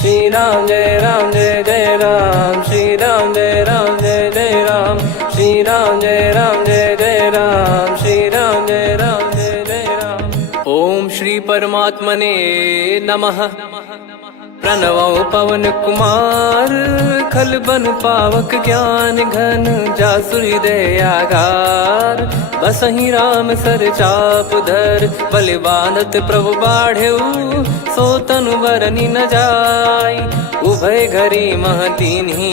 श्री राम जय जय राम, श्री राम जय जय राम, श्री राम जय जय राम, श्री राम जय जय राम। ओम श्री परमात्मने नमः। प्रणवो पवन कुमार, खल बन पावक ज्ञान घन, जासु हृदय आगार। बसहि राम सर चाप धर, बलि बांधत प्रभु बाढ़ेऊ, सो तनु बरनि न जाय। उभय घरी महतीन्ही,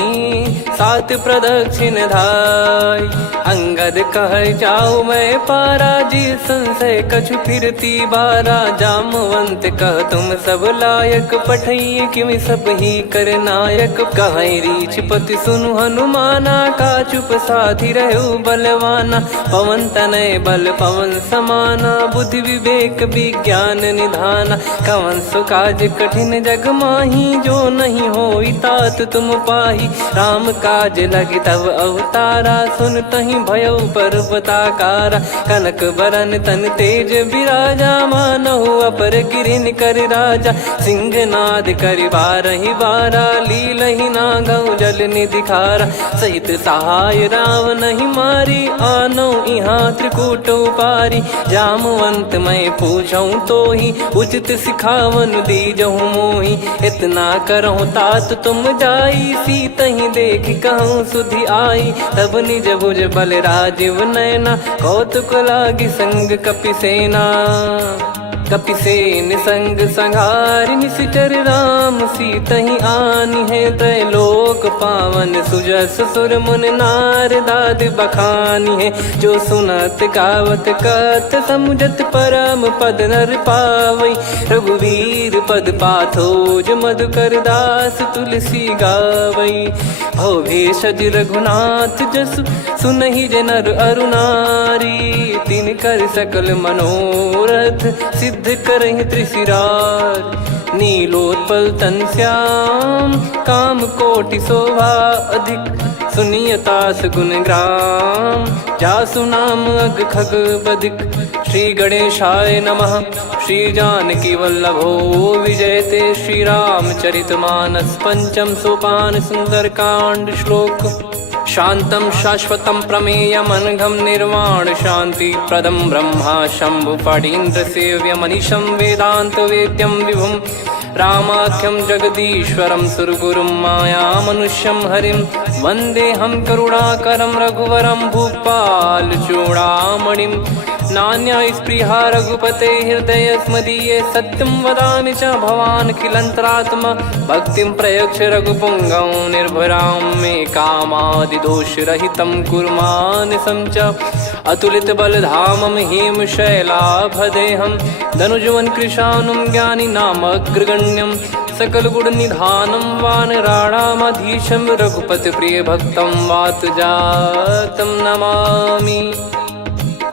सात प्रदक्षिण धाय। अंगद कह जाऊ मैं पारा, जी संशय कछु फिरती बारा। जामवंत कह तुम सब लायक, पठई किमि सब ही कर नायक। कहीं रीछ पति सुनु हनुमाना, का चुप साधि रहु बलवाना। पवन तनय बल पवन समाना, बुद्धि विवेक विज्ञान निधाना। कवन सो काज कठिन जग माही, जो नहीं होई तात तुम पाही। राम काज लगी तब अवतारा, सुन तहि भयउ पर्वताकारा। कनक बरन तन तेज बिराजा, मानहु अपर गिरिन कर राजा। सिंहनाद करि बारहि बारा, लीलहि नागौ जल निधि खारा। सहित सहाय राम नहीं मारी, आनो इहाँ त्रिकूट उपारी। जामवंत मैं पूछऊँ तोहि, उचित सिखावन दीजहु मोहि। इतना करहु तात तुम जाई, सीतहि देख कहूँ सुधि आई। तब निज भुज बल राजीव नयना, कौतुक लागी संग कपिसेना। कपिसेन संग संघारि, निशिचर राम सीतहि आनी है। त्रैलोक पावन सुजस सुर मुन नार, दाद बखानी है। जो सुनत गावत कथ, समुझत परम पद नर पावई। रघुवीर पद पाथोज, मधुकर दास तुलसी गावई। भव भेषज रघुनाथ जसु, सुनहि जे नर अरु नारी। तिन कर सकल मनोरथ, सिद्ध करहि त्रिशिरार। नीलोत्पल तन श्याम, काम कोटि शोभा अधिक। सुनियतास गुण ग्राम, जासु नाम अग खग बदिक। श्री गणेशाय नमः। श्री जानकी वल्लभो विजयते, श्री रामचरित मानस। पंचम सोपान सुंदर कांड श्लोक। शांतं शाश्वतं प्रमेयमनघं, निर्वाण शांति प्रदं ब्रह्मा शंभु फणीन्द्र सेव्यमनिशं। वेदांत वेद्यं विभुं रामाख्यं जगदीश्वरं, सुरगुरुं माया मनुष्यं हरिं। वन्देऽहं करुणाकरं रघुवरं, भूपाल चूडामणिं। नान्या स्पृहा रघुपते हृदय स्मदीये, सत्यं वदामि च भवान् खिलन्तरात्मा। भक्तिं प्रयच्छ रघुपुङ्गं, निर्भरां मे कामादिदोषरहितं कुर्मानिसं च। अतुलित बलधामं हेमशैलाभदेहं, धनुजवन कृशानुं ज्ञानी नामग्रगण्यं। सकल गुण निधानं वानराणामधीशं, रघुपति प्रिय भक्तं वातजातं नमामि।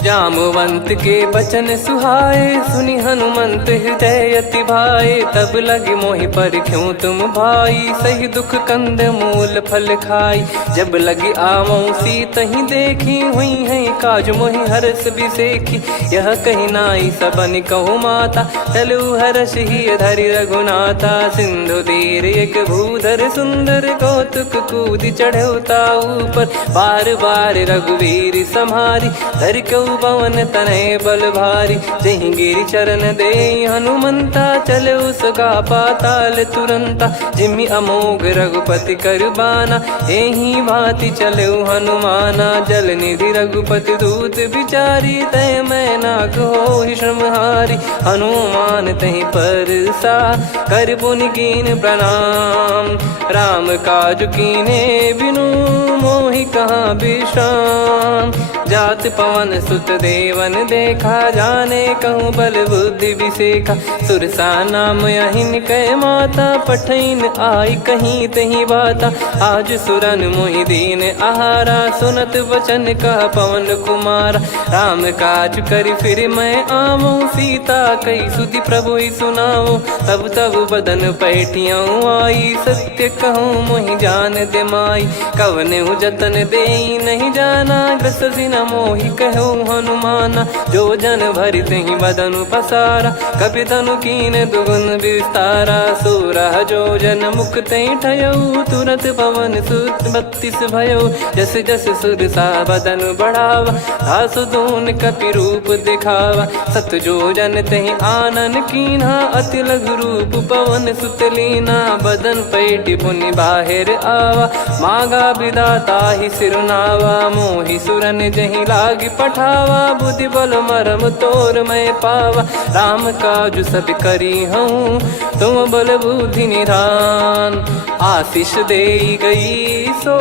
जामवंत के बचन सुहाए, सुनि हनुमंत हृदय अति भाए। तब लगे मोहि पर क्यों तुम भाई, सही दुख कंद मूल फल खाई। जब लगे आवऊं सीतहि देखी, हुई है काज मोहि हरस बिसेखी। यह कही नाई सबन कहु माता, चलु हरष ही धरि रघुनाथा। सिंधु तीर एक भूधर सुंदर, कौतुक कूद चढ़ौता ऊपर। बार बार रघुवीर सम्हारी, धर कऊ पवन तनय बल भारी। जहि गिरि चरण दे हनुमंता, चले उसका पाताल तुरंता। जिमि अमोघ रघुपति कर बाना, एहि भांति चले हनुमाना। जल निधि रघुपति दूत बिचारी, तय मैं नाग होहि श्रमहारी। हनुमान तहि परसा, कर पुनि कीन प्रणाम। राम काज कीने बिनु, मोहि कहाँ विश्राम। जात पवन सुत देवन देखा, जाने कहूँ बल बुद्धि विसेखा। सुरसा नाम अहिन कै माता, पठैन आई कहीं तही बाता। आज सुरन मोहि दीन आहारा, सुनत वचन कह पवन कुमारा। राम काज करि फिर मैं आवऊं, सीता कई सुधि प्रभु ही सुनाओ। तब तब बदन पैठियाँ आई, सत्य कहूँ मोहि जान दे माई। कवने जतन दे नहीं जाना, ग्रसि न मोहि कहो हनुमाना। जो जन भरि तेहि बदनु पसारा, कपि तनु कीन दुगुन विस्तारा। सोरह जो जन मुख तेहि ठयऊ, तुरत पवन सुत 32 भयऊ। जस जस सुरसा बदन बढ़ावा, आसु दून कपि रूप दिखावा। सत जो जन तेहि आनन कीन्हा, अति लघु रूप पवन सुत लीना। बदन पैटि पुनि बाहिर आवा, मागा विधाता ही सिरुनावा। मोहि सुरन जहि लागी पठावा, बुद्धि बल मरम तोर मैं पावा। राम काजु सब करी हूँ, तुम बल बुद्धि निधान। आशीष देई गई सो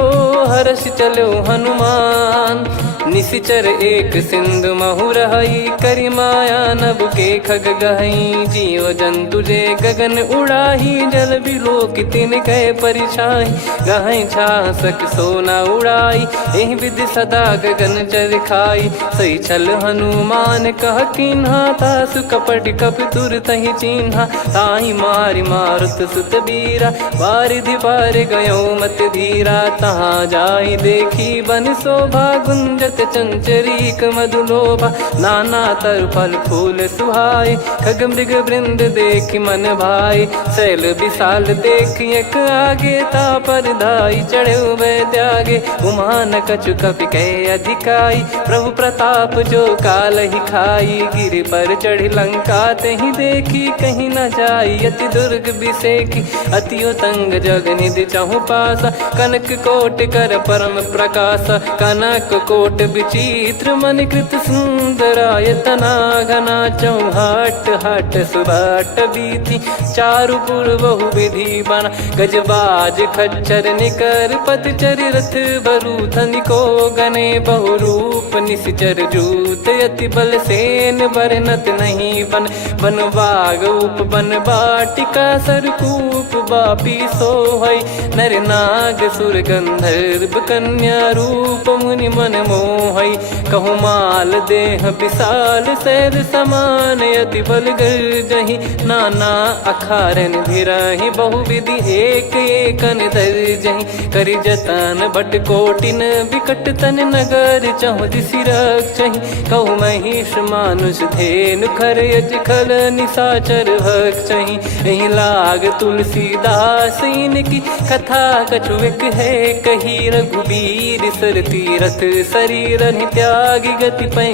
हर्ष चलो हनुमान। निशिचर एक सिंधु महु रहई, करी माया नभ के खग गहई। जीव जंतु जे गगन उड़ाही, जल बिलोक तिन कह परिछाई। गहई छासक सोना उड़ाई, एहि विधि सदा गगन चर खाई। सही छल हनुमान कह कीन्हा, तासु कपट कप तुर तहि चिन्हा। ताहि मारि मारुत सुत बीरा, वारिधि पार गयो मत धीरा। तहाँ जाई देखी बन शोभा, गुंजत चंचरीक मधुलोभा। नाना तर फल फूल सुहाए, खग मृग वृंद देख मन भाई। शैल विशाल देख एक आगे, तापर धाई चढ़े वै त्यागे। उमान कछु कपि कह अधिकाई, प्रभु प्रताप जो काल ही खाई। गिर पर चढ़ी लंका तेहि देखी, कहीं न जाई अति दुर्ग बिसेकी। अति उतंग जग निधि चहु पासा, कनक कोट कर परम प्रकाश। कनक कोट विचित्र मन कृत सुंदरायतना। घना चौहाट हाट सुबाट बीती, चारु पुर बहु विधि बना। गजबाज खच्चर निकर पतचर, रथ बरु धनिको गने। बहु रूप निशिचर जूत, अति बल सेन बरनत नहीं बन। बन बाग उप बन बाटिका, सरकूप बापी सोहई। नर नाग सुर गंधर्व कन्या, रूप मुनि मन मोहई। कहु माल देह विशाल, शैल समान अति बल गर्जहि। नाना अखारन भिरहि, बहु विधि एक एकन दर्जहि। करि जतन बट कोटिन, बिकट तन नगर चहु दिसि रक्षहि। कहु महिष मानुष धेनु, खर यज खल निशाचर भक्षहि। एहि लाग तुलसीदास इनकी, कथा कछु एक है कही। रघुबीर सर तीरथ शरीर, त्यागी गति पै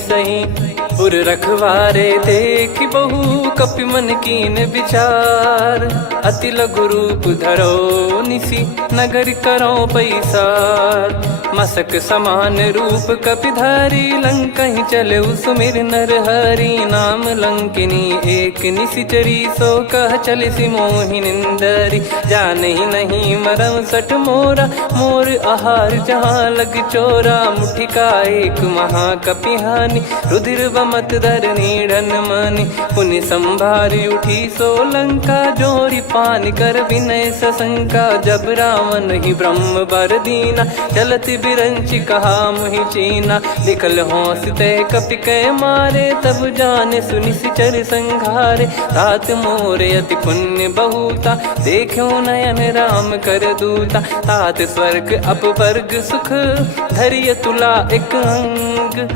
सही। पुर रखवारे देख बहु, कपि मन कीन विचार। अति लघु रूप धरो निसी, नगर करो पैसार। मसक समान रूप कपि धारी, लंकहि चले सुमिर नर हरि। नाम लंकिनी एक निशिचरी, सो कह चलिसि मोहि निंदरी। जानहि नहीं मरम सठ मोरा, मोर आहार जहाँ लग चोरा। मुठिका एक महाकपिहानि, रुधिर बमत धरनी ढन मानि। पुनि संभारी उठी सो लंका, जोरी पान कर विनय सशंका। जब रावण ही ब्रह्म बर दीना, चलत बिरंचि कहा मुहि चीना। लिखल होंस ते कपि कै मारे, तब जाने सुनि सिचर संघारे। तात मोरे अति पुण्य बहुता, देखो नयन राम कर दूता। तात स्वर्ग अपवर्ग सुख, धरिय तुला एक अंग।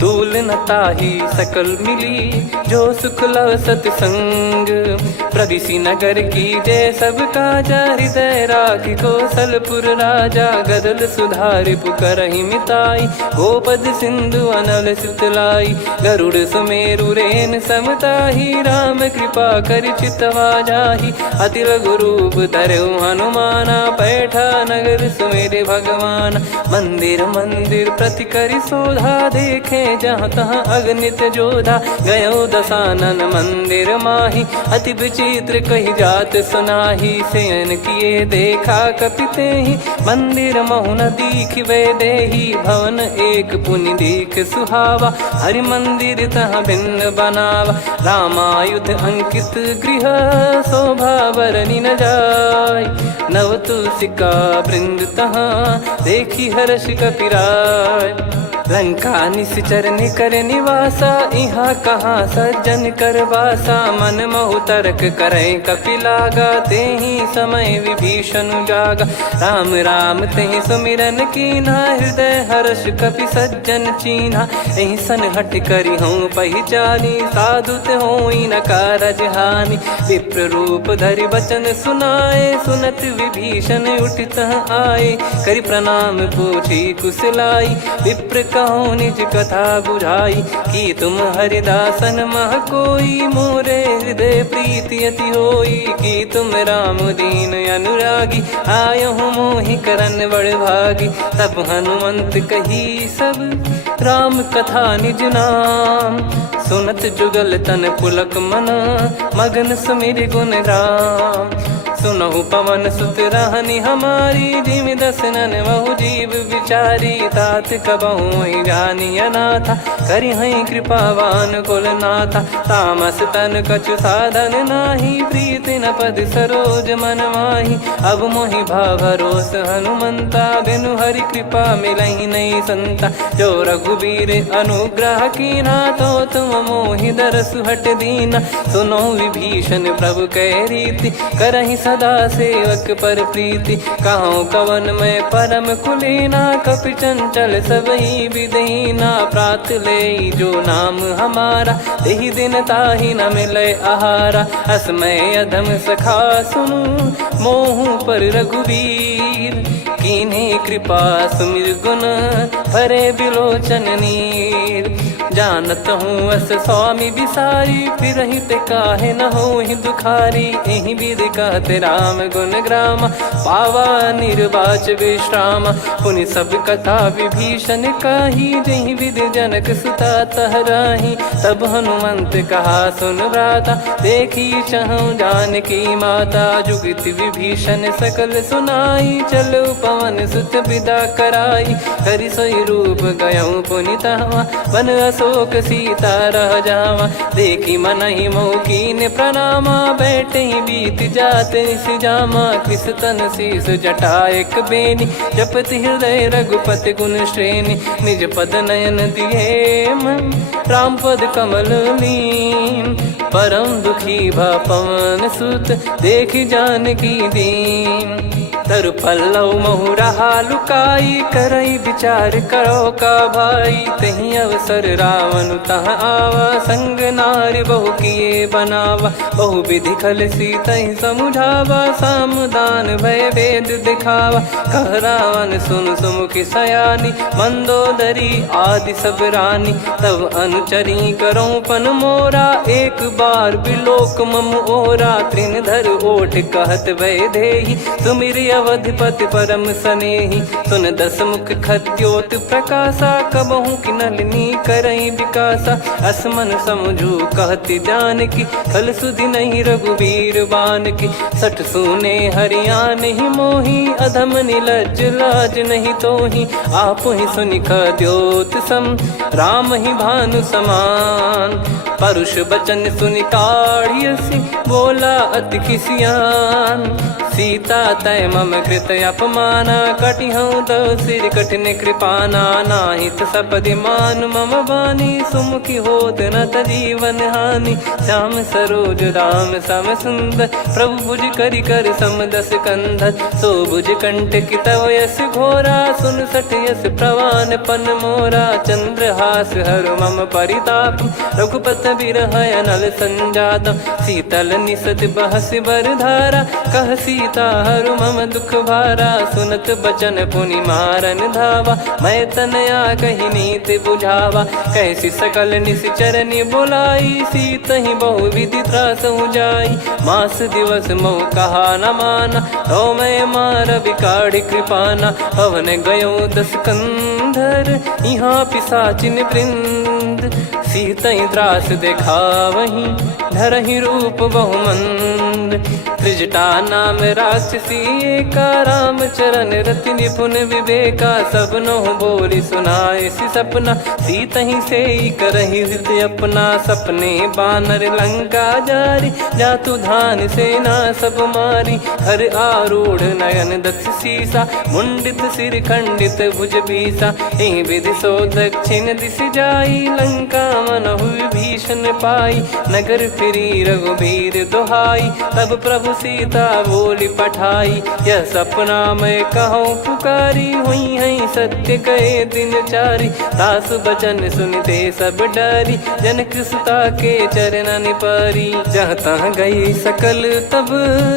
तूल न ताहि सकल मिली, जो सुख लव सतसंग। प्रविशि नगर की जय सब काजा, हृदय राखि कौशलपुर राजा। गदल सुधारि पुकरहि मिताई, गोपद सिंधु अनल सितलाई। गरुड़ सुमेरु रेन समताहि, राम कृपा करि चितवा जाहि। अति लघु रूप धरऊ हनुमाना, पैठा नगर सुमेरे भगवान। मंदिर मंदिर प्रति करि शोधा, देखे जहाँ तहाँ अगणित जोधा। गयो दशानन मंदिर माही, अति विचित्र कही जात सुनाही। शयन किए देखा कपि तेहि, मंदिर महु न दीख वे देही। भवन एक पुनि दीख सुहावा, हरि मंदिर तहाँ भिन्न बनावा। रामायुध अंकित गृह, शोभा बरनि न जाय। नव तुलसी का वृंद तहाँ, देखी हर्ष कपिराय। लंका निश्चर निकर निवासा, इहाँ कहाँ सज्जन कर वासा। मन महु तर्क करे कपिलागा, तेहि समय विभीषण जागा। राम राम तेहि सुमिरन कीन्हा, हृदय हर्ष कपि सज्जन चीन्हा। एहि सन हट करि हूँ पहिचानी, साधु ते होई न कारज हानि। विप्र रूप धरि वचन सुनाए, सुनत विभीषण उठित आए। करि प्रणाम पूछी कुशलाई, विप्र कहो निज कथा बुझाई। कि तुम हरिदासन मह कोई, मोरे हृदय प्रीति अति होई। कि तुम राम दीन अनुरागी, आयहु मोहि करन बड़ भागी। तब हनुमंत कही सब राम कथा निज नाम, सुनत जुगल तन पुलक मना, मगन सुमिर गुण राम। सुनहु पवन सुत रहनी हमारी, जिमि दसनन महु जीव विचारी। तात कबहु ही जानी अनाथा, करि हई कृपावान कुल नाथा। तामस तन कछु साधन नाही, प्रीति न पद सरोज मन माही। अब मोहि भाव भरोस हनुमंता, बिनु हरि कृपा मिलहि नहीं संता। जो रघुबीर अनुग्रह कीन्हा, तो तुम मोहि दरसु हट दीना। सुनो विभीषण प्रभु कह रीति, करहि सदा सेवक पर प्रीति। कहूँ कवन में परम कुलीना, कपि चंचल सबही विदहीना। प्रात ले जो नाम हमारा, तेहि दिन ताहि न मिले आहारा। असमय अधम सखा सुनु, मोहु पर रघुवीर। कीन्ही कृपा सुमिर गुण, भरे बिलोचन नीर। जानत हूँ अस स्वामी बिसारी, फिरहि ते काहे न होहि दुखारी। एहि विधि कहते राम गुण ग्राम, पावा निर्वाच विश्राम। पुनि सब कथा विभीषण काही, जहि विधि जनक सुता तहराही। तब हनुमंत कहा सुन भ्राता, देखी चहु जानकी माता। जुगति विभीषण सकल सुनाई, चलो पवन सुत विदा कराई। करि सोई रूप गयऊँ पुनि तहवा, वन अशोक सीता रह जावा। देखी मनहि मोह कीन्ह प्रणामा, बैठे ही बीत जात निस जामा। कृस तन शीस जटा एक बेनी, जपति हृदय रघुपति गुण श्रेणी। निज पद नयन दिए मन, राम पद कमल लीन। परम दुखी भा पवन सुत, देखि जानकी दीन। तरु पल्लव महु रहा लुकाई, करई विचार करो का भाई। तहि अवसर रावण तह आवा, संग नारी बहु किए बनावा। बहु विधि खल सीतहि समुझावा, सामदान भय वेद दिखावा। कह रावण सुन सुमुखि सयानी, मंदोदरी आदि सब रानी। तब अनुचरी करो पन मोरा, एक बार बिलोक मम ओरा। तृण धर ओठ कहत भय देहि, सुमिर अवधिपति परम सनेहि। सुन दस मुख खद्योत प्रकाशा, कबहु कि नलिनी करई विकासा। असमन समझू कहति जानकी, खल सुधि नहीं रघुवीर बानकी। सठ सुने हरियाण ही मोही, अधम निलज्ज लाज नहीं तोही। आप ही सुनि खद्योत सम, राम ही भानु समान। परुष बचन सुनि काढ़ियसि, बोला अति किसियान। सीता तय मम कृत अपमाना, कटिहऊँ तव सिर कठिन कृपाना। नाहित सपदि मान मम बानी, सुमुखी होत न जीवन हानि। श्याम सरोज राम सम सुंदर, प्रभु भुज करि कर सम दस कंधर। सो भुज कंठ की तव यस घोरा, सुन सठ यस प्रवान पन मोरा। चंद्रहास हर मम परिताप, रघुपत बिरह अनल संजातम। शीतल निसत बहस बर धारा, कह सीता हरु मम दुख भारा। सुनत बचन पुनि मारन धावा, मैं तनया कहि नीति बुझावा। कैसी सकल निश्चरनि बुलाई, सीतहि बहु विधि त्रासहु जाई। मास दिवस मोह कहा न माना, तो मैं मार बिकाढ़ि कृपाना। पवन गयो दस कंधर, यहाँ पिशाचिन वृंद। मंद, सीतई त्रास देखावहीं धरहि रूप बहुमंद। त्रिजटा नाम राक्षसी एका, राम चरण रति निपुण विवेका। सबनो बोली सुनाए सि सपना, सीतहि से करहि हृद अपना। सपने बानर लंका जारी, जातु धान सेना सब मारी। हर आरूढ़ नयन दक्ष सीसा, मुंडित सिर खंडित भुज बीसा। एहि विधि सो दक्षिण दिश जाई, लंका मनहु विभीषण पाई। नगर फिरी रघुबीर दुहाई, तब प्रभु सीता बोली पठाई। यह सपना मैं कहूँ पुकारी, हुई है सत्य कहे दिन चारी। दास बचन सुनते सब डरी, जनक सुता के चरण परी। जहाँ तहाँ गई सकल तब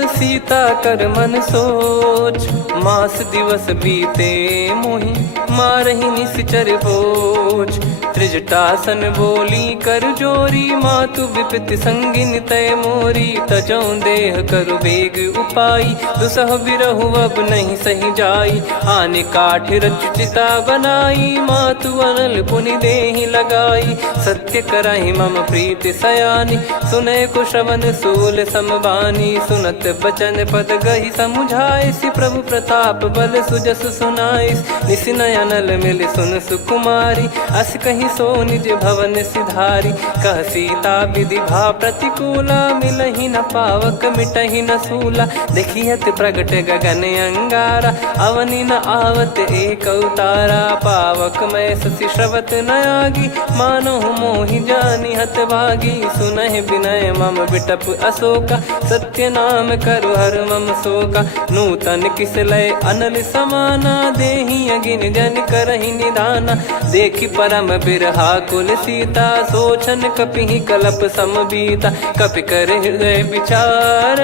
सीता कर मन सोच। मास दिवस बीते मोहि मारहि निश्चर बोझ। त्रिजटासन बोली कर जोरी, मातु विपत्ति संगिन तय मोरी। तजौ देह करु बेग उपाई, दुसह बिरहु अब नहीं सही जाई। आने काठ रचिता बनाई, मातु अनल पुनि देहि लगाई। सत्य करहि मम प्रीति सयानी, सुनय को श्रवण सूल समबानी। सुनत बचन पद गहि समुझाए, सि प्रभु प्रताप बल सुजस सुनाइस। निस नयनल मिल सुन सुकुमारी, अस कहि सो निज भवन सिधारी। कह सीता विधि भा प्रतिकूला, मिलहि न पावक मिटहि न सूला। देखियत प्रगट गगन अंगारा, अवनि न आवत एक अवतारा। पावक मैं शशि श्रवत न आगी, मानो मोहि जानि हत भागी। सुनहि विनय मम बिटप अशोका, सत्य नाम करु हर मम शोका। नूतन किस लय अनल समाना, देहि अगिन जन करहि निदाना। देखि परम बिरहा कुल सीता, सोचन कपिहि कलप समबीता। कपि कर हृदय विचार,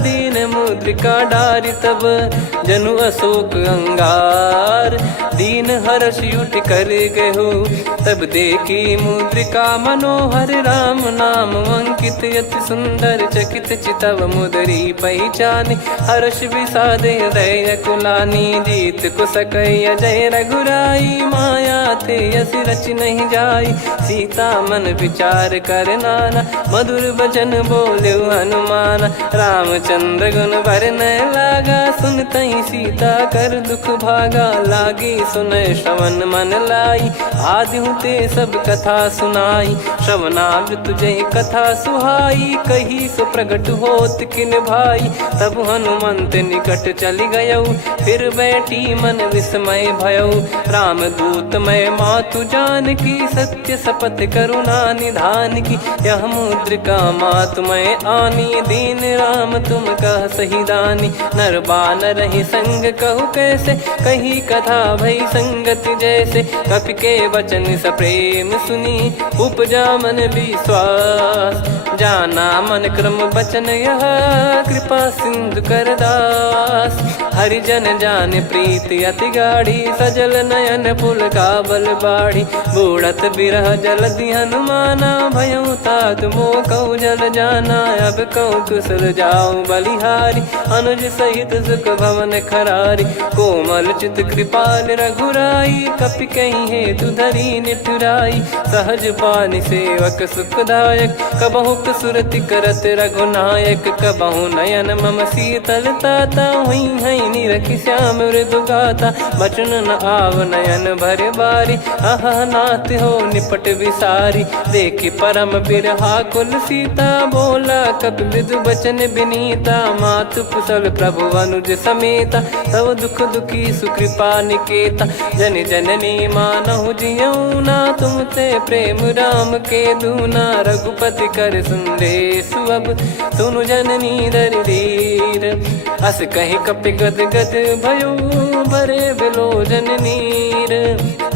दीन मुद्रिका डारि तब जनु अशोक अंगार। दीन हर्ष उठ कर गहु, तब देखी मुद्रिका मनोहर। राम नाम अंकित अति सुंदर, चकित चितव मुदरी पहचान। हर्ष विषाद हृदय कुलानी, जीत को सकय जय रघुराई। माया थे यस रच नहीं जाई, सीता मन विचार कर नाना। मधुर बचन बोले हनुमान, रामचंद्र गुण बरनै लागा। सुनतहि सीता कर दुख भागा, लागी सुनय श्रवण मन लाई। आदि ते सब कथा सुनाई, श्रवणामृत जय कथा सुहाई। कही सो प्रगट होत किन भाई, तब हनुमंत निकट चली गयौ। फिर बैठी मन विस्मय भयौ, राम दूत मैं मातु जानकी। सत्य शपथ करुणा निधान की, यह मुद्रिका मातु मैं आनी। दीन राम तुम कह सही दानी, नर बानर ही संग कहु कैसे। कही कथा भई संगति जैसे, कपि के वचन सप्रेम सुनी। उपजा मन विश्वास, जाना मन क्रम बचन यह। कृपा सिंधु कर दास, हरिजन जान प्रीति अति गाढ़ी। सजल नयन पुल का बल बाढ़ी, बूढ़त बिरह जल दी हनुमाना। भयउ तात मोह कहु जल जाना, अब कहु कुशल जाऊं बलिहारी। अनुज सहित सुख भवन खरारी, कोमल चित कृपाल रघुराई। कपि कहीं हेतु धरी निठुराई, सहज पानि सेवक सुखदायक। कबहु सुरति करत रघुनायक, कबहु नयन मम शीतल ताता। हुई है निरखि श्याम मृदु गाता, बचन न आव नयन भर बारी। आहा नाथ हो निपट विसारी, देखि परम बिरहा कुल सीता। बोला कपि मृदु बचन बिनीता, मातु कुशल प्रभु अनुज समेता। तव दुख दुखी सुकृपा निकेता, जन जननी मानहु जियऊ ना। तुम ते प्रेम राम के दूना, रघुपति कर संदेश अब सुनु जननी दर धीर। अस कहि कपि गद गद भयो, भरे बिलोचन नीर।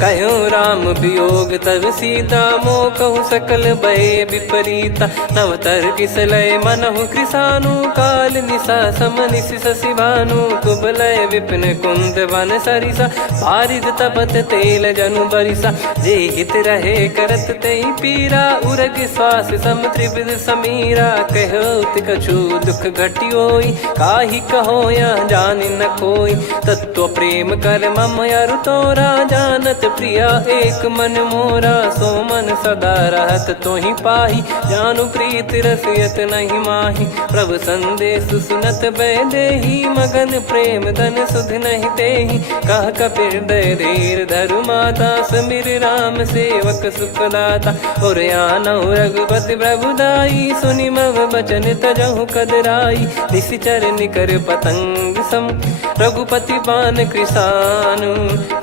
कहो राम वियोग तब सीता, मोह कहु सकल भय विपरीता। नवतर किसलय मनहु कृसानु, काल निशा समनिशि शशि भानु। कुबलय विपिन कुंद वन सरिसा, पारिद तपत तेल जनु बरिसा। जे हित रहे करत तेहि पीरा, उरग श्वास सम त्रिविध समीरा। कहो कछु दुख घटियोई, काहि कहो या जान न कोई। तत्व प्रेम कर मम अरु तोरा, जानत प्रिया एक मन मोरा। सो मन सदा रहत तो ही पाही, जानु प्रीत रसियत नहीं माही। प्रभु संदेश सुनत बैदेही, मगन प्रेम धन सुध नहीं तेही। कह कपिर दय धीर धरु माता, समिर राम सेवक सुखदाता। और आनौ रघुपति प्रभुदाई, सुनि मव बचन तजहु कदराई। निशिचर निकर पतंग सम, रघुपति पान कृसानु।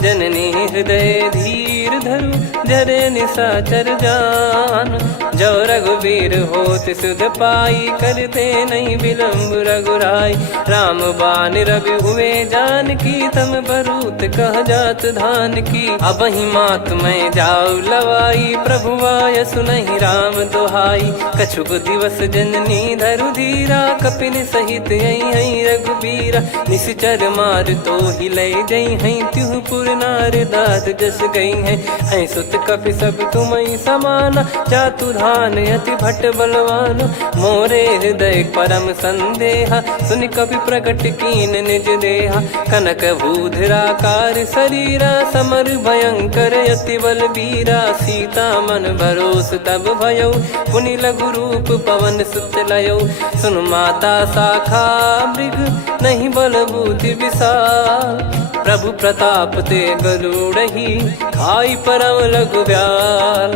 जननी हृदय धीर धरु, जरे निशाचर जान। जो रघुवीर होत सुध पाई, करते नहीं विलम्ब रघुराई। राम बान रवि हुए जानकी, तम बरूत कह जात धान की। अब ही मात मैं जाऊ लवाई, प्रभु आय सुनहि राम दोहाई। कछुक दिवस जननी धरु धीरा, कपिन सहित यही रघुबीरा। निशिचर मार तो ही ले जई हैं, त्युह पुर नार दाद जस गई हैं। सुत कपि सब तुमहि समाना, जातु धान अति भट बलवान। मोरे हृदय परम संदेहा, सुनि कपि प्रकट कीन निज देहा। कनक भूधराकार शरीरा, समर भयंकर अति बलबीरा। सीता मन भरोस तब भयउ, पुनि लघु रूप पवन सुत लयउ। सुन माता शाखा मृग, नहीं बल बुद्धि विशाल। प्रभु प्रताप ते गरुड़ही, खाई परम लघु ब्याल।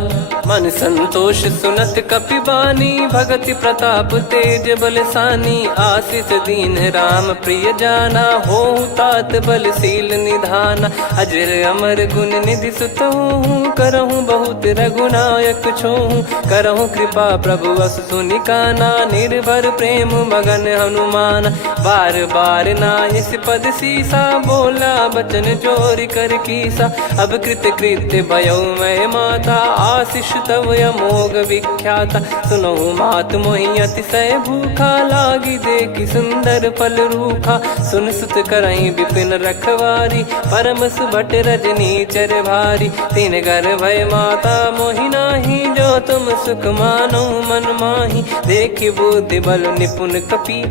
मन संतोष सुनत कपि बानी, भगति प्रताप तेज बलसानी। आशीष दीन राम प्रिय जाना, होहु तात बलशील निधाना। अजर अमर गुण निधि सुतहु, करहु बहुत रघुनायक छोहु। करहु कृपा प्रभु अस सुनि काना, निर्भर प्रेम मगन हनुमान। बार बार नायस पद सीसा, बोला बचन चोरी कर कीसा। अब कृत कृत्य भयउ मैं माता, आशीष तव अमोघ विख्याता। सुनहु मात मोहि अतिशय भूखा, लागी देखि सुंदर फल रूखा। सुन सुत करहि विपिन रखवारी, परम सुभट रजनी चर भारी। तीन घर भय माता मोहि नाही, जो तुम सुख मानो मन माही। देखि बुद्धि बल निपुण कपि,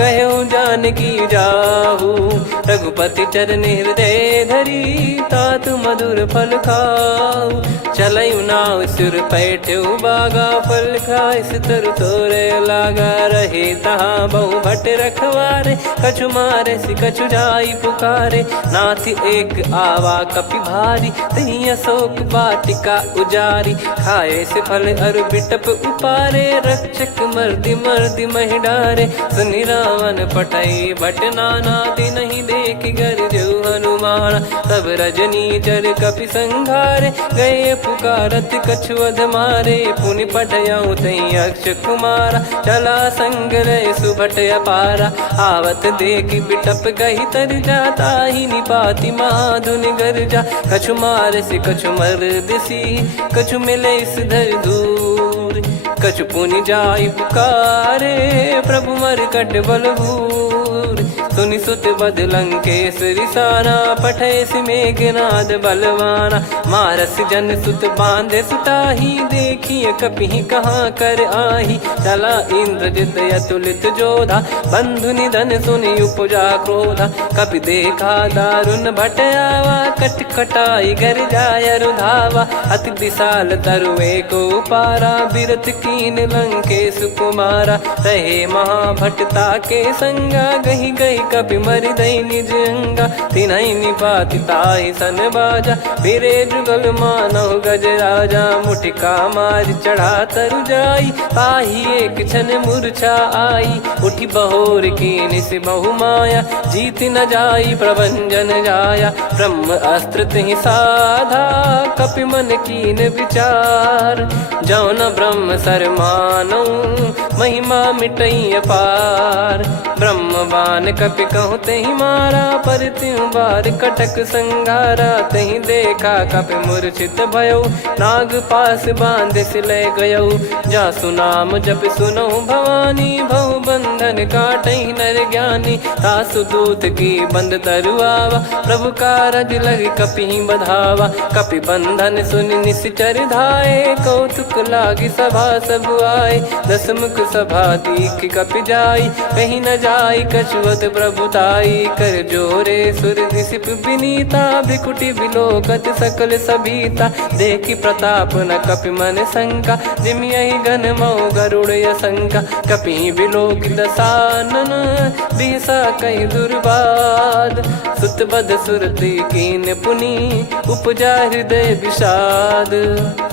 कहु जानकी जाहु। रघुपति चरण हृदय धरी, तात मधुर फल खाऊ। चलयु नाव सुर पैठ्यु बागा, फल खाइस तरु तोरे लागा। रहे तहाँ बहु भट रखवारे, कछु मारे सि कछु जाई पुकारे। नाथ एक आवा कपि भारी, तही अशोक वाटिका उजारी। खाए से फल अरु बिटप उपारे, रक्षक मर्दि मर्दि महि डारे। सुनि रावण पटई भट नाना, तिनहि देखि गरजउ हनुमान। तब रजनी चर कपि संघारे, गए पुकारत कछु अध मारे। पुनि पठयउ तई अक्ष कुमारा, चला संग रहे सुभट अपारा। आवत देखि बिटप गही तर जाता, ही निपाति महाधुनि गर्जा। कछु मार से कछु मर्दिसी, कछु मिले इस धर दूर। कछु पुनि जाई पुकारे, प्रभु मरकट बलभूर। सुनि सुत बद लंकेश्वरी साना, पठय मेघनाद बलवाना। मारस जन सुत बांधे सुताही, देखिए कपि कहाँ कर आही। चला इंद्रजित अतुलित जोधा, बंधु निधन सुनि उपजा क्रोधा। कपि देखा दारुण भट आवा, कट कटाई गर जाय रुधावा। अति विशाल तरुए को पारा, बिरत कीन लंकेश कुमारा। रहे महाभटता के संगा, गही गही कपि मरि दई निज अंगा। तिन्हि निपाति ताहि सन बाजा, फिरे जुगल मानव गज राजा। मुटिका मार चढ़ा तरु जाई, ताहि एक क्षण मूर्छा आई। उठि बहोर कीन से बहु माया, जीत न जाई प्रभंजन जाया। ब्रह्म अस्त्र तिहि साधा, कपि मन कीन विचार। जौ न ब्रह्म सर मानौ, महिमा मिटई अपार। ब्रह्म बान कपि कहु तहि मारा, पर त्यों बार कटक संगारा। तहि देखा कपि मूर्छित भयउ, नाग पास बांध सिले गयउ। जासु नाम जप सुनहु भवानी, भव बंधन काटहि नर ज्ञानी। तासु दूत की बंद तरुआवा, प्रभु कारज लग कपि बधावा। कपि बंधन सुनि निश्चर धाये, कौतुक लागी सभा सब आए। दस मुख सभा दीख कपि जाई, कहीं न जाई कछुवत प्रभुताई। कर जोरे सुर दिसिप विनीता, भ्रिकुटि बिलोकत सकल सबीता। देखि प्रताप न कपि मन शंका, जिमियहि गन मऊ गरुड़ असंका। कपि बिलोक दसानन, बिहसा कहि दुर्वाद। सुत बध सुरति कीन पुनि, उपजा हृदय विषाद।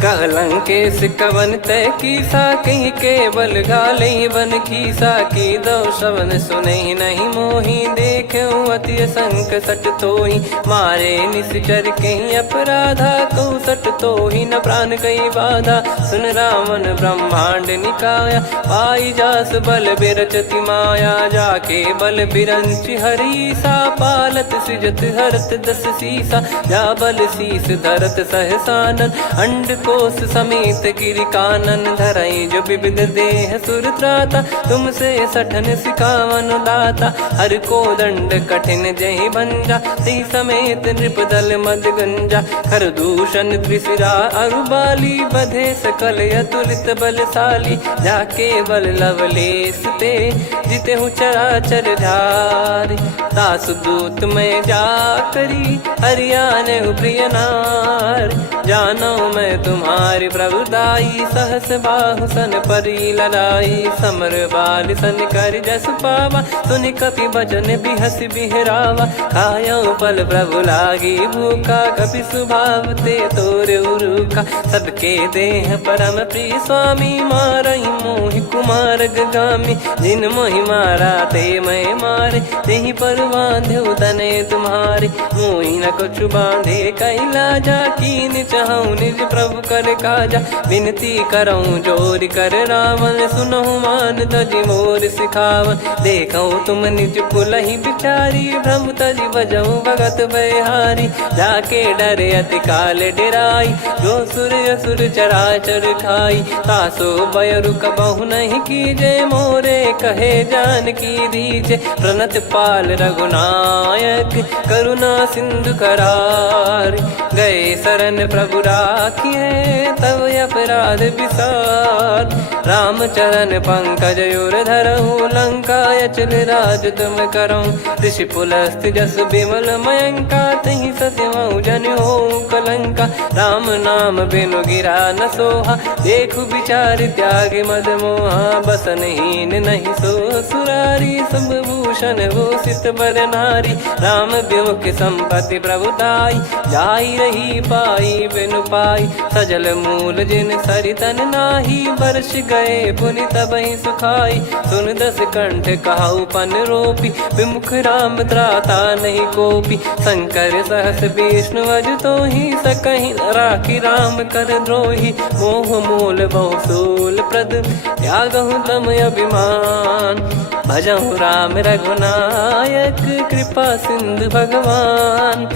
कहलंकेश कवन तय कीसा, कहीं केवल गाले बन खीसा। की दो श्रवण सुने नहीं मोही, देखे अति संक सट तोही। मारे निश्चर कहीं अपराधा, कहूँ सट तोही न प्राण कहीं बाधा। सुन रावण ब्रह्मांड निकाया, पाई जास बल बिरचति माया। जाके बल बिरंच हरीसा, पालत सृजत हरत दस सीसा। जा बल शीस धरत सहसानन, अंड कोश समेत गिरि कानन। धरई जो विविध देह सुर त्राता, तुमसे सठन सिखावन दाता। हर को दंड कठिन जहि भंजा, ती समेत नृप दल मद गंजा। खर दूषण त्रिशिरा अरुबाली, बधे सकल अतुलित बलशाली। जाके बल लवलेश ते, जिते हूँ चराचर धारी। दास दूत में जा करी, हरियाने प्रिय नार। जानो मैं तुम्हारी प्रभुताई, सहस बाहु सन परी लड़ाई। समर बाल सन कर जस पावा, सुनि कपि भजन बिहस बिहरावा। खायो पल प्रभु लागी भूखा, कपि स्वभाव ते तोर उरुखा। सबके देह परम प्रिय स्वामी, मारई मोहि कुमार गगामी। जिन मोहि मारा ते मैं मारे, तेहि पर बांधो तने तुम्हारे। मोहि न कुछ बांधे कैलाजा, कीन चाहूँ निज प्रभु कर काजा। विनती करऊँ जोर कर रावण, सुनहु मान तजि मोर सिखावन। देखऊँ तुम निज पुलहि बिचारी, भ्रम तजि बजऊँ भगत बहारी। जाके डरे अति काल डेराई, जो सुर असुर चराचर खाई। तासो बयरु कबहु नहीं कीजे, मोरे कहे जान की दीजे। प्रणत पाल रघुनायक, करुणा सिंधु करार। गए शरण प्रभु राखिए, तब अपराध विसार। राम चरण पंकज उर धरऊँ, लंका अचल राज तुम करऊँ। ऋषि पुलस्त जस विमल मयंका, तहि सत्यमऊ जन हो कलंका। राम नाम बिनु गिरा न सोहा, देखु विचार त्याग मद मोहा। बसनहीन नहीं सो सुरारी, सब भूषण भूषित बर नारी। राम विमुख संपत्ति प्रभुताई, जाई रही पाई बिनु पाई। सजल मूल जिन सरितन नाही, वर्ष गए पुनि तबहि सुखाई। सुन दस कंठ कहाऊ पन रोपी, विमुख राम त्राता नहीं कोपी। शंकर सहस विष्णु अज तोहि, सकहि न राखी राम कर द्रोही। मोह मूल बहु सूल प्रद, त्यागहु तम अभिमान। भजहु राम रघुनायक, कृपा सिंधु भगवान।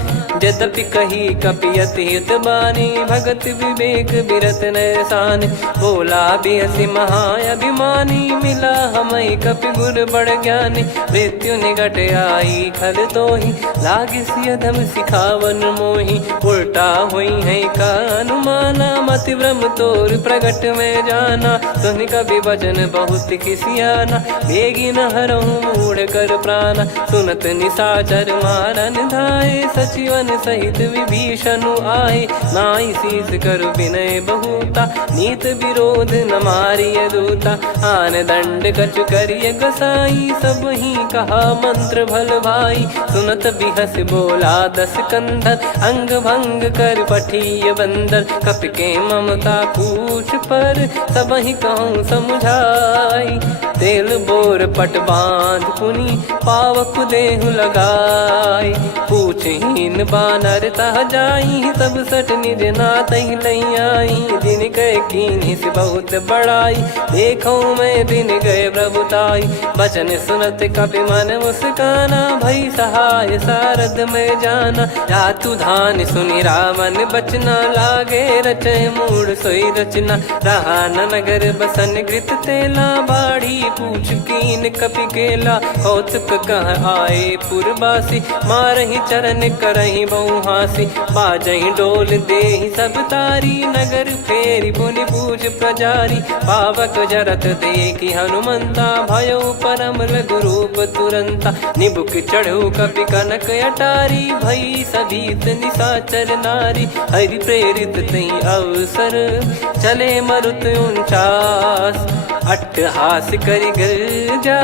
यद्यपि कही कपियति हित बानी, भगत विवेक बिरत नैसान। बोला बिहसि महाअभिमानी, मिला हमई कपि गुर बड़ ज्ञानी। मृत्यु निकट आई खल तोहि, लागिसि अधम सिखावन मोहि। उल्टा हुई है का अनुमाना, मति भ्रम तोर प्रगट में जाना। सुन कवि वचन बहुत खिसियाना, बेगी न हरहु मूढ़ कर प्राणा। सुनत निशाचर मारन धाये, सचिवन सहित विभीषणु आए। नाई शीस कर विनय बहुता, नीत विरोध न मारिय दूता। आन दंड कछु करिय गसाई, सब ही कहा मंत्र भल भाई। सुनत बिहस बोला दस कंधर, अंग भंग कर पठिय बंदर। कपि के ममता पूछ पर, सब ही कहूँ समुझाई। तेल बोर पट बांध पुनि, पावक देहु लगाई। पूछहीन बानर तह जाई, सब सट निज नातहि लई आई। दिन गए कीन्ही से बहुत बड़ाई, देखो मैं दिन गए प्रभुताई। बचन सुनत कपि मन मुस्काना, भई सहाय सारद में जाना। जातु धान सुनि रावण बचना, लागे रचय मूढ़ सोई रचना। रहा न नगर बसन घृत तेला, बाढ़ी पूछ कीन कपि केला कौतुक कह आए पुरबासी मारही चरण करही बहु हासी बाजही डोल देहि सब तारी नगर फेरी पुनि पूज प्रजारी पावक जरत देखी हनुमंता भयो परम लघु रूप तुरंता निबुक चढ़ू कपि कनक अटारी भई सभीत निशाचर नारी हरि प्रेरित तई अवसर चले मरुत 49 अट्टहास करि गिरजा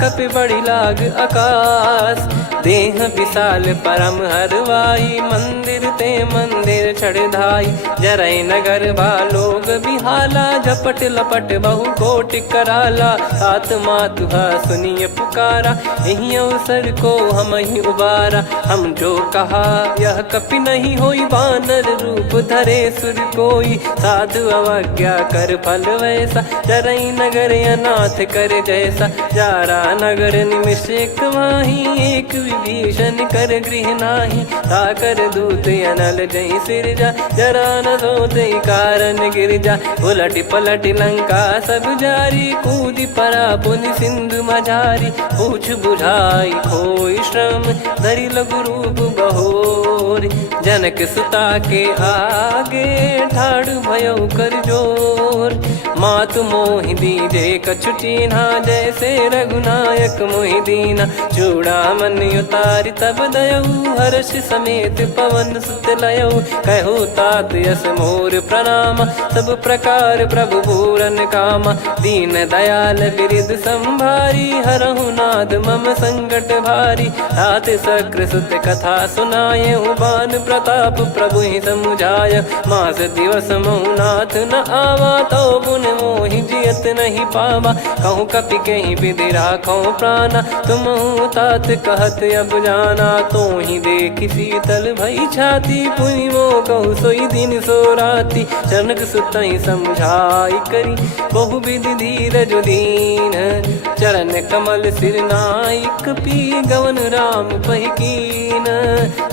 कपि बड़ी लाग आकाश देह विशाल परम हरवाई मंदिर ते मंदिर चढ़ाई जरई नगर बालोग बिहाला झपट लपट बहु कोट कराला सात मातुहा सुनिय पुकारा यही अवसर को हम ही उबारा हम जो कहा यह कपि नहीं होई बानर रूप धरे सुर कोई साधु अवज्ञा कर फल वैसा जरई नगर अनाथ कर जैसा जारा नगर निमिष एक माही एक विभीषण कर गृह नाही ताकर दूत अनल जय सिरजा जरा न सोते कारण गिरजा उलट पलट लंका सब जारी कूदी परा पुनि सिंधु मझारी पूछ बुझाई खोई श्रम धरि लघु रूप बहोरी जनक सुता के आगे ठाड़ भयो कर जोर मातु मोहि दीजे कछु चीन्हा जैसे रघुनायक मोहि दीना चूड़ामन उतारि तब दयऊ हर्ष समेत पवन सुत लयऊ कहु तात यस मोर प्रणाम सब प्रकार प्रभु पूरन कामा दीन दयाल बिरिद संभारी हरहु नाद मम संकट भारी तात सक्र सुत कथा सुनाये बान प्रताप प्रभु ही समुझाय मास दिवस महु नाथ न आवा तो पुन मोहि जियत नहीं पावा कहूँ कपि कहीं विधि राखो प्राणा तुम तात कहत अब जाना तो ही देख शीतल भई छाती पुनि मो कहु सोई दिन सो राती जनक सुतई समझाई करी बहु विधि धीरज दीन चरण कमल सिर नाइक पी गवन राम पहिकीन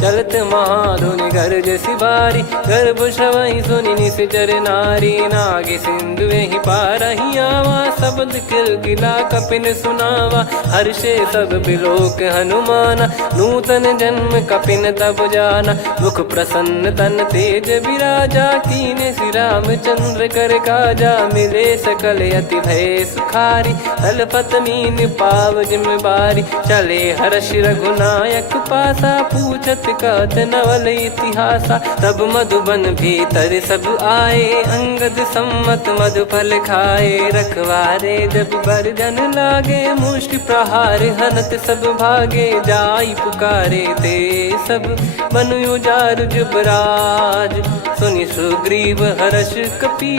चलत महाधुनि गर्ज सिबारी गर्भ श्रवहि सुनि निश्चर नारी नागे सिंधु ही पारही आवा शब्द किलकिला कपिन सुनावा हर्षे सब बिलोक हनुमाना नूतन जन्म कपिन तब जाना मुख प्रसन्न तन तेज विराजा कीने श्री रामचंद्र कर काजा मिले सकल अति भय सुखारी तलपत मीन पाव जिम्मेवारी चले हर्ष रघुनायक पासा पूछत कहत नवल इतिहासा तब मधुबन भीतर सब आए अंगद सम्मत मधुफल खाए रखवारे जब बरजन लागे मुष्टि प्रहार हनत सब भागे जाई पुकारे ते सब मनु उजार जुबराज सुनि सुग्रीव हर्ष कपि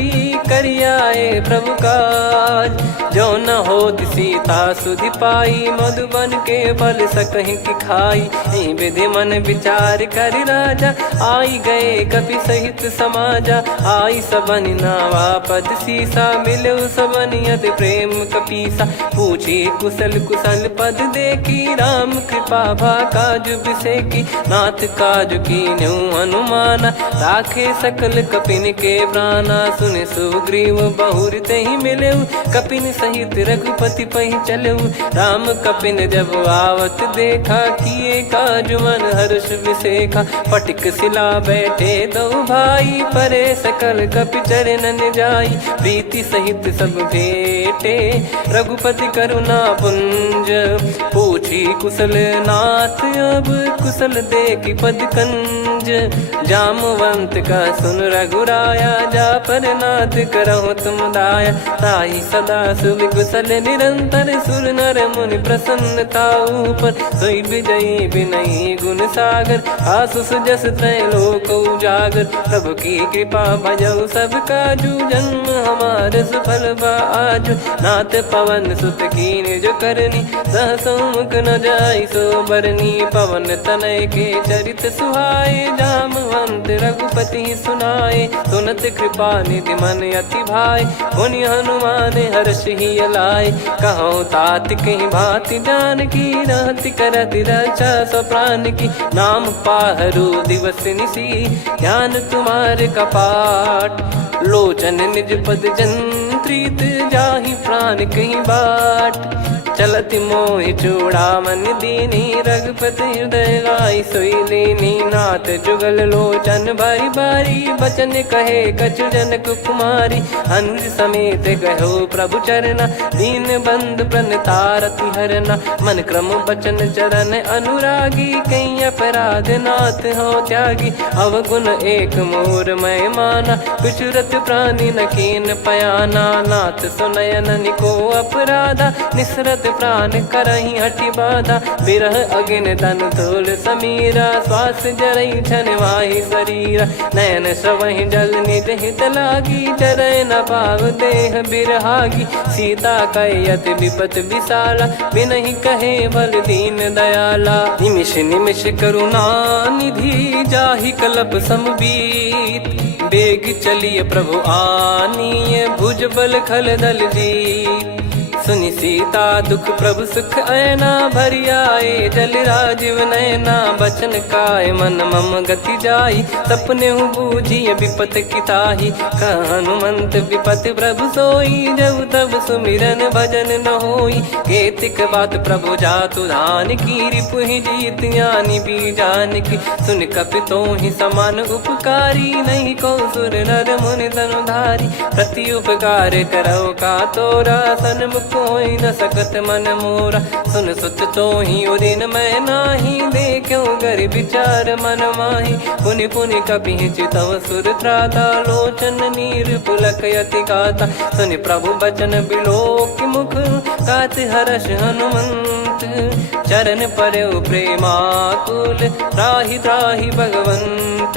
करियाए प्रभु काज जो न हो सीता सुधि पाई मधुबन के फल सकहि की खाई विधि मन विचार कर राजा आई गए कपि सहित समाजा आई सबन नावा पद सीसा मिलो सबनियत प्रेम कपीसा पूछी कुशल कुशल पद देखी राम कृपा भा काज बिसेकी नाथ काज की न्यू हनुमाना राखे सकल कपिन के प्राणा सुन सुग्रीव बहुर ते ही मिले कपिन सहित रघुपति पहि चले राम कपिन जब आवत देखा किए काज मन हर्ष विसेखा पटिक सिला बैठे दो भाई परे सकल कपि चरणन जाई प्रीति सहित सब भेटे रघुपति करुणा पुंज पूछी कुशल नाथ अब कुशल देखी पद कंज जामवंत का सुन रघुराया जा पर नाथ करहु तुम दाया ताई सदा सुभि कुशल निरंतर सुर नर मुनि प्रसन्नता ऊपर सोई विजयी विनयी गुण सागर आसु सुजस त्रैलोक उजागर प्रभु की कृपा भजऊ सब काजू जन्म हमार सफल बाजू नाथ पवन सुत कीन जो करनी सहसो मुख न जाई सो बरनी पवन तनय के चरित सुहाए जामवंत रघुपति सुनाए सुनत कृपा निधि मन अति भाई पुनि हनुमान हर्ष ही लाए कहो तात कहीं भांति जान की रहति करति रक्षा सो प्राण की नाम पाहरू दिवस निसी ध्यान तुम्हारे कपाट लोचन निज पद जन प्रीत जाहि प्राण कहीं बाट। चलत मोहि चूड़ामन दीनी रघुपति हृदय लाई सोई लीनी। नाथ जुगल लोचन बारी बारी बचन कहे कछु जनक कुमारी। हंस समेत गहो प्रभु चरना दीन बंद प्रणतारति हरना। मन क्रम बचन चरण अनुरागी कहीं अपराध नाथ हो त्यागी। अवगुण एक मोर मैं माना विचुरत प्राणी न कीन पयाना। नाथ सुनयन निको अपराधा निसरत प्राण करही हटि बाधा। बिरह अगिन तन तोल समीरा श्वास जरई छन वाहि शरीरा। नयन सवहि जल निज हित लागी चरय न पाव देह बिरहागी। सीता कयत विपत विशाला बिनहि कहे बल दीन दयाला। निमिष निमिष करुणा निधि जाहि कलप समबीत। बेग चलिए प्रभु आनीय भुज बल खल दल जीत। सुनि सीता दुख प्रभु सुख ऐना भरि आए जल राजीव नैना। बचन काय मन मम गति जाई सपने बूझी विपत किताही। हनुमंत विपत प्रभु सोई जब तब सुमिरन भजन न होई। केतिक बात प्रभु जातु धान की रिपुहि जीत ज्ञानी बीजान की। सुन कपितो ही समान उपकारी नहीं को सुर नर मुनि तनुधारी। प्रति उपकार करो का तोरा सन्मुख कोई न सकत मन मोरा। सुन सुत तो ही उदिन मैं नाही देखो गर विचार मन माही। पुनि पुनि कपि चितव सुर त्राता लोचन नीर पुलक यति गाता। सुनि प्रभु बचन बिलोक मुख गात हर्ष हनुमंत। चरण परयो प्रेमाकुल त्राहि त्राहि भगवंत।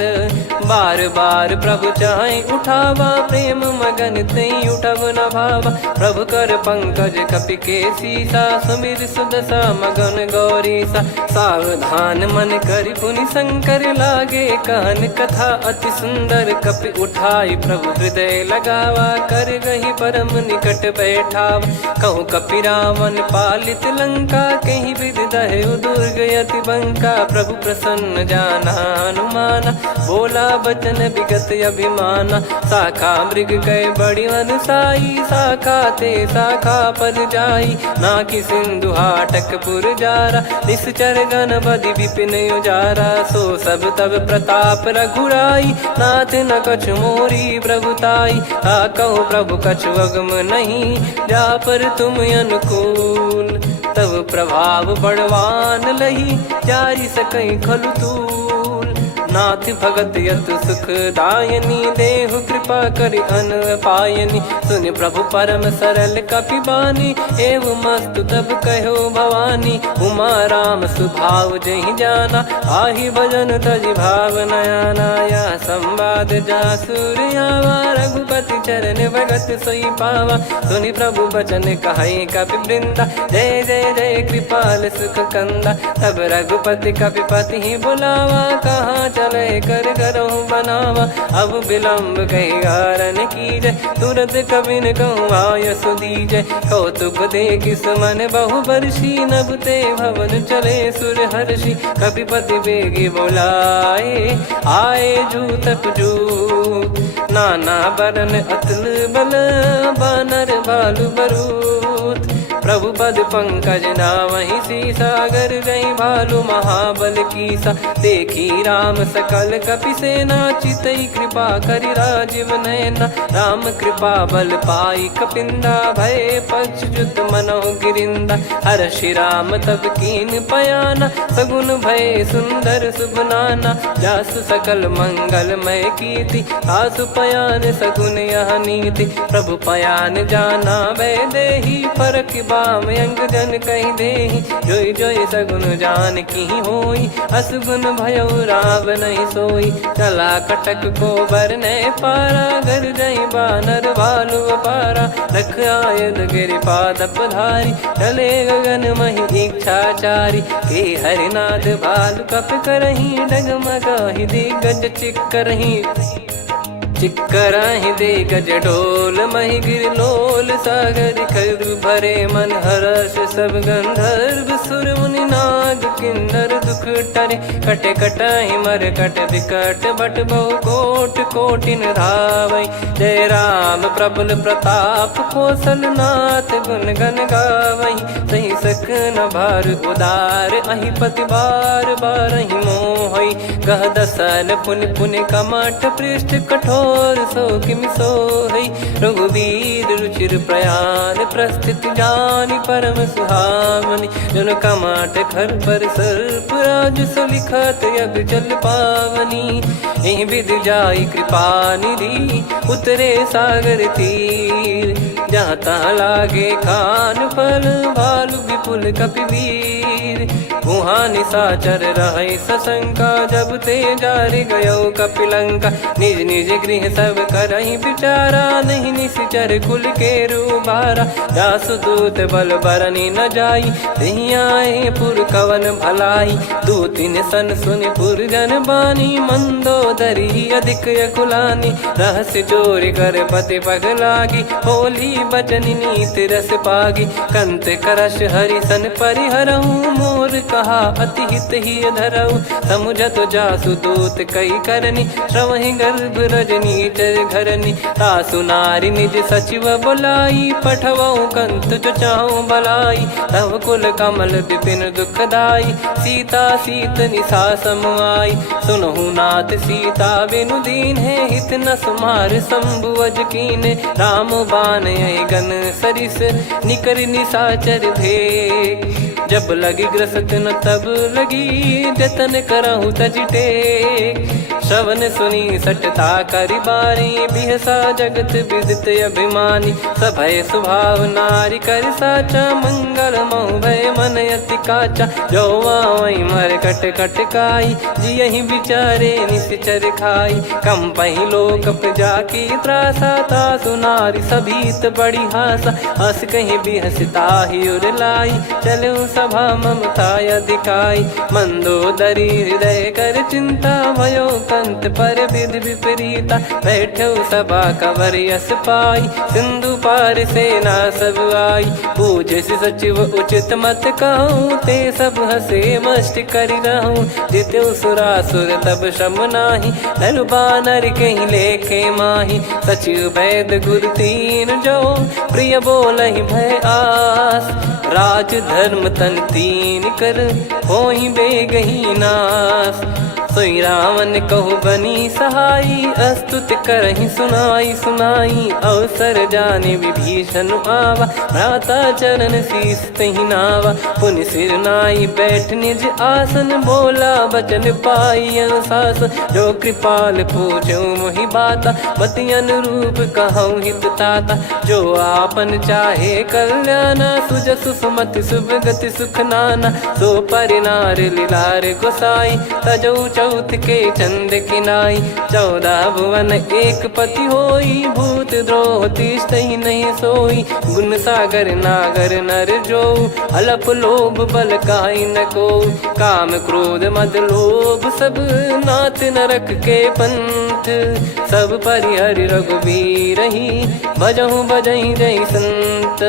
बार बार प्रभु चाहि उठावा प्रेम मगन तई उठब न भावा। प्रभु कर पंकज कपि के सीसा सुमिर सुदशा मगन गौरीसा। सावधान मन करि पुनि शंकर लागे कहन कथा अति सुंदर। कपि उठाई प्रभु हृदय लगावा कर गही परम निकट बैठावा। कहूँ कपि रावण पालित लंका कहीं विधि दहु दुर्ग यति बंका। प्रभु प्रसन्न जाना हनुमाना बोला बचन विगत अभिमाना। शाखा मृग गए बड़ी अनुसाई शाखा ते शाखा पर जाई। ना कि सिंधु हाटक पुर जारा निश्चर गण बदि विपिन उजारा। सो सब तब प्रताप रघुराई नाथ न कछु मोरी प्रभुताई। कहूँ प्रभु कछु अगम नहीं जा पर तुम अनुकूल। तब प्रभाव बड़वान लही जारी सकई खलु तूल। नाथ भगत यत सुख दायनी देहु कृपा करि अन पायनी। सुन प्रभु परम सरल कपि बानी एवं मस्तु तब कहो भवानी। उमा राम सुभाव जहि जाना आहि भजन तजि भाव नयाना। या संवाद जासुर आवा रघुपति चरण भगत सोई पावा। सुनि प्रभु बचन कहै कपि वृंदा जय जय जय कृपाल सुख कंदा। तब रघुपति कपि पति बुलावा कहाँ चले कर करहु बनावा। अब विलम्ब कही कारण कीजय तुरत कबिन कहूँ आयस दीजय। कौतुक देख सुमन बहु बरसी नभ ते भवन चले सुर हर्षि। कपिपति बेगी बोलाए आए जूतक जूत। नाना बरन अतुल बल बानर बालु बरूत। प्रभु पद पंकज नावहि सीसागर गई भालु महाबल कीसा। देखी राम सकल कपि सेना चितई कृपा करि राजीव नयना। राम कृपा बल पाई कपिंदा भय पक्ष जुत मनो गिरिंदा। हर्षि राम तब कीन पयाना सगुन भय सुंदर शुभ नाना। जासु सकल मंगलमय कीर्ति आसु पयान सगुन यह नीति। प्रभु पयान जाना वै देहि फरक बाम अंग जन कहीं देहि। जोई जोई सगुन जान की होई असगुन भयो राव नहीं सोई। चला कटक को बरने पारा घर जई बानर भालु पारा। रख आयद गिरि पाद पधारी चले गगन मही इच्छाचारी। के हरिनाथ भालु कप करही डगमगाहि दिग्गज चिक्करही। चिक्कराहि दे गज डोल महि गिर लोल सागर खर भरे मन हर्ष सब गंधर्व सुर मुनि नार। नाग किन्नर दुख टरे, कटे कटहि मर कट विकट बट बहु कोट कोटिन धावै। जय राम प्रबल प्रताप कौशलनाथ गुण गण गावै। सही सकन भार उदार अहि पति बार बारहि मोहै। गह दसन पुन पुन कमठ पृष्ठ कठोर सो किमि सोहै। रघुवीर रुचिर प्रयाण प्रस्थित जानि परम सुहावनि। जन कमठ खर पर सर्प राज सलिखत यग जल पावनी। एहि विधि जाई कृपा निधि उतरे सागर तीर। जहाँ तहाँ लागे खान फल भालु विपुल कपिवीर। वहाँ निशाचर रहै सशंका जब ते जारि गयो कपिलंका। निज निज गृह सब करहि विचारा नहीं निश्चर कुल के रूबारा। जासु दूत बल बरनि न जाई तेहि आए पुर कवन भलाई। दूतिन सन सुनि पुर जन बानी मंदोदरी अधिक यकुलानी। रहस्य चोरी कर पति पगलागी होली बचन नीति रस पागी। कंत करश हरिसन परिहरहु मोर कहा अति हित ही धरऊ। समुझत जासु दूत कई करनी श्रवहि गर्भ रजनी चर घरनी। तासु नारी निज सचिव बुलाई पठवऊ कंत जो चाहूं बलाई। तव कुल कमल विपिन दुखदाई सीता सीत निशा समाई। सुनहु नाथ सीता बिनु दीन है हित न सुमार शंभु अज कीने। राम बाण गन सरिस निकर निशाचर भेग। जब लगी ग्रसत न तब लगी जतन करहु तज टेक। श्रवण सुनी सटता करि बारी बिहसा जगत विदित अभिमानी। सभय स्वभाव नारी कर साचा मंगल मऊ भय मन अति काचा। जो आवै मर कट कट काई जियहि विचारे निश्चर खाई। कम पहि लोक जाकी त्रासा तासु नारी सभीत बड़ी हासा। हस कहीं बिहसता ही उर लाई चलऊ सभा ममता अधिकाई। मंदोदरी हृदय कर चिंता भयो कंत पर विधि विपरीता। बैठो सभा कवर यस पाई सिंधु पार सेना सब आई। पूज्य सचिव उचित मत कहूँ ते सब हसे मष्ट करि रहूँ। जित्यु सुरासुर तब श्रम नाही नर बानर कहीं लेखे माही। सचिव वैद गुरु तीन जो प्रिय बोलहि भय आस। राज धर्म तन तीन कर होई बेगही नास। सोई रावण कहु बनी सहाई अस्तुत करहि सुनाई सुनाई। अवसर जाने विभीषण आवा भ्राता चरण शीस तहि नावा। पुनि सिर नाई बैठ निज आसन बोला बचन पाई अनुशासन। जो कृपाल पूछो मोहि बाता मति अनुरूप कहूँ हित ताता। जो आपन चाहे कल्याणा सुजसु सुमति सुभगति सुख नाना। सो परिनार लीलार गोसाई तजौ चौथ के चंद किनाई। 14 भुवन एक पति होई भूत द्रोह तिष्ठहि नहीं सोई। गुण सागर नागर नर जो अलप लोभ बल काई न को। काम क्रोध मद लोभ सब नाथ नरक के पंथ। सब परिहरि रघुबीर ही भजहु भजहि जय संत।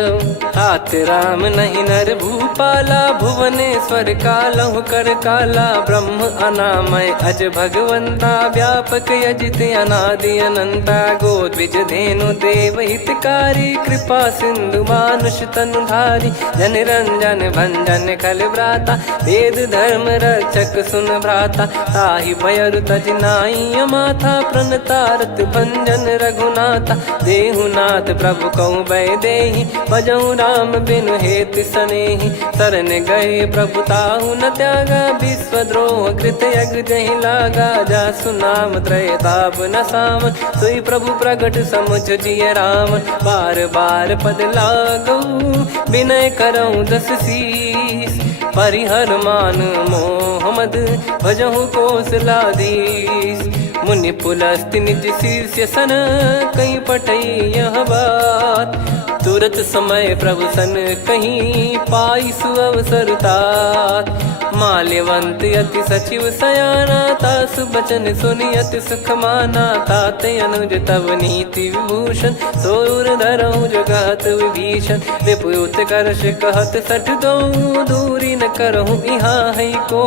तात राम नहीं नर भूपाला भुवनेश्वर कालहु कर काला। ब्रह्म अनामय अज भगवंता व्यापक यजित अनादि अनंता। गोद्विज धेनु देव हितकारी कृपा सिंधु मानुष तनुधारी। जन रंजन भंजन खल भ्राता वेद धर्म रक्षक सुन भ्राता। ताहि भयरु तज नाई माथा प्रणतारत भंजन रघुनाथा। देहुनाथ प्रभु कहु भय देहि भजहु राम बिनु हेतु सनेहि। शरण गए प्रभु ताहु न त्यागा विश्वद्रोह कृत यज्ञ जहि लागा। जासु नाम त्रय ताप न सावन सोई प्रभु प्रगट समुझ जिय राम। बार बार पद लागऊ विनय करऊँ 10 शीस। परिहर मान मोह मद भजहु कौशलाधीश। मुनि पुलस्त्य निज शिष्य सन कहीं पठई यह बात। तुरत समय प्रभु सन कहीं पाई सुअवसर तात। माल्यवंत अति सचिव सयाना तासु बचन सुनि अति सुख माना। ताते अनुज तव नीति विभूषण सोर धरऊ जगत विभीषण। विपुत करश कहत सठ दो दूरी न करहु यहाँ है को।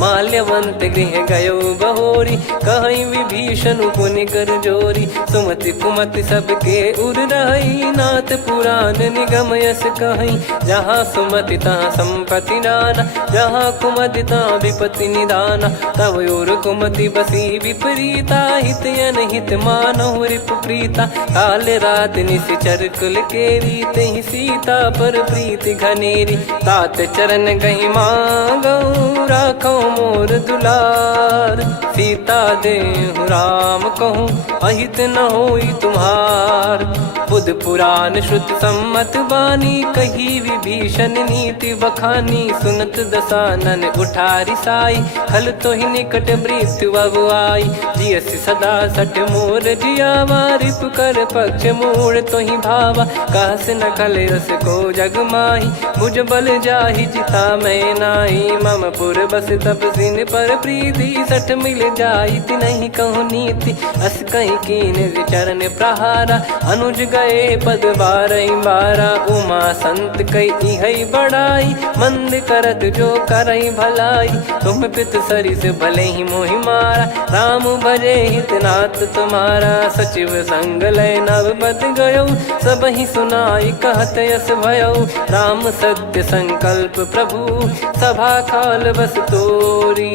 माल्यवंत गृह गयो बहोरी, कहीं विभीषण पुनि कर जोरी। सुमति कुमति सबके उर रही, नाथ पुराण निगम यस कहीं। जहाँ सुमति तहाँ संपत्ति नाना, जहाँ कुमति तहाँ विपत्ति निदाना। तब और कुमति बसी विपरीता, हित अनहित मानहु रिपु प्रीता। काल रात निश्चर कुल केरी, तहि सीता पर प्रीति घनेरी। तात चरण गही मांगऊ, राखो मोर दुलार। सीता देहु राम कहूँ, अहित न होई तुम्हार। बुध पुराण श्रुत सम्मत बानी, कही विभीषण नीति बखानी। सुनत दसानन उठारी साई, खल तो ही निकट मृत्यु अब आई। जियसि सदा सठ मोर जियावा, रिप कर पक्ष मूड़ तो ही भावा। कहस न खल रस को जग माही, मुझ बल जाहि जिता मैं नाई। मम पुर बस तपसिन पर प्रीति, सठ मिल जाई नहीं कहूँ नीति। अस कहीं कीन चरण प्रहारा, अनुज गए पद बारई बारा। उमा संत कई है बड़ाई, मंद करत जो करई भलाई। तुम पित सरिस भले ही मोहि मारा, राम भजे हित नाथ तुम्हारा। सचिव संग लय नव बद गयो, सब ही सुनाई कहत यस भयो। राम सत्य संकल्प प्रभु, सभा काल बस तोरी।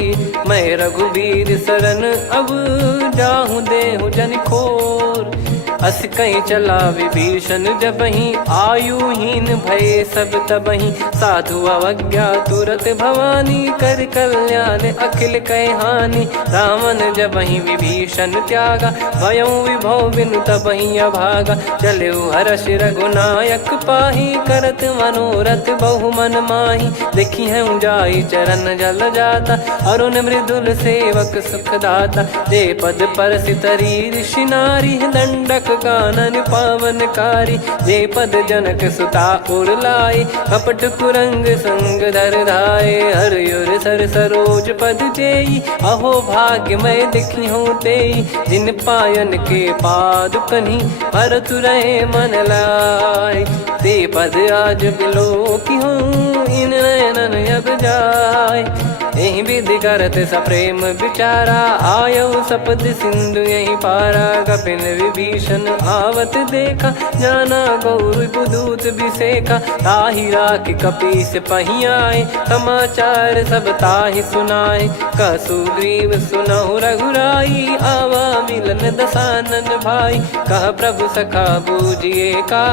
मैं रघुबीर शरण अब, जाहूँ देहु जन खोर। अस कहीं चला विभीषण जबहि, आयुहीन भय सब तबहि। साधु अवज्ञा तुरत भवानी, कर कल्याण अखिल कह हानि। रावण जबहि विभीषण त्यागा, भयउ विभव बिनु तबहि अभागा। चलऊ हर्ष रघुनायक पाही, करत मनोरथ बहु मन माही। देखी है जाई चरण जल जाता, अरुण मृदुल सेवक सुखदाता। जे पद पर सितरी ऋषि नारी, दंडक कानन पावनकारी। जे पद जनक सुता उर लाए, कपट कुरंग संग धर धाये। हरियुर सर सरोज पद जेई, अहो भाग्य मैं दिखी हूँ तेई। जिन पायन के पाद कन्ही, भरत रहे मन लाए। ते पद आज बिलो की हूँ, इन नयनन अब जाय। यही विधि करत सप्रेम विचारा, आयऊ सपद सिंधु यही पारा। कपिन विभीषण आवत देखा, जाना गौर बुदूत बिसेखा। ताहि राख कपीस पही आए, समाचार सब ताहि सुनाए। कह सुग्रीव सुनहु रघुराई, आवा मिलन दसानन भाई। कह प्रभु सखा बूझिए का,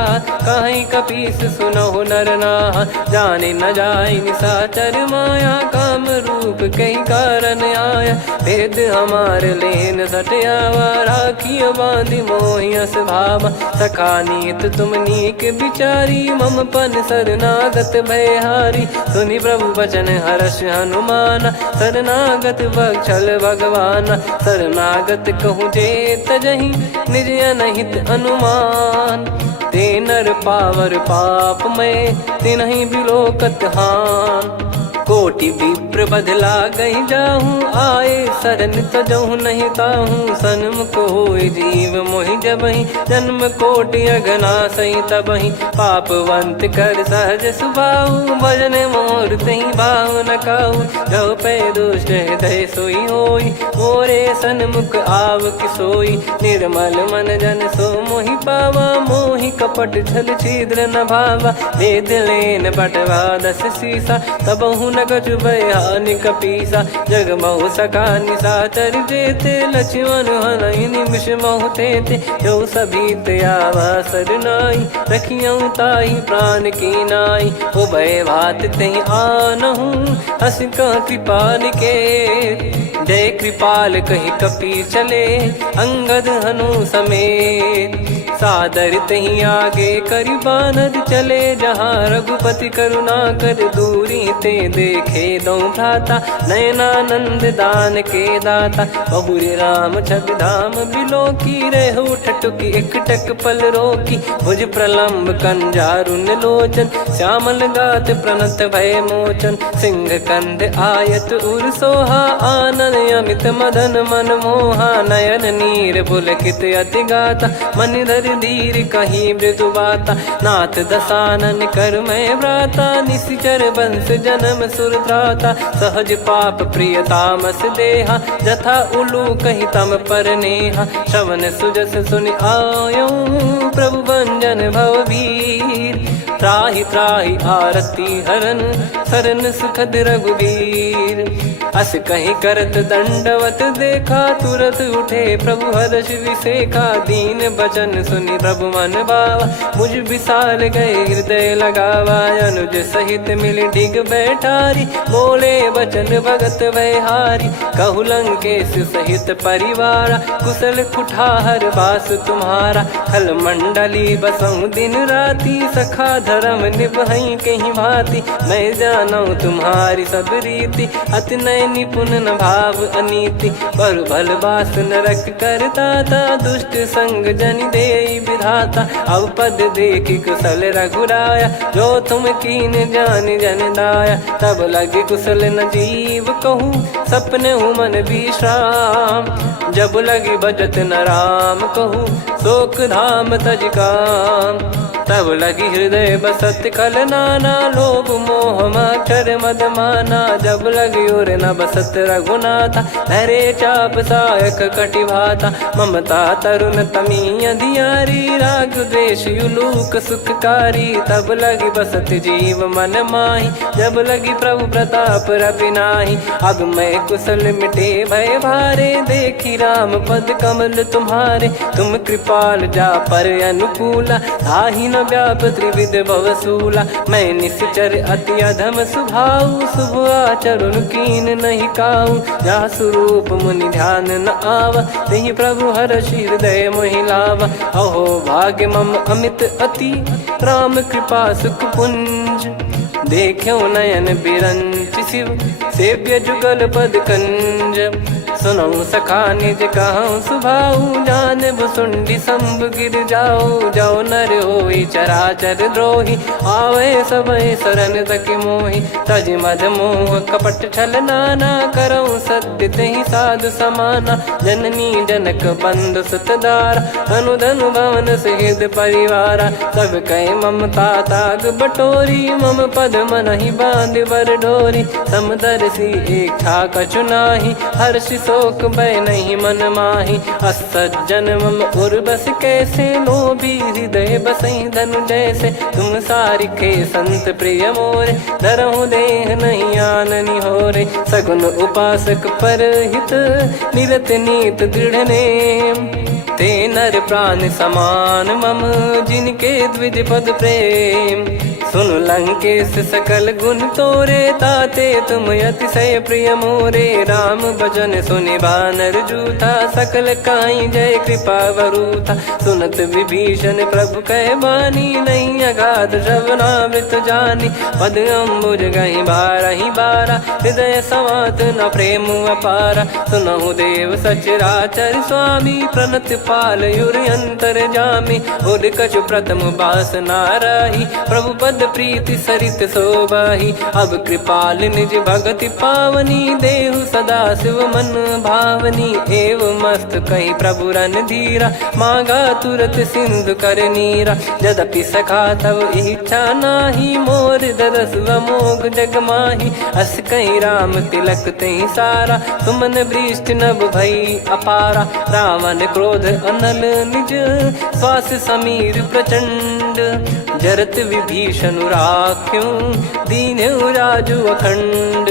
कहीं कपीस सुनहु नर नाहा। जाने न जाय निशाचर माया, काम रूप कई कारण आया। भेद हमार लेन सटयावा, राखियो बांधि मोहियस भावा। सखा नीत तुम नीक बिचारी, मम पन शरणागत भयहारी। सुनि प्रभु वचन हर्ष हनुमाना, शरणागत बक्षल भगवाना। शरणागत कहूँ जे तजहि, निज अनहित अनुमान। ते नर पावर पाप में, तिन्हि बिलोकत हान। कोटि विप्र बदला गई जाहूँ, आए शरण तजहु नहीं ताहूँ। सन्मुख होय जीव मोहि जबहि, जन्म कोटि अगना सही तबहि। पापवंत कर सहज सुभाऊ, भजन मोर तहि भाव न काहू। जो पै दुष्ट हृदय सोई होई, मोरे सन्मुख आव किसोई। निर्मल मन जन सो मोहि पावा, मोहि कपट छल छिद्र न भावा। वेद लेन बटवा दस सीसा, तबहु न कछु भयानि कपीसा। जग महु सखा निशाचर जेते, लक्ष्मण हनहि निमिष महु तेते। जो सभी त्यावा सरनाई, रखियऊ ताहि प्राण की नाई। उभय भात तहि आनहु, हस कह कृपाल के। जय कृपाल कहि कपी चले, अंगद हनु समेत। सादर तही आगे करि बानर चले, जहाँ रघुपति करुणा कर दूरी ते देखे दो भ्राता। नयनानंद दान के दाता, बहुरी राम छग धाम बिलो की। रेहु ठटुकी एकटक पल रोकी, भुज प्रलम्ब कंजारुन लोचन। श्यामल गात प्रणत भय मोचन, सिंह कंध आयत उर सोहा। आनन अमित मदन मन मोहा, नयन नीर पुलकित अति गाता। मनिधर कर धीर कहीं मृदु बाता, नाथ दसानन कर मैं व्राता, निशिचर बंस जन्म सुर त्राता, सहज पाप प्रिय तामस देहा, जथा उलू कही तम पर नेहा, श्रवण सुजस सुनि आयो प्रभु भंजन भववीर, त्राहि त्राहि आरती हरन सरन सुखद रघुवीर, अस कहीं करत दंडवत देखा, तुरत उठे प्रभु हर्ष विसेखा, दीन बचन सुनि प्रभु मन भावा, मुझ विशाल गए हृदय लगावा, अनुज सहित मिल डिग बैठारी, बोले बचन भगत वैहारी, कहु लंकेश सहित परिवारा, कुशल कुठार बास तुम्हारा, खल मंडली बसऊं दिन राती, सखा धर्म निभई कहीं भांति, मैं जानू तुम्हारी सब रीति, अति नय निपुण न भाव अनीति, पर भल बास नरक करता था, दुष्ट संग जन दे विधाता, अब पद देखी कुशल रघुराया, जो तुम कीन जान जन दाया, तब लगे कुशल न जीव कहूँ, सपने हूँ मन विश्राम, जब लगी बजत न राम कहूँ, शोक धाम तज काम, तब लगी हृदय बसत खल नाना, लोभ मोह मक्षर मद माना, जब लगी और न बसत रघुनाथा, धरे चाप सायक कटि भाता, ममता तरुण तमी अधियारी, राग द्वेष युलूक सुखकारी, तब लगी बसत जीव मन माही, जब लगी प्रभु प्रताप रवि नाही, अब मैं कुशल मिटे भय भारे, देखी राम पद कमल तुम्हारे, तुम कृपाल जा पर अनुकूला, ताहि न व्याप त्रिविध भवसूला, मैं निश्चर अति अधम सुभाऊ, शुभ आचरण कीन नहीं काऊ, जा स्वरूप मुनि ध्यान न आवा, तेहि प्रभु हर्ष हृदय मोहि लावा, अहो भाग्य मम अमित अति, राम कृपा सुख पुंज, देखो नयन बिरंच शिव, सेव्य जुगल पद कंज, सुनऊ सखा निज कहूँ सुभाऊ, जान भुसुंडी संभ गिर जाओ, जाओ नर होई चराचर द्रोही, आवे सबय शरण तक मोहि, तज मद मोह कपट छल नाना, करऊँ सत्य तेहि साधु समाना, जननी जनक बंधु सुतदारा, अनु धनु भवन सहित परिवारा, सब कहे ममता ताग बटोरी, मम पद मनहि बांध बर डोरी, समदर्शी इच्छा कछु नाही, हर्ष शोक भय नहीं मन माही, असज्जन मम उर्वश कैसे, लोभी हृदय बसई धनु जैसे, तुम सारिखे संत प्रिय मोरे, धरहु देह नहीं आननि होरे, सगुन उपासक पर हित, निरत नीत दृढ़ नेम, ते नर प्राण समान मम, जिनके द्विज पद प्रेम, सुन लंकेश सकल गुण तोरे, ताते तुम अतिशय प्रिय मोरे, राम भजन सुनि बानर जूथा, सकल काई जय कृपा वरूथा, सुनत विभीषण प्रभु कह बानी, नहीं अगाध श्रवणामृत जानी, पद अम्बुज गहि बारहि बारा, हृदय समात न प्रेम अपारा, सुनहु देव सचराचर स्वामी, प्रणत पाल युर अंतर जामी, उद कछु प्रथम बास नाराही, प्रभु पद प्रीति सरित शोभाही, अब कृपाल निज भगति पावनी, देहु सदा शिव मन भावनी, एव मस्त कही प्रभु रन धीरा, मांगा तुरत सिंधु कर नीरा, यद्यपि सखा तब इच्छा नाही, मोर दरस अमोघ जग माही, अस कहीं राम तिलक तहि सारा, सुमन वृष्ट नभ भई अपारा, रावण क्रोध अनल निज, श्वास समीर प्रचंड, जरत विभीषण राख्यों, दीन्हु राजु अखंड,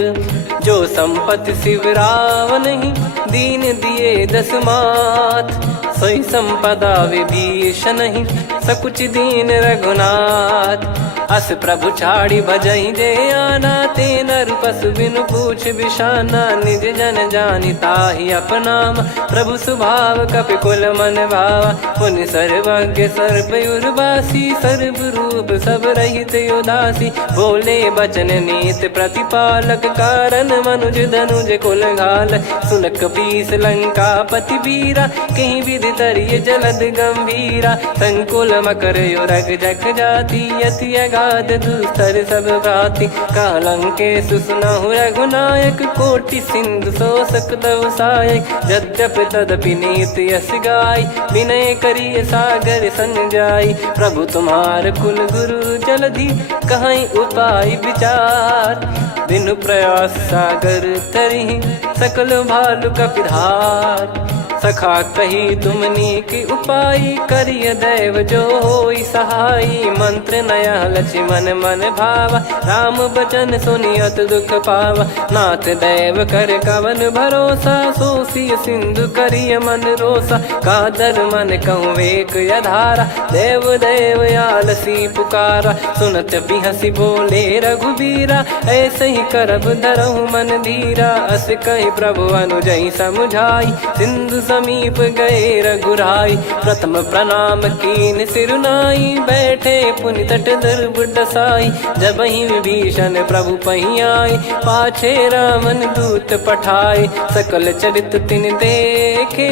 जो संपत्ति शिव रावण ही, दीन दिए दस मात, सोई संपदा विभीषण ही, सकुच दीन रघुनाथ, अस प्रभु छाड़ी भजई जे आना, ते नर पशु बिनु पूछ बिशाना, निज जन जानि ताहि अपनाम, प्रभु स्वभाव कपि कुल मन भावा, मुनि सर्वज्ञ सर्वयुर्वासी, सर्व रूप सब रहित उदासी, बोले बचन नीत प्रतिपालक, कारण मनुज धनुज कुल घाल, सुन कपीस लंका पति वीरा, कहीं विधि तरिय जलद गंभीरा, संकुल मकर युरग जख जाति, यति गाद दुस्तर सब भांति कालंके सुसुनाहु रघुनायक कोटि सिंधु शोषक तव सहायक यद्यपि तदपि नीत यस गाय विनय करिय सागर सन जाई प्रभु तुम्हार कुल गुरु जलधि कहीं उपाय विचार बिनु प्रयास सागर तरिहि सकल भालु कपिधार सखा कही तुमनी की उपाय करिय दैव जो होई सहाई मंत्र नया लक्ष्मण मन भावा राम बचन सुनियत दुख पावा नाथ दैव कर कवन भरोसा सोसिय सिंधु करिय मन रोसा कादर मन कहूँ वेक यधारा देव देव आलसी पुकारा सुनत बिहसी बोले रघुबीरा ऐसे ही करब धरहु मन धीरा अस कही प्रभु अनुजई समुझाई सिंधु समीप गए रघुराई प्रथम प्रणाम कीन सिरुनाई बैठे पुनि तट दर्भ डसाई जब ही विभीषण प्रभु पही आए पाछे रामन दूत पठाए सकल चरित तिन देखे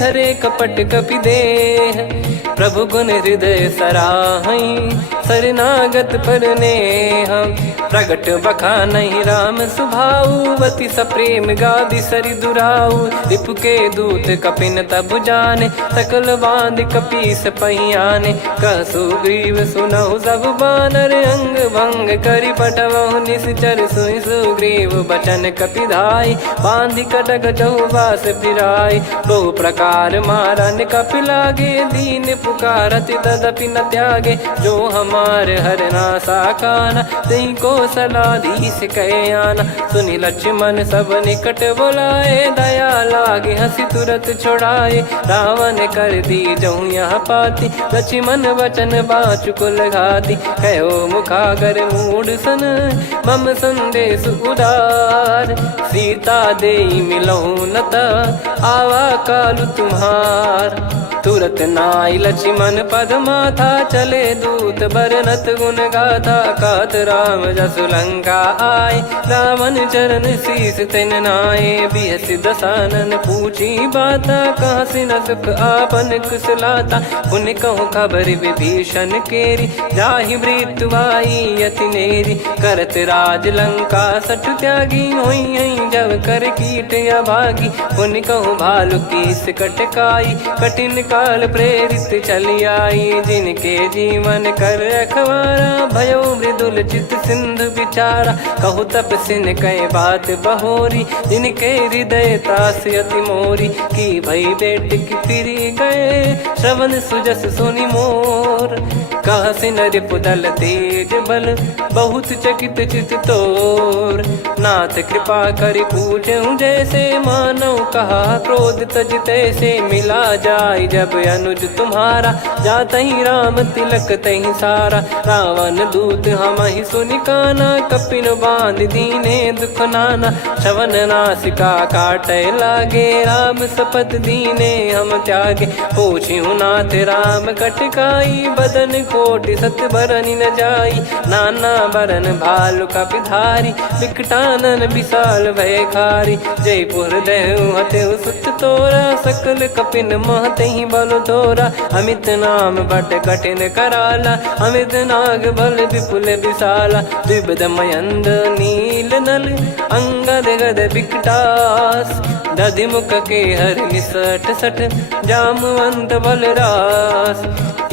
धरे कपट कपि देह प्रभु गुण हृदय सराहई शरणागत पर नेह प्रगट बखानहि राम सुभाऊ वति सप्रेम गादि सरि दुराऊ रिपु के दूत कपिन तब जाने सकल बांध कपीस पहियाने कह सुग्रीव सुनहु सब बानर अंग भंग करि पटवहु निश्चर सुनि सुग्रीव बचन कपिधाई बांधि कटक चहुबास फिराई बहु प्रकार मारन कपि लागे दीन पुकारति तदपि न त्यागे जो हमार हरना साकाना तई को सलाधीश कहे आना सुनि लक्ष्मण सब निकट बुलाए दया लागे हंसी तुरत छोड़ाए रावण कर दी जहूँ यहाँ पाती लक्ष्मण वचन बाचु कुल घाती कहो मुखागर मूड सन मम संदेश उदार सीता देई मिलहु नता आवा कालु तुम्हार तुरत नाई लक्ष्मण पद माथा चले दूत बरनत गुण गाथा कात राम जसु लंका आए रावण चरण शीस तिन नाये बिहसि दसानन पूछी बाता कहाँ से न सुख आपन कुशलाता पुन कहूँ खबर विभीषण केरी जाहि मृत्यु आई यति नेरी करत राज लंका सठ त्यागी होई जब कर कीट अभागी पुन कहूँ भालु कीस कटकाई कठिन काल प्रेरित चली आई जिनके जीवन कर रखवारा भयो मृदुल चित सिंधु विचारा कहु तप सिन कई बात बहोरी जिनके हृदय तास अति मोरी की भई बेट की फिरी गए श्रवण सुजस सुनि मोर कह सिन रिपुदल तेज बल बहुत चकित चित तोर नाथ कृपा करि पूछूं जैसे मानव कहा क्रोध तज तैसे मिला जाय जब अनुज तुम्हारा जात ही राम तिलक तही सारा रावण दूत हम ही सुनि काना कपिन बांध दीने दुख नाना श्रवण नासिका काटे लागे राम सपत दीने हम त्यागे पूछ्यू नाथ राम कटकाई बदन कोटि सत बरनि न जाई नाना बरन भालु कपिधारी विकटानन विशाल भय खारी जयपुर देहु हतेउ सुत तोरा सकल कपिन महतहि बल तोरा अमित नाम बट कठिन कराला अमित नाग बल विपुल विशाला द्विपद मयंद नील नल अंगद गद विकटास दधि मुख के हर निसठ सठ जामवंत बलरास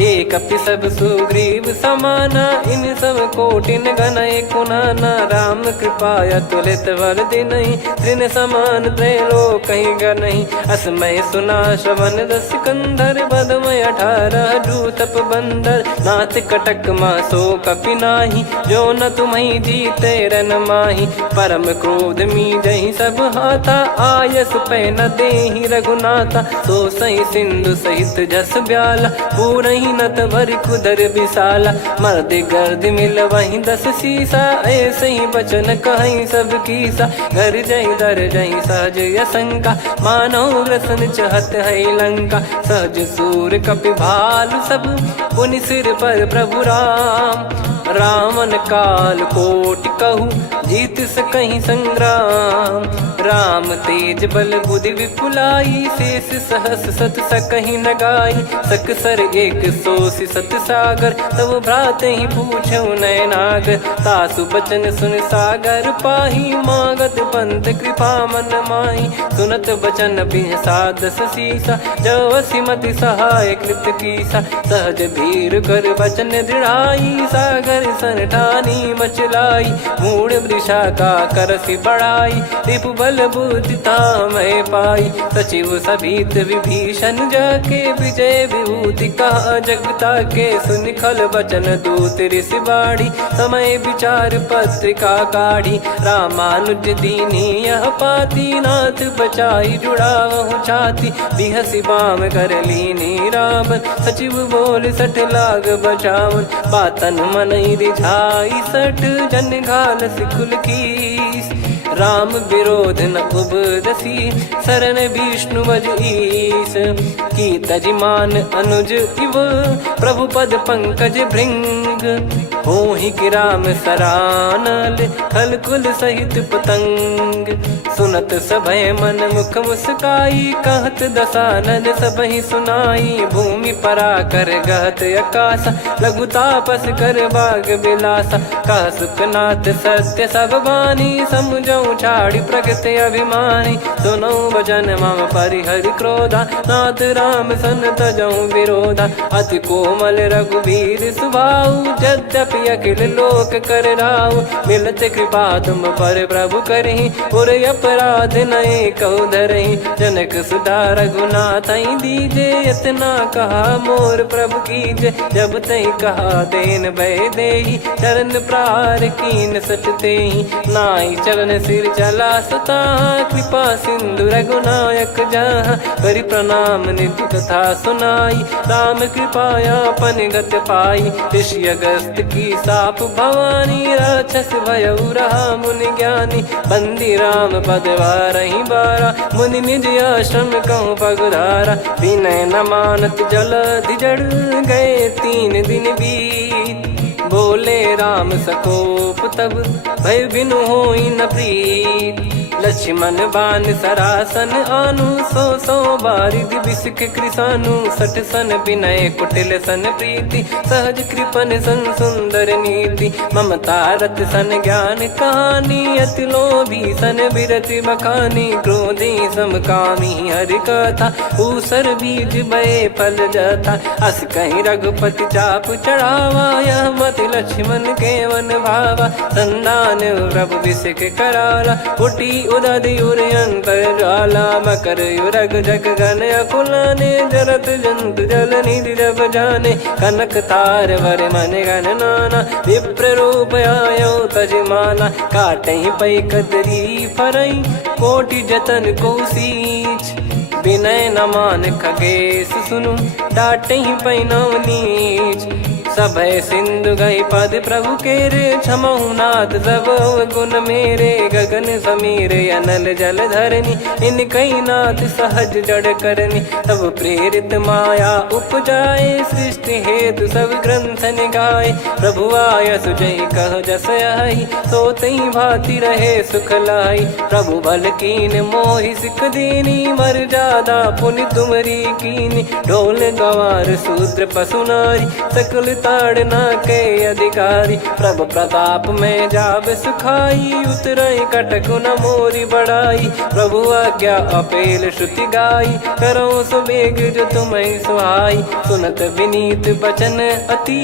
एक अपि सब सुग्रीव समाना इन सब कोटिन गनय कुनाना राम कृपा अतुलित बल दिनहि त्रिन समान त्रैलोक कहीं गनहि असमय सुना श्रवण दस कंधर बदमय 18 जूतप बंदर नाथ कटक मासो कपि नाही जो न तुम्हि जीते रन माही परम क्रोध मी जहि सब हाथा आयस पै न देहि रघुनाथा सो सही सिंधु सहित जस ब्याला पूरहि नत भरि कुदर विशाला मर्द गर्द मिल वहीं 10 सीसा ऐसे ही बचन कहीं सब कीसा घर जहि दर जहि सहज यसंका मानव रसन चहत है लंका सहज सूर कपि भालु सब पुनि सिर पर प्रभु राम रावण काल कोटि कहु जीत सकहीं संग्राम। राम तेज बल बुद्धि विपुलाई, शेष सहस सत सकहीं न गाई। सकसर एक सोसी सत सागर, तब भ्रात ही पूछो नयनागर। तासु बचन सुन सागर पाही, मागत पंथ कृपा मन माही। सुनत बचन बिहसादस सीसा, जव सिमति सहाय कृत कीसा। सहज भीर कर बचन दृढ़ाई, सागर सन ठानी मचलाई। मूढ़ वृषा का करसि बढ़ाई, रिपु बल बुद्धि तामय पाई। सचिव सभीत विभीषण जाके, विजय विभूति कहा जगता के। सुनि खल बचन दूत ऋषि बाड़ी, समय विचार पत्रिका काढ़ी। रामानुज दीनी यह पाती, नाथ बचाई जुड़ावहु छाती। बिहसि बाम कर लीनी रावण, सचिव बोल सठ लाग बचावन। बातन मनई रिझाई सठ, जन घाल सिकुल कीस। राम विरोध न उपदसी, शरण विष्णु बज ईस। की तजिमान अनुज इव, प्रभु पद पंकज भृंग। होहि कि राम सरानल, खल कुल सहित पतंग। सुनत सभय मन मुख मुस्काई, कहत दसानन सबहि सुनाई। भूमि परा कर गहत आकाशा, लघु तापस कर बाग बिलासा। कह सुखनाथ सत्य सब बानी, समुझौ छाड़ी प्रगति अभिमानी। सुनो भजन मम परिहरि क्रोधा, नाथ राम सन तजौ विरोधा। अति कोमल रघुवीर सुभाऊ, यद्यपि अखिल लोक कर राऊ। मिलत कृपा तुम पर प्रभु करहि, पुर अपराध नए कौ धरहि। जनक सुधा रघुनाथ दीजे, इतना कहा मोर प्रभु कीजे। जब तई कहा देन भय देहि, चरण प्रार कीन सट तेहि। नाई चरण सिर चला सता, कृपा सिंधु रघुनायक जहाँ। करि प्रणाम निधि कथा सुनाई, राम कृपाया पन गत पाई। ऋषि अगस्त की साप भवानी, राक्षस भयउ रहा मुनि ज्ञानी। बंदी राम पद वारहि बारा, मुनि निज आश्रम कहूँ पगुधारा। विनय न मानत जलधि जड़, गए 3 दिन बीत। बोले राम सकोप तब, भय बिनु होई न प्रीत। लक्ष्मण बान सरासन आनु, 100 बारिधि बिसक कृसानु। 60 सन विनय कुटिल सन प्रीति, सहज कृपन सन सुंदर नीति। ममता रत सन ज्ञान कहानी, अति लोभी सन बिरति बखानी। क्रोधी समकामी हरि कथा, ऊसर बीज बये फल जथा। अस कहीं रघुपति चाप चढ़ावा, यह मत लक्ष्मण के वन भावा। संदान प्रभु बिसक कराला, उठी उदधि उर अंतर ज्वाला। मकर युरग जग गण अकुलाने, जरत जंतु जल निधि जब जाने। कनक तार वर मन गण नाना, विप्र रूप आयो तजमाना। काटहि पै कदरी फरई, कोटि जतन को सींच। विनय न मान खगेश सुनु, डांटहि पै नव नीच। सभय सिंधु गई पद प्रभु केरे, क्षमहु नाथ सब गुण मेरे। गगन समीरे अनल जल धरनी, इन कई नाथ सहज जड़ करनी। तब प्रेरित माया उपजाए, सृष्टि हेतु सब ग्रंथ निगाए। प्रभु आय सुजई कह जस आई, सोतई भांति रहे सुख लाई। प्रभु बल कीन मोहि सिख दीनी, मर्यादा पुनि तुमरी कीनी। ढोल गवार शूद्र पशु नारी, सकल ताड़ना के अधिकारी। प्रभु प्रताप में जाब सुखाई, उतरई कटक न मोरी बढ़ाई। प्रभु आज्ञा अपेल श्रुति गाई, करो सुबेग जो तुम्हें सुहाई। सुनत विनीत बचन अति,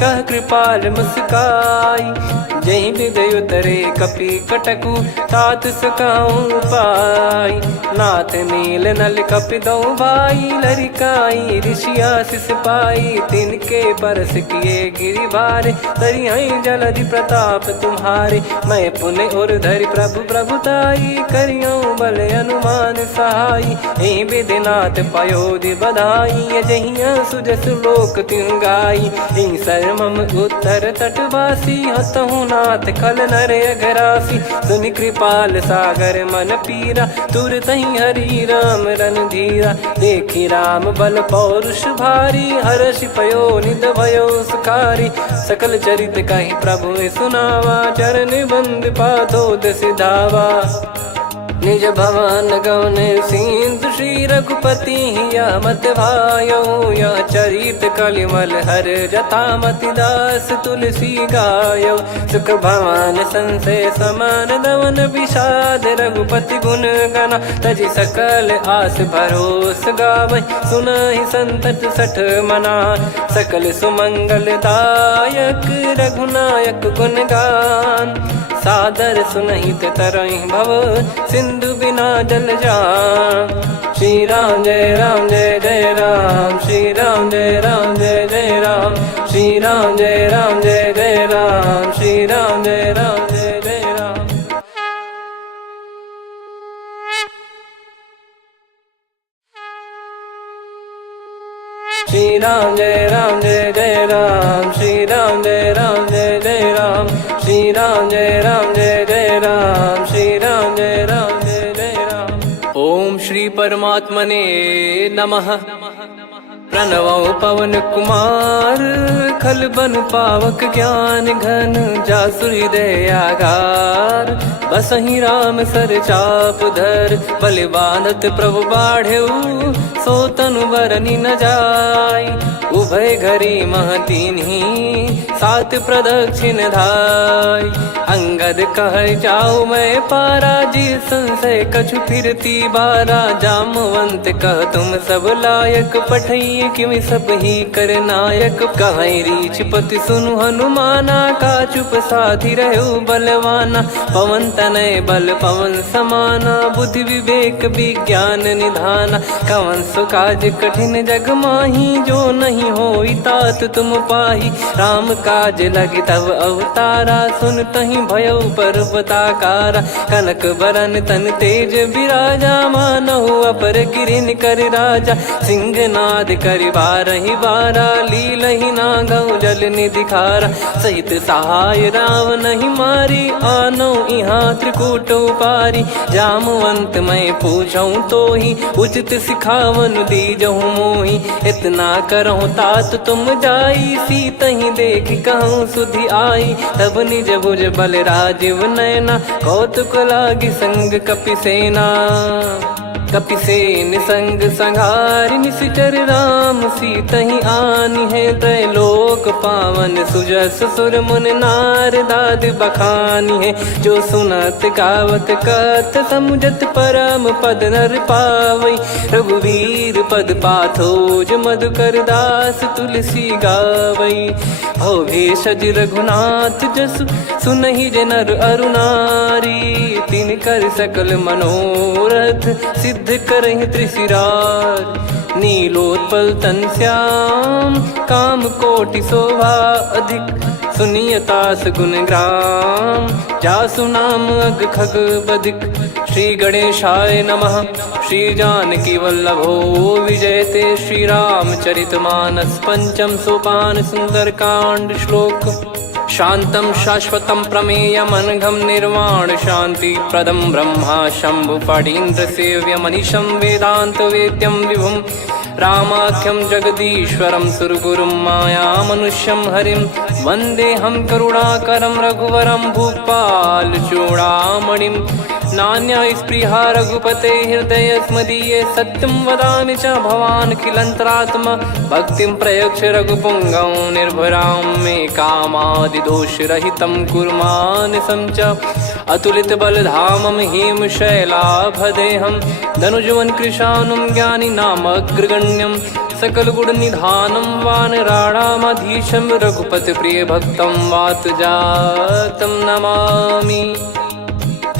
कह कृपाल मुस्काई। जहि हृदय उतरे कपि कटकु, तात सकाऊं पाई। नाथ नील नल कपि दो भाई, लरिकाई ऋषि आशीष पाई। तिनके परस किए गिरि भारे, तरिहै जलधि प्रताप तुम्हारे। मैं पुन और धरि प्रभु प्रभुताई, करियौ बल अनुमान सहाई। एहि विधिनाथ पयोधि बधाई, जहिया सुजस लोक तिहुँ गाई। एहि सरमम उत्तर तटवासी, हतहु रघुनाथ खल नर अघरासी, सुनि कृपाल सागर मन पीरा, तुरतहि हरि राम रणधीरा। देखि राम बल पौरुष भारी, हर्षि पयो निध भयो सुखारी। सकल चरित कहि प्रभु सुनावा, चरण बंद पादोद सिधावा। निज भवन गौन सिंधु श्री रघुपति हिया मत भायो, यह चरित कलिमल हर जथा मति दास तुलसी गायो। सुख भवन संशय समान दवन विषाद, रघुपति गुण गना तजि सकल आस भरोस गावै। सुनहि संतत सठ मना, सकल सुमंगल दायक रघुनायक गुण गान। सादर सुनहित तरहि भव, सिंधु बिना जल जान। श्री राम जय जय राम, श्री राम जय जय राम, श्री राम जय जय राम, श्री राम जय जय राम। श्री राम जय जय राम, श्री राम जय जय राम, श्री राम जय जय राम, श्री राम जय जय राम। ओम श्री परमात्मने नमः। प्रणवो पवन कुमार, खल बन पावक ज्ञान घन, जासु हृदय आगार। बसहि राम सर चाप धर, बलि बांधत प्रभु बाढ़ऊ, सो तनु बरनि न जाय। उभय घरी महतीन्ही, सात प्रदक्षिण धाय। अंगद कह जाऊ मैं पारा, जी संशय कछु फिरती बारा। जामवंत कह तुम सब लायक, पठई किमि सब ही कर नायक। कहै रीछ पति सुनु हनुमाना, का चुप साधि रहु बलवाना। पवन तनय बल पवन समाना, बुद्धि विवेक विज्ञान निधाना। कवन सो काज कठिन जग माही, जो नहीं होई तात तुम पाही। राम काज लगी तब अवतारा, सुन तहि भयउ पर्वताकारा। कनक बरन तन तेज बिराजा, मानहु अपर गिरिन कर राजा। सिंहनाद करि बारहि बारा, लीलहि नागौ जल निधि खारा। सहित सहाय राम नहीं मारी, आनो इहाँ त्रिकूट उपारी। जामवंत मैं पूछऊँ तोहि, उचित सिखावन दीजहु मोहि। इतना करहु तात तुम जाई, सीतहि देख कहूँ सुधि आई। तब निज भुज बल राजीव नयना, कौतुक लागी संग कपिसेना। कपिसेन संग संघारि निशिचर राम, सीतहि आनि है त्रैलोक पावन। सुजस सुर मुन नार दाद बखानी है, जो सुनत गावत कथ समुझत परम पद नर पावै। रघुवीर पद पाथोज मधुकर दास तुलसी गावै। भव भेषज रघुनाथ जसु, सुनहि जे नर अरु नारी। तिन कर सकल मनोरथ, सिद्ध करहि त्रिशिरार। नीलोत्पल तन श्याम, काम कोटि शोभा अधिक। सुनियतास गुण ग्राम, जासु नाम अग खग बधिक। श्री गणेशाय नमः। श्री जानकी वल्लभो विजयते, श्री रामचरित मानस पंचम सोपान सुंदरकांड श्लोक। शांतं शाश्वतं प्रमेयमनघं निर्वाण शांति प्रदं ब्रह्मा शंभु फणीन्द्र सेव्य मनीषं वेदांत वेद्यं विभुं। रामाख्यं जगदीश्वरं सुरगुरुं माया मनुष्यं हरिं। वन्देऽहं करुणाकरं रघुवरं भूपाल चूडामणिं। नान्या स्पृहा रघुपते हृदय स्मदीये, सत्यं वदामि च भवान् खिलन्तरात्मा। भक्तिं प्रयच्छ रघुपुङ्गं निर्भरां मे कामादिदोषरहितं कुर्मानसं च। अतुलित बलधामं हेमशैलाभदेहं, धनुजवन कृशानुं ज्ञानिनामग्रगण्यं। सकल गुण निधानं वानराणामधीशं, रघुपति प्रिय भक्तं वातजातं नमामि।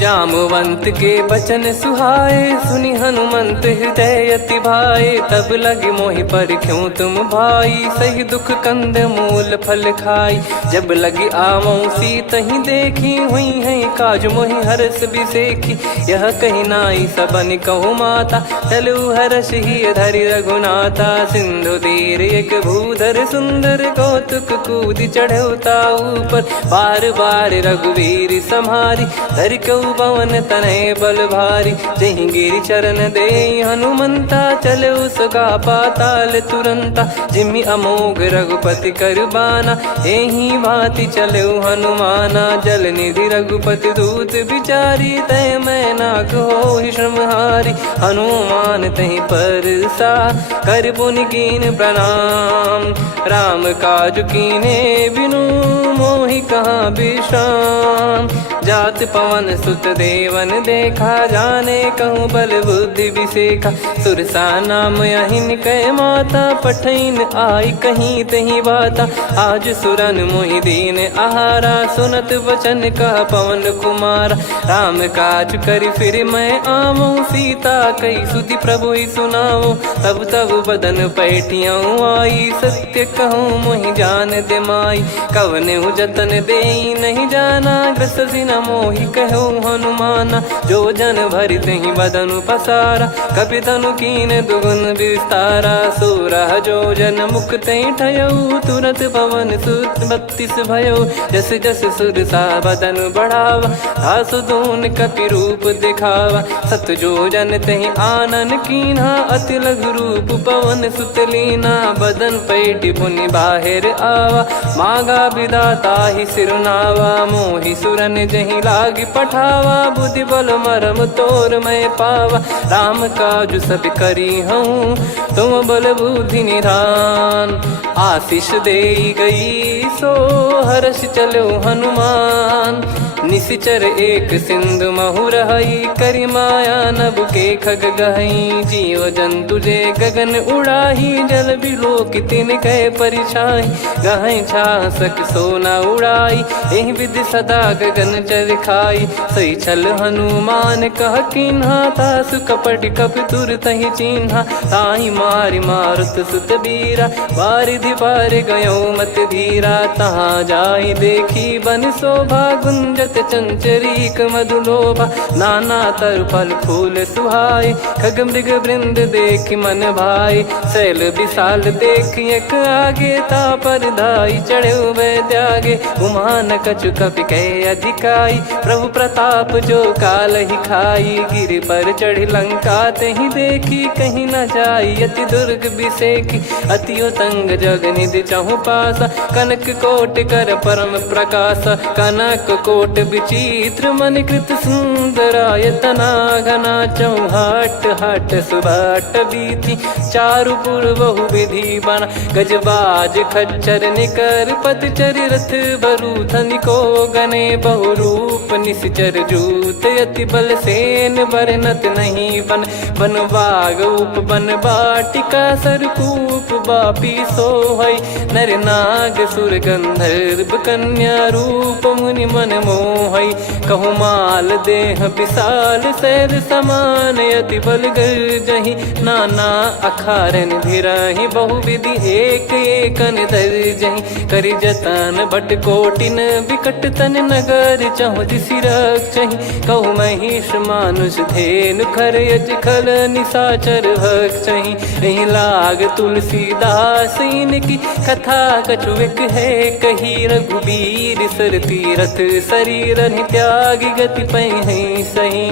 जामवंत के बचन सुहाए, सुनि हनुमंत हृदय अति भाए। तब लगे मोहि पर क्यों तुम भाई, सही दुख कंद मूल फल खाई। जब लगी आवऊं सीत ही देखी, हुई है काज मोहि हरस बिसेखी। यह कही नाई सबन कहु माता, चलू हरष ही धरि रघुनाथा। सिंधु तीर एक भूधर सुंदर, कौतुक कूद चढ़ौता ऊपर। बार बार रघुवीर सम्हारी, धरि कहु पवन तनय बल भारी। जहि गिरि चरण दे हनुमंता, चलो सगा पाताल तुरंता। जिमि अमोघ रघुपति कर बाना, एहि भांति चलो हनुमाना। जल निधि रघुपति दूत बिचारी, तय मैं नाग होहि श्रमहारी। हनुमान तहि परसा, कर पुनि कीन प्रणाम। राम काज कीने बिनु, मोहि कहाँ विश्राम। जात पवन सुत देवन देखा, जाने कहूँ बल बुद्धि विसेखा। सुरसा नाम अहिन कै माता, पठैन आई कहीं तहीं बाता। आज सुरन मोहि दीन आहारा, सुनत वचन कह पवन कुमारा। राम काज करि फिर मैं आवऊं, सीता कई सुधि प्रभु ही सुनाओ। तब तब बदन पैठियाँ आई, सत्य कहूँ मोहि जान दे माई। कवने जतन देई नहीं जाना, ग्रसि न मोहि कहूँ हनुमाना। जो जन भरि तहि बदनु पसारा, कपि तनु कीन दुगुन विस्तारा। सोरह जो जन मुख तहि ठयऊ, तुरत पवन सुत 32 भयऊ। जस जस सुरसा बदन बढ़ावा, आसु दून कपि रूप दिखावा। सत जो जन तहि आनन कीन्हा, अति लघु रूप पवन सुत लीना। बदन पैठि पुनि बाहिर आवा, मांगा विधाता ही सिरुनावा। मोहि सुरन जहि लागी पठावा, बुद्धि बल मरम तोर मैं पावा। राम काज सब करी हूँ, तुम बल बुद्धि निधान। आशीष देई गई सो, हर्ष चलो हनुमान। निशिचर एक सिंधु महु रहई, करि माया नभ के खग गहई। जीव जंतु जे गगन उड़ाही, जल बिलोक तिन कह परिछाई। गहई छासक सोना उड़ाई, एहि विधि सदा गगन चर खाई। सही छल हनुमान कह कीन्हा, तासु कपट कपि तुर तहि चिन्हा। ताहि मारि मारुत सुत बीरा, बारिधि पार गयो मत धीरा। तहाँ जाई देखी बन शोभा, गुंजत चंचरीक मधुलोभा। नाना तरु फल फूल सुहाए, खग मृग वृंद देख मन भाई। शैल विशाल देख एक आगे, तापर धाई चढ़े वै त्यागे। उमान कछु कपि कह अधिकाई, प्रभु प्रताप जो काल ही खाई। गिर पर चढ़ी लंका तहि देखी, कहीं न जाई अति दुर्ग बिसेखी। अति उतंग जग निधि चहु पासा, कनक कोट कर परम प्रकाशा। कनक कोट विचित्र मन कृत सुंदरायतना। घना चौहाट हाट सुबाट बीथी, चारु पुर बहु विधि बना। गजबाज खच्चर निकर पतचर, रथ बरु धनिको गने। बहु रूप निश्चर जूत, अति बल सेन बरनत नहीं बन। बन बाग उप बन बाटिका, सरकूप बापी सोहई। नर नाग सुर गंधर्व कन्या, रूप मुनि मन मोहई। कहु माल देह विशाल, शैल समान अति बल गर्जहि। नाना अखारन भिराहि, बहु विधि एक एकन दर्जहि। करि जतन भट कोटिन, विकट तन नगर चहु दिसि रक्षहि। कहु महिष मानुष धेनु, खर यज खल निशाचर भक्षहि। एहि लाग तुलसीदास इनकी, कथा कछु एक है कही। रघुबीर सर तीरथ शरीर, त्यागी गति पै सही।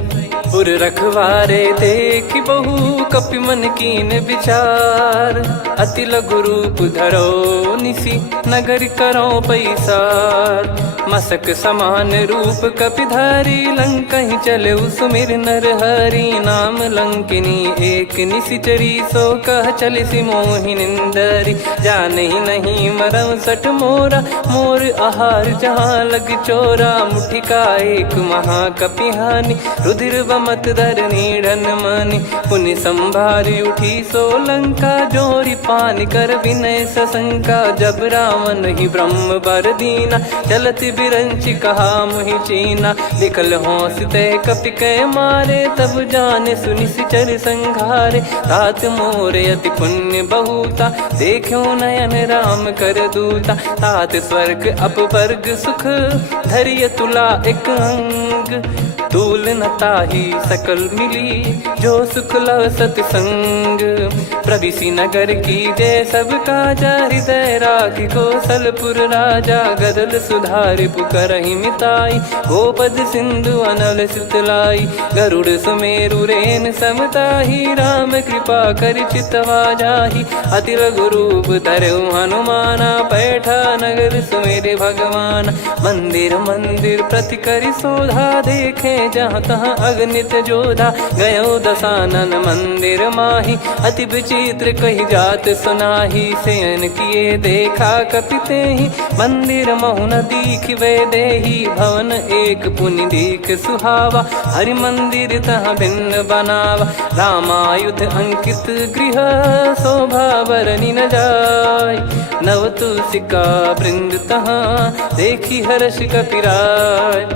पुर रखवारे देख बहु, कपि मन कीन विचार। अति लघु रूप धरो निसी, नगर करो पैसार। मसक समान रूप कपि धारी, लंकहि चले सुमिर नर हरि। नाम लंकिनी एक निशिचरी, सो कह चलिसि मोहि निंदरी। जानहि नहीं मरम सठ मोरा, मोर आहार जहाँ लग चोरा। मुठिका एक महाकपि हानि, रुधिर बमत धरनी ढन मनि पुनि संभारी उठी सोलंका जोरी पानी कर विनय सशंका जब रावण ही ब्रह्म बर दीना चलत बिरंची कहा मुहि चीना निकल होंस ते कपि कै मारे तब जाने सुनि सिचर संघारे तात मोरे अति पुण्य बहुता देखो नयन राम कर दूता तात स्वर्ग अपवर्ग सुख धरिय तुला एक अंग तूल न ताही सकल मिली जो सुख लव सतसंग प्रविसी नगर की जय सब काजा हृदय राखी कौशलपुर राजा गदल सुधारि पुकरहि मिताई गोपद सिंधु अनल सितलाई गरुड़ सुमेरु रेन समताही राम कृपा कर चितवा जाही अति लघु रूप धरऊ हनुमाना बैठा नगर सुमेरे भगवान मंदिर मंदिर प्रति करि शोधा देखे जहाँ तहाँ अगणित जोधा गयो दशानन मंदिर माही अति विचित्र कही जात सुनाही सेन किए देखा कपिते ही मंदिर महु न दीख वे देही भवन एक पुनि दीख सुहावा हरि मंदिर तहाँ भिन्न बनावा रामायुध अंकित गृह शोभा बरनी न जाय नव तुलसी का वृंद तहाँ देखी हर्ष कपिराय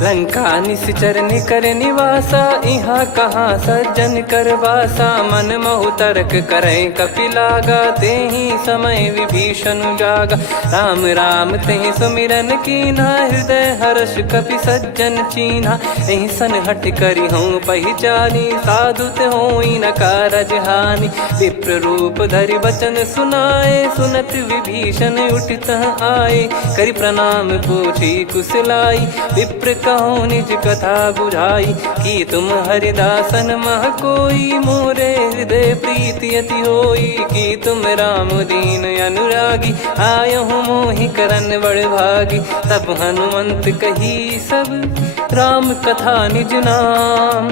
लंका निश्चर निकर निवासा यहाँ कहाँ सज्जन कर वासा मन महु तर्क करे कपिलागा ते ही समय विभीषण जागा राम राम ते सुमिरन कीना हृदय हर्ष कपि सज्जन चीन्हा यही सन हट करी हूँ पहचानी साधु ते होई न कारज हानि विप्र रूप धरि वचन सुनाए सुनत विभीषण उठित आए करि प्रणाम पूछी कुशलाई विप्र कहो निज कथा बुझाई कि तुम हरिदासन मह कोई मोरे हृदय प्रीति अति होई कि तुम राम दीन अनुरागी आयहु मोहि करन बड़ भागी तब हनुमंत कही सब राम कथा निज नाम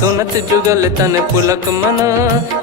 सुनत जुगल तन पुलक मन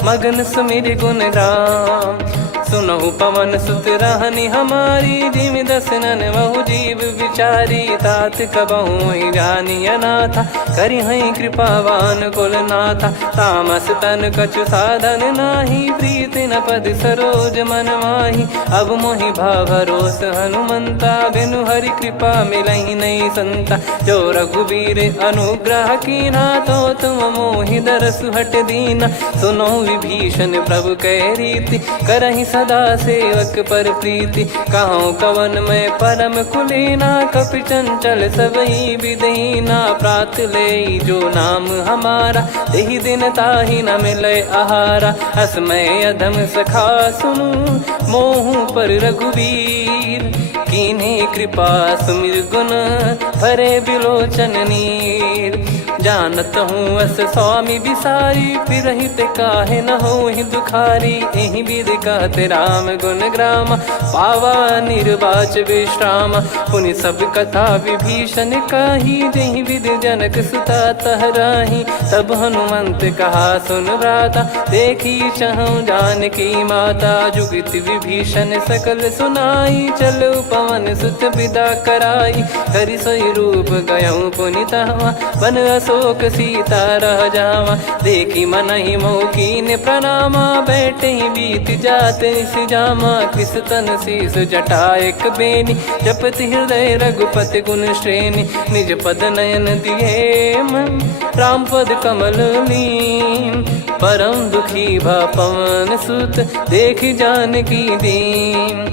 मगन सुमिर गुण राम सुनहु पवन सुत रहनी हमारी जिमि दसनन बहु जीव विचारी तात कबहु ही जानी अनाथा करि हई कृपावान कुल नाथा तामस तन कछु साधन नाही प्रीति न पद सरोज मन माही अब मोहि भाव भरोस हनुमंता बिनु हरि कृपा मिलहि नहीं संता जो रघुबीर अनुग्रह कीना तो तुम मोहि दरस हट दीना सुनो विभीषण प्रभु कह रीति करहि सदा सेवक पर प्रीति कहूँ कवन में परम कुलीना कपि चंचल सबही विदहीना प्रात ले जो नाम हमारा तेहि दिन ताहि न मिले आहारा असमय अधम सखा सुनु मोहु पर रघुवीर कीन्हे कृपा सुमिर गुण भरे बिलोचन नीर जानत हूँ अस स्वामी बिसारी फिर हित काहे न हो ही दुखारी एहि विध कहते राम गुण ग्राम पावा निर्वाच विश्राम पुनि सब कथा विभीषण काही जहि विध जनक सुता तहराही तब हनुमंत कहा सुन भ्राता देखी चहु जानकी माता जुगित विभीषण सकल सुनाई चलो पवन सुत विदा कराई करि सोई रूप गयऊँ पुनि तहवा बन अशोक सीता रह जावा देखी मन ही मौकीन प्रणामा बैठे ही बीत जाते जामा कृष तन शीस जटा एक बेनी जपति हृदय रघुपति गुण श्रेणी निज पद नयन दिए मन राम पद कमल लीन परम दुखी भा पवन सुत देखी जानकी दीन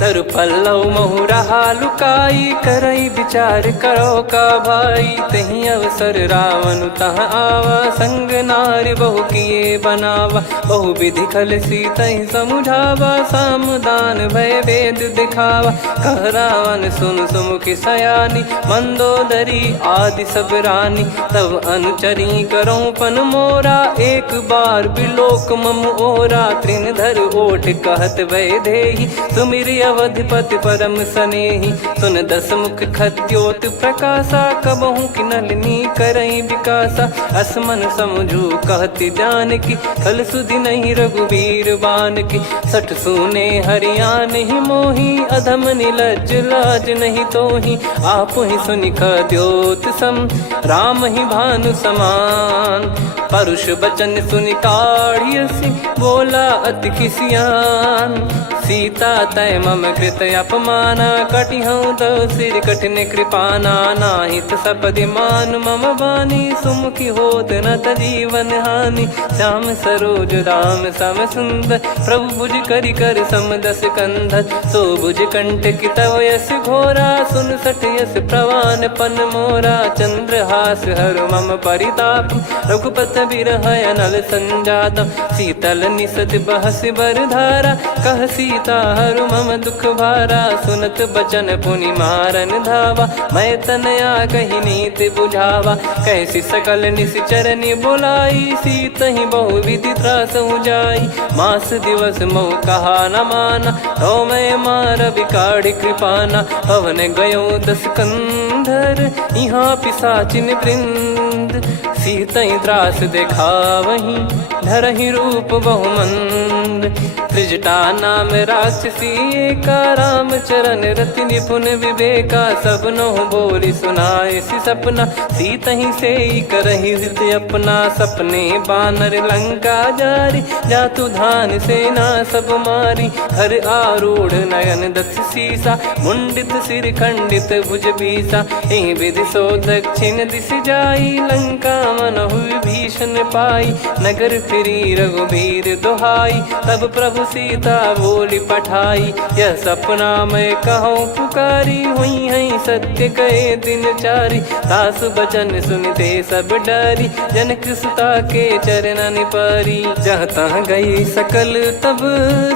तरु पल्लव महु रहा लुकाई करई विचार करो का भाई तही अवसर रावण तह आवा संग नारी बहु किए बनावा बहु विधि खल सीतहि समुझावा सामदान भय वेद दिखावा कह रावण सुन सुमुखी सयानी मंदोदरी आदि सब रानी तब अनुचरी करो पन मोरा एक बार बिलोक मम ओरा तृण धर ओट कहत वै देहि सुमिर अवधिपति परम सनेही। सुन दस मुख खद्योत प्रकाशा, कबहू की नलिनी करई विकासा। असमन समझू कहती जान की, फल सुधि नहीं रघुबीर बान की। सठ सुने हरियाण ही मोही, अधम निलज लाज नहीं तोही। आप ही सुनि खद्योत सम, राम ही भानु समान। परुष बचन सुनि काढ़ियसि, बोला अति किसियान। सीता तय मम कृत अपमाना, कटिहऊँ तो सिर कठिन कृपाना। नाहित सपदि मान मम बानी, सुमुखी होत न जीवन हानि। श्याम सरोज राम सम सुंदर, प्रभु भुज करि कर सम दस कंधर। सो भुज कंठ की तव यस घोरा, सुन सठ यस प्रवान पन मोरा। चंद्रहास हर मम परिताप, रघुपत बिरह अनल संजात। शीतल निसत बहस बर धारा, कह सीता हरु मम दुख भारा। सुनत बचन पुनि मारन धावा, मैं तनया कही नीति बुझावा। कैसी सकल निश्चरनि बुलाई, सीत ही बहु विधि त्रास जाई। मास दिवस मोह कहा न माना, तो मैं मार बिकाढ़ी कृपाना। पवन गयो दस कंधर, यहाँ पिशाचिन वृंद। सीतहि त्रास देखावहीं, धरहि रूप बहुमंद। त्रिजटा नाम राक्षसी एका, राम चरण रति निपुण विवेका। सबनो बोली सुनाए सि सपना, सीतहि सेई करहि हृद अपना। सपने बानर लंका जारी, जातु धान सेना सब मारी। हर आरूढ़ नयन दस सीसा, मुंडित सिर खंडित भुज बीसा। एहि विधि सो दक्षिण दिश जाई, लंका मनहु भीषण पाई। नगर फिरी रघुबीर दुहाई, तब प्रभु सीता बोली पठाई। यह सपना मैं कहूँ पुकारी, हुई है सत्य कहे दिन चारी। सासु बचन सुनते सब डरी, जनक सुता के चरण परी। जहाँ तहाँ गई सकल तब,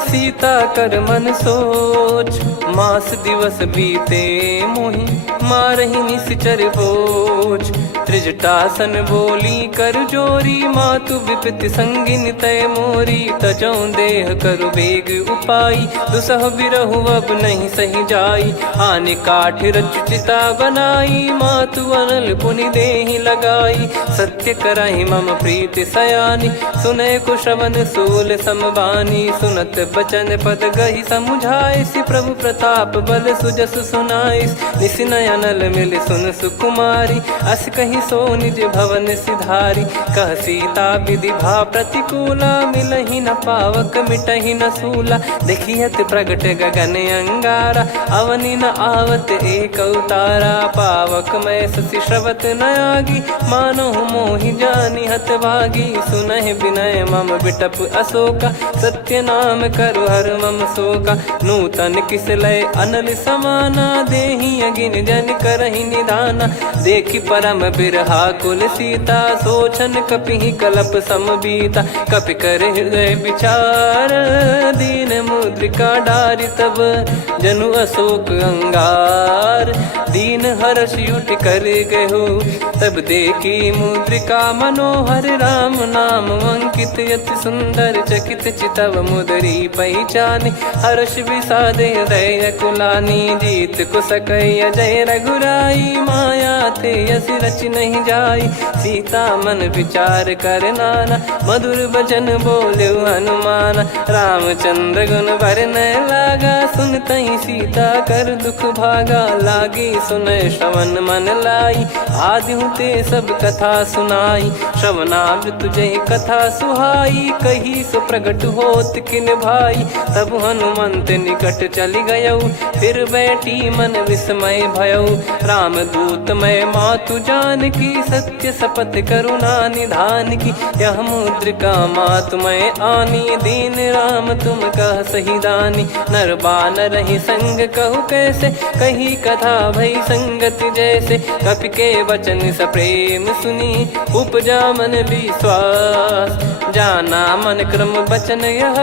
सीता कर मन सोच। मास दिवस बीते मोहि, मारहि निश्चर बोझ। त्रिजटासन बोली कर जोरी, मातु विपति संगिन तय मोरी। तजौ देह करु बेग उपाई, दुसह बिरहु अब नहीं सही जाई। आने काठ रचु चिता बनाई, मातु अनल पुनि देहि लगाई। सत्य करहि मम प्रीति सयानी, सुनय को श्रवण सूल समबानी। सुनत बचन पद गहि समुझाइसि, प्रभु प्रताप बल सुजस सुनाइस। निसिनय अनल मिल सुन सुकुमारी, अस कहि सो निज भवन सिधारी। कह सीता विधि भा प्रतिकूला, मिलहि न पावक मिटहि न सूला। देखियत प्रगट गगन अंगारा, अवनि न आवत एक अवतारा। पावक मैं ससि श्रवत न आगी, मानो मोहि जानि हत भागी। सुनहि विनय मम बिटप अशोका, सत्य नाम करु हर मम शोका। नूतन किस लय अनल समाना, देहि अगिन जन करहि निधाना। देखि परम बिरहा कुल सीता, सोचन कपिहि कलप समबीता। कपि कर हृदय विचार, दीन मुद्रिका डारि तब। जनु अशोक अंगार, दीन हर्ष उठ कर गहो। तब देखी मुद्रिका मनोहर, राम नाम अंकित अति सुंदर। चकित चितव मुदरी पहचानी, हर्ष विषाद हृदय कुलानी। जीत को सकय जय रघुराई, माया थे यस रच नहीं जाई। सीता मन विचार कर नाना, मधुर बचन बोले हनुमान। रामचंद्र गुण बरनय लागा, सुनतहि सीता कर दुख भागा। लागी सुनय श्रवण मन लाई, आदिहु ते सब कथा सुनाई। श्रवणाब तुझे कथा सुहाई, कही सो प्रगट होत किन भाई। तब हनुमंत निकट चली गयऊ, फिर बैठी मन विस्मय भयऊ। राम दूत मैं मातु जान की, सत्य शपथ करुणा निधान की। यह मुद्रिका मातु मैं आनी, दीन राम तुम कह सही दानी। नर बानर ही संग कहु कैसे, कही कथा भई संगति जैसे। कपि के वचन सप्रेम सुनी, उपजा मन विश्वास। जाना मन क्रम बचन यह,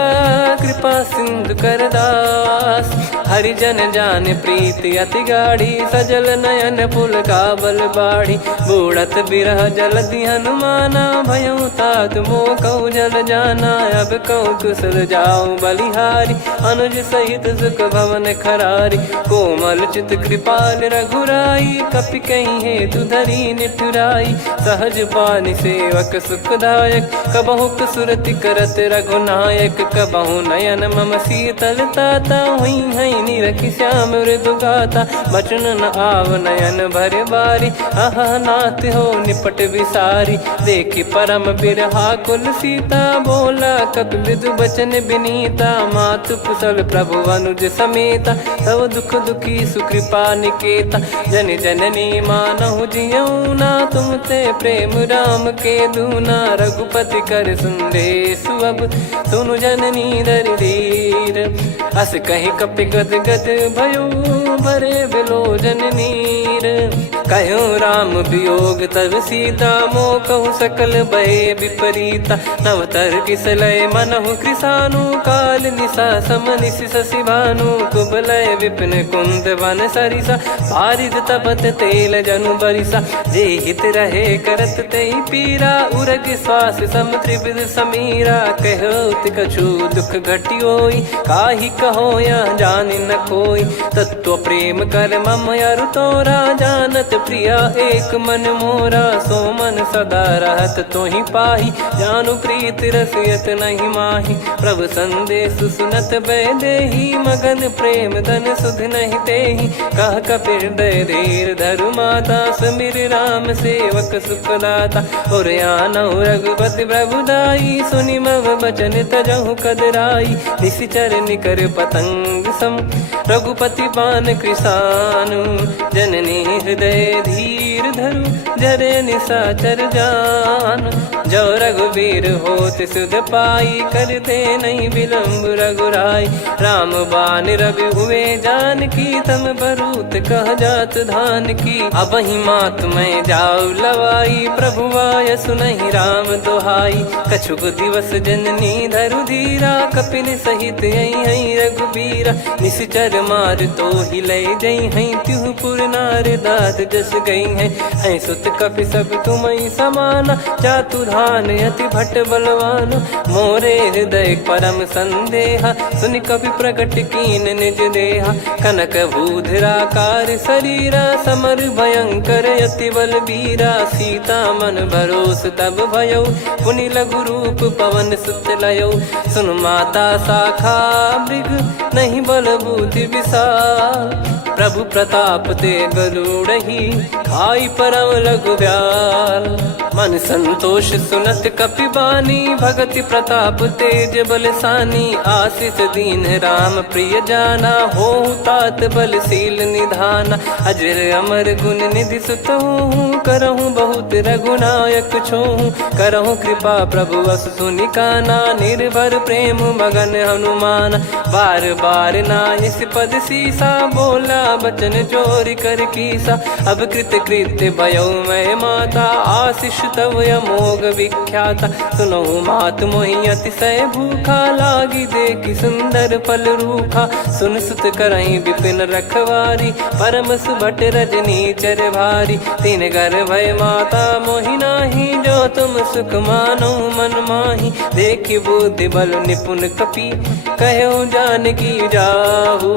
कृपा सिंधु कर दास। हरिजन जान प्रीति अति गाढ़ी, सजल नयन पुल काबल बाढ़ी। बूढ़त बिरह जलधि हनुमाना, भयउ तात मोह कहु जल जाना। अब कहु कुशल जाऊं बलिहारी, अनुज सहित सुख भवन खरारी। कोमल चित कृपाल रघुराई, कपि कहीं हेतु धरी निठुराई। सहज पानि सेवक सुखदायक, कबहु सुरति करत रघुनायक। कबहु नयन मम शीतलता, हुई हई निरखि श्याम मृदु गाता। बचन न आव नयन भर बारी, आहा नाथ हो निपट विसारी। देखि परम बिरहा कुल सीता, बोला कपि मृदु बचन बिनीता। मातु कुशल प्रभु अनुज समेता, तव दुख दुखी सुकृपा निकेता। जन जननी मानहु जियऊ ना, तुम ते प्रेम राम के दूना। रघुपति कर संदेशु अब, सुनु जननी दर धीर। अस कहि कपि गद गद भयो, भरे बिलोचन नीर। कहूँ राम वियोग तब सीता, मोह कहूँ सकल भय विपरीता। नवतर किसलय मनहु कृसानु, काल निशा समनिशि शशि भानु। कुबलय विपिन कुंद वन सरिसा, पारिद तपत तेल जनु बरिसा। जे हित रहे करत तेहि पीरा, उरग श्वास सम त्रिविध समीरा। कहत कछु दुख घटियोई, काहि कहो या जानि न कोई। तत्व प्रेम कर मम अरु तोरा, जानत प्रिया एक मन मोरा। सो मन सदा रहत तोहि पाही, जानु प्रीत रसियत नहीं माही। प्रभु संदेश सुनत बैदेही, मगन प्रेम धन सुध नहीं तेहि। कह कपिर दय धीर धरु माता, सुमिर राम सेवक सुखदाता। और आनहु रघुपति प्रभु दाई, सुनि मव बचन तजहु कदराई। निशिचर निकर पतंग सम, रघुपति पान कृसानु। जननी हृदय धीर धरु, जरे निशाचर जान। जो रघुवीर होत सुध पाई, कर दे नहीं विलम्ब रघुराई। राम बान रवि हुए जानकी, तम बरूत कह जात धान की। अब ही मात मैं जाऊ लवाई, प्रभु आय सुनहि राम दोहाई। कछुक दिवस जननी धरु धीरा, कपिन सहित यही रघुबीरा। निशिचर मार तो ही ले जई हैं, त्यों पुर नार दाद जस गई हैं। सुत कपि सब तुमहि समाना, चातुधान अति भट्ट बलवान। मोरे हृदय परम संदेहा, सुन कपि प्रकट कीन निज देहा। कनक भूधराकार शरीरा, समर भयंकर अति बलबीरा। सीता मन भरोस तब भयउ, पुनि लघु रूप पवन सुत लयौ। सुन माता शाखा मृग, नहीं बल बुद्धि विशाल। प्रभु प्रताप ते गरुड़हि, खाई परम लघु ब्याल। मन संतोष सुनत कपि बानी, भगति प्रताप तेज बलसानी। आशीष दीन राम प्रिय जाना, होहु तात बलशील निधाना। अजर अमर गुण निधि सुतहु, करहु बहुत रघुनायक छोहु। करहु कृपा प्रभु अस सुनि काना, निर्भर प्रेम मगन हनुमान। बार बार नायस पद सीसा, बोला बचन चोरी कर कीसा। अब कृत कृत्य भयो मैं माता, आशीष तव अमोघ विख्याता। सुनहु मात मोहि अतिशय भूखा, लागी देखि सुंदर फल रूखा। सुन सुत करहि विपिन रखवारी, परम सुभट रजनी चर भारी। तीन घर भय माता मोहि नाही, जो तुम सुख मानो मन माही। देखि बुद्धि बल निपुण कपि, कहु जानकी जाहु।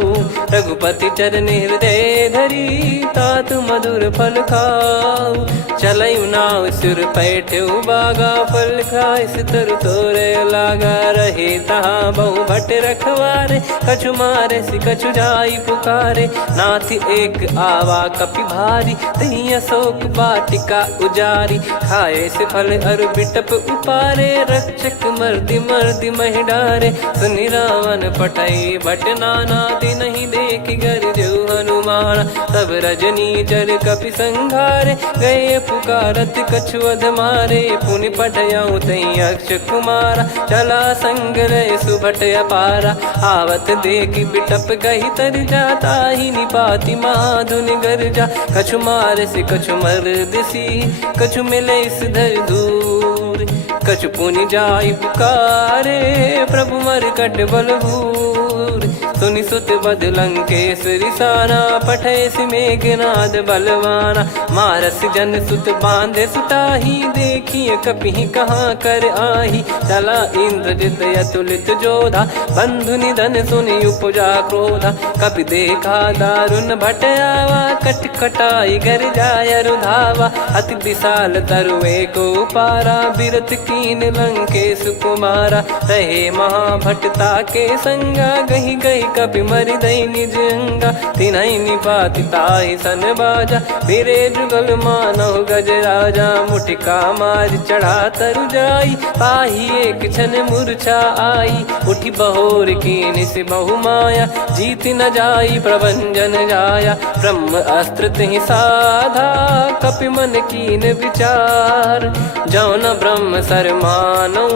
रघुपति चरण हृदय धरी, तात मधुर फल खाऊ। चलऊ नाव सुर पैठऊ बागा, फल खाइस तरु तोरे लागा। रहे तहाँ बहु भट रखवारे, कछु मारे सि कछु जाई पुकारे। नाथ एक आवा कपि भारी, तही अशोक वाटिका उजारी। खाए से फल अरु बिटप उपारे, रक्षक मर्दि मर्दि महि डारे। सुनि रावण पटई भट नाना, तिनहि देखि गरजऊ हनुमान। तब रजनी चर कपि संघारे, गए पुकारत कछु अध मारे। पुनि पटयऊ तई अक्ष कुमारा, चला संग रहे सुभट अपारा। आवत देखि बिटप गही तर जाता, ही निपाति माधुन गर्जा। कछु मार से कछु मर्द सी, कछु मिले इस धर दूर। कछु पुनि जाई पुकारे, प्रभु मर कट बलभूर। सुनि सुत बद लंकेश्वरी साना, पठैसि मेघनाद बलवाना। मारस जन सुत बांधे सुताही, देखिए कपिहि कहाँ कर आही। चला इंद्रजित अतुलित जोधा, बंधु निधन सुनि उपजा क्रोधा। कपि देखा दारुण भट आवा, कट कटाई घर जाय रुधावा। अति विशाल तरुए को पारा, बिरत कीन लंकेश कुमारा। रहे महाभटता के संगा, गही गही कपि मरि दई निज अंगा। तिन्है निपाति ताहि सन बाजा, बिरे जुगल मानव गज राजा। मुटिका मार चढ़ा तरु जाई, पाही एक क्षण मूर्छा आई। उठी बहोर कीन से बहु माया, जीत न जाई प्रभंजन जाया। ब्रह्म अस्त्र तिहि साधा, कपि मन कीन विचार। जौ न ब्रह्म सर मानौ,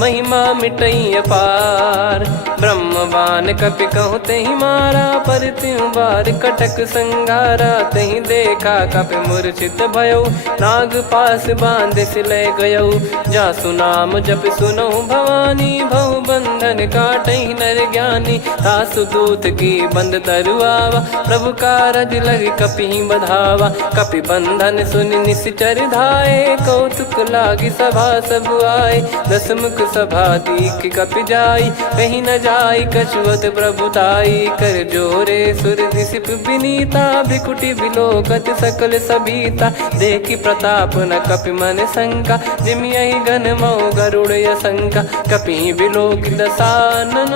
महिमा मिटई अपार। ब्रह्म बान कपि कहु तेहि मारा, पर त्यों बार कटक संगारा। तेहि देखा कपि मूर्छित भयौ, नाग पास बांध सिले गयौ। जासु नाम जप सुनौ भवानी, भव बंधन काटहि नर ज्ञानी। तासु दूत की बंद तरुआवा, प्रभु कारज लग कपि बधावा। कपि बंधन सुनि निश्चर धाये, कौतुक लागी सभा सब आए। दसमुख सभा दीख कपि जाई, कहीं न जाई कछुवत प्रभुताई। कर जोरे सुर दिसिप विनीता, भ्रिकुटि बिलोकत सकल सबीता। देखि प्रताप न कपि मन शंका, जिमियहि घन मऊ गरुड़ असंका। कपि बिलोक दसानन,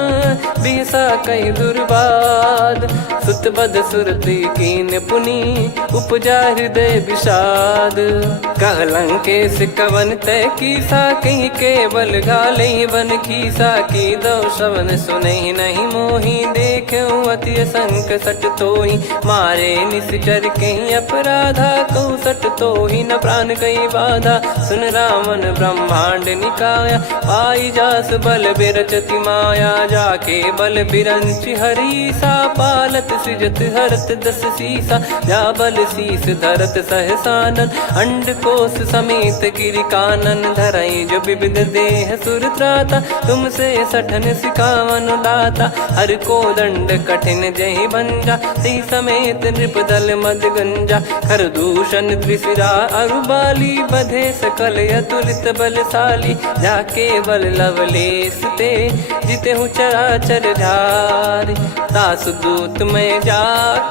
बिहसा कहि दुर्बाद। सुत बद सुरति कीन पुनि, उपजा हृदय विषाद। कह लंकेश कवन तय कीसा, कहीं केवल घाले बन खीसा। की दो श्रवण सुनहि नहीं मोही, देखऊं अति संक सट तोहि। मारे निश्चर कहीं अपराधा, कहूँ सट तोहि न प्राण कहीं बाधा। सुन रावण ब्रह्मांड निकाया, पाई जास बल बिरचति माया। जाके बल बिरंच हरीसा, पालत सृजत हरत दस सीसा। जा बल शीस धरत सहसानन, अंड कोश समेत गिरि कानन। धरई जो विविध देह सुर त्राता, तुमसे सठन सिखावन दाता। हर को दंड कठिन जहि भंजा, ती समेत नृप दल मद गंजा। कर दूषण त्रिशिरा अरुबाली, बधे सकल अतुलित बलशाली। जाके बल लवलेस ते, जिते हूँ चराचर झारी। दास दूत में जा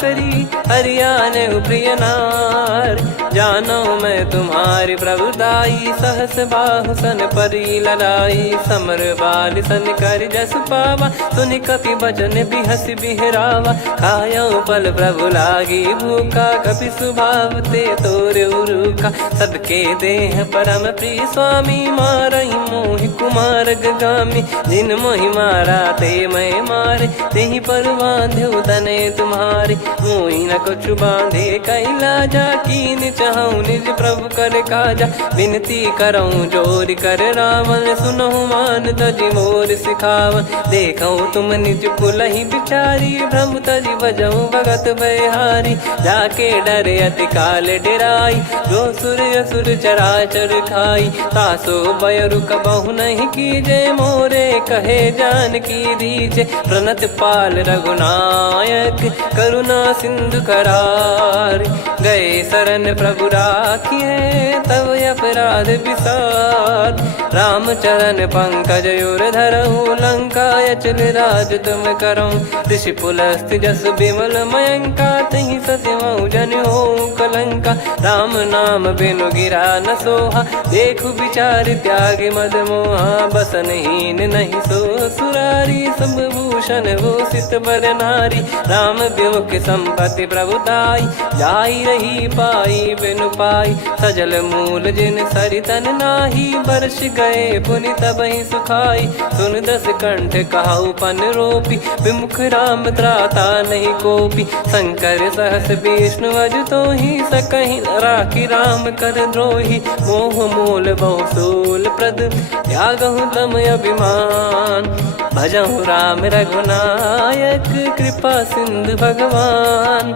करी, हरियाने प्रिय नार। जानो मैं तुम्हारी प्रभुताई, सहस बाहु सन परी लड़ाई। समर बाल सन कर जस पावा, सुनि कपि बचन बिहस बिहरावा। खायो पल प्रभु लागी भूखा, कपि स्वभाव ते तोर उरुखा। सबके देह परम प्रिय स्वामी, मारहि मोहि कुमार गगामी। जिन मोहि मारा ते मैं मारे, तेहि पर बांधो तने तुम्हारे। मोहि न कछु बांधे कैलाजा, कीन चाहूं निज प्रभु कर काजा। विनती करऊं जोरि कर रावण, सुनहु मान तजि मोर सिखावन। देखऊं तुम निज कुलहि बिचारी, भ्रम तजि बजऊं भगत बयहारी। जाके डरे अति काल डेराई, जो सुर असुर चराचर खाई। तासो बयरु कबहु नहीं कीजे, मोरे कहे जान की दीजे। प्रणत पाल रघुनायक, करुणा सिंधु करार। गए शरण प्रभु राखिए, तब अपराध विसार। राम चरण पंकज उर धरऊं, लंका अचल राज तुम करऊं। ऋषि पुलस्त्य जस विमल मयंका, तहि ससिमऊ जन होऊं कलंका। राम नाम बिनु गिरा न सोहा, देखु विचार त्याग मद मोहा। बसनहीन नहीं सो सुरारी, सब भूषण भूषित बर नारी। राम विमुख संपत्ति प्रभुताई, जाई रही पाई बिनु पाई। सजल मूल जिन सरितन नाही, बरस गए पुनि तबहि सुखाई। सुन दस कंठ कहाऊ पन रोपी, विमुख राम त्राता नहीं कोपी। शंकर सहस विष्णु अज तोहि, सकहि न राखी राम कर द्रोही। मोह मूल बहु सूल प्रद, त्यागहु तम अभिमान। भजहु राम रघुनायक, कृपा सिंधु भगवान।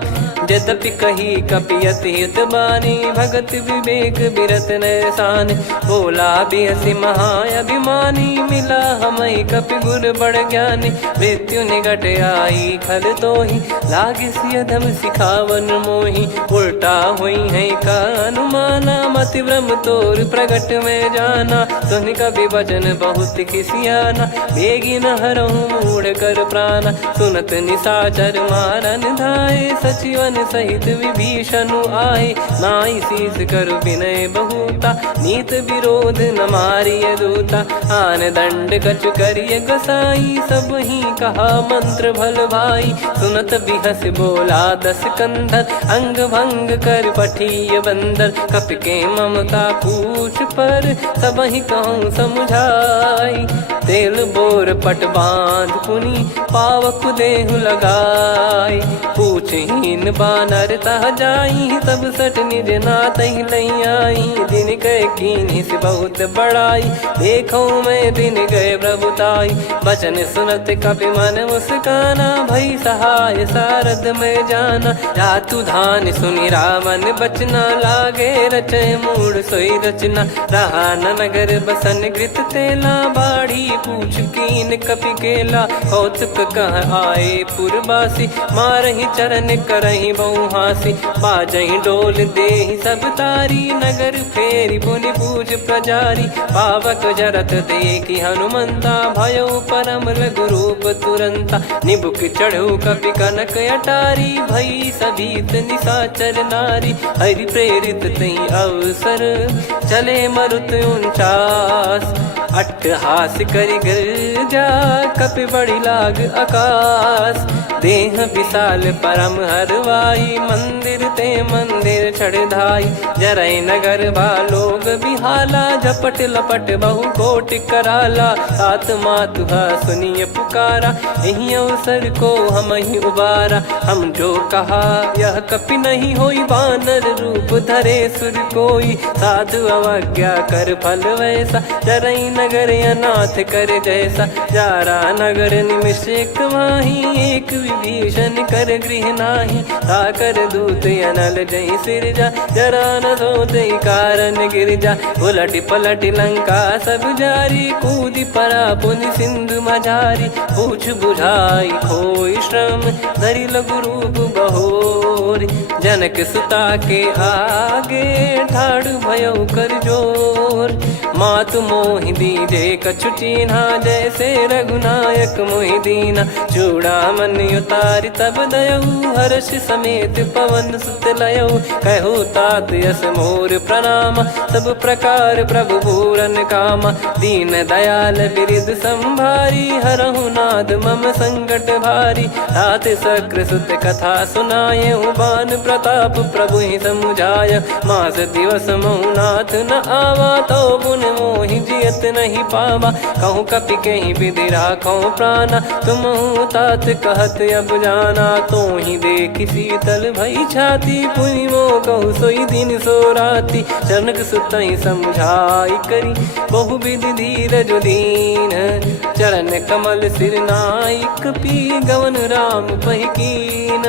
यद्यपि कही कपियत हित बानी भगत विवेक बिरत नैसान बोला बियसि महाअभिमानी मिला हमई कपि गुर बड़ ज्ञानी मृत्यु निकट आई खल तो ही लागिस अधम सिखावन मोही उल्टा हुई है का अनुमाना मति भ्रम तोर प्रगट में जाना सुन कवि वचन बहुत खिसियाना बेगी न हरहु मूढ़ कर प्राण सुनत निशाचर मारन धाये सचिवन सहित विभीषण आए नाई शीस कर विनय बहुता नीत विरोध न मारिय दूता आन दंड कछु करिय गोसाई सब ही कहा मंत्र भल भाई सुनत बिहस बोला दस कंधर अंग भंग कर पठिय बंदर कपि के ममता पूछ पर सब ही कहूँ समझाई तेल बोर पट बांध पुनी पावक देहु लगाई पूछहीन बानर तह जाई तब सट निज नाथ लई आई दिन गए कीनी से बहुत बड़ाई देखो मैं दिन गए प्रभुताई बचन सुनत कपि मन मुस्काना भई सहाय सारद में जाना जातु धान सुनि रामन बचना लागे रचय मूड सोई रचना रहा न नगर बसन कृत तेला बाड़ी पूछ कीन कपि केला कौतुक कह आए पुरबासी मारहि चरण करहि बहुहासी बाजहि डोल देहि सब तारी नगर फेरी पुनि पूज प्रजारी पावक जरत देखि हनुमंता भयो परम लघु रूप तुरंता निबुक चढ़ऊ कपि कनक अटारी भई सभीत निशाचर नारी हरि प्रेरित तई अवसर चले मरुत 49 अट्टहास करि गिरजा कपि बड़ी लाग आकाश देह विशाल परम हरवाई मंदिर ते मंदिर चढ़ाई जरई नगर लोग बिहाला झपट लपट बहु कोट कराला सात मातुहा सुनिय पुकारा यही अवसर को हम ही उबारा हम जो कहा यह कपि नहीं होई बानर रूप धरे सुर कोई साधु अवज्ञा कर फल वैसा जरई नगर अनाथ कर जैसा जारा नगर निमिष एक माही एक विभीषण कर गृह नाही ताकर दूत अनल जय सिरजा जरा न सोते कारण गिरजा उलट पलट लंका सब जारी कूदी परा पुनि सिंधु मझारी पूछ बुझाई खोई श्रम धरि लघु रूप बहोरी जनक सुता के आगे ठाड़ भयो कर जोर मातु मोहि दीजे कछु चिन्हा जैसे रघुनायक मोहि दीना चूड़ामन उतारि तब दयऊ हर्ष समेत पवन सुत लयऊ कहु तात यस मोर प्रणाम सब प्रकार प्रभु पूरन कामा दीन दयाल बिरिद संभारी हरहु नाद मम संकट भारी तात सक्र सुत कथा सुनाये बान प्रताप प्रभु ही समुझाय मास दिवस मौनाथ न आवा तो पुन मोहि जियत नहीं पावा कहूँ कपि कहीं विधि राखो प्राणा तुम तात कहत अब जाना तो ही देख शीतल भई छाती पुनि मो कहु सोई दिन सो राती जनक सुतई समझाई करी बहु विधि धीरज दीन चरण कमल सिर नाइक पी गवन राम पहिकीन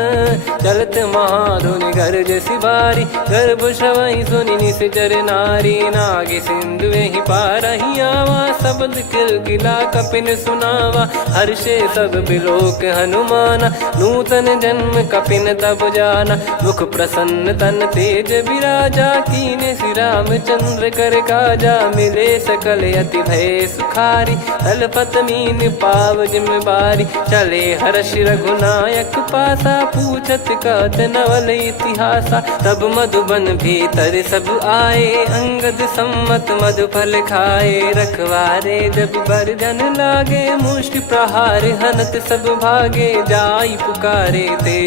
चलत महाधुनि गर्ज सिबारी गर्भ श्रवई सुनि निश्चर नारी नागे सिंधु ही पारही आवा शब्द किलकिला कपिन सुनावा हर्षे सब बिलोक हनुमाना नूतन जन्म कपिन तब जाना मुख प्रसन्न तन तेज विराजा कीने श्री रामचंद्र कर काजा मिले सकल अति भय सुखारी तलपत मीन पाव जिम्मेवारी चले हर्ष रघुनायक पासा पूछत कहत नवल इतिहासा तब मधुबन भीतर सब आए अंगद सम्मत मधुफल खाए रखवारे जब बरजन लागे मुष्टि प्रहार हनत सब भागे जाई पुकारे ते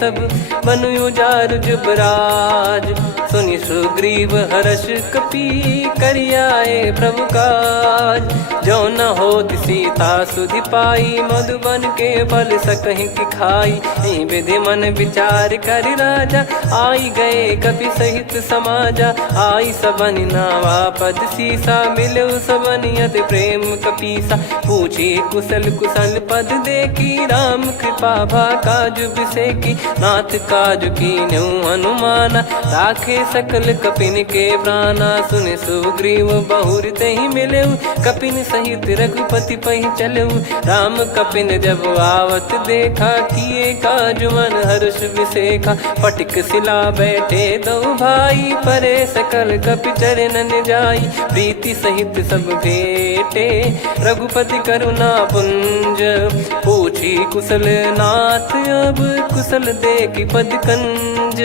सब बनु उजार जुबराज सुनि सुग्रीव हर्ष कपि करियाए प्रभु काज जो न होत सीता सुधि पाई मधुबन के फल सकहि की खाई विधि मन विचार कर राजा आई गए कपि सहित समाजा आई सबन नावा पद सीसा मिलो सबन करत प्रेम कपीसा। पूछी कुशल कुशल पद देखी राम कृपा भा काज बिसेकी। नाथ काज कीन्हु हनुमाना राखे सकल कपिन के प्राणा। सुन सुग्रीव बहुर तेहि मिलेउ कपिन सहित रघुपति पहि चलेउ। राम कपिन जब आवत देखा किए काज मन हर्ष विसेखा। फटिक सिला बैठे दो भाई परे सकल कपि चरणन जाई। प्रीति सहित सब भेटे रघुपति करुणा पुंज। पूछी कुशल नाथ अब कुशल देखी पद कंज।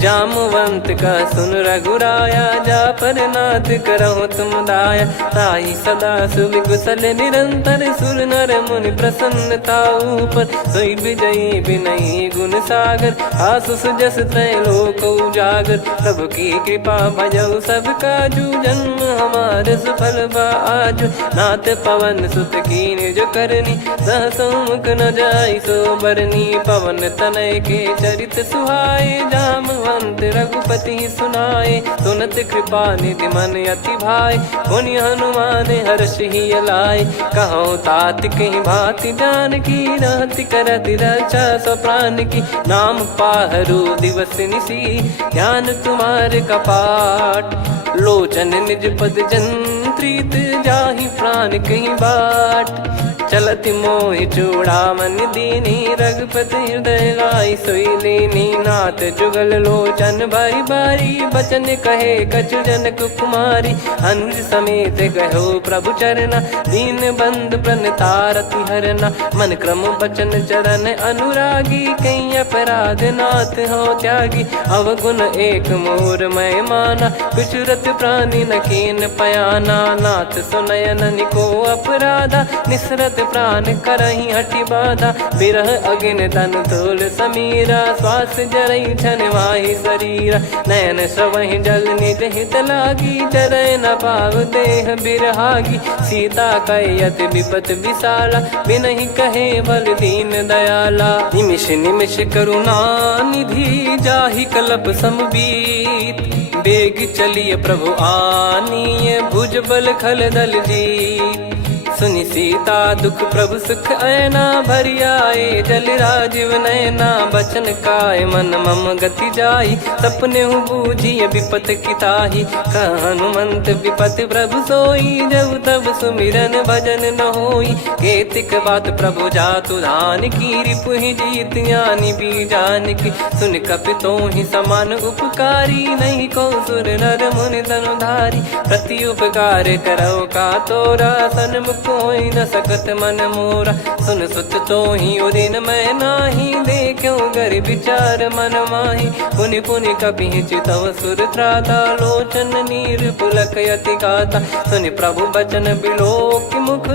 जामवंत का सुन रघुराया जा पर नाथ करहु तुम दाया। ताई सदा सुविकुशल निरंतर सुर नर मुनि प्रसन्नता ऊपर। सोई विजयी विनयी गुण सागर आसु सुजस त्रैलोक उजागर। प्रभु की कृपा भजऊ सब काजू जन्म हमारे सफल बा आजु। नाथ पवन सुत कीन्ह जो करनी सहसो मुख न जाई सो बरनी। पवन तनय के चरित सुहाए जामवंत रघुपति सुनाए। सुनत कृपा निधि मन अति भाई पुनि हनुमान हर्ष ही लाए। कहो तात कहीं भांति जान की रहति करति रक्षा सो प्राण की। नाम पाहरु दिवस निसी ध्यान तुम्हारे कपाट। लोचन निज पद जंत्रित जाहि प्राण कहीं बाट। चलति मोहि चूड़ामन दीनी रघुपति हृदय लाई सोई लीनी। नाथ जुगल लोचन बारी बारी बचन कहे कछु जनक कुमारी। अनुज समेत गहो प्रभु चरना दीन बंद प्रणतारति हरना। मन क्रम बचन चरण अनुरागी कहीं अपराध नाथ हो त्यागी। अवगुण एक मोर मैं माना कुछुरत प्राणी न कीन पयाना। नाथ सुनयन निको अपराधा निसरत प्राण करही हटि बाधा। बिरह अगिन तन तोल समीरा श्वास जरई छन वाहि शरीरा। नयन श्रवहि जल निज हित लागी चरय न पाव देह बिरहागी। सीता कयत विपत विशाला बिनहि कहे बल दीन दयाला। निमिष निमिष करुणा निधि जाहि कलप समबीत। बेग चलिए प्रभु आनीय भुज बल खल दल जीत। सुनि सीता दुख प्रभु सुख ऐना भरि आए। जल राजीव नयना बचन काय मन मम गति जाई। सपने हूँ बूझिए विपत किताही हनुमंत विपत प्रभु सोई। जब तब सुमिरन भजन न होई केतिक बात प्रभु जातु धान की। रिपु ही जीत ज्ञानी बीजान की सुन कपि तो ही समान उपकारी। नहीं को सुर नर मुनि धनुधारी प्रति उपकार करो का तोरा। सन्मुख कोई न सकत मन मोरा सुन सुत तो ही उदिन मैं नाही। देखो गर विचार मन माही पुनि पुनि कपि चितव सुर त्राता। लोचन नीर पुलक यति गाता सुनि प्रभु बचन बिलोक मुख।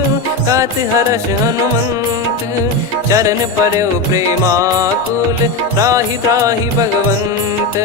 गात हर्ष हनुमंत चरण परउ प्रेमाकुल। त्राहि त्राहि भगवंत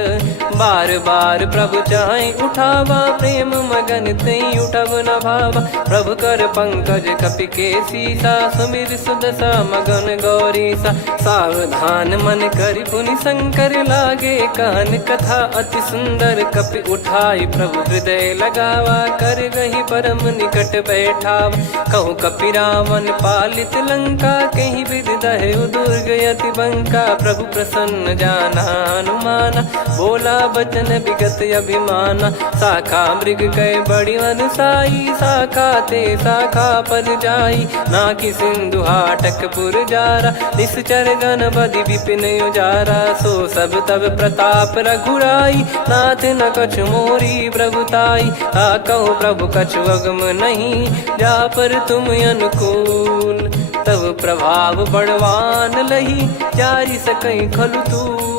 बार बार प्रभु चाहि उठावा। प्रेम मगन तई उठब न भावा। प्रभु कर पंकज कपि के सीसा सुमिर सुदशा मगन गौरीसा। सावधान मन करि पुनि शंकर लागे कहन कथा अति सुंदर। कपि उठाई प्रभु हृदय लगावा कर गही परम निकट बैठावा। कहु कपि रावण पालित लंका कहीं विधि दहु दुर्ग यति बंका। प्रभु प्रसन्न जाना हनुमाना बोला बचन विगत अभिमाना। शाखा मृग कय बड़ी अनुसाई शाखा ते शाखा पर जाई। नाकि सिंधु हाटक पुर जारा निश्चर गण बदि विपिन उजारा। सो सब तब प्रताप रघुराई नाथ न कछु मोरी प्रभुताई। कहो प्रभु कछु अगम नहीं जा पर तुम अनुकूल। तब प्रभाव बड़वान लही जारी सकई खलु तूल।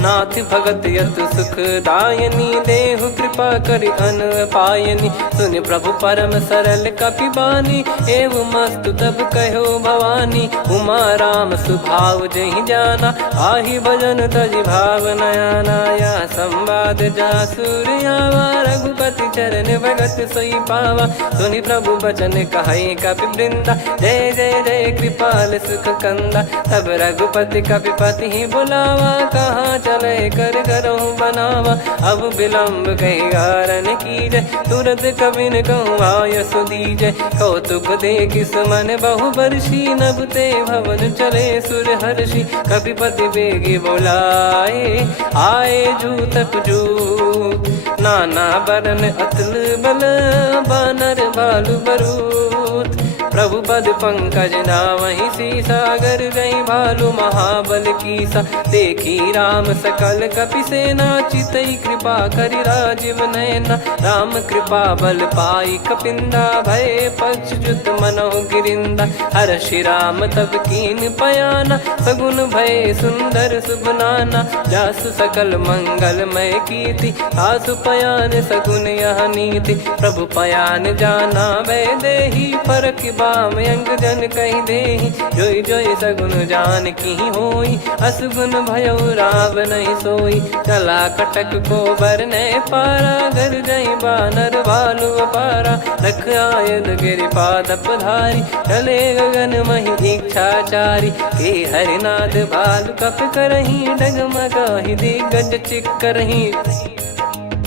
नाथ भगत यतु सुख दायनी देहु कृपा करि अन पायनी। सुन प्रभु परम सरल कपि बानी एवं मस्तु तब कहो भवानी। उमा राम सुभाव जहि जाना आहि भजन तजि भाव नयाना। या संवाद जासुर आवा रघुपति चरण भगत सोई पावा। सुनि प्रभु बचन कहै कपि वृंदा जय जय जय कृपाल सुख कंदा। तब रघुपति कपिपति बुलावा कहाँ चले कर करहु बनावा। अब विलम्ब कही कारण कीजय, तुरत कबिन कहूँ आयस दीजय। कौतुक देखिस मन बहु बरसी, नभ ते भवन चले सुर हर्षि। कपिपति बेगी बोलाए, आए जूतक जूत। नाना बरन अतुल बल, बानर भालु बरूत। प्रभु पद पंकज नावहि सीसा, गर गई भालु महाबल कीसा। देखी राम सकल कपि सेना, चितई कृपा करि राजीव नयना। राम कृपा बल पाई कपिंदा, भय पक्ष जुत मनोह गिरिंदा। हर्षि राम तब कीन पयाना, सगुन भय सुंदर शुभ नाना। जासु सकल मंगलमय कीर्ति, आसु पयान सगुन यह नीति। प्रभु पयान जाना वै देहि, फरक बाम अंग जन कहि देहि। जोई जोई सगुन जान की होई, असगुन भयो राव नहीं सोई। चला कटक को बरने पारा, घर जई बानर भालु अपारा। रख आयद गिरिपाद पधारी, चले गगन महि इच्छाचारी। के हरिनाथ भालु कप करही, डगमगाहि दिग्गज चिक्करही।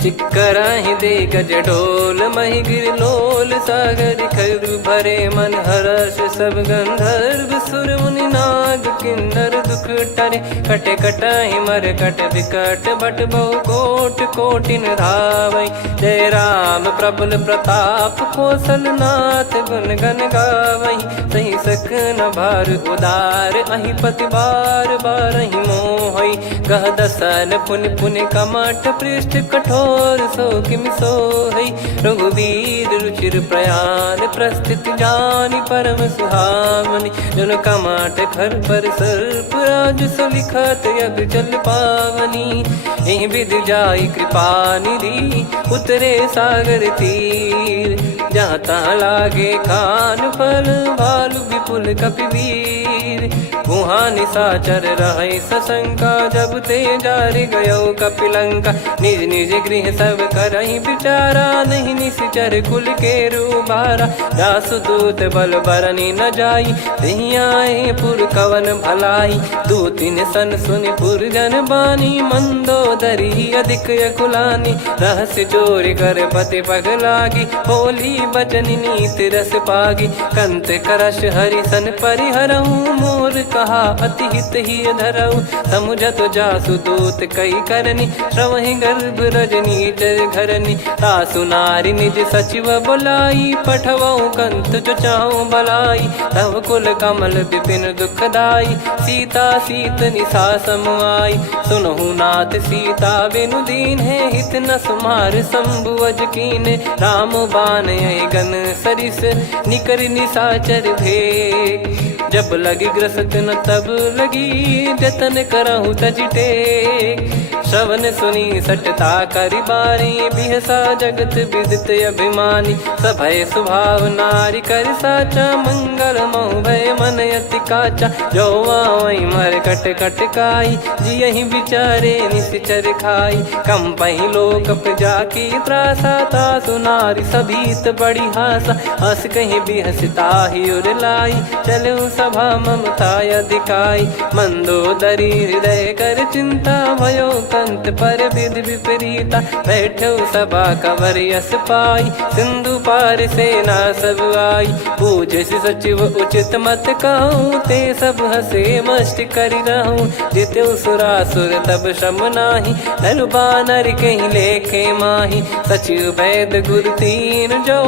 चिक्कराहि दे गज ढोल, महि गिर लोल। सागर खर भरे मन हर्ष, सब गंधर्व सुर मुनि नाग किन्नर दुख टरे। कटे कटाहि मर कट विकट, बट बहु कोट कोटिन धावै। जय राम प्रबल प्रताप, कौशल नाथ गुण गन गावै। सही सकन भार उदार, अहि पति बार बारहि मोहै। गह दसन पुन पुन कमठ, पृष्ठ कठोर सो किमि सोहै। रघुवीर रुचिर प्रयाण, प्रस्थित जानि परम सुहावनि। जन कमाट खर पर सर्प, राज सलिखत यग जल पावनी। एहि विधि जाई कृपा निधि, उतरे सागर तीर। जहाँ तहाँ लागे खान फल, भालु विपुल कपिवीर। गुहा निशाचर रहै सशंका, जब ते जारि गयो कपिलंका। निज निज गृह सब करहि विचारा, नहीं निश्चर कुल के रूबारा। जासुदूत बल बरनि न जाई, तेहि आए पुर कवन भलाई। दूतिन सन सुनि पुर जन बानी, मंदोदरी अधिक यकुलानी। रहस्य चोरी कर पति पग लागी, होली बचन नीत रस पागी। कंत करश हरिसन परिहरहु, मोर कहा अति हित ही धरऊ। समुझत जासुदूत कई करनी, श्रवहि गर्भ रजनी चर घरनी। तासु नारी निज सचिव बोलाई, पठवऊ कंत जो चाहूं बलाई। तव कुल कमल विपिन दुखदाई, सीता सीत निशा समाई। सुनहु नाथ सीता बिनु दीन है, हित न सुमार शंभु अज कीने। राम बान गन सरिस, निकर निशाचर भेग। जब लगी ग्रसत न तब लगी, जतन करहु तज टेक। श्रवण सुनी सटता करि बारी, बिहसा जगत विदित अभिमानी। सभय स्वभाव नारी कर साचा, मंगल महु भय मन अति काचा। जो आवै मर कट कट काई, जियहि विचारे निश्चर खाई। कम पहि लोक जाकी त्रासा, तासु नारी सभीत बड़ी हासा। हस कहीं बिहसता ही उर लाई, चलऊ सभा ममता अधिकाई। मंदोदरी हृदय कर चिंता, भयो कंत पर विधि विपरीता। बैठो सभा कवर यस पाई, सिंधु पार सेना सब आई। पूज्य सचिव उचित मत कहूँ, ते सब हसे मस्त करि रहूं। जित्यु सुरासुर तब श्रम नाही, नर बानर कहीं लेखे माही। सचिव वैद गुरु तीन जो,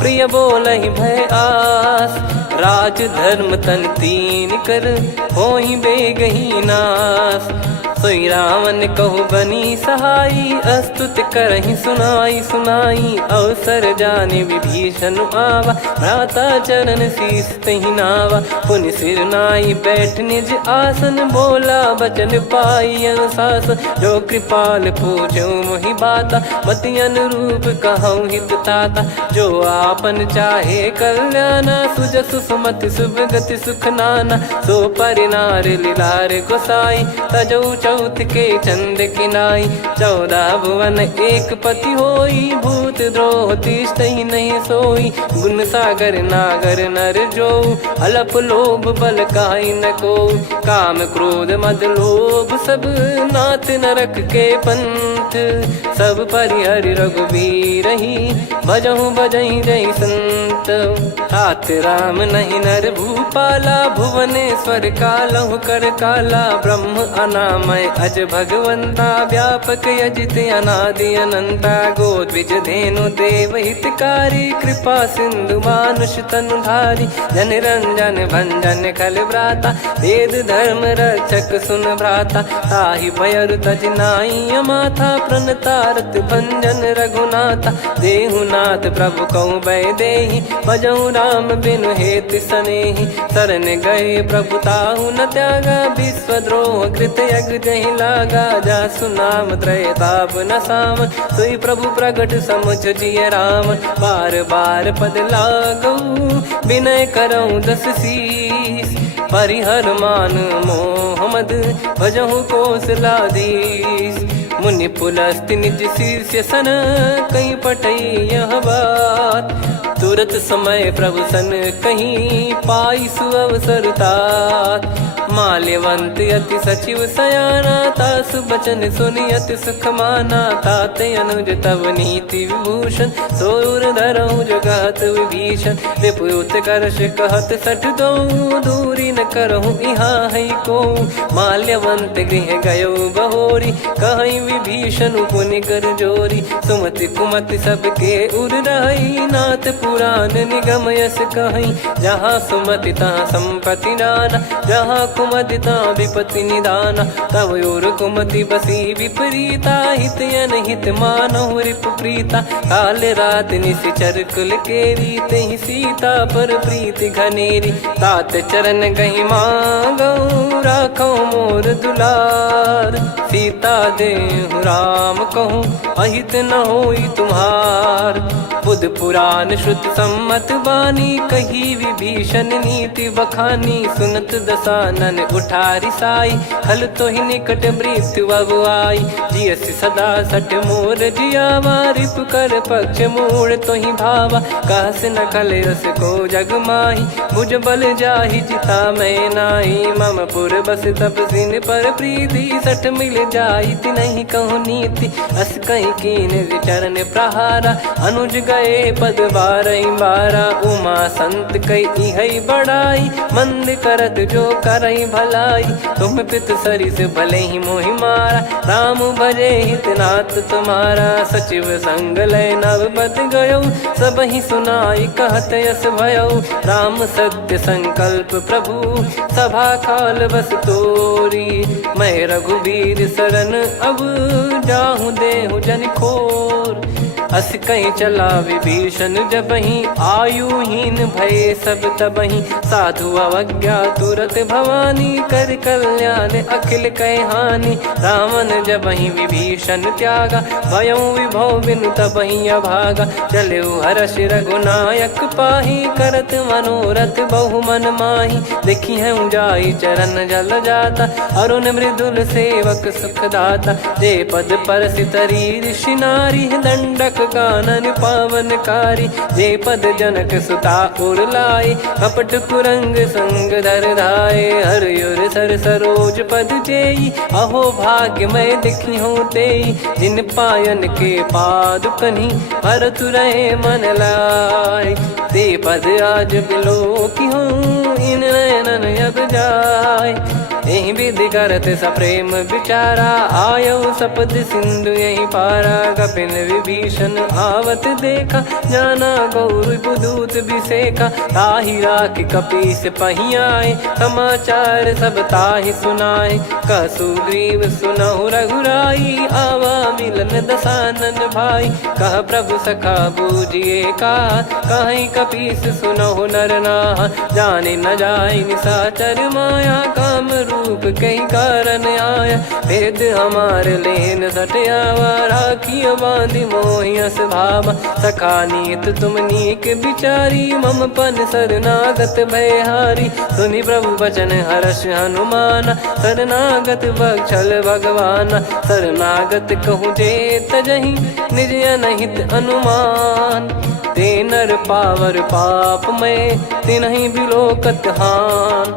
प्रिय बोलहि भय आस। राज धर्म तन तीन कर, होहि बेगहि नास। सोई रावण कहु बनी सहाई, अस्तुत करहि सुनाई सुनाई। अवसर जाने विभीषण आवा, भ्राता चरण शीस तहि नावा। पुनि सिर नाई बैठ निज आसन, बोला बचन पाई अनुशासन। जो कृपाल पूछो मोहि बाता, मति अनुरूप कहूँ हित ताता। जो आपन चाहे कल्याणा, सुजसु सुमति शुभ गति सुख नाना। सो परिनार लीलार गोसाई, तजौ चौथ के चंद किनाई 14 भुवन एक पति होई भूत द्रोह तिष्ठ ही नहीं सोई गुण सागर नागर नर जो अलप लोभ बल काई न को काम क्रोध मद लोभ सब नाथ नरक के पंथ सब परिहरि रघुबीर ही भजहु भजहि जय संत तात राम नहीं नर भूपाला भुवनेश्वर कालहु कर काला ब्रह्म अनामय अज भगवंता व्यापक यजित अनादि अनंता गोद्विज धेनु देव हितकारी कृपा सिंधु मानुष तनुधारी जन रंजन भंजन खल भ्राता वेद धर्म रक्षक सुन भ्राता ताहि भयर तज नाई माथा प्रणतारत भंजन रघुनाथा देहुनाथ प्रभु कहु बै देहि भजहु राम बिनु हेत सनेहि शरण गए प्रभु ताहु न त्यागा विश्वद्रोह कृत यज्ञ जहि लागा जासु नाम त्रय ताप न साम सोई प्रभु प्रगट समुझ जिय राम बार बार पद लागऊ विनय करऊँ दस शीस परिहर मान मोह मद भजहु कौशलाधीश मुनि पुलस्ति निज शीर्ष सन कहीं पटई यह बात तुरत समय प्रभु सन कहीं पाई सुअवसर तात माल्यवंत अति सचिव सयाना तासु बचन सुनि अति सुख माना ताते अनुज तव नीति विभूषण सोर धरहु जगत विभीषण रिपुत करश कहत सठ दो दूरी न करहु इहाँ है को माल्यवंत गृह गयो बहोरी कहीं विभीषण पुनि कर जोरी सुमति कुमति सबके उर रही नाथ पुराण निगम यस कहीं जहाँ सुमति तहाँ संपत्ति नाना जहाँ कुमति तहाँ विपत्ति निदाना तव और कुमति बसी विपरीता हित अनहित मानहु रिप प्रीता काल रात निशिचर कुल केरी तेहि सीता पर प्रीति घनेरी तात चरण गहि मांगऊ राखो मोर दुलार सीता देहु राम कहूँ अहित न होई तुम्हार बुध पुराण श्रुत सम्मत वाणी कही विभीषण नीति बखानी सुनत दसानन उठारी साई खल तो ही निकट मृत्यु अब आई जियसि सदा सट मोर जियावा रिप कर पक्ष मूड़ तो ही भावा कहस न खल रस को जग माही मुझ बल जाहि जिता मैं नाही मम पुर बस तपसिन पर प्रीति सठ मिल जाई नहीं कहूँ नीति अस कहीं कीन विचरण प्रहारा अनुज गए पद बारा उमा संत कई है बड़ाई मंद करत जो करई भलाई तुम पित सरिस भले ही मोहि मारा राम भजे हितनाथ तुम्हारा सचिव संग लय नवपत गयो सब ही सुनाई कहत यस भयो राम सत्य संकल्प प्रभु सभा काल बस तोरी मैं रघुबीर शरण अब जाहूँ देहु जन खोर अस कहीं चला विभीषण जबहि आयुहीन भय सब तबहि साधु अवज्ञा तुरत भवानी कर कल्याण अखिल कह हानि रावण जबहि विभीषण त्यागा भयउ विभव बिनु तबहि अभागा चलऊ हर्ष रघुनायक पाही करत मनोरथ बहु मन माही देखी है जाई चरण जल जाता अरुण मृदुल सेवक सुख दाता जे पद पर सितरी ऋषि नारी दंडक कानन पावनकारी जे पद जनक सुता उर लाई कपट कुरंग संग धर धाये हरियुर सर सरोज पद जेई अहो भाग्य मैं दिखी हूँ तेई जिन पायन के पाद कन्ही भरत रहे मन लाय ते पद आज बिलो की हूँ इन नयनन अब जाय यही विधि करत सप्रेम विचारा आयो सपद सिंधु यही पारा कपिन विभीषण आवत देखा जाना गौर बुदूत बिसेखा ताहि राख कपीस पहियाए समाचार सब ताहि सुनाए कसु ग्रीव सुनहु रघुराई आवा मिलन दसानन भाई कह प्रभु सखा बूझिए का कहीं कपीस सुनहु नर नाह जाने न जाय निशाचर माया काम रूप कई कारण आया, भेद हमारे लेन सटयावा, राखिया बांधी मोहियस भावा, सखा नीत तुम नीक बिचारी, मम पन शरणागत भयहारी, सुनि प्रभु वचन हर्ष हनुमाना, शरणागत बक्षल भगवाना, शरणागत कहूँ जे तजहि निज अनहित अनुमान, ते नर पावर पाप में तिन्हि बिलोकत हान,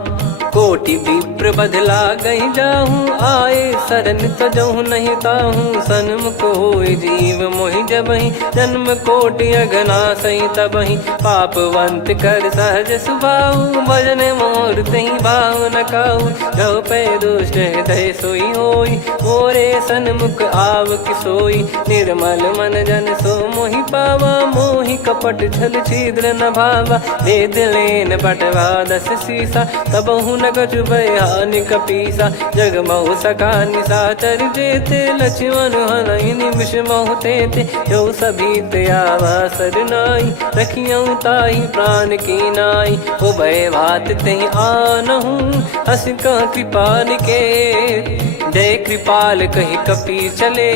कोटि विप्र बदला गई जाहूँ, आए शरण तजहु नहीं ताहूँ, सन्मुख होय जीव मोहि जबहि, जन्म कोटि अगना सही तबहि, पापवंत कर सहज सुभाऊ, भजन मोर तहि भाव न काहू, जो पै दुष्ट हृदय सोई होई, मोरे सन्मुख आव किसोई, निर्मल मन जन सो मोहि पावा, मोहि कपट छल छिद्र न भावा, वेद लेन बटवा दस सीसा, तबहु न कछु बयान कपीसा, जग महु सका निशाचर जेते, लक्ष्मण हनहि निमिष महु तेते, जो सभी त्यावा सरनाई, रखियऊ ताहि प्राण की नाई, उभय भात तेहि आनहु, हस कह कृपाल के, जय कृपाल कहि कपि चले,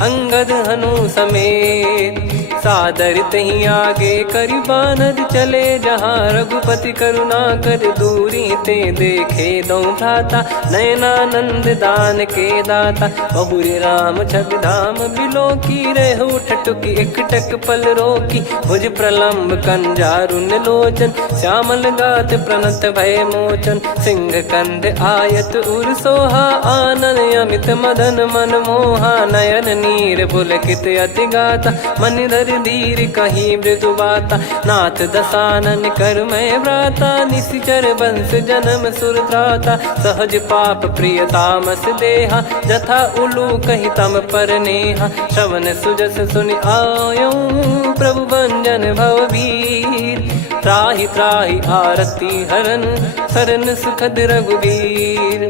अंगद हनु समेत, सादर तही आगे करि बानर चले, जहाँ रघुपति करुणा कर दूरी ते देखे दो भ्राता, नयनानंद दान के दाता, बहुरी राम छवि धाम बिलो की, रेहु ठटुकी एकटक पल रोकी, भुज प्रलम्ब कंजारुन लोचन, श्यामल गात प्रणत भय मोचन, सिंह कंद आयत उर सोहा, आनन अमित मदन मन मोहा, नयन नीर पुलकित अति गाता, मन धर धीर कहीं मृदु बाता, नाथ दसानन कर मैं भ्राता, निशिचर वंश जन्म सुर त्राता, सहज पाप प्रिय तामस देहा, जथा उलू कही तम पर नेहा, श्रवण सुजस सुनि आयो, प्रभु भंजन भवभीर, त्राहि त्राहि आरती हरन, शरण सुखद रघुबीर,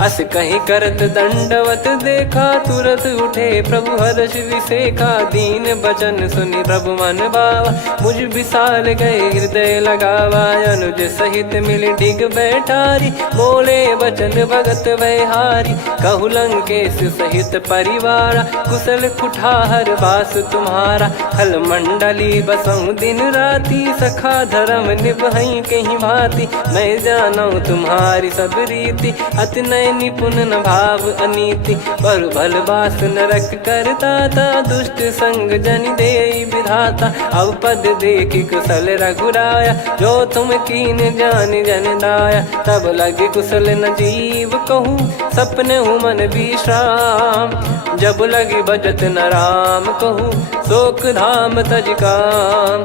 अस कहीं करत दंडवत देखा, तुरत उठे प्रभु हर्ष विसेखा, दीन बचन सुनि प्रभु मन भावा, मुझ विशाल गए हृदय लगावा, अनुज सहित मिल डिग बैठारी, बोले बचन भगत वैहारी, कहु लंकेश सहित परिवारा, कुशल कुठार बास तुम्हारा, खल मंडली बसऊं दिन राती, सखा धर्म निभई कहीं भांति, मैं जानू तुम्हारी सब रीति, अति नय निपुण न भाव अनीति, पर भल बास नरक करता था, दुष्ट संग जन दे विधाता, अब पद देखी कुशल रघुराया, जो तुम कीन जान जन दाया, तब लगे कुशल न जीव कहूँ, सपने हूँ मन विश्राम, जब लगी बजत न राम कहूँ, शोक धाम तज काम,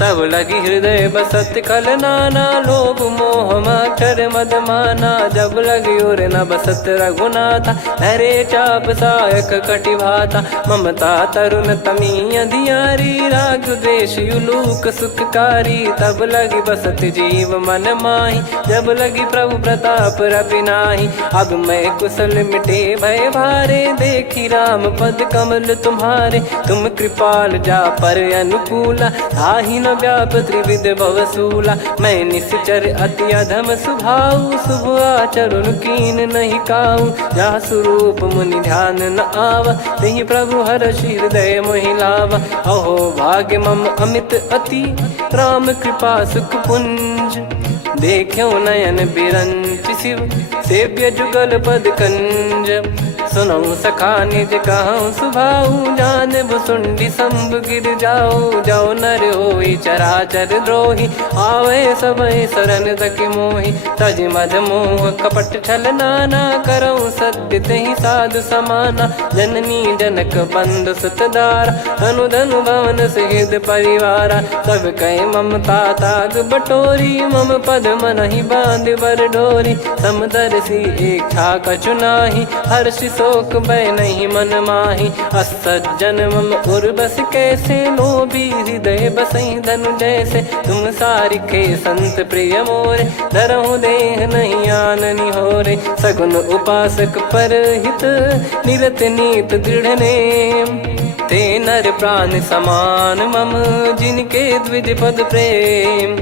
तब लगी हृदय बसत खल नाना, लोभ मोह मक्षर मद माना, जब लगी उर न बसत रघुनाथा, हरे चाप सायक कटि भाता, ममता तरुण तमी अधियारी, राग द्वेष युलूक सुखकारी, तब लगी बसत जीव मन माही, जब लगी प्रभु प्रताप रवि नाही, अब मैं कुशल मिटे भय भारे, देखी राम पद कमल तुम्हारे, तुम कृपाल जा पर अनुकूला, आही न व्याप त्रिविध भवसूला, मैं निश्चर अति अधम सुभाऊ, शुभ आचरण कीन नहीं काऊ, जहाँ स्वरूप मुनि ध्यान न आवा, तहि प्रभु हर्ष हृदय मोहि लावा, अहो भाग्य मम अमित अति, राम कृपा सुख पुंज, देखो नयन बिरंच शिव, सेव्य जुगल पद कंज, सुनऊ सखा निज कहूँ सुभाऊ, जान भुसुंडी शंभ गिर जाओ, जाओ नर होई चराचर द्रोही, आवे सबय शरण तक मोहि, तज मद मोह कपट छल नाना, करऊँ सत्य तहि साधु समाना, जननी जनक बंधु सुतदारा, धनु धनु भवन सहित परिवारा, सब कहे ममता ताग बटोरी, मम पद मनहि बांध बर डोरी, समदर्शी इच्छा कछु नाही, हर्ष शोक भय नहीं मन माही, असज्जन मम उर्वश कैसे, लोभी हृदय बसई धनु जैसे, तुम सारिखे संत प्रिय मोरे, धरहु देह नहीं आननि होरे, सगुन उपासक पर हित, निरत नीत दृढ़ नेम, ते नर प्राण समान मम, जिनके द्विज पद प्रेम,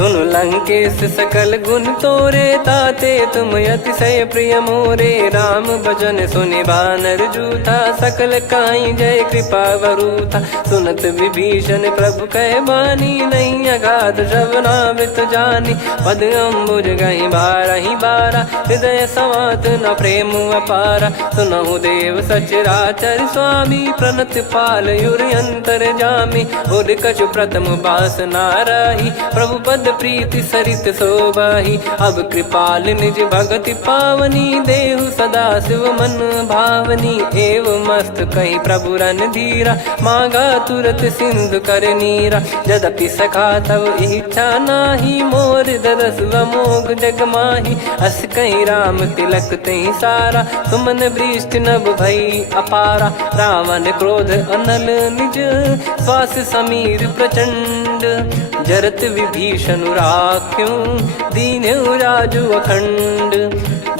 सुन लंकेश सकल गुण तोरे, ताते तुम अतिशय प्रिय मोरे। राम भजन सुनि बानर जूथा, सकल काई जय कृपा वरूथा। सुनत विभीषण प्रभु कह बानी, नहीं अगाध श्रवणामृत जानी। पद अम्बुज गहि बारहि बारा, हृदय समात न प्रेम अपारा। सुनहु देव सचराचर स्वामी, प्रणत पाल युर अंतर जामी। उर कछु प्रथम बास नाराही, प्रभु पद प्रीति सरित शोभाही। अब कृपाल निज भगति पावनी, देहु सदा शिव मन भावनी। एव मस्त कही प्रभु रन धीरा, मांगा तुरत सिंधु कर नीरा। यद्यपि सखा तब इच्छा नाही, मोर दरस मोग जग माही। अस कहीं राम तिलक तही सारा, सुमन वृष्टि नभ भई अपारा। रावण क्रोध अनल निज, श्वास समीर प्रचंड। जरत विभीषण राख्यों, दीन्हु राजु अखंड।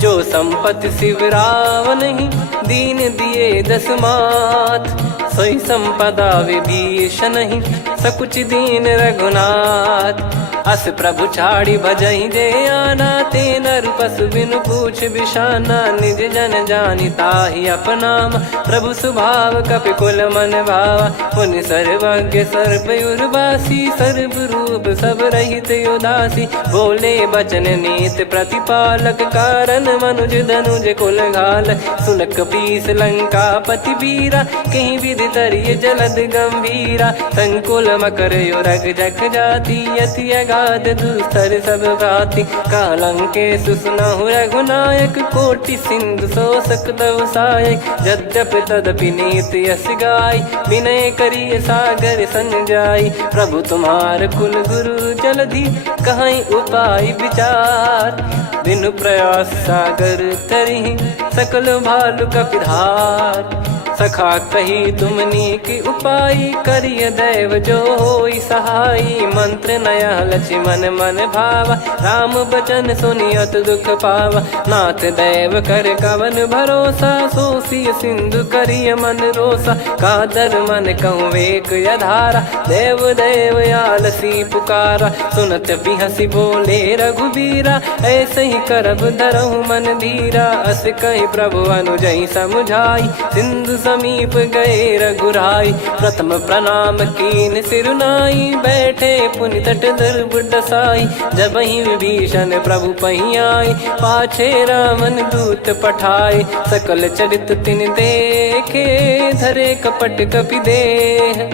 जो संपत्ति शिव रावण ही, दीन दिए दस मात। सोई संपदा विभीषण ही, सकुच दीन रघुनाथ। अस प्रभु छाड़ी भजई जे आना, ते नर पशु बिनु पूछ बिशाना। निज जन जानि ताहि अपनाम, प्रभु स्वभाव कपि कुल मन भावा। मुनि सर्वज्ञ सर्वयुर्वासी, सर्व रूप सब रहित उदासी। बोले बचन नीत प्रतिपालक, कारण मनुज धनुज कुल घाल। सुन कपीस लंका पति वीरा, कहीं विधि तरिय जलद गंभीरा। संकुल मकर युरग जख जाति, यति अगाध दुस्तर सब भाति। कालंकेश सुनहु रघुनायक, कोटि सिंधु शोषक तव सहायक। यद्यपि तदपि नीति यस गाय, विनय करिय सागर सन जाई। प्रभु तुम्हार कुल गुरु जलधि, कहीं उपाय विचार। बिनु प्रयास सागर तरिहि, सकल भालु कपिधार। सखा कही तुमनी की उपाय, करिय दैव जो होई सहाई। मंत्र नया लक्ष्मण मन भावा, राम बचन सुनियत दुख पावा। नाथ दैव कर कवन भरोसा, सोसिय सिंधु करिय मन रोसा। कादर मन कहूँ वेक यधारा, देव देव आलसी पुकारा। सुनत बिहसी बोले रघुबीरा, ऐसे ही करब धरहु मन धीरा। अस कही प्रभु अनुजई समुझाई, सिंधु समीप गए रघुराई। प्रथम प्रणाम कीन सिरुनाई, बैठे पुनि तट दर्भ डसाई। जब ही विभीषण प्रभु पही आई, पाछे रावण दूत पठाए। सकल चरित तिन देखे, धरे कपट कपि देह।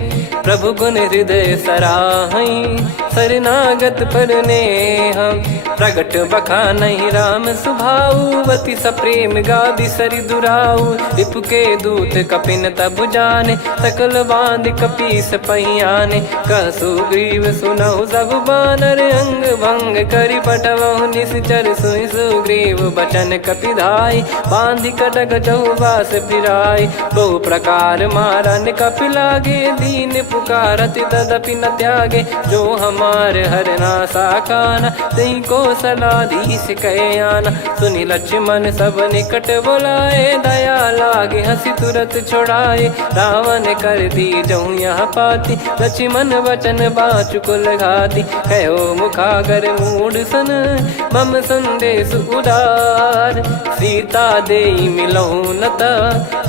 प्रभु गुण हृदय सराहई, शरणागत पर नेह। प्रगट बखानहि राम सुभाऊ, अति सप्रेम गादि सरि दुराऊ। रिपु के दूत कपिन तब जाने, सकल बांध कपीस पहियाने। कह सुग्रीव सुनहु सब बानर, अंग भंग करि पठवहु निश्चर। सुनि सुग्रीव बचन कपिधाई, बांधि कटक चहुबास फिराई। बहु प्रकार मारन कपि लागे, दीन पुकारत तदपि न त्यागे। जो हमार हरना साकाना, तई को सलाधीश कहे आना। सुनि लक्ष्मण सब निकट बुलाए, दया लागे हंसी तुरत छुड़ाए। रावण कर दी जऊँ यहाँ पाती, लक्ष्मण वचन बाचु कुल घाती। कहो मुखागर मूढ़ सन, मम संदेश उदार। सीता देई मिलहु नता,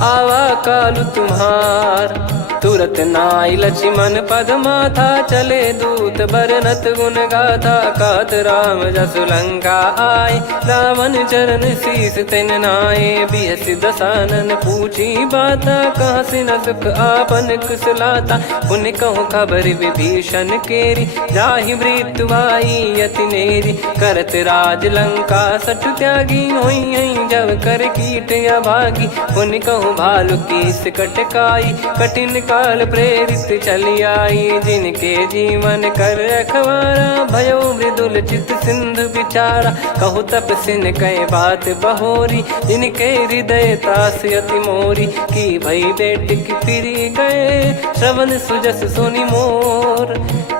आवा कालु तुम्हार। तुरत नाई लक्ष्मण पद माथा, चले दूत बरनत गुण गाथा। कात राम जसु लंका आए, रावण चरण शीस तिन नाये। बिहसि दसानन पूछी बाता, कहाँ से न सुख आपन कुशलाता। पुन कहूँ खबर विभीषण केरी, जाहि मृत्यु आई अति नेरी। करत राज लंका सठ त्यागी, होई जब कर कीट अभागी। पुन कहूँ भालु कीस कटकाई, कठिन काल प्रेरित चली आई। जिनके जीवन कर रखवारा, भयो मृदुल चित सिंधु विचारा। कहु तपसिन कई बात बहोरी, जिनके हृदय तास अति मोरी। की भई बेट की फिरी गए, श्रवण सुजस सुनि मोर।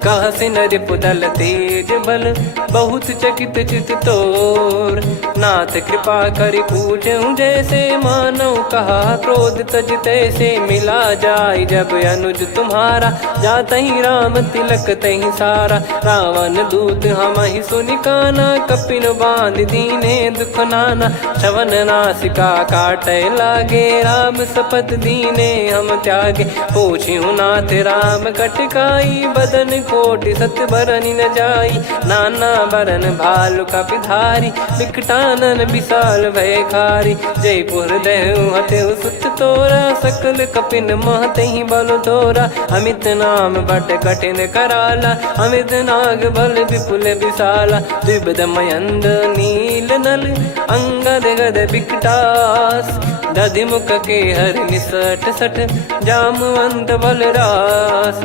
कह से नर पुदल तेज बल बहुत चकित चित तोर। नाथ कृपा कर पूछूं जैसे मानव कहा क्रोध तज तैसे मिला जाय जब अनुज तुम्हारा जात ही राम तिलक तही सारा। रावण दूत हम ही सुनि काना कपिन बांध दीने दुख नाना। श्रवण नासिका काटे लागे राम शपथ दीने हम त्यागे। पूछ्यू नाथ राम कटकाई बदन कोटि सत बरनि न जाई। नाना बरन भालु कपिधारी विकटानन विशाल भयखारी। जयपुर देहु हतेउ सुत तोरा सकल कपिन महतहि बल तोरा। अमित नाम बट कठिन कराला अमित नाग बल विपुल विशाला। द्विबद मयंद नील नल अंगद गद विकटास। दधि मुख के हर निसठ सठ जामवंत बलरास।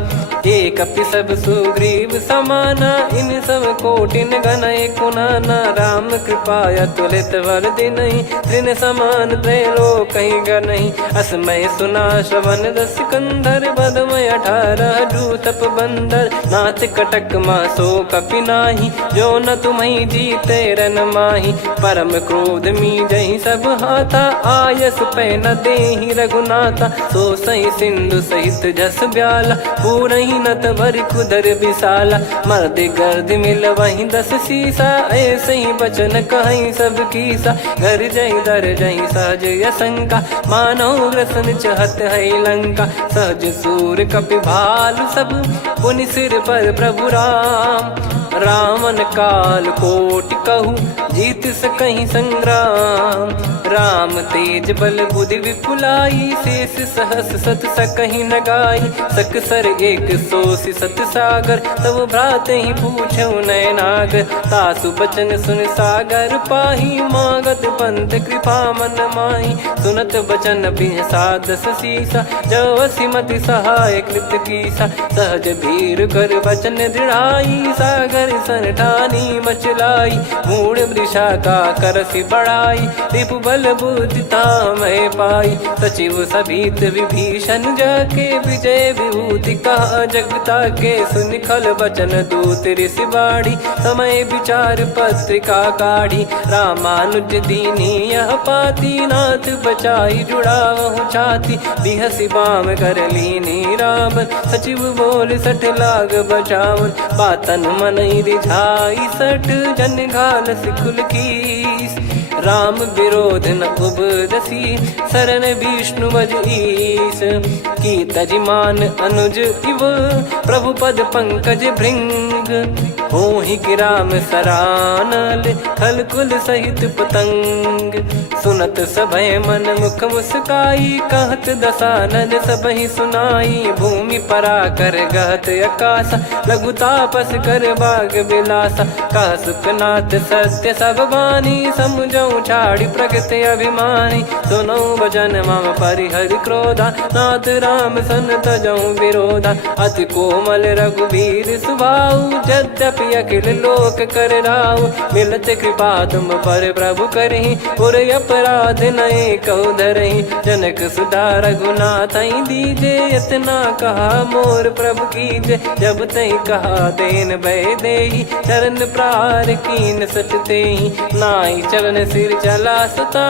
एक कपि सब सुग्रीव समाना इन सब कोटिन गनय कुनाना। राम कृपा अतुलित बल दिनहि तृण समान त्रैलोक गनहि। असमय सुना श्रवण दस कंधर बदमय 18 जूतप बंदर। नाथ कटक मासो कपि नाही जो न तुम्हि जीते रन माही। परम क्रोध मी जहि सब हाथा आयस पै न देहि रघुनाथा। सो सही सिंधु सहित जस ब्याला पूरहि नत भर कुदर विशाला। मर्द गर्द मिल वहीं 10 सीसा ऐसे ही बचन कहीं सब कीसा। घर जय दर जय सहज यसंका मानव ग्रसन चहत है लंका। सहज सूर कपि भालु सब पुनि सिर पर प्रभु राम। रामन काल कोटि कहु जीत सकहि संग्राम। राम तेज बल बुद्धि विपुलाई शेष सहस सत सकहि न गाई। सकसर एक सोसि सत सागर तब भ्रात ही पूछौ नयनागर। तासु बचन सुन सागर पाही मागत पंथ कृपा मन माही। सुनत बचन बिहसा 10 सीसा जवसि मति सहाय कृत कीसा। सहज भीर कर बचन दृढ़ाई सागर सन ठानी मचलाई। मूढ़ वृषा का करसि बढ़ाई रिपु बल बुद्धि तामय पाई। सचिव सभीत विभीषण जाके विजय विभूति कहा जगता के। सुनि खल बचन दूत ऋषि बाड़ी समय विचार पत्रिका काढ़ी। रामानुज दीनी यह पाती नाथ बचाई जुड़ावहु छाती। बिहसि बाम कर लीनी राम सचिव बोल 60 लाग बचावन। बातन मन रिझाई 60 जन घाल सिकुल कीस। राम विरोध न उपदसी शरण विष्णु बज ईस। की तजिमान अनुज इव प्रभु पद पंकज भृंग। होहि कि राम सरानल खल कुल सहित पतंग। सुनत सभय मन मुख मुस्काई कहत दसानन सबहि सुनाई। भूमि परा कर गहत आकाशा लघु तापस कर बाग बिलासा। कह सुखनाथ सत्य सब बानी समुझौ छाड़ी प्रकृति अभिमानी। सुनो भजन मम परिहरि क्रोधा नाथ राम सन तजौ विरोधा। अति कोमल रघुवीर सुभाऊ यद्यपि अखिल लोक कर राऊ। मिलत कृपा तुम पर प्रभु करहि पुर अपराध नए कहु धरहि। जनक सुधा रघुनाथ दीजे इतना कहा मोर प्रभु कीजे। जब तई कहा देन भय देहि चरण प्रार कीन सटतेहि। नाई चरण सिर चला सता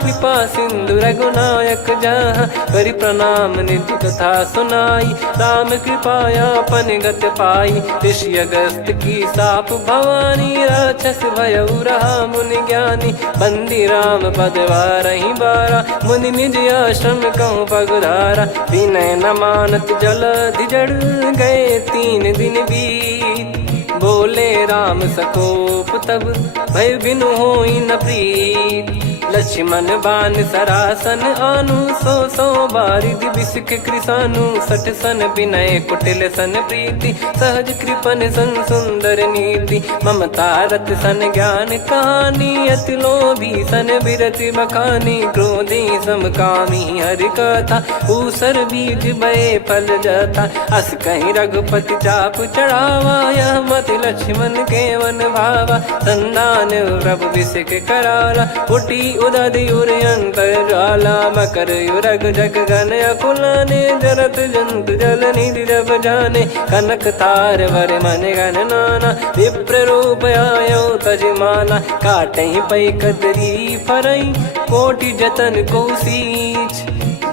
कृपा सिंधु रघुनायक जहाँ। करि प्रणाम नित्य कथा सुनाई राम कृपाया पन गत पाई। ऋषि अगस्त की साप भवानी राक्षस भयउ रहा मुनि ज्ञानी। बंदी राम पद वारहि बारा मुनि निज आश्रम कहूँ पगुधारा। विनय न मानत जल जड़ गए 3 दिन बीत। बोले राम सकोप तब भय बिनु होई न प्रीत। लक्ष्मण बान सरासन आनु 100 बारिधि बिसिख कृसानु। 60 सन विनय कुटिल सन प्रीति सहज कृपन सन सुंदर नीति। ममता रत सन ज्ञान कहानी अति लोभी सन बिरति बखानी। क्रोधी समकामी हरि कथा ऊसर बीज भय फल जाता। अस कहीं रघुपति चाप चढ़ावा यह मत लक्ष्मण के वन भावा। संदान प्रभु बिसिख कराला उठी उदधियुर अंतर्ज्वाला मकर युरग जग गण अकुलाने जरत जंत जल निधि जब जाने कनक तार वर मन गण नाना विप्र रूप आयो तजमाना काटहि पै कदरी फरई कोटि जतन को सींच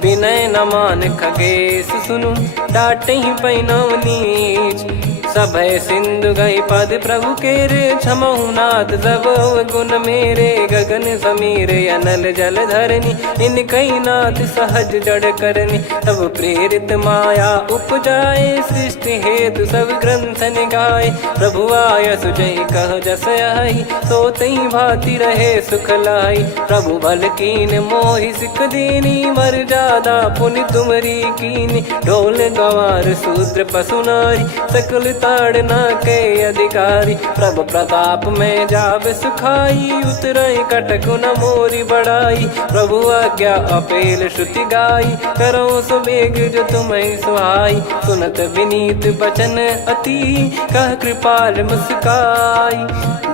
विनय न मान खगेश सुनु डाटहि पै नव नीच सभय सिंधु गई पद प्रभु केरे क्षमहु नाथ सब गुण मेरे गगन समीरे अनल जल धरनी इन कई नाथ सहज जड़ करनी तब प्रेरित माया उपजाए सृष्टि हेतु सब ग्रंथ निगाए प्रभु आय सुजय कह जस आई सो तई भांति रहे सुख लाई प्रभु बल कीन मोहि सिख दीनी मर जादा पुनि तुमरी कीनी ढोल गवार शूद्र पशु नारी सकल ताड़ना के अधिकारी प्रभु प्रताप में जाब सुखाई उतरई कटक न मोरी बढ़ाई प्रभु आज्ञा अपेल श्रुति गाई करो सुबेग जो तुम्हें सुहाई सुनत विनीत बचन अति कह कृपाल मुस्काई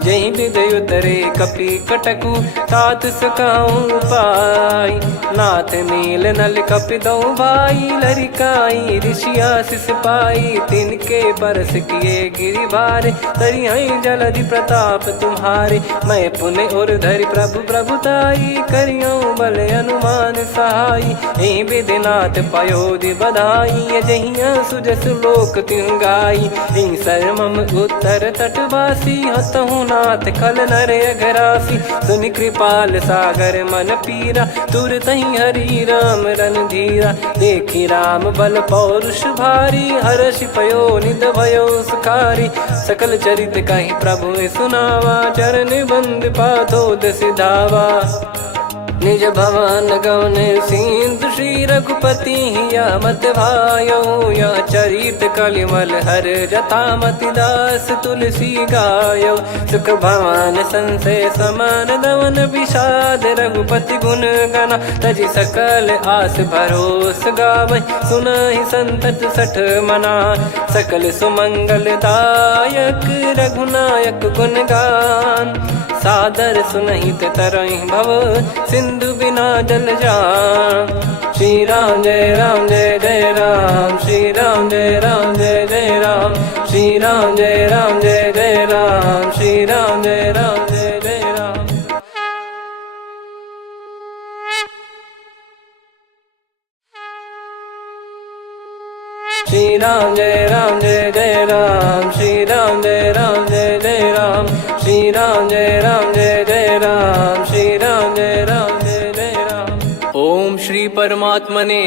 जही विदय उतरे कपि कटकु तात सकाऊं पाई नाथ नील नल कपि दो भाई लरिकाई ऋषिया शिष पाई तिनके परस किए गिरि भारे तरियाई जलधि प्रताप तुम्हारे मैं पुण्य और धरि प्रभु प्रभुताई करियो बल अनुमान सहाई यही विधिनाथ पयोधि बधाई जहिया सुजस लोक तिहु गाई यही सरमम उत्तर तटवासी हतहु नाथ खल नर अघरासी सुनि कृपाल सागर मन पीरा तुरत ही हरि राम रणधीरा देखी राम बल पौरुष भारी हर्षि पयो निध भयो सुखारी सकल चरित कहीं प्रभु सुनावा चरण बंद पाथोद सिधावा निज भवन गौन सिंधु श्री रघुपति या मत भायो या चरित कलिमल हर जता मति दास तुलसी गायो सुख भवन संशय समान दवन विषाद रघुपति गुण गना तजि सकल आस भरोस गावै सुनहि संतत सठ मना सकल सुमंगल दायक रघुनायक गुण गान सादर सुनहित तरहि भव सिंधु बिना जल जान श्री राम जय जय राम श्री राम जय जय राम श्री राम जय जय राम श्री राम जय जय राम श्री राम जय जय राम श्री राम जय जय राम श्री राम जय जय राम श्री राम जय जय राम। ओम श्री परमात्मने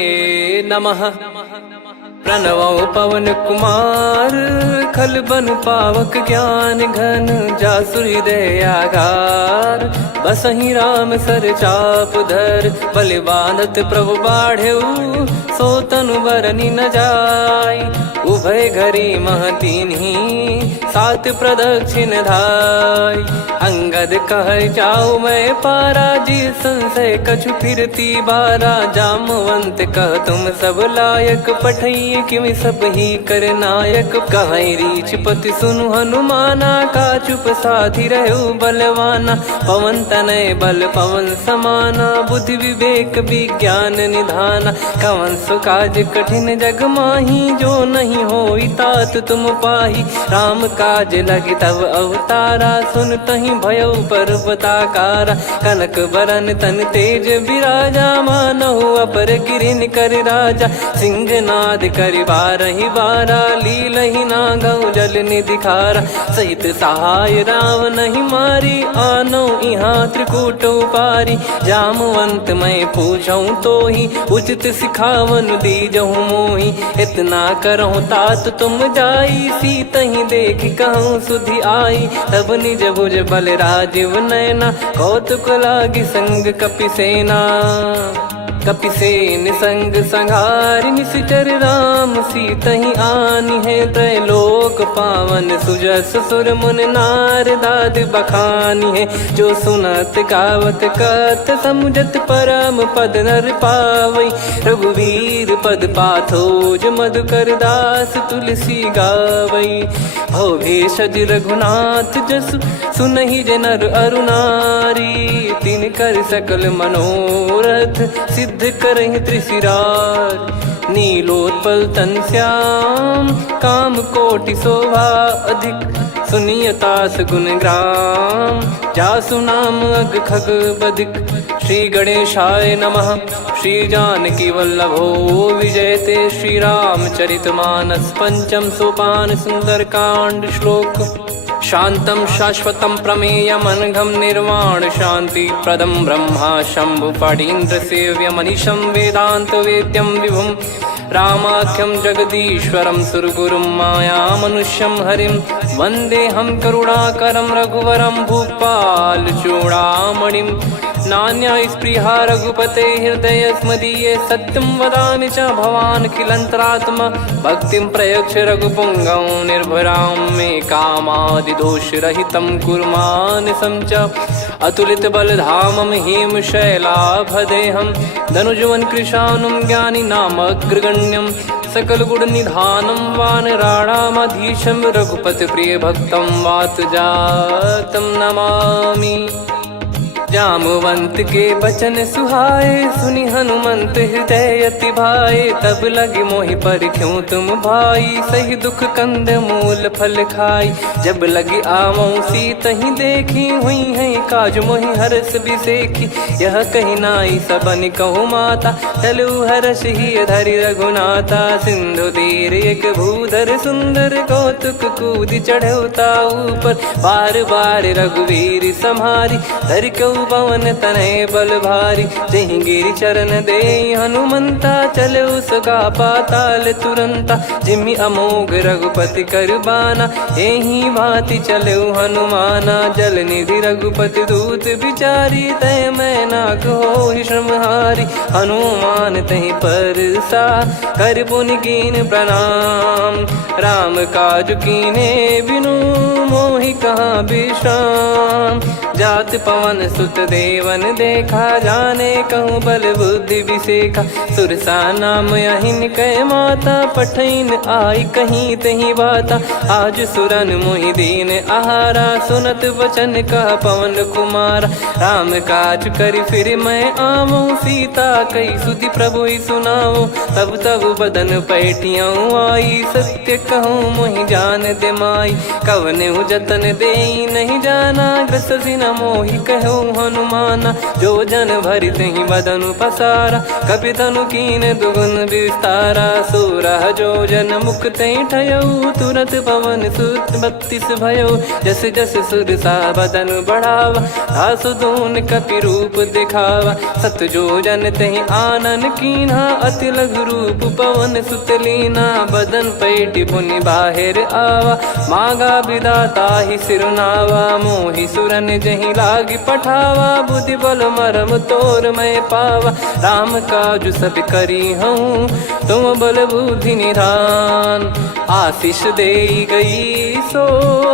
नमः। प्रणवो पवन कुमार खल बन पावक ज्ञान घन जासु हृदय आगार बसहि राम सर चाप धर बलि बांधत प्रभु बाढ़ेऊ सो तनु बरनि न जाय उभय घरी महतीन्ही सात प्रदक्षिण धाय अंगद कह जाऊ मैं पारा जी संशय कछु फिरती बारा जामवंत कह तुम सब लायक पठई किमि सब ही कर नायक कहीं रीछ पति सुनु हनुमाना का चुप साधि रहो बलवाना पवन तनय बल पवन समाना बुद्धि विवेक विज्ञान निधाना कवन सो काज कठिन जग माही जो नहीं होई तात तुम पाही राम काज लगी तब अवतारा सुन तहि भयो पर्वताकारा कनक बरन तन तेज विराजा मानहु अपर गिरिन कर राजा सिंहनाद कर बारहि बारा लीलहि नागौ जल निधि खारा सहित सहाय राम नहीं मारी आनो इहाँ त्रिकूट पारी जामवंत मैं पूछऊं तो ही उचित सिखावन दीजहु मोही इतना करहु तात तुम जाई सीत ही देख कहूँ सुधि आई तब निज भुज बल राजीव नैना कौतुक लागी संग कपिसेना कपिसेन संग संहारि निशिचर राम सीतहि आनि है त्रैलोक पावन सुजस सुर मुन नार दाद बखानी है जो सुनत गावत कत समुझत परम पद नर पावई रघुवीर पद पाथोज मधुकर दास तुलसी गावई हो भेषज रघुनाथ जसु सुनहि जे नर अरु नारी। तिन कर सकल मनोरथ सिद्ध करहि त्रिशिरार। नीलोत्पल तन श्याम काम कोटि शोभा अधिक। सुनियतास गुण ग्राम जासु नाम अग खग बधिक। श्री गणेशाय नमः। श्री जानकी वल्लभो विजयते। श्री रामचरितमानस पंचम सोपान सुंदरकांड श्लोक। शांतं शाश्वतं प्रमेयम् अनघं निर्वाण शांति प्रदं ब्रह्मा शंभु फणीन्द्र सेव्य मनीषं वेदांत वेद्यं विभुं। रामाख्यं जगदीश्वरं सुरगुरुं माया मनुष्यं हरिं। वन्देऽहं करुणाकरं रघुवरं भूपाल चूडामणिं। नान्या स्पृहा रघुपते हृदय स्मदीये। सत्यं वदामि च भवान् खिलन्तरात्मा। भक्तिं प्रयच्छ रघुपुङ्गं निर्भरां मे कामादिदोषरहितं कुर्मानसं च। अतुलित बलधामं हेमशैलाभदेहं। धनुजवन कृशानुं ज्ञानी नामग्रगण्यं। सकल गुण निधानं वानराणामधीशं। रघुपति प्रिय भक्तं वात जातं नमामि। जामवंत के बचन सुहाए सुनि हनुमंत हृदय अति भाए। तब लगे मोहि पर क्यों तुम भाई सही दुख कंद मूल फल खाई। जब लगी आवों सीत ही देखी हुई है काज मोहि हरस बिसेखी। यह कही नाई सबन कहु माता चलु हरष ही धरि रघुनाथा। सिंधु तीर एक भूधर सुंदर कौतुक कूद चढ़ौता ऊपर। बार बार रघुवीर सम्हारी धरि कऊ पवन तनय बल भारी। जहि गिरि चरण दे हनुमंता चले उसका पाताल तुरंता। जिमि अमोघ रघुपति कर बाना एहि भांति चले हनुमाना। जल निधि रघुपति दूत बिचारी तय मैं नाक होहि श्रमहारी। हनुमान तहि परसा कर पुनि कीन प्रणाम। राम काज कीने बिनु मोहि कहाँ विश्राम। जात पवन सुत देवन देखा जाने कहूँ बल बुद्धि विसेखा। सुरसा नाम यहिन कै माता पठैन आई कहीं तही बाता। आज सुरन मोहि दीन आहारा सुनत वचन कह पवन कुमारा। राम काज करि फिर मैं आवूं सीता कई सुधि प्रभु ही सुनाऊं। तब तब बदन पैठियाँ आई सत्य कहूँ मोहि जान दे माई। कवने जतन दे नहीं जाना ग्रसिन मोहि कहूँ हनुमाना। जो जन भरि तहि बदनु पसारा कपि तनु कीन दुगुन विस्तारा। सोरह जो जन मुख तहि ठयऊ तुरत पवन सुत 32 भयऊ। जस जस सुरसा बदनु बढ़ावा आसु दून कपि रूप दिखावा। सत जो जन तहि आनन कीन्हा अति लघु रूप पवन सुत लीना। बदन पैठि पुनि बाहिर आवा मांगा विधाता ही सिरुनावा। मोहि सुरन जहि लागी पठावा बुद्धि बल मरम तोर मैं पावा। राम काज सब करी हूँ तुम बल बुद्धि निधान। आशीष दे गई सो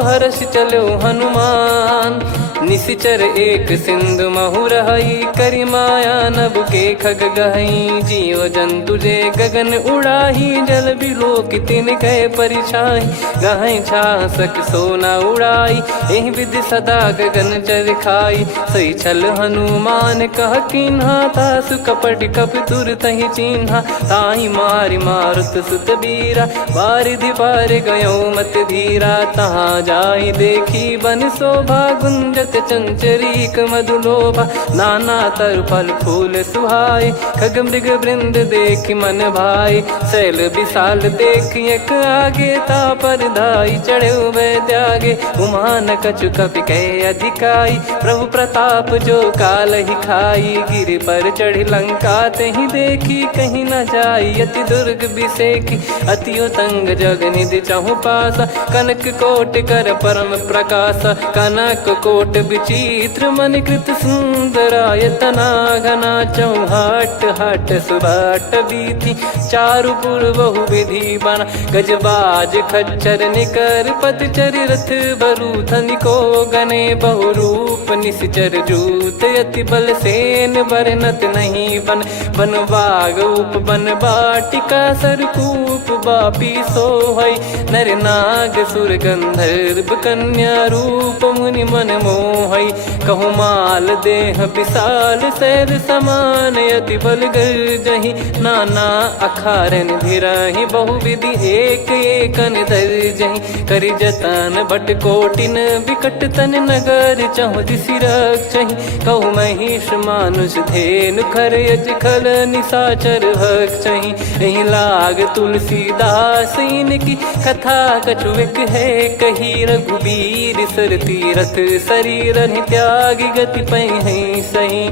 हर्ष चलो हनुमान। निशिचर एक सिंधु महु रहई करी माया नभ के खग गहई। जीव जंतु जे गगन उड़ाही जल बिलो कितिन गए परिछाई। गहई छासक सोना उड़ाई एहि विधि सदा गगन चर खाई। सही छल हनुमान कह कीन्हा तासु कपट कप तुर तहि चिन्हा। ताहि मारि मारुत सुत बीरा बारिधि पार गयो मत धीरा। तहाँ जाई देखी बन शोभा गुंजत चंचरीक मधुलोभा। नाना तरु फल फूल सुहाई खग मृग वृंद देख मन भाई। शैल विशाल देख एक आगे तापर धाई चढ़े वै त्यागे। उमा न कछु कपि कह अधिकाई प्रभु प्रताप जो काल ही खाई। गिर पर चढ़ी लंका तहि देखी कहीं न जाई अति दुर्ग बिसेखी। अति उतंग जग निधि चहु पासा कनक कोट कर परम प्रकाशा। कनक कोट विचित्र मन कृत सुंदरायतना घना चौहाट हाट सुबाट बीथी चारु पुर बहु विधि बना गजबाज खच्चर निकर पतचर रथ बरु धनिको गने बहु रूप निश्चर जूत अति बल सेन बरनत नहीं बन बन बाग उप बन बाटिका सरकूप बापी सोहई नर नाग सुर गंधर्व कन्या रूप मुनि मन मोहई कहु माल देह विशाल शैल समान अति बल गर्जहि नाना अखारन भिराहि बहुविधि एक एकन दर्जहि करि जतन बट कोटिन विकट तन नगर चहु दिसि रक्षहि कहु महिष मानुष धेनु खर यज खल निशाचर भक्षहि एहि लाग तुलसीदास इनकी कथा कछुक है कही रघुबीर सर तीरथ शरीर त्यागी गति पै सही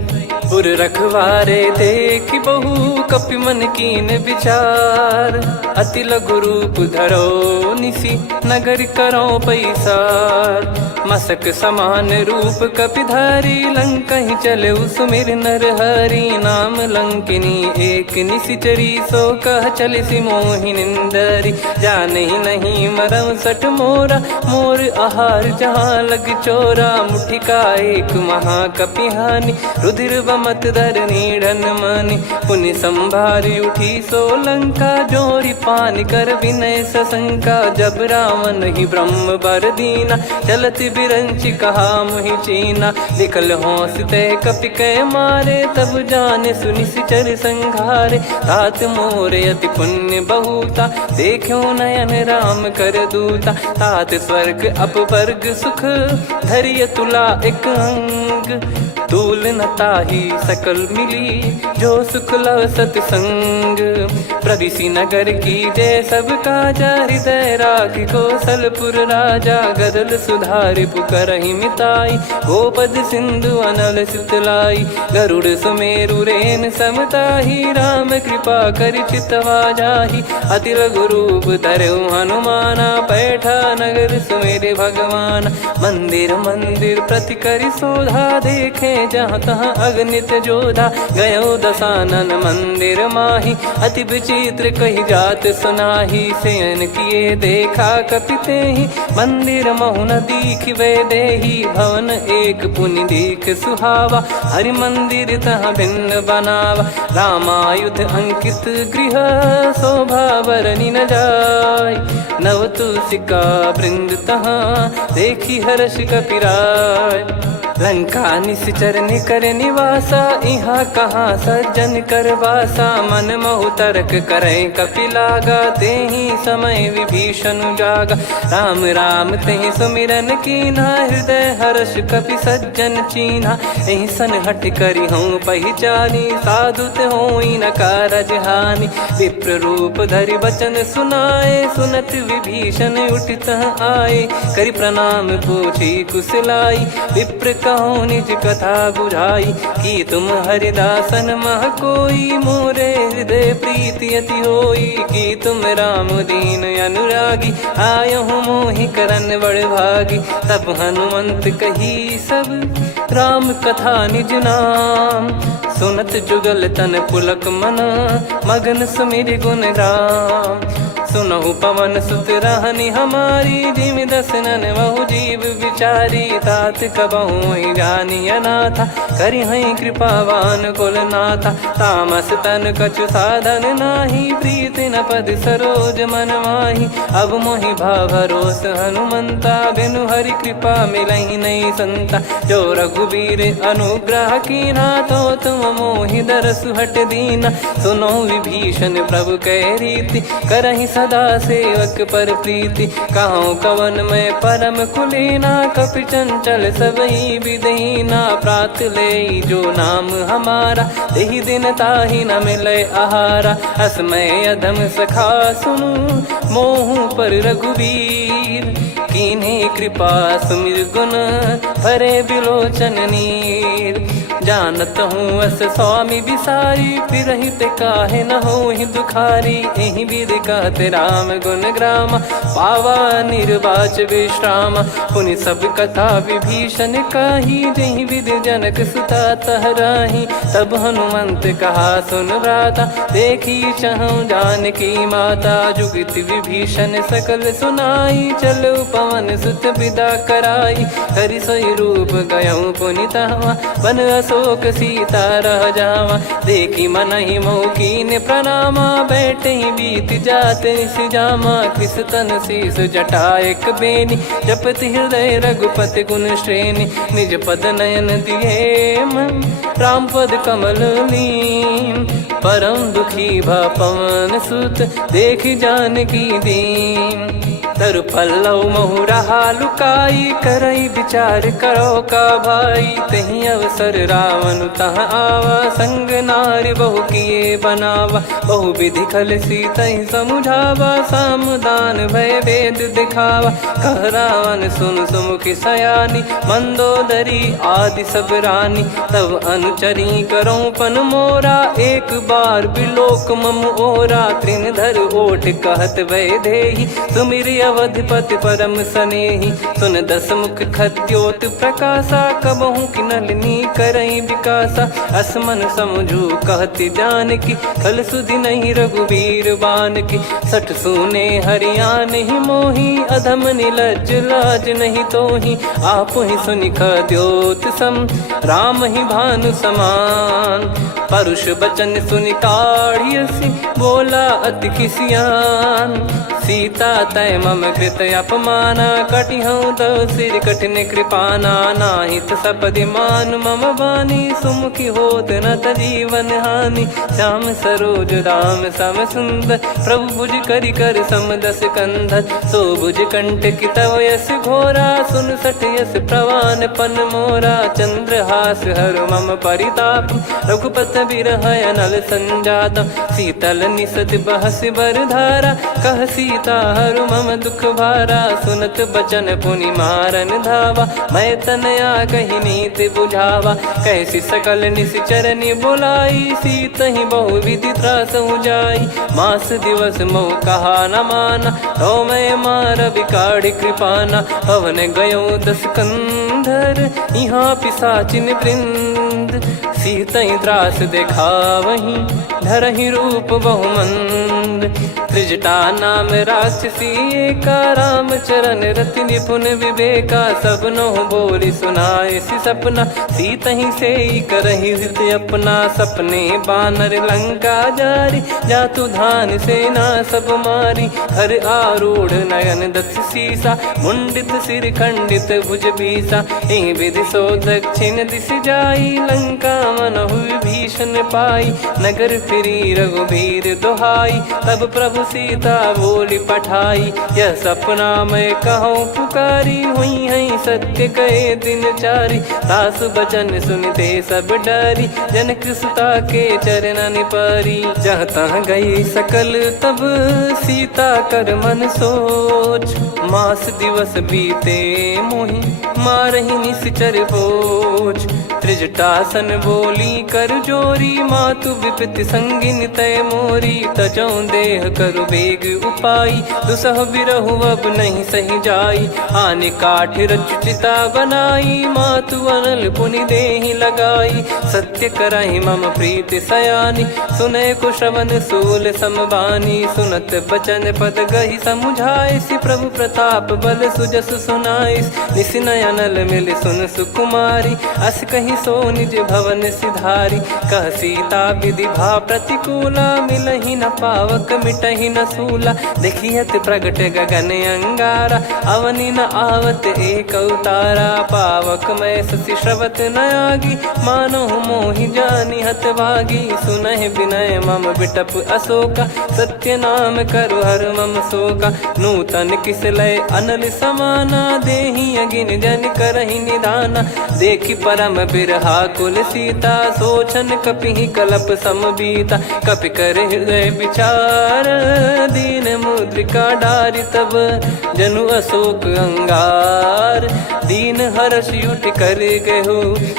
पुर रखवारे देख बहु कपि मन कीन विचार अति लघु रूप धरो निसी नगर करो पैसार मसक समान रूप कपिधारी लंकहि चले सुमिर नर हरि नाम लंकिनी एक निशिचरी सो कह चले सि मोहि निंदरी जानहि नहीं मरम सठ मोरा मोर आहार जहाँ लग चोरा मुठिका एक महाकपिहानि रुधिर बमत धरनी ढन मानि पुनि संभारी उठी सो लंका जोरी पान कर विनय सशंका जब रावण ही ब्रह्म बर दीना चलति बिरंचि कहा मुहि चीना निकल हौसते कपि कै मारे तब जाने सुनि सिचर संघारे तात मोरे अति पुण्य बहुता देखो नयन राम कर दूता तात स्वर्ग अपवर्ग सुख धरिय तुला एक अंग तूल न ताही सकल मिली जो सुख लव सतसंग प्रदिशि नगर की जय सब काजा हृदय राख कौशलपुर राजा गदल सुधारि पुकरहि मिताई गोपद सिंधु अनल सितलाई गरुड़ सुमेरु रेन समताही राम कृपा कर चितवा जाहि अति लघु रूप धरऊ हनुमाना बैठा नगर सुमेरे भगवान मंदिर मंदिर प्रति करि शोधा देखे जहाँ तहाँ अगणित जोधा गयो दशानन मंदिर माही अति विचित्र कही जात सुनाही सेन किए देखा कपिते ही मंदिर महु न दीख वे देही भवन एक पुनि दीख सुहावा हरि मंदिर तहाँ भिन्न बनावा रामायुध अंकित गृह शोभा बरनी न जाय नव तुलसिका वृंद तहाँ देखी हर्ष कपिराय लंका निश्चर निकर निवासा इहाँ कहाँ सज्जन कर वासा मन महु तर्क करे कपिलागा तेहि समय विभीषण जागा राम राम तेहि सुमिरन कीना हृदय हर्ष कपि सज्जन चीन्हा एहि सन हट करी हूँ पहचानी साधु ते होई न कारज हानि विप्र रूप धरि वचन सुनाए सुनत विभीषण उठित आए करि प्रणाम पूछी कुशलाई विप्र कहो निज कथा बुझाई कि तुम हरिदासन मह कोई मोरे हृदय प्रीति अति होई कि तुम राम दीन अनुरागी आयहु मोहि करन बड़ भागी तब हनुमंत कही सब राम कथा निज नाम सुनत जुगल तन पुलक मन मगन सुमिर गुण राम सुनहु पवन सुत रहनी हमारी जिमि दसनन बहु जीव विचारी तात कबहु जानी अनाथा करि हई कृपावान कुल नाथा तामस तन कछु साधन नाही प्रीति न पद सरोज मन माही अब मोहि भाव भरोस हनुमंता बिनु हरि कृपा मिलहि नहीं संता जो रघुबीर अनुग्रह कीना तो तुम मोहि दरसु हट दीना सुनो विभीषण प्रभु कह रीति करहि सदा सेवक पर प्रीति कहूँ कवन में परम कुलीना कपि चंचल सबई विदहीना प्रात ले जो नाम हमारा तेहि दिन ताहि न मिले आहारा असमय अधम सखा सुनु मोहु पर रघुवीर कीन्हे कृपा सुमिर गुण भरे बिलोचन नीर जानत हूँ अस स्वामी बिसारी, फिर ही ते काहे न हो ही दुखारी। यही विधि कहते राम गुण ग्राम, पावा निर्वाच विश्राम। पुनि सब कथा विभीषण काही, जही विधि जनक सुता तहराही। तब हनुमंत कहा सुन भ्राता, देखी चहु जानकी माता। जुगित विभीषण सकल सुनाई, चलो पवन सुत विदा कराई। हरि सोई रूप गयऊँ पुनि तहवा, बन अशोक सीता रह जावा। देखी मनहि मौकीन प्रणामा, बैठे ही बीत जात निस जामा। कृस तन शीस जटा एक बेनी, जपति हृदय रघुपति गुण श्रेणी। निज पद नयन दिए मन, राम पद कमल लीन। परम दुखी भा पवन सुत, देखी जानकी दीन। तरु पल्लव महु रहा लुकाई, करई विचार करो का भाई। तही अवसर रावण तहाँ आवा, संग नारी बहु किए बनावा। बहु विधि खल सीतहि समुझावा, सामदान भय वेद दिखावा। कह रावण सुन सुमुखी सयानी, मंदोदरी आदि सब रानी। तब अनुचरी करो पन मोरा, एक बार बिलोक मम ओरा। तृण धर ओठ कहत भय देहि, सुमिर अवधिपति परम सनेहि। सुन दस मुख खद्योत प्रकाशा, कबहु की नलिनी करई विकासा। असमन समझू कहति जानकी, खल सुधि नहीं रघुवीर बान की। सठ सुने हरियाण ही मोही, अधम निलज लाज नहीं तोही। आप ही सुनि खद्योत सम, राम ही भानु समान। परुष बचन सुनि काढ़ियसि, बोला अति किसियान। सीता तय मम कृत अपमाना, कटिहऊँ तो सिर कठिन कृपाना। नाहित सपदि मान मम बानी, सुमुखी होत न जीवन हानि। श्याम सरोज राम सम सुंदर, प्रभु भुज करि कर सम दस कंधर। सो भुज कंठ की तव यस घोरा, सुन सठ यस प्रवान पन मोरा। चंद्रहास हर मम परिताप, रघुपत बिरह अनल संजात। शीतल निसत बहस बर धारा, कह सीता हरु मम दुख भारा। सुनत बचन पुनि मारन धावा, मैं तनया कही नीति बुझावा। कैसी सकल निश्चरनि बुलाई, सीत ही बहु विधि त्रास जाई। मास दिवस मोह कहा न माना, तो मैं मार बिकाढ़ी कृपाना। पवन गयो दस कंधर, यहाँ पिशाचिन वृंद। सीतहि त्रास देखावहीं, धरहि रूप बहुमंद। त्रिजटा नाम राक्षसी एका, राम चरण रति निपुण विवेका। सबनो बोली सुनाए सि सपना, सीतहि से करहि हृद अपना। सपने बानर लंका जारी, जातु धान सेना सब मारी। हर आरूढ़ नयन दस सीसा, मुंडित सिर खंडित भुज बीसा। एहि विधि सो दक्षिण दिश जाई, लंका मनहु विभीषण पाई। नगर फिरी रघुबीर दुहाई, तब प्रभु सीता बोली पठाई। यह सपना मैं कहूँ पुकारी, हुई है सत्य कहे दिन चारी। सासु बचन सुनते सब डरी, जनक सुता के चरण परी। जहाँ तहाँ गई सकल तब सीता कर मन सोच। मास दिवस बीते मोहि, मारहि निश्चर बोझ। त्रिजटासन बोली कर जोरी, मातु विपति संगिन तय मोरी। तजौ देह करु बेग उपाई, दुसह बिरहु अब नहीं सही जाई। आने काठ रचिता बनाई, मातु अनल पुनि देहि लगाई। सत्य करहि मम प्रीति सयानी, सुनय को श्रवण सूल समबानी। सुनत बचन पद गहि समुझाए, सि प्रभु प्रताप बल सुजस सुनाइस। निस नयनल मिल सुन सुकुमारी, अस कहि सो निज भवन सिधारी। कह सीता विधि भा प्रतिकूला, मिलहि न पावक मिटहि न सूला। देखियत प्रगट गगन अंगारा, अवनि न आवत एक अवतारा। पावक मैं ससि श्रवत न आगी, मानो मोहि जानि हत भागी। सुनहि विनय मम बिटप अशोका, सत्य नाम करु हर मम शोका। नूतन किस लय अनल समाना, देहि अगिन जन करहि निधाना। देखि परम बिरहा कुल सीता, सोचन कपि कलप सम बीता। कपि कर हृदय विचार, दीन मुद्रिका डारि तब जनु अशोक अंगार। दीन हर्ष युट कर गहु,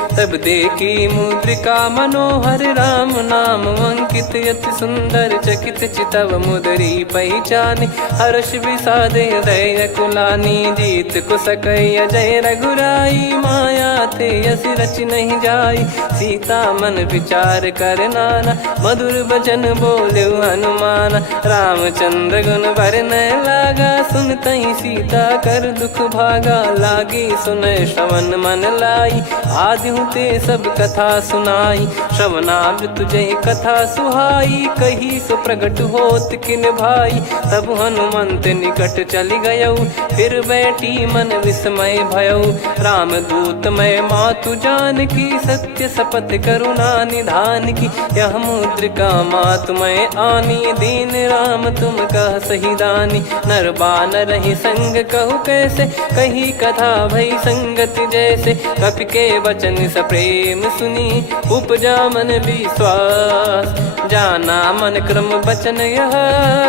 तब देखी मुद्रिका मनोहर। राम नाम अंकित अति सुंदर, चकित चितव मुदरी पहचानी। हर्ष विषाद हृदय कुलानी, जीत को सकय जय रघुराई। माया थे यस रच नहीं जाई, सीता मन विचार कर नाना। मधुर बचन बोले हनुमान, रामचंद्र गुण बरनय लागा। सुनतहि सीता कर दुख भागा, लागी सुनय श्रवण मन लाई। आदिहु ते सब कथा सुनाई, श्रवणाब तुझे कथा सुहाई। कही सो प्रगट होत किन भाई, तब हनुमंत निकट चली गयऊ। फिर बैठी मन विस्मय भयऊ, राम दूत मैं मातु जानकी। सत्य शपथ करुणा निधान की, यह मुद्रिका मातु मैं आनी। दीन राम तुम कह सही दानी, नर बानर ही संग कहु कैसे। कही कथा भई संगति जैसे, कपि के वचन सप्रेम सुनी। उपजा मन विश्वास, जाना मन क्रम बचन यह।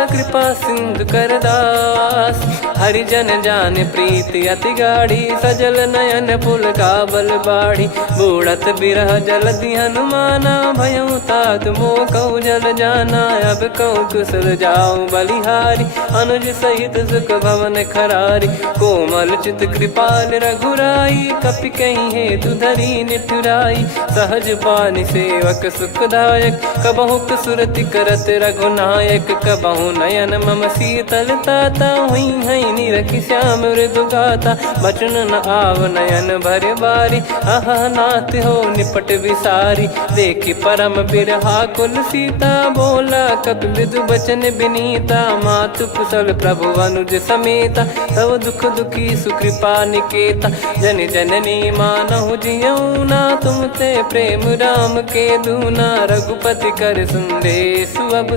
कृपा सिंधु कर दास, हरिजन जान प्रीति अति गाढ़ी। सजल नयन पुल काबल बाढ़ी, बूढ़त बिरह जलधि हनुमाना। भयउ तात मोह कहु जल जाना, अब कहु कुशल जाऊं बलिहारी। अनुज सहित सुख भवन खरारी, कोमल चित कृपाल रघुराई। कपि कहीं हेतु धरी निठुराई, सहज पानि सेवक सुखदायक। कबहु सुरति करत रघुनायक, कबहु नयन मम शीतल ताता। हुई हई निरखि श्याम मृदु गाता, बचन न आव नयन भर बारी। अह नाथ हो निपट विसारी, देखि परम बिरहा कुल सीता। बोला कपि मृदु बचन बिनीता, मातु कुशल प्रभु अनुज समेता। तव दुख दुखी सुकृपा निकेता, जन जननी मानहु जियऊ ना। तुम ते प्रेम राम के दूना, रघुपति कर संदेशु अब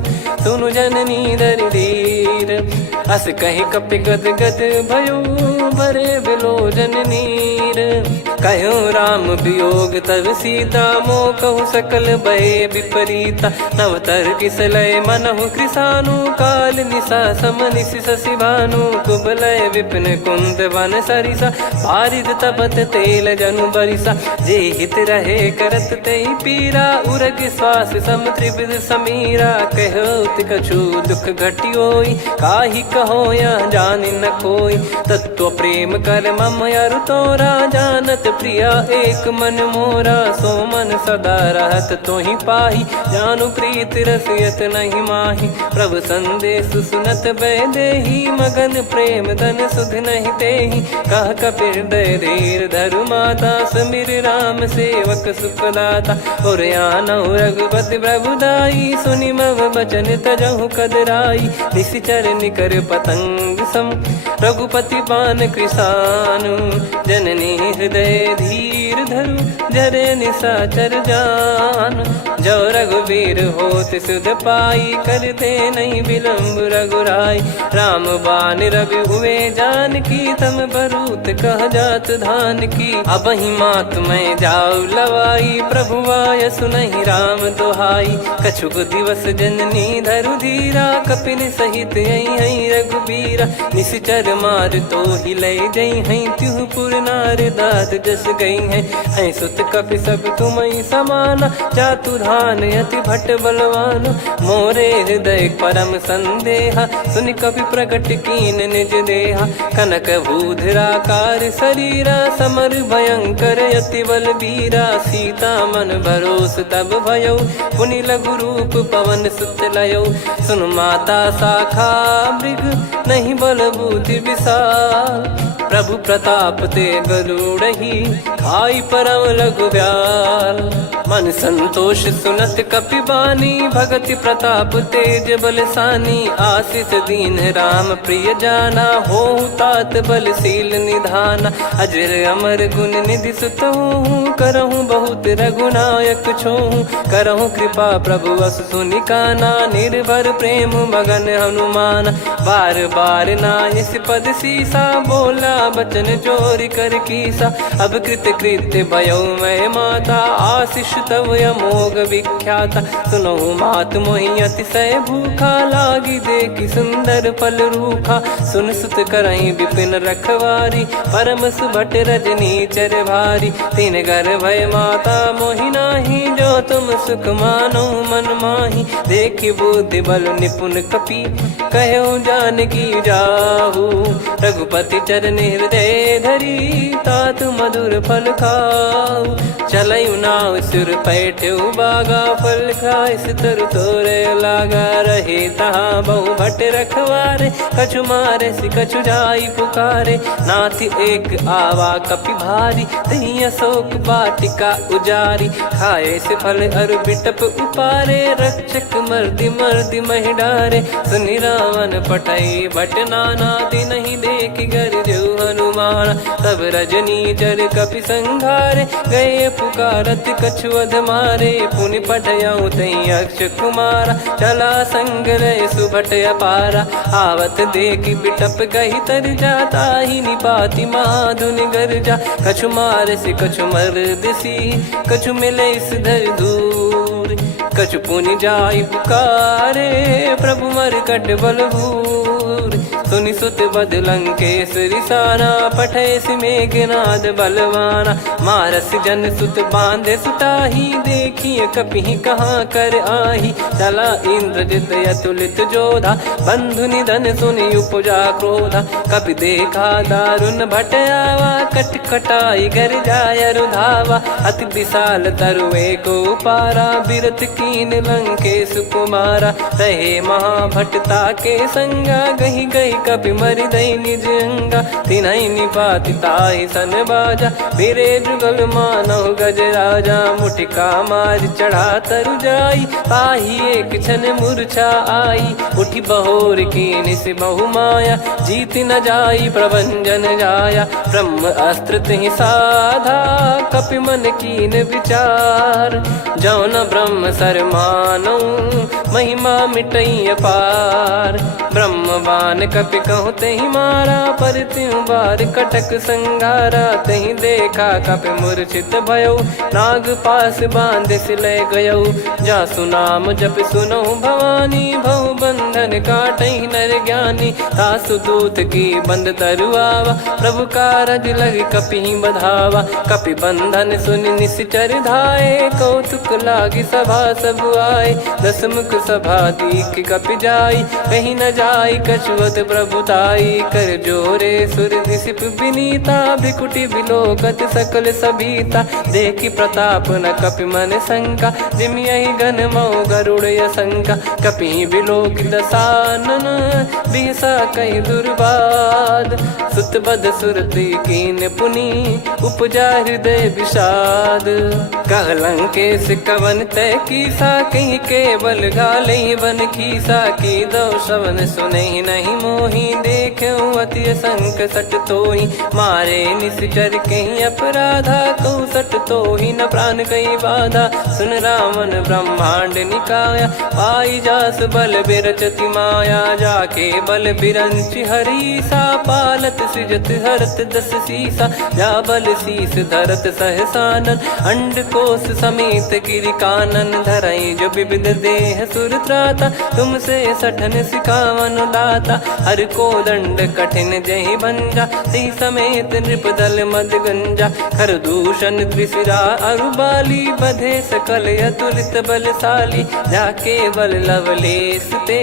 सुनु जननी दरि धीर। अस कहि कपि गद गद भयो, भरे बिलोचन नीर। कहूँ राम वियोग तब सीता, मोह कहु सकल भय विपरीता। नव तर किसलय मनहु कृसानु, काल निशा सम निशि शशि भानु। कुबलय विपिन कुंद वन सरिसा, पारिद तपत तेल जनु बरिसा। जे हित रहे करत ते पीरा, उरग श्वास सम त्रिविध समीरा। कहो कछु दुख घटियोई, काहि कहो या जानि न कोई। तत्व प्रेम कर मम अरु तोरा, जानत प्रिया एक मन मोरा। सो मन सदा रहत तोहि पाही, जानु प्रीत रसियत नहीं माही। प्रभु संदेश सुनत भय देहि, मगन प्रेम धन सुध नहीं तेहि। कह कपिर दय धीर धरु माता, समीर राम सेवक सुखदाता। और आनहु रघुपति प्रभु दाई, सुनि मव बचन तजहु कदराई। निशिचर निकर पतंग सम, रघुपति पान कृसानु। जननी हृदय धीर धरु, जरे निशाचर जान। जो रघुवीर होत सुध पाई, करते नहीं विलंब रघुराई। राम बान रवि हुए जानकी, तम बरूत कह जात धान की। अब ही मात मैं जाऊ लवाई, प्रभु आय सुनहि राम दोहाई। कछुक दिवस जननी धरु धीरा, कपिन सहित हई रघुबीरा। निश्चर मार तो ही लय जई हई, त्युह पुर नार दाद जस गई है। सुत कपि सब तुम समाना, जातु धान अति भट बलवान। मोरे हृदय परम संदेहा, सुनि कपि प्रकट कीन निज देहा। कनक भूधराकार शरीरा, समर भयंकर अति बलबीरा। सीता मन भरोस तब भयऊ, पुनि लघु रूप पवन सुत लयऊ। सुन माता शाखा मृग, नहीं बल बुद्धि विशाल। प्रभु प्रताप ते गरुड़हि, खाई परम लघु ब्याल। मन संतोष सुनत कपि बानी, भगति प्रताप तेज बलसानी। आशीष दीन राम प्रिय जाना, होहु तात बलशील निधाना। अजर अमर गुण निधि सुतहु, करहु बहुत रघुनायक छोहु। करहु कृपा प्रभु अस सुनि काना, निर्भर प्रेम मगन हनुमान। बार बार नायस पद सीसा, बोला बचन चोरी कर कीसा। अब कृत कृत्य भयो मैं माता, आशीष तव अमोघ विख्याता। सुनो मात मोहि अतिशय भूखा, लागी देखी सुंदर फल रूखा। सुन सुत करई विपिन रखवारी, परम सुभट रजनी चर भारी। तीन घर भय माता मोहि नाही, जो तुम सुख मानो मन माही। देखी बुद्धि बल निपुण कपि, कहो जानकी जाहू। रघुपति चरण हृदय धरी, तात मधुर फल खाऊ। चलऊ नाव सुर पैठऊ बागा, फल खाइस तरु तोरे लागा। रहे तहाँ बहु भट रखवारे, कछु मारे सि कछु जाई पुकारे। नाथ एक आवा कपि भारी, तही अशोक वाटिका उजारी। खाए से फल अरु बिटप उपारे, रक्षक मर्दि मर्दि महि डारे। सुनि रावण पटई भट नाना, नहीं देखि गरजु हनुमान। तब रजनी चर कपि संघारे, गए पुकारत कछु अध मारे। पुनि पटयऊ तई अक्ष कुमारा, चला संग रहे सुभट अपारा। आवत देखि बिटप कही तर जाता, ही निपाति माधुन गर्जा। कछु मार से कछु मर्द सी, कछु मिले इस धर दूर। कछु पुनि जाई पुकारे, प्रभु मरकट बलभूर। सुनि सुत बद लंकेश्वरी साना, पठे सि मेघनाद बलवाना। मारस जन सुत बांधे सुताही, देखिए कपि कहाँ कर आही। चला इंद्रजित अतुलित जोधा, बंधु निधन सुनि उपजा क्रोधा। कपि देखा दारुण भट आवा, कट कटाई गर जाय रुधावा। अति विशाल तरुए को पारा, बिरत कीन लंकेश कुमारा। रहे महाभटता के संगा, गही गही कपि मरि दई निज अंगा। तिन्हि निपाति ताहि सन बाजा, फिरे जुगल मानव गज राजा। मुटिका मार चढ़ा तरु जाई, ताहि एक क्षण मूर्छा आई। उठी बहोर कीन से बहु माया, जीत न जाई प्रभंजन जाया। ब्रह्म अस्त्र तिहि साधा, कपि मन कीन विचार। जौ न ब्रह्म सर मानौ, महिमा मिटई अपार। ब्रह्मवान कपि कहु तहि मारा, पर त्यों बार कटक संगारा। तहि देखा कपि मूर्छित भयउ, नाग पास बांध सिले गयउ। जासु नाम जप सुनौ भवानी, भव बंधन काटहि नर ज्ञानी। तासु दूत की बंद तरुआवा, प्रभु कारज लग कपि बधावा। कपि बंधन सुनि निश्चर धाये, कौतुक लागी सभा सब आए। दस मुख सभा दीख कपि जाई, कहीं न जाई कछुअत प्रभुताई। कर जोरे सुर दिसिप विनीता, भ्रिकुटि बिलोकत सकल सबीता। देखि प्रताप न कपि मन शंका, जिमियहि घन मऊ गरुड़ असंका। कपि बिलोक दसानन, बिहसा कहि दुर्बाद। सुत बद सुरति कीन पुनि, उपजा हृदय विषाद। कह लंकेश कवन तय कीसा, कहीं केवल गाले बन खीसा। की दो श्रवण सुनहि नहीं मोही, देखऊं अति संक सट तोहि। मारे निश्चर कहीं अपराधा, कहूँ सट तोहि न प्राण कहीं बाधा। सुन रावण ब्रह्मांड निकाया, पाई जास बल बिरचति माया। जाके बल बिरंच हरीसा, पालत सृजत हरत दस सीसा। जा बल शीस धरत सहसानन, अंड कोश समेत गिरि कानन। धरई जो विविध देह सुर त्राता, तुमसे सठन सिखावन दाता। हर को दंड कठिन जहि भंजा, ती समेत नृप दल मद गंजा। खर दूषण त्रिशिरा अरुबाली, बधे सकल अतुलित बलशाली। जाके बल लवलेस ते,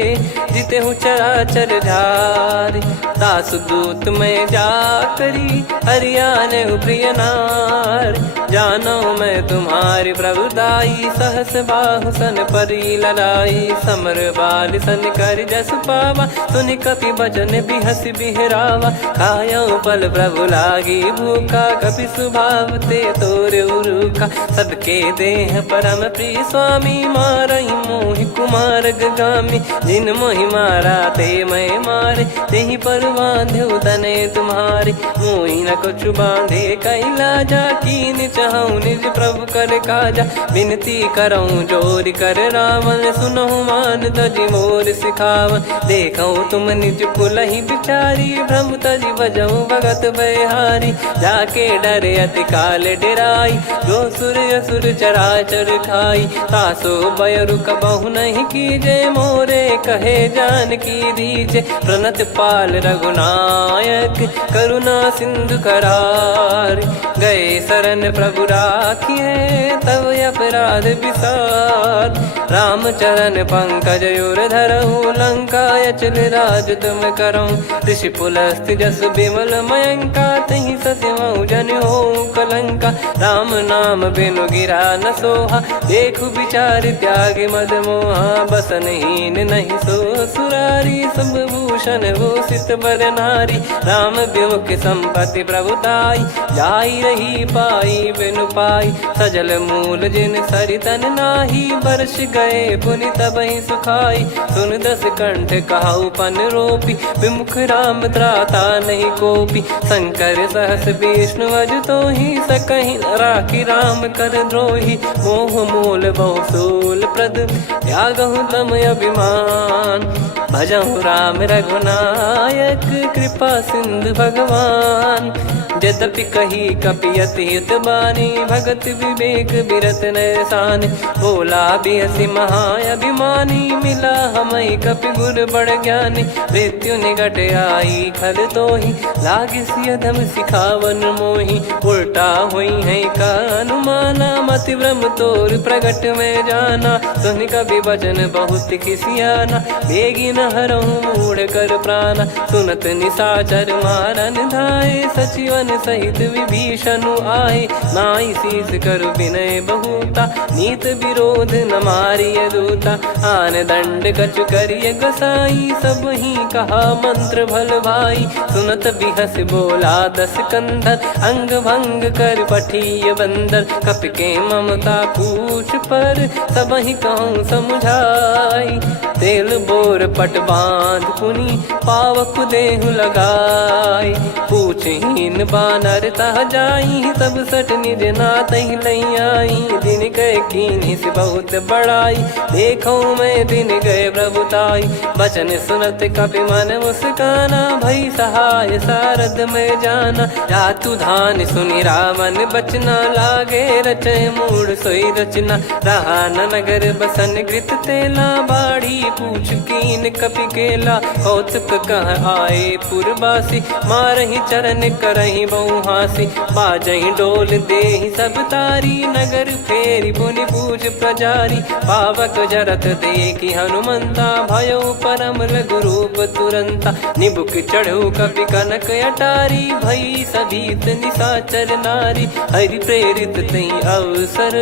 जिते हूँ चराचर झारी। दास दूत में जा करी, हरियाने प्रिय नार। जानो मैं तुम्हारी प्रभुदाई, सहस बाहु सन परी लड़ाई। समर बाल सन कर जस पावा, सुनि कपि बचन बिहस बिहरावा। खायऊ पल प्रभु लागी भूखा, कपि स्वभाव ते तोर उरुखा। सबके देह परम प्रिय स्वामी, मारई मोहि कुमार गगामी। जिन मोहि मारा ते मैं मारे, तेहि पर बांधे तने तुम्हारे। मोहि न कुछ बांधे कैला, जा कीन चहूँ निज प्रभु कर काजा। विनती करऊँ जोर कर रावण, सुनहु मान तजी मोर सिखावन। देखऊँ तुम निज कुलहि बिचारी, भ्रम तजी बजऊँ भगत बहारी। जाके डरे अति काल डेराई, जो सुर असुर चराचर खाई। तासो बयरु कबहु नहीं कीजे, मोरे कहे जान की दीजे। प्रणत पाल रघुनायक, करुणा सिंधु करार। गए शरण प्रभु राखिए, तब अपराध विसार। राम चरण पंकज उर धरहु, लंका अचल राज तुम करऊँ। ऋषि पुलस्त्य जस विमल मयंका, तहि सत्यमऊ जन हो कलंका। राम नाम बिनु गिरा न सोहा, देखु विचार त्याग मद मोहा। बसनहीन नहीं सो सुरारी, सब भूषण भूषित बर नारी। राम विमुख संपत्ति प्रभुताई, जाई रही पाई बिनु पाई। सजल मूल जिन सरितन नाही, बरस गए पुनि तबहि सुखाई। सुन दस कंठ कहाऊ पन रोपी, विमुख राम त्राता नहीं कोपी। शंकर सहस विष्णु अज तोहि, सकहि न राखी राम कर द्रोही। मोह मूल बहु सूल प्रद, त्यागहु तम अभिमान। भजहु राम रघुनायक, कृपा सिंधु भगवान। यद्यपि कही कपियति हित बानी, भगत विवेक बिरत नैसान। बोला बिहसि महाअभिमानी, मिला हमई कपि गुर बड़ ज्ञानी। मृत्यु निकट आई खल तोहि, लागिसि अधम सिखावन मोहि। उल्टा हुई है का अनुमाना, मति भ्रम तोर प्रगट में जाना। सुनि कपि वचन बहुत खिसियाना, बेगी न हरहु मूढ़ कर प्राणा। सुनत निशाचर मारन धाये, सचिवन सहित विभीषण आए। नाई शीस कर विनय बहुता, नीत विरोध न मारिय दूता। आन दंड कछु करिय गसाई, सब ही कहा मंत्र भल भाई। सुनत बिहस बोला दस कंधर, अंग भंग कर पठिय बंदर। कपि के ममता पूछ पर, सब ही कहूँ समझाई। तेल बोर पट बांध पुनि, पावक देहु लगाई। पूछहीन बानर तह जाई, तब सट निज नाथ ही लई आई। दिन गए कीन्ही से बहुत बड़ाई, देखो मैं दिन गए प्रभुताई। बचन सुनत कपि मन मुस्काना, भई सहाय सारद में जाना। जातु धान सुनि रावण बचना, लागे रचय मूढ़ सोई रचना। रहा न नगर बसन घृत तेला, बाढ़ी पूछ कीन कपि केला। कौतुक कह आए पुरबासी, मारहि चरण करहि बहु हासी। बाजहि डोल देहि सब तारी, नगर फेरी पुनि पूज प्रजारी। पावक जरत देखि हनुमंता, भयो परम लघु रूप तुरंता। निबुक चढ़ऊ कपि कनक अटारी, भई सभीत निशाचर नारी। हरि प्रेरित तई अवसर,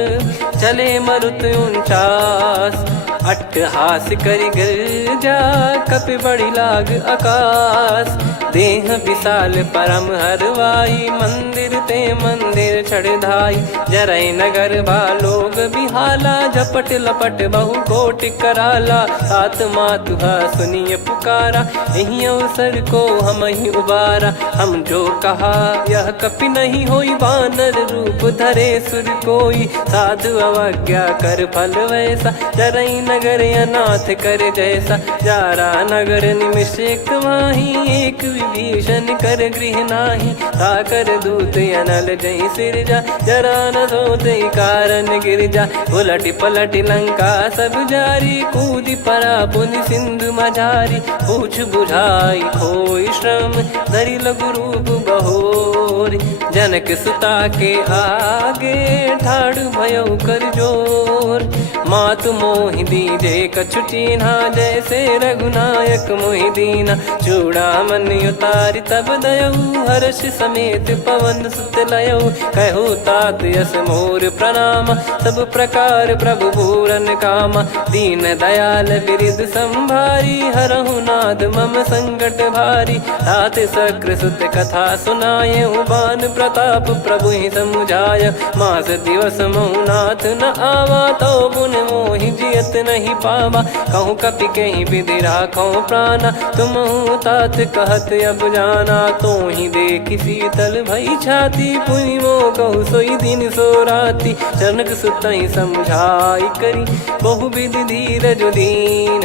चले मरुत 49। अट्टहास करि गिरजा, कपि बड़ी लाग आकाश। देह विशाल परम हरवाई, मंदिर ते मंदिर चढ़धाई। जरई नगर बालोग बिहाला, झपट लपट बहु कोटि कराला। सात मातुहा सुनिय पुकारा, यही अवसर को हम ही उबारा। हम जो कहा यह कपि नहीं होई, वानर रूप धरे सुर कोई। साधु अवज्ञा कर फल वैसा, जरई नगर अनाथ कर जैसा। जारा नगर निमिष एक माही, एक विभीषण कर गृह नाही। ताकर दूत अनल जय सिरजा, जरा न सोते कारण गिरजा। उलटि पलटि लंका सब जारी, कूदि परा पुनि सिंधु मझारी। पूछ बुझाई खोई श्रम, धरि लघु रूप बहोरी। जनक सुता के आगे, ठाड़ भयउ कर जोर। मातु मोहि दीजे कछु चीन्हा, जैसे रघुनायक मोहि दीना। चूड़ामणि उतारि तब दयऊ, हर्ष समेत पवन सुत लयऊ। कहु तात यस मोर प्रणाम, सब प्रकार प्रभु पूरन कामा। दीन दयाल बिरिद संभारी, हरहु नाद मम संकट भारी। तात सक्र सुत कथा सुनाये, बान प्रताप प्रभु ही समुझाय। मास दिवस महु नाथ न आवा, तो पुन मोहि जियत नहीं पावा। कहूँ कपि कहीं विधि राखो प्राणा, तुम तात कहत अब जाना। तो ही देखी शीतल भई छाती, पुनि मो कहु सोई दिन सो राती। जनक सुतहि समझाई करी, बहु विधि धीरज दीन।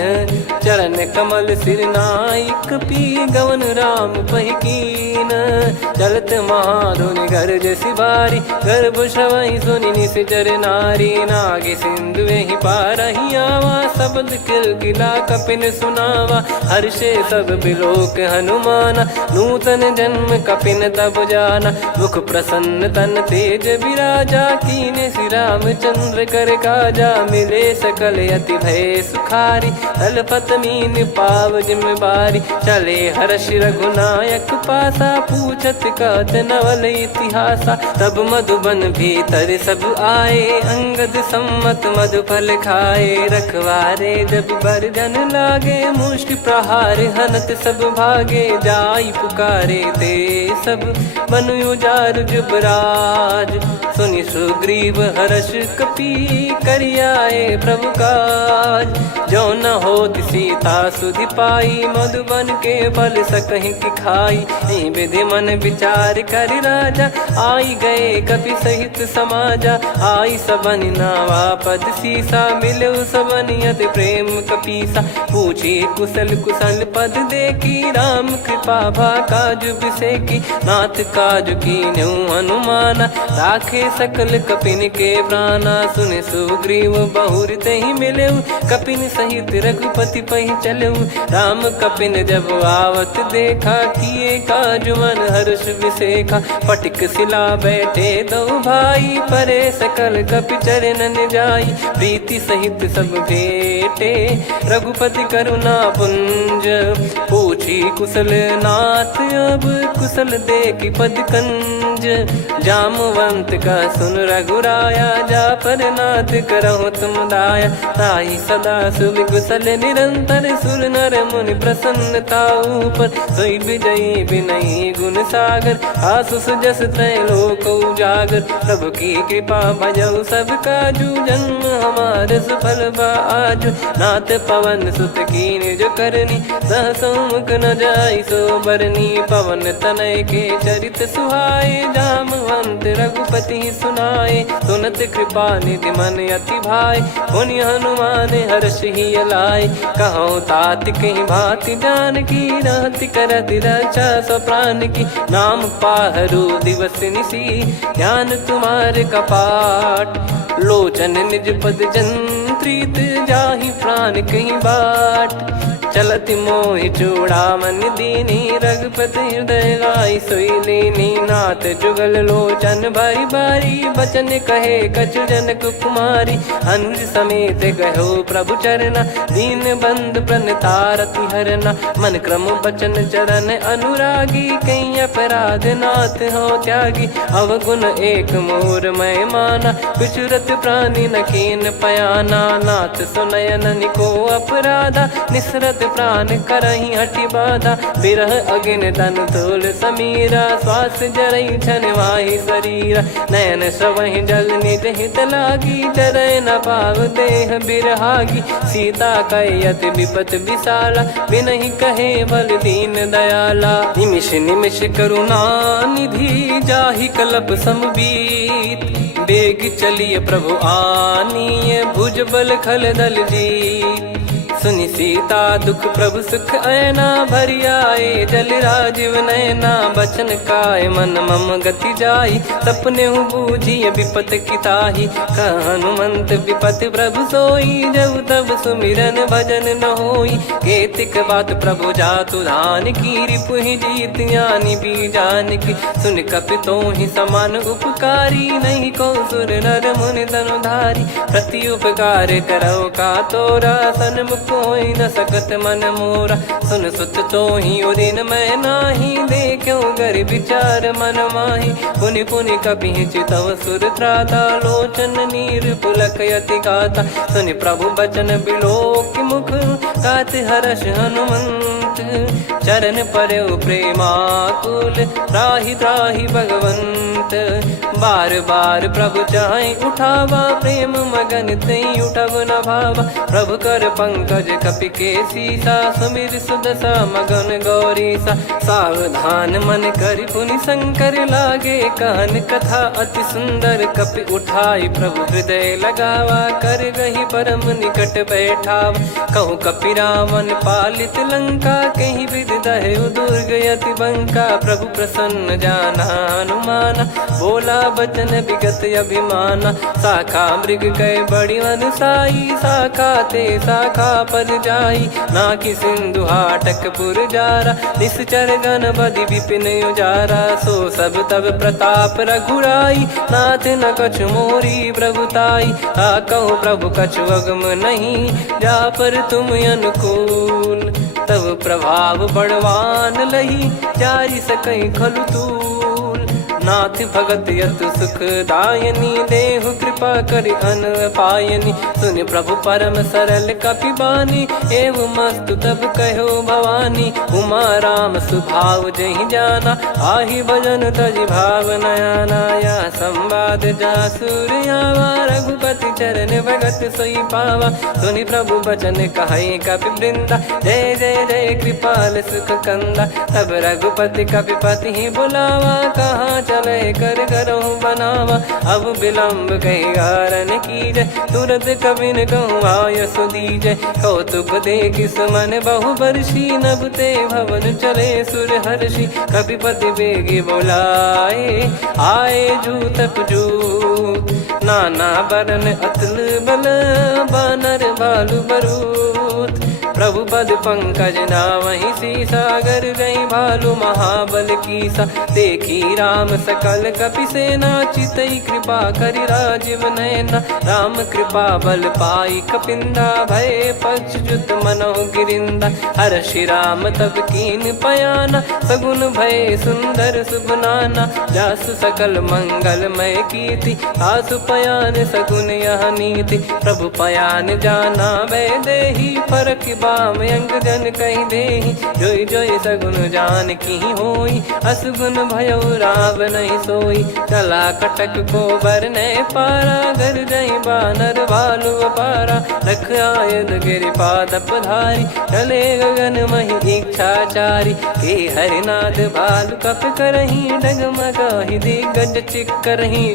चरण कमल सिर नायक, पी गवन राम पहिकीन। चलत महाधुनि गरज सिबारी, गर्भ श्रवहि सुनि निश्चर नारी। नागे सिंधु ही पारहि आवा, शब्द किलकिला कपिन सुनावा। हर्षे सब बिलोक हनुमाना, नूतन जन्म कपिन तब जाना। मुख प्रसन्न तन तेज विराजा, कीने श्री रामचंद्र कर काजा। मिले सकल अति भय सुखारी, तलपत मीन पाव जिम्मेवारी। चले हर्ष रघुनायक पासा, पूछत कहत नवल इतिहासा। तब मधुबन भीतर सब आए, अंगद सम्मत मधुफल खाए। रखवारे जब बरजन लागे, मुष्टि प्रहार हनत सब भागे। जाई पुकारे ते सब, बन उजार जुबराज। सुनि सुग्रीव हर्ष कपि, करियाए प्रभु काज। जो न होत सीता सुधि पाई, मधुबन के बल सकहि की खाई। विधि मन विचार कर राजा, आई गए कपि सहित समाजा। आई सबनि नावा पद सीसा, मिलु सबनि अति प्रेम कपीसा। पूछी कुशल कुशल पद देखी, राम कृपा भा काज बिसेकी। नाथ काज कीन्हु हनुमाना, राखे सकल कपिन के प्राणा। सुनि सुग्रीव बहुर तेहि मिलेउ, कपिन सहित रघुपति पहि चलेउ। राम कपिन जब आवत देखा, किए काज मन हर्ष विसेखा। पटिक सिला बैठे दो भाई, परे सकल कपि चरणन जाई। प्रीति सहित सब भेटे, रघुपति करुणा पुंज। पूछी कुशल नाथ अब, कुशल देखि पद कंज। जामवंत का सुन रघुराया, जा पर नाथ करहु तुम दाया। ताहि सदा सुभि कुशल निरंतर, सुर नर मुनि प्रसन्नता ऊपर। सोई विजयी विनयी गुण सागर, आसु सुजस त्रैलोक उजागर। प्रभु की कृपा भजऊ सब काजू, जन्म हमार सफल बा आजु। नाथ पवन सुत कीन्ह जो करनी, सहसो मुख न जाई सो बरनी। पवन तनय के चरित सुहाए, जामवंत रघुपति सुनाए। सुनत कृपा निधि मन अति भाई, पुनि हनुमान हर्ष ही लाए। कहो तात कहीं भांति जान की, रहति करति रक्षा सो प्राण की। नाम पाहरु दिवस निसी, ध्यान तुम्हारे कपाट। लोचन निज पद जंत्रित, जाहि प्राण कहीं बाट। चलति मोहि चूड़ामन दीनी, रघुपति हृदय लाई सोई लीनी। नाथ जुगल लोचन बारी बारी, बचन कहे कछु जनक कुमारी। अनुज समेत गयो प्रभु चरना, दीन बंधु प्रणतारति हरना। मन क्रम बचन चरण अनुरागी, कहीं अपराध नाथ हो त्यागी। अवगुण एक मोर मैं माना, बिचुरत प्राणी न कीन पयाना। नाथ सुनयन को अपराधा, निसरत प्राण करहि हटि बाधा। बिरह अगिन तन तोल समीरा, श्वास जरई छन वाहि शरीरा। नयन श्रवहि जल निज हित लागी, चरय न पाव देह बिरहागी। सीता कयत विपत विशाला, बिनहि कहे बल दीन दयाला। निमिष निमिष करुणा निधि, जाहि कल्प समबीत। बेग चलिए प्रभु आनीय, भुज बल खल दल जीत। सुनि सीता दुख प्रभु सुख ऐना, भरि आए जल राजीव नैना। बचन काय मन मम गति जाई, सपने बूझी विपत किताही। हनुमंत विपत प्रभु सोई, जब तब सुमिरन भजन न होई। केतिक बात प्रभु जातु धान की, रिपुहि जीत ज्ञानी बीजान की। सुन कपि तोहि समान उपकारी, नहीं को सुर नर मुनि तनुधारी। प्रति उपकार करो का तोरा, सन्मुख कोई न सकत मन मोरा। सुन सुत तो ही उदिन मैं नाही, देखो गर विचार मन माही। पुनि पुनि कपि चितव सुर त्राता, लोचन नीर पुलक यति गाता। सुनि प्रभु बचन बिलोक मुख, गात हर्ष हनुमंत। चरण परउ प्रेमाकुल, त्राहि त्राहि भगवंत। बार बार प्रभु चाहे उठावा, प्रेम मगन तई उठब न भावा। प्रभु कर पंकज कपि के सीसा, सुमिर सुदशा मगन गौरीसा। सावधान मन कर पुनि शंकर लागे, कहन कथा अति सुंदर कपि उठाई। प्रभु हृदय लगावा, कर गही परम निकट बैठावा। कहूँ कपि रावण पालित लंका, कहीं विधि दहु दुर्ग अति बंका। प्रभु प्रसन्न जाना हनुमाना, बोला बचन विगत अभिमाना। शाखा मृग कह बड़ी अनुसाई, शाखा ते शाखा पर जाई। ना कि सिंधु हाटक पुर जारा, निश्चर गण बधि विपिन उजारा। सो सब तब प्रताप रघुराई, नाथ न कछु मोरी प्रभुताई। कहूँ प्रभु कछु अगम नहीं, जा पर तुम अनुकूल। तब प्रभाव बड़वान लही, जारी सकई खलु तूल। नाथ भगत यतु सुख दायनी, देहु कृपा करि अन पायनी। सुन प्रभु परम सरल कपि बानी, एवं मस्तु तब कहो भवानी। उमा राम सुभाव जहि जाना, आहि भजन तजि भाव नया नाया। संवाद जासुर आवा, रघुपति चरण भगत सोई पावा। सुनि प्रभु बचन कहै कपि वृंदा, जय जय जय कृपाल सुख कंदा। तब रघुपति कपिपति ही बुलावा, कहाँ चले कर करहु बनावा। अब विलम्ब कही कारण कीजय, तुरत कबिन कहूँ आयस दीजय। कौतुक देख सुमन बहु बरसी, नभ ते भवन चले सुर हर्षि। कपिपति बेगी बोलाए, आए जूतक जूत। नाना बरन अतुल बल, बानर भालु बरूत। प्रभु पद पंकज नामहि सीसा, गर गई भालु महाबल कीसा। देखी राम सकल कपि सेना, चितई कृपा करि राजीव नयना। राम कृपा बल पाई कपिंदा, भय पक्षजुत मनोह गिरिंदा। हर्षि राम तब कीन पयाना, सगुन भय सुंदर सुबनाना। जासु सकल मंगलमय कीर्ति, आसु पयान सगुन यह नीति। प्रभु पयान जाना वै देहि, फरक बाम अंग जन कहि देहि। जोई जोई सगुन जान की होई, असगुन भयो राव नहीं सोई। कला कटक को बरने पारा, घर जई बानर भालु अपारा। लख आयद गिरिपाद पधारी, चले गगन महि इच्छाचारी। के हरिनाथ भालु कप करही, डगमगाहि दिग्गज चिक्करही।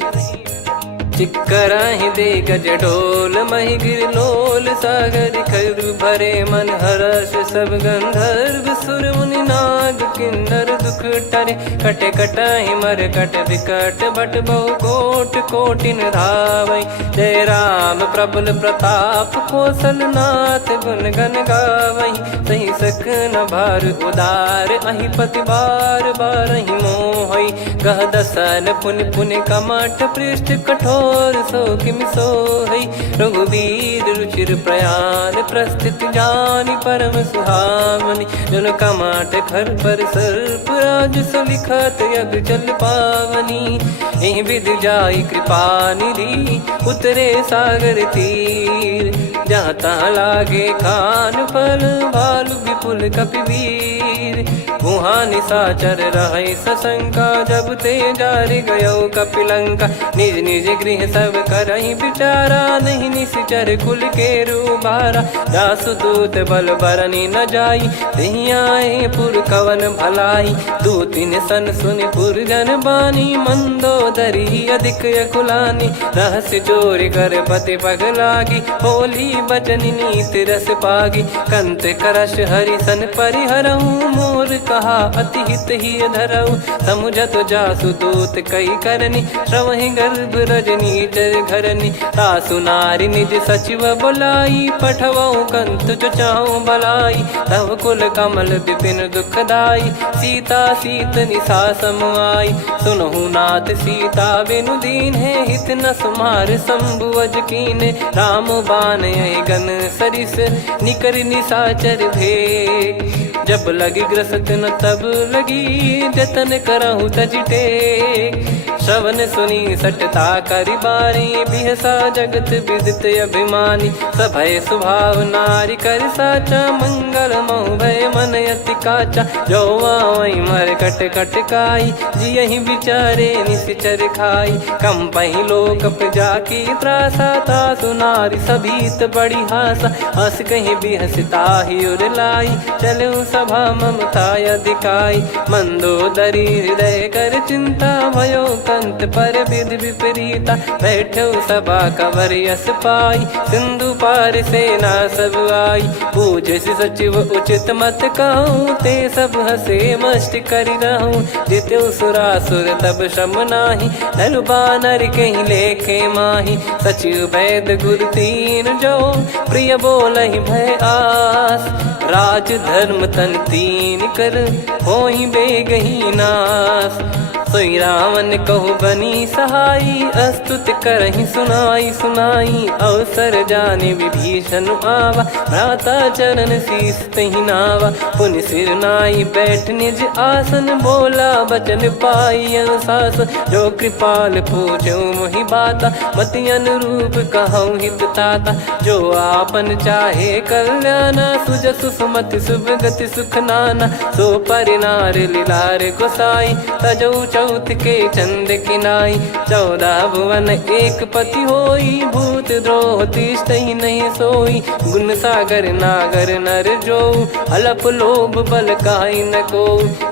चिक्कराहि दे गज ढोल, महि गिर लोल। सागर खर भरे मन हर्ष, सब गंधर्व सुर मुनि नाग किन्नर दुख टरे। कटे कटाहि मर कट विकट, भट बहु कोट कोटिन धावै। जय राम प्रबल प्रताप, कौशल नाथ गुण गन गावै। सही सख न भार उदार, अहि पति बार बारहि मोहै। गह दसन पुन पुन कमठ, पृष्ठ कठोर सो किमि सोहै। रघुवीर रुचिर प्रयाण, प्रस्थित जानि परम सुहावनी। जन कमाट खर पर सर्प, राज सलिखत यग जल पावनी। एहि विधि जाई कृपा निधि, उतरे सागर तीर। जहाँ तहाँ लागे खान फल, भालु विपुल कपिवीर। वहाँ निशाचर रहै सशंका, जब ते जारि गयो कपिलंका। निज निज गृह सब करहि विचारा, नहीं निश्चर कुल के रूबारा। दासु दूत बल बरनी न जाई, तेहि आए पुर कवन भलाई। दूतिन सन सुनि पुर जन बानी, मंदोदरी अधिक अकुलानी। रहस्य चोरी कर पति पग लागी, होली बचन नीत रस पागी। कंत करश हरि सन परिहरहु, मोर कहा अति हित ही धरऊ। समुझत जासु दूत कई करनी, श्रवहि गर्भ रजनी चर घरनी। तासु नारी निज सचिव बुलाई, पठवऊ कंत जो चाहूं भलाई। तव कुल कमल विपिन दुखदाई, सीता सीत निशा समुआई। सुनहु नाथ सीता बिनु दीन है, हित न सुमार शंभु अज कीने। राम बान गन सरिस, निकर निशाचर भेग। जब लगी ग्रसत न तब लगी, जतन करहु तज टेक। श्रवण सुनी सटता करि बारी बिहसा जगत विदित अभिमानी सभय स्वभाव नारी कर साचा मंगल मोह भय मन अति काचा जो आवई मर कट कट काई जियहि बिचारे निश्चर खाई कम पही लोक जाकी त्रासा तासु नारी सभीत बड़ी हासा हस कहीं भी हंसता ही उर लाई चलो सभा ममता अधिकाई मंदोदरी हृदय कर चिंता भयो कंत पर विधि विपरीता बैठो सभा कवर यस पाई सिंधु पार सेना सब आई पूज सचिव उचित मत कहूँ ते सब हसे मस्त करि रहूं जित्यो सुरासुर तब श्रम नाही नर बानर कहीं लेखे माही सचिव वैद गुरु तीन जो प्रिय बोलहि भय आस राज धर्म तन तीन कर होहि बेगही नास सोई रावण कहु बनी सहाई अस्तुत करहि सुनाई सुनाई अवसर जाने विभीषण आवा भ्राता चरण शीस तहि नावा पुनि सिर नाई बैठ निज आसन बोला बचन पाई अनुशासन जो कृपाल पूछो मोहि बाता मति अनुरूप कहूँ हित ताता जो आपन चाहे कल्याणा सुजसु सुमति शुभ गति सुख नाना सो परिनार लीलार गोसाई तजौ चौथ के चंद किनाई 14 भुवन एक पति होई भूत द्रोह तिष्ठ ही नहीं सोई गुण सागर नागर नर जो अलप लोभ बल काई न को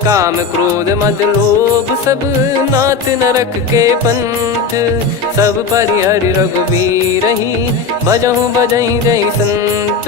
काम क्रोध मद लोभ सब नाथ नरक के पंथ सब परिहरि रघुबीर ही भजहु भजहि जय संत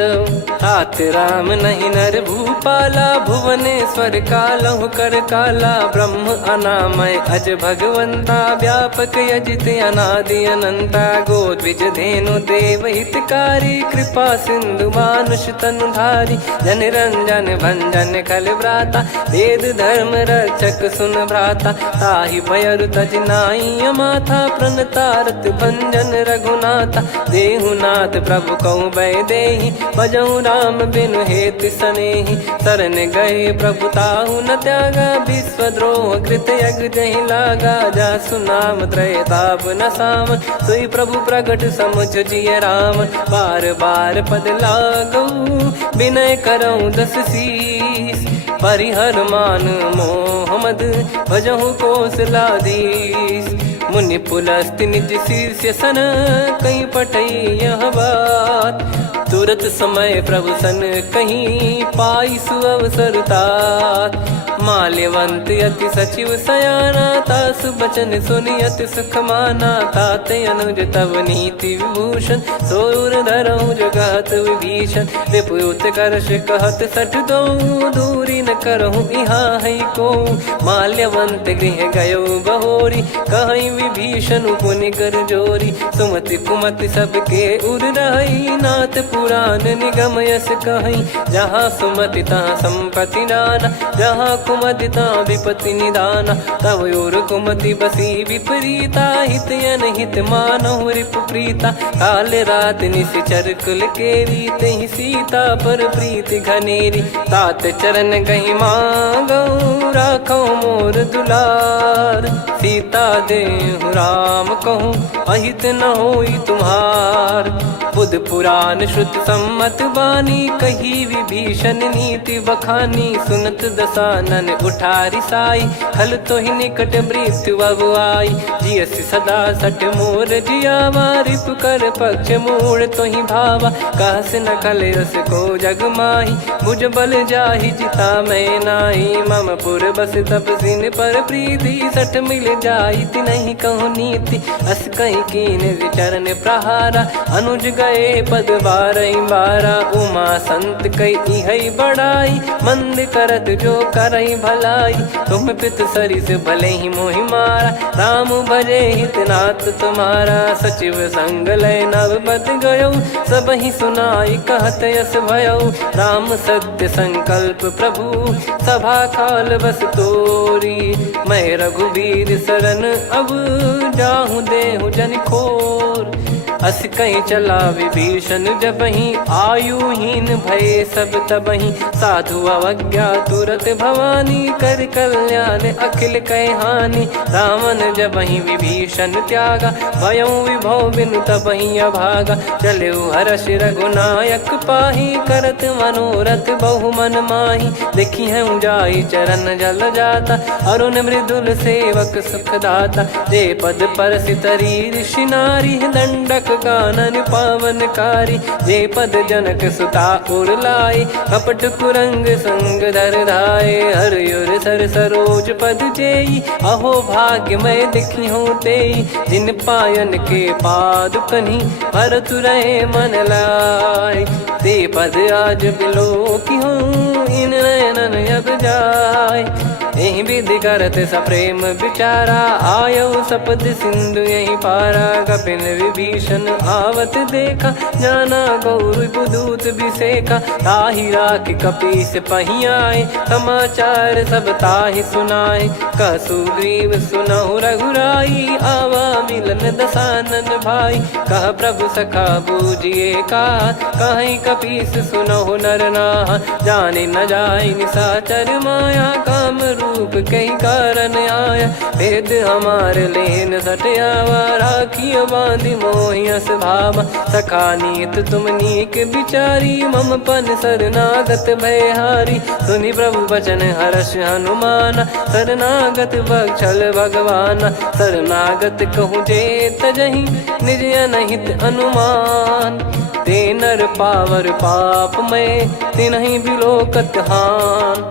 तात राम नहीं नर भूपाला भुवनेश्वर कालहु कर काला ब्रह्म अनामय अज भगवंता व्यापक यजित अनादि अनंता गोद्विज धेनु देव हितकारी कृपा सिंधु मानुष तनुधारी जन रंजन भंजन खल भ्राता वेद धर्म रक्षक सुन भ्राता ताहि भयरु तज नाई माथा प्रणतारत भंजन रघुनाथा देहुनाथ प्रभु कहु भय देहि भजहु राम बिनु हेतु सनेहि शरण गए प्रभु ताहु न त्यागा विश्वद्रोह कृत यज्ञ जहि लागा जासु नाम त्रयताप न साम सोई प्रभु प्रगट समुझ जिय राम बार बार पद लागऊ विनय करऊँ 10 शीस परिहर मान मोह मद भजहु कौशलाधीश मुनि पुलस्त्य निज शीर्ष सन कहीं पटई यह बात तुरत समय प्रभु सन कहीं पाई सुअवसर तात माल्यवंत अति सचिव सयाना तासु बचन सुनि अति सुख माना ताते अनुज तव नीति विभूषण सोर धरऊ जगत विभीषण विपुत करश कहत सठ दो दूरी न करहु यहाँ है को माल्यवंत गृह गयो बहोरी कहीं विभीषण पुनि कर जोरी सुमति कुमति सबके उर रही नाथ पुराण निगम यस कहीं जहाँ सुमति तहाँ संपत्ति नाना जहाँ कुमति तहाँ विपत्ति निदाना तव और कुमति बसी विपरीता हित अनहित मानहु रिप प्रीता काल रात निश्चर कुल केरी तहि सीता पर प्रीति घनेरी तात चरण कहीं मांगऊ राखो मोर दुलार सीता देहु राम कहूँ अहित न होई तुम्हार बुध पुराण श्रुत सम्मत बानी कही विभीषण नीति बखानी सुनत दसानन उठारी साई खल तो ही निकट मृत्यु अब आई जियस सदा सट मोर जियावा रिप कर पक्ष मूड़ तो ही भावा कहस न खल रस को जग माही भुज बल जाहि जिता मैं नाही मम पुर बस तप सिन पर प्रीति सठ मिल जाई ति नहीं कहूँ नीति अस कहीं कीन चरण प्रहारा अनुज गए पद बारा उमा संत कई है बड़ाई मंद करत जो करई भलाई तुम पित सरिस भले ही मोहि मारा राम भजे हितनाथ तुम्हारा सचिव संग लय नवबत गयो सब ही सुनाई कहत यस भयो राम सत्य संकल्प प्रभु सभा काल बस तोरी मैं रघुबीर शरण अब जाहूँ देहु जन खोर अस कहीं चला विभीषण जबहि, आयुहीन भये सब तबहि। साधु अवज्ञा तुरत भवानी, कर कल्याण अखिल कह हानि। रावण जबहि विभीषण त्यागा, भयउ विभव बिनु तबहि अभागा। चले हर्ष रघुनायक पाहि, करत मनोरथ बहु मन माहि। देखी है जाई चरण जल जाता, अरुण मृदुल सेवक सुख दाता। जे पद परसि तरी ऋषि नारी, दंडक कानन पावनकारी। जे पद जनक सुता उर लाए, कपट कुरंग संग धर धाये। हरियुर सर सरोज पद जेई, अहो भाग्य मैं दिखी हूँ तेई। जिन पायन के पाद कन्ही, भरत रहे मन लाए। ते पद आज बिलो की हूँ, इन नयनन अब जाय। यही विधि करत सप्रेम विचारा, आयो सपद सिंधु यही पारा। कपिन विभीषण आवत देखा, जाना गौर बुदूत बिसेखा। ताहि राख कपीस पही आए, समाचार सब ताहि सुनाए। कह सुग्रीव सुनहु रघुराई, आवा मिलन दसानन भाई। कह प्रभु सखा बूझिए का, कहीं कपीस सुनहु नर नाहा। जाने न जाय निशाचर माया, काम रूप कई कारण आया। भेद हमार लेन सटयावा, राखियो बांधि मोहियस भावा। सखा नीत तुम नीक बिचारी, मम पन शरणागत भयहारी। सुनि प्रभु बचन हर्ष हनुमाना, शरणागत बक्षल भगवाना। शरणागत कहूँ जे तजहि, निज अनहित अनुमान। ते नर पावर पाप में, तिन्हि बिलोकत हान।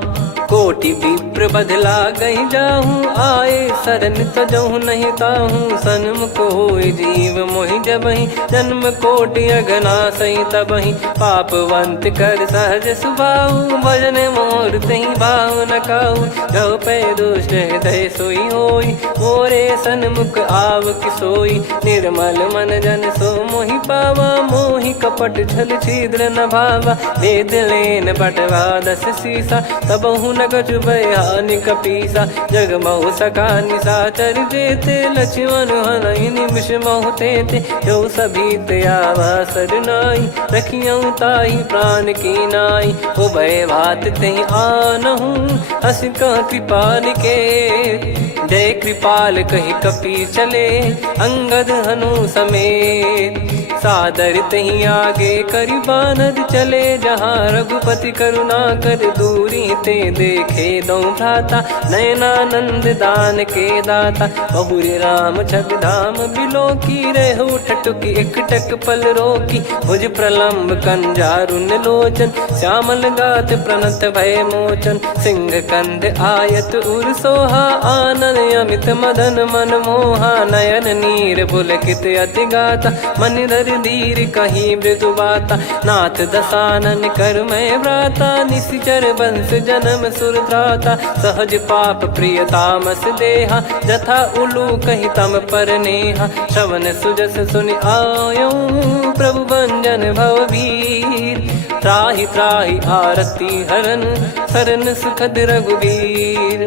कोटि विप्र बदला गई जाहूँ, आए शरण तजहु नहीं ताहूँ। सन्मुख होय जीव मोहि जबहि, जन्म कोटि अगना सही तबहि। पापवंत कर सहज सुभाऊ, भजन मोर तहि भाव न काऊ। जो पै दुष्ट हृदय सोई होई, मोरे सन्मुख आव किसोई। निर्मल मन जन सो मोहि पावा, मोहि कपट छल छिद्र न भावा। वेद लेन बटवा दस सीसा, तबहु न कछु बयानि कपीसा। जग महु सका निशाचर जेते, लक्ष्मण हनहि निमिष महु तेते। जो सभी त्यावा सरनाई, रखियऊ ताहि प्राण की नाई। उभय भात तेहि आनहु, अस कह कृपाल के। जय कृपाल कहि कपी चले, अंगद हनु समेत। सादर तही आगे करि बानर चले, जहाँ रघुपति करुणा कर दूरी ते देखे दो भ्राता। नयनानंद दान के दाता, बहुरे राम छवि धाम बिलो की। रहु ठटुकी एकटक पल रोकी, भुज प्रलम्ब कंजारुन लोचन। श्यामल गात प्रणत भय मोचन, सिंह कंध आयत उर सोहा। आनन अमित मदन मन मोहा, नयन नीर पुलकित अति गाता। मन धर धीर कहीं मृदु बाता, नाथ दसानन कर मैं व्राता। निशिचर वंश जन्म सुरत्राता, सहज पाप प्रिय तामस देहा। जथा उलू कही तम पर नेहा, श्रवण सुजस सुनि आयो। प्रभु भंजन भवभीर, त्राहि त्राहि आरती हरन। शरण सुखद रघुबीर,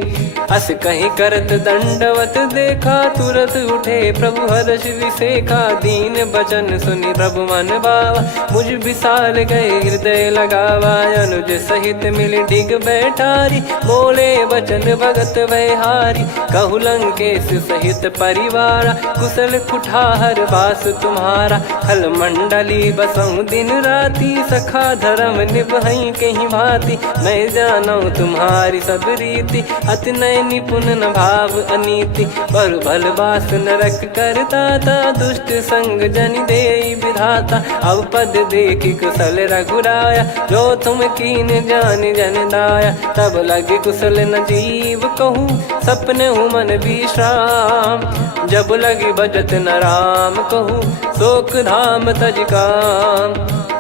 अस कहीं करत दंडवत देखा। तुरत उठे प्रभु हर्ष विसेखा, दीन बचन सुनि प्रभु मन भावा। मुझ विशाल गए हृदय लगावा, अनुज सहित मिल डिग बैठारी। बोले वचन भगत भयहारी, कहु लंकेश सहित परिवारा। कुशल कुठार बास तुम्हारा, खल मंडली बसऊं दिन राती। सखा धर्म निभई कहीं भांति, मैं जानू तुम्हारी सब रीति। अति नय निपुण न भाव अनीति, पर भल बास नरक करता था। दुष्ट संग जन देई विधाता, अब पद देखी कुशल रघुराया। जो तुम कीन जान जन दाया, तब लगे कुशल न जीव कहूँ। सपने हूँ मन विश्राम, जब लगी बजत न राम कहूँ। शोक धाम तज काम,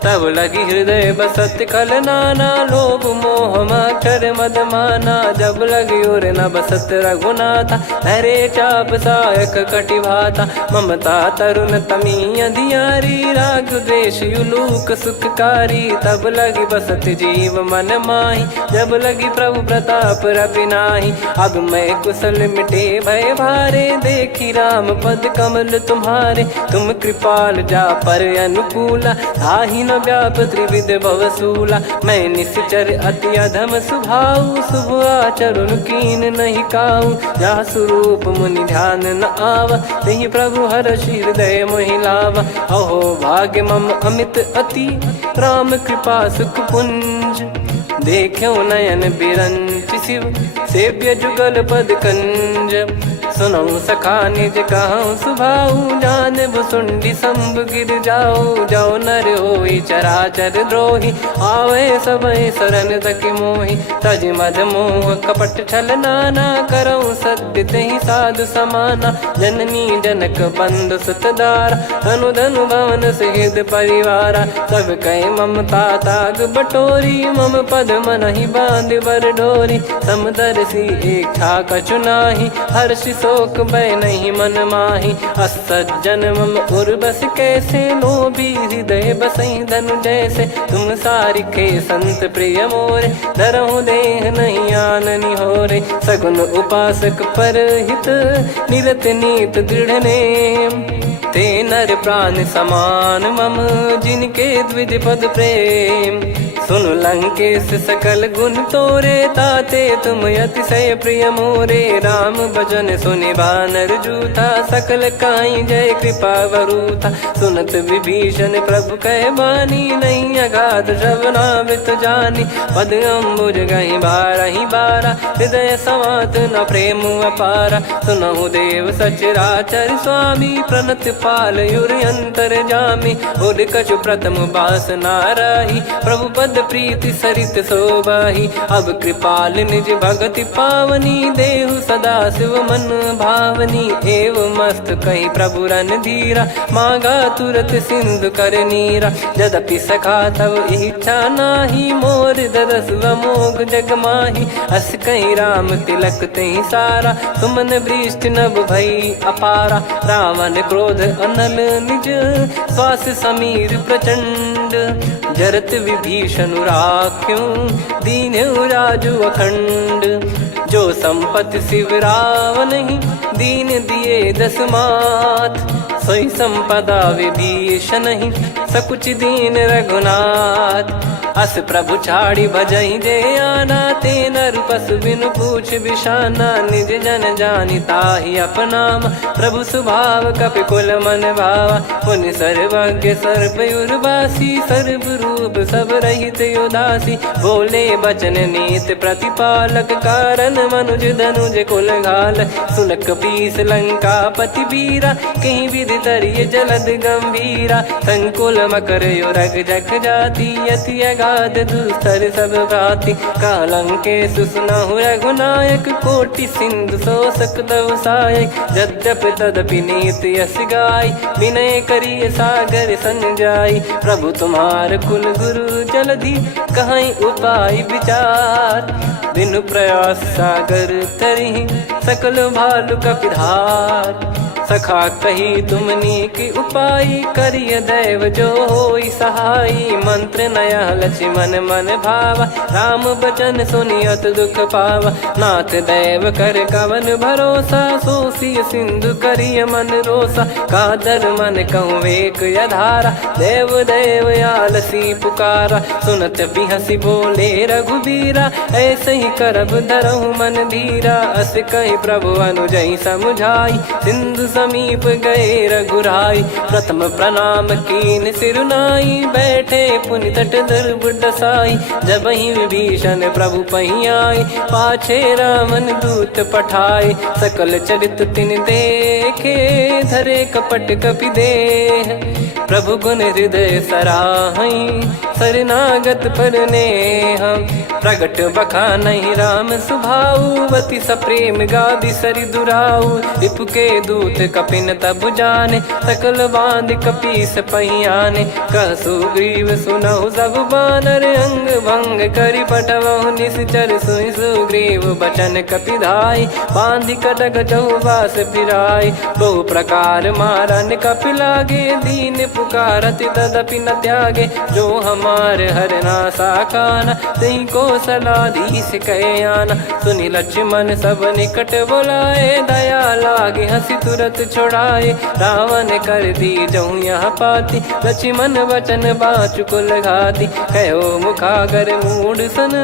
तब लगी हृदय बसत खल नाना। लोभ मोह मक्षर मद माना, जब लगी उर न बसत रघुनाथा। धरे चाप सायक कटि भाता, ममता तरुण तमी अधियारी। राग द्वेष युलूक सुखकारी, तब लगी बसत जीव मन माही। जब लगी प्रभु प्रताप रवि नाही, अब मैं कुशल मिटे भय भारे। देखी राम पद कमल तुम्हारे। तुम कृपाल जा पर अनुकूला, ताहि न व्याप त्रिविध भवसूला। मैं निश्चर अति अधम स्वभाव, शुभ आचरण कीन नहीं काऊ। जा स्वरूप मुनि ध्यान न आवा, तेहि प्रभु हर्षि हृदय मोहि लावा। अहो भाग्य मम अमित अति, राम कृपा सुख पुंज। देखो नयन बिरंच शिव, सेव्य जुगल पद कंज। सुनऊ सखा निज कहूँ सुभाऊ, जान भुसुंडी शंभ गिर जाओ। जाओ नर होई चराचर द्रोही, आवे सबय शरण तकी मोहि। तज मद मोह कपट छल नाना, करऊँ सत्य तेहि साधु समाना। जननी जनक बंधु सुतदारा, धनु धनु भवन सहित परिवारा। सब कहे ममता ताग बटोरी, मम पद मनहि बांध बर डोरी। समदर्शी इच्छा कछु नाही, हर्ष शोक भय नहीं मन माही। असज्जन मम उर्वश कैसे, लोभी हृदय बसई धनु जैसे। तुम सारिखे संत प्रिय मोरे, धरहु देह नहीं आननि होरे। सगुन उपासक पर हित, निरत नीत दृढ़ नेम। ते नर प्राण समान मम, जिनके द्विज पद प्रेम। सुन लंकेश सकल गुण तोरे, ताते तुम अतिशय प्रिय मोरे। राम भजन सुनि बानर जूथा, सकल काई जय कृपा वरूथा। सुनत विभीषण प्रभु कह बानी, नहीं अगाध श्रवणामृत जानी। पद अम्बुज गहि बारहि बारा, हृदय समात न प्रेम अपारा। सुनहु देव सचराचर स्वामी, प्रणत पाल युर अंतर जामी। उर कछु प्रथम बास नाराही, प्रभु पद प्रीति सरित शोभाही। अब कृपाल निज भगति पावनी, देहु सदा शिव मन भावनी। एव मस्त कही प्रभु रन धीरा, मांगा तुरत सिंधु कर नीरा। यद्यपि सखा तब इच्छा नाही, मोर दरस मोग जग माही। अस कहीं राम तिलक तहि सारा, सुमन वृष्टि नभ भई अपारा। रावण क्रोध अनल निज, श्वास समीर प्रचंड। जरत विभीषण राख्यों, दीन्हु राजु अखंड। जो संपत्ति शिव रावण ही, दीन दिए दस मात। सोई संपदा विभीषण ही, सकुच दीन रघुनाथ। अस प्रभु छाड़ी भजई जे आना, ते नर पशु बिनु पूछ बिशाना। निज जन जानि ताहि अपनाम, प्रभु स्वभाव कपि कुल मन भावा। मुनि सर्वज्ञ सर्वयुर्वासी, सर्व रूप सब रहित उदासी। बोले बचन नीत प्रतिपालक, कारण मनुज धनुज कुल घाल। सुनक पीस लंका पति वीरा, कहीं विधि तरिय जलद गंभीरा। संकुल मकर युरग जग जाति, यति अगाध दुस्तर सब भाति। कालंकेश सुनहु रघुनायक, कोटि सिंधु शोषक तव सहायक। यद्यपि तदपि नीति यस गाय, विनय करिय सागर सन जाई। प्रभु तुम्हार कुल गुरु जलधि, कहीं उपाय विचार। बिनु प्रयास सागर तरहि, सकल भालु कपिधार। सखा कही तुमनी की उपाय, करिय दैव जो होई सहाई। मंत्र नया लक्ष्मण मन भावा, राम बचन सुनियत दुख पावा। नाथ दैव कर कवन भरोसा, सोसिय सिंधु करिय मन रोसा। कादर मन कहूँ एक यधारा, देव देव आलसी पुकारा। सुनत बिहसी बोले रघुबीरा, ऐसे ही करब धरहु मन धीरा। अस कही प्रभु अनुजई समुझाई, सिंधु समीप गए रघुराई। प्रथम प्रणाम कीन सिरुनाई, बैठे पुनि तट दर्भ डसाई। जब ही विभीषण प्रभु पही आए, पाछे रामन दूत पठाए। सकल चरित तिन देखे, धरे कपट कपि देह। प्रभु गुण हृदय सराहई, शरणागत पर नेह। प्रगट बखानहि राम सुभाऊ, बति सप्रेम गादि सरि दुराऊ। रिपु के दूत कपिन तब जाने, सकल बांध कपीस पहियाने। कह सुग्रीव सुनहु सब बानर, अंग भंग करि पठवहु निश्चर। सुनि सुग्रीव बचन कपिधाई, बांधि कटक चहुबास फिराई। बहु प्रकार मारन कपि लागे, दीन पुकारति तदपि न त्यागे। जो हम हमार हरना साकाना, तई को सलाधीश कहे आना। सुनी लक्ष्मण सब निकट बुलाए, दया लागे हंसी तुरत छुड़ाए। रावण कर दी जऊँ यहाँ पाती, लक्ष्मण वचन बाचु कुल घाती। कहो मुखागर मूड सन,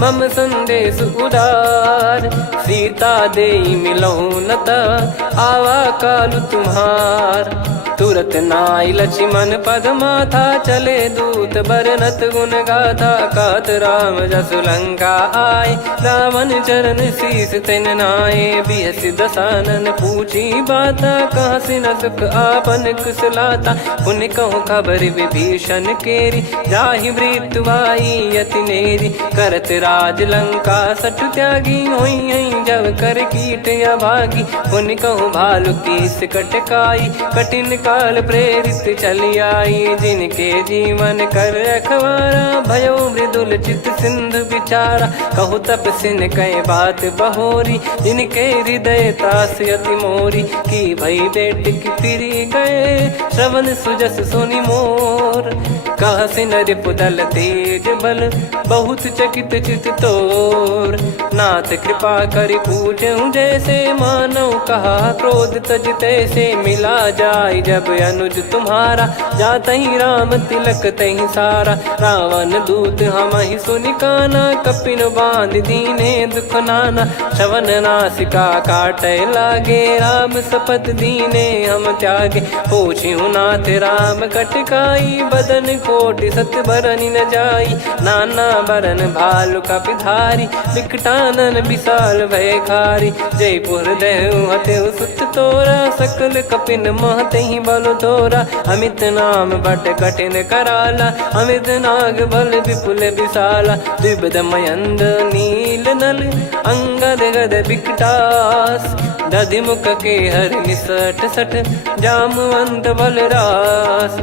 मम संदेश उदार। सीता देई मिलहु नता, आवा कालु तुम्हार। तुरत नाई लक्ष्मण पद माथा, चले दूत बरनत गुण गाथा। कहत राम जसु लंका आए, रावण चरण शीस तिन नाये। बिहसि दसानन पूछी बाता, कहाँ से न सुख आपन कुशलाता। पुन कहूँ खबर विभीषण केरी, जाहि मृत्यु आई अति नेरी। करत राज लंका सठ त्यागी, होई जब कर कीट अभागी। पुन कहूँ भालु कीस कटकाई, कठिन काल प्रेरित चली आई। जिनके जीवन कर रखवारा, भयो मृदुल चित सिंधु विचारा। कहु तपसिन कई बात बहोरी, जिनके हृदय तास अति मोरी। की भई बेट की फिरी गए, श्रवण सुजस सुनि मोर। कह सिन रिपुदल तेज बल, बहुत चकित चित तोर। नाथ कृपा करि पूछऊँ जैसे, मानव कहा क्रोध तज तैसे। मिला जाय जब अनुज तुम्हारा, जातहि राम तिलक तहि सारा। रावण दूत हमहि सुनि काना, कपिन बांध दीने दुख नाना। श्रवण नासिका काटै लागे, राम शपथ दीने हम त्यागे। पूछिहु नाथ राम कटकाई, बदन कोटि सत बरनि न जाई। नाना बरन भालु कपिधारी, विकटानन विशाल भयखारी। जयपुर देहु हतेउ सुत तोरा, सकल कपिन महतहि बल तोरा। अमित नाम बट कठिन कराला, अमित नाग बल विपुल विशाला। द्विविध मयंद नील नल, अंगद गद विकटास। दधिमुख के हर निसठ सठ, जामवंत बलरास।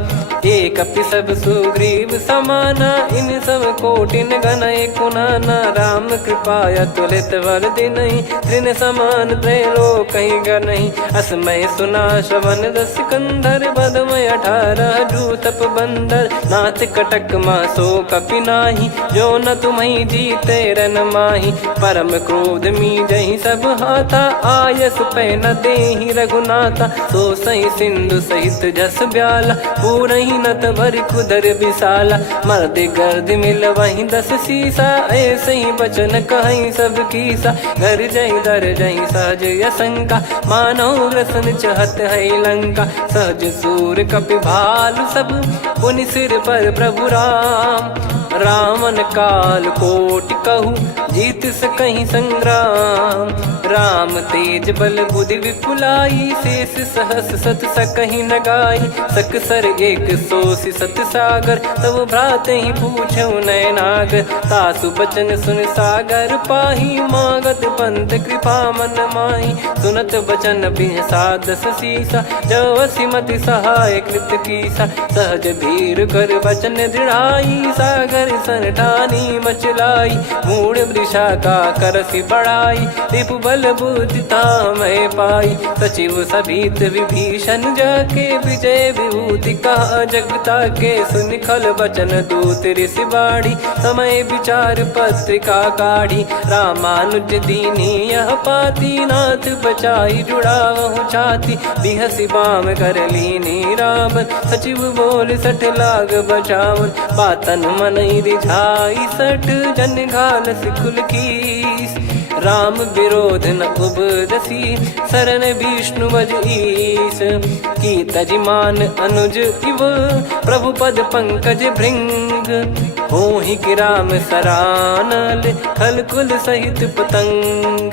एक कपि सब सुग्रीव समाना, इन सब कोटिन गनय कुनाना। राम कृपा अतुलित बल दिनहि, तृण समान त्रैलोकहि गनहि। असमय सुना श्रवण दस कंधर, बदमय 18 जूतप बंदर। नाथ कटक मासो कपि नाही, जो न तुम्हि जीते रन माही। परम क्रोध मीजहि सब हाथा, आयस पै न देहि रघुनाथा। सो सही सिंधु सहित जस ब्याला, पूरहि नत भर कुदर विशाला। मर्द गर्द मिल वहीं 10 सीसा, ऐसे ही बचन कहीं सब कीसा। घर जय दर जय सहज यसंका, मानो ग्रसन चहत है लंका। सहज सूर कपि भालु सब, पुनि सिर पर प्रभु राम। रामन काल कोटि कहु, जीत सकहि संग्राम। राम तेज बल बुद्धि विपुलाई, शेष सहस सत सकहि न गाई। सकसर एक सोसि सत सागर, तब भ्राते ही पूछौ नयनागर। तासु बचन सुन सागर पाही, मागत पंथ कृपा मन माही। सुनत बचन बिहसा 10 सीसा, जवसि मति सहाय कृत कीसा। सहज धीर कर बचन दृढ़ाई, सागर सन ठानी मचलाई। मूढ़ वृषा का करसि बढ़ाई, रिपु बल बुद्धि तामय पाई। सचिव सभीत विभीषण जाके, विजय विभूति कहा जगता के। सुनि खल बचन दूत ऋषि बाढ़ी, समय विचार पत्रिका काढ़ी। रामानुज दीनी यह पाती, नाथ बचाई जुड़ावहु छाती। बिहसि बाम कर लीनी राम, सचिव बोल सठ लाग बचावन। बातन मन रिझाई सठ, जन घाल सिकुल कीस। राम विरोध न उपदसी, शरण विष्णु बज ईस। की तजिमान अनुज इव, प्रभु पद पंकज भृंग। होहि कि राम सरानल, खल कुल सहित पतंग।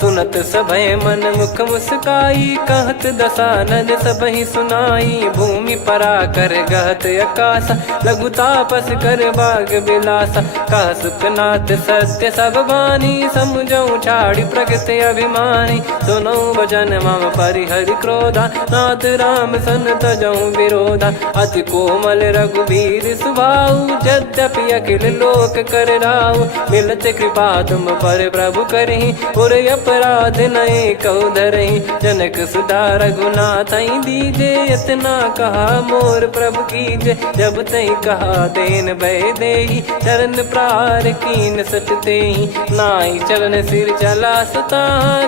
सुनत सभय मन मुख मुस्काई, कहत दसानन सबहि सुनाई। भूमि परा कर गहत आकाशा, लघु तापस कर बाग बिलासा। कह सुखनाथ सत्य सब बानी, समझौ छाड़ी प्रकृति अभिमानी। सुनो भजन मम परिहरि क्रोधा, नाथ राम सन तजौ विरोधा। अति कोमल रघुवीर सुभाऊ, यद्यपि की अखिल लोक कर राव। मिलत कृपा तुम पर प्रभु करही, और अपराध नए कौ धरही। जनक सुधा रघुनाथ दीजे, इतना कहा मोर प्रभु कीजे। जब तई कहा देन भय देही, चरण प्रार कीन सटते ही। नाई चरण सिर चला सता,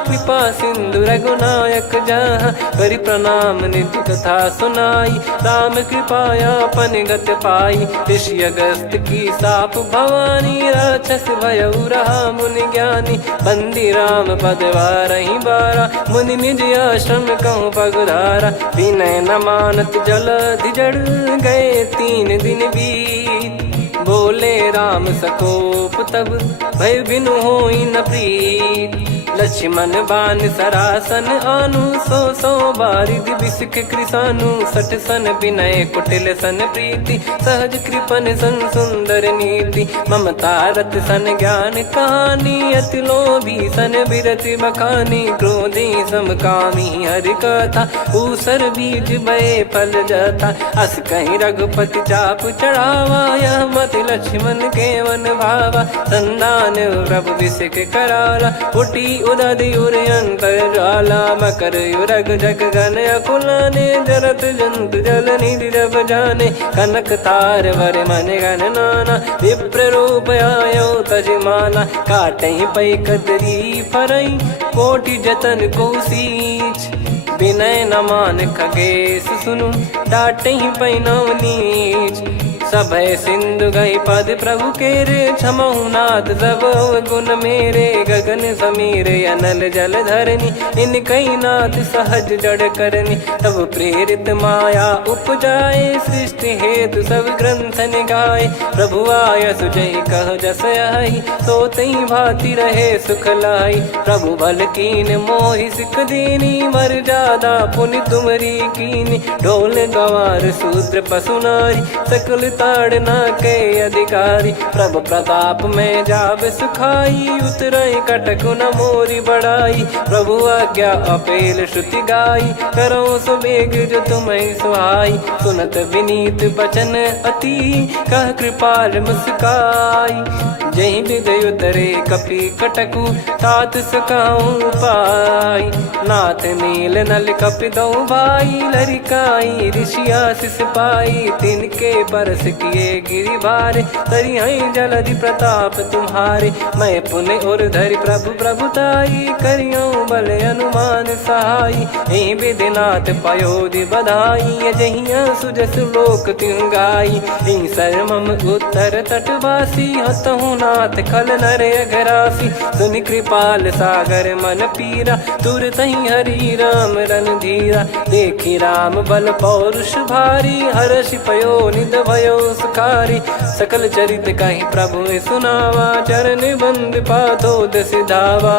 कृपा सिंधु रघुनायक जहाँ। करि प्रणाम निज कथा सुनाई, राम कृपाया पन गत पाई। ऋषि अगस्त की साप भवानी, राक्षस भयउ रहा मुनि ज्ञानी। बंदी राम पद वारहि बारा, मुनि निज आश्रम कहूँ पगुधारा। विनय न मानत जलधि जड़, गए 3 दिन बीत। बोले राम सकोप तब, भय बिनु होई न प्रीत। लक्ष्मण बान सरासन आनु, 100 बारिद बिसिख कृसानु। 60 सन विनय कुटिल सन प्रीति, सहज कृपन सन सुंदर नीति। ममता रत सन ज्ञान कहानी, अति लोभी सन बिरति बखानी। क्रोधी समकामी हरि कथा, ऊसर बीज बये फल जथा। अस कहीं रघुपति चाप चढ़ावा, यह मत लक्ष्मण के मन भावा। संदान प्रभु बिसिख कराला, उठी उदधि उर अंतर ज्वाला। मकर युरग जग गन अकुलाने, जरत जंतु जल निधि जब जाने। कनक तार वर मन गण नाना, विप्र रूप आयो तजमाना। काटहि पै कदरी फरई, कोटि जतन को सींच। विनय न मान खगेश सुनु, डांटहि पै नव नीच। सभय सिंधु गई पद प्रभु केरे, क्षमहु नाथ सब गुण मेरे। गगन समीरे अनल जल धरनी, इन कई नाथ सहज जड़ करनी। तब प्रेरित माया उपजाए, सृष्टि हेतु सब ग्रंथ निगाए। प्रभु आय सुजय कह जस आई, सोतई भांति रहे सुख लाई। प्रभु बल कीन मोहि सिख दीनी, मर जादा पुनि तुमरी कीनी। ढोल गवार शूद्र पशु नारी, सकल ताड़ना के अधिकारी। प्रभु प्रताप में जाब सुखाई, उतरई कटक न मोरी बढ़ाई। प्रभु आज्ञा अपेल श्रुति गाई, करो सुबेग जो तुम्हें सुहाई। सुनत विनीत बचन अति, कह कृपाल मुस्काई। जहि विदय उतरे कपि कटकु, तात सकाऊं पाई। नाथ नील नल कपि दो भाई, लरिकाई ऋषि आशीष पाई। तिनके परस किए गिरि भारे, तरि हैं जलधि प्रताप तुम्हारे। मैं पुण्य और धरि प्रभु प्रभुताई, करियों बल अनुमान सहाई। एहि विधिनाथ पयोधि बधाई, जहिया सुजस लोक तिहुँ गाई। एहि सरमम उत्तर तटवासी, हतहु नाथ खल नर अघरासी। सुनि कृपाल सागर मन पीरा, तुरत ही हरि राम रन धीरा। देखी राम बल पौरुष भारी, हर्षि पयो निध भयो सुखारी। सकल चरित कहीं प्रभु सुनावा, चरण बंद पादोद सिधावा।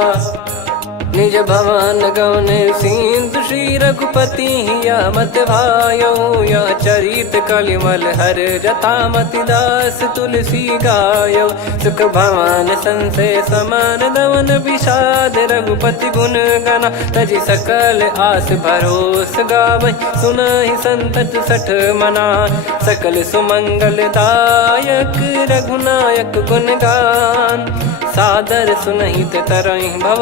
निज भवन गौन सिंधु, श्री रघुपति या मत भायो। या चरित कलिमल हर जथा, मति दास तुलसी गायो। सुख भवन संशय समान दवन, विषाद रघुपति गुण गना। तजि सकल आस भरोस गावै, सुनहि संतत सठ मना। सकल सुमंगल दायक, रघुनायक गुण गान। सादर सुनहित तरहि भव,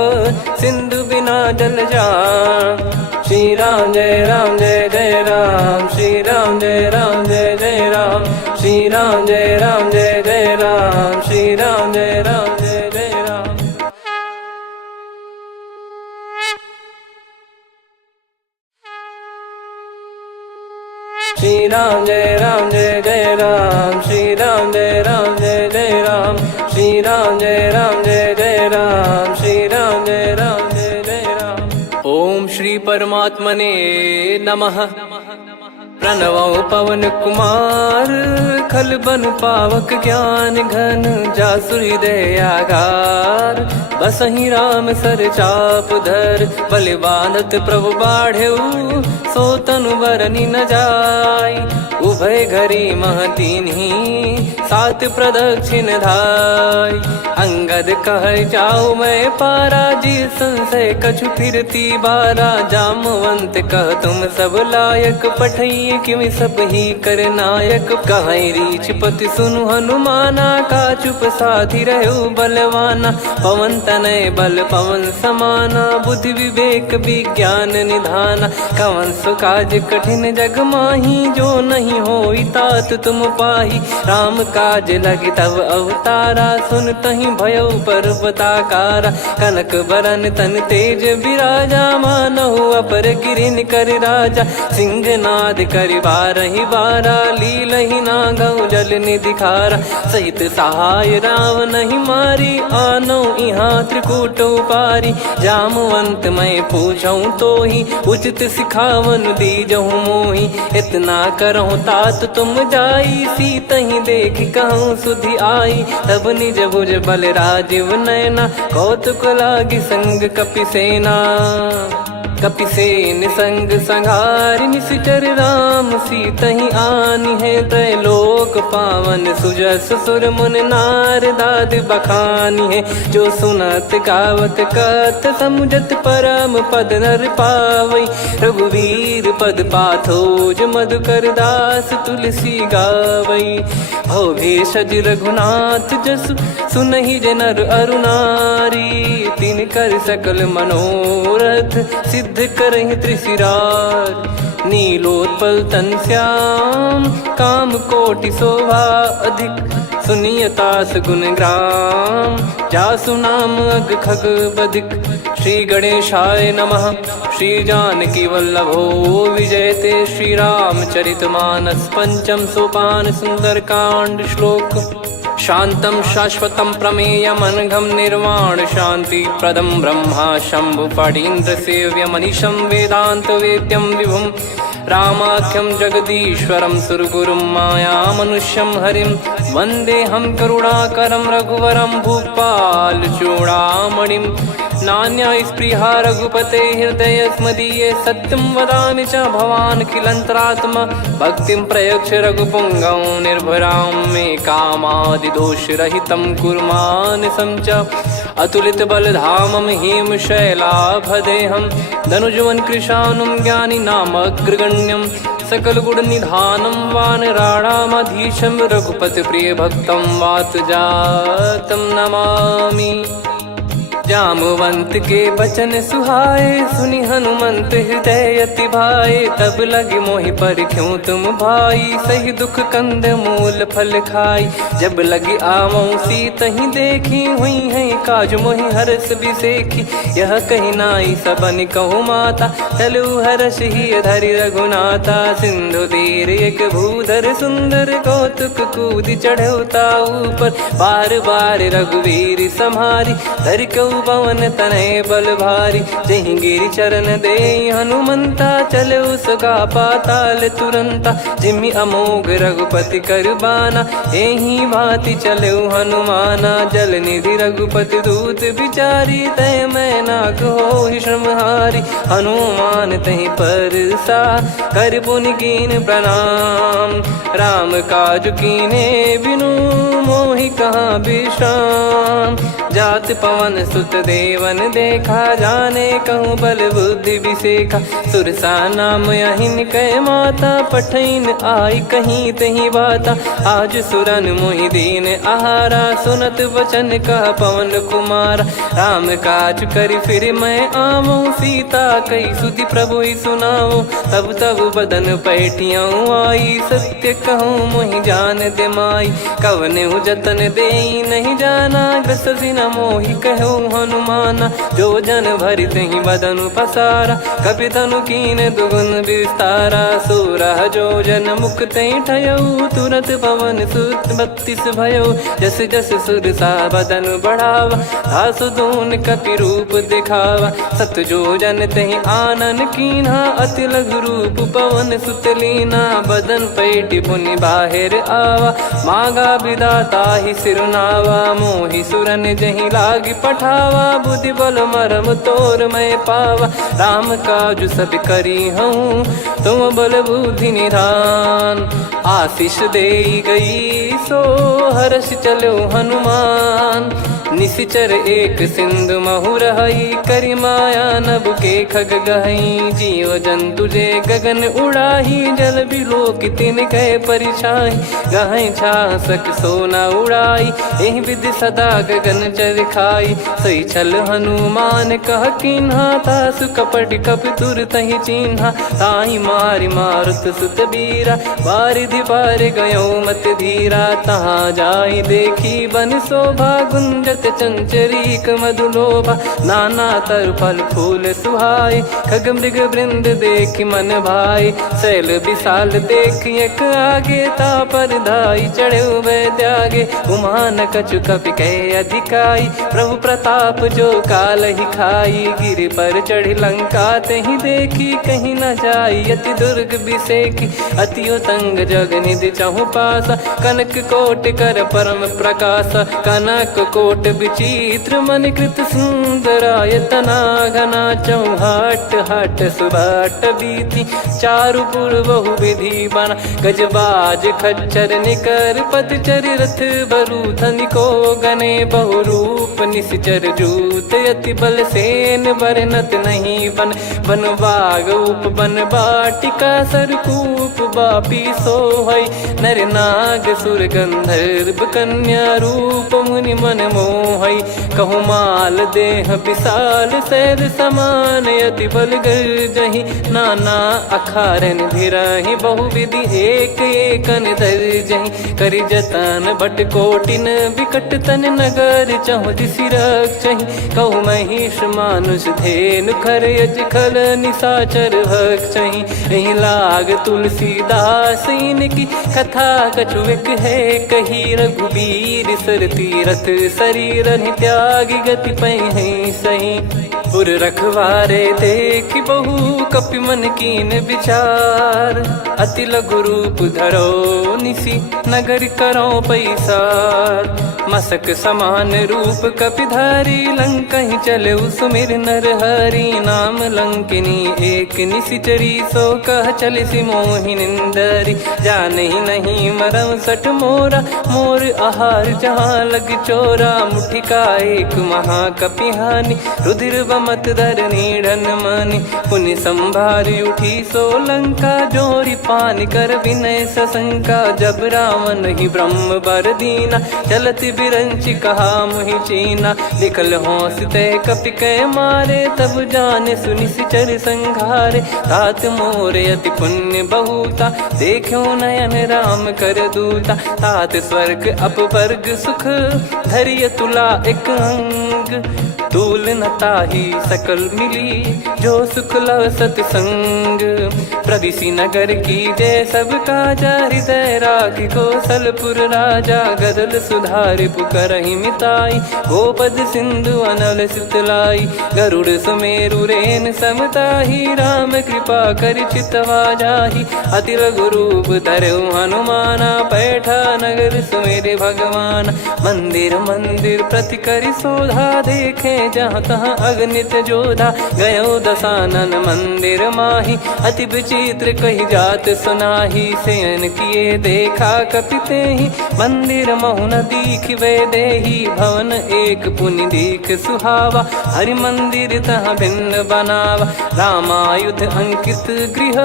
सिंधु बिना जल जान। श्री राम जय राम जय जय राम, श्री राम जय राम जय जय राम। श्री राम जय राम जय जय राम, श्री राम जय राम जय जय राम। श्री राम जय राम जय जय राम, श्री राम जय राम जय जय राम। श्री राम जय राम जय जय राम, श्री राम जय राम जय जय राम। ओम श्री परमात्मने नमः। प्रणवौ पवन कुमार, खल बन पावक ज्ञान घन। जासु हृदय आगार, बसहि राम सर चाप धर। बलि बांधत प्रभु बाढ़ेउ, सो तनु बरनि न जाय। उभय घरी मह दीन्ही, सात प्रदक्षिण धाय। अंगद कह जाऊ मैं पारा, जी संशय कछु फिरती बारा। जामवंत कह तुम सब लायक, पठई किमि सब ही कर नायक। कहीं रीछ पति सुनु हनुमाना, का चुप साधि रहु बलवाना। पवन तनय बल पवन समाना, बुद्धि विवेक विज्ञान निधाना। कवन सो काज कठिन जग माही, जो नहीं होई तात तुम पाही। राम काज लगी तब अवतारा, सुन तहि भयउ पर्वताकारा। कनक बरन तन तेज बिराजा, मानहु अपर गिरिन कर राजा। सिंहनाद करि बारहि बारा, लीलहि नागौ जल निधि खारा। सहित सहाय रावणहि मारी, आनौ इहाँ त्रिकूट उपारी। जामवंत मैं पूछऊँ तोहि, उचित सिखावन दीजहु मोहि। इतना करहु तात तुम जाई, सीतहि देख कहूँ सुधि आई। तब निज भुज बल राजीव नयना, कौतुक लागी संग कपिसेना। कपिसेन संग संहारि निशिचर राम, सीतहि आनि है त्रैलोक पावन। सुजस सुर मुन नार दाद बखानी है, जो सुनत गावत कथ समुझत परम पद नर पावई। रघुवीर पद पाथोज मधुकर दास तुलसी गावई। भव भेषज रघुनाथ जसु, सुनहि जे नर अरु नारी। तिन कर सकल मनोरथ, सिद्ध करहि त्रिशिरार। नीलोत्पल तन श्याम, काम कोटि शोभा अधिक। सुनियतास गुण ग्राम, जासु नाम अग खग बधिक। श्री गणेशाय नमः। श्री जानकी वल्लभो विजयते, श्री रामचरित मानस। पंचम सोपान सुंदरकांड श्लोक। शांतं शाश्वतं प्रमेयमनघं निर्वाण शांति प्रदं ब्रह्मा शंभु फणीन्द्र सेव्य मनीषं वेदांत वेद्यं विभुं। रामाख्यं जगदीश्वरं सुरगुरुं माया मनुष्यं हरिं। वन्देऽहं करुणाकरं रघुवरं भूपाल चूडामणिं। नान्या स्पृहा रघुपते हृदय स्मदीये, सत्यं वदामि च भवान् किलन्तरात्मा। भक्तिं प्रयच्छ रघुपुङ्गं निर्भरां मे कामादिदोषरहितं कुर्मानसं च। अतुलित बलधामं हेमशैलाभदेहं, धनुजवन कृशानुं ज्ञानिनामग्रगण्यं। सकल गुण निधानं वानराणामधीशं, रघुपति प्रिय भक्तं वात जातं नमामि। जामवंत के बचन सुहाए, सुनि हनुमंत हृदय अति भाए। तब लगे मोहि परख्यूं तुम भाई, सही दुख कंद मूल फल खाई। जब लगी आवऊं सीतहि देखी, हुई है काज मोहि हरस बिसेखी। यह कही नाई सबन कहु माता, चलु हरष ही धरि रघुनाथा। सिंधु तीर एक भूधर सुंदर, कौतुक कूद चढ़ौता ऊपर। बार बार रघुवीर सम्हारी, धरि कहु पवन तनय बल भारी। जहि गिरि चरण दे हनुमंता, चलो सगा पाताल तुरंता। जिमि अमोघ रघुपति कर बाना, एहि भांति चलो हनुमाना। जल निधि रघुपति दूत बिचारी, तय मैं नाक होहि श्रमहारी। हनुमान तहि परसा, कर पुनि कीन प्रणाम। राम काज कीने बिनु, मोहि कहाँ विश्राम। जात पवन सुत देवन देखा, जाने कहूँ बल बुद्धि विसेखा। सुरसा नाम अहिन कै माता, पठैन आई कहीं तही बाता। आज सुरन मोहि दीन आहारा, सुनत वचन कह पवन कुमारा। राम काज करि फिर मैं आवऊं, सीता कई सुधि प्रभु ही सुनाओ। तब तब बदन पैठियाँ आई, सत्य कहूँ मोहि जान दे माई। कवने जतन देई नहीं जाना, ग्रसि न मोहि कहूँ हनुमाना। जो जन भरि तहि बदनु पसारा, कपितनु कीन दुगुन विस्तारा। सूरह जो जन मुख तहि ठयऊ, तुरत पवन सुत 32 भयऊ। जस जस सुरसा बदनु बढ़ावा, धासु दून कपि रूप दिखावा। सत जो जन तहि आनन कीन्हा, अति लघु रूप पवन सुत लीना। बदन पैटि पुनि बाहिर आवा, मागा विदाता ही सिरुनावा। मोहि सुरन जहि नहीं लागी पठावा, बुद्धि बल मरम तोर मैं पावा। राम काज सब करी हूँ तुम बल बुद्धि निधान, आशीष दे गई सो हर्ष चलो हनुमान। निशिचर एक सिंधु महु रहई, करी माया नभ के खग गहई। जीव जंतु जे गगन उड़ाही, जल बिलो की तिन गए परिछाई। गहई छासक सोना उड़ाई, एहि विधि सदा गगन चर खाई। सही छल हनुमान कह किन्हा, तासु कपट कपि तुर तहि चिन्हा। ताहि मारि मारुत सुत बीरा, बारिधि पार गयो मत धीरा। तहाँ जाई देखी बन शोभा, गुंजत चंचरीक मधुलोभा। नाना तर फल फूल सुहाए, खग मृग वृंद देखि मन भाई। शैल विशाल देखि एक आगे, तापर धाई चढ़े वै त्यागे। उमा न कछु कपि कहे अधिकाई, प्रभु प्रताप जो काल ही खाई। गिर पर चढ़ी लंका तहि देखी, कहीं न जाई अति दुर्ग बिसेकी। अति उतंग जग निधि चहु पासा, कनक कोट कर परम प्रकाशा। कनक कोट विचित्र मन कृत सुंदरायतना घना। चौहाट हाट सुबाट बीती, चारु पुर बहु विधि बना। गजबाज खच्चर निकर पतचर, रथ बरु धनिको गने। बहु रूप निशिचर जूत, अति बल सेन बरनत नहीं बन। बन बाग उप बन बाटिका, सरकूप बापी सोहई। नर नाग सुर गंधर्व कन्या, रूप मुनि मन मोहई। कहु माल देह विशाल, सैर समान अति बल गर्जहि। नाना अखारन भिरहि, बहु विधि एक एकन दर्जहि। करि जतन भट कोटिन, विकट तन नगर चहु दिसि रक्षहि। कहु महिष मानुष धेनु, खर यज खल निशाचर भक्षहि। एहि लाग तुलसीदास इनकी, कथा कछुक है कही। रघुबीर सर तीरथ शरीर, त्यागी गति पै सही। पुर रखवारे देख बहु, कपि मन कीन विचार। अति लघु रूप धरो निसी, नगर करो पैसार। मसक समान रूप कपिधारी, लंकहि चले सुमिर नर हरि। नाम लंकिनी एक निशिचरी, सो कह चलिसि मोहि निंदरी। जानहि नहीं मरम सठ मोरा, मोर आहार जहाँ लग चोरा। मुठिका एक महाकपिहानि, रुधिर बमत धरनी ढन मानि। पुनि संभारी उठी सो लंका, जोरी पान कर विनय सशंका। जब रावण ही ब्रह्म बर दीना, चलत बिरंचि कहा मुहि चीना। लिखल होंस ते कपि कै मारे, तब जाने सुनि सिचर संघारे। तात मोरे अति पुण्य बहुता, देखो नयन राम कर दूता। तात स्वर्ग अपवर्ग सुख, धरिय तुला एक अंग। तूल न ताहि सकल मिली, जो सुख लव सतसंग। प्रदिशि नगर की जय सब काजा, हृदय राखि कौशलपुर राजा। गदल सुधारि पुकारहि मिताई, गोपद सिंधु अनल सितलाई। गरुड़ सुमेरु रेन समताहि, राम कृपा करि चितवा जाहि। अति लघु रूप धरऊ हनुमाना, पैठा नगर सुमेरे भगवान। मंदिर मंदिर प्रति करि शोधा, देखे जहाँ तहाँ अगणित जोधा। गयो दशानन मंदिर माही, अति विचित्र कही जात सुनाही। शयन किए देखा कपितेहि, मंदिर महु न दीखिबे देहि। भवन एक पुनि दीख सुहावा, हरि मंदिर तहाँ भिन्न बनावा। रामायुध अंकित गृह,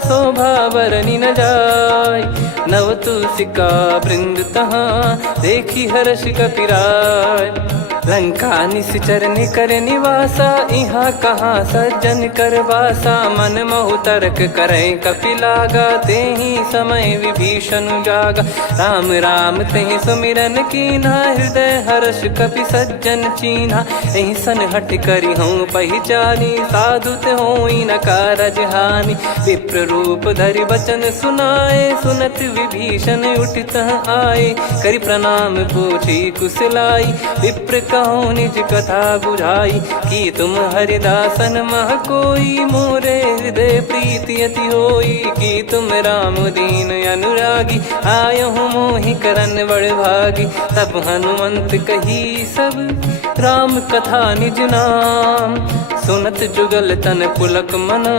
शोभा बरनि न जाय। नव तुलसिका वृंद तहाँ, देखी हर्ष कपिराय। लंका निश्चर निकर निवासा, इहाँ कहाँ सज्जन कर वासा। मन महु तर्क करे कपिलागा, तेहि समय विभीषण जागा। राम राम तेहि सुमिरन कीन्हा, हृदय हर्ष कपि सज्जन चीन्हा। एहि सन हट करि हूँ पहिचानी, साधु ते होई न कारज हानि। विप्र रूप धरि वचन सुनाए, सुनत विभीषण उठित आए, करि प्रणाम पूछी कुशलाई। विप्र कहो निज कथा बुझाई, कि तुम हरिदासन मह कोई। मोरे हृदय प्रीति अति होई, कि तुम राम दीन अनुरागी। आयहु मोहि करन बड़ भागी, तब हनुमंत कही सब राम कथा निज नाम। सुनत जुगल तन पुलक मना,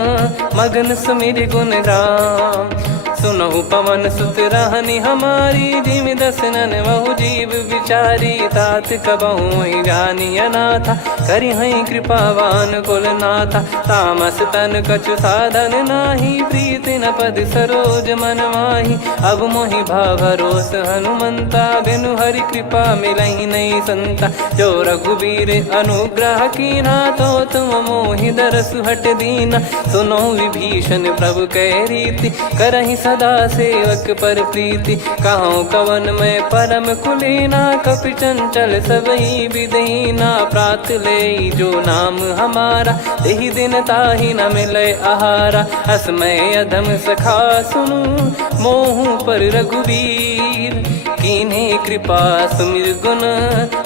मगन सुमिर गुण राम। सुनहु पवन सुत रहनी हमारी, जिमि दसनन बहु जीव विचारी। तात कबहु ही जानी अनाथा, करि हई कृपावान कुल नाथा। तामस तन कछु साधन नाही, प्रीति न पद सरोज मन माही। अब मोहि भरोस हनुमंता, बिनु हरि कृपा मिलहि नहीं संता। जो रघुबीर अनुग्रह कीना, तो तुम मोहि दरसु हट दीना। सुनो विभीषण प्रभु कह रीति, करहि सदा सेवक पर प्रीति। कहूँ कवन में परम कुलीना, कपि चंचल सबही विदहीना। प्रात ले जो नाम हमारा, तेहि दिन ताहि न मिले आहारा। असमय अधम सखा सुनु, मोहु पर रघुवीर। कीन्हे कृपा सुमिर गुण,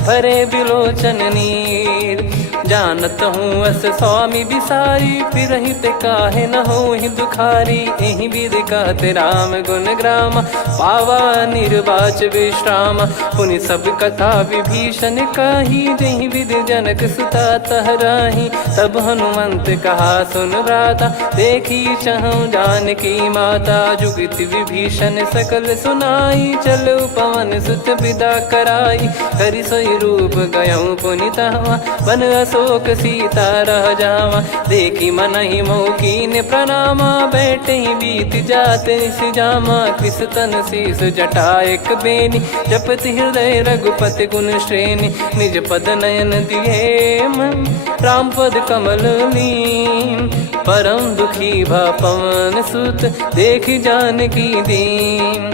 भरे बिलोचन नीर। जानत हूँ अस स्वामी बिसारी, फिरहि ते काहे न होहि दुखारी। एहि विधि कहते राम गुण ग्राम, पावा निर्वाच विश्राम। पुनि सब कथा विभीषण कही, जहि विधि जनक सुता तहराही। तब हनुमंत कहा सुन भ्राता, देखी चहु जानकी माता। जुगित विभीषण सकल सुनाई, चलो पवन सुत विदा कराई। करि सोई रूप गयऊँ पुनि तहवा, बन अशोक सीता रह जावा। देखी मनहि मोकीन प्रणामा, बैठे ही बीत जात निस जामा। कृस तन शीस जटा एक बेनी, जपति हृदय रघुपति गुण श्रेणी। निज पद नयन दिए मन, राम पद कमल लीन। परम दुखी भा पवन सुत, देखि जानकी दीन।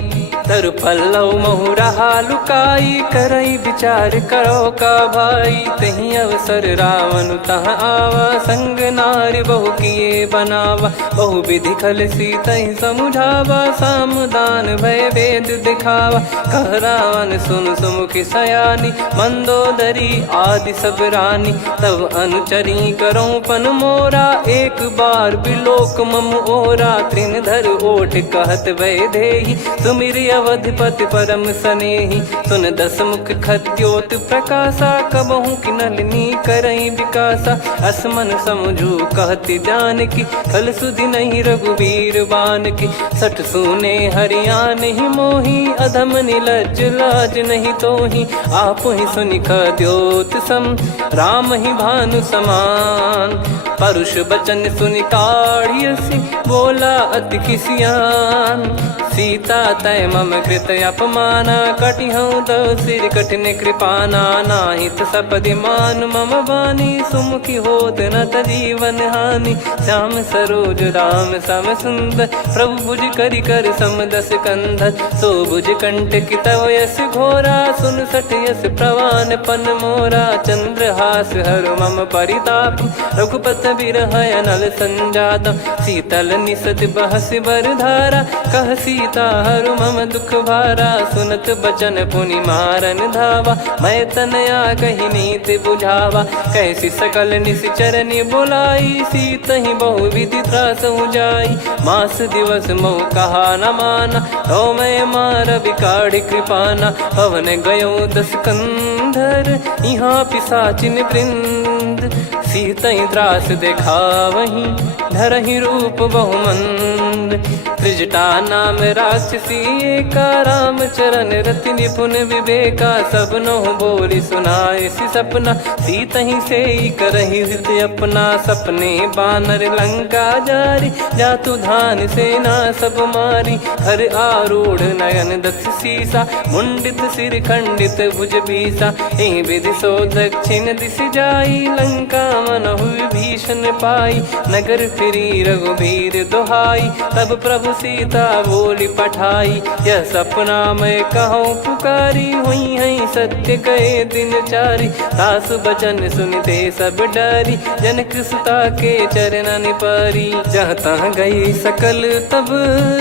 तरु पल्लव महु रहा लुकाई, करई विचार करो का भाई। तही अवसर रावण तहाँ आवा, संग नारी बहु किए बनावा। बहु विधि खल सीतहि समुझावा, सामदान भय वेद दिखावा। कह रावण सुन सुमुखी सयानी, मंदोदरी आदि सब रानी। तब अनुचरी करो पन मोरा, एक बार बिलोक मम ओरा। तृण धर ओठ कहत भय देहि, सुमिर अवधिपति परम सनेहि। सुन दस मुख खद्योत प्रकाशा, कबहु की नलिनी करई विकासा। असमन समझू कहति जानकी, खल सुधि नहीं रघुवीर बान की। सठ सुने हरियाण ही मोही, अधम निलज लाज नहीं तोही। आप ही सुनि खद्योत सम, राम ही भानु समान। परुष बचन सुनि काढ़ियसि, बोला अति किसियान। सीता तय मम कृत अपमाना, कटिहऊँ दो सिर कठिन कृपाना। नाहित सपदि मान मम बानी, सुमुखी होत न तजीवन हानि। श्याम सरोज राम सम सुंदर, प्रभु भुज करि कर सम दस कंधर। सो भुज कंटक तव यस घोरा, सुन सठ यस प्रवान पन मोरा। चंद्रहास हर मम परिताप, रघुपत बिरह अनल संजात। शीतल निसत बहस बर धारा, कह सीता हरु मम दुख भारा। सुनत बचन पुनि मारन धावा, मैं तनया कही नीति बुझावा। कैसी सकल निश्चरनि बुलाई, सीतहि बहु विधि त्रास जाई। मास दिवस मोह कहा न माना, तो मैं मार बिकाढ़ी कृपाना। पवन गयो दस कंधर, यहाँ पिशाचिन वृंद। सीतहि त्रास देखावहीं, धरहि रूप बहुमंद। त्रिजटा नाम राक्षसी एका, राम चरण रति निपुण विवेका। सब नहुँ बोली सुनाए सि सपना, सीतहि सेई करहि हित अपना। सपने बानर लंका जारी, जातु धान सेना सब मारी। हर आरूढ़ नयन दस सीसा, मुंडित सिर खंडित भुज बीसा। एहि विधि सो दक्षिण दिशि जाई, लंका मनहु भीषण पाई, नगर फिरी रघुबीर दुहाई, तब प्रभु सीता बोली पठाई। यह सपना मैं कहूँ पुकारी, हुई है सत्य कहे दिन चारी। सासु बचन सुनते सब डरी, जनक सुता के चरण परी। जहाँ तहाँ गई सकल तब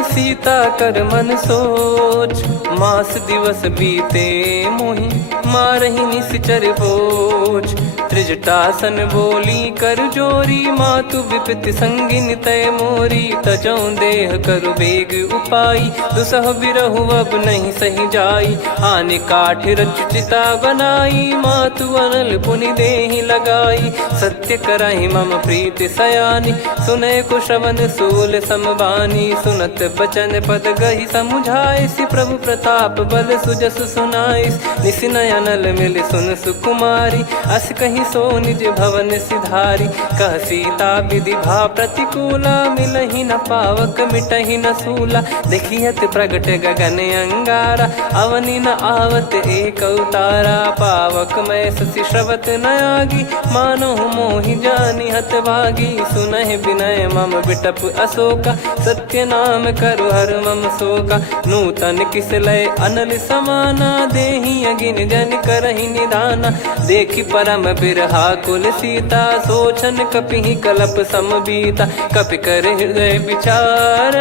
सीता कर मन सोच, मास दिवस बीते मोहि मारहि निश्चर बोझ। त्रिजटासन बोली कर जोरी, मातु विपत्ति संगिन तय मोरी। तजौ देह करु बेग उपाई, दुसह बिरहु अब नहीं सही जाई। आने काठ रचिता बनाई, मातु अनल पुनि देहि लगाई। सत्य करहि मम प्रीति सयानी, सुनय को श्रवण सूल समबानी। सुनत बचन पद गहि समुझाइसि, प्रभु प्रताप बल सुजस सुनाइस। निसिनय अनल मिल सुन सुकुमारी, अस कहि सो निज भवन सिधारी। कह सीता विधि भा प्रतिकूला, मिलहि न पावक मिटहि न सूला। देखियत प्रगट गगन अंगारा, अवनि न आवत एक अवतारा। पावक मैं शशि श्रवत न आगी, मानो मोहि जानि हत भागी। सुनहि विनय मम बिटप अशोका, सत्य नाम करु हर मम शोका। नूतन किस लय अनल समाना, देहि अगिन जन करहि निदाना। देखि परम बिरहा कुल सीता, सोचन कपिहि कलप समबीता। कपि कर हृदय विचार,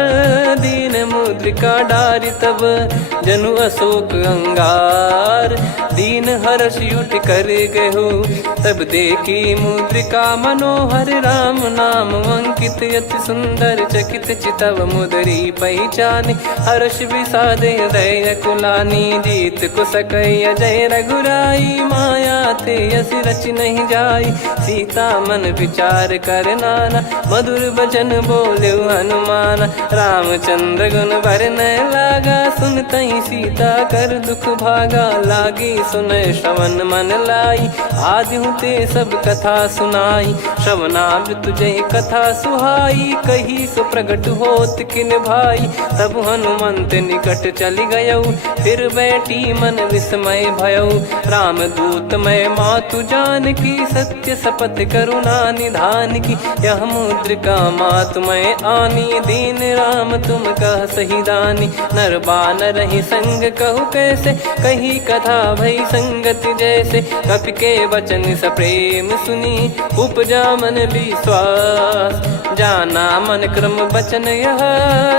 दीन मुद्रिका डारि तब जनु अशोक अंगार। दीन हर्ष युट कर गहु, तब देखी मुद्रिका मनोहर। राम नाम अंकित अति सुंदर, चकित चितव मुदरी पहचान। हर्ष विषाद हृदय कुलानी, जीत को सकय अजय रघुराई। माया थे यस रच नहीं जाई, सीता मन विचार कर नाना। मधुर बचन बोले हनुमान, रामचंद्र गुण बरनय लागा। सुनतहि सीता कर दुख भागा, लागी सुनय श्रवण मन लाई। आदि ते सब कथा सुनाई, श्रवणामृत जय कथा सुहाई। कही सो प्रगट होत किन भाई, तब हनुमंत निकट चली गयौ। फिर बैठी मन विस्मय भयौ, राम दूत मैं मातु जान की। सत्य शपथ करुणा निधान की, यह मुद्रिका मातु मैं आनी। दीन राम तुम कह सही दानी, नर बानर ही संग कहु कैसे। कही कथा भई संगति जैसे, कपि के वचन सप्रेम सुनी। उपजा मन विश्वास, जाना मन क्रम बचन यह।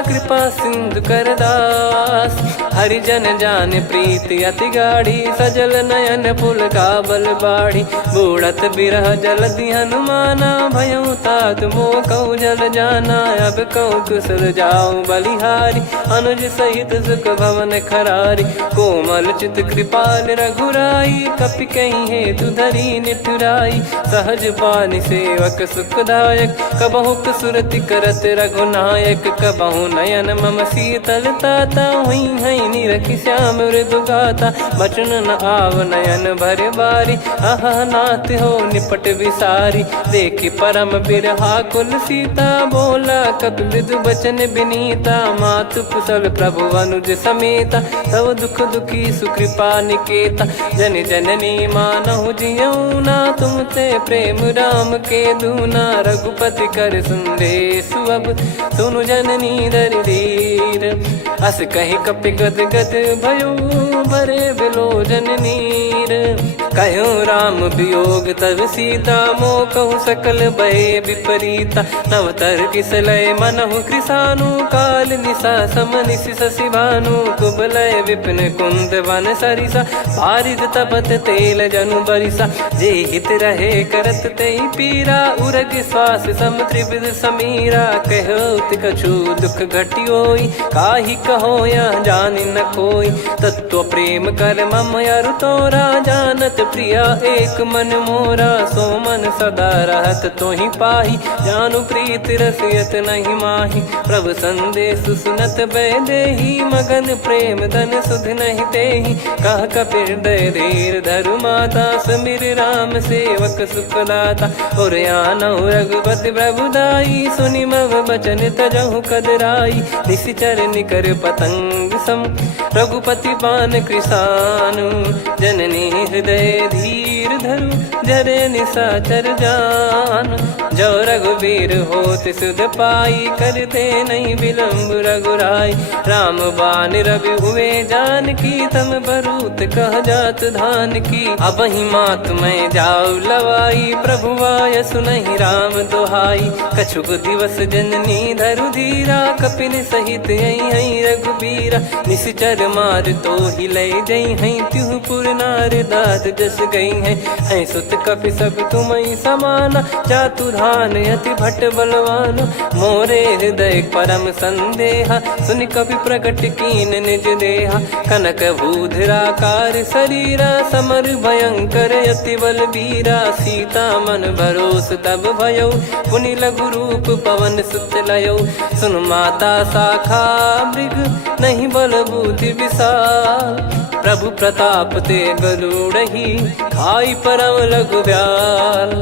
कृपा सिंधु कर दास, हरिजन जान प्रीति अति गाढ़ी। सजल नयन पुल काबल बाढ़ी, बूढ़त बिरह जलधि हनुमाना। भयउ तात मोह कहु जल जाना, अब कहु कुशल जाऊं बलिहारी। अनुज सहित सुख भवन खरारी, कोमल चित कृपाल रघुराई। कपि कहीं हेतु धरी निठुराई, सहज पानि सेवक सुखदायक। कबहु सुरति करत रघुनायक, कबहु नयन मम शीतल ताता। हुई है निरखि श्याम मृदु गाता, बचन न आव नयन भर बारी। अह नाथ हो निपट विसारी, देखि परम बिरहा कुल सीता। बोला कपि मृदु बचन बिनीता, मातु कुशल प्रभु अनुज समेता। तव दुख दुखी सुकृपा निकेता, जन जननी मानहु जियऊ ना। तुम ते प्रेम राम के दूना, रघुपति कर संदेश अब सुनु जननी दरि धीर। अस कहि कपि गद गद भयो, भरे बिलोचन नीर। कहूँ राम वियोग तब सीता, मोह कहूँ सकल भय विपरीता। नव तर किस लय मनहु कृसानु, काल निशा सम निशि शशि भानु। कुबलय विपिन कुंद वन सरिसा, बारिद तपत तेल जनु बरिसा। जे हित रहे करत ते पीरा, उरग श्वास सम त्रिविध समीरा। कहत कछु दुख घटियोई, काहि कहो या जानि न कोई। तत्व प्रेम कर मम अरु तोरा, जानत प्रिया एक मन मोरा। सो मन सदा रहत तोहि पाही, जानु प्रीति रसियत नहीं माही। प्रभु संदेश सुनत बैदेही, मगन प्रेम धन सुध नहीं तेहि। कह कपि हृदय धीर धरु माता, समीर राम सेवक सुखदाता। और आनहु रघुपति प्रभु दाई, सुनि मम बचन तजहु कदराई। निशिचर निकर पतंग सम रघुपति बान कृसानु जननी हृदय धीर धरु जरे निशाचर जान जो रघुवीर होत सुध पाई करते नहीं विलंब रघुराई राम बान रवि हुए जान की तम बरूत कह जात धान की अब ही मात में जाऊ लवाई प्रभु आय सुनहि राम दोहाई कछुक दिवस जननी धरु धीरा कपिन सहित यही रघुबीरा निश्चर मार तो ही ले जई हैं त्यों पुर नार दाद जस गई हैं सुत कपि सब तुम समाना जातु धान अति भट बलवान मोरे हृदय परम संदेहा सुन कपि प्रकट कीन निज देहा कनक भूधराकार शरीरा समर भयंकर अति बल बीरा सीता मन भरोस तब भयो पुनि लघु रूप पवन सुत लयो सुन माता शाखा मृग नहीं बल बुद्धि विशाल प्रभु प्रताप ते गरुड़हि खाई परम लघु ब्याल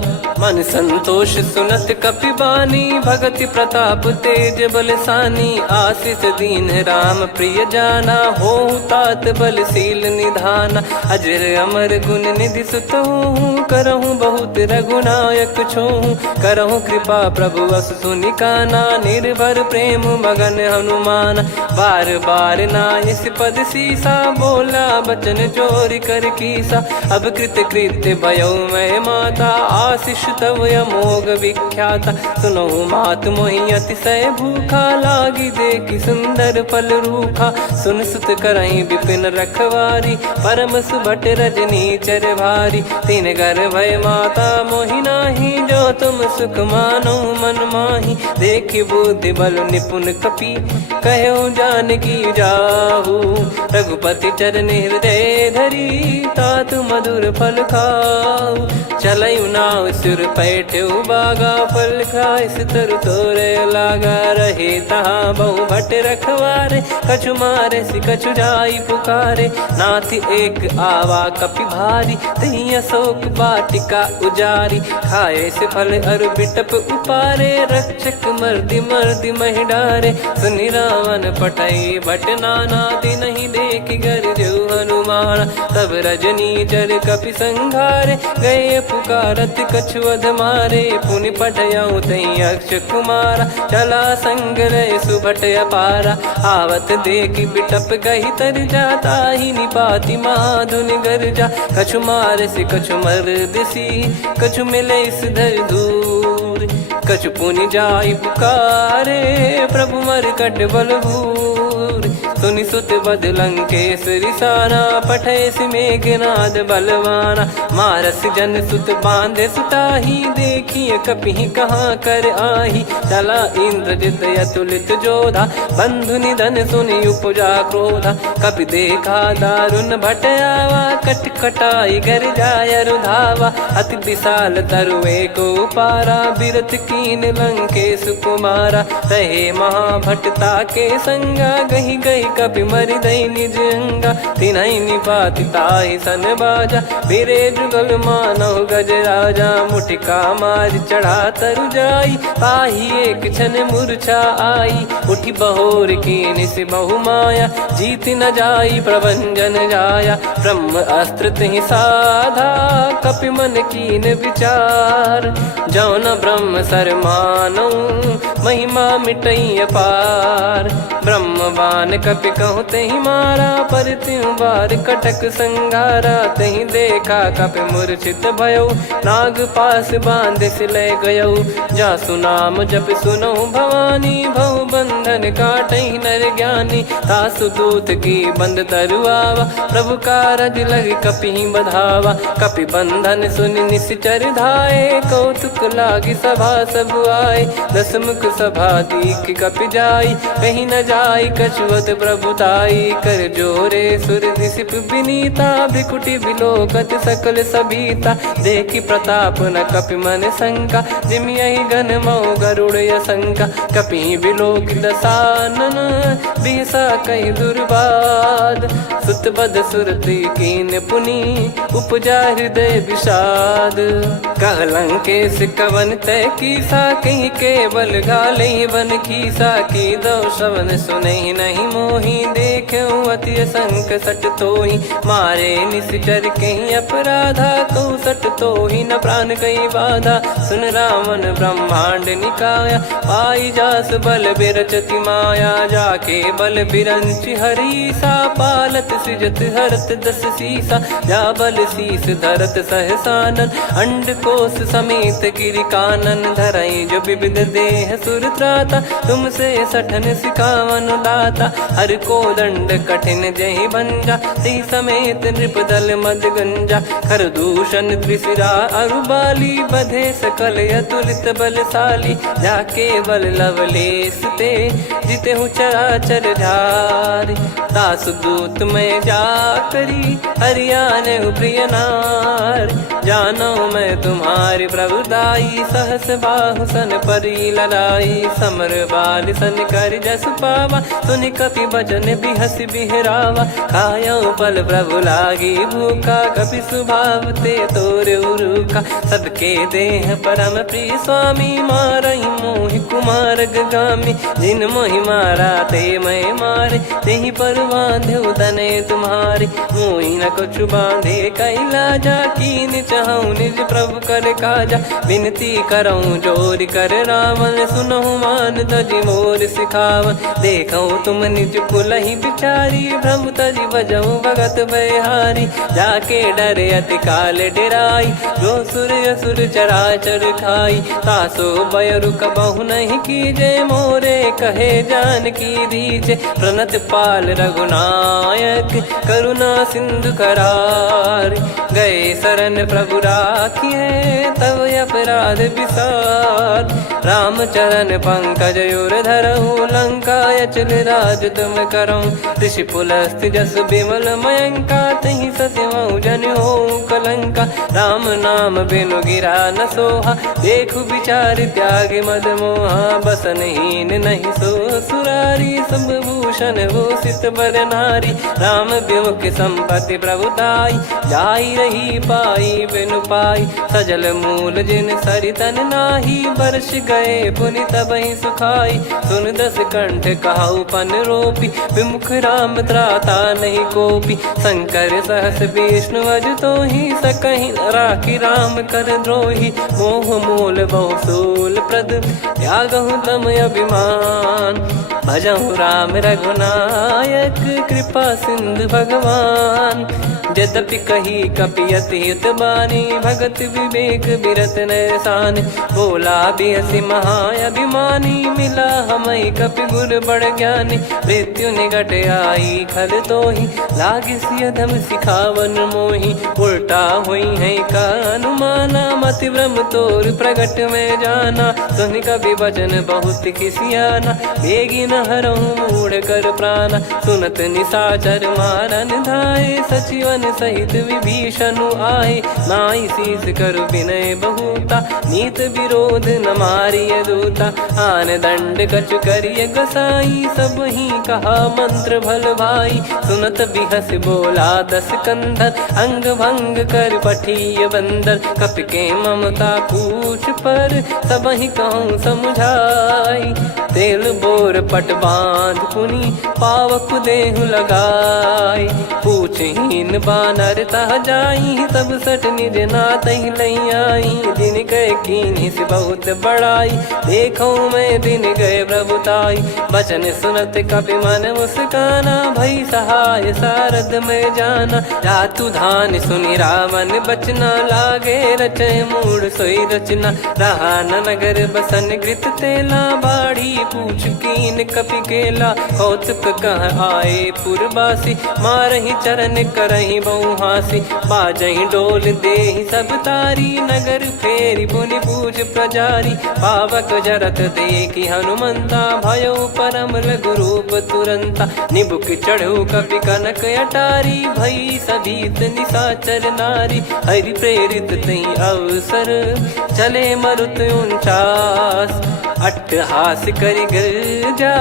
मन संतोष सुनत कपि बानी भगति प्रताप तेज बलसानी आशीष दीन राम प्रिय जाना हो तात बलशील निधाना अजर अमर गुण निधि सुतहु करहु बहुत रघुनायक छोहु करहु कृपा प्रभु अस सुनिकाना निर्भर प्रेम मगन हनुमान बार बार नायस पद सीसा बोला बचन चोरी कर कीसा अब कृत कृत्य भयो मैं माता आशीष तव अमोघ विख्याता सुनहु मात मोहि अतिशय भूखा लागी देखी सुंदर फल रूखा सुन सुत करई विपिन रखवारी परम सुभट रजनी चर भारी तीन घर भय माता मोहि नाही जो तुम सुख मानो मन माही देखी बुद्धि बल निपुण कपि कहो जानकी जाहू रघुपति चरण हृदय धरी तात मधुर फल खाऊ चलयु नाव सुर पैठ्यु बागा फल खाइस तरु तोरे लागा रहे तहाँ बहु भट रखवारे कछु मारे सि कछु जाई पुकारे नाथि एक आवा कपि भारी तही अशोक बाटिका उजारी खाए से फल अरु बिटप उपारे रक्षक मर्दि मर्दि महि डारे सुनि रावण पटई भट नाना दिन नहीं देख गर जो हनुमान तब रजनी चर कपि संघारे गए पुकारत कछुअध मारे पुनि पटयऊ तई अक्ष कुमारा चला संग रहे सुभट अपारा आवत देखी बिटप कही तर जाता ही निपाति माधुन गर्जा कछु मार से कछु मर दिसी कछु मिले इस धर दूर कछु पुनि जाई पुकारे प्रभु मर कट बलभूर सुनि सुत बद लंकेश्वरी साना पठेस मेघनाद बलवाना मारस जन सुत बांधे सुताही देखिए कपि कहाँ कर आही चला इंद्रजित अतुलित जोधा बंधु निधन सुनि उपजा क्रोधा कपि देखा दारुण भट आवा कट कटाई घर जाय रुधावा अति विशाल तरुए को पारा बिरत कीन लंकेश कुमारा रहे महाभटता के संगा गही गही कपि मरि दई निज अंगा तिन्है निपाति ताहि सन बाजा बिरे जुगल मानव गज राजा मुटिका मार चढ़ा तरु जाई ताहि एक क्षण मूर्छा आई उठी बहोर कीन से बहु माया जीत न जाई प्रभंजन जाया ब्रह्म अस्त्र तिहि साधा कपि मन कीन विचार जो न ब्रह्म सर मानौ महिमा मिटई अपार ब्रह्म बान कपि कहूँ तही मारा पर त्यों बार कटक संगारा तही देखा कपि मूर्छित भयो नाग पास बांध सिले गयो जा सुनाम जप सुनो भवानी भव बंधन काटई नर ज्ञानी तासु दूत की बंद तरुआवा प्रभु कारज लग कपि बधावा कपि बंधन सुनि निश्चर धाये कौतुक लागी सभा सब आए दसमुख सभा दीख कपि जाई कहीं न जाई कछुअत प्रभुताई कर जोरे सुर निसिप विनीता भिकुटी बिलोकत सकल सबीता देखी प्रताप न कपि मन शंका जिमि यही घन मऊ गरुड़ यशंका कपि बिलोक दसानन बिहसा कहीं दुर्बाद सुत सुत बद सुरति कीन पुनि उपजा हृदय विषाद। कहलंकेश कवन तय कीसा कहीं केवल घाले बन कीसा की दो श्रवण सुने नहीं मोही देखे अति संक सट तो ही मारे निश्चर कहीं अपराधा तो सट तो ही न प्राण कहीं बाधा। सुन रावण ब्रह्मांड निकाया पाई जास बल बिरचति माया जाके बल बिरंच हरीसा पालत सृजत हरत दस सीसा जा बल शीस धरत सहसानन अंड कोश समेत गिरि कानन धरई जो विविध देह सुर त्राता तुमसे सठन सिखावन दाता हर को दंड कठिन जहि भंजा ती समेत नृपदल मद गंजा खर दूषण त्रिशिरा अरुबाली बधे सकल अतुलित बलशाली जाके बल लवलेस ते जिते हूँ चराचर झारी दास दूत में जा करी हरियाणे प्रिय नार जानो मैं तुम्हारी प्रभुदाई सहस बाहु सन परी लड़ाई समर बाल सन कर जस पावा सुनि कपि भजन बिहस बिहरावा खायो बल प्रभु लागी भूखा कपि स्वभाव ते तोर उरुका सबके देह परम प्रिय स्वामी मारई मोहि कुमार गामी जिन मोहि मारा ते मैं मारे तेहि पर बांधे उदने तुम्हारे मोहि न कुछ बांधे कैलाजा कीन चाहूं निज प्रभु कर काजा विनती करऊं जोर कर रावण सुनहु मान तजि मोर सिखावन देखऊं तुम निज कुलहि बिचारी भ्रम तजि बजऊं भगत बहारी जाके डरे अति काल डेराई जो सुर असुर चराचर खाई तासो बयरु कबहु नहीं कीजे मोरे कहे जान की दीजे प्रणत पाल रघुनायक करुणा सिंधु करार गए शरण प्रभु राखिए तब अपराध विसार राम चरण पंकज उर धरहु लंका अचल राज तुम करऊं ऋषि पुलस्त जस विमल मयंका तहि सत्यमऊ जन हो कलंका राम नाम बिनु गिरा न सोहा देखु विचार त्याग मद मोहा बसनहीन नहीं सो सुरारी सब भूषण भूषित बर नारी राम विमुख संपत्ति प्रभुताई जाई रही पाई बिनु पाई सजल मूल जिन सरितन नाही वर्ष गए पुनि तबहि सुखाई सुन दस कंठ कहाऊ पन रोपी विमुख राम त्राता नहीं कोपी शंकर सहस विष्णु अज तो ही सकहि राखी राम कर द्रोही मोह मूल बहुसूल प्रद त्यागहु तम अभिमान भजहु राम रघुनायक कृपा सिंधु भगवान यद्यपि कही कपियति हित बानी भगत विवेक बिरत नैसान बोला बिहसी महाअभिमानी मिला हमई कपि गुर बड़ ज्ञानी मृत्यु निकट आई खल तो ही लागे सियधम सिखावन मोही उल्टा हुई है का अनुमाना मति ब्रह्म तोर प्रगट में जाना सुनि कभी वचन बहुत किसियाना बेगी न हरहु मूढ़ कर प्राणा सुनत निशाचर मारन धाये सचिवन सहित विभीषणु आए नाई शीस करु विनय बहुता नीत विरोध न मारिय दूता आन दंड कछ करिय गसाई सब ही कहा मंत्र भल भाई सुनत बिहस बोला दस कंधर अंग भंग कर पठिय बंदर कपि के ममता पूछ पर सब ही कहूँ समझाई तेल बोर पट बांध पुनि पावक देहु लगाई पूछहीन बानर तह जाई तब सट निज नाथ ही लई आई दिन गए कीन्ही से बहुत बड़ाई देखो मैं दिन गए प्रभुताई बचन सुनत कपि मन मुस्काना भई सहाय सारद में जाना जातु धान सुनि रावण बचना लागे रचय मूड सोई रचना रहा न नगर बसन कृत तेला बाड़ी पूछ कीन कपि केला कौतुक कह आए पुरबासी मारहि चरण करहि बहु हासी बाजहि डोल देहि सब तारी नगर फेरी पुनि पूज प्रजारी पावक जरत देखि हनुमंता भयो परम लघु रूप तुरंता निबुक चढ़ु कपि कनक अटारी भई सभीत निशाचर नारी हरि प्रेरित तई अवसर चले मरुत 49 अट्टहास करि गिर जा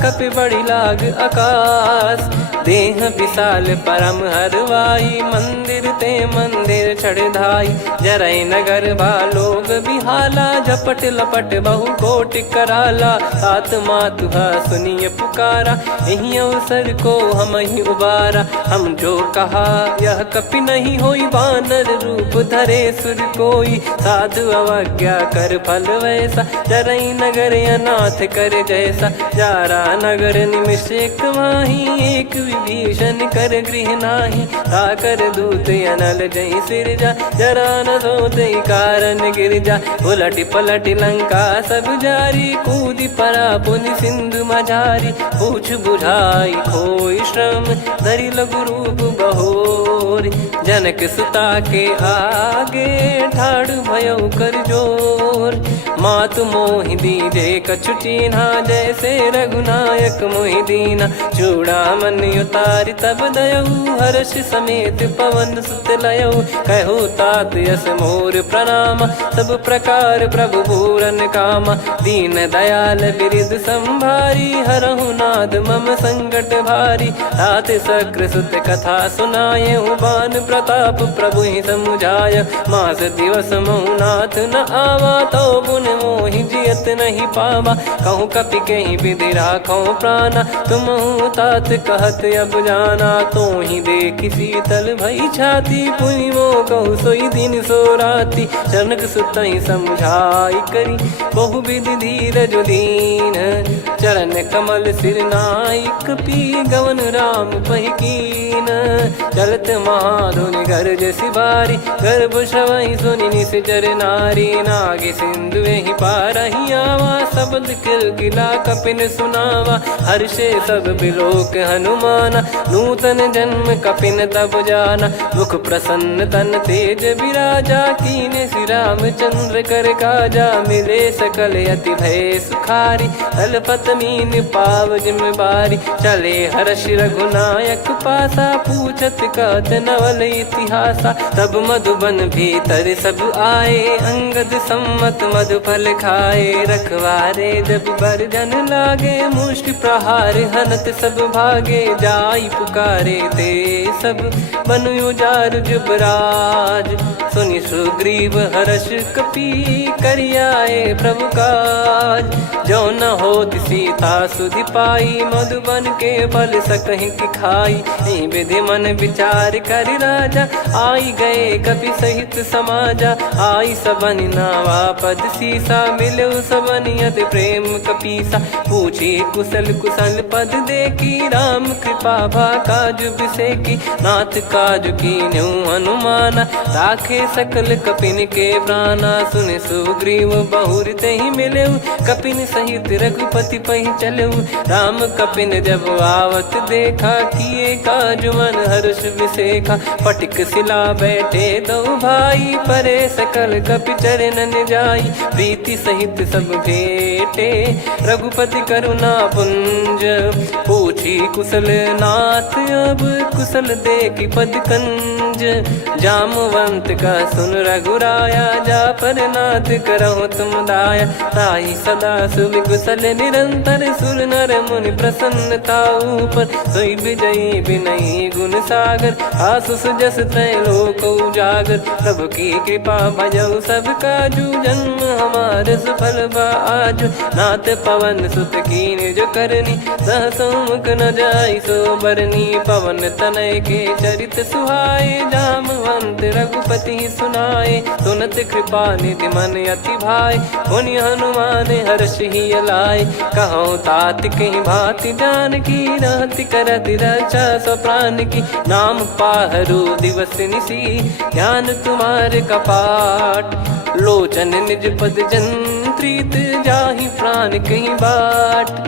कपि बड़ी लाग आकाश देह विशाल परम हरवाई, मंदिर ते मंदिर चढ़ाई। जरई नगर बा लोग बिहाला, झपट लपट बहु कोट कराला। सात मातुहा सुनिए पुकारा, यही अवसर को हम ही उबारा। हम जो कहा यह कपि नहीं होई, वानर रूप धरे सुर कोई। साधु अवज्ञा कर फल वैसा, जरई नगर अनाथ कर जैसा। जारा नगर निमिष एक माही, एक विभीषण कर गृह नाही। ताकर दूत अनल जय सिरजा, जरा न सोते कारण गिरजा। उलट पलट लंका सब जारी, कूदी परा पुनि सिंधु मझारी। पूछ बुझाई खोई श्रम, धरि लघु रूप बहोर। जनक सुता के आगे, ठाड़ भयो कर जोर। मातु मोहि दीजे कछु चीन्हा, जैसे रघुनायक मोहि दीना। चूड़ामन उतारि तब दयऊ, हर्ष समेत पवन सुत लयऊ। कहु तात यस मोर प्रणाम, सब प्रकार प्रभु पूरन कामा। दीन दयाल बिरिद संभारी, हरहु नाद मम संकट भारी। तात सक्र सुत कथा सुनाये, बान प्रताप प्रभु ही समुझाय। मास दिवस महु नाथ न आवा, तो पुन मोहि जियत नहीं पावा। कहूँ कपि कहीं विधि राखो प्राणा, तुम तात कहत अब जाना। तो ही देखी शीतल भई छाती, पुनि मो कहु सोई दिन सो राती। जनक सुत ही समझाई करी, बहु विधि धीरज दीन। चरण कमल सिर नाई, कपि गवन राम पहिकीन। चलत महाधुनि गर्ज सिबारी, गर्भ श्रवहि सुनि निश्चर नारी। नागे सिंधु ही पारहि आवा, शब्द किलकिला कपिन सुनावा। हर्षे सब बिलोक हनुमाना, नूतन जन्म कपिन तब जाना। मुख प्रसन्न तन तेज विराजा, कीने श्री रामचंद्र कर काजा। मिले सकल अति भय सुखारी, तलपत मीन पाव जिम्मेवारी। चले हर्ष रघुनायक पासा, पूछत कहत नवल इतिहासा। तब मधुबन भीतर सब आए, अंगद सम्मत मधुफल खाए। रखवारे जब बरजन लागे, मुष्टि प्रहार हनत सब भागे। जाई पुकारे ते सब, बन उजार जुबराज। सुनि सुग्रीव हर्ष कपि, करियाए प्रभु काज। जो न होत सीता सुधि पाई, मधुबन के फल सकहि की खाई। विधि मन विचार कर राजा, आई गए कपि सहित समाजा। आई सबनि नावा पद सीसा, मिलो सबनि अति प्रेम कपीसा। पूछी कुशल कुशल पद देखी, राम कृपा भा काज बिसेकी। नाथ काज कीन्हु हनुमाना, राखे सकल कपिन के प्राणा। सुनि सुग्रीव बहुर तेहि मिलेउ, कपिन सहित रघुपति पहि चलेउ। राम कपिन जब आवत देखा, किए काज मन हर्ष विसेखा। पटिक सिला बैठे दो भाई, परे सकल कपि चरणन जाई। प्रीति सहित सब भेटे, रघुपति करुणा पुंज। पूछी कुशल नाथ अब, कुशल देखी पद कंज। जामवंत का सुन रघुराया, जा पर नाथ करहु तुम दाया। ताहि सदा सुभि कुशल निरंतर, सुर नर मुनि प्रसन्नता ऊपर। सोई विजयी विनयी गुण सागर, आसु सुजस त्रैलोक उजागर। प्रभु की कृपा भजऊ सब काजू, जन्म हमार सफल बा आजु। नाथ पवन सुत कीन्ह जो करनी, सहसो मुख न जाई सो बरनी। पवन तनय के चरित सुहाए, जामवंत रघुपति सुनाए। सुनत कृपा निधि मन अति भाई, पुनि हनुमान हर्ष ही लाए। कहो तात कहीं भांति जानकी, रहति करति रक्षा सो प्राण की। नाम पाहरु दिवस निसी, ज्ञान तुम्हारे कपाट। लोचन निज पद जंत्रित, जाहि प्राण कहीं बाट।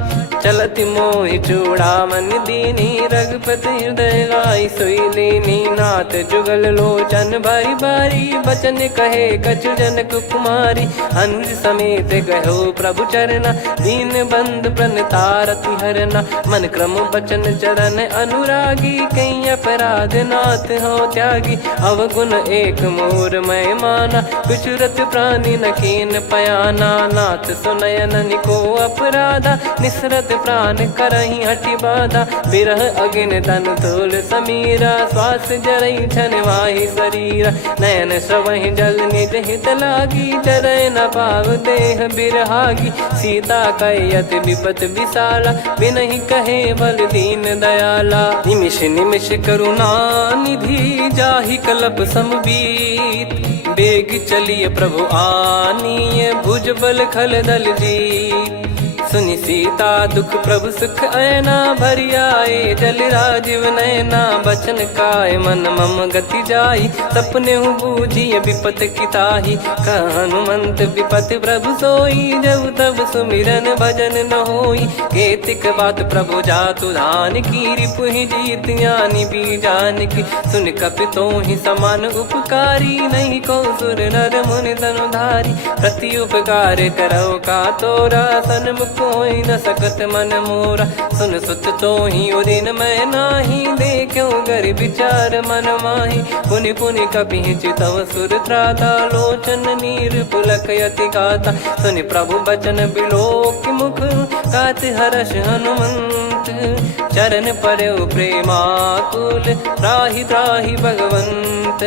चलति मोहि चूड़ामन दीनी, रघुपति हृदय लाई सोई लीनी। नाथ जुगल लोचन बारी बारी, बचन कहे कछु जनक कुमारी। अनुज समेत गयो प्रभु चरना, दीन बंद प्रणतारति हरना। मन क्रम बचन चरण अनुरागी, कहीं अपराध नाथ हो त्यागी। अवगुण एक मोर मैं माना, कुछ रत प्राणी न कीन पयाना। नाथ सुनयन को अपराधा, निसरत प्राण करही हटि बाधा, बिरह अगिन तन तोल समीरा, श्वास जरई छन वाहि शरीरा, नयन श्रवहि जल निज हित लागी, चरय न पाव देह बिरहागी, सीता कैयत विपत विशाला, बिनहि कहे बल दीन दयाला, निमिष निमिष करुणा निधि, जाहि कल्प समबीत, बेग चलिए प्रभु आनीय, भुज बल खल दल जीत, सुनि सीता दुख प्रभु सुख ऐना, भरि आए जल राजीव नैना, बचन काय मन मम गति जाई, सपने बूझी विपत किताही, हनुमंत विपत प्रभु सोई, जब तब सुमिरन भजन न होई, केतिक बात प्रभु जातु धान की, रिपुहि जीत ज्ञानी बीजान की, सुन कपितो ही समान उपकारी, नहीं को सुर नर मुनि तनुधारी, प्रति उपकार करो का तोरा, सन्मुख कोई न सकत मन मोरा, सुन सुत तो ही उदिन मैं नाही, देखो गर विचार मन माही, पुनि पुनि कपि चितव सुर त्राता, लोचन नीर पुलक यति गाता, सुनि प्रभु बचन बिलोक मुख, गात हर्ष हनुमंत, चरण परयो प्रेमाकुल, त्राहि त्राहि भगवंत,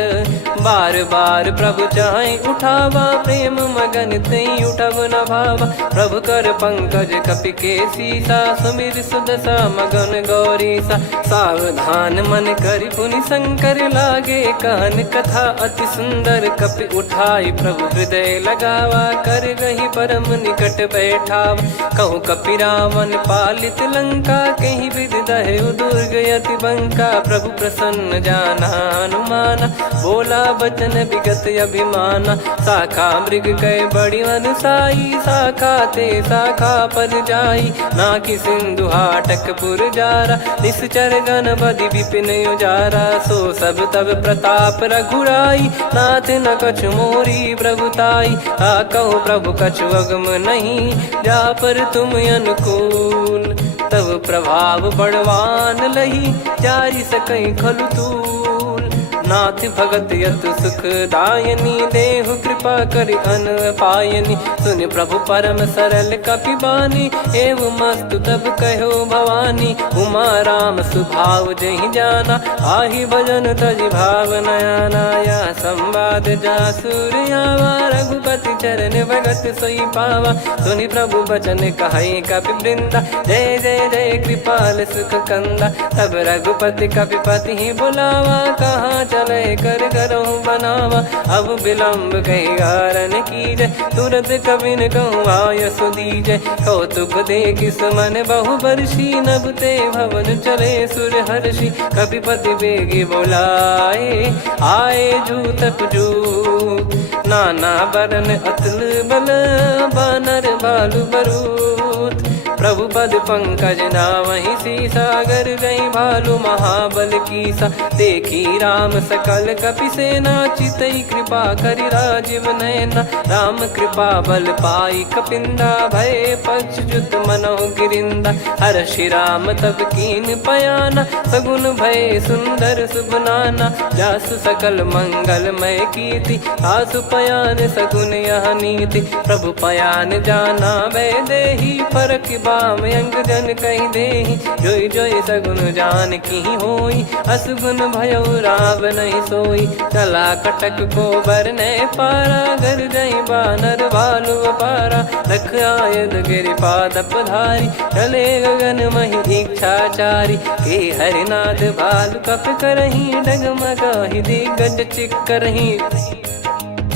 बार बार प्रभु चाहि उठावा, प्रेम मगन तई उठब न भावा, प्रभु कर पंकज कपि के सीसा, सुमिर सुदशा मगन गौरीसा, सावधान मन करि पुनि शंकर लागे, कहन कथा अति सुंदर, कपि उठाई प्रभु हृदय लगावा, कर गही परम निकट बैठावा, कहु कपि रावण पालित लंका, कहीं विद दहु दुर्ग यति बंका, प्रभु प्रसन्न जाना हनुमाना, बोला बचन विगत अभिमाना, शाखा मृग कह बड़ी अनुसाई, शाखा ते शाखा पर जाई, नाकि सिंधु हाटक पुर जारा, निश्चर गण बदि विपिन उजारा, सो सब तब प्रताप रघुराई, नाथ न कछु मोरी प्रभुताई, कहो प्रभु कछु अगम नहीं, जा पर तुम अनुकूल, तब प्रभाव बड़वान लही, जारी सकई खलु तूल, नाथ भगत यत सुख दायनी, देहु कृपा करि अन पायनी, सुन प्रभु परम सरल कपिबानी, एव मस्तु तब कहो भवानी, उमा राम सुभाव जहि जाना, आहि भजन तजि भाव नयाना, या संवाद जासुर आवा, रघुपति चरण भगत सोई पावा, सुनि प्रभु बचन कहै कपि वृंदा, जय जय जय कृपाल सुख कंदा, तब रघुपति कपिपति ही बुलावा, कहाँ चले कर करहु बनावा, अब विलम्ब कही कारण कीजय, तुरत कबिन कहूँ आय सुदीजय, कौतुक देख सुमन बहु बरसी, नभ ते भवन चले सुर हर्षि, कपिपति बेगी बोलाए, आए जूतक जूत, नाना बरन अतुल बल, बानर बालु बरूत, प्रभु पद पंकज नामहि सीसा, गर गई भालु महाबल कीसा, देखी राम सकल कपि सेना, चितई कृपा करि राजीव नैना, राम कृपा बल पाई कपिंदा, भय पक्ष जुत मनोह गिरिंदा, हर्षि राम तब कीन पयाना, सगुन भय सुंदर शुभ नाना, जासु सकल मंगलमय कीर्ति, आसु पयान सगुन यह नीति, प्रभु पयान जाना वै देहि, फरक बाम अंग जन कहि देहि, जोई जोई सगुन जान की होई, असगुन भयो राव नहीं सोई, चला कटक को बरने पारा, घर जई बानर भालु पारा, रख आयद गिरिपाद पधारी, चले गगन महि इच्छाचारी, के हरिनाथ भालु कप करही, डगमगाहि दिग्गज चिक्करही,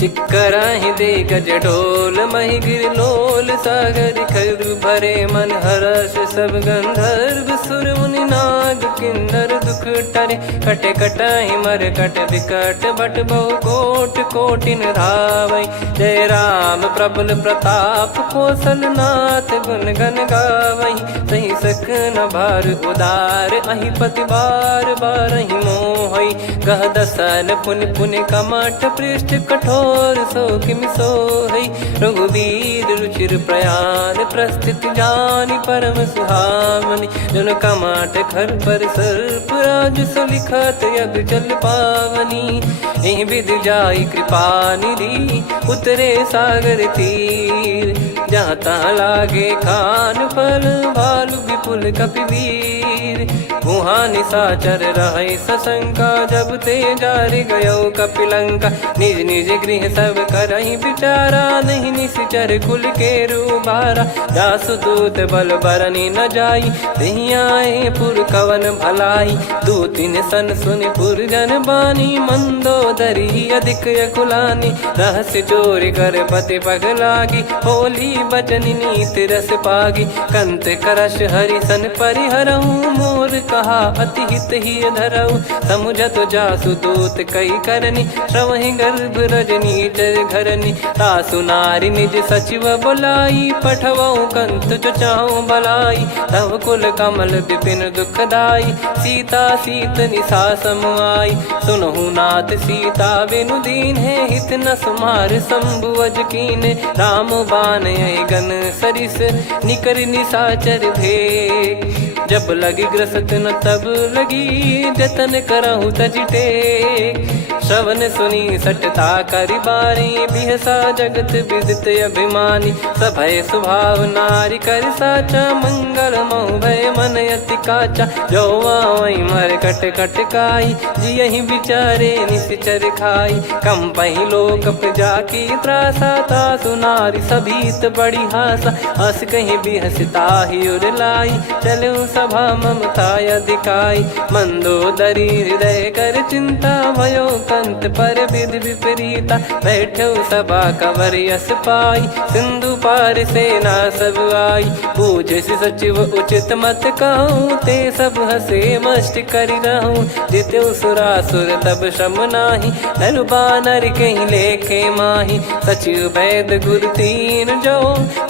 चिक्कराहि दे गज ढोल, महि गिर लोल, सागर खरु भरे मन हर्ष, सब गंधर्व सुर मुनि नाग किन्नर दुख टरे, कटे कटाहि मर कट विकट, भट बहु कोट कोटिन धावै, जय राम प्रबल प्रताप, कौशल नाथ गुण गन गावै, सही सख न भार उदार, अहि पति बार बारहि मोहै, गह दसन पुनि पुनि कमठ पृष्ठ कठोर, सो किमि सोहै, रघुवीर रुचिर प्रयाण, प्रस्थित जानि परम सुहावनी, जन कमाट खर पर सर्प राज, सलिखत यग जल पावनी, एहि विधि जाई कृपा निधि, उतरे सागर तीर, जहाँ तहाँ लागे खान फल भालू विपुल कपिवीर। वहाँ निशाचर रहे सशंका जब ते जारि गयो कपिलंका। निज निज गृह सब करहि विचारा नहीं निश्चर कुल के रूबारा। जासु दूत बल बरनी न जाई तिहि आए पुर कवन भलाई। दू तीन सन सुनि पुर जन बानी मंदोदरी अधिक अकुलानी। रहस्य चोरी कर पति पग लागी होली बचन नीत रस पागी। कंत करश हरि सन परिहरऊ मोर कहा अति हित ही धरऊ। समुझत जासु दूत कई करनी श्रवहि गर्भ रजनी चर घरनी। तासु नारी निज सचिव बुलाई पठवऊ कंत जो चाहूं भलाई। तव कुल कमल विपिन दुखदाई सीता सीत निशा समाई। सुनहु नाथ सीता बिनु दीन है हित न सुमार शंभु अज कीने। राम बान गन सरिस निकर निशाचर भेग। जब लगी ग्रसत न तब लगी जतन करहु तज टेक। श्रवण सुनी सटता करि बारी बिहसा जगत विदित अभिमानी। सभय स्वभाव नारी कर साचा मंगल महु भय मन अति काचा। जो आवै मर कट कट काई जियहि विचारे निश्चर खाई। कम पहि लोक प्रजा की त्रासा तासु नारी सभीत बड़ी हासा। हस कहीं बिहसता ही उर लाई चलऊ सभा ममता अधिकाई। मंदोदरी हृदय कर चिंता भयो कंत पर विधि विपरीता। बैठो सभा कवर यस पाई सिंधु पार सेना सब आई। पूछ सचिव उचित मत कहूँ ते सब हसे मष्ट करि रहूं। जित्यु सुरासुर तब श्रम नाही नर बानर कहीं लेखे माही। सचिव वैद गुरु तीन जो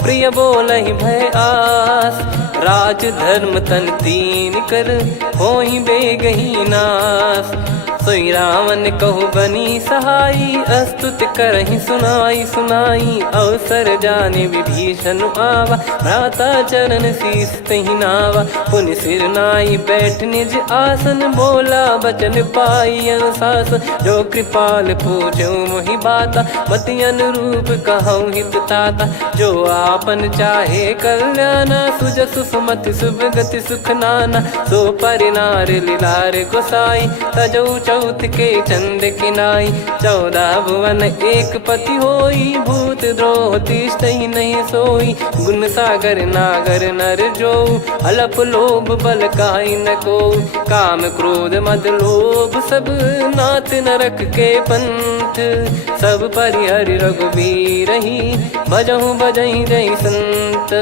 प्रिय बोलहि भय आस। राज धर्म तन तीन कर होहि बेगहि नास। सोई रावण कहु बनी सहाई अस्तुत करहि सुनाई सुनाई। अवसर जाने विभीषण आवा भ्राता चरण शीस तहि नावा। पुनि सिर नाई बैठ निज आसन बोला बचन पाई अनुशासन। जो कृपाल पूछो मोहि बाता मति अनुरूप कहूँ हित ताता। जो आपन चाहे कल्याणा सुजसु सुमति शुभ गति सुख नाना। सो परिनार लीलार गोसाई तजौ चौथ के चंद किनाई। 14 भुवन एक पति होई भूत द्रोह तिष्ठहि नहीं सोई। गुण सागर नागर नर जो अलप लोभ बल काई न को। काम क्रोध मद लोभ सब नाथ नरक के पंथ। सब परिहरि रघुबीर ही भजहु भजहि जहि संत।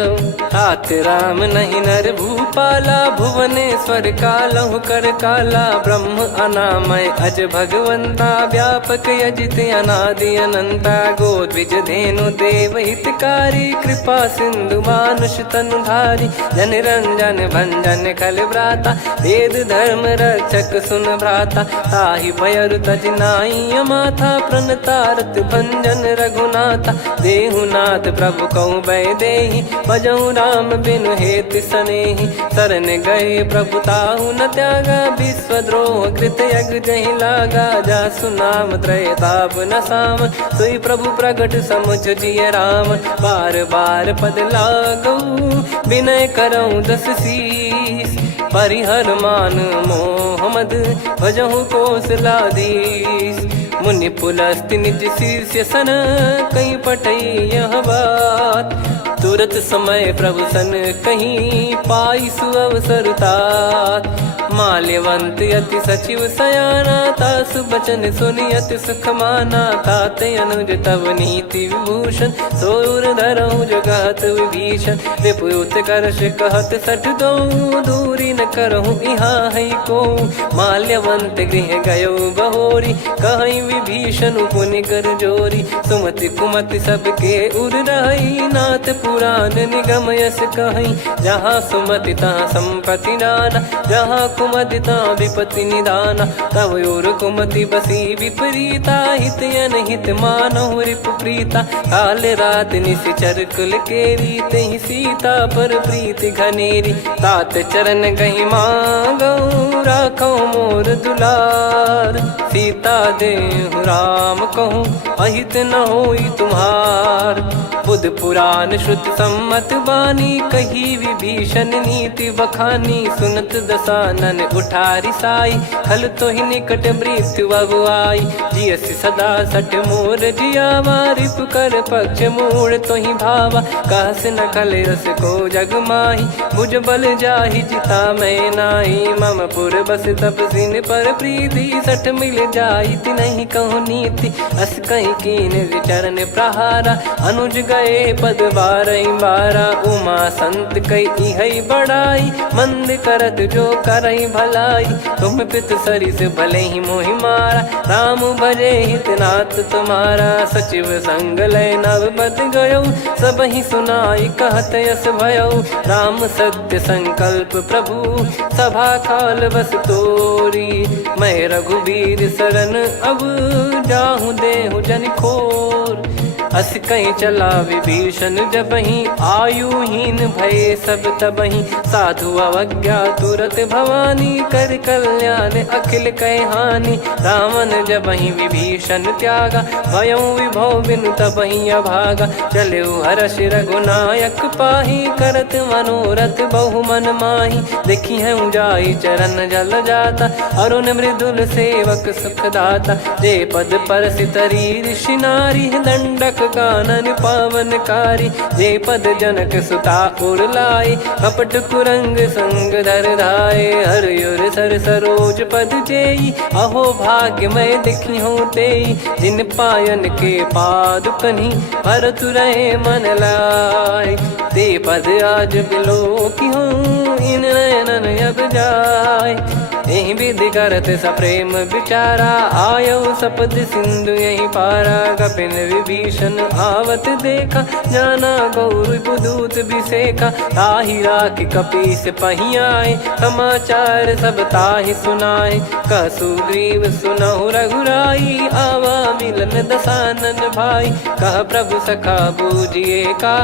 तात राम नहीं नर भूपाला भुवनेश्वर कालहु कर काला। ब्रह्म अनामय अज भगवंता व्यापक यजित अनादि अनंता। गोद्विज धेनु देव हितकारी कृपा सिंधु मानुष तनुधारी। जन रंजन भंजन खल भ्राता वेद धर्म रक्षक सुन भ्राता। ताहि भयरु तज नाई माथा प्रणतारत भंजन रघुनाथा। देहुनाथ प्रभु कहु भय देहि भजहु राम बिनु हेत सनेहि। शरण गए प्रभु ताहु न त्यागा विश्वद्रोह कृत यज्ञ जहि लागा। जासु नाम त्रय ताप न साम सोई प्रभु प्रगट समुझ जिय राम। बार बार पद लागऊ विनय करऊँ दस शीस। परिहर मान मोह मद भजहु कौशलाधीश। मुनि पुलस्त्य निज शीर्ष सन कहीं पटई यह बात। तुरत समय प्रभु सन कहीं पाई सुअवसर तात। माल्यवंत अति सचिव सयाना तासु बचन सुनि अति सुख माना। तात अनुज तव नीति विभूषण सोर धरऊ जगत विभीषण। विपुत करश कहत सठ दो दूरी न करहु इहाँ है को। माल्यवंत गृह गयो बहोरी कहीं विभीषण पुनि कर जोरी। सुमति कुमति सबके उर रही नाथ पुराण निगम यस कहीं। जहाँ सुमति तहाँ संपत्ति नाना जहाँ कुमति तहाँ विपत्ति निदाना। तव उर कुमति बसी विपरीता, हित अनहित मानहु रिपु प्रीता, काल रात निशिचर कुल केरी, तेहि सीता पर प्रीति घनेरी, तात चरण गहि मांगऊ, राखौ मोर दुलार, सीता देहु राम कहूँ, अहित न होई तुम्हार, बुध पुराण श्रुति सम्मत बानी, कही विभीषण नीति बखानी, सुनत दसानन उठारी साई, खल तो ही निकट मृत्यु अब आई, जियसि सदा सठ मोर जियावा, रिप कर पक्ष मूड़ तो ही भावा, कहस न खल रस को जग माही, भुज बल जाहि जिता मैं नाई, मम पुर बस तपसिन पर प्रीति, सठ मिल जाई तिनहि कहूँ नीति, अस कहीं कीन चरण प्रहारा, अनुज गए पद बारई बारा, उमा संत कई इहै बड़ाई, मंद करत जो करई भलाई, तुम पित सरिस भले ही मोहि मारा, राम भजे हित नाथ तुम्हारा, सचिव संग लय नव बत गयो, सब ही सुनाई कहत यस भयो, राम सत्य संकल्प प्रभु, सभा काल बस तोरी, मैं रघुबीर शरण अब जाहूँ देहु जन खोर, अस कहीं चला विभीषण जबहि, आयुहीन भये सब तबहि, साधु अवज्ञा तुरत भवानी, कर कल्याण अखिल कह हानि, रावण जबहि विभीषण त्यागा, भयउ विभव बिनु तबहि अभागा, चलऊ हर्ष रघुनायक पाहि, करत मनोरथ बहु मन माहि, देखी है जाई चरण जल जाता, अरुण मृदुल सेवक सुखदाता, जे पद परसि तरी ऋषि नारी, दंडक कानन पावनकारी, जे पद जनक सुता उर लाए, कपट कुरंग संग धर धाये, हरियुर सर सरोज पद जेई, अहो भाग्य मैं दिखी हूँ तेई, जिन पायन के पाद कन्ही, भरत रहे मन लाए, ते पद आज बिलो की हूँ, इन नयनन अब जाय, यही विधि करत सप्रेम विचारा, आयो सपद सिंधु यही पारा, कपिन विभीषण आवत देखा, जाना गौर बुदूत बिसेखा, ताहि राख कपीस पही आए, समाचार सब ताहि सुनाए, कह सुग्रीव सुनहु रघुराई, आवा मिलन दसानन भाई, कह प्रभु सखा बूझिए का,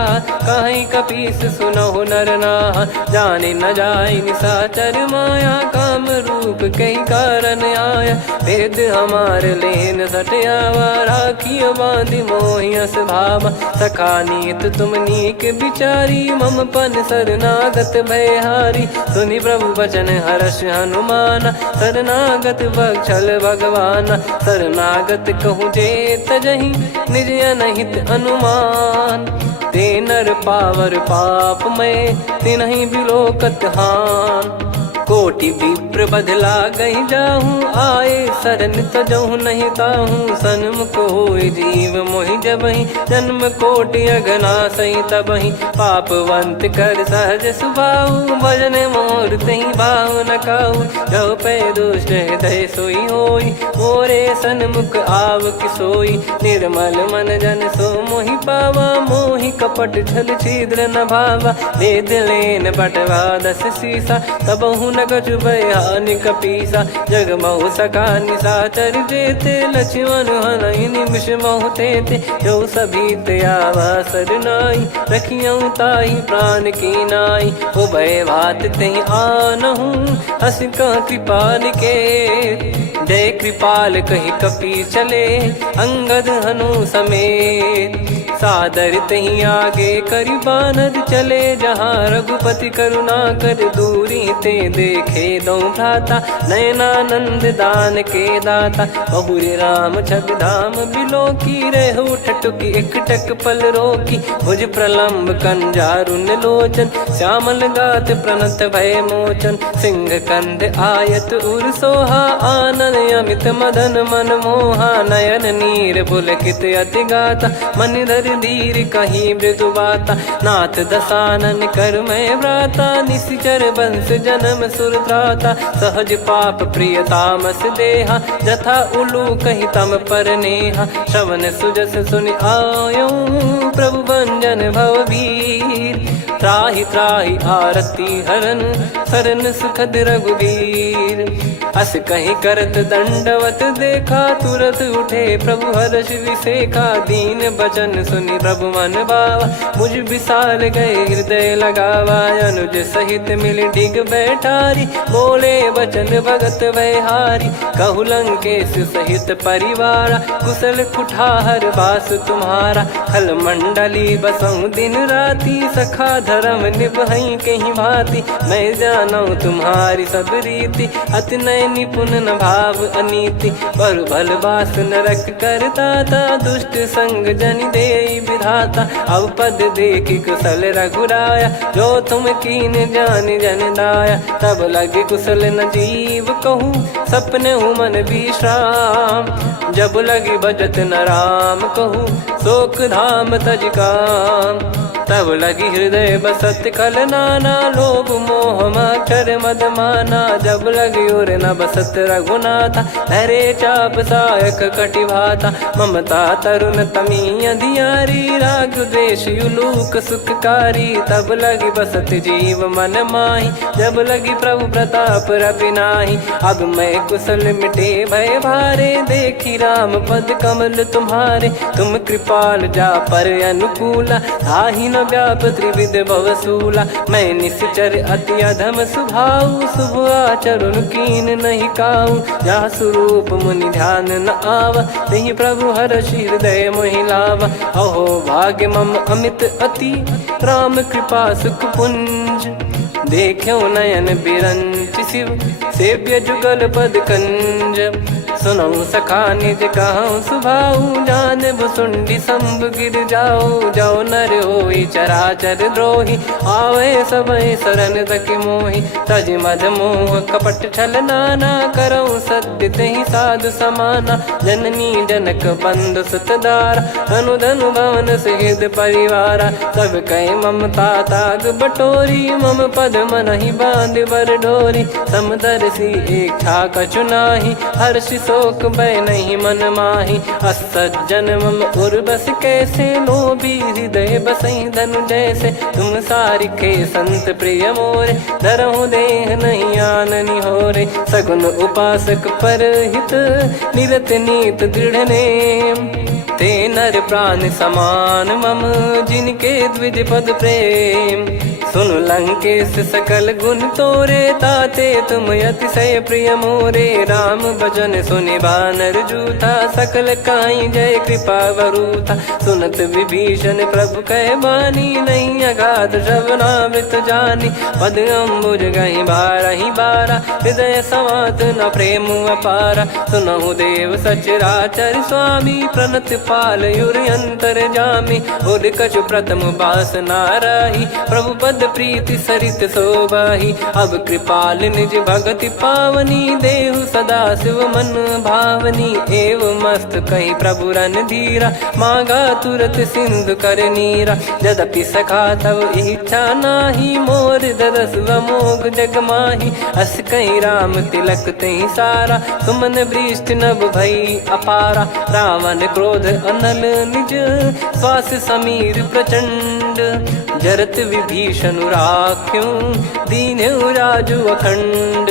कहीं कपीस सुनहु नर नाहा, जाने न जाय निशाचर माया, काम रूप कई कारण आया, वेद हमार लेन सटयावा, राखियो बांधि मोहियस भावा, सखा नीत तुम नीक बिचारी, मम पन शरणागत भयहारी, सुनि प्रभु वचन हर्ष हनुमाना, शरणागत बक्षल भगवाना, शरणागत कहूँ जे तजहि, निज अनहित अनुमान, ते नर पावर पाप में, तिन्हि बिलोकत हान, कोटि विप्र बदला गई जाहूँ, आए शरण तजहु नहीं ताहूँ, सन्मुख होई जीव मोहि जबहि, जन्म कोटि अगना सही तबहि, पापवंत कर सहज सुभाऊ, भजन मोर तहि भाव न काऊ, जो पै दुष्ट हृदय सोई होई, मोरे सन्मुख आव किसोई, निर्मल मन जन सो मोहि पावा, मोहि कपट छल छिद्र न भावा, वेद लेन बटवा दस सीसा, तबहु न कछु बयानि कपीसा, जग महु सका निशाचर जेते, लक्ष्मण हनहि निमिष महु तेते, जो सभी त्यावा सरनाई, रखियऊ ताहि प्राण की नाई, उभय भात तेहि आनहु, हस कह कृपाल के, जय कृपाल कहि कपी चले, अंगद हनु समेत, सादर तही आगे करि बानर चले, जहाँ रघुपति करुणा कर दूरी, ते देखे दो भ्राता, नयनानंद दान के दाता, बहुरे राम छग धाम बिलो की, रेहु ठटुकी एकटक पल रोकी, भुज प्रलम्ब कंजारुन लोचन, श्यामल गात प्रणत भय मोचन, सिंह कंध आयत उर सोहा, आनन अमित मदन मन मोहा, नयन नीर पुलकित अति गाता, मन धर धीर कहीं मृदु बाता, नाथ दसानन कर मैं व्राता, निशिचर वंश जन्म सुरत्राता, सहज पाप प्रिय तामस देहा, जथा उलू कही तम पर नेहा, श्रवण सुजस सुनि आयो, प्रभु भंजन भवभीर, त्राहि त्राहि आरती हरन, शरण सुखद रघुवीर, अस कहीं करत दंडवत देखा, तुरत उठे प्रभु हर्ष विसेखा। दीन बचन सुनि प्रभु मन भावा, मुझ विशाल गए हृदय लगावा। अनुज सहित मिल डिग बैठारी, बोले बचन भगत वैहारी। कहु लंकेश सहित परिवारा, कुशल कुठार बास तुम्हारा। खल मंडली बसऊं दिन राती, सखा धर्म निभई कहीं भांति। मैं जानू तुम्हारी सब रीति, अति नय निपुण न भाव अनीति। पर भल बास नरक करता था, दुष्ट संग जन दे विधाता। अब पद देखी कुशल रघुराया, जो तुम कीन जान जन दाया। तब लगे कुशल न जीव कहूँ, सपने मन विश्राम। जब लगी बजत न राम कहूँ, शोक धाम तज काम। तब लगी हृदय बसत खल नाना, लोभ मोह मक्षर मद माना। जब लगी और न बसत रघुनाथा, धरे चाप सायक कटि भाता। ममता तरुण तमी अधियारी, राग द्वेष युलूक सुखकारी। तब लगी बसत जीव मन माही, जब लगी प्रभु प्रताप रवि नाही। अब मैं कुशल मिटे भय भारे, देखी राम पद कमल तुम्हारे। तुम कृपाल जा पर अनुकूला, ताहि न व्याप त्रिविध भवसूला। मैं निश्चर अति अधम स्वभाव, शुभ आचरण कीन नहीं काऊ। जहाँ स्वरूप मुनि ध्यान न आवा, तेहि प्रभु हर्ष हृदय मोहि लावा। अहो भाग्य मम अमित अति, राम कृपा सुख पुंज। देखो नयन बिरंच शिव, सेव्य जुगल पद कंज। सुनऊ सखा निज कहूँ सुभाऊ, जान भुसुंडी संभ गिर जाओ। जाओ नर होई चराचर द्रोही, आवे सबय शरण तक मोहि। तज मद मोह कपट छल नाना, करऊँ सत्य तेहि साधु समाना। जननी जनक बंधु सुतदारा, धनु धनु भवन सहित परिवारा। सब कहे ममता ताग बटोरी, मम पद मनहि बांध बर डोरी। समदर्शी इच्छा कछु नाही, हर्ष शोक भय नहीं मन माही। असज्जन मम उर्वश कैसे, लोभी हृदय बसई धनु जैसे। तुम सारिखे संत प्रिय मोरे, धरहु देह नहीं आननि होरे। सगुन उपासक पर हित, निरत नीत दृढ़ नेम। ते नर प्राण समान मम, जिनके द्विज पद प्रेम। सुन लंकेश सकल गुण तोरे, ताते तुम अतिशय प्रिय मोरे। राम भजन सुनि बानर जूथा, सकल काई जय कृपा वरूथा। सुनत विभीषण प्रभु कह बानी, नहीं अगाध श्रवणामृत जानी। पद अम्बुज गहि बारहि बारा, हृदय समात न प्रेम अपारा। सुनहु देव सचराचर स्वामी, प्रणत पाल युर अंतर जामी। उर कछु प्रथम बास नाराही, प्रभु पद प्रीति सरित शोभाही। अब कृपाल निज भगति पावनी, देहु सदा शिव मन भावनी। एव मस्त कही प्रभु रन धीरा, मांगा तुरत सिंधु कर नीरा। यद्यपि सखा तब इच्छा नाही, मोर दरस मोग जग माही। अस कहीं राम तिलक तहि सारा, सुमन वृष्टि नभ भई अपारा। रावण क्रोध अनल निज, श्वास समीर प्रचंड। जरत विभीषण राख्यों, दीन्हु राजु अखंड।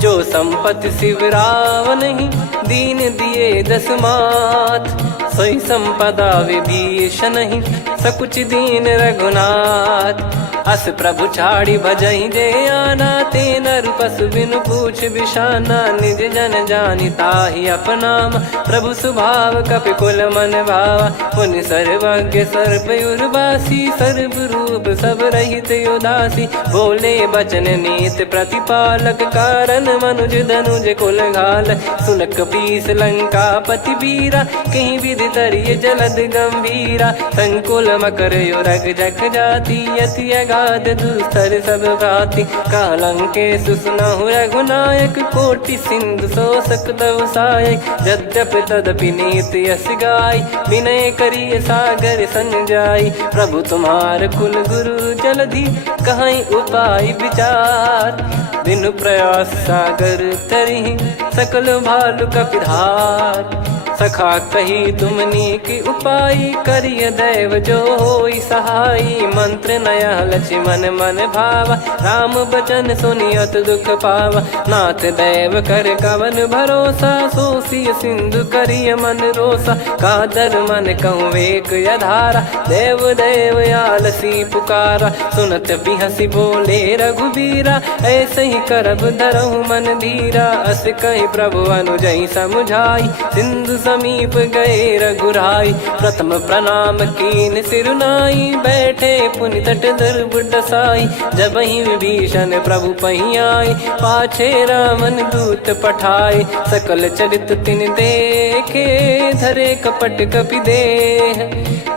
जो संपत्ति शिव रावण ही, दीन दिए दस मात। सोई संपदा विभीषण ही, सकुच दीन रघुनाथ। अस प्रभु छाड़ी भजई जे आना, ते नर पशु बिनु पूछ बिशाना। निज जन जानि ताहि अपनाम, प्रभु स्वभाव कपि कुल मन भावा। पुनि सर्वज्ञ सर्वयुर्वासी, सर्व रूप सब रहित उदासी। बोले बचन नीत प्रतिपालक, कारण मनुज धनुज कुल घाल। सुन कपीस लंका पति वीरा, कहीं विधि तरिय जलद गंभीरा। संकुल मकर युरग जग जाति, यति अगाध दुस्तर सब भाति। कालंकेश सुनहु रघुनायक, कोटि सिंधु शोषक तव सहायक। यद्यपि तदपि नीति यस गाय, विनय करिय सागर सन जाई। प्रभु तुम्हार कुल गुरु जलधि, कहीं उपाय विचार। बिनु प्रयास सागर तरिहि, सकल भालु कपिधार। सखा कही तुमनी की उपाई, करिय दैव जो होई सहाई। मंत्र नया लक्ष्मण मन भावा, राम बचन सुनियत दुख पावा। नाथ दैव कर कवन भरोसा, सोसिय सिंधु करिय मन रोसा। कादर मन कहूँ एक यधारा, देव देव आलसी पुकारा। सुनत बिहसी बोले रघुबीरा, ऐसे ही करब धरहु मन धीरा। अस कही प्रभु अनुजई समुझाई, सिंधु समीप गए रघुराई। प्रथम प्रणाम कीन सिरुनाई, बैठे पुनि तट दर्भ डसाई। जब ही विभीषण प्रभु पही आए, पाछे रामन दूत पठाए। सकल चरित तिन देखे, धरे कपट कपि देह।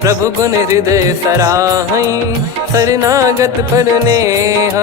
प्रभु गुण हृदय सराहई, शरणागत पर नेह।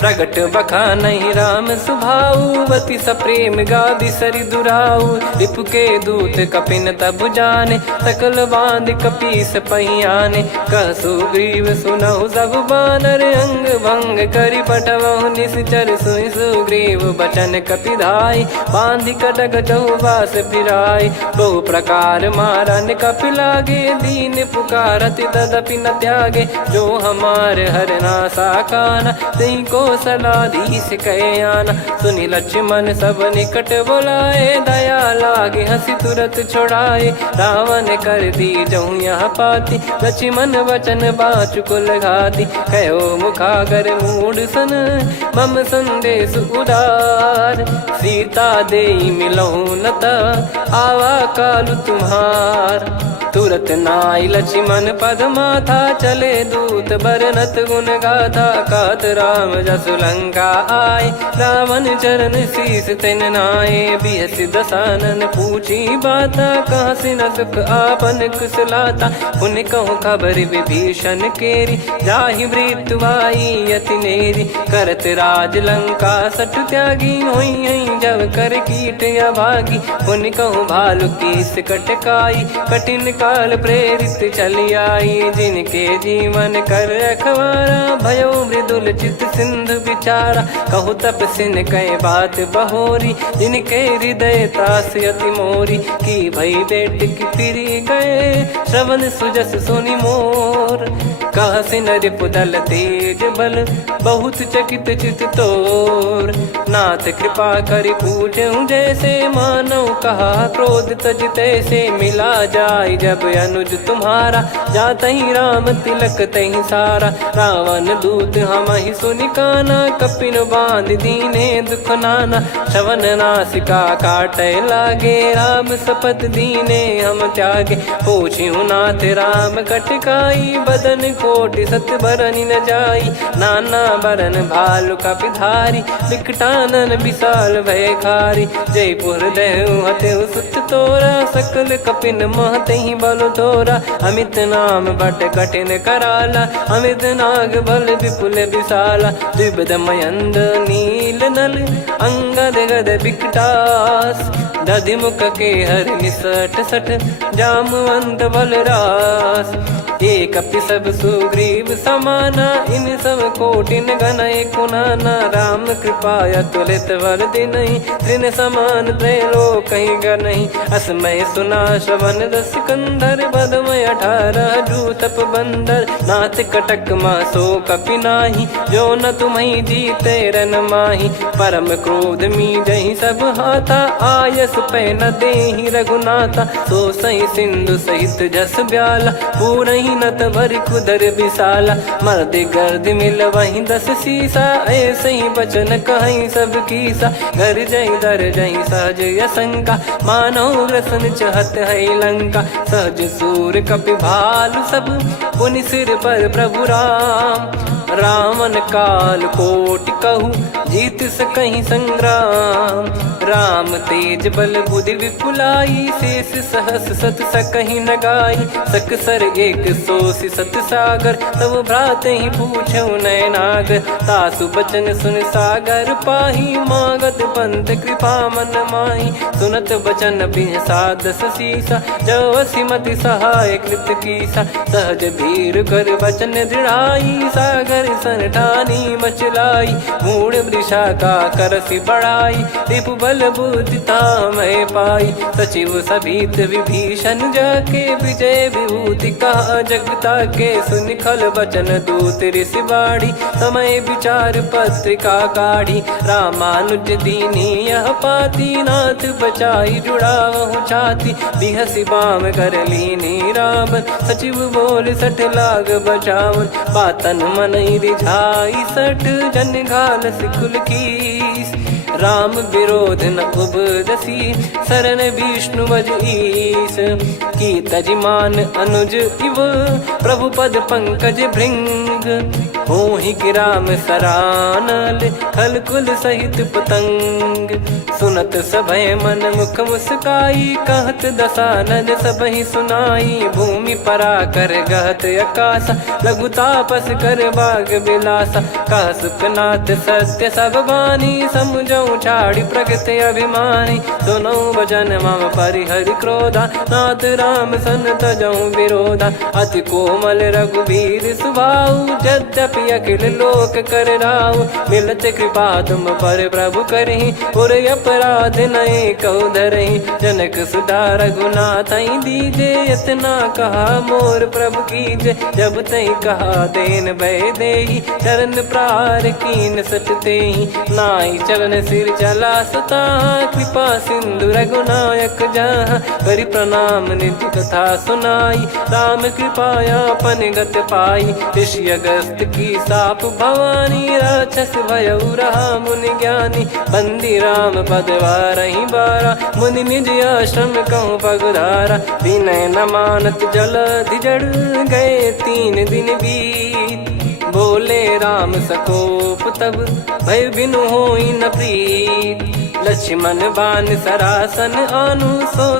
प्रगट बखानहि राम सुभाऊ, बति सप्रेम गादि सरि दुराऊ। रिपु के दूत कपिन तब जाने, सकल बांध कपीस पहियाने। कह सुग्रीव सुनहु सब बानर, अंग भंग करि पठवहु निश्चर। सुनि सुग्रीव बचन कपिधाई, बांधि कटक चौबास फिराई। बहु प्रकार मारन कपि लागे, दीन पुकारति तदपि न त्यागे। जो हमारे हरना साकाना, तिहि को सलाधीश कहे आना। सुनि लक्ष्मण सब निकट बोलाए, दया लागे हंसी तुरत छोड़ाए। रावण कर दी जहूँ यहाँ पाती, लक्ष्मण वचन बाचु कुल घाती। कहो मुखागर मूढ़ सन, मम संदेश उदार। सीता देई मिलहु नता, आवा कालु तुम्हार। तुरत नाई लक्ष्मण पद माथा, चले दूत बरनत गुण गाथा। कहत राम जसु लंका आए, रावण चरण शीस तिन नाये। बिहसि दसानन पूछी बाता, कहसि न सुख आपन कुशलाता। पुनि कहूँ खबर विभीषण केरी, जाहि मृत्यु आई अति नेरी। करत राज लंका सठ त्यागी, होई जब कर कीट अभागी। पुनि कहूँ भालु कीस कटकाई, कठिन काल प्रेरित चली आई। जिनके जीवन कर रखवारा, भयो मृदुल चित सिंधु विचारा। कहु तपसिन कई बात बहोरी, जिनके हृदय तास अति मोरी। की भई बेट की फिरी गए, श्रवण सुजस सुनि मोर। कहसिन रिपुदल तेज बल, बहुत चकित चित तोर। नाथ कृपा करि पूछऊँ जैसे, मानव कहा क्रोध तज तैसे। मिला जाय जब अनुज तुम्हारा, जातहि राम तिलक तहि सारा। रावण दूत हमहि सुनि काना, कपिन बांध दीने दुख नाना। श्रवण नासिका काटै लागे, राम शपथ दीने हम त्यागे। पूछिहु नाथ राम कटकाई, बदन कोटि सत बरनि न जाई। नाना बरन भालु कपिधारी, विकटानन विशाल भयखारी। जयपुर देहु हतेउ सुत तोरा, सकल कपिन महतहि बल तोरा। अमित नाम बट कठिन कराला, अमित नाग बल विपुल विशाला। द्विविध मयंद नील नल, अंगद गद विकटास। दधिमुख के हर निसठ सठ, जामवंत बलरास। एक अपि सब सुग्रीव समाना, इन सब कोटिन गनय कुनाना। राम कृपा अतुलित बल दिनहि, त्रिन समान त्रैलोकहि गनहि। असमय सुना श्रवण रस कंधर, बदमय 18 जूतप बंदर। नाथ कटक मासो कपि नाही, जो न तुम्हि जीते रन माही। परम क्रोध मीजहि सब हाथा, आयस पै न देहि रघुनाथा। सो सही सिंधु सहित जस ब्याला, पूरहि नत भर कुदर विशाला। मर्द गर्द मिल वहीं 10 सीसा, ऐसे ही बचन कहीं सब कीसा। घर जय दर जय सहज यसंका, मानो ग्रसन चहत है लंका। सहज सूर कपि भालु सब, पुनि सिर पर प्रभु राम। रामन काल कोटि कहु, जीत सकहि संग्राम। राम तेज बल बुद्धि विपुलाई, शेष सहस सत सकहि न गाई। सकसर एक सोसी सत सागर, तब भ्राते ही पूछो नयनाग। तासु बचन सुन सागर पाही, मांगत पंत कृपा मन माही। सुनत बचन बिन सादस सीसा, जो सिमति सहाय कृत कीसा। सहज धीर कर बचन दृढ़ाई, सागर सन ठानी मचलाई। मूढ़ वृषा का करसि बढ़ाई, रिपु बल बुद्धि तामय पाई। सचिव सभीत विभीषण जाके, विजय विभूति कहा जगता के। सुनि खल बचन दूत ऋषि बाढ़ी, समय विचार पत्रिका काढ़ी। रामानुज दीनी यह पाती, नाथ बचाई जुड़ावहु छाती। बिहसि बाम कर लीनी राम, सचिव बोल सठ लाग बचावन। बातन मन रिझाई सठ, जन घाल सिकुल कीस। राम विरोध न उपदसी, शरण विष्णु बज ईस। की तजिमान अनुज इव, प्रभु पद पंकज भृंग। होहि कि राम सरानल, खल कुल सहित पतंग। सुनत सभय मन मुख मुस्काई, कहत दसानन सबहि सुनाई। भूमि परा कर गहत आकाशा, लघु तापस कर बाग बिलासा। कह सुखनाथ सत्य सब बानी, समुझऊ छाड़ी प्रगति अभिमानी। सुनो भजन मम परिहरि क्रोधा, नाथ राम सन तजऊ विरोधा। अति कोमल रघुवीर सुभाऊ, यद्यपि अखिल लोक कर राऊ। मिलत कृपा तुम पर प्रभु करहि, और अपराध नये कौ धरहि। जनक सुधा रघुनाथ दीजे, इतना कहा मोर प्रभु कीजे। जब तई कहा देन भय देहि, चरण प्रहार कीन सट तेहि। नाई चरण सिर चला सता, कृपा सिंधु रघुनायक जहाँ। करि प्रणाम निधि कथा सुनाई, राम कृपाया पन गत पाई। ऋषि अगस्त की साप भवानी, राक्षस भयउ रहा मुनि ज्ञानी। बंदी राम पद वारहि बारा, मुनि निज आश्रम कहूँ पगधारा। विनय न मानत जलधि जड़, गए 3 दिन बीत। बोले राम सकोप तब, भय बिनु होई न प्रीत। लक्ष्मण बान सरासन आनु,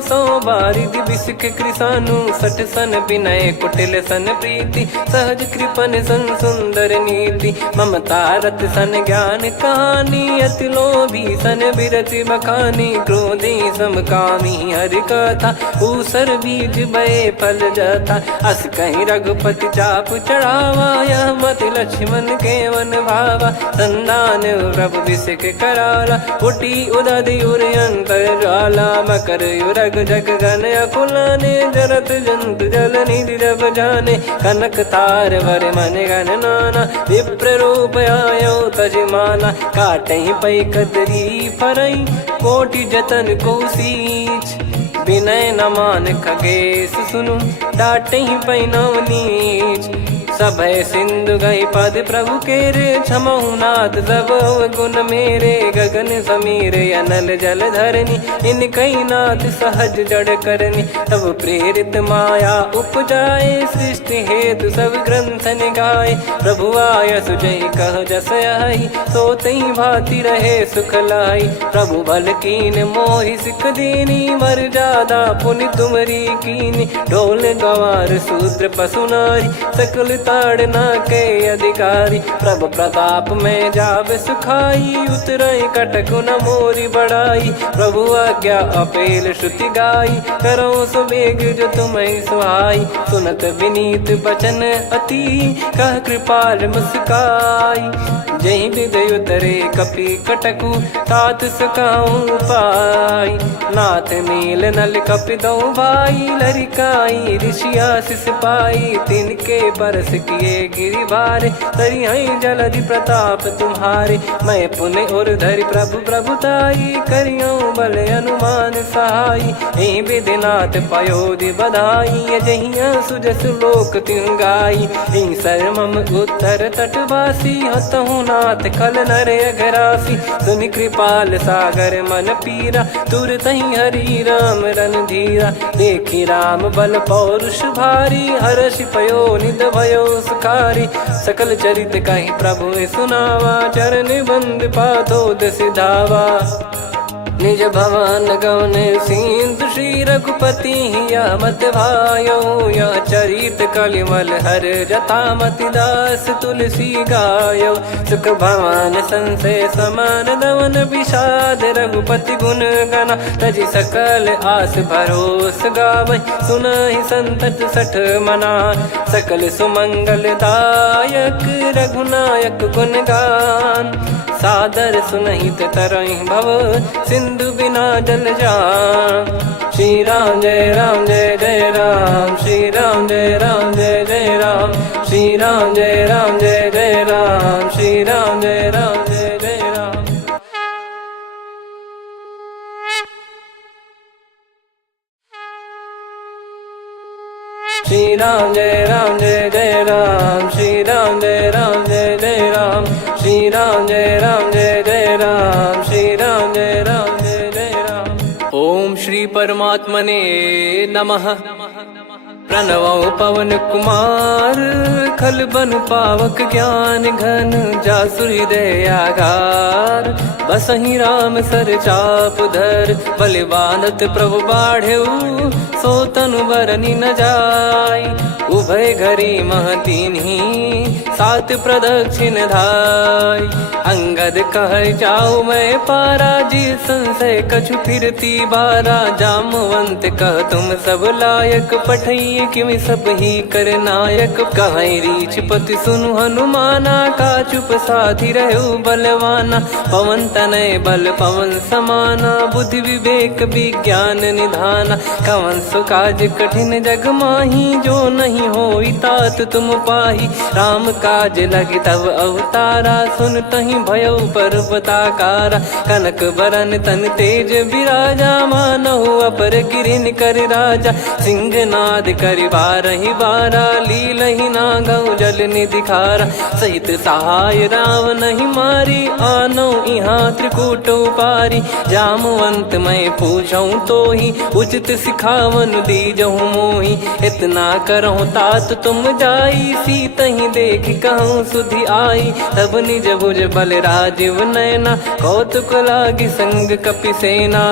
सो बारिद बिसिख कृसानु। सठ सन विनय कुटिल सन प्रीति, सहज कृपन सन सुंदर नीति। ममता रत सन ज्ञान कहानी, अति लोभी सन बिरति बखानी। क्रोधी समकामी हरि कथा, ऊसर बीज भय फल जाता। अस कहीं रघुपति चाप चढ़ावा, यह मत लक्ष्मण के वन भावा। संदान प्रभु बिसिख कराला, उठी उदधि उर अंतर ज्वाला। मकर युरग जग गन अकुलाने, जरत जंतु जल निधि जब जाने। कनक तार वर मन गण नाना, विप्र रूप आयो तजमाना। काटहि पै कदरी फरई, कोटि जतन को सींच। विनय न मान खगेश सुनु, डांटहि पै नव नीच। सभय सिंधु गई पद प्रभु केरे, क्षमहु नाथ सब गुण मेरे। गगन समीरे अनल जल धरनी, इन कई नाथ सहज जड़ करनी। तब प्रेरित माया उपजाए, सृष्टि हेतु सब ग्रंथ निगाए। प्रभु आय सुजय कह जस आई, सोतई भांति रहे सुख लाई। प्रभु बल कीन मोहि सिख दीनी, मर जादा पुनि तुमरी कीनी। ढोल गवार शूद्र पशु नारी, सकल ताड़ना के अधिकारी। प्रभु प्रताप में जाब सुखाई, उतरई कटक न मोरी बढ़ाई। प्रभु आज्ञा अपेल श्रुति गाई, करो सुबेग जो तुम्हें सुहाई। सुनत विनीत बचन अति, कह कृपाल मुस्काई। जहि विदय उतरे कपि कटकु, तात सकाऊं पाई। नाथ मील नल कपि दो भाई, लरिकाई ऋषि आशीष पाई। तिनके परस किए गिरि भारे, तरिहै जलधि प्रताप तुम्हारे। मैं पुण्य और धरि प्रभु प्रभुताई, करियऊं बल अनुमान सहाई। एहि विधिनाथ पयोधि बधाई, जहिया सुजस लोक तिहुँ गाई। एहि सरमम उत्तर तटवासी, हतहु नाथ खल नर अघरासी। सुनि कृपाल सागर मन पीरा, तुरतहि हरि राम रणधीरा। देखि राम बल पौरुष भारी, हर्षि पयो निध भयो सुखारी। सकल चरित कहि प्रभु सुनावा, चरण बंद पाथो दस धावा। निज भवन गवन सिंधु श्री रघुपति या मत भायो, या चरित कलिमल हर जथा मति दास तुलसी गायो। सुख भवन संशय समान दमन विषाद, रघुपति गुण गना तजि सकल आस भरोस गावै। सुनहि संतत सठ मना सकल सुमंगल दायक, रघुनायक गुण गान सादर सुनहित तरहि भव सिंधु बिना जल जान। श्री राम जय राम जय जय राम, श्री राम जय राम जय जय राम, श्री राम जय राम जय जय राम, श्री राम जय राम जय जय राम। श्री राम जय राम जय जय राम, श्री राम जय राम जय जय राम, श्री राम जय राम जय जय राम, श्री राम जय राम जय जय राम। ओम श्री परमात्मने नमः। प्रणवो पवन कुमार, खल बन पावक ज्ञान घन, जासु हृदय आगार। बसहि राम सर चाप धर, बल बांधत प्रभु बाढ़ेऊ, सो तनु बरनि न जाय। उभय घरी मह दीन्ही, सात प्रदक्षिण धाय। अंगद कह जाऊ मैं पारा, जी संशय कछु फिरती बारा। जामवंत कह तुम सब लायक, पठइये किमि सब ही कर नायक। कहीं रीछ पति सुनु हनुमाना, का चुप साधि रहु बलवाना। पवन तनय बल पवन समाना, बुद्धि विवेक विज्ञान निधाना। कवन सो काज कठिन जग माही, जो नहीं होई तात तुम पाही। राम काज लगी तब अवतारा, सुन तहि भयउ पर्वताकारा। कनक बरन तन तेज बिराजा, मानहु अपर गिरिन कर राजा। सिंहनाद करि बारहि बारा, लीलहि नागौ जल निधि खारा। सहित सहाय रावणहि मारी, आनौ इहाँ त्रिकूट उपारी। जामवंत मैं पूछऊँ तोहि, उचित सिखावन दीजहु मोहि। इतना करहु तात तुम जाई, सीतहि देखि कहूँ सुधि आई। तब निज भुज बल राजीव नयना, कौतुक लागी संग कपिसेना।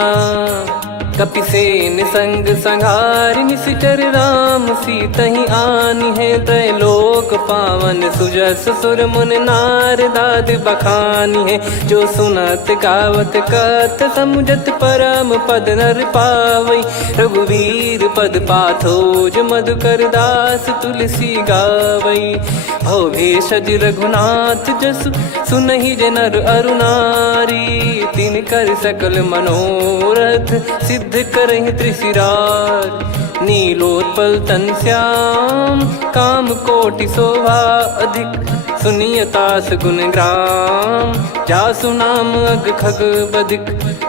कपिसेन संग संहारि निशिचर राम, सीतहि आनि है त्रैलोक पावन। सुजस सुर मुन नार दाद बखानी है, जो सुनत गावत कथ समुझत परम पद नर पावै। रघुवीर पद पाथोज मधुकर दास तुलसी गावै। भव भेषज रघुनाथ जसु, सुनहि जे नर अरु नारी। तिन कर सकल मनोरथ, सिद्ध करहि त्रिशिरार। नीलोत्पल तन श्याम, काम कोटि शोभा अधिक। सुनियतास गुण ग्राम, जासु नाम अग खग बदिक।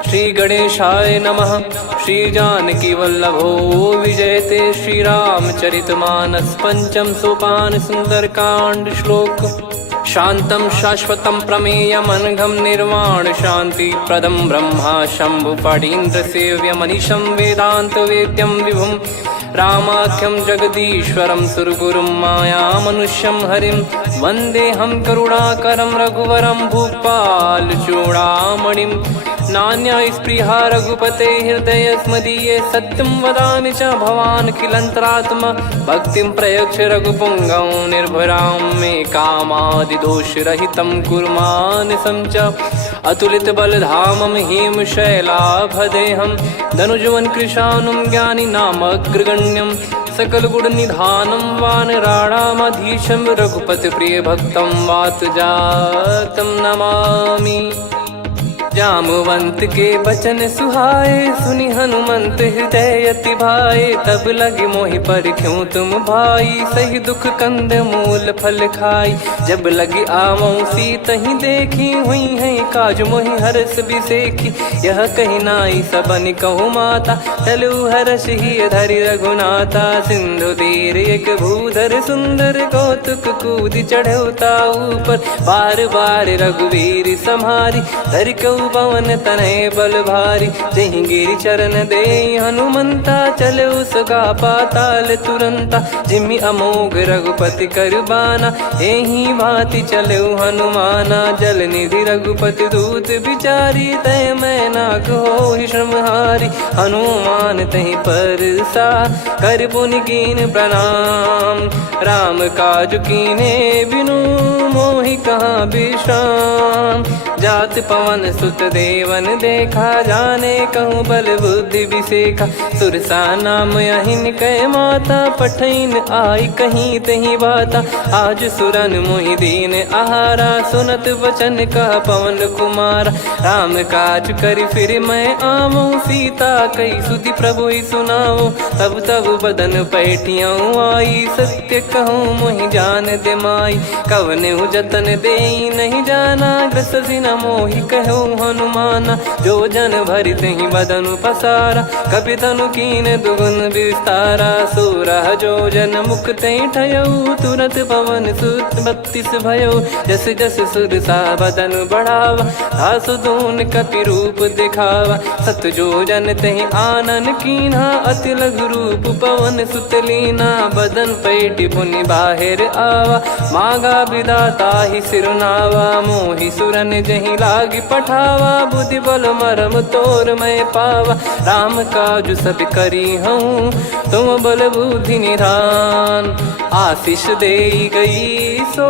श्री गणेशाय नमः। श्री जानकी वल्लभो विजयते, श्री रामचरित मानस पंचम सोपान सुंदरकांड श्लोक। शांतं शाश्वतं प्रमेयमनघं निर्वाण शांति प्रदं ब्रह्मा शंभु फणीन्द्र सेव्य मनीषं वेदांत वेद्यं विभुं। रामाख्यं जगदीश्वरं सुरगुरुं माया मनुष्यं हरिं। वन्देऽहं करुणाकरं रघुवरं भूपाल चूडामणिं। नान्या स्पृहा रघुपते हृदय स्मदीये, सत्यं वदामि च भवान् खिलन्तरात्मा। भक्तिं प्रयच्छ रघुपुङ्गं निर्भरां मे कामादिदोषरहितं कुर्मानसं च। अतुलित बलधामं हेमशैलाभदेहं, धनुजवन कृशानुं ज्ञानी नामग्रगण्यं। सकल गुण निधानं वानराणामधीशं, रघुपति प्रिय भक्तं वात जातं नमामि। जामवंत के बचन सुहाए, सुनि हनुमंत हृदय अति भाए। तब लगे मोहि परख्यूं तुम भाई, सही दुख कंद मूल फल खाई। जब लगे आवऊं सीतहि देखी, हुई है काज मोहि हरस बिसेखी। यह कही नाई सबन कहु माता, चलु हरष ही धरि रघुनाथा। सिंधु तीर एक भूधर सुंदर, कौतुक कूद चढ़ौता ऊपर। बार बार रघुवीर सम्हारी, धरि कौ चलऊ पवन तनय बल भारी, जहि गिरि चरण दे हनुमंता, चलऊ सगा पाताल तुरंता, जिमि अमोघ रघुपति कर बाना, एहि भांति चलऊ हनुमाना। जल निधि रघुपति दूत बिचारी, तय मैं नाक होहि श्रमहारी, हनुमान तहि परसा कर पुनि कीन प्रणाम, राम काज कीने बिनु मोहि कहाँ विश्राम। जात पवन सुत देवन देखा, जाने कहूँ बल बुद्धि विसेखा, सुरसा नाम अहिन कै माता, पठैन आई कहीं तहीं बाता। आज सुरन मोहि दीन आहारा, सुनत वचन कह पवन कुमारा, राम काज करि फिर मैं आवऊँ, सीता कई सुधि प्रभु ही सुनाओ। तब तब बदन पैठियाँ आई, सत्य कहूँ मोहि जान दे माई, कवने जतन दे नहीं जाना, ग्रसि न मोहि कहूँ हनुमाना। जो जन भरि तहि बदन पसारा, कपि तनु कीन दुगुन विस्तारा, सोरह जो जन मुख तहि ठयऊ, तुरत पवन सुत 32 भयऊ। जस जस सुरसा बदन बढ़ावा, आसु दून कपि रूप दिखावा, सत जो जन तहि आनन कीन्हा, अति लघु रूप पवन सुत लीना। बदन पैटि पुनि बाहिर आवा, मांगा विधाता ही सिरुनावा, मोहि सुरन जहि लागी पठावा, बुद्धि बल मरम तोर मैं पावा। राम काज सब करी हूँ, तुम बल बुद्धि निधान, आशीष दे गई सो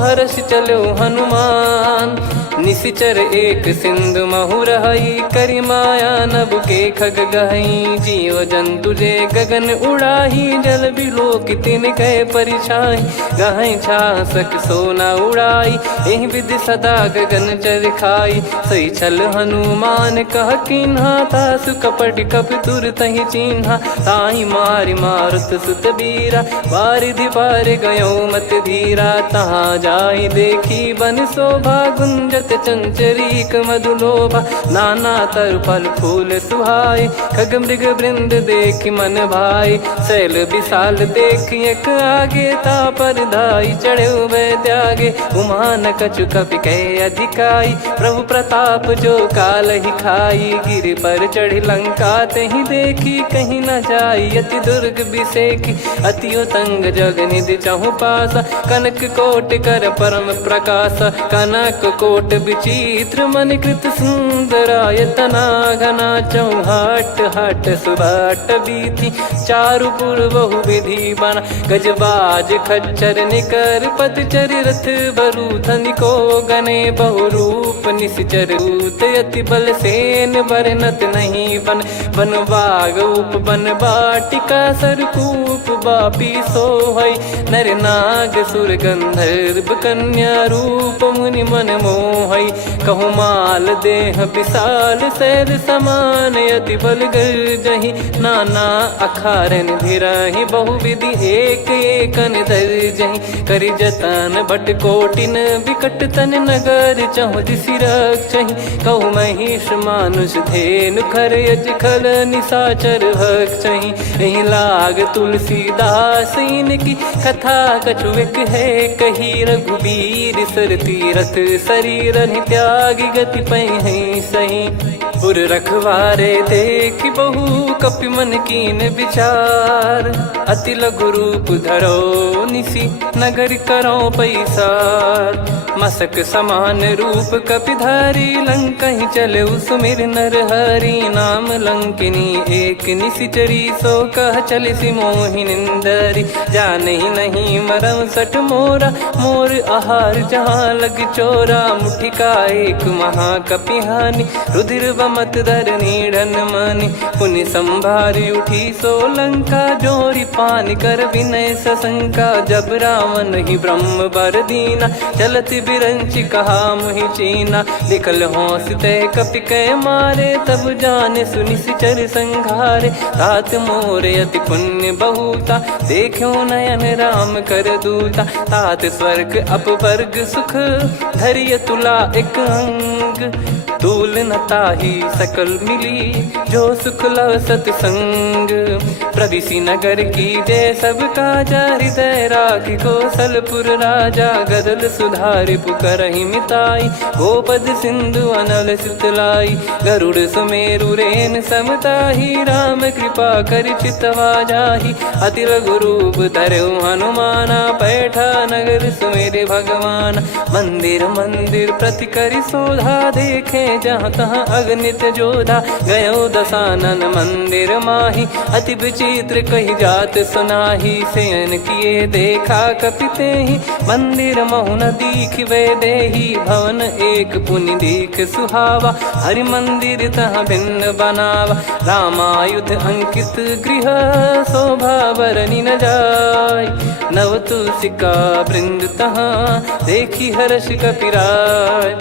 हर्ष चलो हनुमान। निशिचर एक सिंधु महु रहई, करि माया नभ के खग गहई, जीव जंतु जे गगन उड़ाही, जल बिलोक तिन कह परिछाई, गहई छासक सोना उड़ाई, एहि विधि सदा गगन चर खाई। सही छल हनुमान कह किन्हा, तासु कपट कपि तुर तहि चिन्हा, ताहि मारि मारुत सुत बीरा, बारिधि पार गयो मत धीरा। तहाँ जाई देखी बन शोभा, गुंजत चंचरीक मधुलोभा, नाना तर फल फूल सुहाए, खग मृग वृंद देख मन भाई। शैल विशाल देख एक आगे, तापर धाई चढ़े वै त्यागे, उमा न कछु कपि कह अधिकाई, प्रभु प्रताप जो काल ही खाई। गिरि पर चढ़ी लंका तहि देखी, कहीं न जाई अति दुर्ग बिसेकी, अति उतंग जग निधि चहु पासा, कनक कोट कर परम प्रकाशा। कनक कोट विचित्र मन कृत सुंदरायतना, घना चौहाट हाट सुबाट बीथी, चारु पुर बहु विधि बना, गजबाज खच्चर निकर पतचर रथ बरु धनिको गने, बहु रूप निश्चर ऊत अति बल सेन, बरनत नहीं बन बन बाग उप बन बाटिका, सरकूप बापी सोहई, नर नाग सुर गंधर्व कन्या, रूप मुनि मन मोहई। कहु माल देह विशाल शैल समान, अति बल गर्जहि, नाना अखारन धिरहि, बहु विधि एक एकन दर्जहि। करि जतन भट कोटिन विकट तन नगर, चहु दिसि रक्षहि, कहु महिष मानुष धेनु, खर यज खल निशाचर भक्षहि। एहि लाग तुलसीदास इनकी, कथा कछु एक है कही, रघुबीर सर तीरथ शरीर त्यागी, गति पै सही। पुर रखवारे देख बहु कपि मन कीन विचार, अति लघु रूप धरो निसी नगर करो पैसार। मसक समान रूप कपि धारी, लंकहि चले सुमिर नर हरि, नाम लंकिनी एक निशिचरी, सो कह चलिसि मोहि निंदरी। जानहि नहीं मरम सठ मोरा, मोर आहार जहाँ लग चोरा, मुठिका एक महाकपिहानि, रुधिर बमत धरनी ढन मानि। पुनि संभारी उठी सो लंका, जोरी पान कर विनय सशंका। जब रावण ही ब्रह्म बर दीना, चलत बिरंचि कहा मुहि चीना। निकल होंस तय कपि कै मारे, तब जाने सुनि सिचर संघारे। तात मोरे अति पुण्य बहुता, देखो नयन राम कर दूता। तात स्वर्ग अपवर्ग सुख, धरिय तुला एक अंग। तूल न ताहि सकल मिली, जो सुख लव सतसंग। प्रविशि नगर की जय सब काजा, हृदय राखि कौशलपुर राजा। गदल सुधारि पुकरहि मिताई, गोपद सिंधु अनल सितलाई। गरुड़ सुमेरु रेन समताही, राम कृपा करि चितवा जाहि। अति लघु रूप धरऊ हनुमाना, बैठा नगर सुमेरे भगवान। मंदिर मंदिर प्रति करि शोधा, देखे जहाँ तहाँ अगणित जोधा। गयो दशानन मंदिर माही, अति विचित्र कही जात सुनाही। शयन किए देखा कपिते ही, मंदिर महु न दीख वे देही। भवन एक पुनि दीख सुहावा, हरि मंदिर तहाँ भिन्न बनावा। रामायुध अंकित गृह, शोभा बरनि न जाय। नव तुलसी का वृंद तहाँ, देखी हर्ष कपिराय।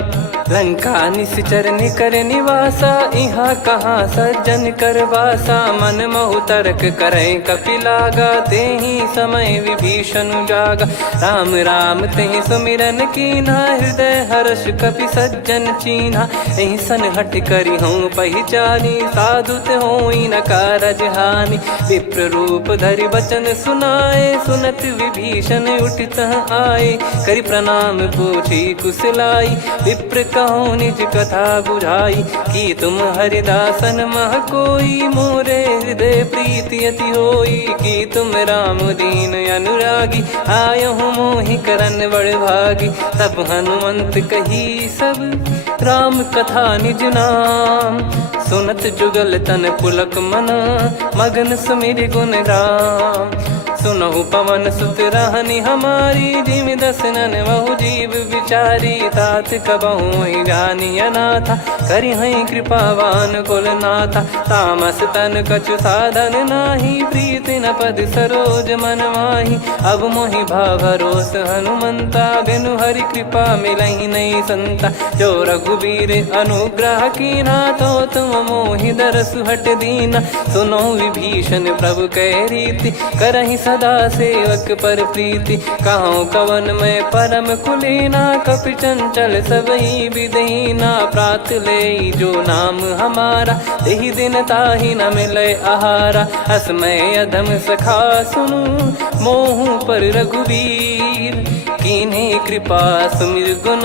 लंका निश्चर निकर निवासा, इहाँ कहाँ सज्जन कर वासा। मन महु तर्क करे कपिलागा, तेहि समय विभीषण जागा। राम राम तेहि सुमिरन कीन्हा, हृदय हर्ष कपि सज्जन चीन्हा। एहि सन हठ करि हूँ पहिचानी, साधु ते होई न कारज हानि। विप्र रूप धरि वचन सुनाए, सुनत विभीषण उठित आए। करि प्रणाम पूछी कुशलाई, विप्र कहो निज कथा बुझाई। कि तुम हरिदासन मह कोई, मोरे हृदय प्रीति अति होई। कि तुम राम दीन अनुरागी, आयहु मोहि करन बड़ भागी। तब हनुमंत कही सब राम कथा निज नाम। सुनत जुगल तन पुलक मन, मगन सुमिर गुण राम। सुनहु पवन सुत रहनी हमारी, जिमि दसनन बहु जीव विचारी। तात कबहु ही जानी अनाथा, करि हई कृपावान कुल नाथा। तामस तन कछु साधन नाही, प्रीति न पद सरोज मन माही। अब मोहि भाव भरोस हनुमंता, बिनु हरि कृपा मिलहि नहीं संता। जो रघुबीर अनुग्रह कीन्हा, तो तुम मोहि दरसु हट दीना। सुनो विभीषण प्रभु कह रीति, करहि सदा सेवक पर प्रीति। कहूँ कवन में परम कुलीना, कपि चंचल सबही विदहीना। प्रात ले जो नाम हमारा, तेहि दिन ताहि न मिले आहारा। असमय अधम सखा सुनु, मोहु पर रघुवीर। कीन्ही कृपा सुमिर गुण,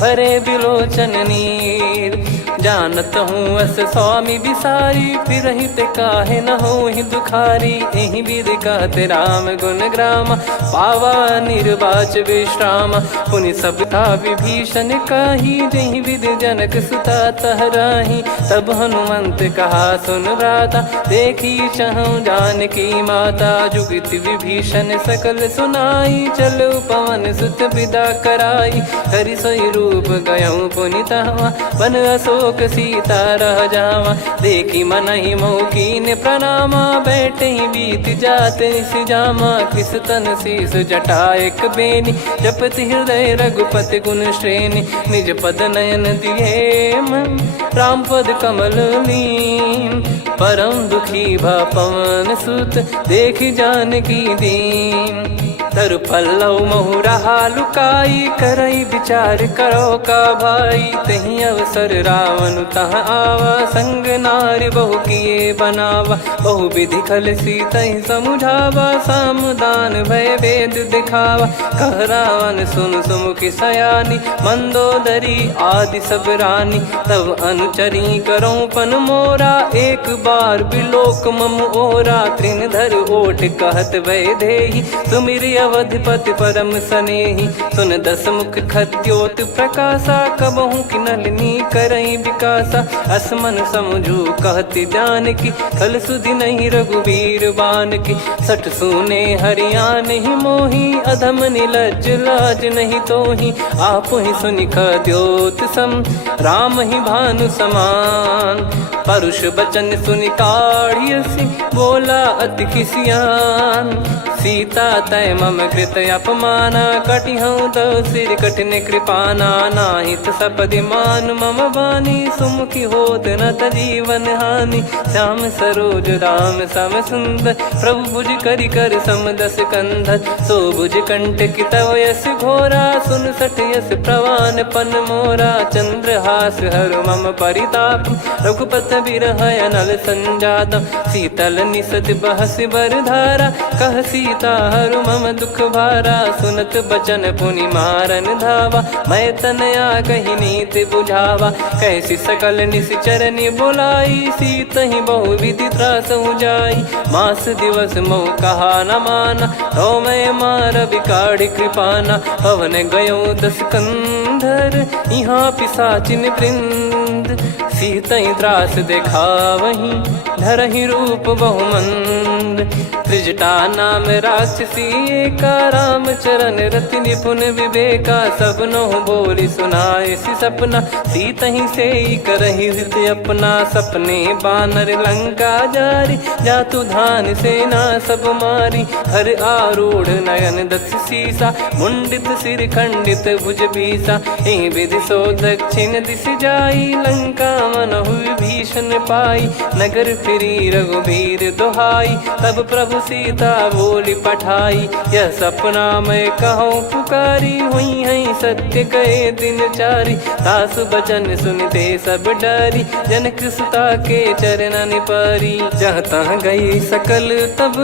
भरे बिलोचन नीर। जानत हूँ अस स्वामी बिसारी, फिर हित काहे न हो ही दुखारी। एहि विधि कहते राम गुण ग्राम, पावा निर्वाच विश्राम। पुनि सबता विभीषण काही, जहि विधि जनक सुता तहराही। तब हनुमंत कहा सुन भ्राता, देखी चहु जानकी माता। जुगित विभीषण सकल सुनाई, चलो पवन सुत विदा कराई। हरि सोई रूप गयऊँ पुनि तहाँ, वन अशोक सीता रह जावा। देखी मनहि मौकीन प्रणामा, बैठे ही बीत जात निस जामा। कृस तन शीस जटा एक बेनी, जपति हृदय रघुपति गुण श्रेणी। निज पद नयन दिए मन, राम पद कमल लीन। परम दुखी भा पवन सुत, देखि जानकी दीन। तरु पल्लव महु रहा लुकाई, करई विचार करो का भाई। तही अवसर रावण तहाँ आवा, संग नारी बहु किए बनावा। बहु विधि खल सीतहि समुझावा, सामदान भय वेद दिखावा। कह रावण सुन सुमुखी सयानी, मंदोदरी आदि सब रानी। तब अनुचरी करो पन मोरा, एक बार बिलोक मम ओरा। तृण धर ओठ कहत भय देहि, सुमिर अवधिपति परम सनेहि। सुन दस मुख खद्योत प्रकाशा, कबहु की नलिनी करई विकासा। असमन समझू कहति जानकी, खल सुधि नहीं रघुबीर बान की। सठ सुने हरियाण ही मोही, अधम निलज लाज नहीं तोही। आप ही सुनि खद्योत सम, राम ही भानु समान। परुष बचन सुनि काढ़ियसि, बोला अति किसियान। सीता तय मम कृत अपमाना, कटिहऊँ तो सिर कठिन कृपाना। नाहित सपदि मान मम वाणी, सुमुखी होत न जीवन हानि। श्याम सरोज राम सम सुंदर, प्रभु भुज करि कर सम दस कंधर। सो भुज कंठ की तव यस घोरा, सुन सठ यस प्रवान पन मोरा। चंद्रहास हर मम परिताप, रघुपत बिरह अनल संजात शीतल निसत बहस बरधारा कह सीता हरु मम दुख भारा सुनत बचन पुनि मारन धावा मैं तनया कही नीत बुझावा कैसी सकल निश्चरनि बोलाई सीत ही बहु विधि त्रास जाई मास दिवस मोह कहा न माना तो मैं मार बिकाड़ी कृपाना पवन गयो दस कंधर यहाँ पिसाचिन वृंद सीतई त्रास देखा वहीं धरहि रूप बहुमंद त्रिजटा नाम राक्षसी का राम चरण रति निपुण विवेका सबनो बोली सुनाए सी सपना सीतहि से करहि हृदय अपना सपने बानर लंका जारी जातु धान सेना सब मारी हर आरूढ़ नयन दस सीसा मुंडित सिर खंडित भुज बीसा एहि विधि सो दक्षिण दिश जाई लंका मनहु भीषण पाई नगर फिरी रघुबीर दोहाई तब प्रभु सीता बोली पठाई यह सपना मैं कहूँ पुकारी हुई है सत्य कहे दिन चारी सासु बचन सुनते सब डरी जनक सुता के चरण परी जहाँ तहाँ गई सकल तब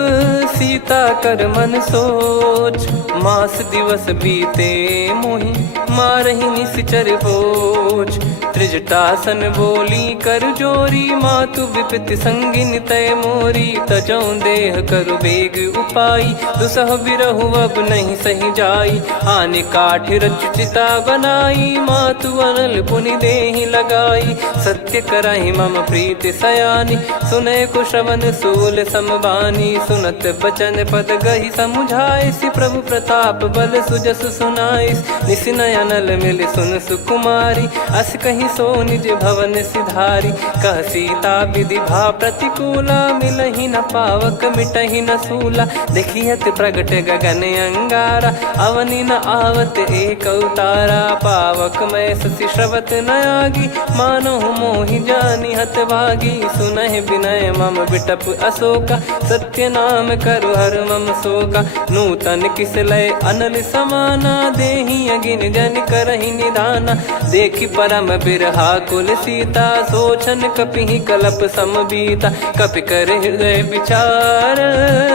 सीता कर मन सोच मास दिवस बीते मोहि मारहि निश्चर बोझ त्रिजटासन बोली कर जोरी मातु विपति संगिन तय मोरी तजौ देह करु बेग उपाई दुसह बिरहु अब नहीं सही जाई आने काठ रचिता बनाई मातु अनल पुनि देहि लगाई सत्य करहि मम प्रीति सयानी सुने को श्रवण सूल समबानी सुनत बचन पद गहि समुझाए सि प्रभु प्रताप बल सुजस सुनाइस निसिनय अनल मिल सुन सुकुमारी अस कहि सो निज भवन सिधारी कह सीता विधि भा प्रतिकूला मिलहि न पावक मिटहि न सूला देखियत प्रगट गगन अंगारा अवनि न आवत एक उतारा पावक मैं ससी श्रवत न आगी मानो मोहि जानि हत भागी सुनहि विनय मम बिटप अशोका सत्य नाम करु हर मम शोका नूतन किस लय अनल समाना देहि अगिन जन करहि निदाना देखि परम बिरहा कुल सीता सोचन कपि कलप समबीता कपि कर हृदय विचार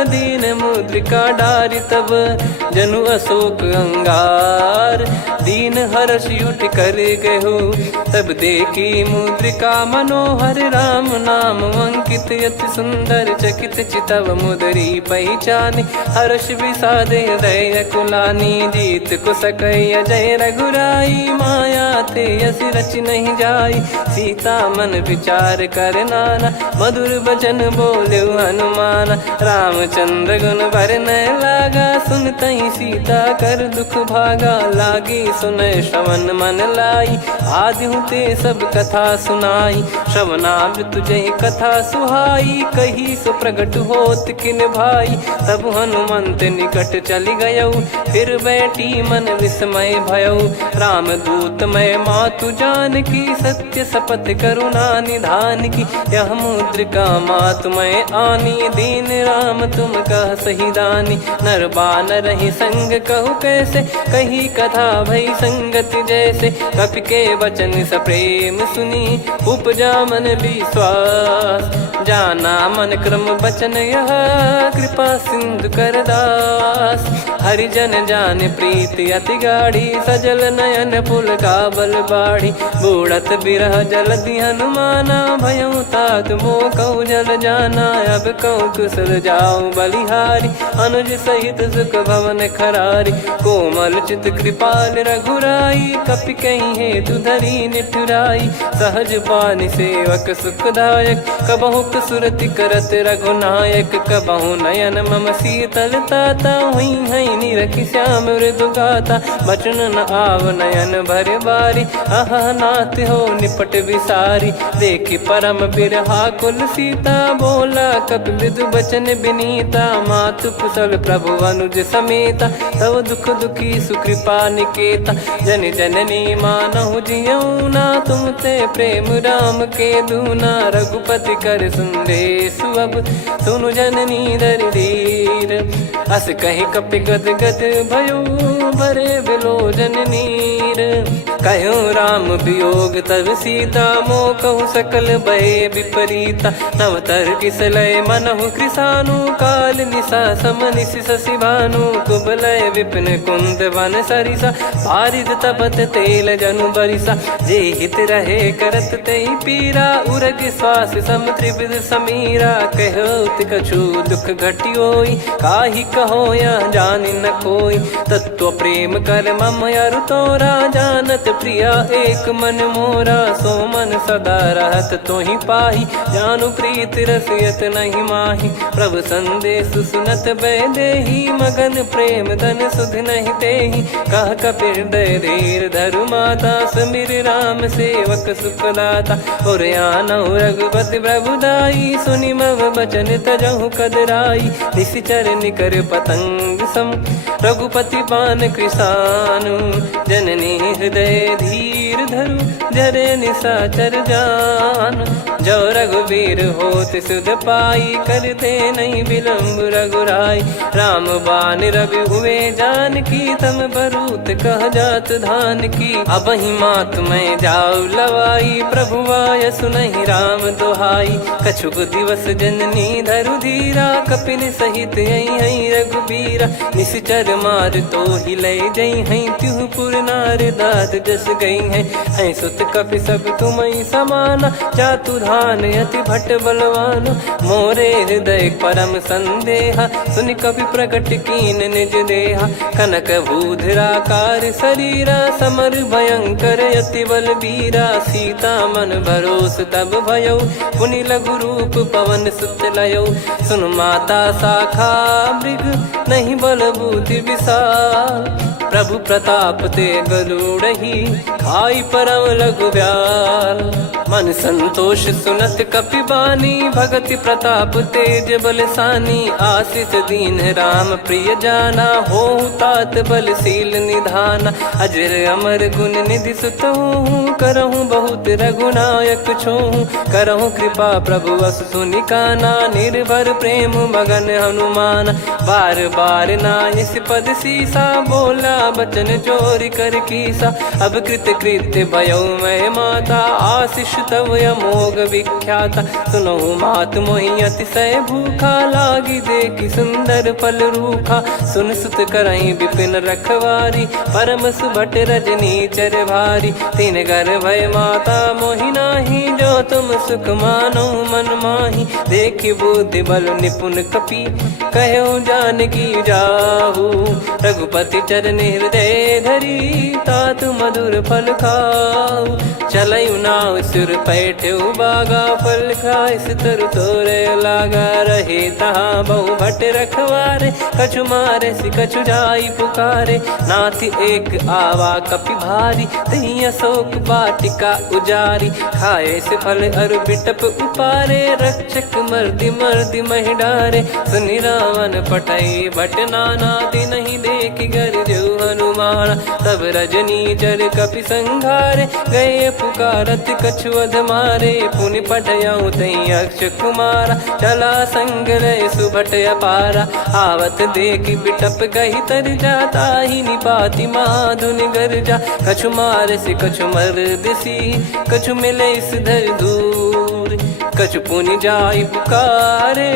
दीन मुद्रिका डारि तब जनु अशोक अंगार दीन हर्ष उठ कर गहु तब देखी मुद्रिका मनोहर राम नाम अंकित यति सुंदर चकित चितव मुदरी पहचान हर्ष विषाद हृदय कुलानी जीत को सकय जय रघुराई माया थे यस रच नहीं जाई सीता मन विचार कर नाना मधुर बचन बोले हनुमान रामचंद्र गुण भरन लागा सुनतहि सीता कर दुख भागा लागी सुनय श्रवण मन लाई आदि ते सब कथा सुनाई श्रवणाब तुझे कथा सुहाई कही सो प्रगट होत किन भाई तब हनुमंत निकट चली गयौ फिर बैठी मन विस्मय भयौ राम दूत मैं मातु जान की सत्य शपथ करुणा निधान की यह मुद्रिका मातु मैं आनी दीन राम तुम कह सही दानी नर बानर ही संग कहु कैसे कही कथा भई संगति जैसे कपि के वचन सप्रेम सुनी उपजा मन विश्वास जाना मन क्रम बचन यह कृपा सिंधु कर दास हरिजन जान प्रीति अति गाढ़ी सजल नयन फुल काबल बाढ़ी बूढ़त बिरह जल दी हनुमाना भयउ तात मोह कहु जल जाना अब कहु कुशल जाऊं बलिहारी अनुज सहित सुख भवन खरारी कोमल चित कृपाल रघुराई कपि कहीं हेतु धरी निठुराई सहज पानि सेवक सुखदायक कबहु सुरति करत रघुनायक कबहु नयन मम शीतल ताता हुई है निरखि श्याम मृदु गाता बचन न आव नयन भर बारी अह नाथ हो निपट विसारी देखि परम बिरहा कुल सीता बोला कपि मृदु बचन बिनीता मातु कुशल प्रभु अनुज समेता तव दुख दुखी सुकृपा निकेता जन जननी मानहु जियऊ ना तुम ते प्रेम राम के दूना रघुपति कर सुंदेशु अब सुनु जननी दर धीर अस कहीं कपि गद गद भयो भरे बिलोचन नीर। कहूँ राम वियोग तब सीता मोह कहूँ सकल भय विपरीता। नवतर किसलय मनहु कृसानु काल निशा सम निशि शशि भानु। कुबलय विपिन कुंद वन सरिसा पारिद तपत तेल जनु बरिसा। जे हित रहे करत ते पीरा उरग श्वास सम त्रिविध समीरा। कहत कछु दुख घटियोई काहि कहो या जान न कोई। तत्व प्रेम कर मम अरु तोरा जानत प्रिया एक मन मोरा। सो मन सदा रहत तोहि पाही जानु प्रीत रसियत नहीं माही। प्रभु संदेश सुनत बैदेही मगन प्रेम धन सुध नहीं तेहि। कह कपिर दय धीर धरु माता समीर राम सेवक सुखदाता। और आनौ रघुपति प्रभु दाई सुनि मव बचन तजहु कदराई। निशिचर निकर पतंग सम रघुपति पान कृसानु। जननी हृदय धीर धरु जरे निशाचर जान। जो रघुवीर होत सुध पाई करते नहीं विलंब रघुराई। राम बान रवि हुए जान की तम बरूत कह जात धान की। अब ही मात मैं जाऊ लवाई प्रभु आय सुनहि राम दोहाई। कछुक दिवस जननी धरु धीरा कपिन सहित यही रघुबीरा। निश्चर मार तो ही ले जई हैं त्यों पुर नार दाद जस गई हैं। सुत कपि सब तुमई समाना जातु धान अति भट बलवान। मोरे हृदय परम संदेहा सुनि कपि प्रकट कीन निज देहा। कनक भूधराकार शरीरा समर भयंकर अति बलबीरा। सीता मन भरोस तब भयो पुनि लघु रूप पवन सुत लयो। सुन माता शाखा मृग नहीं बल बुद्धि विशाल। प्रभु प्रताप ते गरुड़हि खाई परम लघु ब्याल। मन संतोष सुनत कपि बानी भगति प्रताप तेज बलसानी। आशीष दीन राम प्रिय जाना होहु तात बलशील निधाना। अजर अमर गुण निधि सुतहु करहु बहुत रघुनायक छोहु। करहु कृपा प्रभु अस सुनि काना निर्भर प्रेम मगन हनुमान। बार बार नायस पद सीसा बोला बचन चोरी कर कीसा। अब कृत कृत्य भयो मैं माता आशीष तव अमोघ विख्याता। सुनहु मात मोहि अतिशय भूखा लागी देखी सुंदर फल रूखा। सुन सुत करई विपिन रखवारी परम सुभट रजनी चर भारी। तीन घर भय माता मोहि नाही जो तुम सुख मानो मन माही। देखी बुद्धि बल निपुण कपि कहो जानकी जाहू। रघुपति चरण हृदय धरी तात मधुर फल खाऊ। चलऊ नाव सुर पैठऊ बागा फल खाइस तरु तोरे लागा। रहे तहाँ बहु भट रखवारे कछु मारे सि कछु जाई पुकारे। नाथि एक आवा कपि भारी तही अशोक बाटिका उजारी। खाए से फल अरु बिटप उपारे रक्षक मर्दि मर्दि महि डारे। सुनि रावण पटई भट नाना ति नहीं देखि घर जो हनुमान। तब रजनी चर कपि संघारे गए पुकारत कछु अध मारे। पुनि पटयऊ तई अक्ष कुमारा चला संग रहे सुभट अपारा। आवत देखि बिटप गही तर जाता ही निपाति माधुन गर्जा। कछु मार से कछु मर्द सी कछु मिले इस धर दूर। कछु पुनि जाई पुकारे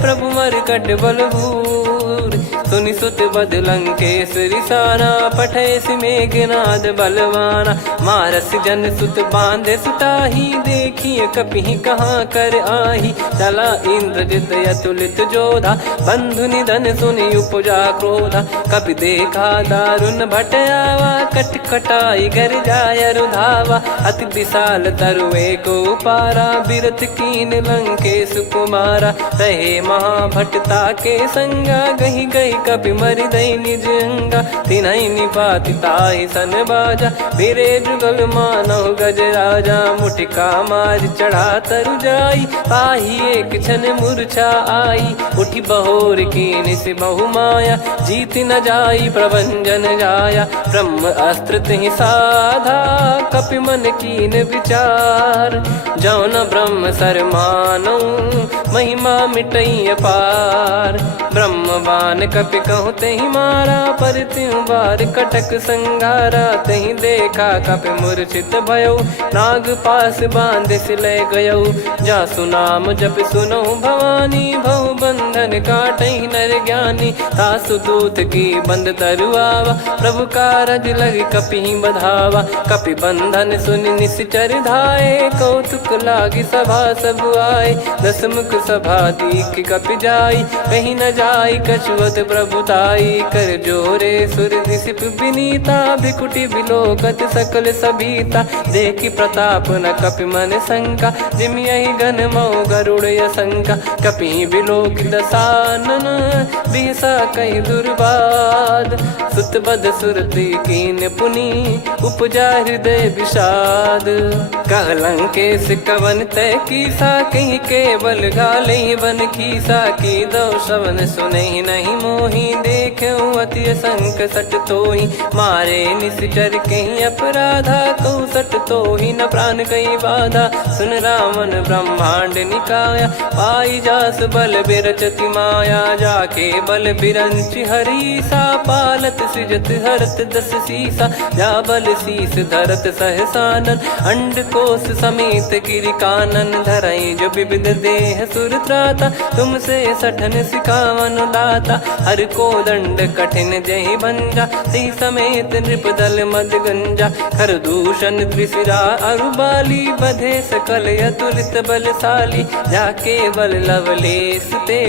प्रभु मरकट बलभूर। सुनि सुत बद लंकेश रिसाना पठेस मेघनाद बलवाना। मारस जन सुत बांधे सुताही देखिए कपि कहाँ कर आही। चला इंद्रजित अतुलित जोधा बंधु निधन सुनि उपजा क्रोधा। कपि देखा दारुण भट आवा कट कटाई घर जाय रुधावा। अति विशाल तरुए को पारा बिरथ कीन लंकेश कुमारा। रहे महाभटता के संगा गही गही कपि मरि दई निज अंगा। तिन्हि निपाति ताहि सन बाजा बिरे जुगल मानव गज राजा। मुटिका मार चढ़ा तरु जाई ताहि एक क्षण मूर्छा आई। उठी बहोर कीन से बहु माया जीत न जाई प्रभंजन जाया। ब्रह्म अस्त्र तिहि साधा कपि मन कीन विचार। जौन ब्रह्म सर मानऊ महिमा मिटई अपार। ब्रह्म बान कपि कहूँ तेहि मारा, पर त्यों बार कटक संगारा। तेहि देखा कपि मूर्छित भयो, नाग पास बांध सिले गयो। जासु नाम जप सुनो भवानी, भव बंधन काटहि नर ज्ञानी। तासु दूत की बंद तरुआवा, प्रभु कारज लग कपि बधावा। कपि बंधन सुनि निश्चर धाये, कौतुक लागी सभा सब आए। दस मुख सभा दीख कपि जाई, कहीं न जाई कछुवत प्रभुताई। कर जोरे सुर दिसिप विनीता, भिकुटी बिलोकत सकल सबीता। देखी प्रताप न कपि मन शंका, जिमि यही घन मऊ गरुड़ यसंका। कपि बिलोक दसानन, बिहसा कई दुर्बाद। सुत बद सुरति कीन पुनि, उपजा हृदय विषाद। कहलंकेश कवन तय कीसा, कहीं केवल गाले बन खीसा। की दो श्रवण सुनहि नहीं मोही, देखूं अति संक सट तोहि। मारे निश्चर कहीं अपराधा, कहूँ सट तोहि न प्राण कहीं बाधा। सुन रावण ब्रह्मांड निकाया, पाई जास बल बिरचति माया। जाके बल बिरंच हरीसा, पालत सृजत हरत दस सीसा। जा बल शीस धरत सहसानन, अंड कोश समेत गिरि कानन। धरई जो विविध देह सुर त्राता, तुमसे सठन सिखावन दाता। हर को दंड कठिन जहि भंजा, सी समेत नृप दल मद गंजा। खर दूषण त्रिशिरा अरुबाली, बधे सकल अतुलित बलशाली। जाके बल लवलेस ते,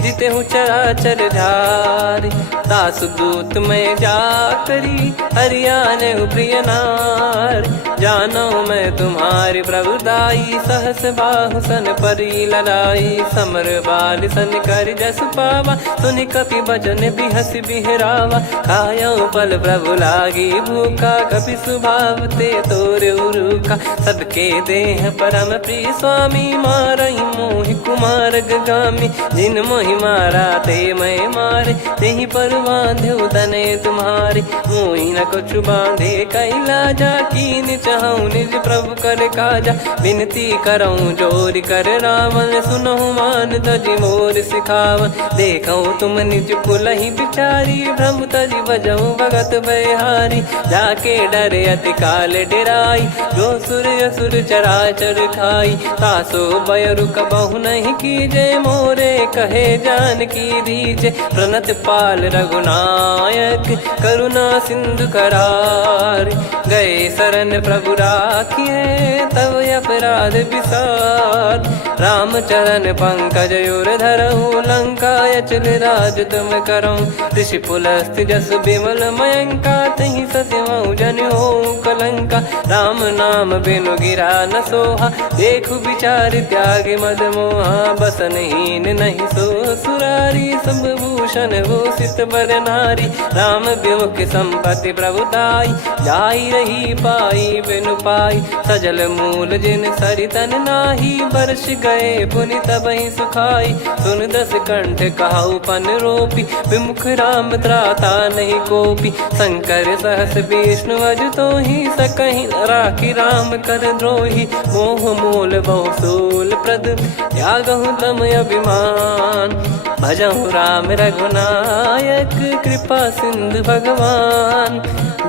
जिते हूँ चराचर धारी। दास दूत में जा करी, हरियाने प्रिय नार। जानो मैं तुम्हारी प्रभुदाई, सहस बाहु सन परी लड़ाई। समर बाल सन कर जस पावा, सुनि कपि भजन बिहस बिहरावा। खायो बल प्रभु लागी भूखा, कपि स्वभाव ते तोर उरुखा। सबके देह परम प्रिय स्वामी, मारहि मोहि कुमार गगामी। जिन मोहि मारा ते मैं मारे, तेहि पर बांधो दने तुम्हारे। मोहि न कछु बांधे कैलाजा, कीन चाहूं निज प्रभु कर काजा। विनती करऊं जोरि कर रावण, सुनहु मान तजि मोर सिखावन। देखऊं तुम निज कुलहि बिचारी, भ्रम तजि बजऊं भगत बयहारी। जाके डरे अति काल डेराई, जो सुर असुर चराचर खाई। तासो बयरु कबहु नहीं कीजे, मोरे कहे जान की दीजे। प्रणत पाल रघुनायक, करुणा सिंधु करार। गए शरण प्रभु राखिए, तब अपराध विसार। राम चरण पंकज उर धरऊं, लंका अचल राज तुम करऊं। ऋषि पुलस्त्य जस विमल मयंका, तहि सत्यमऊ जन होऊं कलंका। राम नाम बिनु गिरा न सोहा, देखु विचार त्याग मद मोहा। बसनहीन नहीं सो सुरारी, सब भूषण भूषित बर नारी। राम विमुख संपत्ति प्रभुताई, जाई रही पाई बिनु पाई। सजल मूल जिन सरितन नाही, बरस गए पुनि तबहि सुखाई। सुन दस कंठ कहाऊ पन रोपी, विमुख राम त्राता नहीं कोपी। शंकर सहस विष्णु अज तोहि, सकहि न राखी राम कर द्रोही। मोह मूल बहु सूल प्रद, त्यागहु तम अभिमान। भजहु राम रघुनायक, कृपा सिंधु भगवान।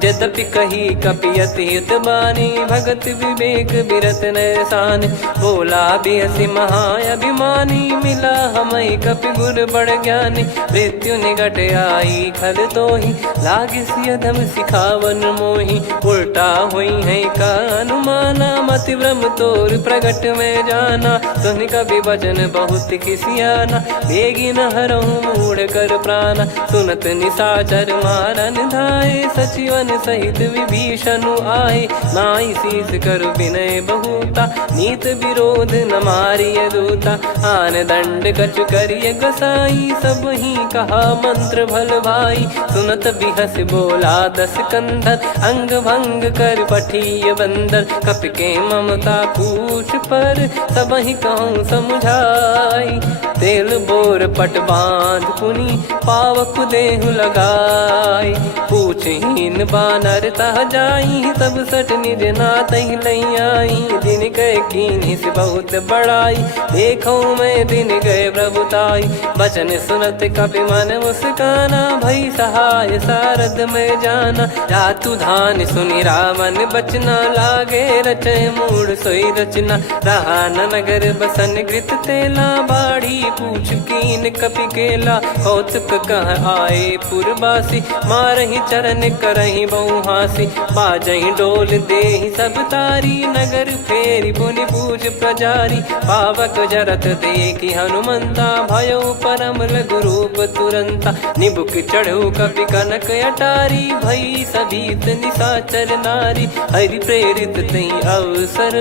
यद्यपि कही कपि अति हित बानी, भगत विवेक बिरत नैसान। बोला बिहसि महाअभिमानी, मिला हमई कपि गुर बड़ ज्ञानी। मृत्यु निकट आई खल तोहि, लागिसि अधम सिखावन मोहि। उल्टा हुई है का अनुमाना, मति भ्रम तोर प्रगट में जाना। सुन कपि वचन बहुत खिसियाना, बेगी न हरहु मूढ़ कर प्राणा। सुनत निशाचर मारन धाये, सचिवन सहित विभीषण आए। नाई शीस कर विनय बहुता, नीत विरोध न मारिय दूता। आन दंड कछु करिय गसाई, सब ही कहा मंत्र भल भाई। सुनत बिहस बोला दस कंधर, अंग भंग कर पठिय बंदर। कपि के ममता पूछ पर, सब ही कहूँ समझाई। तेल बोर पट बांध पुनि पावक देहु लगाई। पूछहीन बानर तह जाई तब सट निज नाथ लई आई। दिन गए कीन्ही से बहुत बड़ाई देखो मैं दिन गए प्रभुताई। बचन सुनत कपि मन मुस्काना भई सहाय सारद में जाना। जातु धान सुनि रावण बचना लागे रचे मूड सोई रचना। रहा न नगर बसन घृत तेला बाढ़ी पूछ कीन कपि केला। कौतुक कह आए पुरबासी मारहि चरण करहि बहु हासी। बाजहि डोल देहि सब तारी नगर फेरी पुनि पूज प्रजारी। पावक जरत देखि हनुमंता भयो परम लघु रूप तुरंता। निबुक चढ़ऊ कपि कनक अटारी भई सभीत निशाचर नारी। हरि प्रेरित तई अवसर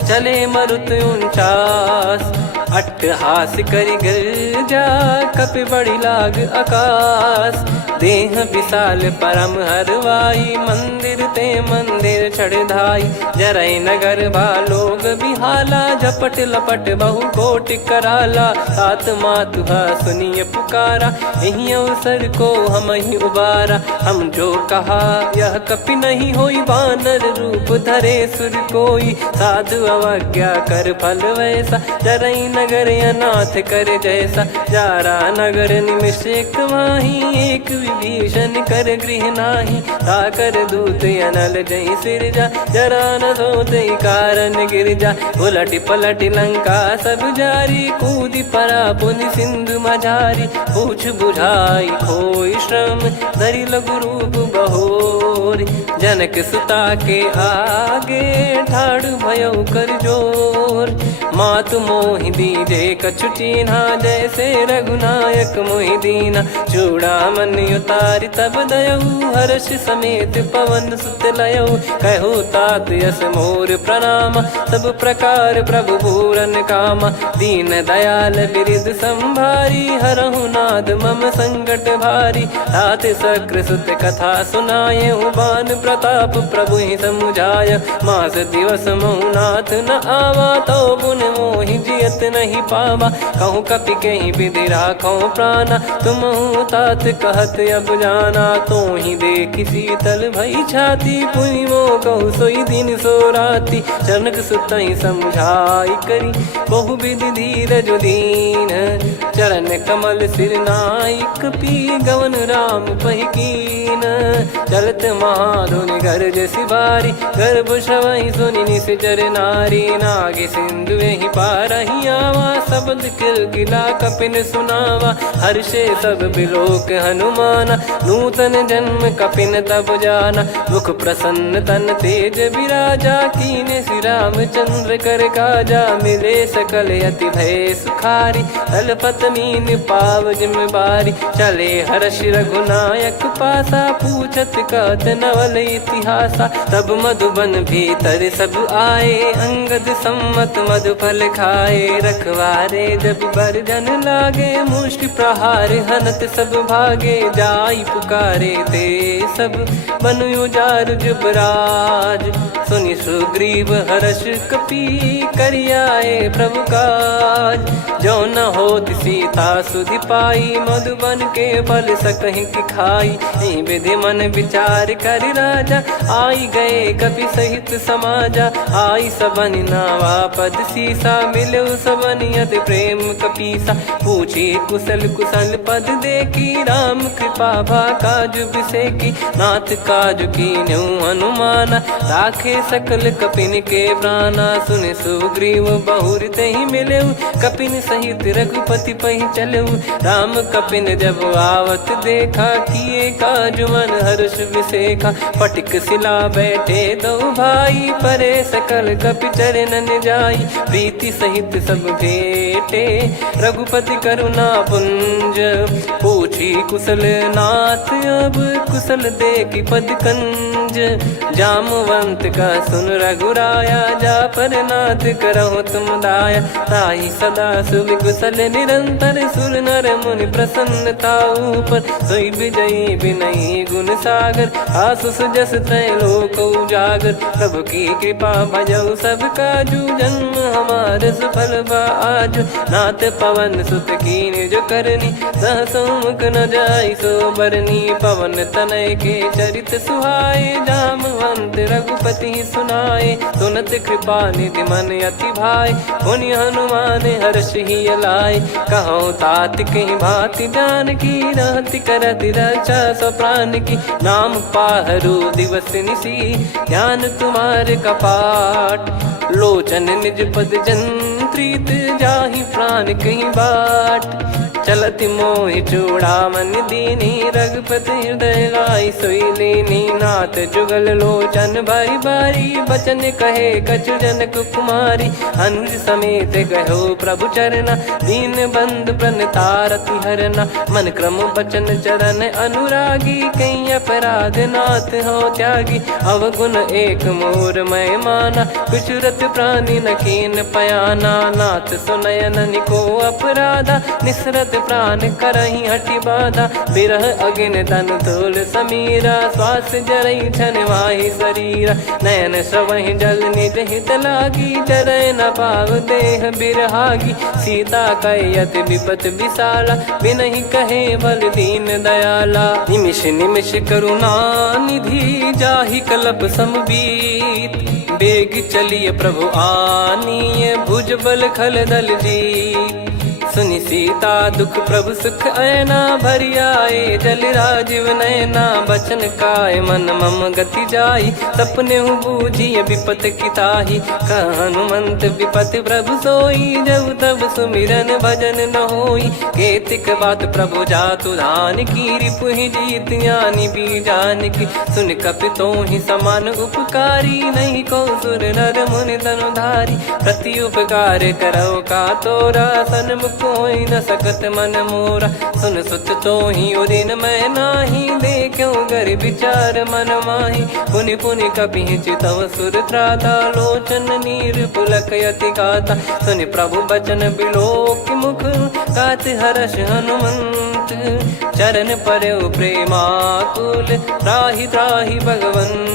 चले मरुत 49। अट्टहास करि गिरजा कपि बड़ी लाग आकाश। देह विशाल परम हरवाई मंदिर ते मंदिर चढ़धाई। जरई नगर बालोग बिहाला झपट लपट बहु कोट कराला। सात मातुहा सुनिय पुकारा यही अवसर को हम ही उबारा। हम जो कहा यह कपि नहीं होई बानर रूप धरे सुर कोई। साधु अवज्ञा कर फल वैसा जरई नगर अनाथ कर जैसा। जारा नगर निमिष एक माही एक विभीषण कर गृह नाही। ताकर दूत अनल जय सिरजा जरा न सोते कारण गिरजा। उलट पलट लंका सब जारी कूदी परा पुनि सिंधु मझारी। पूछ बुझाई खोई श्रम धरि लघु रूप बहोरी। जनक सुता के आगे ठाड़ भयो कर जोर। मातु मोहि दीजे कछु चिन्हा जैसे रघुनायक मोहि दीना। चूड़ामन उतारि तब दयऊ हर्ष समेत पवन सुत लयऊ। कहु तात यस मोर प्रणाम सब प्रकार प्रभु पूरन कामा। दीन दयाल बिरिद संभारी हरहु नाद मम संकट भारी। तात सक्र सुत कथा सुनाये बान प्रताप प्रभु ही समुझाय। मास दिवस महु नाथ न आवा तो पुन मोहि जियत नहीं पावा। कहूँ कपि कहीं विधि राखो प्राणा तुम तात कहत अब जाना। तो ही देखी शीतल भई छाती पुनि मो कहु सोई दिन सो राती। जनक सुतहि समझाई करी बहु विधि धीरज दीन। चरण कमल सिर नाई कपि गवन राम पहिकीन। चलत महाधुनि गर्ज सिबारी गर्भ श्रवहि सुनि निश्चर नारी। नागे सिंधु ही पारहि आवा शब्द किलकिला कपिन सुनावा। हर्षे सब बिलोक हनुमाना नूतन जन्म कपिन तब जाना। मुख प्रसन्न तन तेज विराजा कीने श्री रामचंद्र कर काजा। मिले सकल अति भय सुखारी तलपत मीन पाव जिम्मेवारी। चले हर्ष रघुनायक पासा पूछत कहत नवल इतिहासा। तब मधुबन भीतर सब आए अंगद सम्मत मधुफल खाए। रखवारे जब बरजन लागे मुष्टि प्रहार हनत सब भागे। जाई पुकारे ते सब बन उजार जुबराज। सुनि सुग्रीव हर्ष कपि करियाए प्रभु काज। जो न होत सीता सुधि पाई मधुबन के बल सकहि की खाई। विधि मन विचार कर राजा आई गए कपि सहित समाजा। आई सबन नावा पद सीसा मिलो सबन यदि प्रेम कपीसा। पूछी कुशल कुशल पद देखी राम कृपा भा काज बिसेकी। नाथ काज कीन्हु हनुमाना राखे सकल कपिन के प्राणा। सुनि सुग्रीव बहुर तेहि मिलेउ कपिन सहित रघुपति पहि चलेउ। राम कपिन जब आवत देखा किए काज मन हर्ष विसेखा। पटिक सिला बैठे दो भाई परे सकल कपि चरणन जाई। प्रीति सहित सब भेटे रघुपति करुणा पुंज। पूछी कुशल नाथ अब कुशल देखि पद कंज। जामवंत का सुन रघुराया जा पर नाथ करहु तुम दाया। ताहि सदा सुभि कुशल निरंतर सुर नर मुनि प्रसन्नता ऊपर। सोई विजयी विनयी गुण सागर आसु सुजस तय लोक उजागर। प्रभु की कृपा भजऊ सब काजू जन्म हमार सफल बा आज। नाथ पवन सुत कीन जो करनी, सहसो मुख न जाई सो बरनी। पवन तनय के चरित सुहाए, जामवंत रघुपति सुनाए। सुनत कृपा निधि मन अति भाई, पुनि हनुमान हर्ष ही लाए। कहो तात कहीं भांति जान की, रहति करति रक्षा सो प्राण की। नाम पाहरु दिवस निसी, ज्ञान तुम्हारे कपाट। लोचन निज पद जंत्रित, जाहि प्राण कहीं बाट। चलति मोहि चूड़ामन दीनी, रघुपति हृदय लाई सोई लीनी। नाथ जुगल लोचन बारी बारी, बचन कहे कछु जनक कुमारी। अनुज समेत गयो प्रभु चरना, दीन बंधु प्रणतारति हरना। मन क्रम बचन चरण अनुरागी, कहीं अपराध नाथ हो त्यागी। अवगुण एक मोर मैं माना, कुछ रत प्राणी न कीन पयाना। नाथ सुनयन निको अपराधा, निसरत प्राण करही हटि बाधा। बिरह अगिन तन तोल समीरा, श्वास जरई छन वाहि शरीरा। नयन श्रवहि जल निज हित लागी, चरय न पाव देह बिरहागी। सीता कयत विपत विशाला, बिनहि कहे बल दीन दयाला। निमिष निमिष करुणा निधि, जाहि कल्प समबीत। बेग चलिए प्रभु आनीय, भुज बल खल दल जीत। सुनि सीता दुख प्रभु सुख ऐना, भरि आए जल राजीव नैना। बचन काय मन मम गति जाई, सपने बूझिए विपत किताही। हनुमंत विपत प्रभु सोई, जब तब सुमिरन भजन न होई। केतिक बात प्रभु जातु धान की, रिपुहि जीत ज्ञानी बीजान की। सुन कपि तोहि समान उपकारी, नहीं को सुर नर मुनि तनुधारी। प्रति उपकार करौ का तोरा, सन्मुख कोई न सकत मन मोरा। सुन सुत तो ही उदिन मैं नाही, देखो गर विचार मन माही। पुनि पुनि कपि चितव सुर त्राता, लोचन नीर पुलक यति गाता। सुनि प्रभु बचन बिलोक मुख, गात हर्ष हनुमंत। चरण परौ प्रेमाकुल, त्राहि त्राहि भगवंत।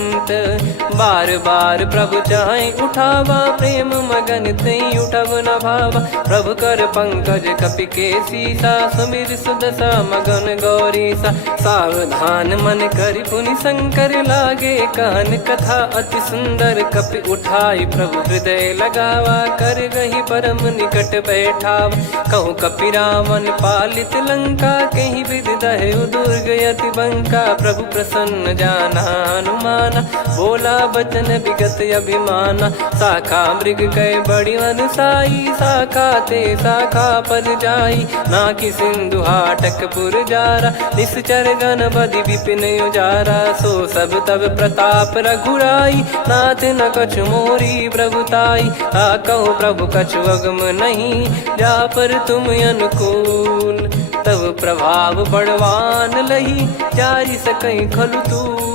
बार बार प्रभु चाहे उठावा, प्रेम मगन तई उठब न भावा। प्रभु कर पंकज कपि के सीसा, सुमिर सुदशा मगन गौरीसा। सावधान मन करि पुनि शंकर लागे, कहन कथा अति सुंदर। कपि उठाई प्रभु हृदय लगावा, कर गही परम निकट बैठावा। कहूँ कपि रावण पालित लंका, कहीं विधि दहु दुर्ग यति बंका। प्रभु प्रसन्न जाना हनुमाना, बोला बचन विगत अभिमाना। शाखा मृग कह बड़ी अनुसाई, शाखा ते शाखा पर जाई। नाकि सिंधु हाटक पुर जारा, निश्चर गण बधि विपिन उजारा। सो सब तब प्रताप रघुराई, नाथ न कछु मोरी प्रभुताई। कहूँ प्रभु कछु अगम नहीं, जा पर तुम अनुकूल। तब प्रभाव बड़वान लही, जारी सकई खलु तूल।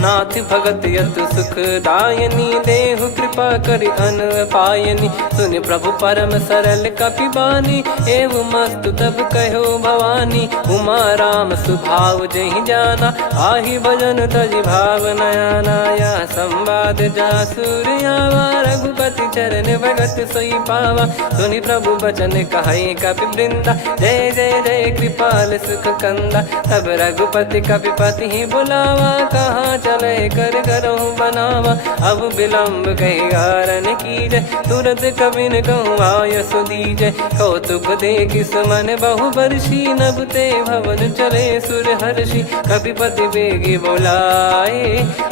नाथ भगत यत सुख दायनी, देहु कृपा करि अन पायनी। सुन प्रभु परम सरल कपि बानी, एवं मस्तु तब कहो भवानी। उमा राम सुभाव जहि जाना, आहि भजन तजि भाव नयाना। या संवाद जासुर आवा, रघुपति चरण भगत सोई पावा। सुनि प्रभु बचन कहै कपि वृंदा, जय जय जय कृपाल सुख कंदा। तब रघुपति कपिपति ही बुलावा, कहाँ चले कर करो बनावा। अब विलम्ब कही कारण कीजय, तुरंत कबिन कहूँ आयस दीजय। कौतुक देख सुमन बहु बरसी, नभ ते भवन चले सुर हर्षि। कपिपति बेगी बोलाए,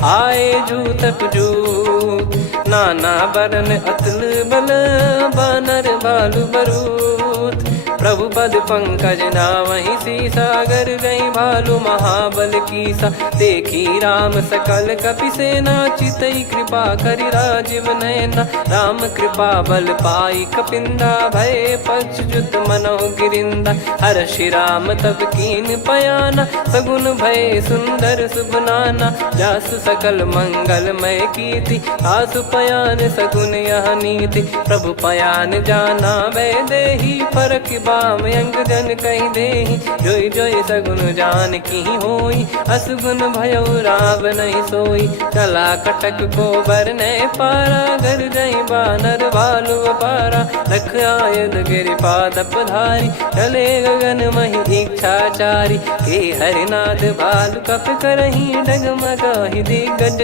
आए जूतक जूत। नाना बरन अतुल बल, बानर भालु बरूत। प्रभु पद पंकज नामहि सीसा, गर गई भालु महाबल कीसा। देखी राम सकल कपि सेना, चितई कृपा करि राजीव नयना। राम कृपा बल पाई कपिंदा, भय पक्षुत मनो गिरिंदा। हर्षि राम तब कीन पयाना, सगुन भय सुंदर सुबनाना। जासु सकल मंगलमय कीर्ति, आसु पयान सगुन यह नीति। प्रभु पयान जाना वै देही, फरक राम अंग जन कहि देहि जोई जोई सगुन जान की होई असगुन भयो राव नहीं सोई कला कटक को बरने पारा घर जई बानर बालु पारा लख आयद गिरि पाद पधारी चले गगन मही इच्छाचारी के हरिनाथ भालु कप करही डगमगाहि दिग्गज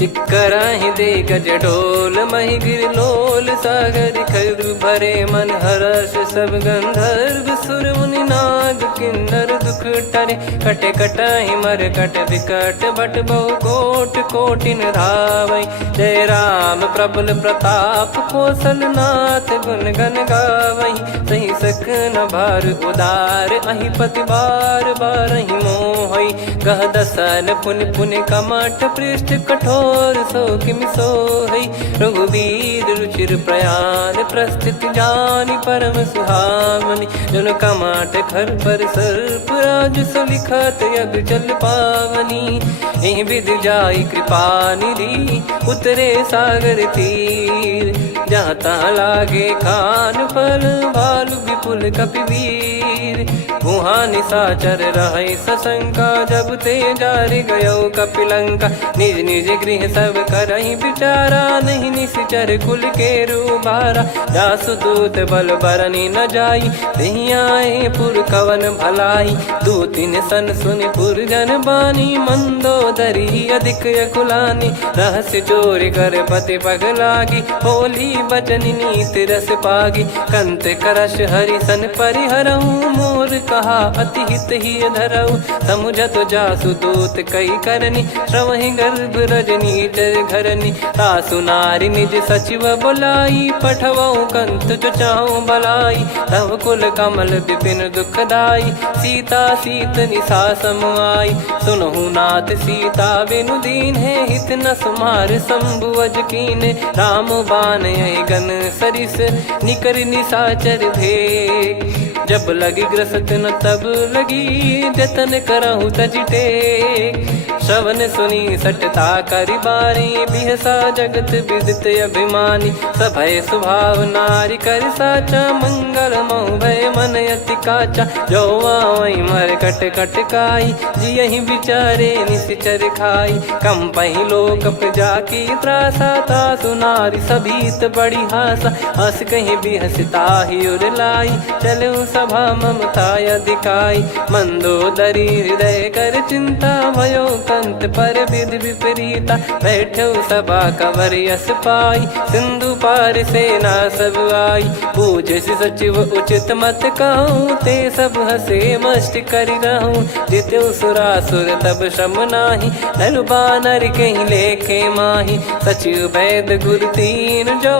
चिक्कराहि दे गज डोल मही गिर लोल सागर खर भरे मन हर्ष सब गंधर्व सुर मुनि नाग किन्नर दुख टरे कटे कटाहि मर कट विकट बट बहु कोट कोटिन धावै जय राम प्रबल प्रताप कौशल नाथ गुण गन गावै सही सख न भार उदार अहि पति बार बारहि मोहै गह दसन पुन पुन कमठ पृष्ठ कठोर सो किमि सोहै रघुवीर रुचिर प्रयाण प्रस्थित जानि परम सुहावनि जन कमाट खर पर सर्प राज सलिखत यग चल पावनी एहि विधि जाई कृपा निधि उतरे सागर तीर जहाँ तहाँ लागे खान फल भालु विपुल कपिवीर वहाँ निशाचर रहै सशंका जब ते जारि गयो कपिलंका निज निज गृह सब करहि विचारा नहीं निश्चर कुल के रूबारा जासु दूत बल बरनी न जाई तेहि आए पुर कवन भलाई दू तीन सन सुन पुर जन बानी मंदोदरी अधिक अकुलानी रहस्य चोर कर पति पग लागी होली बचन नीत रस पागी कंत करश हरि सन परिहरहु मोर कहा अति हित ही धरऊ समुझत जासु दूत कई करनी श्रवहि गर्भ रजनी चर घरनी तासु नारी निज सचिव बुलाई पठवऊ कंत जो चाहूं बलाई तव कुल कमल विपिन दुखदाई सीता सीत निशा समाई सुनहु नाथ सीता बिनु दीन है हित न सुमार शंभु अज कीने राम बान गन सरिस निकर निशाचर भेग जब लगी ग्रसत न तब लगी जतन करहु तज टेक श्रवण सुनी सटता करि बारी बिहसा जगत विदित अभिमानी सभय स्वभाव नारी कर साचा मंगल मऊ भय मन अति काचा जो आवै मर कट कट काई जियहि विचारे निश्चर खाई कम पही लोक जाकी त्रासा तासु नारी सभीत बड़ी हासा हस कहीं बिहसता ही उर लाई चलू सभा ममता अधिकाई मंदोदरी हृदय कर चिंता भयो कंत पर विधि विपरीता बैठो सभा कवर यस पाई सिंधु पार सेना सब आई पूजे सचिव उचित मत कहूँ ते सब हसे मस्त करि रहूं जित्यो सुरासुर तब श्रम नाही नल बानर कहीं लेखे माही सचिव वैद गुरु तीन जो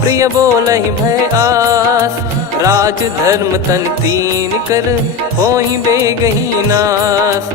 प्रिय बोलहि भय आस राज धर्म तन तीन कर होहि बेगही नास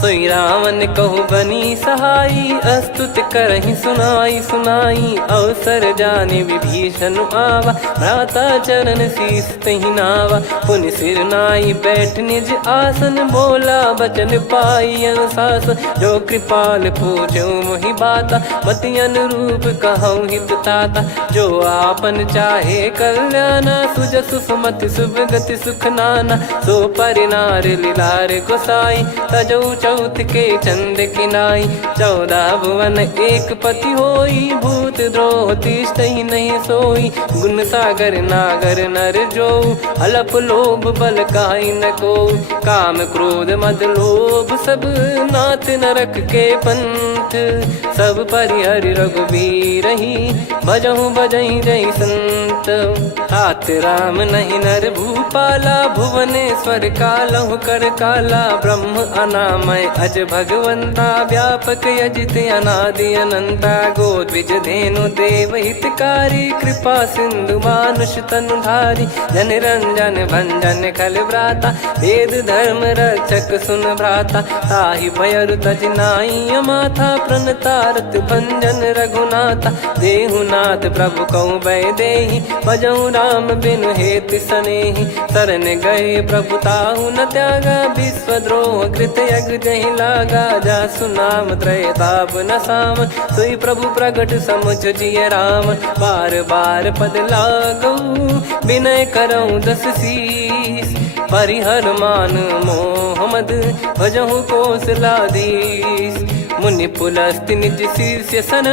सोई रावण कहु बनी सहाई अस्तुत करहि सुनाई सुनाई अवसर जाने विभीषण आवा भ्राता चरण शीस तहि नावा पुनि सिर नाई बैठ निज आसन बोला बचन पाई अनुशासन जो कृपाल पूछो मोहि बाता मति अनुरूप कहूँ हित ताता जो आपन चाहे कल्याणा सुजस सुमति शुभ गति सुख नाना सो परिनार लीलार गोसाई तजौ चौथ के चंद किनाई 14 भुवन एक पति होई भूत द्रोह तिष्ठहि नहीं सोई गुण सागर नागर नर जो अलप लोभ बल काई न को काम क्रोध मद लोभ सब नाथ नरक के पंथ सब परिहरि रघुवीर ही भजहु भजहि जय संत हाथ राम नहीं नर भूपाला भुवनेश्वर कालहु कर काला ब्रह्म अनामय अज भगवंता व्यापक यजित अनादि अनंता गोद्विज धेनु देव हितकारी कृपा सिंधु मानुष तनुधारी जन रंजन भंजन खल भ्राता वेद धर्म रक्षक सुन भ्राता ताहि भयरु तज नाई माथा प्रणतारत भंजन रघुनाथा। देहुनाथ प्रभु कहूँ बै देहि, भजऊँ राम बिनु हेत सनेहि। शरण गए प्रभु ताहु न त्यागा, विश्वद्रोह कृत यज्ञ जहि लागा। जासु नाम त्रय ताप न साम, सोई प्रभु प्रगट समुझ जिय राम। बार बार पद लागऊ, विनय करऊँ दस शीस। परिहर मान मोह मद, भजहु कौशलाधीश। मुनि पुलस्त्य निज शीर्ष सन,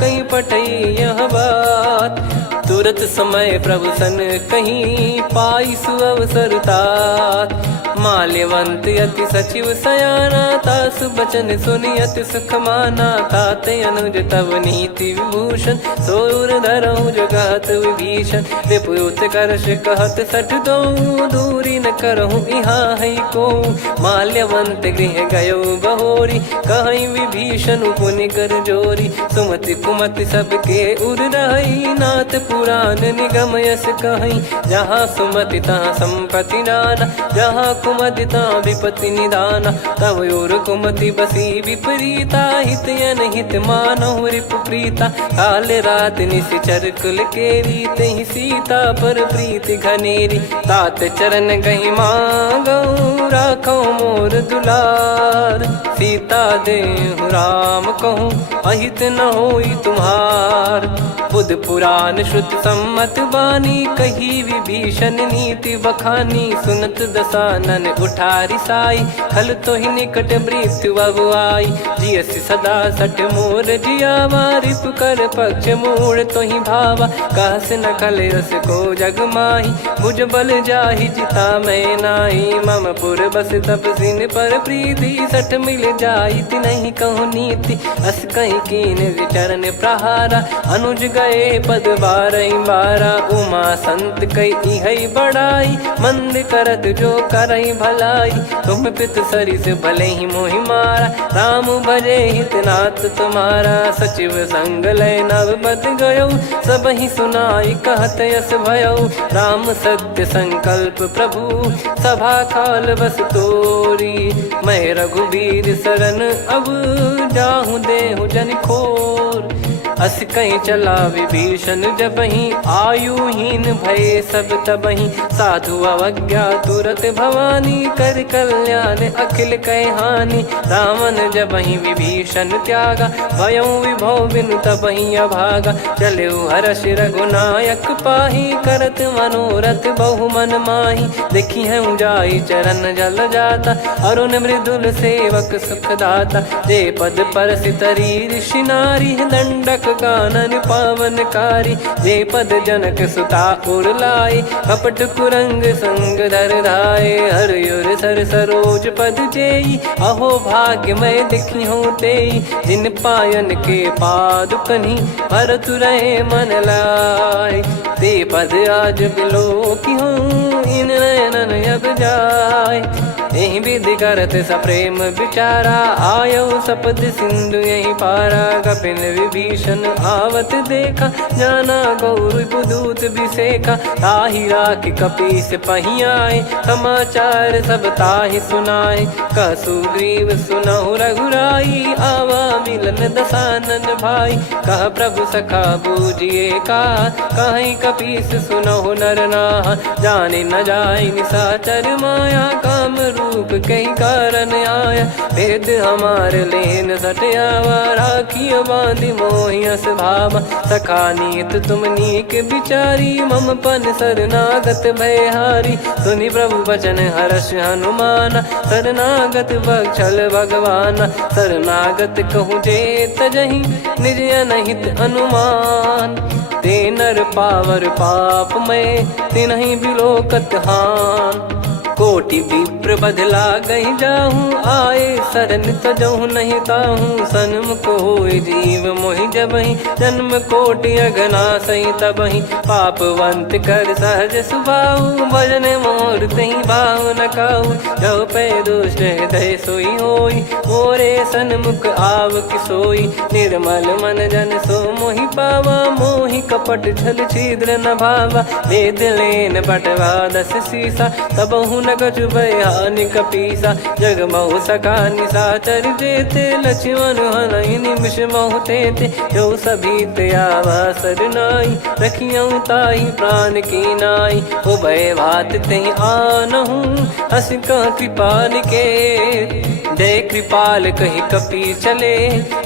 कहीं पटई यह बात। तुरत समय प्रभु सन कहीं, पाई सुअवसर तात। माल्यवंत अति सचिव सयाना, तासु बचन सुनि अति सुख माना। ताते अनुज तव नीति विभूषण, सोर धरहु जगत विभीषण। विपुत करश कहत सठ दो, दूरी न करहु यहाँ है को। माल्यवंत गृह गयो बहोरी, कहीं विभीषण पुनि कर जोरी। सुमति कुमति सबके उर रही, नाथ पुराण निगम यस कहीं। जहाँ सुमति तहाँ संपत्ति नाना, जहाँ कुमति तहाँ विपत्ति निदाना। तव और कुमति बसी विपरीता, हित अनहित मानहु रिपु प्रीता। काल रात निशिचर कुल केरी, तहि सीता पर प्रीति घनेरी। तात चरण गहि मांगऊँ, राखो मोर दुलार। सीता देहु राम कहूँ, अहित न होई तुम्हार। बुध पुराण श्रुत सम्मत बानी, कही विभीषण नीति बखानी। सुनत दसानन उठारी साई, खल तो ही निकट मृत्यु अब आई। जियसि सदा सठ मोर जियावा, रिप कर पक्ष मूड़ तो ही भावा। कहस न खल रस को जग माही, भुज बल जाहि जिता मैं नाही। मम पुर बस तपसिन पर प्रीति, सठ मिल जाई तिनहि कहूँ नीति। अस कहीं कीन चरण प्रहारा, अनुज गए पद बारहि बारा। उमा संत कई इहै बड़ाई, मंद करत जो करई भलाई। तुम पित सरिस भले ही मोहि मारा, राम भजे हितनाथ तुम्हारा। सचिव संग लय नव बद गयो, सब ही सुनाई कहत यस भयो। राम सत्य संकल्प प्रभु, सभा काल बस तोरी। मैं रघुबीर शरण अब, जाहूँ देहु जन खोर। अस कहीं चला विभीषण जबहि, आयुहीन भये सब तबहि। साधु अवज्ञा तुरत भवानी, कर कल्याण अखिल कह हानि। रावण जबहि विभीषण त्यागा, भयउ विभव बिनु तबहि अभागा। चलऊ हर्ष रघुनायक पाहि, करत मनोरथ बहु मन माहि। देखी है जाई चरण जल जाता, अरुण मृदुल सेवक सुखदाता। जे पद परसि तरी ऋषि नारी, दंडक कानन पावनकारी। जे पद जनक सुता उर लाई, कपट कुरंग संग धर धाये। हरियुर सर सरोज पद जेई, अहो भाग्य मैं दिखी हूँ तेई। जिन पायन के पादुकनि, भरत रहे मन लाय। ते पद आज बिलो की हूँ, इन नयनन अब जाय। यही विधि करत सप्रेम विचारा, आयो सपद सिंधु यही पारा। कपिन विभीषण आवत देखा, जाना गौर पुदूत बिसेखा। ताहि राख कपीस पही आए, समाचार सब ताहि सुनाए। कह सुग्रीव सुनहु रघुराई, आवा मिलन दसानन भाई। कह प्रभु सखा बूझिए का, कहीं कपीस सुनहु नर नाहा। जाने न जाय निशाचर माया, काम रूप कई कारण आया। भेद हमार लेन सटयावा, राखिय बांधि मोहियस भावा। सखा नीत तुम नीक बिचारी, मम पन शरणागत भयहारी। सुनि प्रभु बचन हर्ष हनुमाना, शरणागत बक्षल भगवाना। शरणागत कहूँ जे तजहि, निज अनहित अनुमान। ते नर पावर पाप में, तिन्हि बिलोकत हान। कोटि विप्र बदला गई जाहूँ, आए शरण तजहु नहीं ताहूँ। सन्मुख होय जीव मोहि जबहि, जन्म कोटि अगना सही तबहि। पापवंत कर सहज सुभाऊ, भजन मोर तहि भाव न काऊ। जो पै दुष्ट हृदय सोई होई, मोरे सन्मुख आव किसोई। निर्मल मन जन सो मोहि पावा, मोहि कपट छल छिद्र न भावा। वेद लेन बटवा दस सीसा, तबहु न कछु बयान कपीसा। जग महु सका निशाचर जेते लक्ष्मण हनहि निमिष महु तेते। जो सभी त्यावा सरनाई रखियऊ ताई प्राण की नाई। उभय भात तेहि आनहु अस कृपाल के। जय कृपाल कहि कपि चले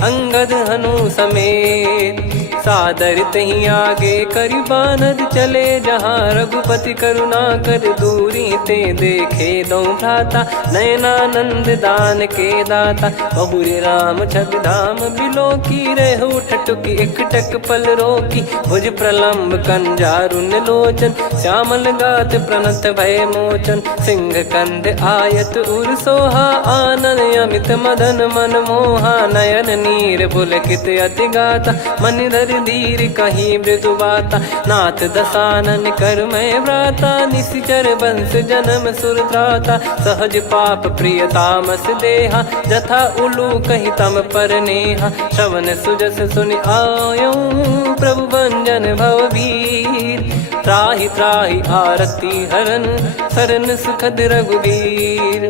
अंगद हनु समेत। सादर तही आगे करि बानर चले जहाँ रघुपति करुणा कर दूरी ते देखे दो भ्राता। नयनानंद दान के दाता बहुरे राम छवि धाम बिलो की रेहु ठटुकी एकटक पल रोकी। भुज प्रलम्ब कंजारुन लोचन श्यामल गात प्रणत भय मोचन। सिंह कंध आयत उर सोहा आनन अमित मदन मन मोहा। नयन नीर पुलकित अति गाता मन धर धीर कहीं मृदु बाता। नाथ दसानन कर मैं व्राता निशिचर बंस जन्म सुरत्राता। सहज पाप प्रिय तामस देहा जथा उलू कही तम पर नेहा। श्रवण सुजस सुनि आयो प्रभु भंजन भवभीर। त्राहि त्राहि आरती हरन सरन सुखद रघुबीर।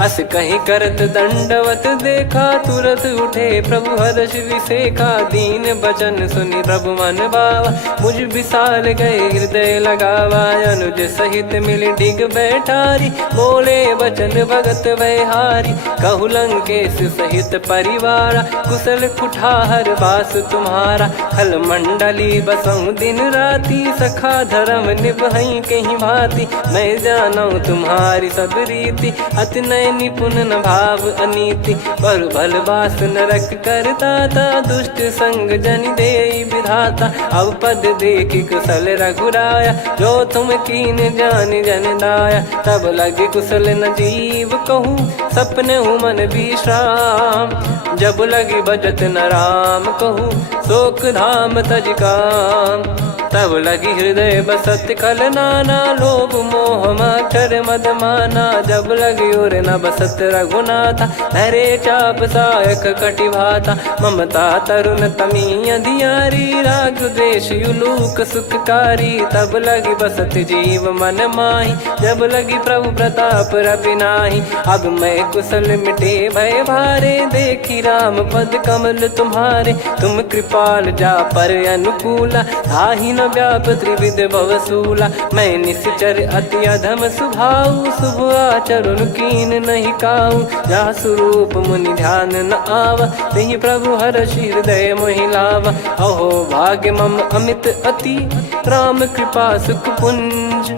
अस कहीं करत दंडवत देखा तुरत उठे प्रभु हर्ष विसेखा। दीन बचन सुनि प्रभु मन भावा मुझ विशाल गए हृदय लगावा। अनुज सहित मिल डिग बैठारी बोले बचन भगत वैहारी। कहु लंकेश सहित परिवारा कुशल कुठार बास तुम्हारा। खल मंडली बसऊं दिन राती सखा धर्म निभई कहीं भांति। मैं जानू तुम्हारी सब रीति अति नय निपुण न भाव अनीति। पर भल बास नरक करता था दुष्ट संग जन दे विधाता। अब पद देखि कुशल रघुराया जो तुम कीन जान जन दाया। तब लगे कुशल न जीव कहूँ सपने हूँ मन विश्राम। जब लगे बजत न राम कहूँ शोक धाम तज काम। तब लगी हृदय बसत खल नाना लोभ मोह मक्षर मद माना। जब लगी उर न बसत रघुनाथा धरे चाप सायक कटि भाता। ममता तरुण तमी अधियारी राग द्वेष युलूक सुखकारी। तब लगी बसत जीव मन माही जब लगी प्रभु प्रताप रवि नाही। अब मैं कुशल मिटे भय भारे देखी राम पद कमल तुम्हारे। तुम कृपाल जा पर अनुकूला ताहि न व्याप त्रिविध भवसूला। मैं निश्चर अति अधम सुभाऊ शुभ आचरण कीन नहीं काऊ। जा स्वरूप मुनि ध्यान न आवा तहि प्रभु हर्ष हृदय मोहि लावा। अहो भाग्य मम अमित अति राम कृपा सुख पुंज।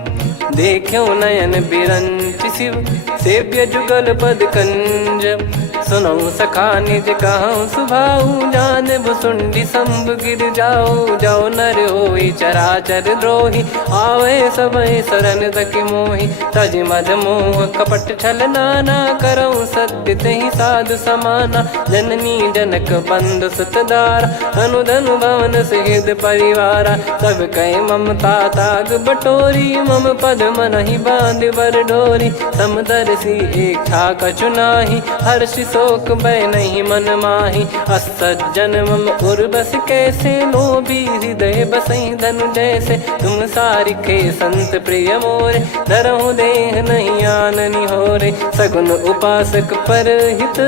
देखो नयन बिरंच शिव सेव्य जुगल पद कंज। सुनऊ सखा निज कहूँ सुभाऊ जान भुसुंडी शंभ गिर जाओ। जाओ नर होई चराचर द्रोही आवे सबय शरण तक मोहि। तज मद मोह कपट छल नाना करऊँ सत्य तहि साधु समाना। जननी जनक बंधु सुतदारा अनुधनु भवन सहित परिवारा। सब कहे ममता ताग बटोरी मम पद मनहि बांध बर डोरी। समदर्शी इच्छा कछु नाही हर्ष शोक भय नहीं मन माही। असज्जन मम उर्वश कैसे लोभी हृदय बसई धनु जैसे। तुम सारिखे संत प्रिय मोरे धरहु देह नहीं आननि होरे। सगुन उपासक पर हित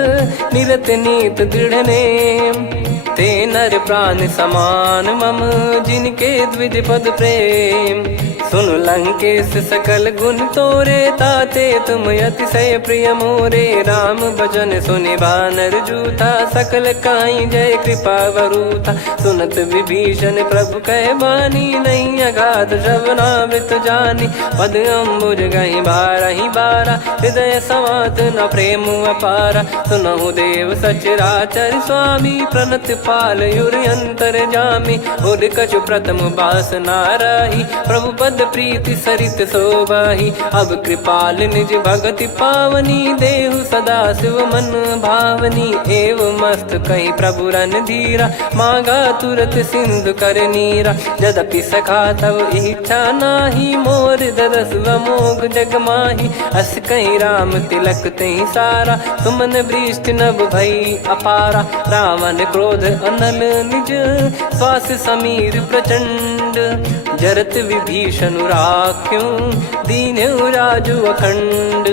निरत नीत दृढ़ नेम। ते नर प्राण समान मम जिनके द्विज पद प्रेम। सुन लंकेश सकल गुण तोरे ताते तुम अतिशय प्रिय मोरे। राम भजन सुनि बानर जूथा सकल काई जय कृपा वरूथा। सुनत विभीषण प्रभु कह बानी नहीं अगाध श्रवणामृत जानी। पद अम्बुज गहि बारहि बारा हृदय समात न प्रेम अपारा। सुनहु देव सचराचर स्वामी प्रणत पाल युर अंतर जामी। उर कछु प्रथम बास नाराही प्रभु पद प्रीति सरित शोभाही। अब कृपाल निज भगति पावनी देहु सदा शिव मन भावनी। एव मस्त कही प्रभु रन धीरा मांगा तुरत सिंधु कर नीरा। यद्यपि सखा तब इच्छा नाही मोर दरस मोग जग माही। अस कहीं राम तिलक तही सारा सुमन वृष्टि नभ भई अपारा। रावण क्रोध अनल निज श्वास समीर प्रचंड। दंड जरत विभीषण राख्यों दीन्यु राजु अखंड।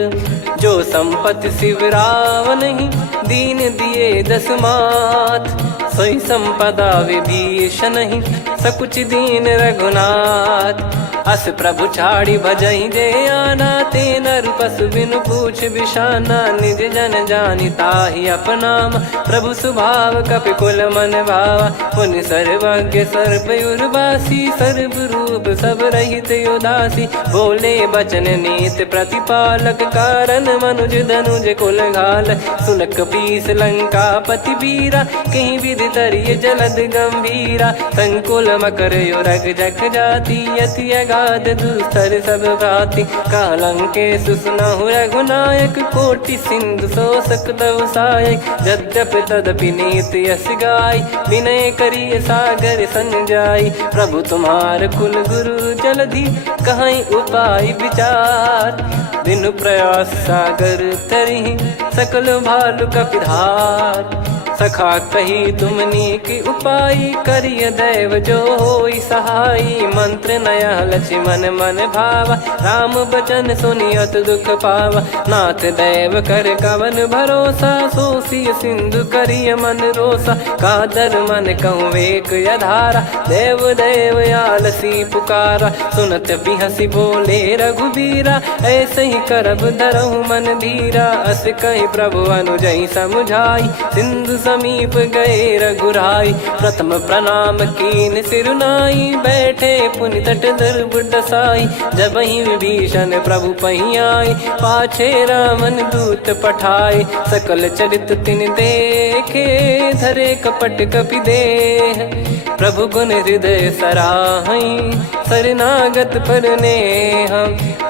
जो संपत्ति शिव रावण ही दीन दिए दस मात, सोई संपदा विभीषण ही सकुच दीन रघुनाथ। अस प्रभु छाड़ी भजई जे आना, ते नर पशु बिनु पूछ बिशाना। निज जन जानि ताहि अपनाम, प्रभु स्वभाव कपि कुल मन भावा। मुनि सर्वज्ञ सर्वयुर्वासी, सर्व रूप सब रहित उदासी। बोले बचन नीत प्रतिपालक, कारण मनुज धनुज कुल घाल। सुनक पीस लंका पति वीरा, कहीं विधि तरिय जलद गंभीरा। संकुल मकर युरग जग जाति, यति अगाध दुस्तर सब भांति। कालंकेश सुनहु रघुनायक, कोटि सिंधु शोषक तव सहायक। यद्यप तदपि नीति यस गाय, विनय करिय सागर सन जाई। प्रभु तुम्हार कुल गुरु जलधि, कहीं उपाय विचार। बिनु प्रयास सागर तरिहि, सकल भालु कपिधार। सखा कही तुमनी की उपाय, करिय दैव जो होई सहाई। मंत्र नया लक्ष्मण मन भावा, राम बचन सुनियत दुख पावा। नाथ दैव कर कवन भरोसा, सोसिय सिंधु करिय मन रोसा। कादर मन कहूँ एक यधारा, देव देव आलसी पुकारा। सुनत बिहसी बोले रघुबीरा, ऐसे ही करब धरहु मन धीरा। अस कहीं प्रभु अनुजई समुझाई, सिंधु समीप गए रघुराई। प्रथम प्रणाम कीन सिरुनाई, बैठे पुनि तट दर्भ डसाई। जब ही विभीषण प्रभु पही आए, पाछे रामन दूत पठाए। सकल चरित तिन देखे, धरे कपट कपि देह। प्रभु गुण हृदय सराहई, शरणागत पर नेह।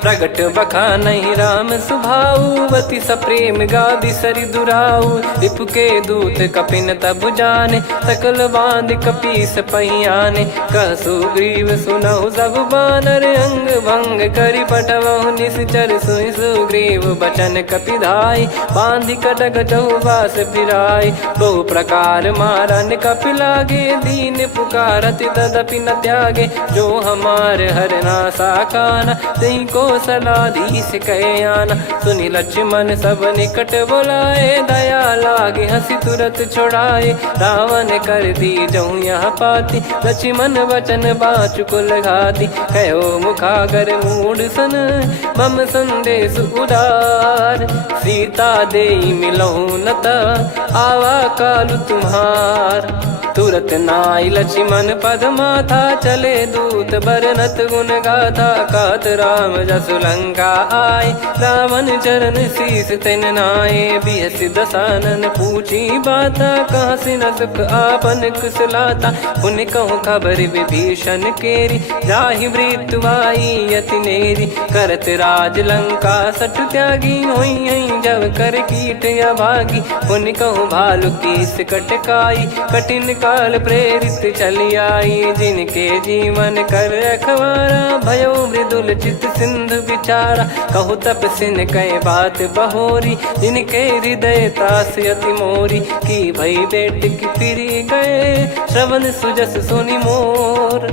प्रगट बखानहि राम सुभाऊ, बति सप्रेम गादि सरि दुराऊ। रिपु के दूत कपिन तब जाने, सकल बांध कपीस पहियाने। कह सुग्रीव सुनहु सब बानर, अंग भंग करि पठवहु निश्चर। सुनि सुग्रीव बचन कपिधाई, बांधि कटक चहुबास फिराई। बहु प्रकार मारन कपि लागे, दीन पुकारत तदपि न त्यागे। जो हमार हरना साकाना, तई को सलाधीश कहे आना। सुनि लक्ष्मण सब निकट बुलाए, दया लागे हंसी तुरत छुड़ाए। रावण कर दी जऊँ यहाँ पाती, लक्ष्मण वचन बाचु कुल घाती। कहो मुखागर मूढ़ सन, मम संदेश उदार। सीता देई मिलहु नता, आवा कालु तुम्हार। तुरत नाई लक्ष्मण पद माथा, चले दूत बरनत गुण गाथा। कहत राम जसु लंका आए, रावण चरण शीस तिन नाये। बिहसि दसानन पूछी बाता, कहाँ से न सुख आपन कुशलाता। पुनि कहूँ खबर विभीषण केरी, जाहि मृत्यु आई यति नेरी। करत राज लंका सठ त्यागी, होई जब कर कीट अभागी। पुनि कहूँ भालु कीस कटकाई, कठिन काल प्रेरित चली आई। जिनके जीवन कर रखवारा, भयो मृदुल चित सिंधु विचारा। कहु तपसिन कह बात बहोरी, जिनके हृदय तास अति मोरी। की भई बेट की फिरी गए, श्रवण सुजस सुनि मोर।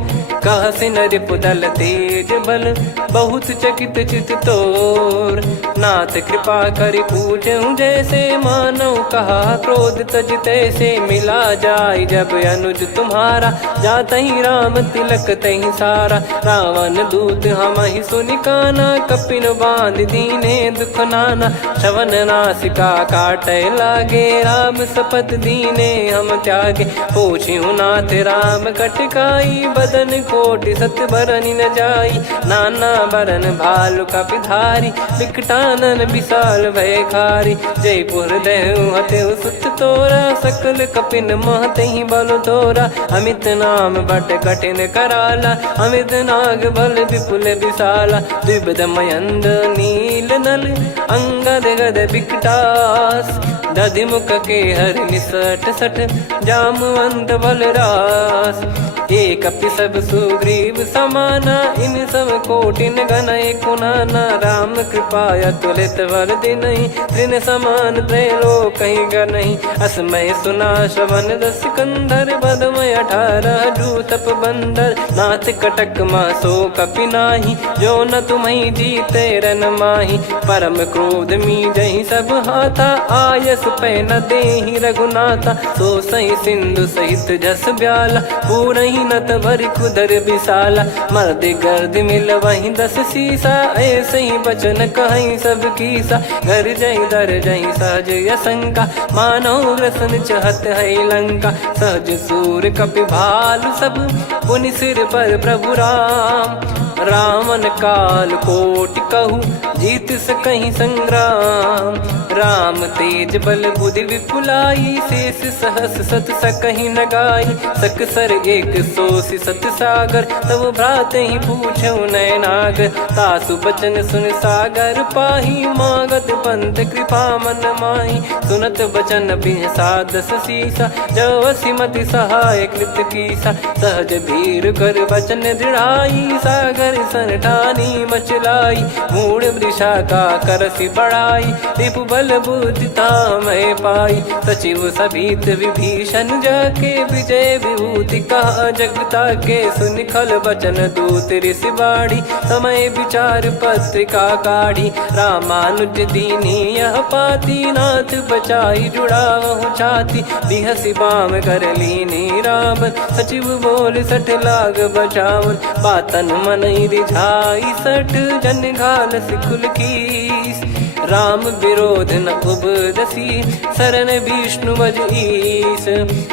कह सिन रिपुदल तेज बल, बहुत चकित चित तोर। नाथ कृपा करि पूछऊँ जैसे, मानव कहा क्रोध तज तैसे। मिला जाय जब अनुज तुम्हारा, जातहि राम तिलक तहि सारा। रावण दूत हमहि सुनि काना, कपिन बांध दीने दुख नाना। श्रवण नासिका काटय लागे, राम शपथ दीने हम त्यागे। पूछिहु नाथ राम कटकाई, बदन कोटि सत बरनि न जाई। नाना बरन भालु कपिधारी, विकटानन विशाल भयखारी। जयपुर देहु हतेउ सुत तोरा, सकल कपिन महतहि बल तोरा। अमित नाम बट कठिन कराला, अमित नाग बल विपुल विशाला। द्विविध मयंद नील नल, अंगद गद विकटास। दधिमुख के हर निसट सठ, जामवंत बलरास। एक अपि सब सुग्रीव समाना, इन सब कोटिन गणय कुनाना। राम कृपाया तुलित वर दिनहि, तृण समान त्रैलोक गणहि। असमय सुना श्रवण रस कंधर, बदमय 18 जूतप बंदर। नाथ कटक मासो कपि नाही, जो न तुम्हि जीते रन माही। परम क्रोध मीजहि सब हाथा, आयस पै न देहि रघुनाथा। सो सही सिंधु सहित जस ब्याला, पूरहि नत भरि कुदर विशाला। मर्द गर्द मिल वहीं 10 सीसा, ऐसे ही बचन कहीं सब कीसा। घर जय दर जय सहज यसंका, मानो ग्रसन चहत है लंका। सहज सूर कपि भालु सब, पुनि सिर पर प्रभु राम। रामन काल कोटि कहु, जीत सकहि संग्राम। राम तेज बल बुद्धि विपुलाई, शेष सहस सत सकहि न गाई। सकसर एक सोसि सत सागर, तब भ्राते ही पूछौ नयनागर। तासु बचन सुन सागर पाही, मागत पंथ कृपा मन माही। सुनत बचन बिहसा 10 सीसा, जवसि मति सहाय कृत कीसा। सहज भीर कर बचन दृढ़ाई, सागर सन ठानी मचलाई। मूढ़ वृषा का करसि बढ़ाई, रिपु बल बुद्धि तामय पाई। सचिव सभीत विभीषण जाके, विजय विभूति कहा जगता के। सुनि खल बचन दूत ऋषि बाढ़ी, समय विचार पत्रिका काढ़ी। रामानुज दीनी यह पाती, नाथ बचाई जुड़ावहु छाती। बिहसि बाम कर लीनी राम, सचिव बोल 60 लाग बचावन। बातन मन रिझाई 60, जन घाल सिकुल कीस। राम विरोध न उपदसी, शरण विष्णु बज ईस।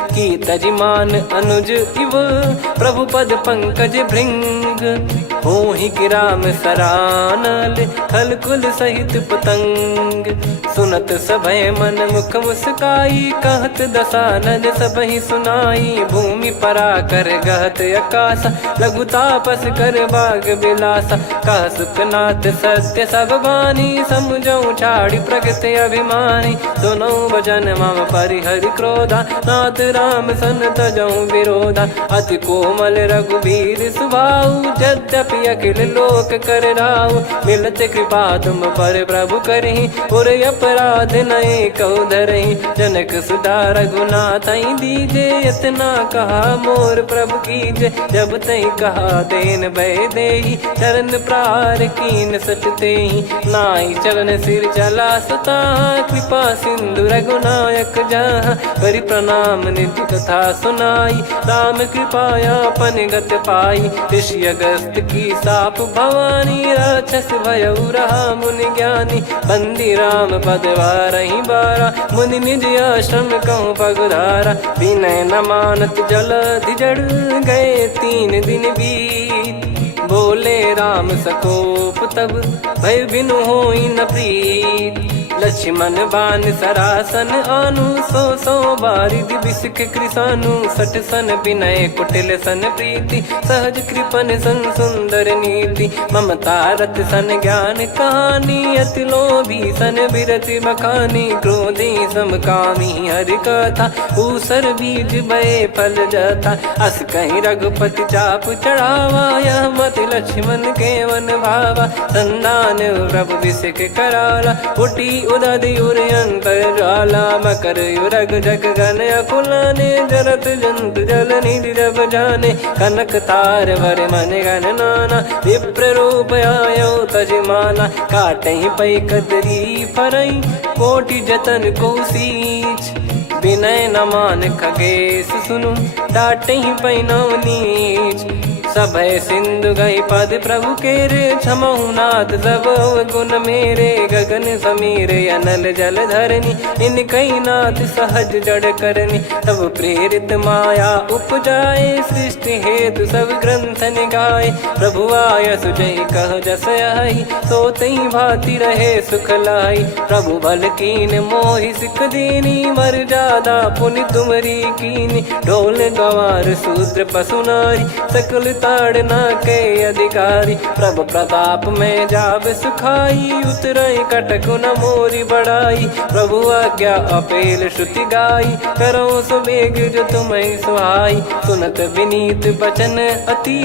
की तजिमान अनुज इव, प्रभु पद पंकज भृंग। होहि कि राम सरानल, खल कुल सहित पतंग। सुनत सभय मन मुख मुस्काई, कहत दसानन सबहि सुनाई। भूमि परा कर गहत आकाशा, लघु तापस कर बाग बिलासा। कह सुखनाथ सत्य सब बानी, समझौ छाड़ी प्रगति अभिमानी। सुनो भजन मम परिहरि क्रोधा, नाथ राम सन तजौ विरोधा। अति कोमल रघुवीर सुभाऊ, यद्यपि अखिल लोक कर राऊ। मिलत कृपा तुम पर प्रभु करहि, और अपराध नये कौ धरहि। जनक सुधा रघुनाथ दीजे, इतना कहा मोर प्रभु कीजे। जब तई कहा देन भय देहि, चरण प्रार कीन सटतेहि। नाई चरण सिर चला सता, कृपा सिंधु रघुनायक जहाँ। करि प्रणाम निधि कथा सुनाई, राम कृपाया पन गत पाई। ऋषि अगस्त की साप भवानी, राक्षस भयउ रहा मुनि ज्ञानी। बंदी राम पद वारहि बारा, मुनि निज आश्रम कहूँ पगुधारा। विनय न मानत जलधि जड़, गए 3 दिन बीत। बोले राम सकोप तब, भय बिनु होई न प्रीत। लक्ष्मण बान सरासन आनु, 100 बारिद बिसिख कृसानु। 60 सन विनय कुटिल सन प्रीति, सहज कृपन सन सुंदर नीति। ममता रत सन ज्ञान कहानी, अति लोभी सन बिरति बखानी। क्रोधी समकामी हरि कथा, ऊसर बीज बये फल जथा। अस कहीं रघुपति चाप चढ़ावा, यह मत लक्ष्मण के मन भावा। संदान प्रभु बिसिख कराला, उठी उदधि उर अंतर ज्वाला। मकर युरग जग गन अकुलाने, जरत जंतु जल निधि जब जाने। कनक तार वर मन गण नाना, विप्र रूप आयो तजमाना। काटहि पै कदरी फरई, कोटि जतन को सींच। विनय न मान खगेश सुनु, डांटहि पै नव नीच। सभय सिंधु गई पद प्रभु केरे, क्षमहु नाथ सब गुण मेरे। गगन समीरे अनल जल धरनी, इन कई नाथ सहज जड़ करनी। तब प्रेरित माया उपजाए, सृष्टि हेतु सब ग्रंथ निगाए। प्रभु आय सुजय कह जस आई, सोतई भांति रहे सुख लाई। प्रभु बल कीन मोहि सिख दीनी, मर जादा पुनि तुमरी कीनी। ढोल गवार शूद्र पशु नारी, सकल ताड़ना के अधिकारी। प्रभु प्रताप में जाब सुखाई, उतरई कटक न मोरी बढ़ाई। प्रभु आज्ञा अपेल श्रुति गाई, करो सो बेग जो तुम्हें सुहाई। सुनत विनीत बचन अति,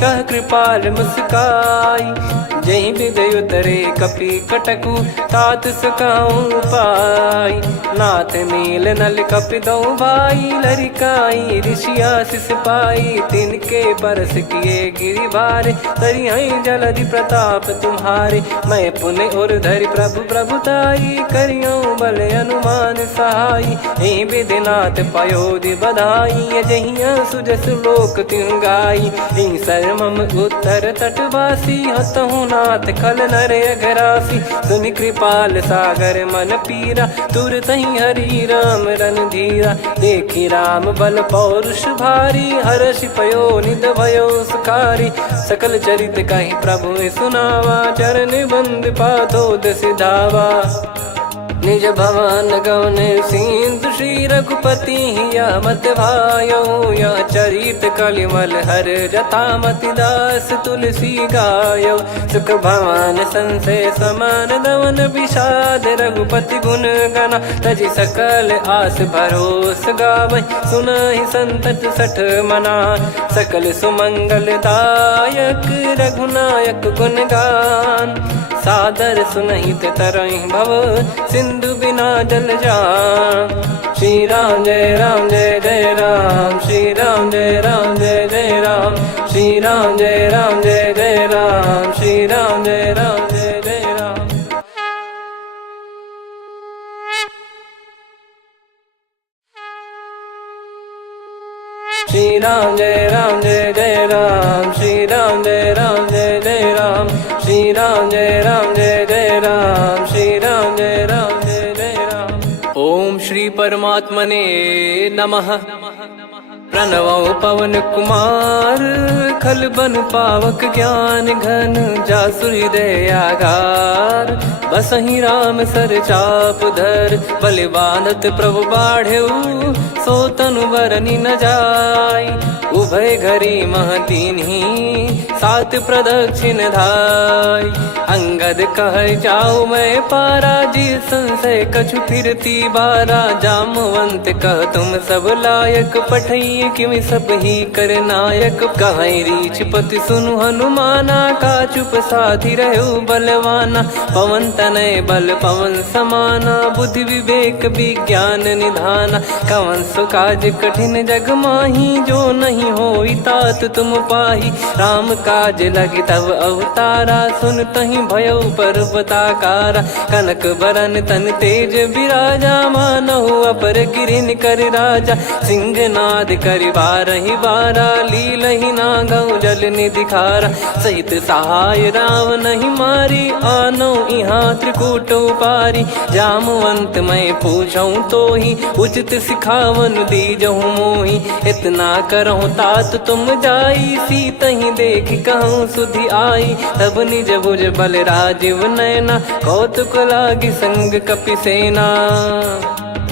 कह कृपाल मुस्काई। जही विदय उतरे कपि कटकु, तात सकाऊं पाई। नाथ नील नल कपि दो भाई, लरिकाई ऋषिया शिष पाई। तिनके परस किए गिरि भारे, तरिहई जलधि प्रताप तुम्हारे। मैं पुण्य और धरि प्रभु प्रभुताई, करियऊं बल अनुमान सहाई। यही विधिनाथ पयोधि बधाई, जहिया सुजस लोक तिहु गाई। यही सरमम उत्तर तटवासी, हतहु नाथ खल नर अघरासी। सुनि कृपाल सागर मन पीरा, तुरत ही हरि राम रणधीरा। देखी राम बल पौरुष भारी, हर्षि पयो निध भयो सुखारी। सकल चरित कहि प्रभु सुनावा, चरण बंद पादोद सिधावा। निज भवन गौन सिंधु, श्री रघुपति या मत भायो। या चरित कलिमल हर जतामति दास, तुलसी गायो। सुख भवन संशय समान दवन, विषाद रघुपति गुण गना। तजि सकल आस भरोस गावै, सुनहि संतत सठ मना। सकल सुमंगल दायक, रघुनायक गुण गान। सादर सुनहित तरहि भव, सिंधु बिना जल जान। श्री राम जय राम जय जय राम, श्री राम जय राम जय जय राम। श्री राम जय राम जय जय राम, श्री राम जय राम जय जय राम। श्री राम जय राम जय जय राम, श्री राम जय राम जय जय राम। श्री राम जय राम जय जय राम, श्री राम जय राम जय जय राम। ओम श्री परमात्मने नमः। प्रणवो पवन कुमार, खल बन पावक ज्ञान घन। जासु हृदय आगार, बसहि राम सर चाप धर। बलि बांधत प्रभु बाढ़ेऊ, सो तनु बरनि न जाय। उभय घरी मह दीन्ही, सात प्रदक्षिण धाय। अंगद कह जाऊ मैं पारा, जी संशय कछु फिरती बारा। जामवंत कह तुम सब लायक, पठई किमि सब ही कर नायक। कहीं रीछ पति सुनु हनुमाना, का चुप साधि रहु बलवाना। पवन तनय बल पवन समाना, बुद्धि विवेक विज्ञान निधाना। कवन सो काज कठिन जग माही, जो नहीं होई तात तुम पाही। राम काज लगी तब अवतारा, सुन तहि भयो पर्वताकारा। कनक बरन तन तेज बिराजा, मानहु अपर गिरिन कर राजा। सिंहनाद करि बारहि बारा, लीलहि नागौ जल निधि खारा। सहित सहाय राम नहीं मारी, आनो इहाँ त्रिकूट उपारी। जामवंत मैं पूछऊं तो ही, उचित सिखावन दीजहु मोहि। इतना करहु तात तुम जाई, सीतहि देख कहूँ सुधि आई। तब निज भुज बल राजीव नयना, कौतुक लागी संग कपि सेना।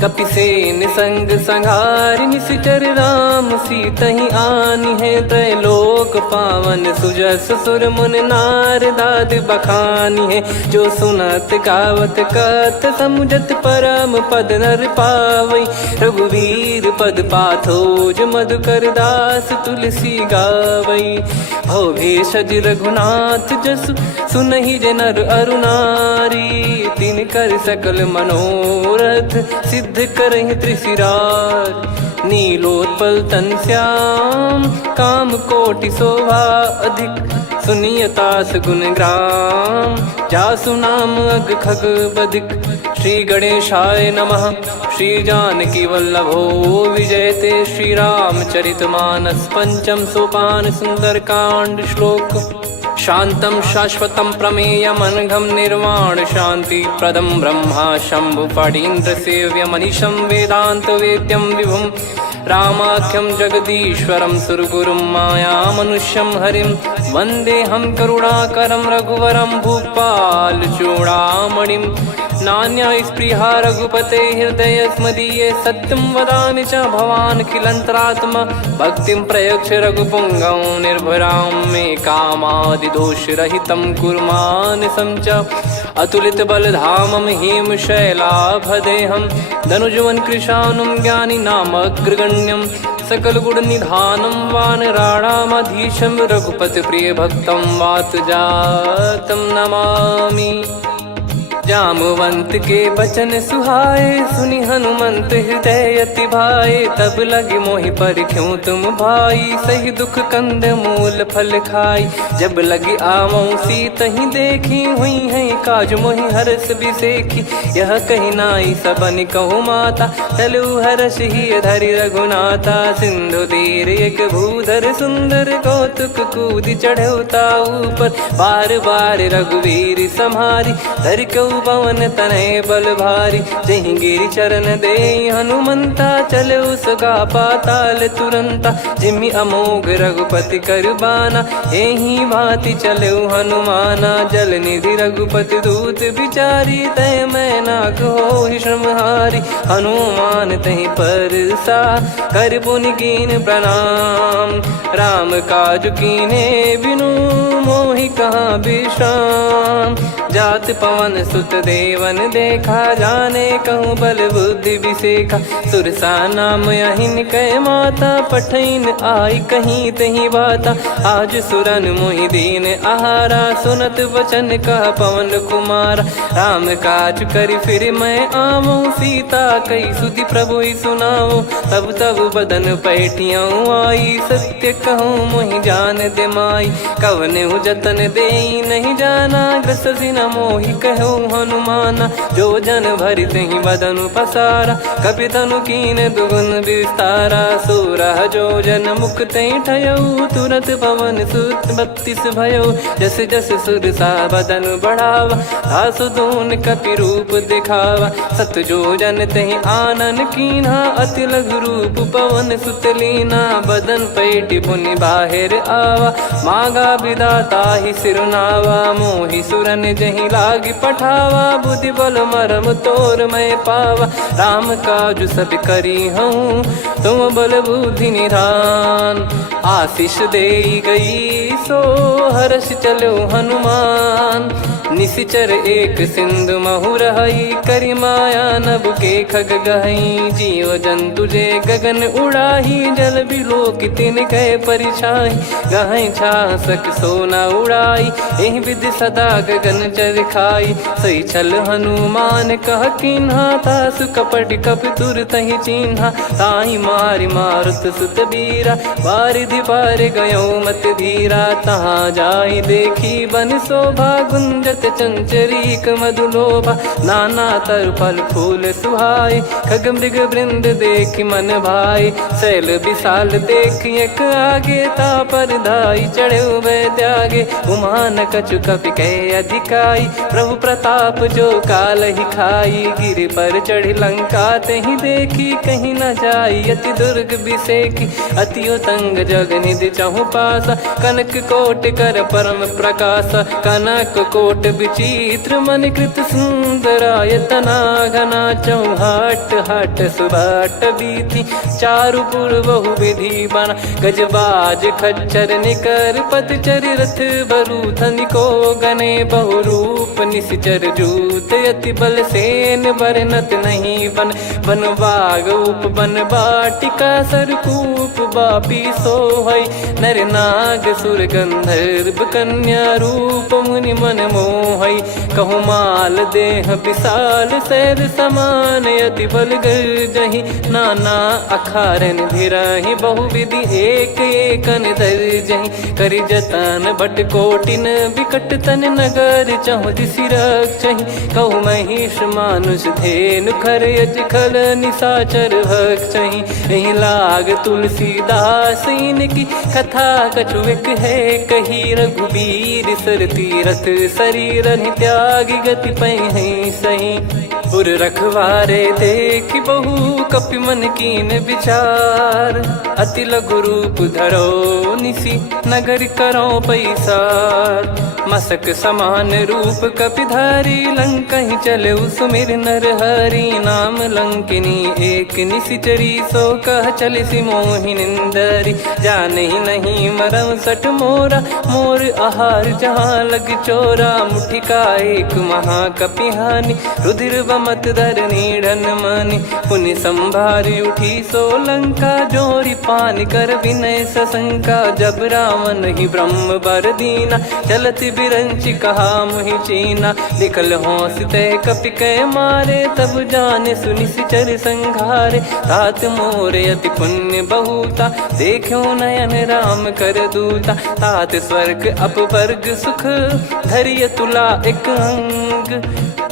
कपिसेन संग संहारि, निशिचर राम सीतहि आनि है। त्रैलोक पावन सुजस सुर मुन नार, दाद बखानी है। जो सुनत गावत कथ, समुझत परम पद नर पावै। रघुवीर पद पाथोज, मधुकर दास तुलसी गावै। भव भेषज रघुनाथ जसु, सुनहि जे नर अरु नारी। तिन कर सकल मनोरथ, सिद्ध करहि त्रिशिरार। नीलोत्पल तन श्याम, काम कोटि शोभा अधिक। सुनियतास गुण ग्राम, जासु नाम अग खग बधिक। श्री गणेशाय नमः। श्री जानकी वल्लभो विजयते, श्री रामचरित मानस। पंचम सोपान सुंदर कांड श्लोक। शांतं शाश्वतं प्रमेयमनघं निर्वाण शांति प्रदं ब्रह्मा शंभु फणीन्द्र सेव्य मनीषं वेदांत वेद्यं विभुं। रामाख्यं जगदीश्वरं सुरगुरुं माया मनुष्यं हरिं। वन्देऽहं करुणाकरं रघुवरं भूपाल चूडामणिं। नान्या स्पृहा रघुपते हृदय स्मदीये सत्यं वदामि च भवान् किलन्तरात्मा भक्तिं प्रयच्छ रघुपुङ्गं निर्भरां मे कामादिदोषरहितं कुर्मानसं च अतुलित बलधामं हेमशैलाभदेहं धनुजवन कृशानुं ज्ञानिनामग्रगण्यं सकल गुण निधानं वानराणामधीशं रघुपति प्रिय भक्तं वातजातं नमामि। जामवंत के बचन सुहाए सुनि हनुमंत हृदय अति भाए तब लगे मोहि पर क्यों तुम भाई सही दुख कंद मूल फल खाई जब लगी आवों सीत ही देखी हुई है काज मोहि हरस बिसेखी यह कही नाई सबन कहु माता चलु हरस ही धरि रघुनाथा सिंधु तीर एक भूधर सुंदर कौतुक कूद चढ़ौता ऊपर बार बार रघुवीर सम्हारी धरि कहु पवन तनय बल भारी जहीं गिरि चरण दे हनुमंता चले उसका पाताल तुरंता जिमि अमोघ रघुपति करबाना यही भांति चले हनुमाना जल निधि रघुपति दूत बिचारी तय मैं नाक हो श्रमहारी हनुमान तहीं पर सा कर पुनि कीन प्रणाम राम काज कीने बिनु मोहि कहाँ विश्राम जात पवन सुत देवन देखा जाने कहूँ बल बुद्धि विसेखा सुरसा नाम यहिन कह माता पठैन आई कहीं तहीं बाता आज सुरन मोहि दीन आहारा सुनत वचन कह पवन कुमार राम काज करि फिर मैं आवूं सीता कई सुधि प्रभु ही सुनाओ तब तब बदन पैठियाँ आई सत्य कहूँ मोहि जान दे माई कवन जतन दे नहीं जाना ग्रसिन मोहि कहो हनुमाना जो जन भरि तहि बदनु पसारा कपि तनु कीन दुगुन विस्तारा सूरह जो जन मुख तहि ठयऊ तुरत पवन सुत 32 भयो जस जस सुरसा बदन बढ़ावा आसु दून कपि रूप दिखावा सत जो जन तहि आनन कीन्हा अति लघु रूप पवन सुत लीना बदन पैटि पुनि बाहिर आवा मागा विदाता ही सिरुनावा मोहि सुरन जहि लागी पठावा बुद्धि बल मरम तोर मैं पावा राम काज सब करी हूँ तुम बल बुद्धि निधान आशीष दे गई सो हर्ष चलो हनुमान निशिचर एक सिंधु महु रही करी माया नभ के खग गहई जीव जंतु जे गगन उड़ाही जल बिलो कितिन गए परिछाई गहई छासक सोना उड़ाई एहि विधि सदा गगन चर खाई सही छल हनुमान कह किन्हा तासु कपट कप तुर तहि चिन्हा ताई मारि मारुत सुत बीरा बारिधि पार गयो मत धीरा तहाँ जाई देखी बन शोभा गुंजत चंचरीक मधुलोभा नाना तर फल फूल सुहाय खग मृग वृंद देख मन भाई शैल विशाल देख एक आगे तापर धाई चढ़े वै त्यागे उमान कछु कपि कह अधिकाई प्रभु प्रताप जो काल ही खाई गिर पर चढ़ी लंका तही देखी कहीं न जाई अति दुर्ग बिसेकी अति उतंग जग निधि चहु पासा कनक कोट कर परम प्रकाश कनक कोट विचित्र मन कृत सुंदरायतना घना चौहाट हाट सुबाट बीथी चारु पुर बहु विधि बना गजबाज खच्चर निकर पतचर रथ बरु धनिको गने बहु रूप निश्चर जूत अति बल सेन बरनत नहीं बन बन बाग उप बन बाटिका सरकूप बापी सोहई नर नाग सुर गंधर्व कन्या रूप मुनि मन मोहई कहु माल देह विशाल शैल समान अति बल गर्जहि नाना अखारन भिरहि बहु विधि एक एकन दर्जहि करि जतन बट कोटिन विकट तन नगर चहु दिसि रक्षहि कहु महिष मानुष धेनु खर यज खल निशाचर भक्षहि एहि लाग तुलसीदास इनकी कथा कछु एक है कही रघुबीर सर तीरथ सरी शरीर त्यागी गति पै है सही। पुर रखवारे देख बहु कपि मन कीन विचार, अति लघु रूप धरो निसी नगर करो पैसार। मसक समान रूप कपिधारी लंका ही चले सुमिर नर हरि नाम लंकिनी एक निशिचरी सो कह चले सी मोहि निंदरी। जान ही नहीं मरम सठ मोरा मोर आहार जहाँ लग चोरा। मुठिका एक महाकपिहानी रुधिर बमत धरनी ढन मानी। पुनि संभारी उठी सो लंका जोरी पान कर विनय सशंका। जब रावण ही ब्रह्म बर दीना चलत बिरंची कहा मुहि चीना। निकल होश तय कपि कै मारे तब जाने सुनि सिचर संघारे। तात मोरे अति पुण्य बहुता देखो नयन राम कर दूता। तात स्वर्ग अपवर्ग सुख धरिय तुला एक अंग।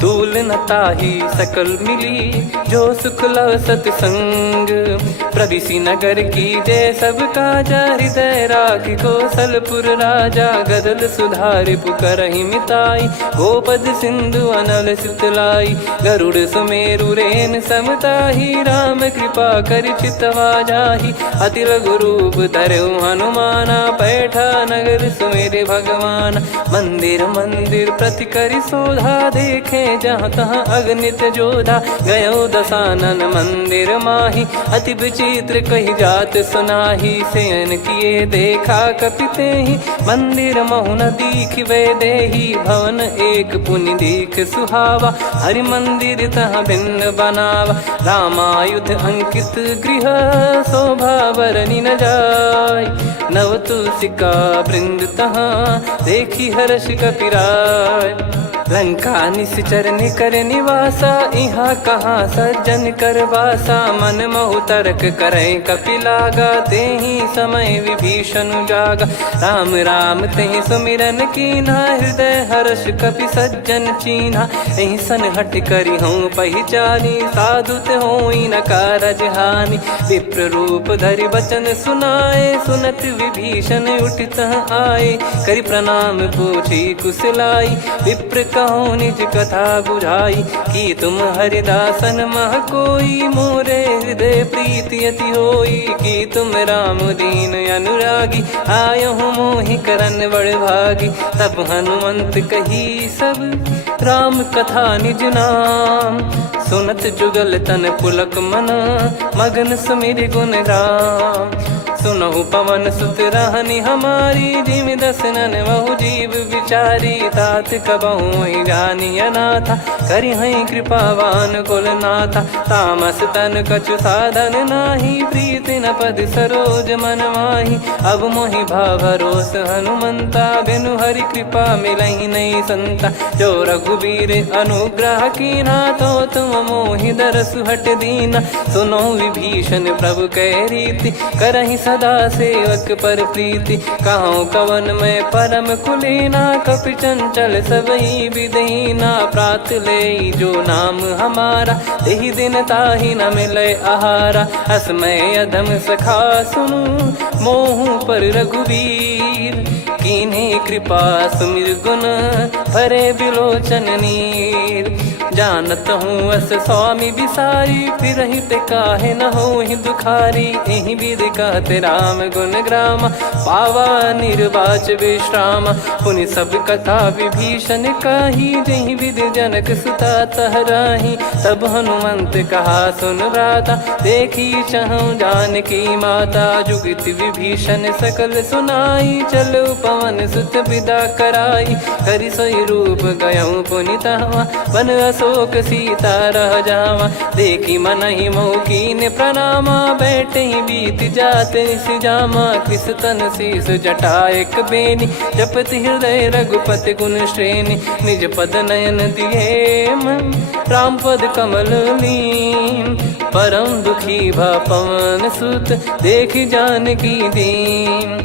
तूल न ताही सकल मिली जो सुख लव सतसंग। प्रदिशि नगर की जय सब काजा हृदय राखी कौशलपुर राजा। गदल सुधारि पुकरहि मिताई गोपद सिंधु अनल सितलाई। गरुड़ सुमेरु रेन समताही राम कृपा कर चितवा जाही। अति लघु रूप धरऊ हनुमाना पैठा नगर सुमेरे भगवान। मंदिर मंदिर प्रति करि शोधा देखे जहाँ तहाँ अगणित जोधा। गयो दशानन मंदिर माही अति विचित्र कही जात सुनाही। सेन किए देखा कपिते ही मंदिर महु न दीख वे देही। भवन एक पुनि दीख सुहावा हरि मंदिर तहाँ भिन्न बनावा। रामायुध अंकित गृह शोभा बरनी न जाय। नव तुलसिका वृंद तहाँ देखी हर्ष कपिराय। लंका निश्चर कर निवासा इहाँ कहाँ सज्जन कर वासा। मन महु तर्क करे कपिलागा तेहि समय विभीषण जागा। राम राम तेहि सुमिरन कीन्हा हृदय हर्ष कपि सज्जन चीन्हा। एहि सन हट करी हूँ पहिचानी साधु ते होई न कारज हानि। विप्र रूप धरि बचन सुनाए सुनत विभीषण उठित आए। करि प्रणाम पूछी कुशलाई विप्र कहो निज कथा बुझाई। कि तुम हरिदासन मह कोई मोरे हृदय प्रीति अति होई। कि तुम राम दीन अनुरागी आयहु मोहि करन बड़ भागी। तब हनुमंत कही सब राम कथा निज नाम। सुनत जुगल तन पुलक मन मगन सुमिर गुण राम। सुनहु पवन सुत रहनी हमारी जिम दसनन बहु जीव विचारी। तात कबहु ही जानी अनाथा करि हई कृपावान कुल नाथा। तामस तन कछु साधन नाही प्रीति न पद सरोज मन माही। अब मोहि भावरोस हनुमंता बिनु हरि कृपा मिलहि नहीं संता। जो रघुबीर अनुग्रह कीन्हा तो तुम मोहि दरसु हट दीना। सुनो विभीषण प्रभु कह रीति करहि सदा सेवक पर प्रीति। कहूँ कवन में परम कुलीना कपि चंचल सबही विदहीना। प्रात ले जो नाम हमारा तेहि दिन ताहि न मिले आहारा। असमय अधम सखा सुनु मोहु पर रघुवीर। कीन्ही कृपा सुमिर गुण भरे बिलोचन नीर। जानत हूँ अस स्वामी बिसारी फिर ही ते काहे न हो ही दुखारी। यही विधि कहते राम गुण ग्राम पावा निर्वाच विश्राम। पुनि सब कथा विभीषण कही जही विधि जनक सुता तहराही। तब हनुमंत कहा सुन भ्राता देखी चहु जानकी माता। जुगित विभीषण सकल सुनाई चलो पवन सुत विदा कराई। करि सोई रूप गयऊँ पुनि तहवा वन अशोक सीता रह जावा। देखी मन ही मौकीन प्रणामा बैठे ही बीत जाते सिजामा। कृष तन शीस जटा एक बेनी जपति हृदय रघुपति गुण श्रेणी। निज पद नयन दिए मन राम पद कमल लीन। परम दुखी भा पवन सुत देखी जानकी दीन।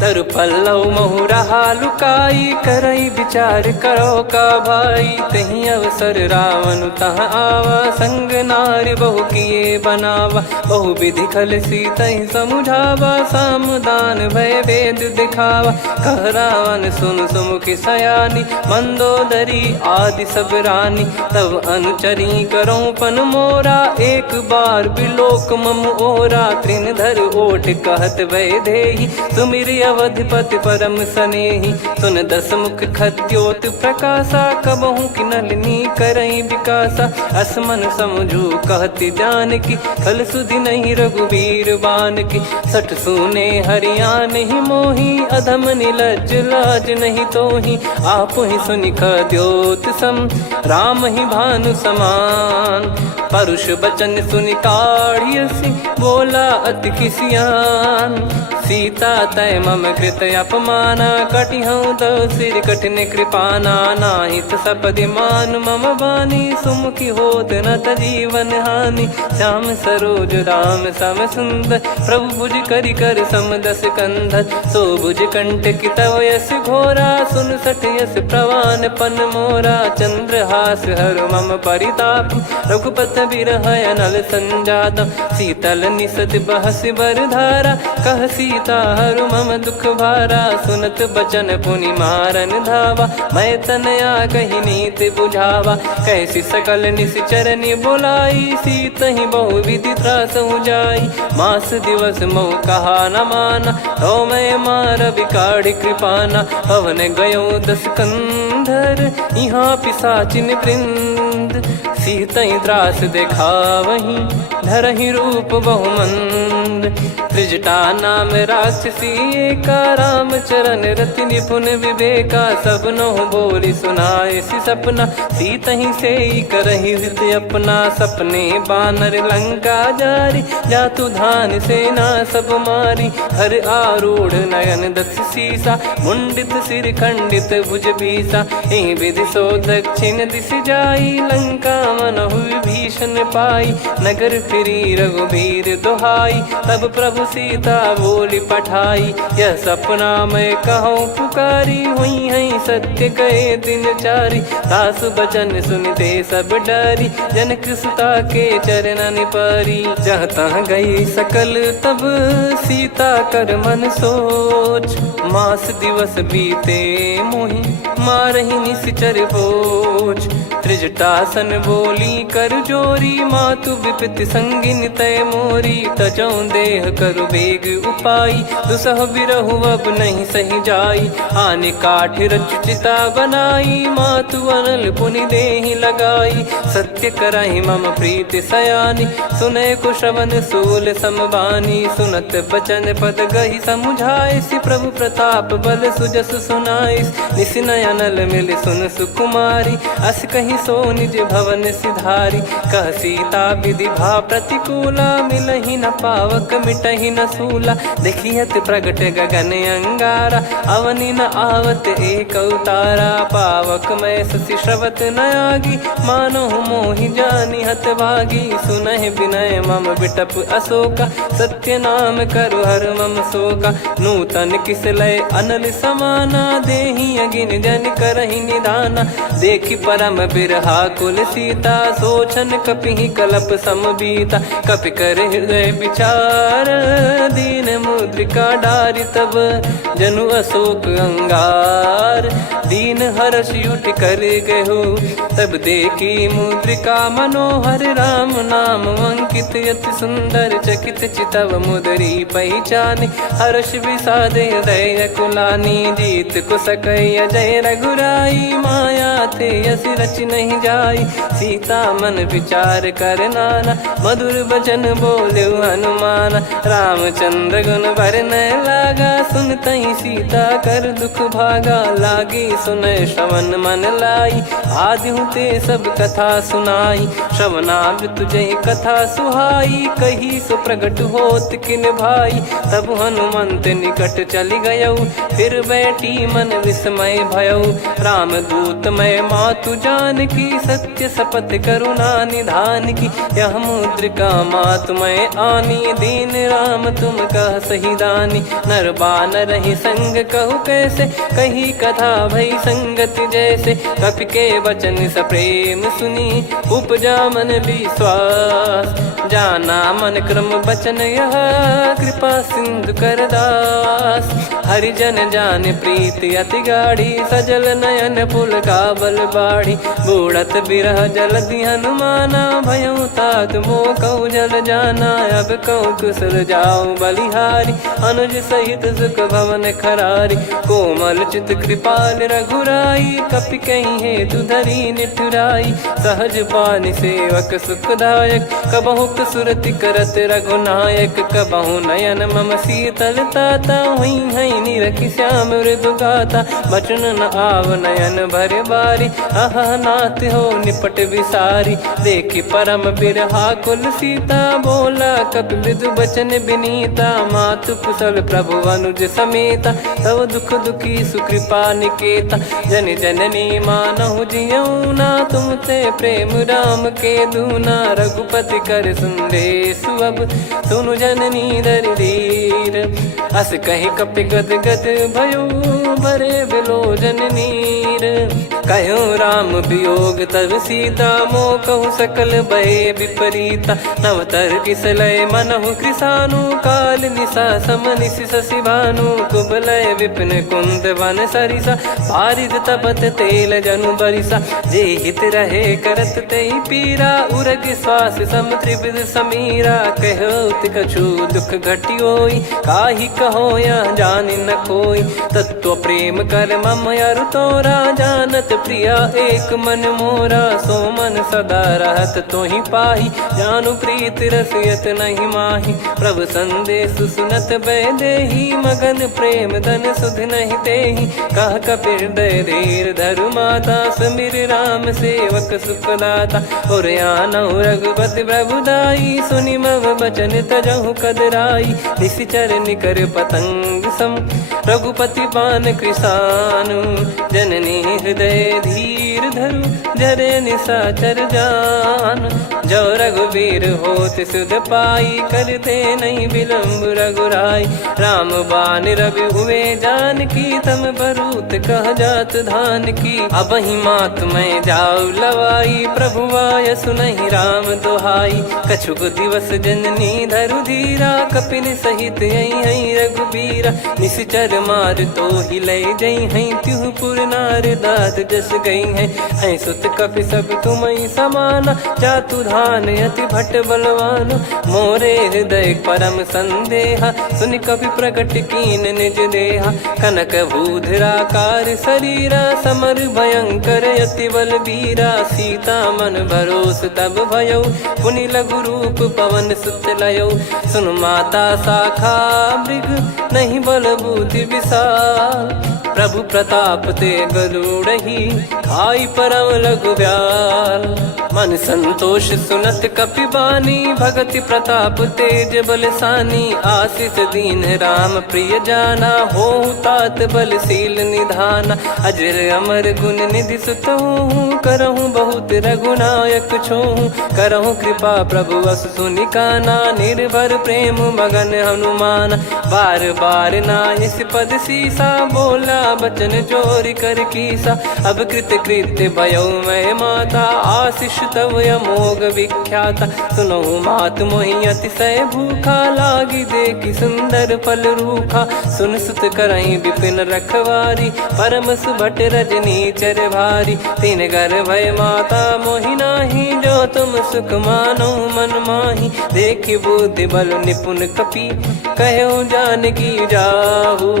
तर पल्लव महुरा लुकाई करई विचार करो का भाई। तही अवसर रावण तह आवा संग नार बहु किए बनावा। बहु विधि खल सीतहि समुझावा सामदान भय वेद दिखावा। कह रावण सुन सुमुखी सयानी मंदोदरी आदि सब रानी। तब अनुचरी करो पन मोरा एक बार बिलोक मम ओरा। तृण धर ओट कहत वै देहि सुमिर अवधिपति परम सनेहि। सुन दस मुख खद्योत प्रकाशा कबहु की नलिनी करई विकासा। असमन समझू कहती जानकी खल सुधि नहीं रघुवीर बान की। सठ सुने हरियाण ही मोही अधम निलज लाज नहीं तोही। आप ही सुनि खद्योत सम राम ही भानु समान। परुष बचन सुनि काढ़ियसि बोला अति किसियान। सीता तय मम कृत अपमाना कटिहऊँ दो सिर कठिन कृपाना। नाहित सपदि मान मम बानी सुमुखी होत न जीवन हानि। श्याम सरोज राम सम सुंदर प्रभु भुज करि कर सम दस कंधर। सो भुज कंठ की तव यस घोरा सुन सठ यस प्रवान पन मोरा। चंद्रहास हर मम परिताप रघुपत बिरह अनल संजात। शीतल निसत बहस बर धारा कह सीता हरु मम दुख भारा। सुनत बचन पुनि मारन धावा मैं तनया कही नीति बुझावा। कैसी सकल निश्चरनि बोलाई सीतहि बहु विधि त्रास जाई। मास दिवस मोह कहा न माना तो मैं मार बिकाढ़ी कृपाना। पवन गयो दस कंधर यहाँ पिशाचिन वृंद। सीतहि त्रास देखावहीं धरहि रूप बहुमंद। त्रिजटा नाम राक्षसी एका राम चरण रति निपुण विवेका। सब नहुँ बोली सुनाए सि सपना सीतहि से करहि हित अपना। सपने बानर लंका जारी जातु धान सेना सब मारी। हर आरूढ़ नयन दस सीसा मुंडित सिर खंडित भुज भीसा। एहि विधि सो दक्षिण दिश जाई लंका मनहु विभीषण पाई। नगर फिरी रघुबीर दुहाई तब प्रभु सीता बोली पठाई। यह सपना मैं कहूँ पुकारी हुई है सत्य कहे दिन चारी। सासु बचन सुनते सब डरी जनक सुता के चरण परी। जहाँ तहाँ गई सकल तब सीता कर मन सोच। मास दिवस बीते मोहि मारहि निश्चर बोझ। त्रिजटासन बोली कर जोरी मातु विपत्ति संगिन तय मोरी। तजौ देह करु बेग उपाई दुसह बिरहु अब नहीं सही जाई। आने काठ रचिता बनाई मातु अनल पुनि देहि लगाई। सत्य करहि मम प्रीति सयानी सुनय को श्रवण सूल समबानी। सुनत बचन पद गहि समुझाए सि प्रभु प्रताप बल सुजस सुनाइस। निसिनय अनल मिल सुन सुकुमारी अस कहि सो निज भवन सिधारी। कह सीता विधि भा प्रतिकूला मिलहि न पावक मिटहि न सूला। देखियत प्रगट गगन अंगारा अवनि न आवत एक उतारा। पावक मैं ससि श्रवत न आगी मानो मोहि जानि हत भागी। सुनहि विनय मम बिटप अशोका सत्य नाम करु हर मम शोका। नूतन किस लय अनल समाना देहि अगिन जन करहि निदाना। देखि परम बिरहा कुल सीता सोचन कपिहि कलप समबीता। कपि कर हृदय विचार दीन मुद्रिका डारि तब जनु अशोक अंगार। दीन हर्ष उठ कर गहु तब देखी मुद्रिका मनोहर। राम नाम अंकित अति सुंदर चकित चितव मुदरी पहचान। हर्ष विषाद हृदय कुलानी जीत को सकय जय रघुराई। माया थे यस रच नहीं जाई सीता मन विचार कर नाना। मधुर बचन बोले हनुमान रामचंद्र गुण भरन लागा। सुनतहि सीता कर दुख भागा लागी सुने श्रवण मन लाई। आदि हूँ ते सब कथा सुनाई, श्रवणाब तुझे कथा सुहाई। कही सो प्रगट होत किन भाई, तब हनुमंत निकट चली गयऊ। फिर बैठी मन विस्मय भयऊ, राम दूत मैं मातु जान की। सत्य शपथ करुणा निधान की, यह मुद्रिका मातु मैं आनी। दीन राम तुम कह सही दानी, नर बानर ही संग कहु कैसे। कही कथा भई संगति जैसे, कपि के वचन सप्रेम सुनी। उपजा मन विश्वास, जाना मन क्रम बचन यह। कृपा सिंधु कर दास, हरिजन जान प्रीति अति गाढ़ी। सजल नयन पुल काबल बाढ़ी, बूढ़त बिरह जलधि हनुमाना। भयउ तात मोह कहु जल जाना, अब कहु कुशल जाऊं बलिहारी। अनुज सहित सुख भवन खरारी, कोमल चित कृपाल रघुराई। कपि कहीं हेतु धरी निठुराई, सहज पानि सेवक सुखदायक। कबहु सुरति करत रघुनायक, कबहु नयन मम शीतल ताता। हुई हई निरखि श्याम मृदु गाता, बचन न आव नयन भर बारी। अह नाथ हो निपट विसारी, देखि परम बिरहा कुल सीता। बोला कपि मृदु बचन बिनीता, मातु कुशल प्रभु अनुज समेता। तव दुख दुखी सुकृपा निकेता, जन जननी मानहु जियऊ ना। तुम ते प्रेम राम के दूना, रघुपति कर संदेश अब सुनु जननी दर धीर। अस कहि कपि गद गद भयो, भरे बिलोचन नीर। कहूँ राम वियोग तब सीता, मोह कहूँ सकल भय विपरीता। नवतर किसलय मनहु कृसानु, काल निशा समनिश शशि भानु। कुबलय विपिन कुंद वन सरिसा, पारिद तपत तेल जनु बरिसा। जे हित रहे करत ते पीरा, उरग श्वास सम त्रिविध समीरा। कहो कछु दुख घटियोई, काहि कहो या जानि न कोई। तत्व प्रेम कर मम अरु तोरा, जानत प्रिया एक मन मोरा। सो मन सदा रहत तोहि पाही, जानु प्रीति रसियत नहीं माही। प्रभु संदेश सुनत भय देहि, मगन प्रेम धन सुध नहीं तेहि। कह कपिर दय धीर धरु माता, समीर राम सेवक सुखदाता। और आनहु रघुपति प्रभु दाई, सुनि मम बचन तजहु कदराई। निशिचर निकर पतंग सम, रघुपति पान कृसानु। जननी हृदय धीर धरु, जरे निशाचर जान। जो रघुवीर होत सुध पाई, करते नहीं विलम्ब रघुराई। राम बान रवि हुए जान की, तम बरूत कह जात धान की। अब ही मात मैं जाऊ लवाई, प्रभु आय सुनहि राम दुहाई। कछुक दिवस जननी धरु धीरा, कपिन सहित यही रघुबीरा। निश्चर मार तो ही ले जई हैं, त्यों पुर नार दात जस गई हैं। सुत कपि सब तुम समाना, जातु धान अति भट बलवान। मोरे हृदय परम संदेहा, सुनि कपि प्रकट कीन निज देहा। कनक भूधराकार शरीरा, समर भयंकर अति बलबीरा। सीता मन भरोस तब भयऊ, पुनि लघु रूप पवन सुत लयऊ। सुन माता शाखा मृग, नहीं बल बुद्धि विशाल। प्रभु प्रताप ते गरुड़हि, खाई परम लघु ब्याल। मन संतोष सुनत कपि बानी, भगति प्रताप तेज बलसानी। आशीष दीन राम प्रिय जाना, होहु तात बलशील निधाना। अजर अमर गुण निधि सुतहु, करहु बहुत रघुनायक छोहु। करहु कृपा प्रभु अस सुनि काना, निर्भर प्रेम मगन हनुमान। बार बार नायस पद सीसा, बोला बचन जोरि कर कीसा। अब कृत कृत्य भयो मैं माता, आशीष तव अमोघ विख्याता। सुनहु मात मोहि अतिशय भूखा, लागी देखि सुंदर फल रूखा। सुन सुत करहि विपिन रखवारी, परम सुभट रजनी चर भारी। तीन घर भय माता मोहि नाही, जो तुम सुख मानो मन माही। देखि बुद्धि बल निपुण कपि, कहो जानकी जाहू।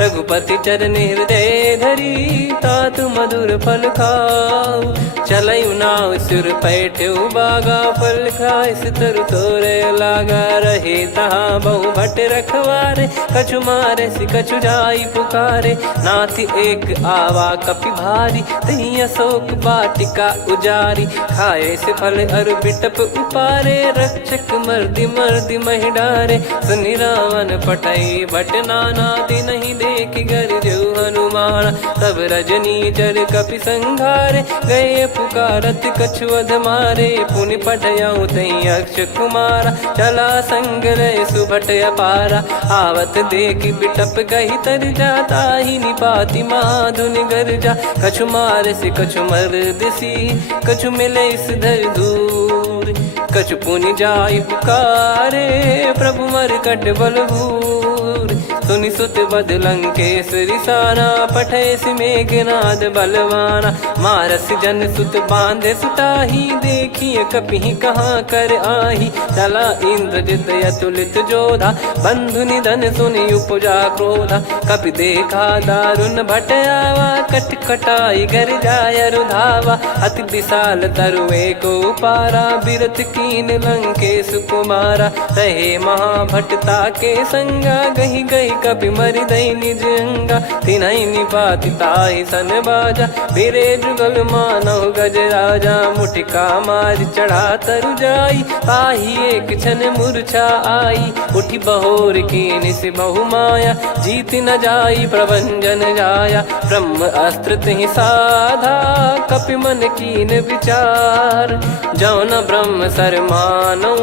रघुपति चरण हृदय धरी तात मधुर फल खाऊ। चलऊ नाव सिर पैठऊ बागा फल खाइस तरु तोरे लागा। रहे तहाँ बहु भट रखवारे कछु मारे सि कछु जाई पुकारे। नाथ एक आवा कपि भारी तही अशोक बाटिका उजारी। खाए से फल अरु बिटप उपारे रक्षक मर्दि मर्दि महि डारे। सुनि रावण पटई भट नाना दिन नहीं देख गर जो हनुमान। तब रजनी चर कपि संघारे गए पुकारत कछु अध मारे। पुनि पटयऊ तई अक्ष कुमारा चला संग रहे सुभट अपारा। आवत देख बिटप कही तर जाता ही निपाति माधुन गर्जा। कछु मार से कछु मर्द सी कछु मिले इस धर दूर। कछु पुनि जाई पुकारे प्रभु मरकट बलभूर। सुनि सुत बद लंकेश्वरी साना पठे सि मेघनाद बलवाना। मारस जन सुत बांधे सुताही देखिए कपि कहाँ कर आही। चला इंद्रजित अतुलित जोधा बंधु निधन सुनि उपजा क्रोधा। कपि देखा दारुण भट आवा कट कटाई गर जाय रुधावा। अति विशाल तरुए को पारा बिरत कीन लंकेश कुमारा। रहे महाभटता के संगा गही गही कपि मरि दई निज अंगा। तिन्है निपाति ताहि सन बाजा फिरे जुगल मानव गज राजा। मुटिका मार चढ़ा तरु जाई ताहि एक क्षण मूर्छा आई। उठी बहोर कीन से बहु माया जीत न जाई प्रभंजन जाया। ब्रह्म अस्त्र तिहि साधा कपि मन कीन विचार। जौ न ब्रह्म सर मानौ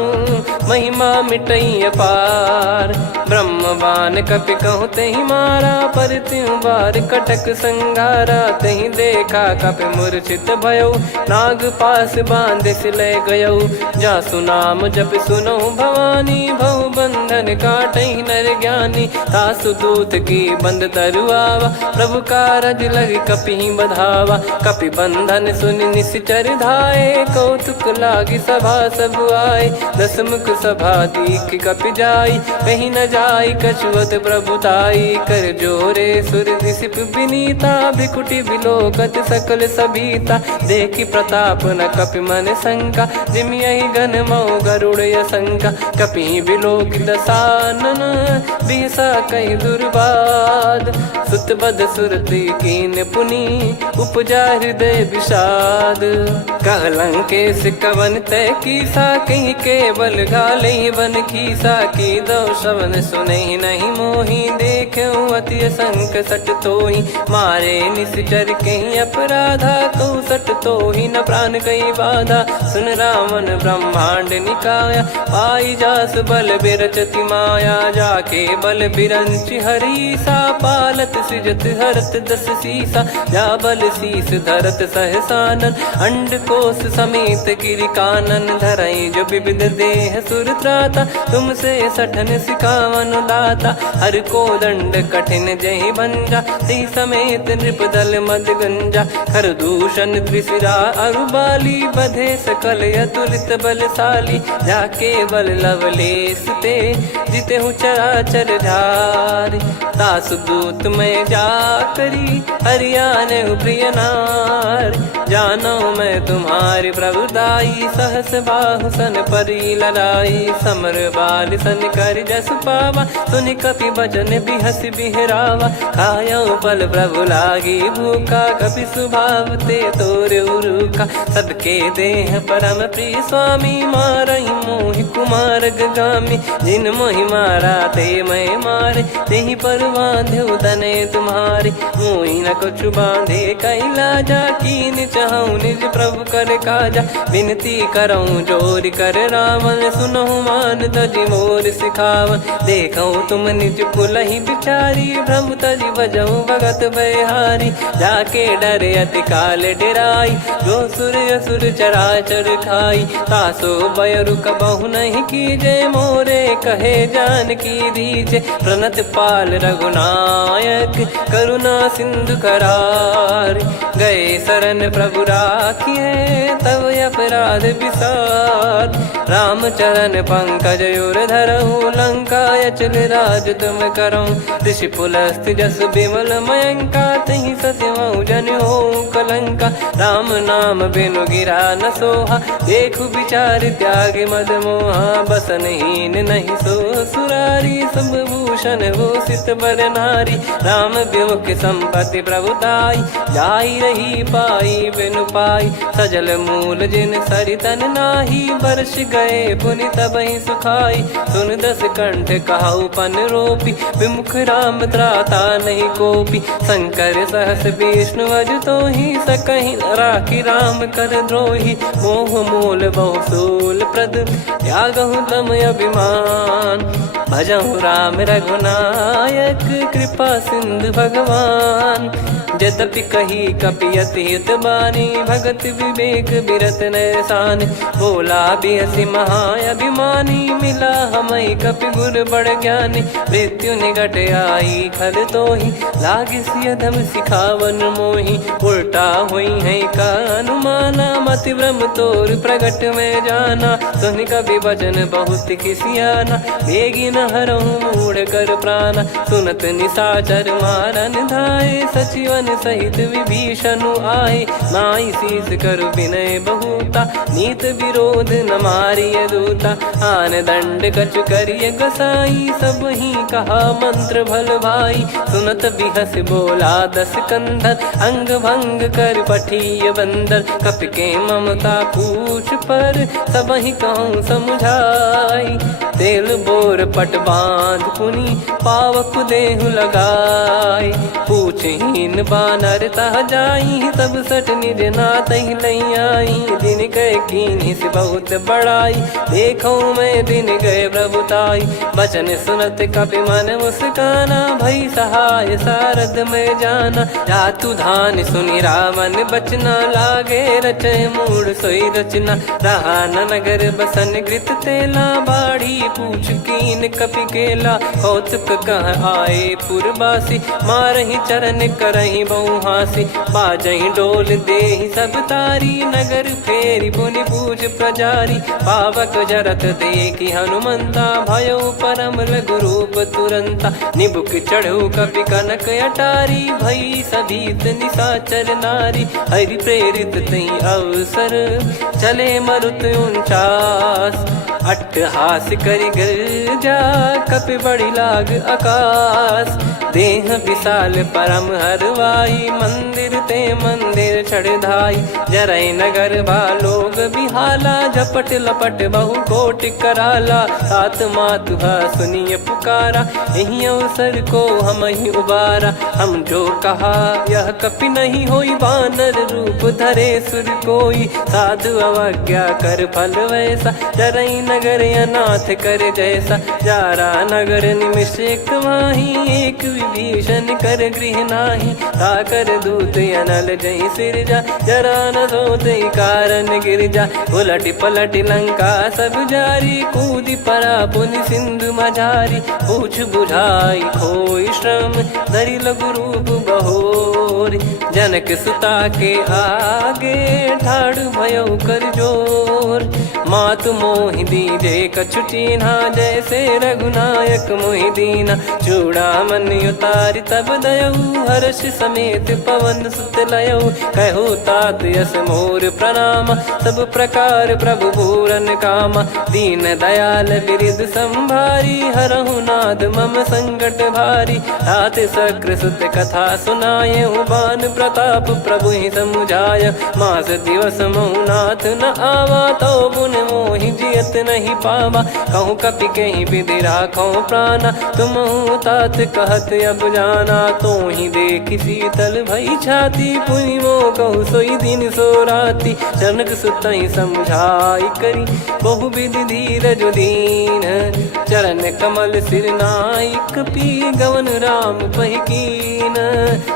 महिमा मिटई अपार। ब्रह्म बान कपि कहूँ तहि मारा पर त्यों बार कटक संगारा। तहि देखा कपि मूर्छित भयऊ नाग पास बांध सिले गयऊ। जा सुनाम जप सुनो भवानी भव बंधन काटई नर ज्ञानी। तासु दूत की बंद तरुआवा प्रभु कारज लग कपि बधावा। कपि बंधन सुनि निश्चर धाये कौतुक लागी सभा सब आए। दस मुख सभा दीख कपि जाई कहीं न जाई कछुअत प्रभुताई। कर जोरे सुर दिसिप विनीता भिकुटी बिलोकत सकल सबीता। देखी प्रताप न कपि मन शंका जिमियहि गन मऊ गरुड़ शंका। कपि बिलोक दसानन बिहसा कई दुर्बाद। सुत बद सुरति कीन पुनि उपजा हृदय विषाद। कहलंकेश कवन तय कीसा कहीं केवल घाले बन खीसा। की दो शवन सुनहि नहीं मोही देखऊँ अति संक सट तोहि। मारे निश्चर कहीं अपराधा तो सट तोहि न प्राण कहीं बाधा। सुन रावण ब्रह्मांड निकाया पाई जास बल बिरचति माया। जाके बल बिरंच हरीसा पालत सृजत हरत दस सीसा। जा बल शीस धरत सहसानन अंड कोश समेत गिरि कानन। धरई जो विविध देह सुर त्राता तुमसे सठन सिखावन दाता। हर को दंड कठिन जहि भंजा ती समेत नृप दल मद गंजा। खर दूषण त्रिशिरा अरुबाली बधे सकल अतुलित बलशाली। जाके बल लवलेस ते जिते हूँ चराचर झारी। दास दूत में जा करी हरियाने प्रिय नार। जानो मैं तुम्हारी प्रभुदाई सहस बाहु सन परी लड़ाई। समर बाल सन कर जस पावा सुनि कपि भजन बिहस बिहरावा। खायो बल प्रभु लागी भूखा कपि स्वभाव ते तोर उरुका। सबके देह परम प्रिय स्वामी मारई मोहि कुमार गामी। जिन मोहि मारा ते मैं मारे तेहि पर बांधे तने तुम्हारे। मोहि न कछु बांधे कैलाजा कीन चाहूँ निज प्रभु कर काजा। विनती करऊँ जोर कर रावण सुनहु मान तजि मोर सिखावन। देखऊँ तुम निज पुलहि बिचारी भ्रम तजि बजऊँ भगत बहारी। जाके डरे अति काल डेराई जो सुर असुर चराचर खाई। तासो बयरु कबहु नहीं कीजे मोरे कहे जान की दीजे। प्रणत पाल रघुनायक करुणा सिंधु करार। गए शरण प्रभु राखिए तब अपराध विसार। राम चरण पंकज उर धरहु लंका अचल राज तुम संग करऊं ऋषि पुलस्त जस बिमल मयंका तहि सत्यमऊ जन हो कलंका राम नाम बिनु गिरा न सोहा देखु विचार त्याग मद मोहा बसनहीन नहीं सो सुरारी सब भूषण वो सित बर नारी राम विमुख संपत्ति प्रभुताई जाई रही पाई बिनु पाई सजल मूल जिन सरितन नाही वर्ष गए पुनि तबहि सुखाई सुन दस कंठ कहाऊ पन रोपी विमुख राम त्राता नहीं कोपी शंकर सहस विष्णु अज तो ही सकहि राखी राम कर द्रोही मोह मूल बहु सूल प्रद त्यागहु तम अभिमान भजहु राम रघुनायक कृपा सिंधु भगवान यद्यपि कही कपियति हित बानी भगत विवेक बिरत नैसान बोला बिहसी महाअभिमानी मिला हमई कपि गुर बड़ ज्ञानी मृत्यु निकट आई खल तो ही लागे सियधम सिखावन मोही उल्टा हुई है का अनुमाना मति ब्रह्म तोर प्रगट में जाना सुन कवि वचन बहुत किसियाना बेगी न हरहु मूढ़ कर प्राण सुनत निशाचर मारन धाये सचिवन सहित विभीषण आए नाई शीस कर विनय बहुता नीत विरोध न मारिय दूता आन दंड कछ करिय गसाई सब ही कहा मंत्र भल भाई सुनत बिहस बोला दस कंधर अंग भंग कर पठिय बंदर कपि के ममता पूछ पर सब ही कहूँ समझाई तेल बोर पट बांध पुनि पावक देहु लगाई पूछहीन बानर तह जाई तब सट निज नाथ ही लई आई दिन गए कीन्ही से बहुत बड़ाई देखो मैं दिन गए प्रभुताई बचन सुनत कपि मन मुस्काना भई सहाय सारद में जाना जातु धान सुनि रावण बचना लागे रचय मूड सोई रचना रहा न नगर बसन कृत तेला बाड़ी पूछ कीन कपि केला कौतुक कह आए पुरबासी मारहि चरण करहि बहु हासी बाजहि डोल देहि सब तारी नगर फेरी पुनि पूज प्रजारी पावक जरत देखि हनुमंता भयो परम लघुरूप तुरंता निबुक चढ़ऊ कपि कनक अटारी भई सभीत निशाचर नारी हरि प्रेरित तई अवसर चले मरुत 49 अट्टहास करि गिरजा कपि बड़ी लाग आकाश देह विशाल परम हरवाई मंदिर ते मंदिर चढ़धाई जरई नगर बालोग बिहाला झपट लपट बहु कोट कराला सात मातु सुनिय पुकारा यही अवसर को हम ही उबारा हम जो कहा यह कपि नहीं होई बानर रूप धरे सुर कोई साधु अवज्ञा कर फल वैसा जरई नगर अनाथ कर जैसा जारा नगर निमिष एक माही एक विभीषण कर गृह नाही ताकर दूत अनल जय सिरजा जरा न सोते कारण गिरजा उलट पलट लंका सब जारी कूदी परा पुनि सिंधु मझारी पूछ बुझाई खोई श्रम धरि लघु रूप बहोर जनक सुता के आगे ठाड़ भयो कर जोर मातु मोहि दीजे कछु चिन्हा जैसे रघुनायक मोहि दीना चूड़ामन उतारि तब दयऊ हर्ष समेत पवन सुत लयऊ कहु तात यस मोर प्रणाम सब प्रकार प्रभु पूरन कामा दीन दयाल बिरिद संभारी हरहु नाद मम संकट भारी तात सक्र सुत कथा सुनाये बान प्रताप प्रभु ही समुझाय मास दिवस महु नाथ न आवा तो पुन मोहि जियत नहीं पावा कहूँ कपि कहीं विधि राखो प्राणा तुम तात कहत अब जाना तो ही देख शीतल भई छाती पुनि मो कहु सोई दिन सो राती जनक सुतई समझाई करी बहु विधि धीरज दीन चरण कमल सिर नाइक पी गवन राम पहिकीन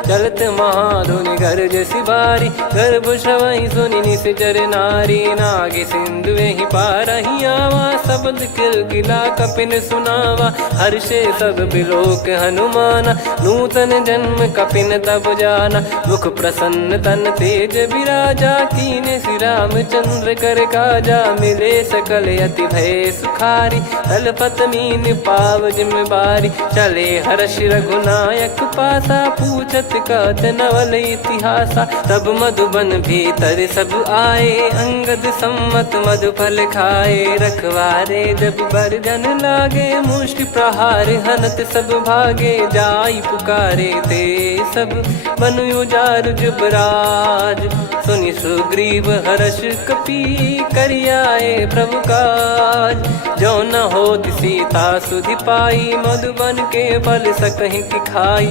चलत महाधुनि गर्ज सिबारी गर्भ श्रवई सुनि निश्चर नारी नागे सिंधु ही पारही आवा, शब्द किलकिला कपिन सुनावा, हर्षे सब बिलोक हनुमाना, नूतन जन्म कपिन तब जाना, मुख प्रसन्न तन तेज विराजा, कीने श्री रामचंद्र कर काजा, मिले सकल अति भय सुखारी, तलपत मीन पाव जिम्मेवारी, चले हर्ष रघुनायक पासा, पूछत कहत नवल इतिहासा, तब मधुबन भीतर सब आए, अंगद सम्मत मधुफल खाए, रखवारे जब बरजन लागे, मुष्टि प्रहार हनत सब भागे, जाई पुकारे ते सब बन उजार जुबराज, सुनि सुग्रीव हर्ष कपि करियाए प्रभु काज, जो न होत सीता सुधि पाई, मधुबन के फल सकहि खाई,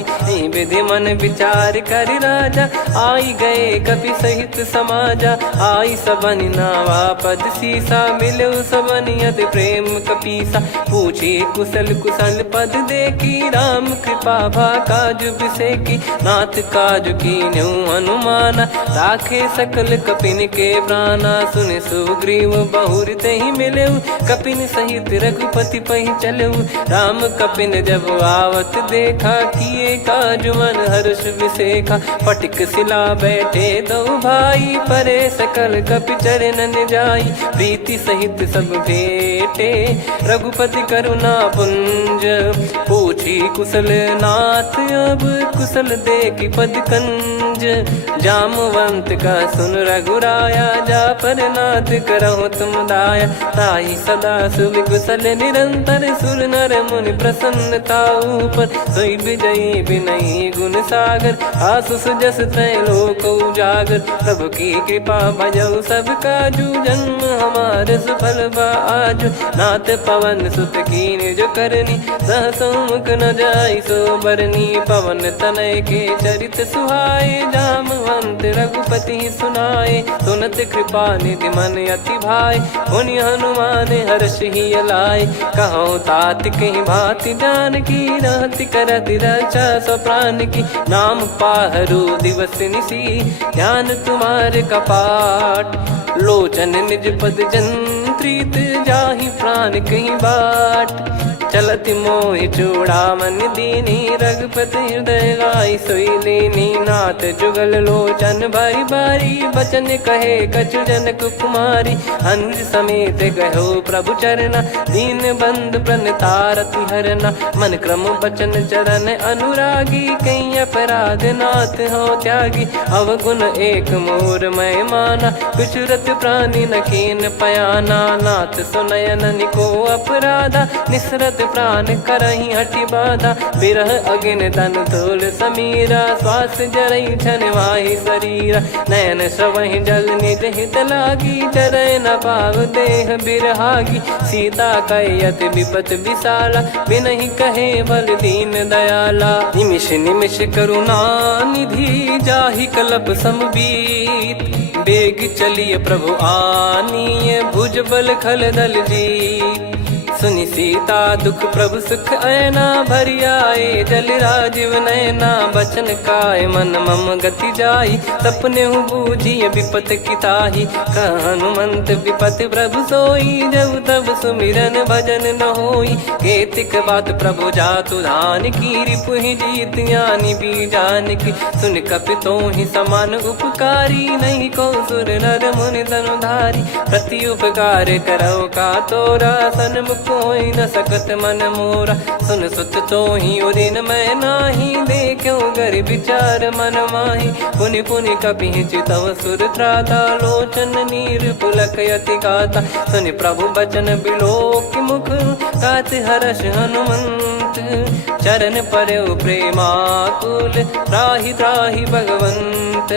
विधि मन विचार कर राजा, आई गए कपि सहित समाजा, आई सबनि नावा पद सीसा, मिलो सबनि अति प्रेम कपीसा, पूछी कुशल कुशल पद देखी, राम कृपा भा काज बिसेकी, नाथ काज कीन्हु हनुमाना, राखे सकल कपिन के प्राणा, सुने सुग्रीव बहुर तेहि मिलेउ, कपिन सहित रघुपति पहि चलेउ, राम कपिन जब आवत देखा, किए काज मन हर्ष विसेखा, फटिक सिला बैठे दो भाई, परे सकल कपि चरणन जाई, प्रीति सहित सब भेटे, रघुपति करुणा पुंज, पूछी कुशल नाथ अब कुशल देखि पद कंज, जामवंत का सुन रघुराया, जा पर नाथ करहु तुम दाया, ताहि सदा सुविकुशल निरंतर, सुर नर मुनि प्रसन्नता ऊपर, सोई विजयी विनयी गुण सागर, आसु सुजस तय लोक उजागर, प्रभु की कृपा भजऊ सब काजू, जन्म हमार सफल बा आजु, नाथ पवन सुत कीन्ह जो करनी, सहसो मुख न जाई सो बरनी, पवन तनय के चरित सुहाए, जामवंत रघुपति सुनाए, सुनत कृपा निधि मन अति भाई, पुनि हनुमान हर्ष ही लाए, कहो तात कहीं भांति जान की, रहति करति रक्षा सो प्राण की, नाम पाहरु दिवस निसी, ध्यान तुम्हारे कपाट, लोचन निज पद जंत्रित, जाहि प्राण कहीं बाट, चलति मोहि चूड़ामन दीनी, रघुपति हृदय लाई सोई लीनी, नाथ जुगल लोचन बारी बारी, बचन कहे कछु जनक कुमारी, हंस समेत गयो प्रभु चरना, दीन बंधु प्रणतारति हरना, मन क्रम बचन चरण अनुरागी, कहीं अपराध नाथ हो त्यागी, अवगुण एक मोर मैं माना, कुछुरत प्राणी न कीन पयाना, नाथ सुनयन निको अपराधा, निसरत प्राण करही हटि बाधा, बिरह अगिन तन तोल समीरा, श्वास जरई छन वाहि शरीरा, नयन श्रवहि जल निज हित लागी, चरय न पाव देह बिरहागी, सीता कयत विपत विशाला, बिनहि कहे बल दीन दयाला, निमिष निमिष करुणा निधि, जाहि कलप समबीत, बेग चलिए प्रभु आनीय, भुज बल खल दल जीत, सुनि सीता दुख प्रभु सुख ऐना, भरि आए जल राजीव नैना, बचन काय मन मम गति जाई, सपने बूझी विपत किताही, हनुमंत विपत प्रभु सोई, जब तब सुमिरन भजन न होई, केतिक बात प्रभु जातु धान की, रिपुहि जीत ज्ञानी बीजान की, सुन कपि तोहि समान उपकारी, नहीं को सुर नर मुनि तनुधारी, प्रति उपकार करौ का तोरा, सन्मुख होई न सकत मन मोरा, सुन सुत तोहि उदिन मैं नाही, देखो गर विचार मन माही, पुनि पुनि कपि चितव सुर त्राता, लोचन नीर पुलक यति गाता, सुनि प्रभु बचन बिलोक मुख, गात हर्ष हनुमंत, चरण परौ प्रेमाकुल, त्राहि त्राहि भगवंत,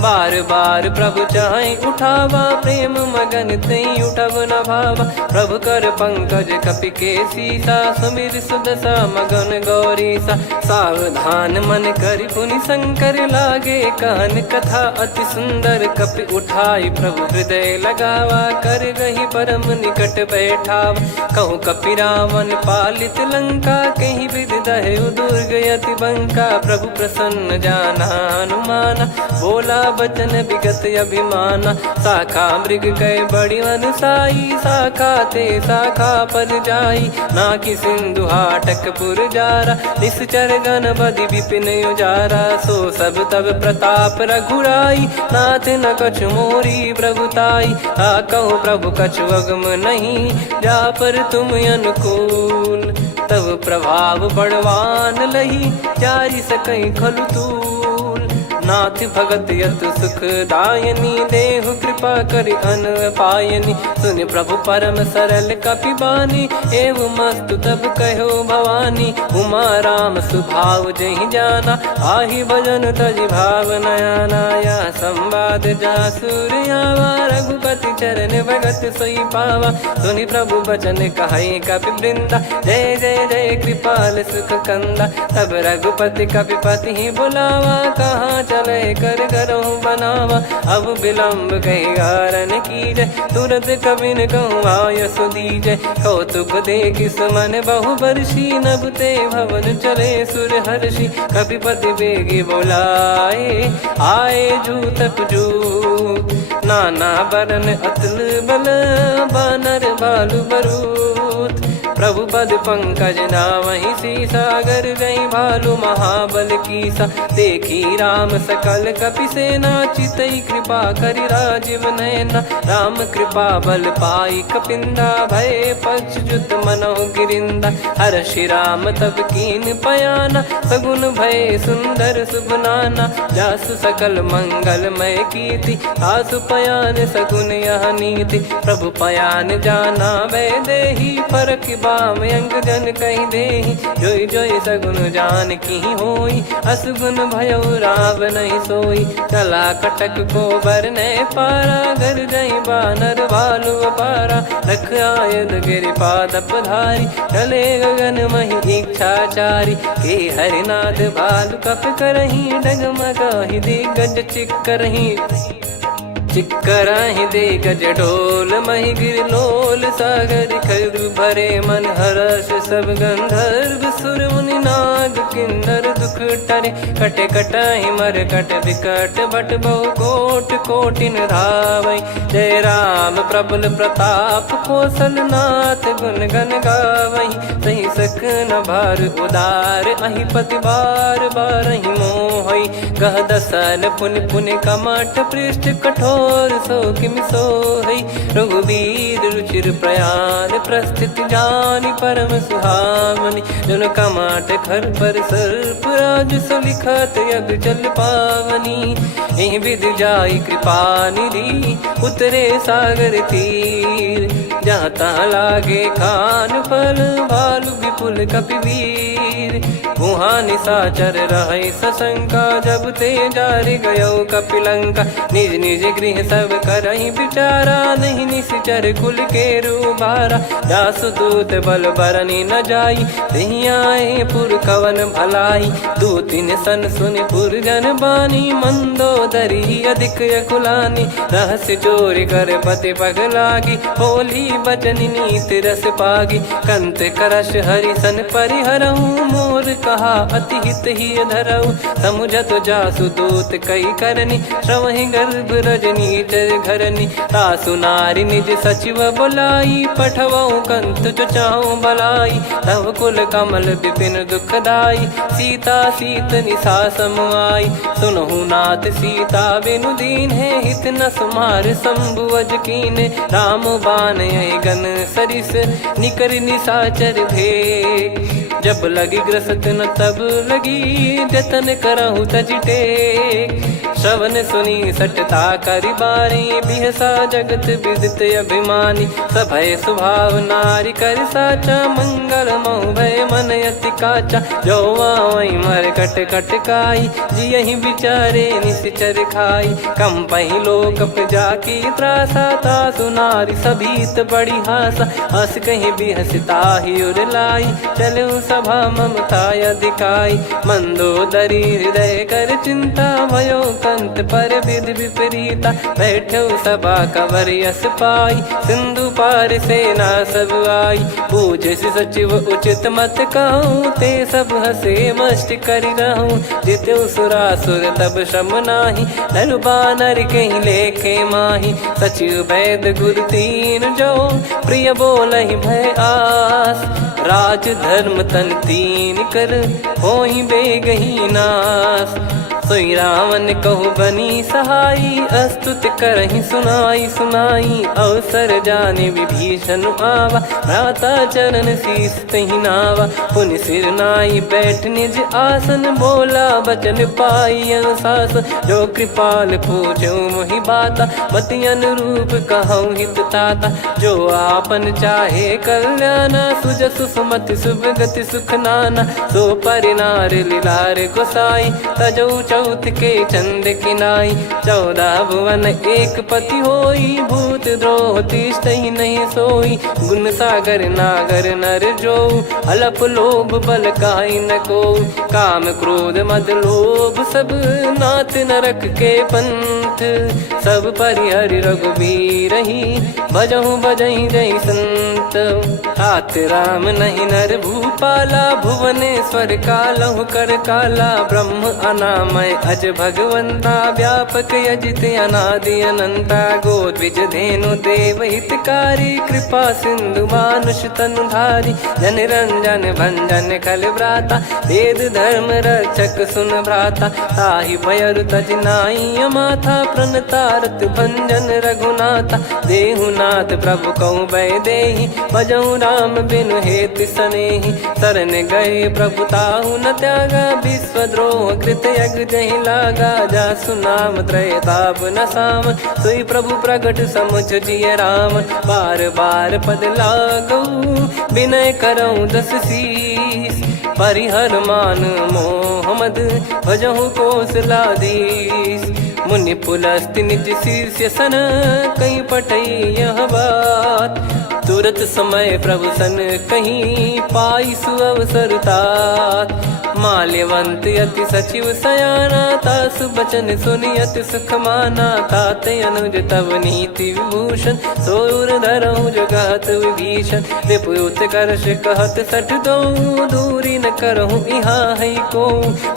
बार बार प्रभु चाहि उठावा, प्रेम मगन तई उठब न भावा, प्रभु कर पंकज कपि के सीसा, सुमिर सुदशा मगन गौरीसा, सावधान मन करि पुनि शंकर लागे, कहन कथा अति सुंदर, कपि उठाई प्रभु हृदय लगावा, कर गही परम निकट भय बैठाव। कहूँ कपि रावण पालित लंका, कहीं विद दहु दुर्ग यति बंका। प्रभु प्रसन्न जाना हनुमाना, बोला बचन विगत अभिमाना। शाखा मृग कह बड़ी अनुसाई, शाखा ते शाखा पर जाई। ना कि सिंधु हाटकपुर जारा, निश्चर गण बधि विपिन उजारा। सो सब तब प्रताप रघुराई, नाथ न कछु मोरी प्रभुताई। कहूँ प्रभु कछु अगम नहीं, जा पर तुम अनुकूल। तब प्रभाव बड़वान लही, जारी सकई खलु तूल। नाथ भगत यतु सुख दायनी, देहु कृपा करि अन पायनी। सुन प्रभु परम सरल कपिबानी, एवं मस्तु तब कहो भवानी। उमा राम सुभाव जहि जाना, आहि भजन तजि भाव नयाना। या संवाद जासुर आवा, रघुपति चरण भगत सोई पावा। सुनि प्रभु बचन कहै कपि वृंदा, जय जय जय कृपाल सुख कंदा। तब रघुपति कपिपति ही बुलावा, कहाँ चले कर करहु बनावा। अब विलम्ब कही कारण कीजय, तुरत कबिन कहूँ आयस दीजय। कौतुक देख सुमन बहु बरसी, नभ ते भवन चले सुर हर्षि। कपिपति बेगी बोलाए, आए जूतक जूत। नाना बरन अतुल बल, बानर भालु बरूत। प्रभु पद पंकज नामहि सीसा, सागर जहि भालु महाबल कीसा। देखी राम सकल कपि सेना, चितई कृपा करि राजीव नयना। राम कृपा बल पाई कपिंदा, भय पक्ष जुत मनोह गिरिंदा। हर्षि राम तब कीन पयाना, सगुन भय सुंदर शुभ नाना। जासु सकल मंगलमय कीर्ति, आसु पयान सगुन यह नीति। प्रभु पयान जाना वै देहि, फरक बाम अंग जन कहि देहि। जोई जोई सगुन जान की होई, असुगुन भयो राव नहीं सोई। चला कटक को बरने पारा, घर जई बानर भालु अपारा। रख आयद गिरिपाद पधारी, चले गगन महि इच्छाचारी। के हरिनाथ भालु कप करही, डगमगाहि दिग्गज चिक्करही। चिक्कराहि दिग्गज ढोल, महि गिर लोल। सागर खरु भरे मन हर्ष, सब गंधर्व सुर मुनि नाग किन्नर दुख टरे। कट कटाहि मर कट विकट, भट बहु कोट कोटिन धावै। जय राम प्रबल प्रताप, कौशल नाथ गुण गण गावै। सही सख न भार उदार, अहि पति बार बारहि मोहै। गह दसन पुन पुन कमठ, पृष्ठ कठोर सो किमि सोहै। रघुवीर रुचिर प्रयाण, प्रस्थित जानि परम सुहावनी। जन कमाट खर पर सर्प, राज सलिखत यग जल पावनी। एहि विधि जाई कृपा निधि, उतरे सागर तीर। जहाँ तहाँ लागे खान फल, भालु विपुल कपिवीर। वहाँ निशाचर रहै सशंका, जब ते जारि गयो कपिलंका। निज निज गृह सब करहि विचारा, नहीं निश्चर कुल के रूबारा। जासु दूत बल बरनी न जाई, तेहि आए पुर कवन भलाई। दूतिन सन सुनि पुर जन बानी, मंदोदरी अधिक अकुलानी। रहस्य चोरी कर पति पग लागी, होली बचन नीत रस पागी। कंत करश हरि सन परिहरहु, मोर कहा अति हित ही धरऊ। समुझत जासु दूत कई करनी, श्रवहि गर्भ रजनी चर घरनी। तासु नारी निज सचिव बुलाई, पठवऊ कंत जो चाहूं भलाई। तव कुल कमल विपिन दुखदाई, सीता सीत निशा समाई। सुनहु नाथ सीता बिनु दीन है, हित न सुमार शंभु अज कीने। राम बान गन सरिस, निकर निशाचर भेग। जब लगी ग्रसत न तब लगी, जतन करहु तज टेक। श्रवण सुनी सटता करि बारी, बिहसा जगत विदित अभिमानी। सभय स्वभाव नारी कर साचा, मंगल महु भय मन अति काचा। जो आवै मर कट कट काई, जियहि विचारे निश्चर खाई। कम पहि लोक जाकी त्रासा, तासु नारी सभीत बड़ी हासा। हस कहीं बिहसता ही उर लाई, चलऊ सभा ममता अधिकाई। मंदोदरी हृदय कर चिंता, भयो पंथ पर विधि विपरीता, बैठो सभा कवर यस पाई, सिंधु पार सेना सब आई, पूजे से सचिव उचित मत कहूँ, ते सब हसे मस्त करि रहूँ, जित्यो सुरासुर तब श्रम नाही, नर बानर कहीं लेखे माही, सचिव वैद गुरु तीन जो, प्रिय बोलहि भय आस, राज धर्म तन तीन कर, होहि बेगहि नास, सोई रावण कहु बनी सहाई, अस्तुत करहि सुनाई सुनाई, अवसर जाने विभीषण आवा, भ्राता चरण शीस तहि नावा, पुनि सिर नाई बैठ निज आसन, बोला बचन पाई अनुशासन, जो कृपाल पूछो मोहि बाता, मति अनुरूप कहूँ हित ताता, जो आपन चाहे कल्याणा, सुजसु सुमति शुभ गति सुख नाना, सो परिनार लीलार गोसाई, तजौ चौथ के चंद किनाई, 14 भुवन एक पति होई, भूत द्रोह तिष्ठहि नहीं सोई, गुण सागर नागर नर जो, अलप लोभ बल काई न को, काम क्रोध मद लोभ सब, नाथ नरक के पंथ, सब परिहरि रघुबीर ही, भजहु भजहि जय संत, तात राम नहीं नर भूपाला, भुवनेश्वर कालहु कर काला, ब्रह्म अनामय अज भगवंता, व्यापक यजित अनादि अनंता, गोद्विज धेनु देव हितकारी, कृपा सिंधु मानुष तनुधारी, जन रंजन भंजन खल भ्राता, वेद धर्म रक्षक सुन भ्राता, ताहि भयरु तज नाई माथा, प्रणतारत भंजन रघुनाथा, देहुनाथ प्रभु कहु भय देहि, भजहु राम बिनु हेतु सनेहि, शरण गए प्रभु ताहु न त्यागा, विश्वद्रोह कृत यज्ञ जहि लागा, जासु नाम त्रय ताप न साम, सोई प्रभु प्रगट समुझ जिय राम, बार बार पद लागऊ, विनय करऊँ दस शीस, परिहर मान मोह मद, भजहु कौशलाधीश, मुनि पुलस्त्य निज शीर्ष सन, कहीं पठई यह बात, तुरत समय प्रभु सन कहीं, पाई सुअवसर तात, माल्यवंत अति सचिव सयाना, तासु बचन सुनि अति सुख माना, ताते अनुज तव नीति विभूषण, सोर धरहु जगत विभीषण, रिपुत करश कहत सठ दो, दूरी न करहु इहाँ है को,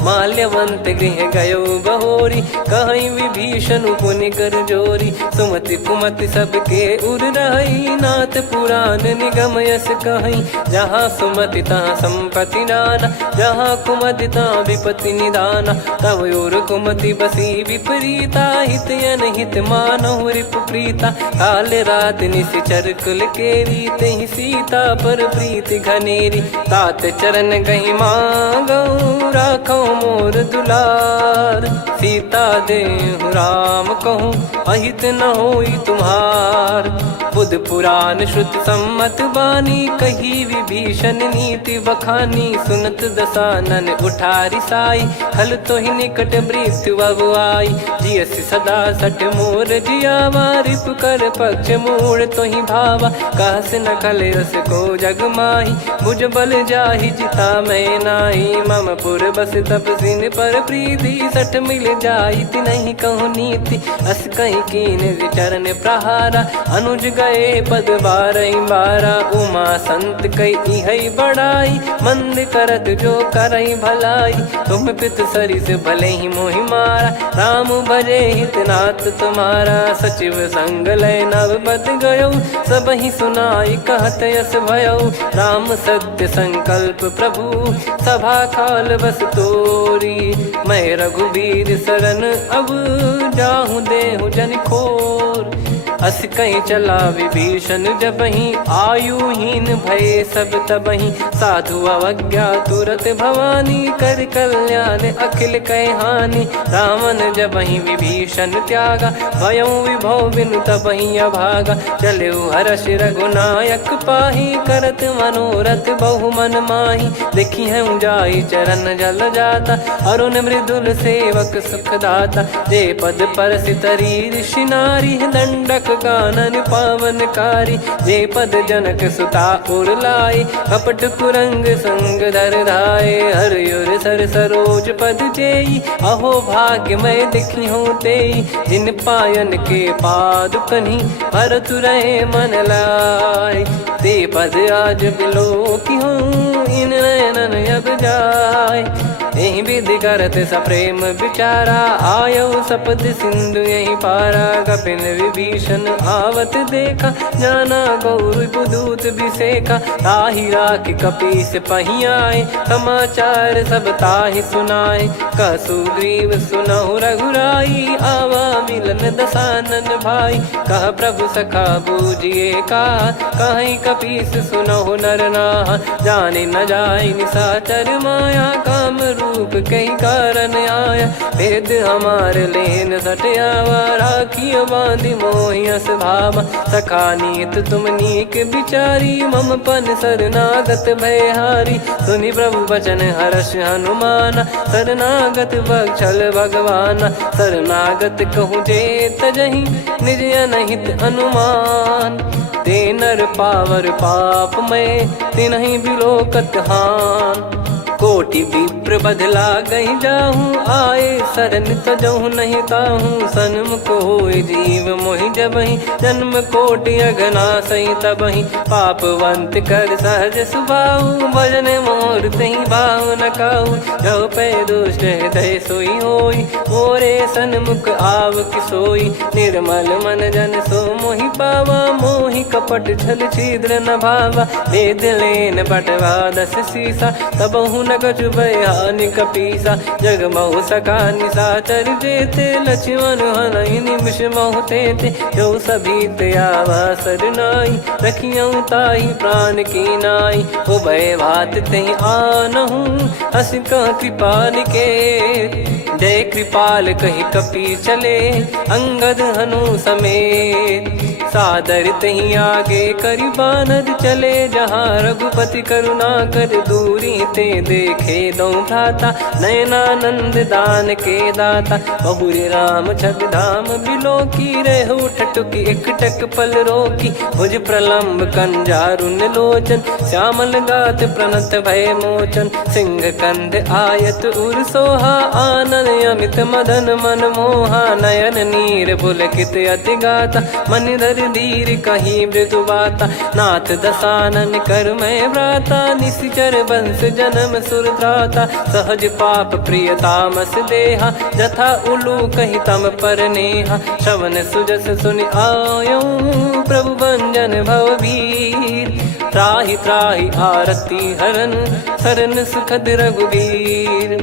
माल्यवंत गृह गयो बहोरी, कहीं विभीषण पुनि कर जोरी, सुमति कुमति सबके उर रही, नाथ पुराण निगम यस कहीं, जहाँ सुमति तहाँ संपत्ति नाना, जहाँ कुमति तहाँ विपत्ति निदाना, तव और कुमति बसी विपरीता, हित अनहित मानहु रिपु प्रीता, काल रात निशिचर कुल केरी, तेहि सीता पर प्रीति घनेरी, तात चरण गहि मांगऊ, राखो मोर दुलार, सीता देहु राम कहूँ, अहित न होई तुम्हार, बुध पुराण श्रुति सम्मत बानी, कही विभीषण नीति बखानी, सुनत दसानन उठारी साई, खल तो ही निकट मृत्यु अब आई, जियसि सदा सठ मोर जियावा, रिप कर पक्ष मूड़ तो ही भावा, कहस न खल रस को जग माही, भुज बल जाहि जिता मैं नाई, मम पुर बस तपसिन पर प्रीति, सठ मिल जाई नहीं कहूँ नीति, अस कहीं कीन चरण प्रहारा, अनुज गए पद बारहि बारा, उमा संत कई इहै बड़ाई, मंद करत जो करई भलाई, तुम पित सरिस भले ही मोहि मारा, राम भजे हितनाथ तुम्हारा, सचिव संग लय नव बद गयो, सब ही सुनाई कहत यस भयो, राम सत्य संकल्प प्रभु, सभा खाल बस तोरी, मैं रघुबीर शरण अब, जाहूँ देहु जन खोर, अस कहीं चला विभीषण जबहि, आयुहीन भये सब तबहि, साधु अवज्ञा तुरत भवानी, कर कल्याण अखिल कह हानि, रावण जबहि विभीषण त्यागा, भयउ विभव बिनु तबहि अभागा, चलऊ हर्ष रघुनायक पाहि, करत मनोरथ बहु मन माहि, देखी है जाई चरण जल जाता, अरुण मृदुल सेवक सुखदाता, जे पद परसि तरी ऋषि नारी, दंडक लोक कानन पावनकारी। जे पद जनक सुता उरलाए कपट कुरंग संग धर धाये। हरियुर सर सरोज पद जेई अहो भाग्य मैं दिखी हूँ तेई। जिन पायन के पाद कन्ही भरत रहे मन लाए। ते पद आज बिलो की हूँ इन नयनन अब जाय। यही विधि करत सप्रेम विचारा आयो सपद सिंधु यही पारा। कपिन विभीषण आवत देखा जाना गौर बुदूत बिसेखा। ताहि राख कपीस पहियाए समाचार सब ताहि सुनाए। कह सुग्रीव सुनहु रघुराई आवा मिलन दसानन भाई। कह प्रभु सखा बूझिए का कहीं कपीस सुनहु नर नाहा। जाने न जाय निशाचर माया काम रूप कई कारण आया। भेद हमार लेन सटयावा राखियो बांधि मोहियस भावा। सखा नीत तुम नीक बिचारी मम पन शरणागत भयहारी। सुनि प्रभु वचन हर्ष हनुमाना शरणागत बक्षल भगवाना। शरणागत कहूँ जे तजहि निज अनहित अनुमान। ते नर पावर पाप में तिन्हि बिलोकत हान। कोटि विप्र बदला गई जाहूँ आए शरण तजहु नहीं ताहूँ। सन्मुख होय जीव मोहि जबहि जन्म कोटि अघना सही तबहि। पापवंत कर सहज सुभाऊ भजन मोर तहि भाव न काऊ। जो पै दुष्ट हृदय सोई होई मोरे सन्मुख आव किसोई। निर्मल मन जन सो मोहि पावा मोहि कपट छल छिद्र न भावा। वेद लेन बटवा दस सीसा तबहु न कछु बयान कपीसा। जग महु सका निशाचर जेते लक्ष्मण हनहि निमिष महु तेते। जो सभी त्यावा सरनाई रखियऊ ताहि प्राण की नाई। हो भय भात तहि आनहूँ हस कह कृपाल के। जय कृपाल कहि कपी चले अंगद हनु समेत। सादर तही आगे करि बानर चले जहाँ रघुपति करुणा कर दूरी ते देखे दो भ्राता। नयनानंद दान के दाता बहुरे राम छग धाम बिलो की रेहु ठटुकी एकटक पल रोकी। भुज प्रलम्ब कंजारुन लोचन श्यामल गात प्रणत भय मोचन। सिंह कंध आयत उर सोहा आनन अमित मदन मन मोहा। नयन नीर पुलकित अति गाता मन धर धीर कहीं मृदु बाता। नाथ दसानन कर मैं व्राता निशिचर वंश जन्म सुरत्राता। सहज पाप प्रिय तामस देहा जथा उलू कही तम पर नेहा। श्रवण सुजस सुनि आयो प्रभु भंजन भवभीर। त्राहि त्राहि आरती हरन शरण सुखद रघुवीर।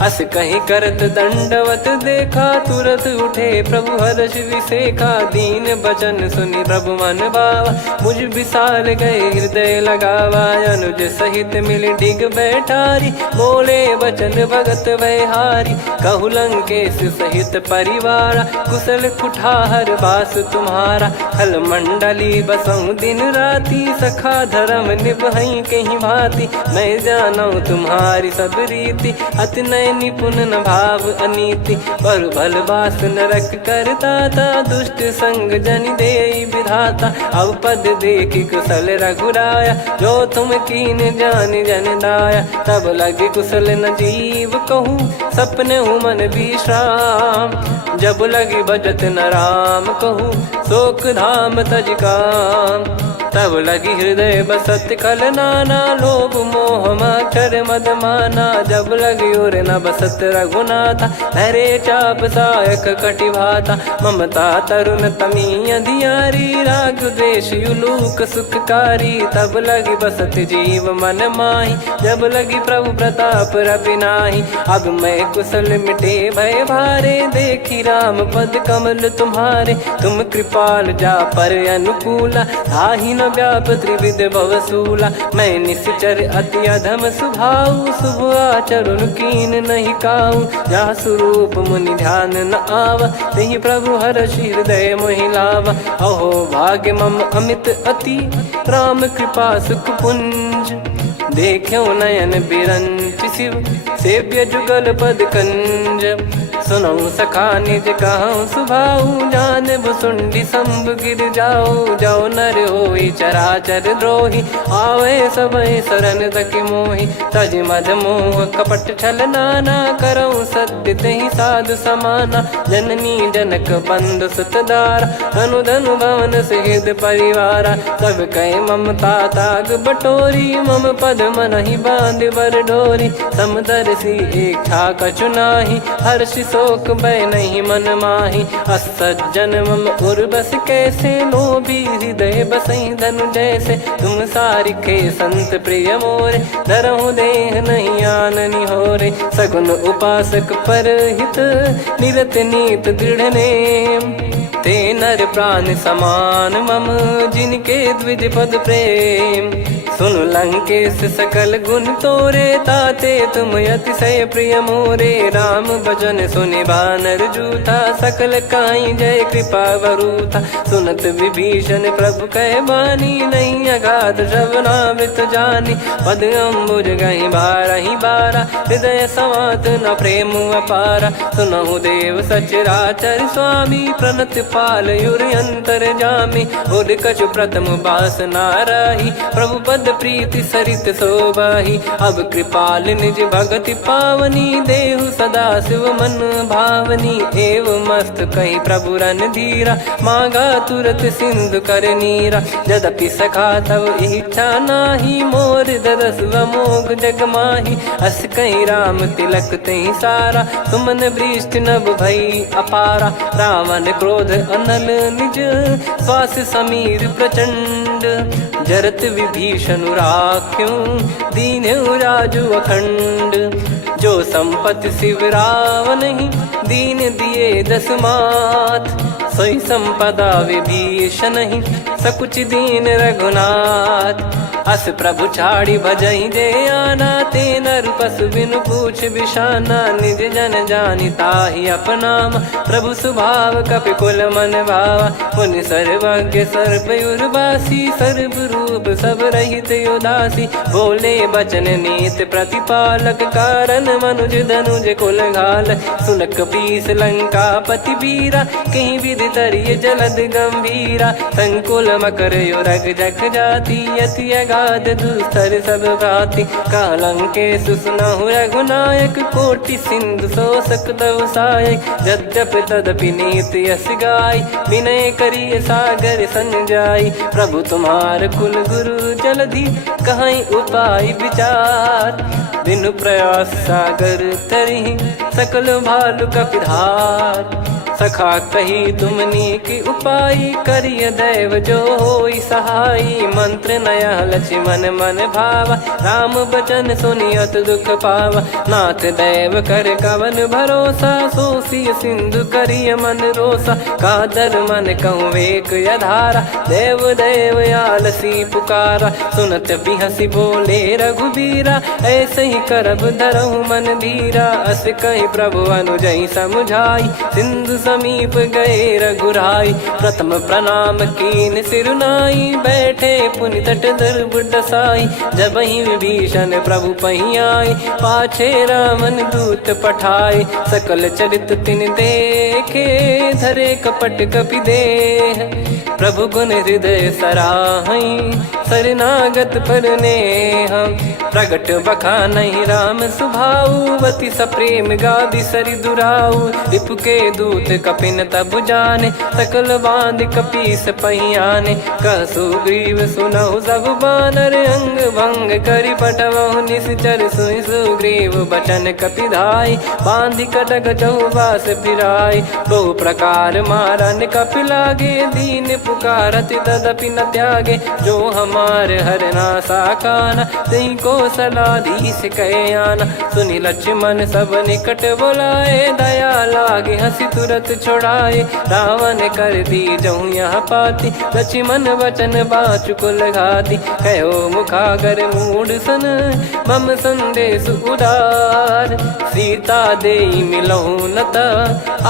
अस कहीं करत दंडवत देखा तुरत उठे प्रभु हर्ष विसेखा। दीन बचन सुनि प्रभु मन भावा मुझ विशाल गए हृदय लगावा। अनुज सहित मिल डिग बैठारी बोले बचन भगत वैहारी। कहु लंकेश सहित परिवारा कुशल कुठार बास तुम्हारा। खल मंडली बसऊं दिन राती सखा धर्म निभई कहीं भांति। मैं जानू तुम्हारी सब रीति अति नय निपुण न भाव अनीति। पर भल बास नरक करता था दुष्ट संग जन दे विधाता। अब पद देखी कुशल रघुराया जो तुम कीन जान जन दाया। तब लगे कुशल न जीव कहूँ सपने मन विश्राम। जब लगी बजत न राम कहूँ शोक धाम तज काम। तब लगी हृदय बसत खल नाना लोभ मोह मक्षर मद माना। जब लगी उर न बसत रघुनाथा हरे चाप सायक कटि भाता। ममता तरुण तमी अधियारी राग द्वेष युलूक सुखकारी। तब लगी बसत जीव मन माही जब लगी प्रभु प्रताप रविनाही। अब मैं कुशल मिटे भय भारे देखी राम पद कमल तुम्हारे। तुम कृपाल जा पर अनुकूला ताहि न व्याप त्रिविध भवसूला। मैं निश्चर अति अधम सुभाऊ शुभ आचरण कीन नहीं काऊ। जहाँ स्वरूप मुनि ध्यान न आवा तेहि प्रभु हर्ष हृदय मोहि लावा। अहो भाग्य मम अमित अति राम कृपा सुख पुंज। देखो नयन बिरंच शिव सेव्य जुगल पद कंज। सुनऊ सखा निज कहूँ सुभाऊ जान भुसुंडी संभ गिर जाओ जाओ नर होई चराचर द्रोही आवे सबई शरण तक मोहि तज मद मोह कपट छल नाना करऊँ सत्य तहि साधु समाना जननी जनक बंधु सुतदार धनु धनु भवन सहित परिवारा सब कहे ममता ताग बटोरी मम पद मन ही बांध बर डोरी समदर्शी इच्छा कछु नाही हर्ष शोक भय नहीं मन माही असज्जन मम उर्वश कैसे लोभी हृदय बसई धनु जैसे तुम सारिखे संत प्रिय मोरे धरहु देह नहीं आननि होरे सगुन उपासक पर हित निरत नीत दृढ़ नेम ते नर प्राण समान मम जिनके द्विज पद प्रेम सुन लंकेश सकल गुण तोरे ताते तुम अतिशय प्रिय मोरे राम भजन सुनि बानर जूथा सकल काई जय कृपा वरूथा सुनत विभीषण प्रभु कह बानी नहीं अगाध श्रवणामृत जानी पद अम्बुज गहि बारहि बारा हृदय समात न प्रेम अपारा सुनहु देव सचराचर स्वामी प्रणत पाल युर अंतर जामी उद कछु प्रथम बास नाराही प्रभु पद प्रीति सरित शोभाही अब कृपाल निज भगति पावनी देहु सदा शिव मन भावनी एव मस्त कही प्रभु रन धीरा मांगा तुरत सिंधु कर नीरा यद्यपि सखा तव इच्छा नाही मोर दरस मोग जग माही अस कहीं राम तिलक तही सारा सुमन वृष्टि नभ भई अपारा रावण क्रोध अनल निज श्वास समीर प्रचंड जरत विभीषण राख्यूं दीन राजु अखंड जो संपत्ति शिव रावण ही दीन दिए दस मात सोई संपदा विभीषण ही सकुच दीन रघुनाथ अस प्रभु छाड़ी भजई जे आना ते नर पशु बिनु पूछ बिशाना निज जन जानि ताहि अपनाम प्रभु स्वभाव कपि कुल मन भावा मुनि सर्वज्ञ सर्वयुर्वासी सर्व रूप सब रहित उदासी बोले बचन नीत प्रतिपालक कारण मनुज धनुज कुल घाल सुनक पीस लंका पति वीरा कहीं विधि तरिय जलद गंभीरा संकुल मकर युरग जग जाति यति अगाध दुस्तर सब भाति कालंकेश सुनहु रघुनायक कोटि सिंधु शोषक तव सहायक यद्यप तदपि नीति यस गाय विनय करिय सागर सन जाई प्रभु तुम्हार कुल गुरु जलधि कहीं उपाय विचार बिनु प्रयास सागर तरहि सकल भालु कपिधार सखा कही तुमनी की उपाय करिय दैव जो होई सहाई मंत्र नया लक्ष्मण मन भावा राम बचन सुनियत दुख पावा नाथ दैव कर कवन भरोसा सोसिय सिंधु करिय मन रोसा कादर मन कहूँ वेक यधारा देव देव आलसी पुकारा सुनत बिहसी बोले रघुबीरा ऐसे ही करब धरहु मन धीरा अस कही प्रभु अनुजई समुझाई सिंधु समीप गए रघुराई प्रथम प्रणाम कीन सिरुनाई बैठे पुनि तट दर्भ डसाई जब ही विभीषण प्रभु पही आए पाछे रामन दूत पठाए सकल चरित तिन देखे धरे कपट कपि देह प्रभु गुण हृदय सराहई शरणागत पर नेह प्रगट बखानहि राम सुभाऊ बति सप्रेम गादि सरि दुराऊ रिपु के दूत कपिन तब जाने सकल बांध कपीस पहियाने कह सुग्रीव सुनहु सब बानर अंग भंग करि पटवहु निश्चर सुनि सुग्रीव बचन कपिधाई बांधि कटक चौबास फिराई बहु प्रकार मारन कपि लागे दीन पुकारत तदपि न त्यागे जो हमार हरना साकाना तई को सलाधीश कहे आना सुनि लक्ष्मण सब निकट बोलाए दया लागे हंसी तुरत छोड़ाए रावण कर दी जऊँ यहाँ पाती लक्ष्मण वचन बाचु कुल घाती कहो मुखागर मूड सन मम संदेश उदार सीता देई मिलहु नता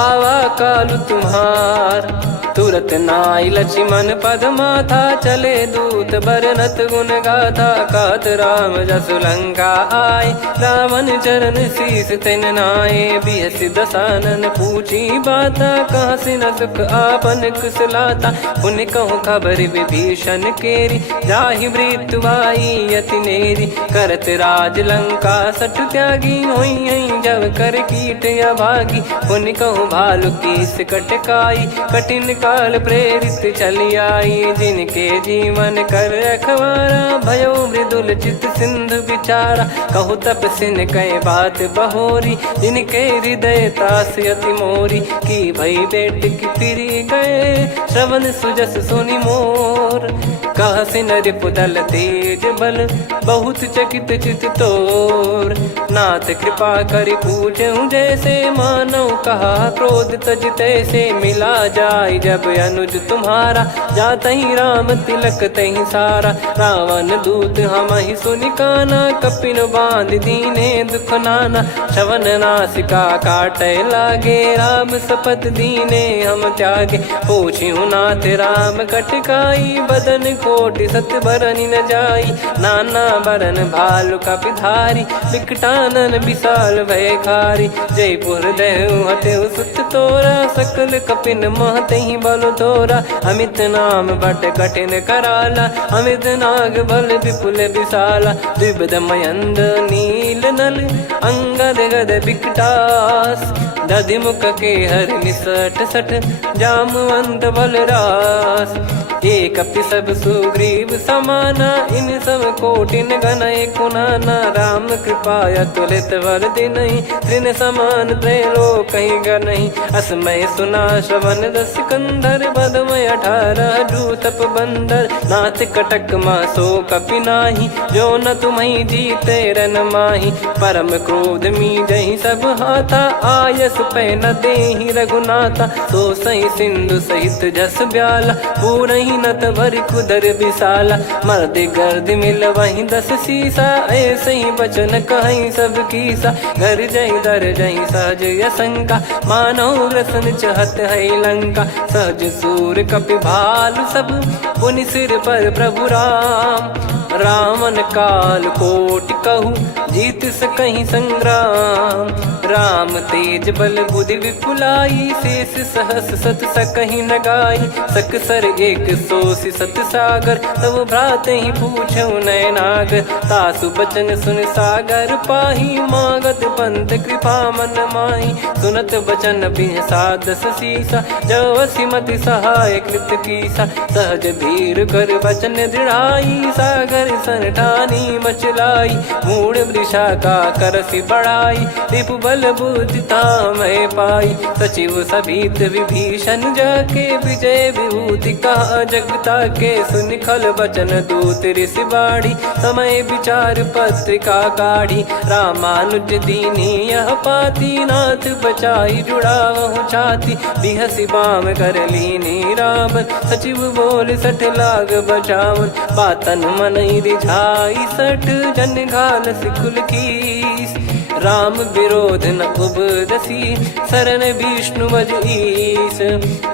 आवा कालु तुम्हार। तुरत नाई लक्ष्मण पद माथा, चले दूत बरनत गुण गाथा। कहत राम जसु लंका आए, रावण चरण शीस तिन नाए। बिहस दसानन पूछी बाता, कहाँ से न सुख आपन कुशलाता। पुन कहूँ खबर विभीषण केरी, जाहि मृत्यु आई अति नेरी। करत राज लंका सठ त्यागी, होई जब कर कीट अभागी। पुन कहूँ भालु कीस कटकाई, कठिन काल प्रेरित चली आई। जिनके जीवन कर रखवारा, भयो मृदुल चित सिंधु विचारा। कहु तपसिन कई बात बहोरी, जिनके हृदय तास अति मोरी। की भई बेट की फिरी गए, श्रवण सुजस सुनि मोर। कहसिन रिपुदल तेज बल, बहुत चकित चित तोर। नाथ कृपा करि पूछऊं जैसे, मानव कहा क्रोध तज तैसे। मिला जाय जब अनुज तुम्हारा, जातहि राम तिलक तहि सारा। रावण दूत हमहि सुनि काना, कपिन बांध दीने दुख नाना। श्रवण नासिका काटै लागे, राम शपथ दीने हम त्यागे। पूछिहु नाथ राम कटकाई, बदन कोटि सत बरनि न जाई। नाना बरन भालु कपिधारी, विकटानन विशाल भयखारी। जयपुर देहु हतेउ सुत तोरा, सकल कपिन महतहि बल तोरा। अमित नाम बट कठिन कराला, अमित नाग बल विपुल विशाला। द्विविध मयंद नील नल, अंगद गद विकटास। दधिमुख के हर निसठ सठ, जामवंत बलरास। एक अपि सब सुग्रीव समाना, इन सब कोटिन गनय कुनाना। राम कृपा अतुलित बल दिनहि, त्रिन समान त्रैलोकहि गनहि। असमय सुना श्रवण रस कंधर, बदमय 18 जूतप बंदर। नाथ कटक मासो कपि नाही, जो न तुम्हि जीते रन माही। परम क्रोध मीजहि सब हाथा, आयस पै न देहि रघुनाथा। सो सही सिंधु सहित जस ब्याला, पूरहि नत भर कुदर विशाला। मर्द गर्द मिल वहीं 10 सीसा, ऐसे ही बचन कहीं सब कीसा। घर जय दर जय सहज यसंका, मानो ग्रसन चहत है लंका। सहज सूर कपि भालु सब, पुनि सिर पर प्रभु राम। रामन काल कोटि कहु, जीत सकहि संग्राम। राम तेज बल बुद्धि विपुलाई, शेष सहस सत सकहि न गाई। सकसर एक सोसी सत सागर, तब भ्राते ही पूछौ नयनागर। तासु बचन सुन सागर पाही, मागत पंथ कृपा मन माही। सुनत बचन बिहसा 10 सीसा, जवसि मति सहाय कृत कीसा। सहज धीर कर बचन दृढ़ाई, सागर सन ठानी मचलाई। मूढ़ वृषा का करसि बढ़ाई, रिपु बल बुद्धि तामय पाई। सचिव सभीत विभीषण जाके, विजय विभूति कहा जगता के। सुनि खल बचन दूत ऋषि बाढ़ी, समय विचार पत्रिका काढ़ी। रामानुज दीनी यह पाती, नाथ बचाई जुड़ावहु छाती। बिहसि बाम कर लीनी रावण, सचिव बोल 60 लाग बचावन। बातन मन रिझाई 60, जन घाल सिकुल कीस। राम विरोध न उपदसी, शरण विष्णु बज ईस।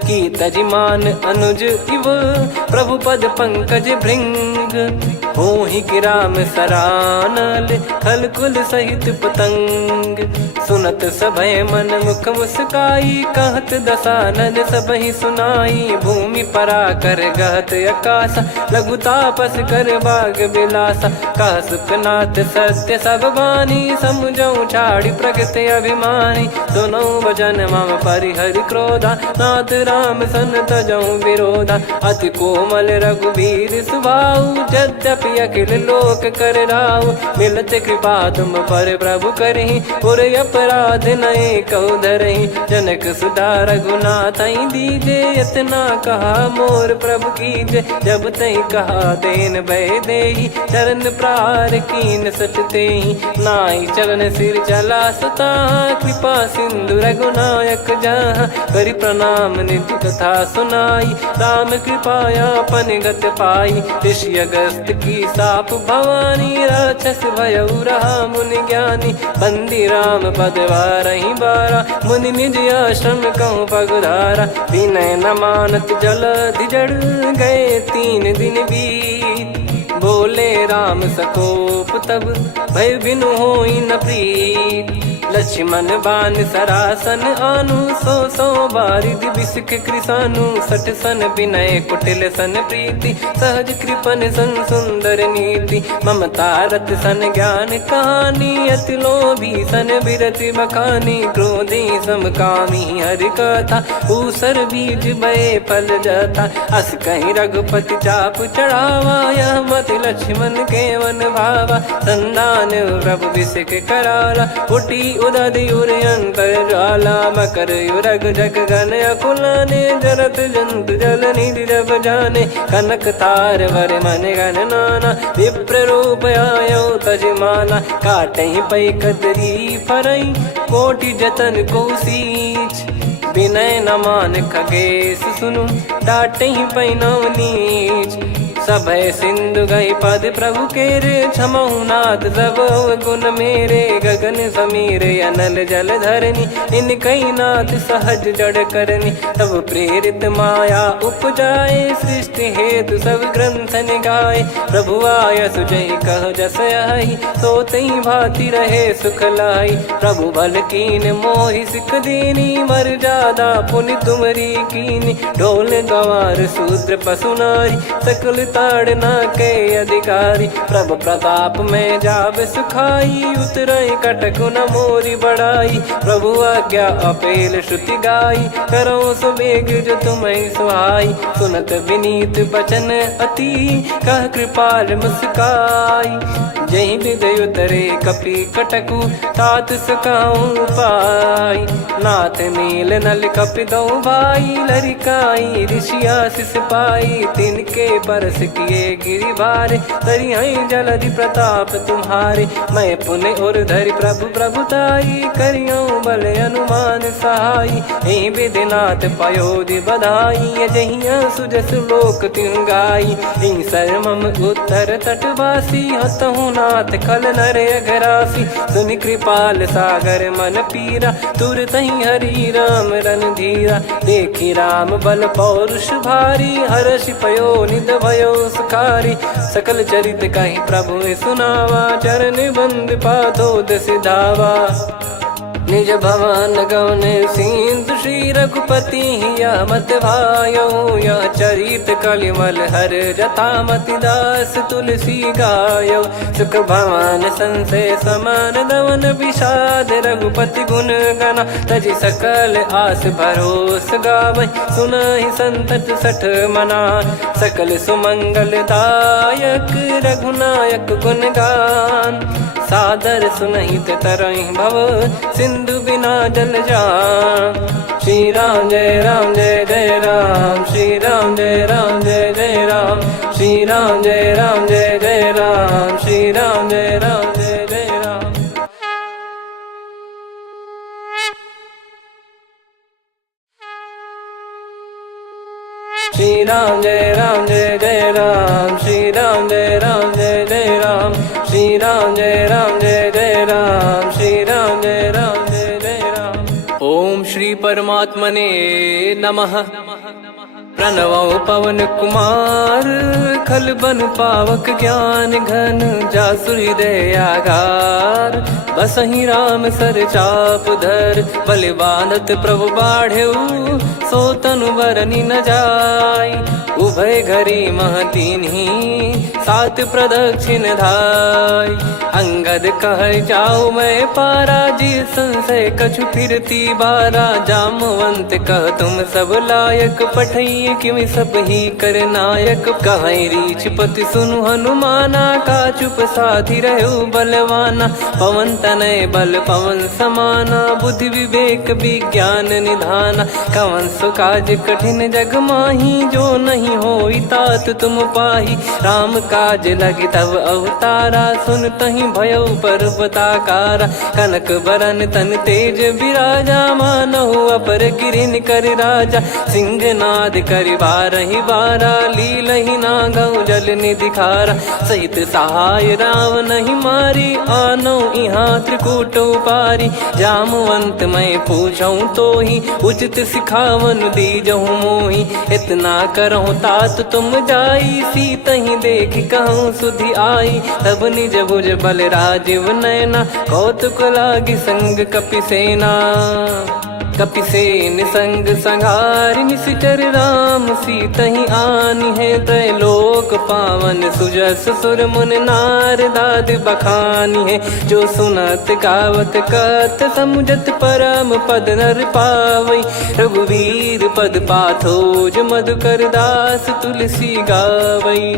की तजिमान अनुज इव, प्रभु पद पंकज भृंग। होहि कि राम सरानल, खल कुल सहित पतंग। सुनत सभय मन मुख मुस्काई, कहत दसानन सबहि सुनाई। भूमि परा कर गहत आकाशा, लघु तापस कर बाग बिलासा। कह सुखनाथ सत्य सब बानी, समुझौ छाड़ी प्रगति अभिमानी। सुनो वचन मम परिहरि क्रोधा, नाथ राम सन तजौ विरोधा। अति कोमल रघुवीर सुभाऊ, यद्यपि अखिल लोक कर राऊ। मिलत कृपा तुम पर प्रभु करहि, और अपराध नये कौ धरहि। जनक सुता रघुनाथ दीजे, इतना कहा मोर प्रभु कीजे। जब तहि कहा देन भय देहि, चरण प्रहार कीन सट तेहि। नाहि चरण सिर चला सुता कृपा सिंधु रघुनायक जहाँ करि प्रणाम निधि कथा सुनाई राम कृपाया पन गत पाई ऋषि अगस्त की साप भवानी राक्षस भयउ रहा मुनि ज्ञानी बंदी राम पद वारहि बारा मुनि निज आश्रम कहूँ पगधारा विनय न मानत जलधि जड़ गए 3 दिन बीत बोले राम सकोप तब भय बिनु होई न प्रीत लक्ष्मण बान सरासन आनु सो बारिद बिसक कृसानु सठ सन विनय कुटिल सन प्रीति सहज कृपन सन सुंदर नीति ममता रत सन ज्ञान कहानी अति लोभी सन बिरति बखानी क्रोधी समकामी हरि कथा ऊसर बीज बये फल जाता अस कहीं रघुपति चाप चढ़ावा यह मत लक्ष्मण के वन भावा संदान प्रभु बिसक कराला उठी उदधि उर अंतर ज्वाला मकर युरग जग गन अकुलाने जरत जंतु जल निधि जब जाने कनक तार वर मन गण नाना विप्र रूप आयो तजमाना काटहि पै कदरी फरई कोटि जतन को सींच विनय न मान खगेश सुनु डाटहि पै नव नीच सभय सिंधु गई पद प्रभु केरे क्षमहु नाथ सब गुण मेरे गगन समीरे अनल जल धरनी इन कई नाथ सहज जड़ करनी तब प्रेरित माया उपजाए सृष्टि हेतु सब ग्रंथ निगाए प्रभु आय सुजय कह जस आई सोतई भांति रहे सुख लाई प्रभु बल कीन मोहि सिख दीनी मर जादा पुनि तुमरी कीनी ढोल गवार शूद्र पशु नारी सकल ताड़ना के अधिकारी प्रभु प्रताप में जाब सुखाई उतरई कटक न मोरी बढ़ाई प्रभु आज्ञा अपेल श्रुति गाई करो सुबेग जो तुम्हें सुहाई सुनत विनीत बचन अति कह कृपाल मुस्काई जय विदय उतरे कपि कटकु तात सकाऊं पाई नाथ नील नल कपि दो भाई लरिकाई ऋषि आशीष पाई तिनके परस किए गिरि भारे तरिहै जलधि प्रताप तुम्हारे मैं पुण्य और धरि प्रभु प्रभुताई करियो बल अनुमान सहाई एहि विधिनाथ पयोधि बधाई जहिया सुजस लोक तिहु गाई एहि सरमम उत्तर तटवासी हतहु नाथ खल नर अघरासी सुनि कृपाल सागर मन पीरा तुरत ही हरि राम रन धीरा देखी राम बल पौरुष भारी हर्षि पयो निध भयो सुखारी सकल चरित कहीं प्रभु सुनावा चरण बंद पादोद सिधावा निज भवन गौन सिंधु श्री रघुपति या मत भायो या चरित कलिमल हर जथा मति दास तुलसी गायो सुख भवन संशय समान दवन विषाद रघुपति गुण गना तजि सकल आस भरोस गावै सुनहि संतत सठ मना सकल सुमंगल दायक रघुनायक गुण गान सादर सुनहित तरहि भव सिंधु बिना जल जान श्री राम जय जय राम श्री राम जय जय राम श्री राम जय जय राम श्री राम जय जय राम श्री राम जय जय राम श्री राम जय जय राम श्री राम जय जय राम श्री राम जय जय राम। ओम श्री परमात्मने नमः। प्रणवो पवन कुमार खल बन पावक ज्ञान घन जासुर हृदय आगार बसहि राम सर चाप धर बल बांधत प्रभु बाढ़ेऊ सो तनु बरनी न जाय उभय घरी महतीन्ही सात प्रदक्षिण धाय अंगद कह जाऊ मैं पारा जी संशय कछु फिरती बारा जामवंत कह तुम सब लायक पठैया किए कि सब ही कर नायक कहीं रीछ पति सुनु हनुमाना का चुप साधि रहु बलवाना पवन तनय बल पवन समाना बुद्धि विवेक विज्ञान निधाना कवन सो काज कठिन जग माही जो नहीं होई तात तुम पाही राम काज लगी तब अवतारा सुन तहि भयउ पर्वताकारा कनक बरन तन तेज विराजा मानहु अपर गिरिन कर राजा सिंहनाद करि बारहि बारा लीलहि नागौ जल निधि खारा सहित सहाय रावण नहीं मारी आनो इहाँ त्रिकूट उपारी जामवंत मैं पूछऊँ तो ही उचित सिखावन दीजहु मोही इतना करहु तात तुम जाई सीतहि देख कहूँ सुधि आई तब निज भुज बल राजीव नैना कौतुक लागी संग कपिसेना कपिसेन संग संहारि निशिचर राम सीतहि आनि है त्रैलोक पावन सुजस सुर मुन नार दाद बखानी है जो सुनत गावत कथ समुझत परम पद नर पावई रघुवीर पद पाथोज मधुकर दास तुलसी गावई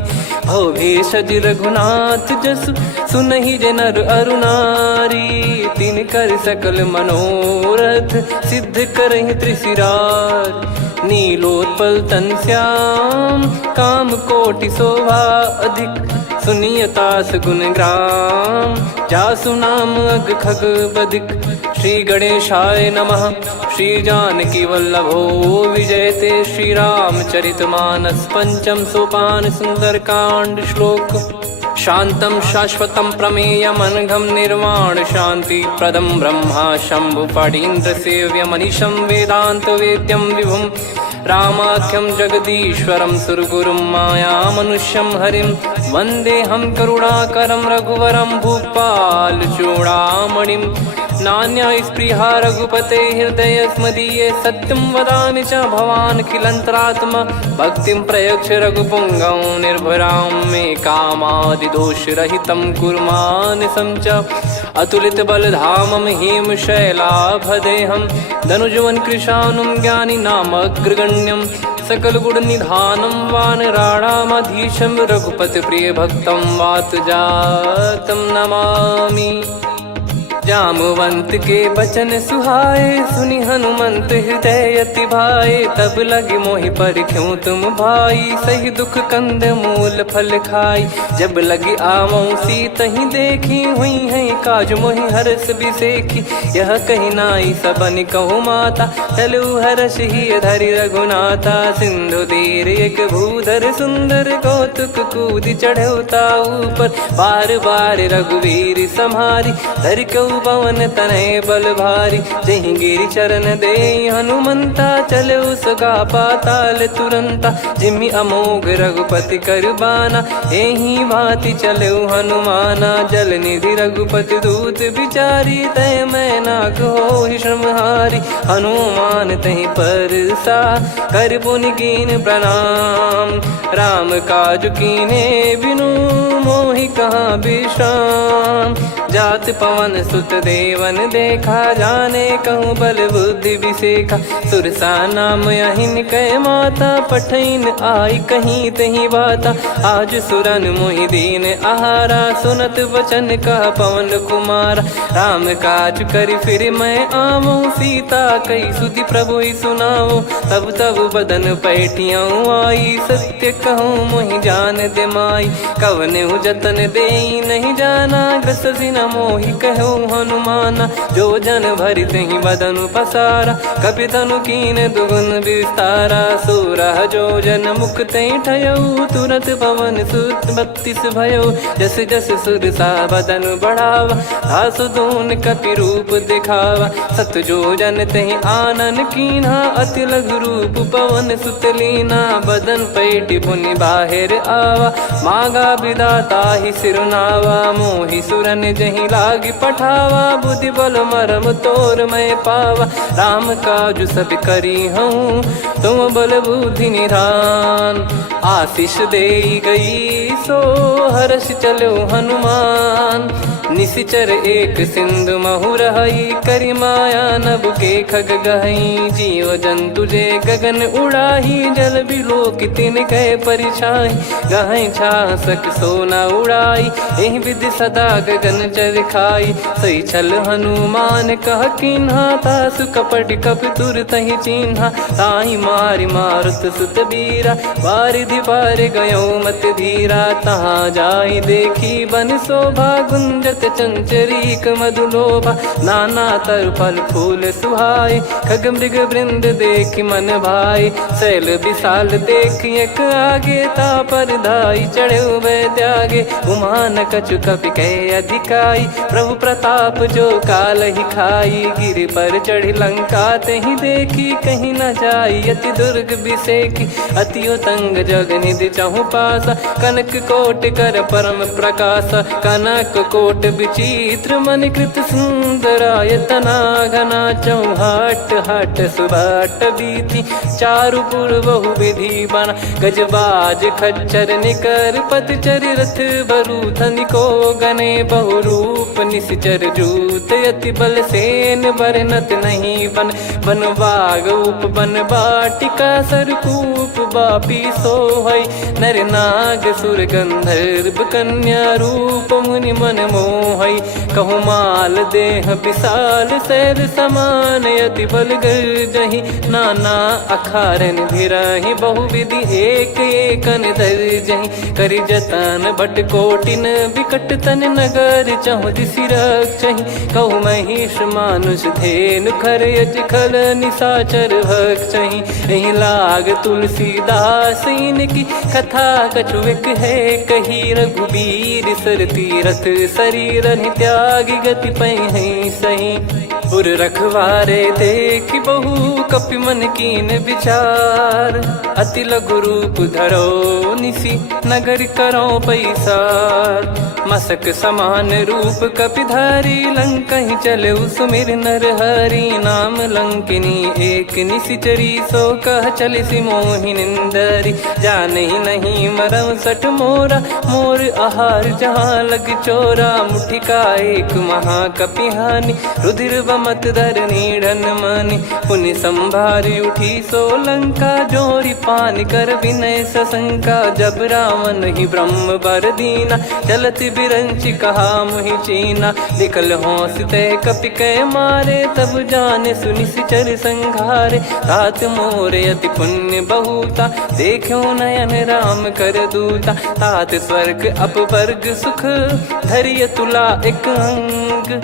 भव भेषज रघुनाथ जसु सुनहि जे नर अरुनारी तिन कर सकल मनोरथ सिद्ध करहि त्रिशिरार नीलोत्पल तन श्याम काम कोटि शोभा अधिक सुनियतास गुण ग्राम जासु नाम अग खग बदिक श्री गणेशाय नमः श्री जानकी वल्लभो विजयते श्री रामचरित मानस पंचम सोपान सुंदर कांड श्लोक शांतं शाश्वतं प्रमेयमनघं निर्वाण शांति प्रदं ब्रह्मा शंभु फणीन्द्र सेव्य मनीषं वेदांत वेद्यं विभुं रामाख्यं जगदीश्वरं सुरगुरुं माया मनुष्यं हरिं वन्देऽहं करुणाकरं रघुवरं भूपाल चूडामणिं नान्या स्पृहा रघुपते हृदय स्मदीये सत्यं वदामि च भवान् खिलन्तरात्मा भक्तिं प्रयच्छ रघुपुङ्गं निर्भरां मे कामादिदोषरहितं कुर्मानसं च अतुलित बलधामं हेमशैलाभदेहं धनुजवन कृशानुं ज्ञानी नामग्रगण्यं सकल गुण निधानं वानराणामधीशं रघुपति प्रिय भक्तं वात जातं नमामि जामवंत के बचन सुहाए सुनि हनुमंत हृदय अति भाए तब लगे मोहि पर क्यों तुम भाई सही दुख कंद मूल फल खाई जब लगी आवऊं सीतहि देखी हुई है काज मोहि हरस बिसेखी यह कही नाई सबन कहु माता चलु हरष ही धरि रघुनाथा सिंधु तीर एक भूधर सुंदर कौतुक कूद चढ़ौता ऊपर बार बार रघुवीर सम्हारी धरि कऊ पवन तनय बल भारी जहि गिरि चरण दे हनुमंता चले उसका पाताल तुरंता जिमि अमोघ रघुपति करबाना एहि भांति चले हनुमाना जल निधि रघुपति दूत बिचारी तय मैं नाक होहि श्रमहारी हनुमान तहि परसा कर पुनि कीन प्रणाम राम काज कीने बिनु मोहि कहाँ विश्राम जात पवन सुत देवन देखा जाने कहूँ बल बुद्धि विसेखा सुरसा नाम यहिन कह माता पठैन आई कहीं तही बाता आज सुरन मोहि दीन आहारा सुनत वचन कह पवन कुमारा राम काज करि फिर मैं आवूं सीता कई सुधि प्रभु ही सुनाओ तब तब बदन पैठियाँ आई सत्य कहूँ मोहि जान दे माई कवने जतन दे नहीं जाना ग्रसिन मोहि कहो हनुमाना जो जन भरि तहि बदनु पसारा कपि तनु कीन दुगुन विस्तारा सूरह जो जन मुख तहि ठयऊ तुरत पवन सुत 32 भयो जस जस सुरसा बदनु बढ़ावा आसु दून कपि रूप दिखावा सत जो जन तहि आनन कीन्हा अति लघु रूप पवन सुत लीना बदन पैटि पुनि बाहिर आवा मागा विदाता ही सिरुनावा मोहि सुरन जहि लागी पठावा बुद्धि बल मरम तोर मैं पावा राम काज सब करी हूँ तुम बल बुद्धि निधान आशीष दे गई सो हर्ष चलो हनुमान निशिचर एक सिंधु महु रहई, करी माया नभ के खग गहई। जीव जंतु जे गगन उड़ाही, जल बिलो तिन गए परिछाई। गहई छासक सोना उड़ाई, एहि विधि सदा गगन चर खाई। सही छल हनुमान कह किन्हा, तासु कपट कप तुर तहि चिन्हा। ताहि मारि मारुत सुत बीरा, वारिधि पार गयो मत धीरा। तहाँ जाई देखी बन शोभा, गुंजत चंचरीक मधुलोभा। नाना तर फल फूल सुहाए, खग मृग वृंद देखि मन भाई। शैल विशाल देखि एक आगे, तापर धाई चढ़े वै त्यागे। उमा न कछु कपि कह अधिकाई, प्रभु प्रताप जो काल ही खाई। गिर पर चढ़ी लंका तहि देखी, कहीं न जाई अति दुर्ग बिसेकी। अति उतंग जग निधि चहु पासा, कनक कोट कर परम प्रकाश। कनक कोट विचित्र मन कृत सुंदरायतना घना। चौहाट हाट सुबाट बीती, चारु पुर बहु विधि बना। गजबाज खच्चर निकर पतचर, रथ बरु धनिको गने। बहु रूप निशिचर जूत, अति बल सेन बरनत नहीं बन। बन बाग उप बन बाटिका, सरकूप बापी सोहई। नर नाग सुर गंधर्व कन्या, रूप मुनि मन मोहई। कहु माल देह विशाल, शैल समान अति बल गर्जहि। नाना अखारन भिरहि, बहु विधि एक एकन दर्जहि। करि जतन बट कोटिन, विकट तन नगर चहु दिसि रक्षहि। कहु महिष मानुष धेनु, खर यज खल निशाचर भक्षहि। एहि लाग तुलसीदास इनकी, कथा कछु एक है कही। रघुबीर सर तीरथ शरीर, त्यागी गति पै सही। पुर रखवारे देखि बहु, कपि मन कीन विचार। अति लघु रूप धरो निसी, नगर करो पैसार। मसक समान रूप कपिधारी, लंकहि चले सुमिर नर हरि। नाम लंकिनी एक निशिचरी, सो कह चलिसि मोहि निंदरी। जानहि नहीं मरम सठ मोरा, मोर आहार जहाँ लग चोरा। मुठिका एक महाकपिहानि, रुधिर बमत धरनी ढन मानि। पुनि संभारी उठी सो लंका, जोरी पान कर विनय सशंका। जब रावण ही ब्रह्म बर दीना, चलत बिरंचि कहा मुहि चीना। निकल होंस ते कपि कै मारे, तब जाने सुनि सिचर संघारे। तात मोरे अति पुण्य बहुता, देखो नयन राम कर दूता। तात स्वर्ग अपवर्ग सुख, धरिय तुला एक अंग।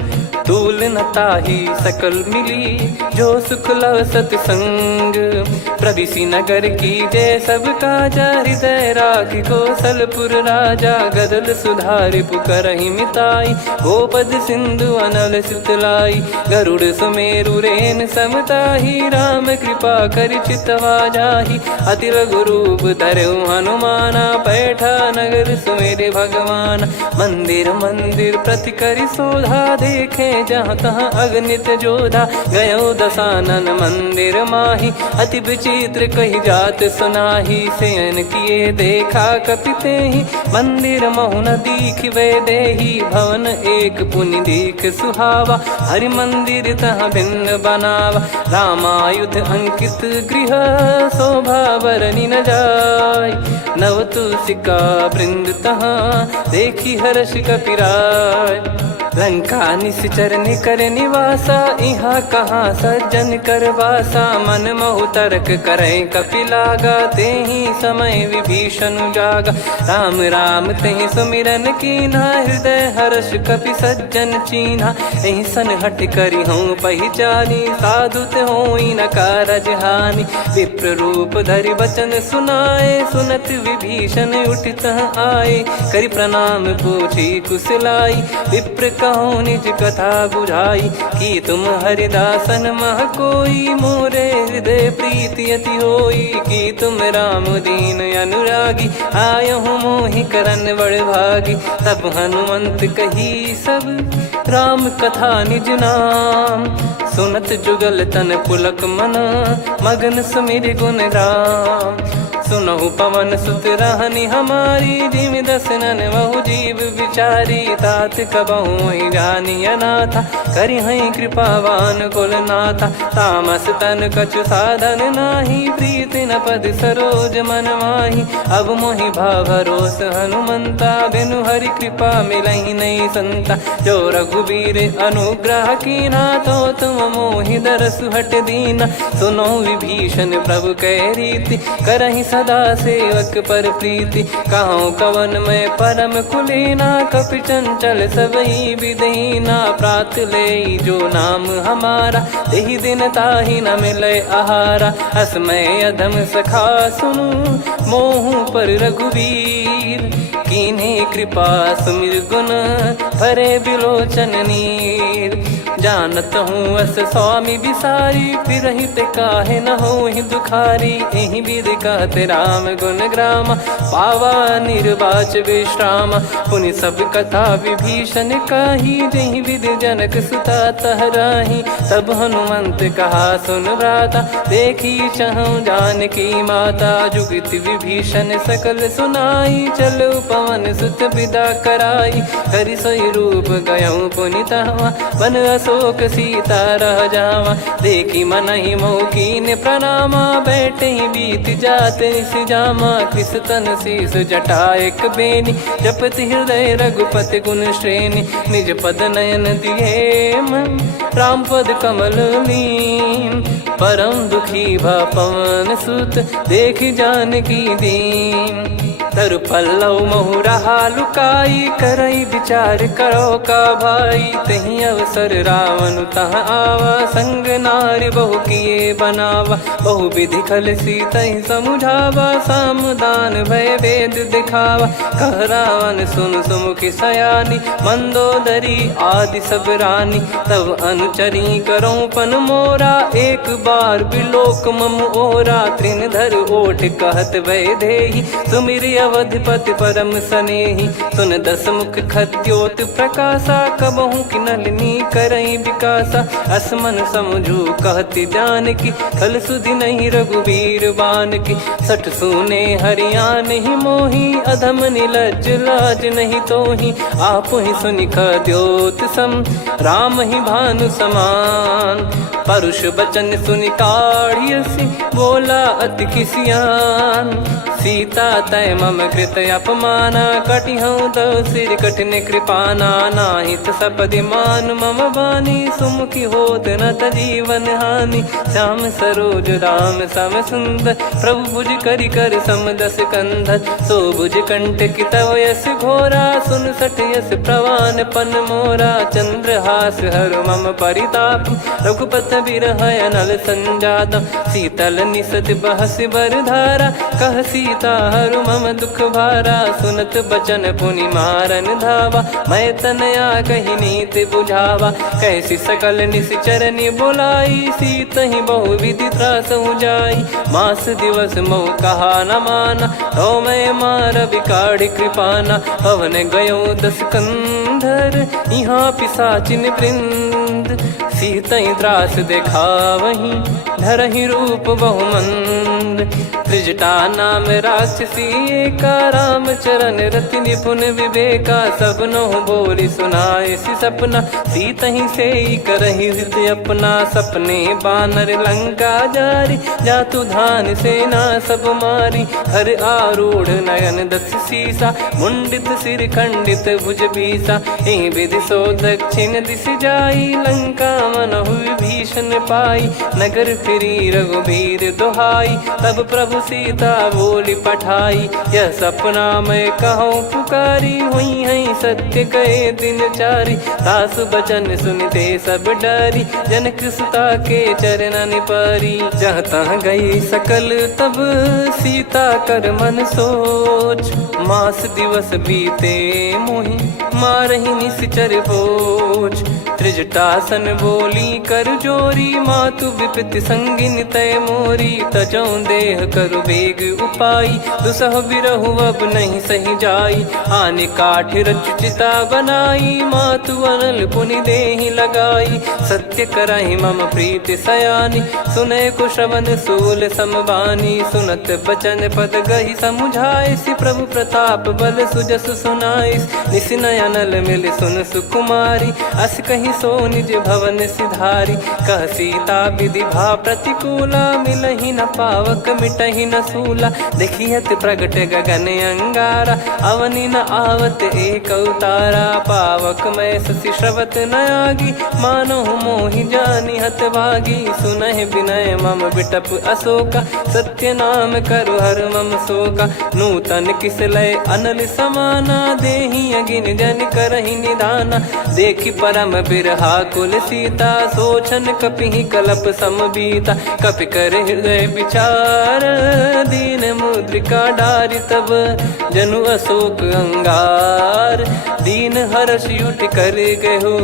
तूल न ताहि सकल मिली, जो सुख लव सतसंग। प्रविशि नगर की जय सब काजा, हृदय राखि कौशलपुर राजा। गदल सुधारि पुकारहि मिताई, गोपद सिंधु अनल सितलाई। गरुड़ सुमेरु रेन समताहि, राम कृपा करि चितवा जाहि। अति लघु रूप धरऊ हनुमाना, पैठा नगर सुमेरे भगवान। मंदिर मंदिर प्रति करि शोधा, देखे जहाँ तहाँ अगणित जोधा। गयो दशानन मंदिर माही, अति विचित्र कही जात सुनाही। शयन किए देखा कपि तेहि, मंदिर महु न दीख वे देही। भवन एक पुनि दीख सुहावा, हरि मंदिर तहाँ भिन्न बनावा। रामायुध अंकित गृह, शोभा बरनि न जाय। नव तुलसिका वृंद तहाँ, देखी हर्ष कपिराय। लंका निशिचर निकर निवासा, इहाँ कहाँ सज्जन कर वासा। मन महु तर्क करै कपि लागा, तेहि समय विभीषण जागा। राम राम तेहि सुमिरन कीन्हा, हृदय हर्ष कपि सज्जन चीन्हा। एहि सन हट करि हूँ पहिचानी, साधु होई न कारज हानि। विप्र रूप धरि वचन सुनाए, सुनत विभीषण उठि तह आए। करि प्रणाम पूछी कुशलाई, विप्र कहो निज कथा बुझाई। कि तुम हरिदासन मह कोई, मोरे हृदय प्रीति अति होई। कि तुम राम दीन अनुरागी, आयहु मोहि करन बड़ भागी। तब हनुमंत कही सब, राम कथा निज नाम। सुनत जुगल तन पुलक मना, मगन सुमिर गुण राम। सुनहु पवन सुत रहनी हमारी, जिमि दसनन बहु जीव विचारी। तात कबहु ही जानी अनाथा, करि हई कृपावान कुलनाथा। तामस तन कछु साधन नाही, प्रीति न पद सरोज मन माही। अब मोहि भाव भरोस हनुमंता, बिनु हरि कृपा मिलहि नहीं संता। जो रघुबीर अनुग्रह कीना, तो तुम मोहि दरसु हट दीना। सुनो विभीषण प्रभु कह रीति, करहि सदा सेवक पर प्रीति। कहूँ कवन में परम कुलीना, कपि चंचल सबई विदहीना। प्रात ले जो नाम हमारा, तेहि दिन ताहि न मिले आहारा। असमय अधम सखा सुनु, मोहु पर रघुवीर। कीन्हे कृपा सुमिर गुण, भरे बिलोचन नीर। जानत हूँ अस स्वामी बिसारी, फिरहि ते काहे न होहि दुखारी। एहि विधि कहते राम गुण ग्राम, पावा निर्वाच विश्राम। पुनि सब कथा विभीषण कही, जेहि विधि जनक सुता तहराही। तब हनुमंत कहा सुन भ्राता, देखी चहु जानकी माता। जुगति विभीषण सकल सुनाई, चलो पवन सुत विदा कराई। हरि सोई रूप गयऊँ पुनि तहवा, बन अशोक सीता रह जावा। देखी मनहि मोकीन प्रणामा, बैठे ही बीत जात निस जामा। कृस तन शीस जटा एक बेनी, जपति हृदय रघुपति गुण श्रेणी। निज पद नयन दिए मन, राम पद कमल लीन। परम दुखी भा पवन सुत, देखि जानकी दीन। तरु पल्लव महु रहा लुकाई, करई विचार करो का भाई। तही अवसर रावण तहाँ आवा, संग नारी बहु किए बनावा। बहु विधि खल सीतहि समुझावा, सामदान भय वेद दिखावा। कह रावण सुन सुमुखी सयानी, मंदोदरी आदि सब रानी। तब अनुचरी करो पन मोरा, एक बार बिलोक मम ओरा। तृण धर ओठ कहत भय देहि, सुमिर अवधिपति परम सनेहि। सुन दस मुख खद्योत प्रकाशा, कबहु कि नलिनी करई विकासा। असमन समझू कहति जानकी, खल सुधि नहीं रघुबीर बान की। सठ सुने हरियाण ही मोही, अधम निलज लाज नहीं तोही। आपु ही सुनि खद्योत सम, राम ही भानु समान। परुष बचन सुनि काढ़ियसि, बोला अति किसियान। सीता तय मम कृत अपमाना, कटिहऊँ तव सिर कठिन कृपाना। नाहित सपदि मान मम बानी, सुमुखी होत न तजीवन हानि। श्याम सरोज राम सम सुंदर, प्रभु भुज करि कर सम दस कंधर। सो भुज कंठ की तव यस घोरा, सुन सठ यस प्रवान पन मोरा। चंद्रहास हर मम परिताप, रघुपत बिरह अनल संजाता। शीतल निसत बहस बर धारा, कह सीता हरु मम दुख भारा। सुनत बचन पुनि मारन धावा, मैं तनया कही नीति बुझावा। कैसी सकल निश्चरनि बोलाई, सीतहि बहु विधि त्रासहु जाई। मास दिवस मोह कहा न माना, तो मैं मार बिकाढ़ी कृपाना। पवन गयो दस कंधर, यहाँ पिशाचिन वृंद। सीतहि त्रास देखावहीं, धरहि रूप बहुमंद। त्रिजटा नाम राक्षसी एका, राम चरण रति निपुण विवेका। सब नहुँ बोली सुनाए सि सपना, सीतहि सेई करहि हित अपना। सपने बानर लंका जारी, जातु धान सेना सब मारी। हर आरूढ़ नयन दस सीसा, मुंडित सिर खंडित भुज बीसा। एहि विधि सो दक्षिण दिस जाई, लंका मनहु विभीषण पाई। नगर फिरी रघुबीर दुहाई, तब प्रभु सीता बोली पठाई। यह सपना मैं कहूँ पुकारी, हुई है सत्य गए दिन चारी। सास बचन सुनते सब डरी, जनक सुता के चरण परी। जहाँ तहाँ गई सकल तब सीता कर मन सोच, मास दिवस बीते मोहि मारहि निश्चर बोझ। त्रिजटासन बोली कर जोरी, मातु विपत्ति संगिन तय मोरी। तजौ देह करु बेग उपाई, दुसह बिरहु अब नहीं सही जाई। आने काठ रचु चिता बनाई, मातु अनल पुनि देहि लगाई। सत्य करहि मम प्रीति सयानी, सुनै को श्रवण सूल समबानी। सुनत बचन पद गहि समुझाइसि, प्रभु प्रताप बल सुजस सुनाइस। निसिनय अनल मिल सुन सुकुमारी, अस कहि सो निज भवन सिधारी। कह सीता विधि भा प्रतिकूला, मिलहि न पावक मिटहि न सूला। देखियत प्रगट गगन अंगारा, अवनि न आवत एक अवतारा। पावक मैं शशि श्रवत न आगी, मानो मोहि जानि हत भागी। सुनहि विनय मम बिटप अशोका, सत्य नाम करु हर मम शोका। नूतन किस लय अनल समाना, देहि अगिन जन करहि निदाना। देखि परम बिरहा कुल सीता, सोचन कपिहि कलप समबीता। कपि कर हृदय विचार, दीन मुद्रिका डारि तब। जनु अशोक अंगार, दीन हर्ष उठ कर गहु।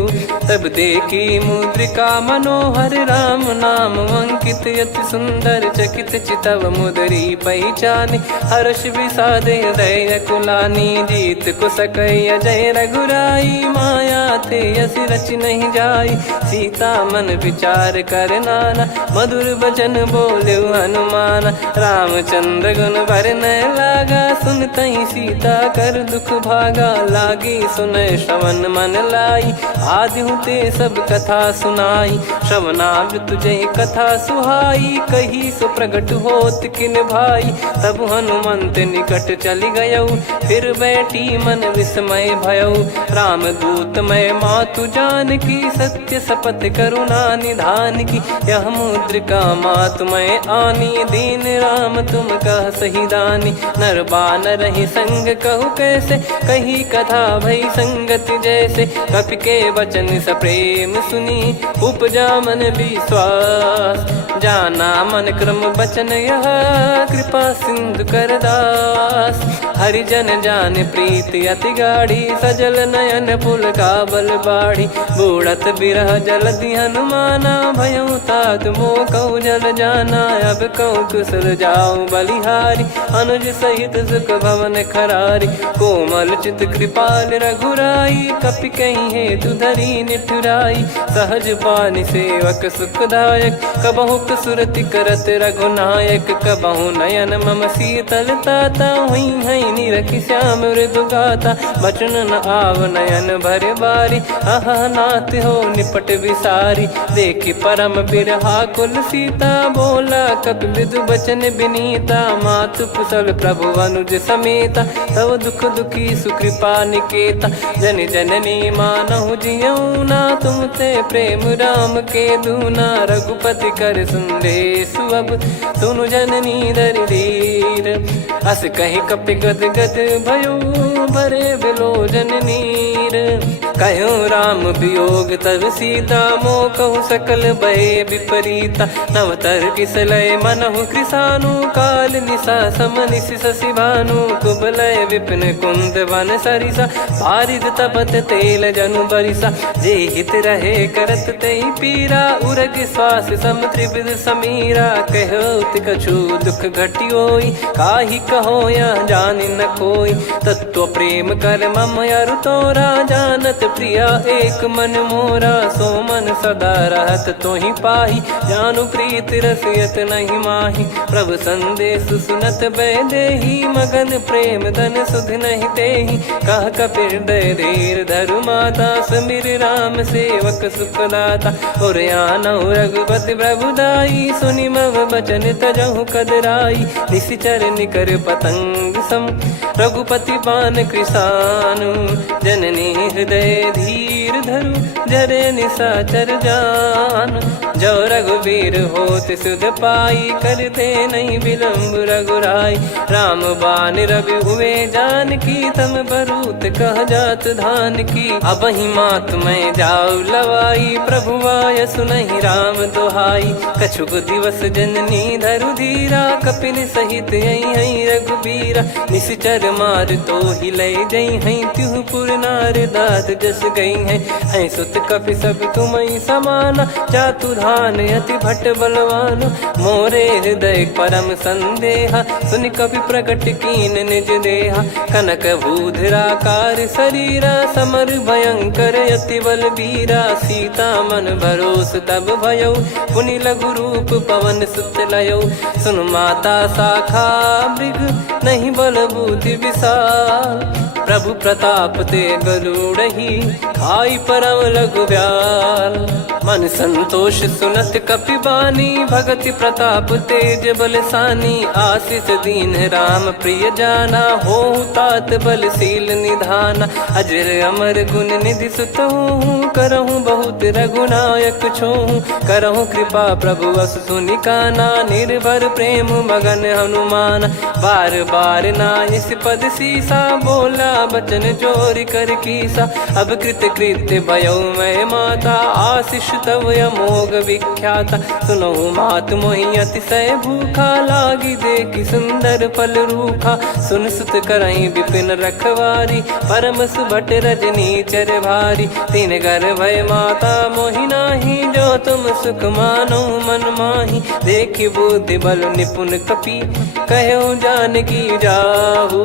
तब देखी मुद्रिका मनोहर, राम नाम अंकित अति सुंदर। चकित चितव मुदरी पहचानी, हर्ष विषाद हृदय कुलानी। जीत को सकई अजय रघुराई, माया थे यस रच नहीं जाई। सीता मन विचार कर नाना, मधुर बचन बोले हनुमान। रामचंद्र गुण बरनय लागा, सुनतहि सीता कर दुख भागा। लागी सुनय श्रवण मन लाई, आदिहु ते सब कथा सुनाई। श्रवणाव तुझे कथा सुहाई, कही सो प्रगट होत किन भाई। तब हनुमंत निकट चली गयौ, फिर बैठी मन विस्मय भयौ। राम दूत मैं मातु जान की, सत्य शपथ करुणा निधान की। यह मुद्रिका मातु मैं आनी, दीन राम तुम कह सही दानी। नर बानर ही संग कहु कैसे, कही कथा भई संगति जैसे। कपि के वचन सप्रेम सुनी, उपजा मन विश्वास। जाना मन क्रम बचन यह, कृपा सिंधु कर दास। हरिजन जान प्रीति अति गाढ़ी, सजल नयन पुल का बल बाढ़ी। बूढ़त बिरह जलधि हनुमाना, भयउ तात मोह कहु जल जाना। अब कहु कुशल जाऊं बलिहारी, अनुज सहित सुख भवन खरारी। कोमल चित कृपाल रघुराई, कपि कहीं हेतु धरी निठुराई। सहज पानि सेवक सुखदायक, कबहु सुरति करत रघुनायक। कबहु नयन मम शीतल ताता, हुई हई निरखि श्याम मृदु गाता। बचन न आव नयन भर बारी, अह नाथ हो निपट विसारी। देखि परम बिरहा कुल सीता, बोला कपि मृदु बचन बिनीता। मातु कुशल प्रभु अनुज समेता, तव दुख दुखी सुकृपा निकेता। जन जननी मानहु जियऊ ना, तुम ते प्रेम राम के दूना। रघुपति कर संदेश अब, सुनु जननी दरि धीर। अस कहि कपि गद गद भयो, भरे बिलोचन नीर। कहूँ राम वियोग तब सीता, मोह कहूँ सकल भय विपरीता। नवतर किसलय मनहु कृसानु, काल निशा समनिश शशि भानु। कुबलय विपिन कुंद वन सरिसा, पारिद तपत तेल जनु बरिसा। जे हित रहे करत तेहि पीरा, उरग श्वास सम त्रिविध समीरा। कहो कछु दुख घटी होई, काहि कहो यह जानि न कोई। तत्व प्रेम कर मम अरु तोरा, जानत प्रिया एक मन मोरा। सो मन सदा रहत तोहि पाही, जानु प्रीति रसियत नहीं माही। प्रभु संदेश सुनत बैदेही, मगन प्रेम धन सुध नहीं तेहि। कह कपि हृदय धीर धरु माता, समीर राम सेवक सुखदाता। और आनहु रघुपति प्रभुदाई, सुनि मम बचन तजहु कदराई। निशिचर निकर पतंग सम, रघुपति पान कृसानु। जननी हृदय धीर धरु, जरे निशाचर जान। जो रघुबीर होत सुध पाई, करते नहीं विलम्ब रघुराई। राम बान रवि हुए जानकी, तम बरूत कह जात धान की। अब ही मात मैं जाऊ लवाई, प्रभु आय सुनहि राम दुहाई। कछुक दिवस जननी धरु धीरा, कपिन सहित यही रघुबीरा। निश्चर मार तो ही ले जई हैं, त्यों पुर नार दाद जस गई हैं। सुत कपि सब तुमई समाना, जातु धान अति भट बलवान। मोरे हृदय परम संदेहा, सुनि कपि प्रकट कीन निज देहा। कनक भूधराकार शरीरा, समर भयंकर अति बलबीरा। सीता मन भरोस तब भयो, पुनि लघु रूप पवन सुत लयो। सुन माता शाखा मृग, नहीं बल बुद्धि विशाल। प्रभु प्रताप ते गरुड़हि, खाई परम लघु ब्याल। मन संतोष सुनत कपि बानी, भगति प्रताप तेज बलसानी। आशीष दीन राम प्रिय जाना, होहु तात बलशील निधाना। अजर अमर गुण निधि सुतहु, करहु बहुत रघुनायक छोहु। करहु कृपा प्रभु अस सुनि काना, निर्भर प्रेम मगन हनुमान। बार बार नायस पद सीसा, बोला बचन जोरि कर कीसा। अब कृत कृत्य भयो मैं माता, आशीष तव अमोघ विख्याता। सुनहु मात मोहि अतिशय भूखा, लागी देखि सुंदर फल रूखा। सुन सुत करहि विपिन रखवारी, परम सुभट रजनी चर भारी। तीन घर भय माता मोहि नाही, जो तुम सुख मानो मन माही। देखि बुद्धि बल निपुण कपि, कहो जानकी जाहू।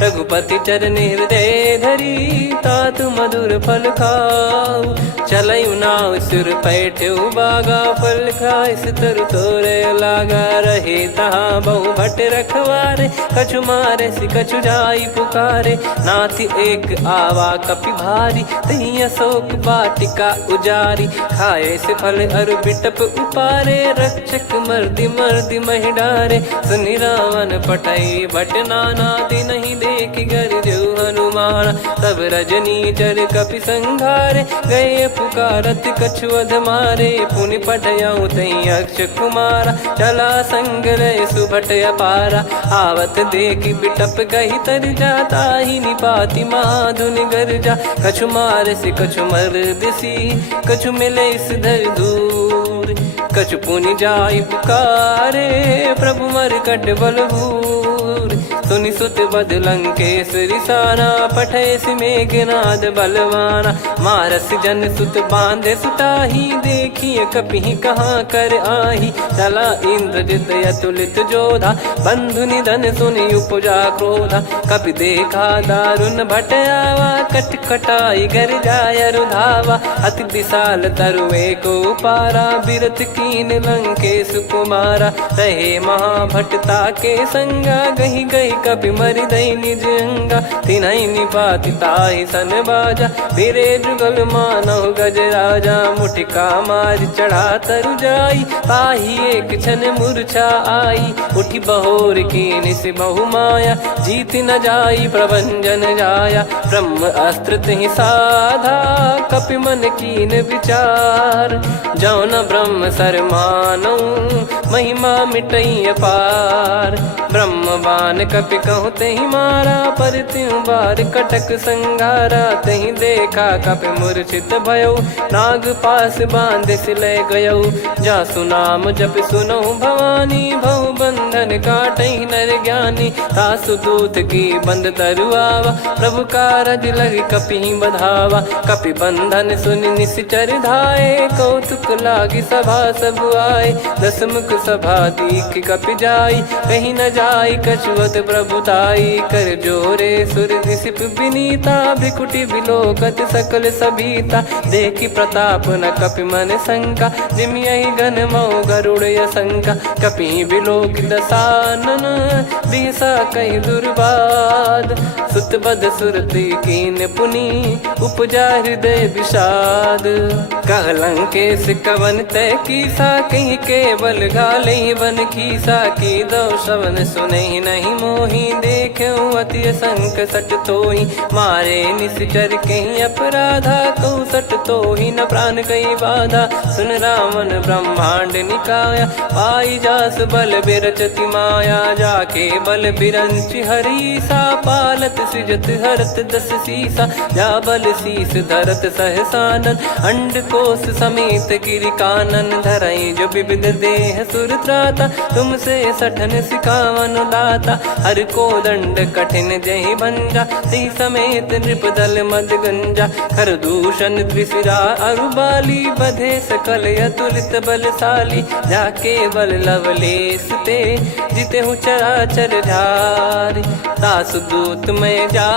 रघुपति चरण हृदय धरी, तात मधुर फल खाऊ। चलऊ नाव सिर पैठ्यु बागा, फल खाइस तरु तोरे लागा। रहे तहाँ बहु भट रखवारे, कछु मारे सि कछु जाई पुकारे। नाथ एक आवा कपि भारी, तही अशोक वाटिका उजारी। खाए से फल अरु बिटप उपारे, रक्षक मर्दि मर्दि महि डारे। सुनि रावण पटई भट नाना, तिनहि देखि गरजु हनुमान। तब रजनी चर कपि संघारे, गए पुकारत कछु अध मारे। पुनि पटयऊ तई अक्ष कुमारा, चला संग रहे सुभट अपारा। आवत देखि बिटप कही तर जाता, ही निपाति माधुनि गर्जा। कछु मार से कछु मर दिसी, कछु मिले इस धर दूर। कछु पुनि जाई पुकारे, प्रभु मरकट बलभूर। सुनि सुत बद लंकेश रिसाना, पठेस मेघनाद बलवाना। मारस जन सुत बांधे सुताही, देखिए कपि कहाँ कर आही। चला इंद्रजित अतुलित जोधा, बंधु निधन सुनि उपजा क्रोधा। कपि देखा दारुण भट आवा, कट कटाई घर जाय रुधावा। अति विशाल तरुए को पारा, बिरत कीन लंकेश कुमारा। रहे महाभटता के संगा, गही गही कपि मरि दई निज अंगा। तिन्हि निपाति ताहि सन बाजा, फिरे जुगल मानव गज राजा। मुटिका मार चढ़ा तरु जाई, ताहि एक क्षण मूर्छा आई। उठि बहोर कीन से बहु माया, जीत न जाई प्रभंजन जाया। ब्रह्म अस्त्र तिहि साधा, कपि मन कीन विचार। जौ न ब्रह्म सर मानौ, महिमा मिटई अपार। ब्रह्म बान कपि कहु तहि मारा, पर त्यों बार कटक संगारा। तहि देखा कपि मूर्छित भयो, नाग पास बांध सिले गयो। जासु नाम जप सुनहु भवानी, बहु बंधन काटहि नर ज्ञानी। तासु दूत की बंद तरुआवा, प्रभु कारज लग कपि बधावा। कपि बंधन सुनि निश्चर धाये, कौतुक लागी सभा सब आए। दस मुख सभा दीख कपि जाई, कहीं न जाई कछुअत प्रभुताई। कर जोरे सुर निसिप विनीता, भ्रिकुटि बिलोकत सकल सबीता। देखि प्रताप न कपि मन शंका, जिमियहि घन मऊ गरुड़ असंका। कपि बिलोक दसानन, बिहसा कहि दुर्बाद। सुत बद सुरति कीन पुनि, उपजा हृदय विषाद। कहलंकेश कवन तय कीसा कहीं केवल घाले बन खीसा की दो श्रवण सुने नहीं मोही देखे अति संक सट तो ही मारे निश्चर कहीं अपराधा को सट तो ही न प्राण कई बाधा। सुन रावण ब्रह्मांड निकाया पाई जास बल बिरचति माया जाके बल बिरंच हरीसा पालत सृजत हरत दस सीसा जा बल शीस धरत सहसानन अंड कोश समेत गिरि कानन धरई जो विविध देह सुर त्राता तुमसे सठन सिखावन दाता हर को दंड कठिन जय भंजा सी समेत नृपदल मद गंजा कर दूषण त्रिशिरा अरुबाली बधे सकल अतुलित बलशाली जाके बल लवलेस ते जिते हूँ चराचर झारी दास दूत में जा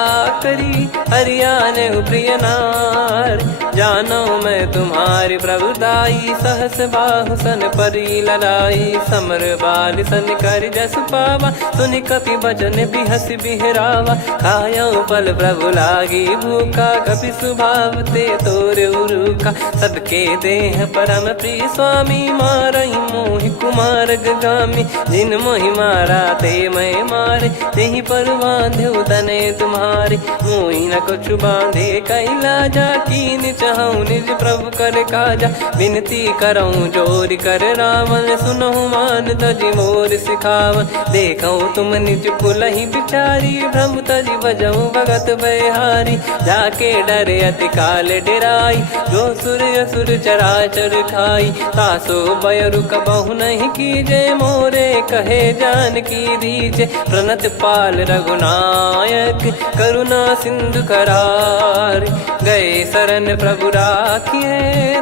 करी हरियाणे प्रिय नार जानो मैं तुम्हारी प्रभुदाई सहस बाहु सन परी लड़ाई समर बाल सन कर जस पावा सुनि कपि भजन बिहस बिहरावा खायो पल प्रभु लागी भूखा कपि स्वभाव ते तोर उरुका सबके देह परम प्रिय स्वामी मारहि मोहि कुमार गामी जिन मोहि मारा ते मैं मारे तेहि पर बांधे तने तुम्हारे मोहि न कुछ बांधे कैलाजा कीन चाहूं निज प्रभु कर काजा विनती करऊं जोर कर रावण सुनो मान तजि मोर सिखावन देखो तुम निज कुलहि बिचारी भ्रम तजि बजऊं भगत बहारी जाके डरे अति काल डेराई जो सुर असुर चराचर खाई तासो बयरु कबहु नहीं कीजे मोरे कहे जान की दीजे प्रणत पाल रघुनायक करुणा सिंधु करार गए शरण प्रभु राखिए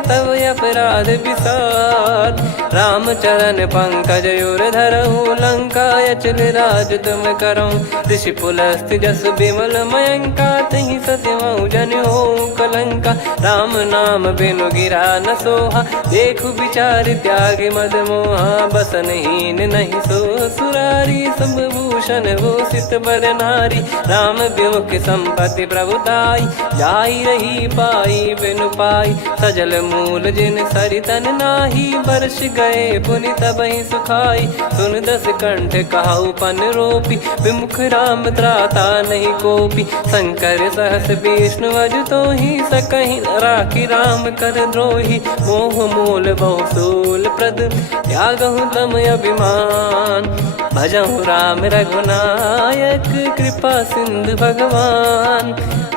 तब अपराध विसार राम चरण पंकज उर धरहु लंका अचल राज तुम करऊं ऋषि पुलस्त जस विमल मयंका तहि सत्यमऊ जन हो कलंका राम नाम बिनु गिरा न सोहा देखु विचार त्याग मद मोहा बसनहीन नहीं सो सुरारी सब भूषण वो सित बर नारी राम विमुख संपत्ति प्रभुताई जाई रही पाई बिनु पाई सजल मूल जिन सरितन नाही वर्ष गए पुनि तबहि सुखाई सुन दस कंठ कहाऊ पन रोपी विमुख राम त्राता नहीं कोपी शंकर सहस विष्णु अज तो ही सकहि राखी राम कर द्रोही मोह मूल बहु सूल प्रद त्यागहु तम अभिमान भजहु राम रघुनायक कृपा सिंधु भगवान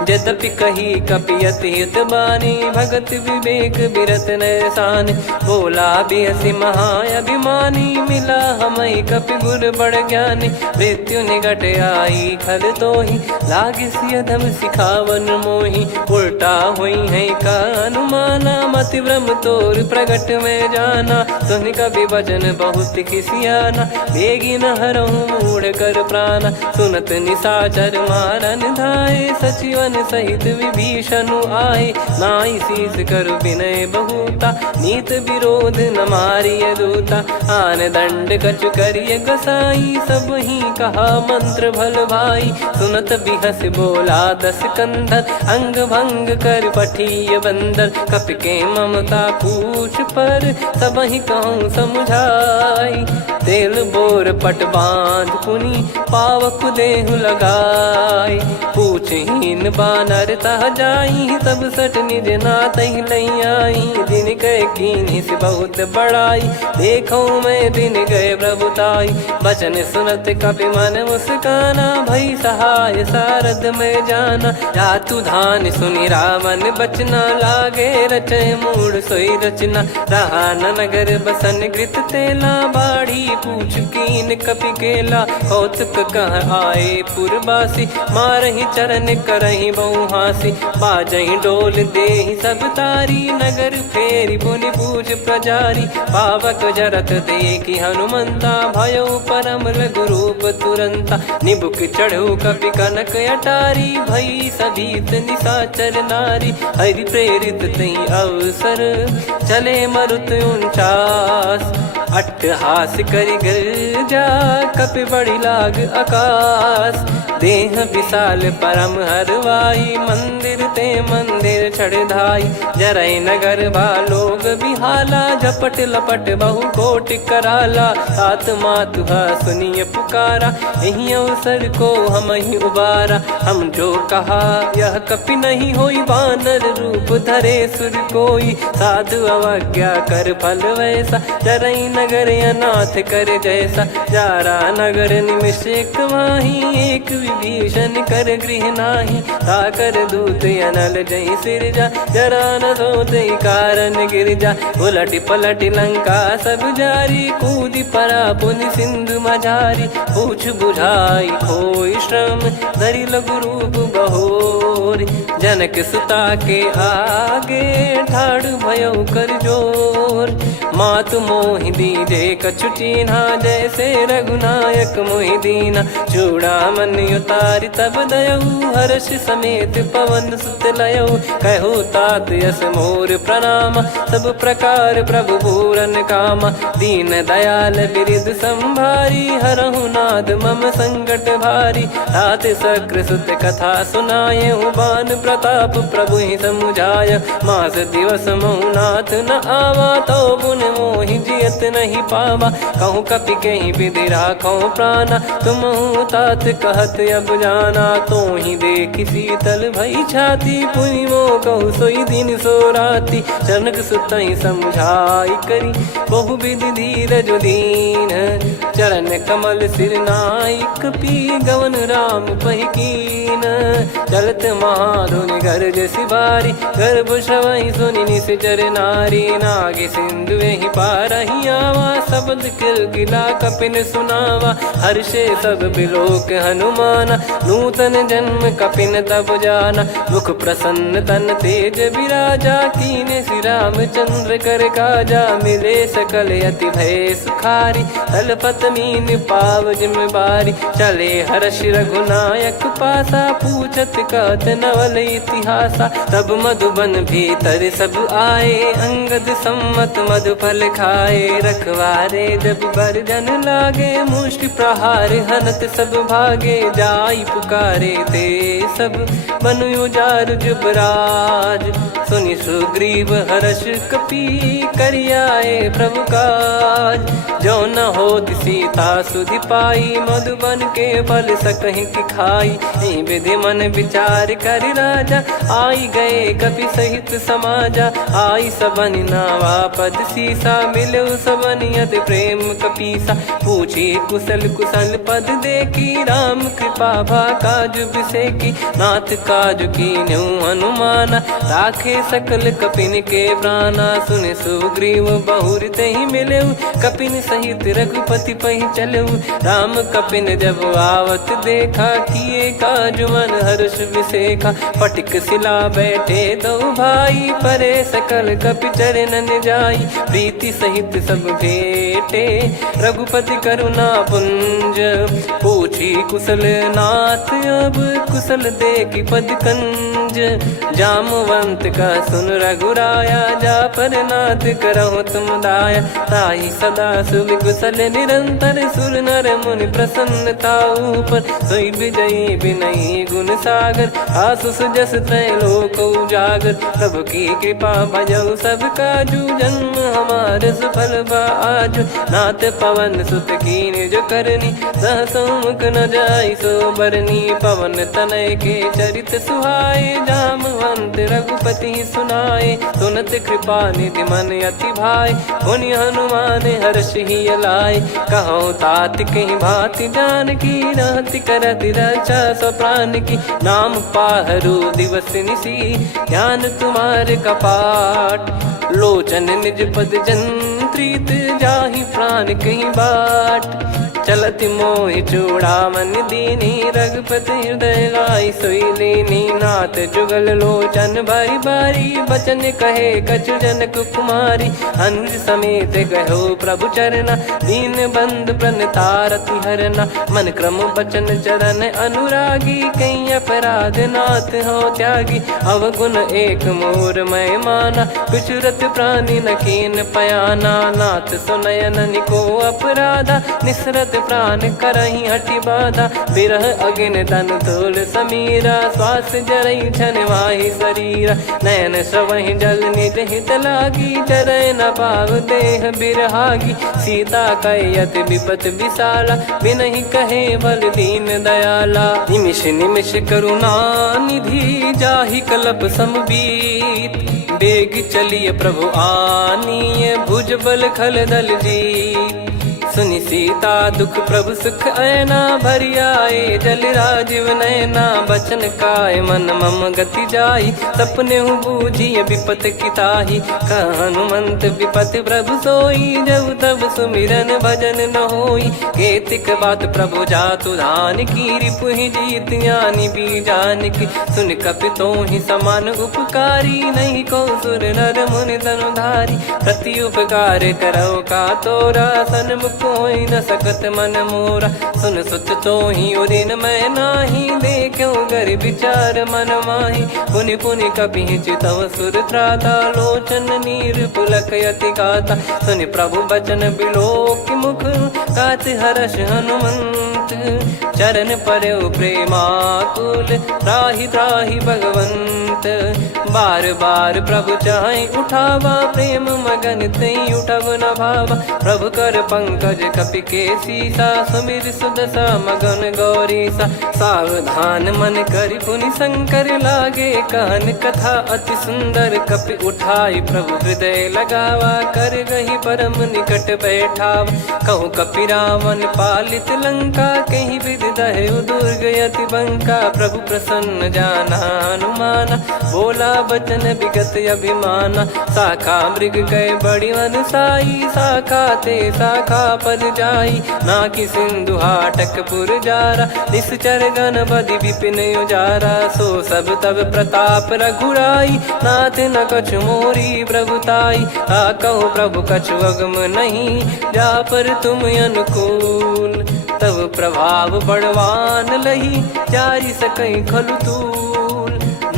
यद्यपि कही कपि अति हित बानी भगत विवेक बिरत नैसान बोला बिहसी महाअभिमानी मिला हमई कपि गुर बड़ ज्ञानी मृत्यु निकट आई खल तो ही लागे सियधम सिखावन मोही उल्टा हुई है का अनुमाना मति ब्रह्म तोर प्रगट में जाना सुन कवि वचन बहुत किसियाना बेगी न हरहु मूढ़ कर प्राणा सुनत निशाचर मारन धाये सचिवन सहित विभीषणु आए नाई शीस कर विनय बहुता नीत विरोध न मारिय दूता आन दंड कछ करिय गसाई सब ही कहा मंत्र भल भाई सुनत बिहस बोला दस कंधर अंग भंग कर पठिय बंदर कपि के ममता पूछ पर सब ही कहूँ समझाई तेल बोर पट बांध पुनि पावक देहु लगाई पूछहीन बानर तह जाई सब सट निज नाथ ही लई आई दिन गए कीन्ही से बहुत बड़ाई देखो मैं दिन गए प्रभुताई बचन सुनत कपि मन मुस्काना भई सहाय सारद में जाना जातु धान सुनि रावण बचना लागे रचे मूड सोई रचना रहा न नगर बसन कृत तेला बाड़ी पूछ कीन कपि केला कौतुक कह आए पुरबासी मारहि चरण करहि बहु हासी बाजहि डोल देहि सब तारी नगर फेरी पुनि पूज प्रजारी पावक जरत देखि हनुमंता भयो परम रघुरूप तुरंता निबुक चढ़ु कपि कनक अटारी भई सभीत निशाचर नारी हरि प्रेरित तहि अवध अवसर चले मरुत 49 अट्टहास करि गिरजा कपि बड़ी लाग आकाश देह विशाल परम हरवाई मंदिर ते मंदिर चढ़धाई जरई नगर लोग बिहाला झपट लपट बहु कोट कराला सात मातुहा सुनिय पुकारा यही अवसर को हम ही उबारा हम जो कहा यह कपि नहीं होई बानर रूप धरे सुर कोई साधु अवज्ञा कर फल वैसा जरई नगर अनाथ कर जैसा जारा नगर निमिष एक माही एक विभीषण कर गृह नाही ताकर दूत अनल जय सिरजा जरा न सोते कारण गिरजा उलट पलट लंका सब जारी कूदी परा पुनि सिंधु मझारी पूछ बुझाई खोई श्रम धरि लघु रूप बहोर जनक सुता के आगे ठाड़ भयो कर जोर मातु मोहि दीजे कछु चिन्हा जैसे रघुनायक मोहि दीना चूड़ामन उतारि तब दयऊ हर्ष समेत पवन सुत लयऊ कहो तात यस मोर प्रणाम सब प्रकार प्रभु पूरन कामा दीन दयाल बिरिद संभारी हरहु नाद मम संकट भारी तात सक्र सुत कथा सुनाये बान प्रताप प्रभु ही समुझाय मास दिवस मौनाथ न आवा तो पुन मोहि जियत नहीं पावा कहूँ कपि कहीं विधि राखो प्राणा तुम तात कहत अब जाना तो ही देख शीतल भई छाती पुनि मो कहु सोई दिन सो राती जनक सुतई समझाई करी बहु विधि धीरज दीन चरण कमल सिर नाई कपि गवन राम पहिकीन चलत महाधुनि गर्ज सिबारी गर्भ श्रवहि सुनि निश्चर नारी नागे सिंधु ही पारही आवा शब्द किलकिला कपिन सुनावा हर्षे सब बिलोक हनुमाना नूतन जन्म कपिन तब जाना मुख प्रसन्न तन तेज विराजा कीने श्री रामचंद्र कर काजा मिले सकल अति भय सुखारी तलपत मीन पाव जिम्मेवारी चले हर्ष रघुनायक पासा पूछत कहत नवल इतिहासा तब मधुबन भीतर सब आए अंगद सम्मत मधु फल खाए रखवारे जब बरजन लागे मुष्टि प्रहार हनत सब भागे जाई पुकारे ते सब बन उजार जुबराज सुनि सुग्रीव हर्ष कपि करियाए प्रभु काज जो न होत सीता सुधि पाई मधुबन के फल सकहि की खाई विधि मन विचार कर राजा आई गए कपि सहित समाजा आई सबन नावा पद सीसा मिलो सबन यद प्रेम कपीसा पूछी कुशल कुशल पद देखी राम कृपा भा काज बिसेकी नाथ काज की न्यू हनुमाना राखे सकल कपिन के प्राणा सुने सुग्रीव बहुर ते ही मिले कपिन सहित रघुपति पहि चले राम कपिन जब आवत देखा किए काज मन हर्ष विसेखा फटिक सिला बैठे दो भाई परे सकल कपि चरणन जाई प्रीति सहित सब भेटे रघुपति करुणा पुंज पूछी कुशल नाथ अब कुशल देखी पद कंज जामवंत का सुन रघुराया जा पर नाथ करहु तुम दाया ताहि सदा सुभि कुशल निरंतर सुर नर मुनि प्रसन्नता ऊपर सोई विजयी विनयी गुण सागर आसु सुजस त्रैलोक उजागर प्रभु की कृपा भजऊ सब काजू जन्म हमारे सफल बाजू नाथ पवन सुत की निज करनी सहसो मुख न जाई सो बरनी पवन तनय के चरित सुहाए जामवंत रघुपति सुनाए सुनत कृपा निधि मन अति भाई पुनि हनुमान हर्ष ही लाए कहो तात कहीं भांति जान की रहति करति रक्षा सो प्राण की नाम पाहरू दिवस निसी ज्ञान तुम्हारे कपाट लोचन निज पद जंत्र प्रीत जाहि प्राण कहीं बाट। चलत मोहि चूड़ामन दीनी रघुपति हृदय लाई सोई लीनी। नाथ जुगल लोचन बारी बारी बचन कहे कछु जनक कुमारी। अनुज समेत गयो प्रभु चरना दीन बंद प्रण तारति हरना। मन क्रम बचन चरण अनुरागी कहीं अपराध नाथ हो त्यागी। अवगुण एक मोर मैं माना कुछ रत प्राणी न कीन पयाना। नाथ सुनयन निको अपराधा निसरत प्राण करही हटि बाधा। बिरह अगिन तन तोल समीरा श्वास जरई छन माही शरीरा। नयन श्रवहि जल निज हित लागी चरय न पाव देह बिरहागी। सीता कैयत विपत विशाला बिनहि कहे बल दीन दयाला। निमिष निमिष करुणा निधि जाहि कलप समबीत। बेग चलिए प्रभु आनीय भुज बल खल दल जीत। सुनि सीता दुख प्रभु सुख ऐना भरि आए जल राजीव नैना। बचन काय मन मम गति जाई सपने हूँ बूझी विपत किताही। हनुमंत विपत प्रभु सोई जब तब सुमिरन भजन न होई। केतिक बात प्रभु जातु धान की रिपुहि जीत ज्ञानी बीजान की। सुन कपितो ही समान उपकारी नहीं को सुर नर मुनि धनुधारी। प्रति उपकार करो का तोरा सन्मुख कोई न सकत मन मोरा। सुन सुत तो ही उदिन मैं नाही देखो गर विचार मन माही। पुनि पुनि कपि चितव सुर त्राता लोचन नीर पुलक यति गाता। सुनि प्रभु बचन बिलोक मुख कात हर्ष हनुमंत। चरण पर्यो प्रेमाकुल त्राहि त्राहि भगवंत। बार बार प्रभु चाहि उठावा प्रेम मगन तई उठब न भावा। प्रभु कर पंकज कपि के सीसा सुमिर सुदशा मगन गौरीसा। सावधान मन करि पुनि शंकर लागे कहन कथा अति सुंदर। कपि उठाई प्रभु हृदय लगावा कर गही परम निकट बैठावा। कहु कपि रावण पालित लंका कहीं विधि दहु दुर्ग यति बंका। प्रभु प्रसन्न जाना हनुमाना बोला बचन विगत अभिमाना। शाखा मृग गए बड़ी वन साई शाखा ते शाखा पर जाई। ना कि सिंधु हाटक पुर जारा निश्चर गण बदि विपिन उजारा। सो सब तब प्रताप रघुराई नाथ न कछु मोरी प्रभुताई। आ कहो प्रभु कछु अगम नहीं जा पर तुम अनुकूल। तब प्रभाव बड़वान लही जारी सकई खलु तूल।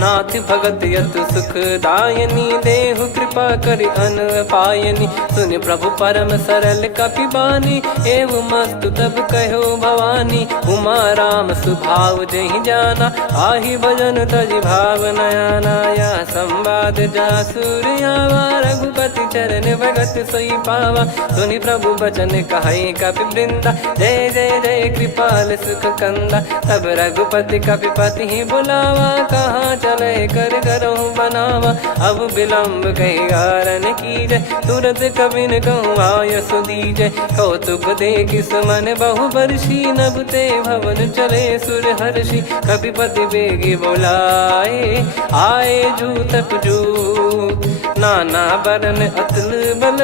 नाथ भगत यत सुख दायनी देहु कृपा करि अन पायनी। सुन प्रभु परम सरल कपि बानी एवं मस्तु तब कहो भवानी। उमा राम सुभाव जहि जाना आहि भजन तजि भाव नयाना। या संवाद जासुर आवा रघुपति चरण भगत सोई पावा। सुनि प्रभु बचन कहै कपि वृंदा जय जय जय कृपाल सुख कंदा। तब रघुपति कपिपति ही बुलावा कहाँ चले कर करो बनावा। अब विलम्ब कही कारण की जय तुरंत कबिन कहूँ आय सुदीजय। कौतुक देख सुमन बहु बरसी नभते भवन चले सुर हर्षि। कपिपति बेगी बोलाए आए जूतक जूत। नाना बरन अतुल बल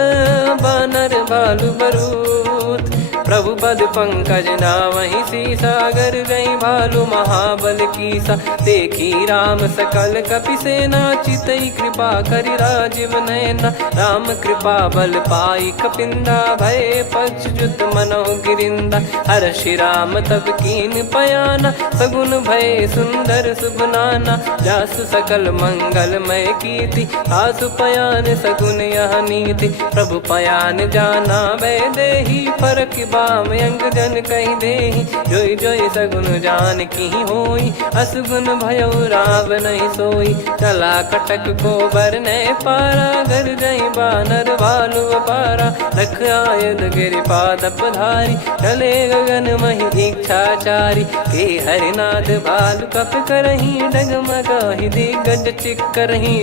बानर बालु बरूत। प्रभु पद पंकज नामहि सीसागर गई भालु महाबल कीसा। देखी राम सकल कपि सेना चितई कृपा करि राजीव नैना। राम कृपा बल पाई कपिंदा भय पक्ष जुत मनो गिरिंदा। हर्षि राम तब कीन पयाना सगुन भय सुंदर सुबनाना। जासु सकल मंगलमय कीर्ति आसु पयान सगुन यह नीति। प्रभु पयान जाना वै देहि फरक बाम अंग जन कहि देहि। जोई जोई सगुन जान की होई असगुन भयो राव नहीं सोई। चला कटक को बरने पारा घर जई बानर भालु अपारा। रख आयद गिरि पाद पधारी चले गगन महि इच्छाचारी। के हरिनाथ भालु कप करही डगमगाहि दिग्गज चिक करही।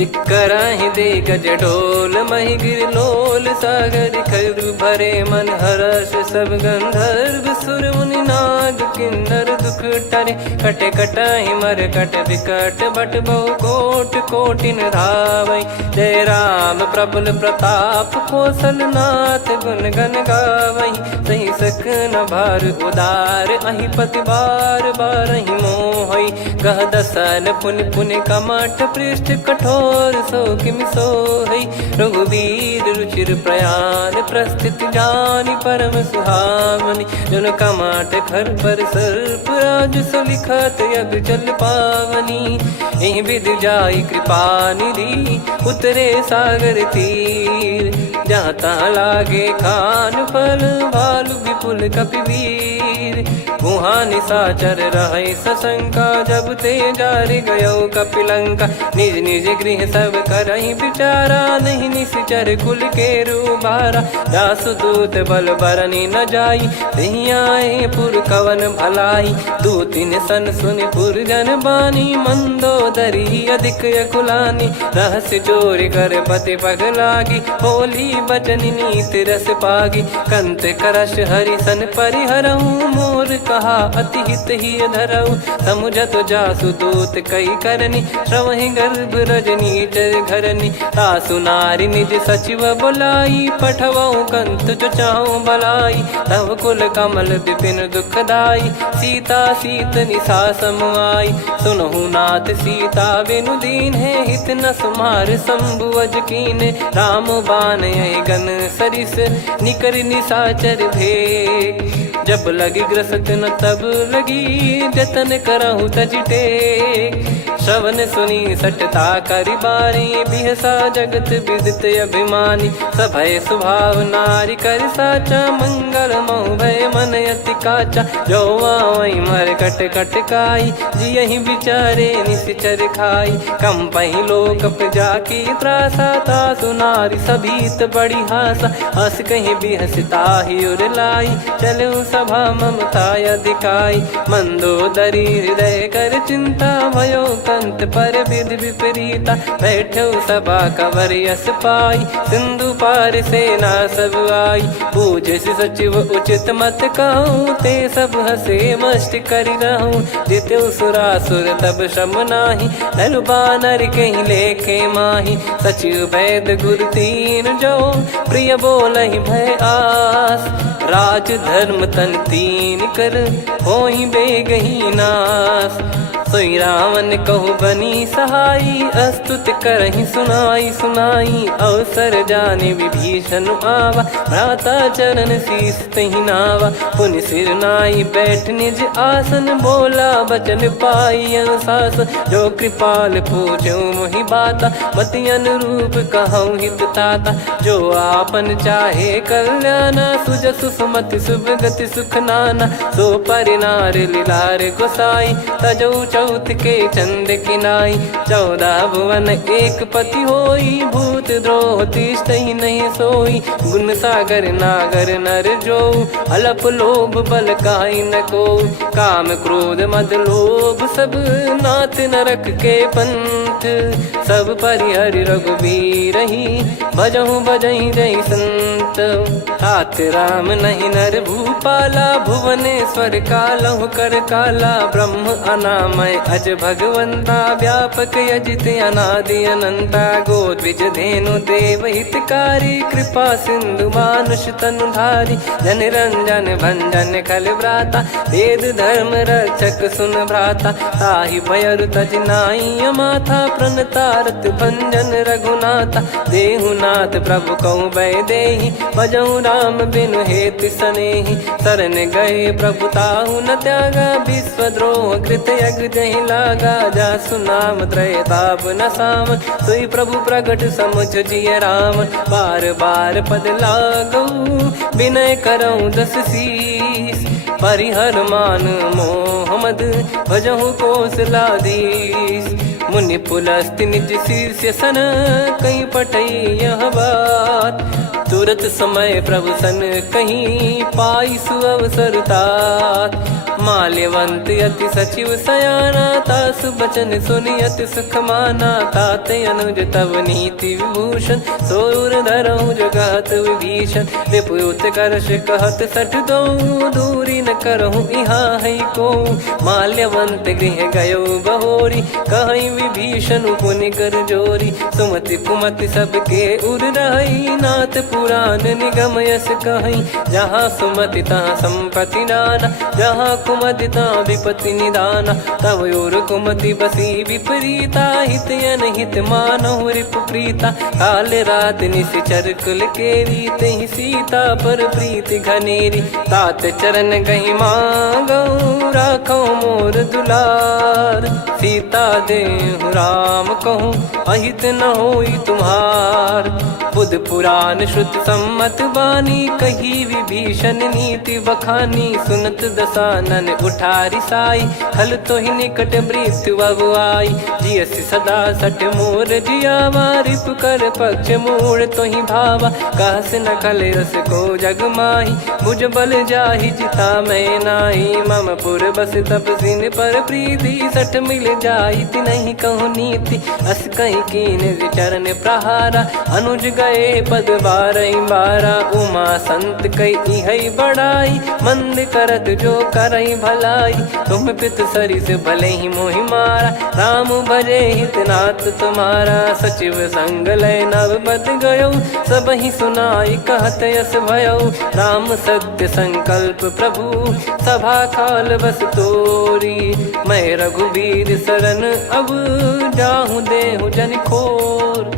चिक्कराहि दे गज ढोल मही गिर लोल सागर खर भरे मन हर्ष सब गंधर्व सुर मुनि नाग किन्नर दुख टरे कटे कटाहि मर कट विकट बट बहु कोट कोटिन धावै जय राम प्रबल प्रताप कौशल नाथ गुण गन गावै सही सक न भार उदार अहि पति बार बार ही मोहै गह दसन पुनि पुनि कमठ पृष्ठ कठोर सो किमि सोहै रघुवीर रुचिर प्रयाण प्रस्थित जानि परम सुहावनि जन कमठ खर पर सर्प राज सलिखत यग चल पावनी एहि विध जाई कृपा निधि उतरे सागर तीर जाता लागे खान फल भालु विपुल कपिवीर गुहा निशाचर रहे सशंका जब ते जारि गयो कपिलंका निज निज गृह सब करहि विचारा नहीं निश्चर कुल के रूबारा दासदूत बल बरनी न जाई नहीं आए पुर कवन भलाई दू तीन सन सुन पुर जन बानी मंदोदरी अधिक अकुलानी रहस्य चोरी कर पति पग लागी होली बचन नीत रस पागी कंत करश हरि सन परिहरऊ मोर कहा अति हित ही धरऊ समुझत जासु दूत कई करनी श्रवहि गर्भ रजनी चर घरनी तासु नारी निज सचिव बुलाई पठवऊ कंत जो चाहू बलाई तव कुल कमल विपिन दुखदाई सीता सीत निशा समाई सुनहु नाथ सीता बिनु दीन है हित न सुमार शंभुअज कीने राम बान गन सरिस निकर निशाचर भेग जब लगी ग्रसत न तब लगी जतन करहु तजटे श्रवण सुनी सटता करि बारी बिहसा जगत विदित अभिमानी सभय स्वभाव नारी कर साचा मंगल महु भय मन अति काचा जो आवै मर कट कट काई जियहि विचारे निश्चर खाई कम पहि लोक प्रजा की त्रासा तासु नारी सभीत बड़ी हासा हस कहीं बिहसता ही उर लाई चलऊ सभा ममता अधिकाई मंदोदरी हृदय कर चिंता भयो कंत पर विधि विपरीता बैठो सभा कवर यस पाई सिंधु पार सेना सब आई पूज सचिव उचित मत कहूँ ते सब हसे मस्त करि रहूं जित्यो सुरासुर तब श्रम नाही नल बानर कहीं लेखे माही सचिव वैद गुरु तीन जो प्रिय बोलहि भय आस राज धर्म तन तीन कर होई बेगही नास सोई रावण कहु बनी सहाई अस्तुत करहि सुनाई सुनाई अवसर जाने विभीषण आवा भ्राता चरण शीस तहि नावा पुनि सिर नाई बैठ निज आसन बोला बचन पाई अनुशासन जो कृपाल पूछो मोहि बाता मति अनुरूप कहूँ हित ताता जो आपन चाहे कल्याणा सुजसु सुमति शुभ गति सुख नाना सो परिनार लीलार गोसाई तजौ चौथ के चंद किनाई 14 भुवन एक पति होई भूत द्रोह तिष्ठहि नहीं सोई गुण सागर नागर नर जो अलप लोभ बल काई न को काम क्रोध मद लोभ सब नाथ नरक के पंथ सब परिहरि रघुबीर ही भजहु भजहि जय संत हाथ राम नहीं नर भूपाला भुवनेश्वर कालहु कर काला ब्रह्म अनामय अज भगवंता व्यापक यजित अनादि अनंता गोद्विज धेनु देव हितकारी कृपा सिंधु मानुष तनुधारी जन रंजन भंजन खल भ्राता वेद धर्म रक्षक सुन भ्राता ताहि भयरु तज नाई माथा प्रणतारत भंजन रघुनाथा देहुनाथ प्रभु कहु भय देहि भजहु राम बिनु हेतु सनेहि शरण गए प्रभु ताहु न त्यागा विश्वद्रोह कृत यज्ञ जहि लागा जासु नाम त्रय ताप न साम सोई प्रभु प्रगट समुझ जिय राम बार बार पद लागऊ विनय करऊँ दस शीस परिहर मान मोह मद भजहु कौशलाधीश मुनि पुलस्ति निज शीर्ष सन कहीं पटई यह बात तुरत समय प्रभु सन कहीं पाई सुअवसर तात माल्यवंत अति सचिव सयाना, तासु बचन सुनि अति सुख माना। ताते अनुज तव नीति विभूषण, सोर धरहु जगत विभीषण। विपुत करश कहत सठ दो, दूरी न करहु इहाँ है को। माल्यवंत गृह गयो बहोरी, कहीं विभीषण पुनि कर जोरी। सुमति कुमति सबके उर रही, नाथ पुराण निगम यस कहीं। जहाँ सुमति तहाँ संपत्ति नाना, जहाँ कुमति तहाँ विपत्ति निदाना। तव और कुमति बसी विपरीता, हित अनहित मानहु रिप प्रीता। काल रात निश्चर कुल केरी, तहि सीता पर प्रीति घनेरी। तात चरण गही मांगऊ, राखो मोर दुलार। सीता देहु राम कहूँ, अहित न होई तुम्हार। बुध पुराण श्रुत सम्मत बानी, कही विभीषण नीति बखानी। सुनत दसानन उठारी साई, खल तो ही निकट मृत्यु अब आई। जियसि सदा सठ मोर जियावा, रिप कर पक्ष मूड़ तो ही भावा। कहस न खल रस को जग माही, भुज बल जाहि जिता मैं नाही। मम पुर बस तप सिन पर प्रीति, सठ मिल जाई तिनहि कहूँ नीति। अस कहीं कीन चरण प्रहारा, अनुज गए पद बारही बारा। उमा संत कई इहै बड़ाई, मंद करत जो करई भलाई। तुम पित सरिस भले ही मोहि मारा, राम भजे हित नाथ तुम्हारा। सचिव संग लय नव बद गयो, सब ही सुनाई कहत यस भयो। राम सत्य संकल्प प्रभु, सभा काल बस तोरी। मैं रघुबीर सरन अब, जाहूँ देहु जन खोर।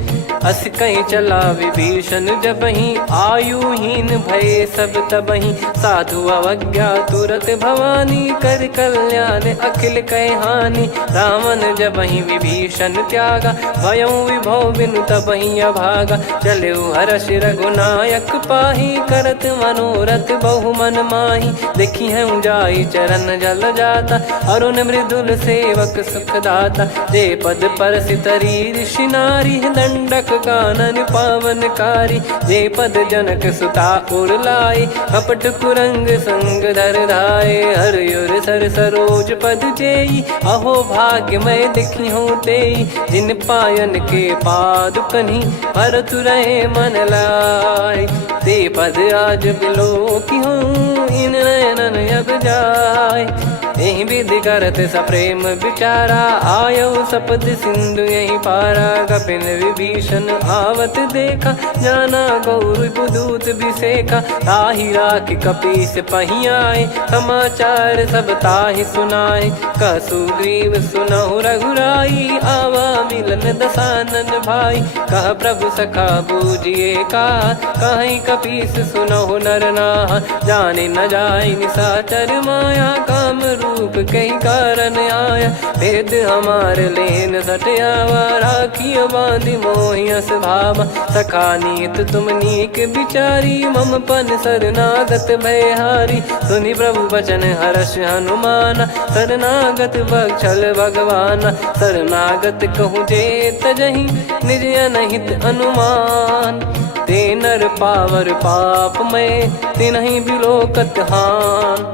अस कहीं चला विभीषण जबहि, आयुहीन भये सब तबहि। साधु अवज्ञा तुरत भवानी, कर कल्याण अखिल कह हानि। रावण जबहि विभीषण त्यागा, भयउ विभव बिनु तबहि अभागा। चलऊ हर्ष रघुनायक पाही, करत मनोरथ बहु मन माही। देखी है जाई चरण जल जाता, अरुण मृदुल सेवक सुखदाता। जे पद परसि तरी ऋषि नारी, दंडक कानन पावनकारी। जे पद जनक सुता उर लाई, कपट कुरंग संग धर धाये। हरियुर सर सरोज पद जेई, अहो भाग्य मैं दिखी हूँ तेई। जिन पायन के पाद कन्ही, भरतु रहे मन लाई। ते पद आज बिलो की हूँ, इन नयनन अब जाय। यही विधि करत सप्रेम विचारा, आयो सपद सिंधु यही पारा। कपिन विभीषण आवत देखा, जाना गौर बुदूत बिसेखा। ताहि राख कपीस पही आए, समाचार सब ताहि सुनाए। कह सुग्रीव सुनहु रघुराई, आवा मिलन दसानन भाई। कह प्रभु सखा बूझिए का, कहीं कपीस सुनहु नर नाहा। जाने न जाय निशाचर माया, काम रूप कई कारण आया। भेद हमार लेन सटयावा, राखिय बांधि मोहियस भावा। सखा नीत तुम नीक विचारी, मम पन शरणागत भयहारी। सुनि प्रभु बचन हर्ष हनुमाना, शरणागत बक्षल भगवाना। शरणागत कहूँ जे तजहि, निज अनहित अनुमान। ते नर पावर पाप में, तिनहि बिलोकत हान।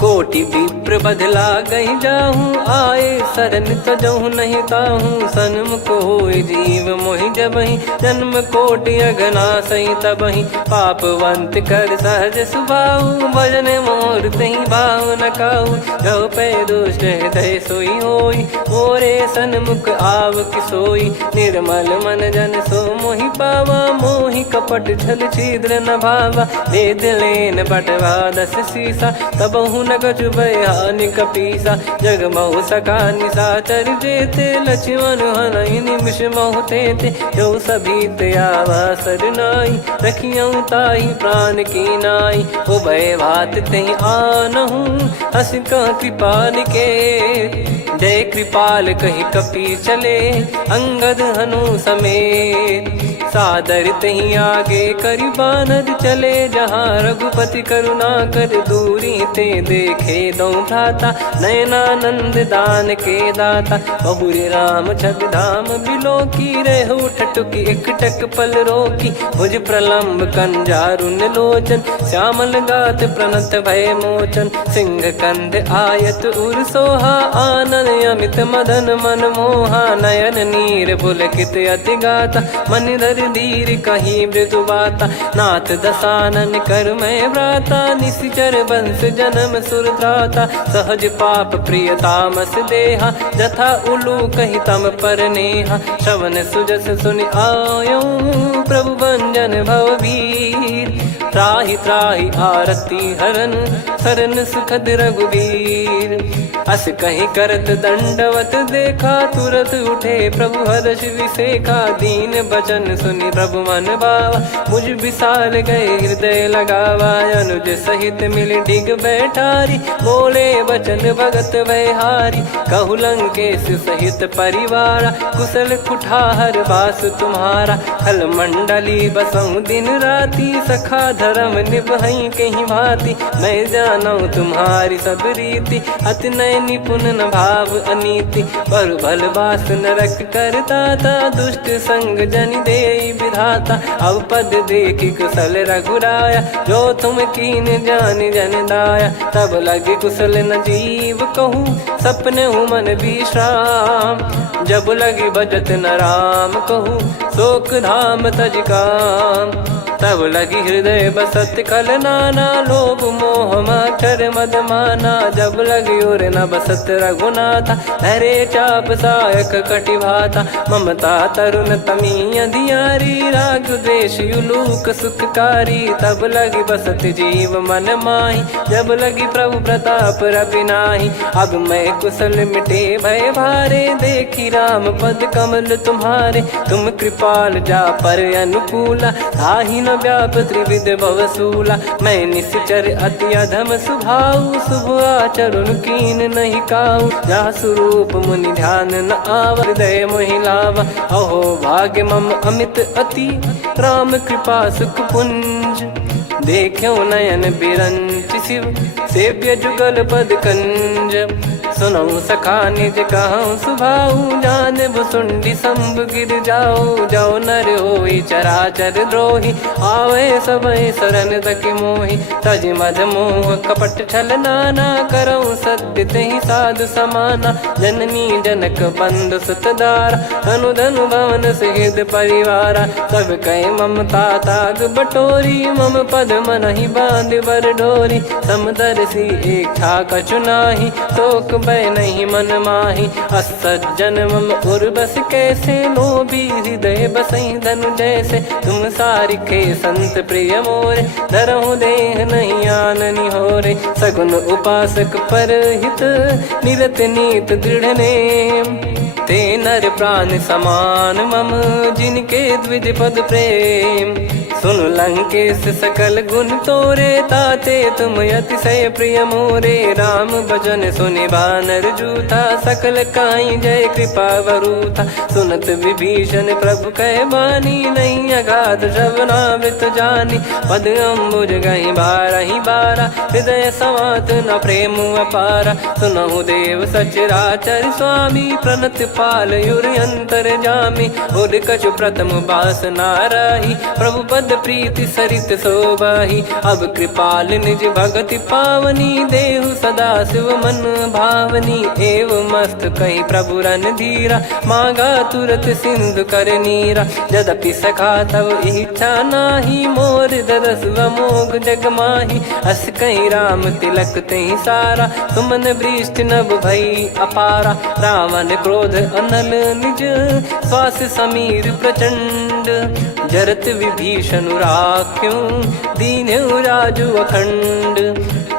कोटि विप्र बदला गई जाहूँ, आए शरण तजहु नहीं ताहूँ। सन्मुख होय जीव मोहि जबहि, जन्म कोटि अगना सही तबहि। पापवंत कर सहज सुभाऊ, भजन मोर तहि भाव न काऊ। जो पै दुष्ट हृदय सोई होई, मोरे सन्मुख आव किसोई। निर्मल मन जन सो मोहि पावा, मोहि कपट छल छिद्र न भावा। वेद लेन बटवा दस सीसा, तबहु न कछु भयानि कपीसा। जग महु सका निशाचर जेते, लक्ष्मण हनहि निमिष महु तेते। जो सभी त्यावा सरनाई, रखियऊ ताहि प्राण की नाई। उभय भात तहि आनहु, हस कह कृपाल के। जय कृपाल कहि कपी चले, अंगद हनु समेत। सादर तहि आगे करि बानर चले, जहाँ रघुपति करुणा कर दूरी ते देखे दो भ्राता। नयनानंद दान के दाता, बहुरे राम छग धाम बिलो की रहु तुकी एकटक पल रोकी। भुज प्रलम्ब कंजारुन लोचन, श्यामल गात प्रणत भय मोचन। सिंह कंध आयत उर सोहा, आनन अमित मदन मन मोहा। नयन नीर पुलकित अति गाता, मन धर धीर कहीं मृदु बाता। नाथ दसानन कर मैं व्राता, निशिचर बंस जन्म सुरत्राता। सहज पाप प्रिय तामस देहा, जथा उलू कही तम पर नेहा। श्रवण सुजस सुनि आयो, प्रभु भंजन भववीर। त्राहि त्राहि आरती हरन, सरन सुखद रघुबीर। अस कहीं करत दंडवत देखा, तुरत उठे प्रभु हर्ष विसेखा। दीन बचन सुनि प्रभु मन भावा, मुझ विशाल गए हृदय लगावा। अनुज सहित मिल डिग बैठारी, बोले बचन भगत वैहारी। कहु लंकेश सहित परिवारा, कुशल कुठार बास तुम्हारा। खल मंडली बसऊं दिन राती, सखा धर्म निभई कहीं भांति। मैं जानू तुम्हारी सब रीति, अति नय निपुण न भाव अनीति। पर भल बास नरक करता था, दुष्ट संग जन दे विधाता। अब पद देखी कुशल रघुराया, जो तुम कीन जान जन दाया। तब लगे कुशल न जीव कहूँ, सपने मन विश्राम। जब लगी भजत न राम कहूँ, शोक धाम तज काम। तब लगी हृदय बसत खल नाना, लोभ मोह मच्छर मद माना। जब लगी उर न बसत रघुनाथा, हरे चाप सायक कटि भाता। ममता तरुण तमी अधियारी, राग द्वेष युलूक सुखकारी। तब लगी बसत जीव मन माही, जब लगी प्रभु प्रताप रविनाही। अब मैं कुशल मिटे भय भारे, देखी राम पद कमल तुम्हारे। तुम कृपाल जा पर अनुकूला, ताहि न व्याप त्रिविध भवसूला। मैं निश्चर अति अधम सुभाऊ, शुभ आचरण कीन नहीं काऊ। जा स्वरूप मुनि ध्यान न आव, हृदय मोहि लावा। अहो भाग्य मम अमित अति, राम कृपा सुख पुंज। देखो नयन बिरंच शिव, सेव्य जुगल पद कंज। सुनऊ सखा निज कहूँ सुभाऊ, जान भुसुंडी संभ गिर जाओ। जाओ नर होई चराचर द्रोही, आवे सबय शरण तक मोहि। तज मद मोह कपट छल नाना, करऊँ सत्य तेहि साधु समाना। जननी जनक बंधु सुतदारा, धनु धनु भवन सहित परिवारा। सब कहे ममता ताग बटोरी, मम पद मनहि बांध बर डोरी। समदर्शी इच्छा कछु नाही, शोक भय नहीं मन माही। असज्जन मम उर बस कैसे, लोभी हृदय बसई धनु जैसे। तुम सारिखे संत प्रिय मोरे, धरहु देह नहीं आननि होरे। सगुन उपासक पर हित, निरत नीत दृढ़ नेम। ते नर प्राण समान मम, जिनके द्विज पद प्रेम। सुन लंकेश सकल गुण तोरे, ताते तुम अतिशय प्रिय मोरे। राम भजन सुनि बानर जूथा, सकल काई जय कृपा वरूथा। सुनत विभीषण प्रभु कह बानी, नहीं अगाध श्रवणामृत जानी। पद अम्बुज गहि बारहि बारा, हृदय समात न प्रेम अपारा। सुनहु देव सचराचर स्वामी, प्रणत पाल युर अंतर जामी। उर कछु प्रथम बास नाराही, प्रभु पद प्रीति सरित शोभाही। अब कृपाल निज भगति पावनी, देहु सदा शिव मन भावनी। एव मस्त कही प्रभु रन धीरा, मांगा तुरत सिंधु कर नीरा। यद्यपि सखा तब इच्छा नाही, मोर दरस वमोग जग माही। अस कही राम तिलक तहि सारा, सुमन वृष्टि नभ भई अपारा। रावण क्रोध अनल निज, श्वास समीर प्रचंड। जरत विभीषण राख्यों, दीन्हु राजु अखंड।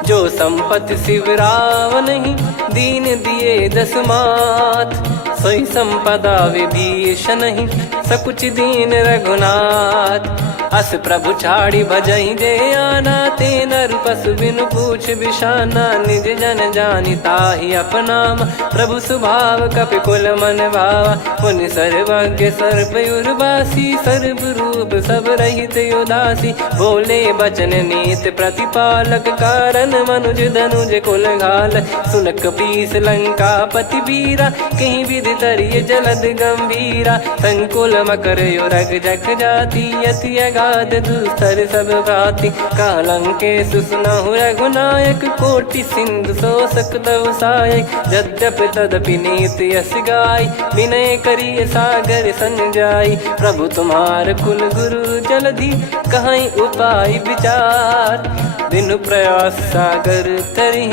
जो संपत्ति शिव रावण ही, दीन दिए दस मात। सोई संपदा विभीषण ही, सकुच दीन रघुनाथ। अस प्रभु छाड़ी भजहि जे आना, ते नर पशु बिनु पूछ बिशाना। निज जन जानि ताहि अपनामा, प्रभु स्वभाव कपि कुल मन भावा। मुनि सर्वज्ञ सर्वयुर्वासी, सर्व रूप सब रहित उदासी। बोले बचन नीत प्रतिपालक, कारण मनुज धनुज कुल घाल। सुन कपीस लंका पति वीरा, कहीं विधि तरिय जलद गंभीरा। संकुल मकर यो रग जग जाति यति अगाध दुस्तर सब भाति कालंके सुसुनाहु रघुनायक कोटि सिंधु शोषक तव सहायक यद्यपि तदपि नीति यस गाय विनय करिय सागर सन जाई प्रभु तुम्हार कुल गुरु जलधि कहीं उपाय विचार दिन प्रयास सागर तरी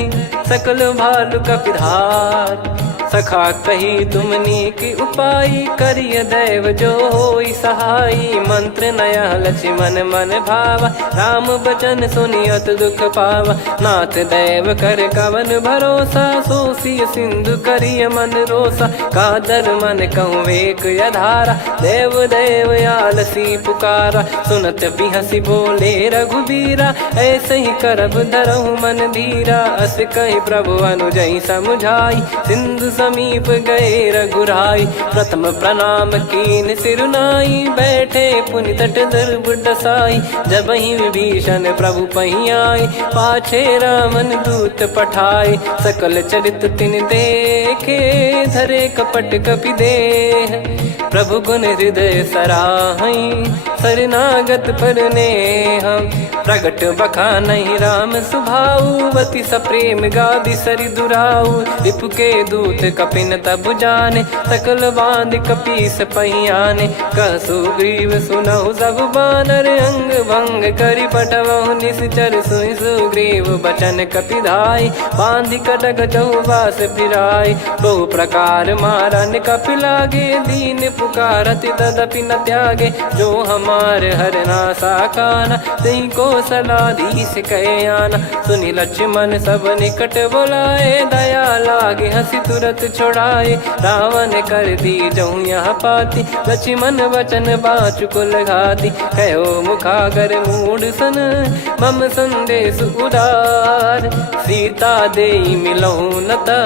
सकल भालु कपिधार सखा कही तुमनी की उपाय करिय दैव जो होई सहाई मंत्र नया लक्ष्मण मन भावा राम बचन सुनियत दुख पावा नाथ दैव कर कवन भरोसा सोसिय सिंधु करिय मन रोसा कादर मन कहूँ एक यधारा देव देव आलसी पुकारा सुनत बिहसी बोले रघुबीरा ऐसे ही करब धरहु मन धीरा अस कही प्रभु अनुजई समुझाई सिंधु समीप गए रघुराई प्रथम प्रणाम कीन सिरुनाई बैठे पुनि तट दर्भ डसाई जब ही विभीषण प्रभु पही आए पाछे रामन दूत पठाए सकल चरित तिन देखे धरे कपट कपि देह प्रभु गुण हृदय सराहई शरणागत पर नेह प्रगट बखानहि राम सुभाऊ बति सप्रेम गादि सरि दुराऊ रिपु के दूत कपिन तब जाने सकल बांध कपीस पहियाने कह सुग्रीव सुनहु सब बानर अंग भंग करि पठवहु निश्चर सुनि सुग्रीव बचन कपिधाई बांधि कटक चौबास फिराई बहु प्रकार मारन कपि लागे दीन पुकारत तदपि न त्यागे जो हमार हरना साकाना तई को सलाधीश कहे आना सुनि लक्ष्मण सब निकट बोलाए दया लागे हंसी तुरत छोड़ाए रावण कर दी जऊँ यहाँ पाती लक्ष्मण वचन बाचु कुल घाती कहो मुखागर मूड सन मम संदेश उदार सीता देई मिलहु नता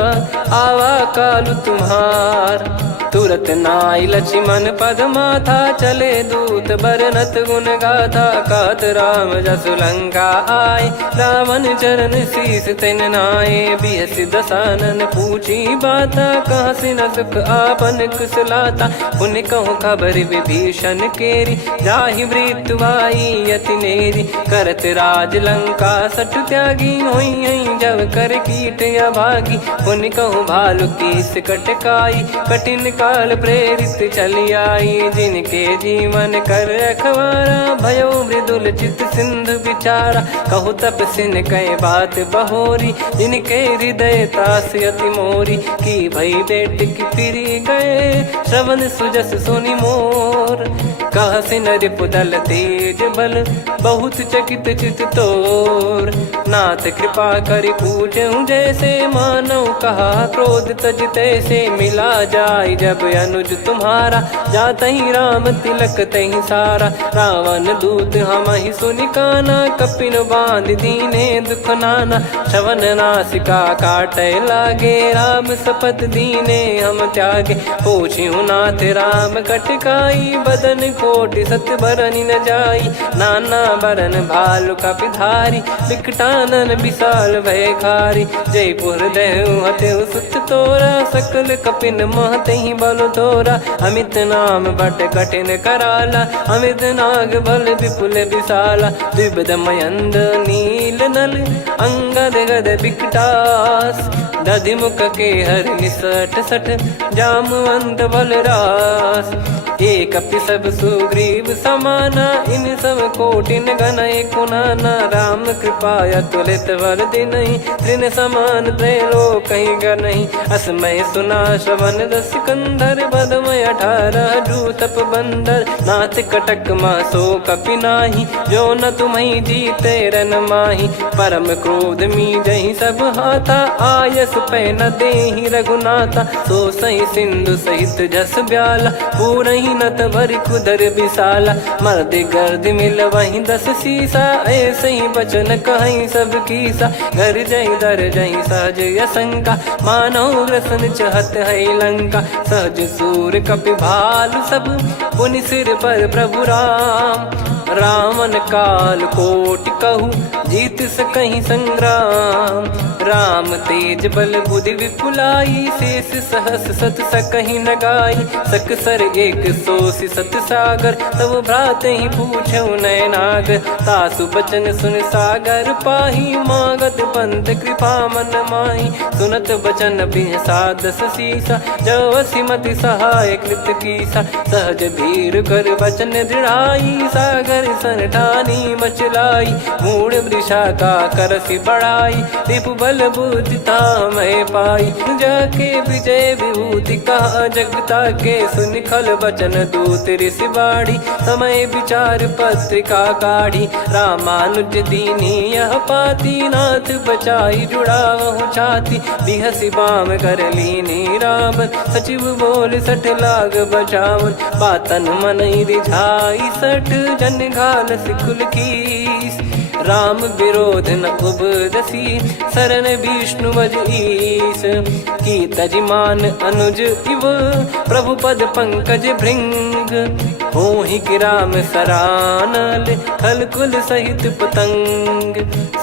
आवा कालु तुम्हार तुरत नाई लक्ष्मण पद माथा चले दूत बरनत गुण गाथा कात राम जसु लंका आए रावण चरण शीस तिन नाये बिहस दसानन पूछी बाता कहाँ से न सुख आपन कुशलाता पुन कहूँ खबर विभीषण केरी जाहि मृत्यु आई यति नेरी करत राज लंका सट त्यागी होई जब कर कीट अभागी पुन कहूँ भालु कीस कटकाई कठिन काल प्रेरित चली आई जिनके जीवन कर रखवारा भयो मृदुल चित सिंधु विचारा कहु तप सिन कई बात बहोरी जिनके हृदय तास यति मोरी की भई बेट की फिरी गए श्रवण सुजस सुनि मोर कह सिन रिपुदल तेज बल बहुत चकित चित तोर नाथ कृपा करि पूजऊं जैसे मानव कहा क्रोध तज तैसे मिला जाय जब अनुज तुम्हारा जात ही राम तिलक तही सारा रावण दूत हम ही सुनि काना कपिन बांध दीने दुख नाना श्रवण नासिका काटे लागे राम सपत दीने हम त्यागे पूछ्यू नाथ राम कटकाई बदन कोटि सत बरनि न जाई नाना बरन भालु कपिधारी विकटानन विशाल भयखारी जयपुर देहु हतेउ सुत तोरा सकल कपिन महतहि बल तोरा अमित नाम बट कठिन कराला अमित नाग बल विपुल विशाला द्विविध मयंद नील नल अंगद गद विकटास दधिमुख के हर निसठ सठ जामवंत बलरास एक अपि सब सुग्रीव समाना इन सब कोटिन गण कुनाना राम कृपा तुलित वर दिनहि तृण समान त्रैलोक कहीं गनहि असमय सुना श्रवण दस कंधर बदमय 18 जूतप बंदर नाथ कटक मासो कपि नाही जो न तुम्हि जीते रन माही परम क्रोध मी जहि सब हाथा आयस पै न देहि रघुनाथा सो सही सिंधु सहित जस ब्याला पूरहि नत भरि कुदर विशाला मर्द गर्द मिल वही 10 सीसा ऐसे ही बचन कहीं सब कीसा घर जय दर जय सहज यसंका मानव रसन चहत है लंका सहज सूर कपि भालु सब पुनि सिर पर प्रभु राम रावण काल कोटि कहु जीत सकहीं संग्राम। राम तेज बल बुद्धि विपुलाई, शेष सहस सत सकहीं न गाई। सकसर एक सोसी सत सागर, तब भ्रात ही पूछौ नयनागर। तासु बचन सुन सागर पाही, मांगत पंत कृपा मन माही। सुनत बचन बिहसादस सीसा, जवसि मति सहाय कृत कीसा। सहज धीर कर बचन दृढ़ाई, सागर सन ठानी मचलाई। मूढ़ वृषा का करसि बढ़ाई, रिपु बल बुद्धि तामय पाई। जाके विजय विभूति कहा, जगता के सुनि खल बचन दूत ऋषि बाड़ी। समय विचार पत्रिका काढ़ी, रामानुज दीनी यह पाती। नाथ बचाई जुड़ावहु छाती, बिहसि बाम कर लीनी रावण। सचिव बोल सठ लाग बचावन, बातन मन रिझाई। सठ जन घाल सिकुल कीस, राम विरोध न उपजसी। शरण विष्णु बज ईस, की तजिमान अनुज इव। प्रभु पद पंकज भृंग, होहि कि राम सरानल। खल कुल सहित पतंग,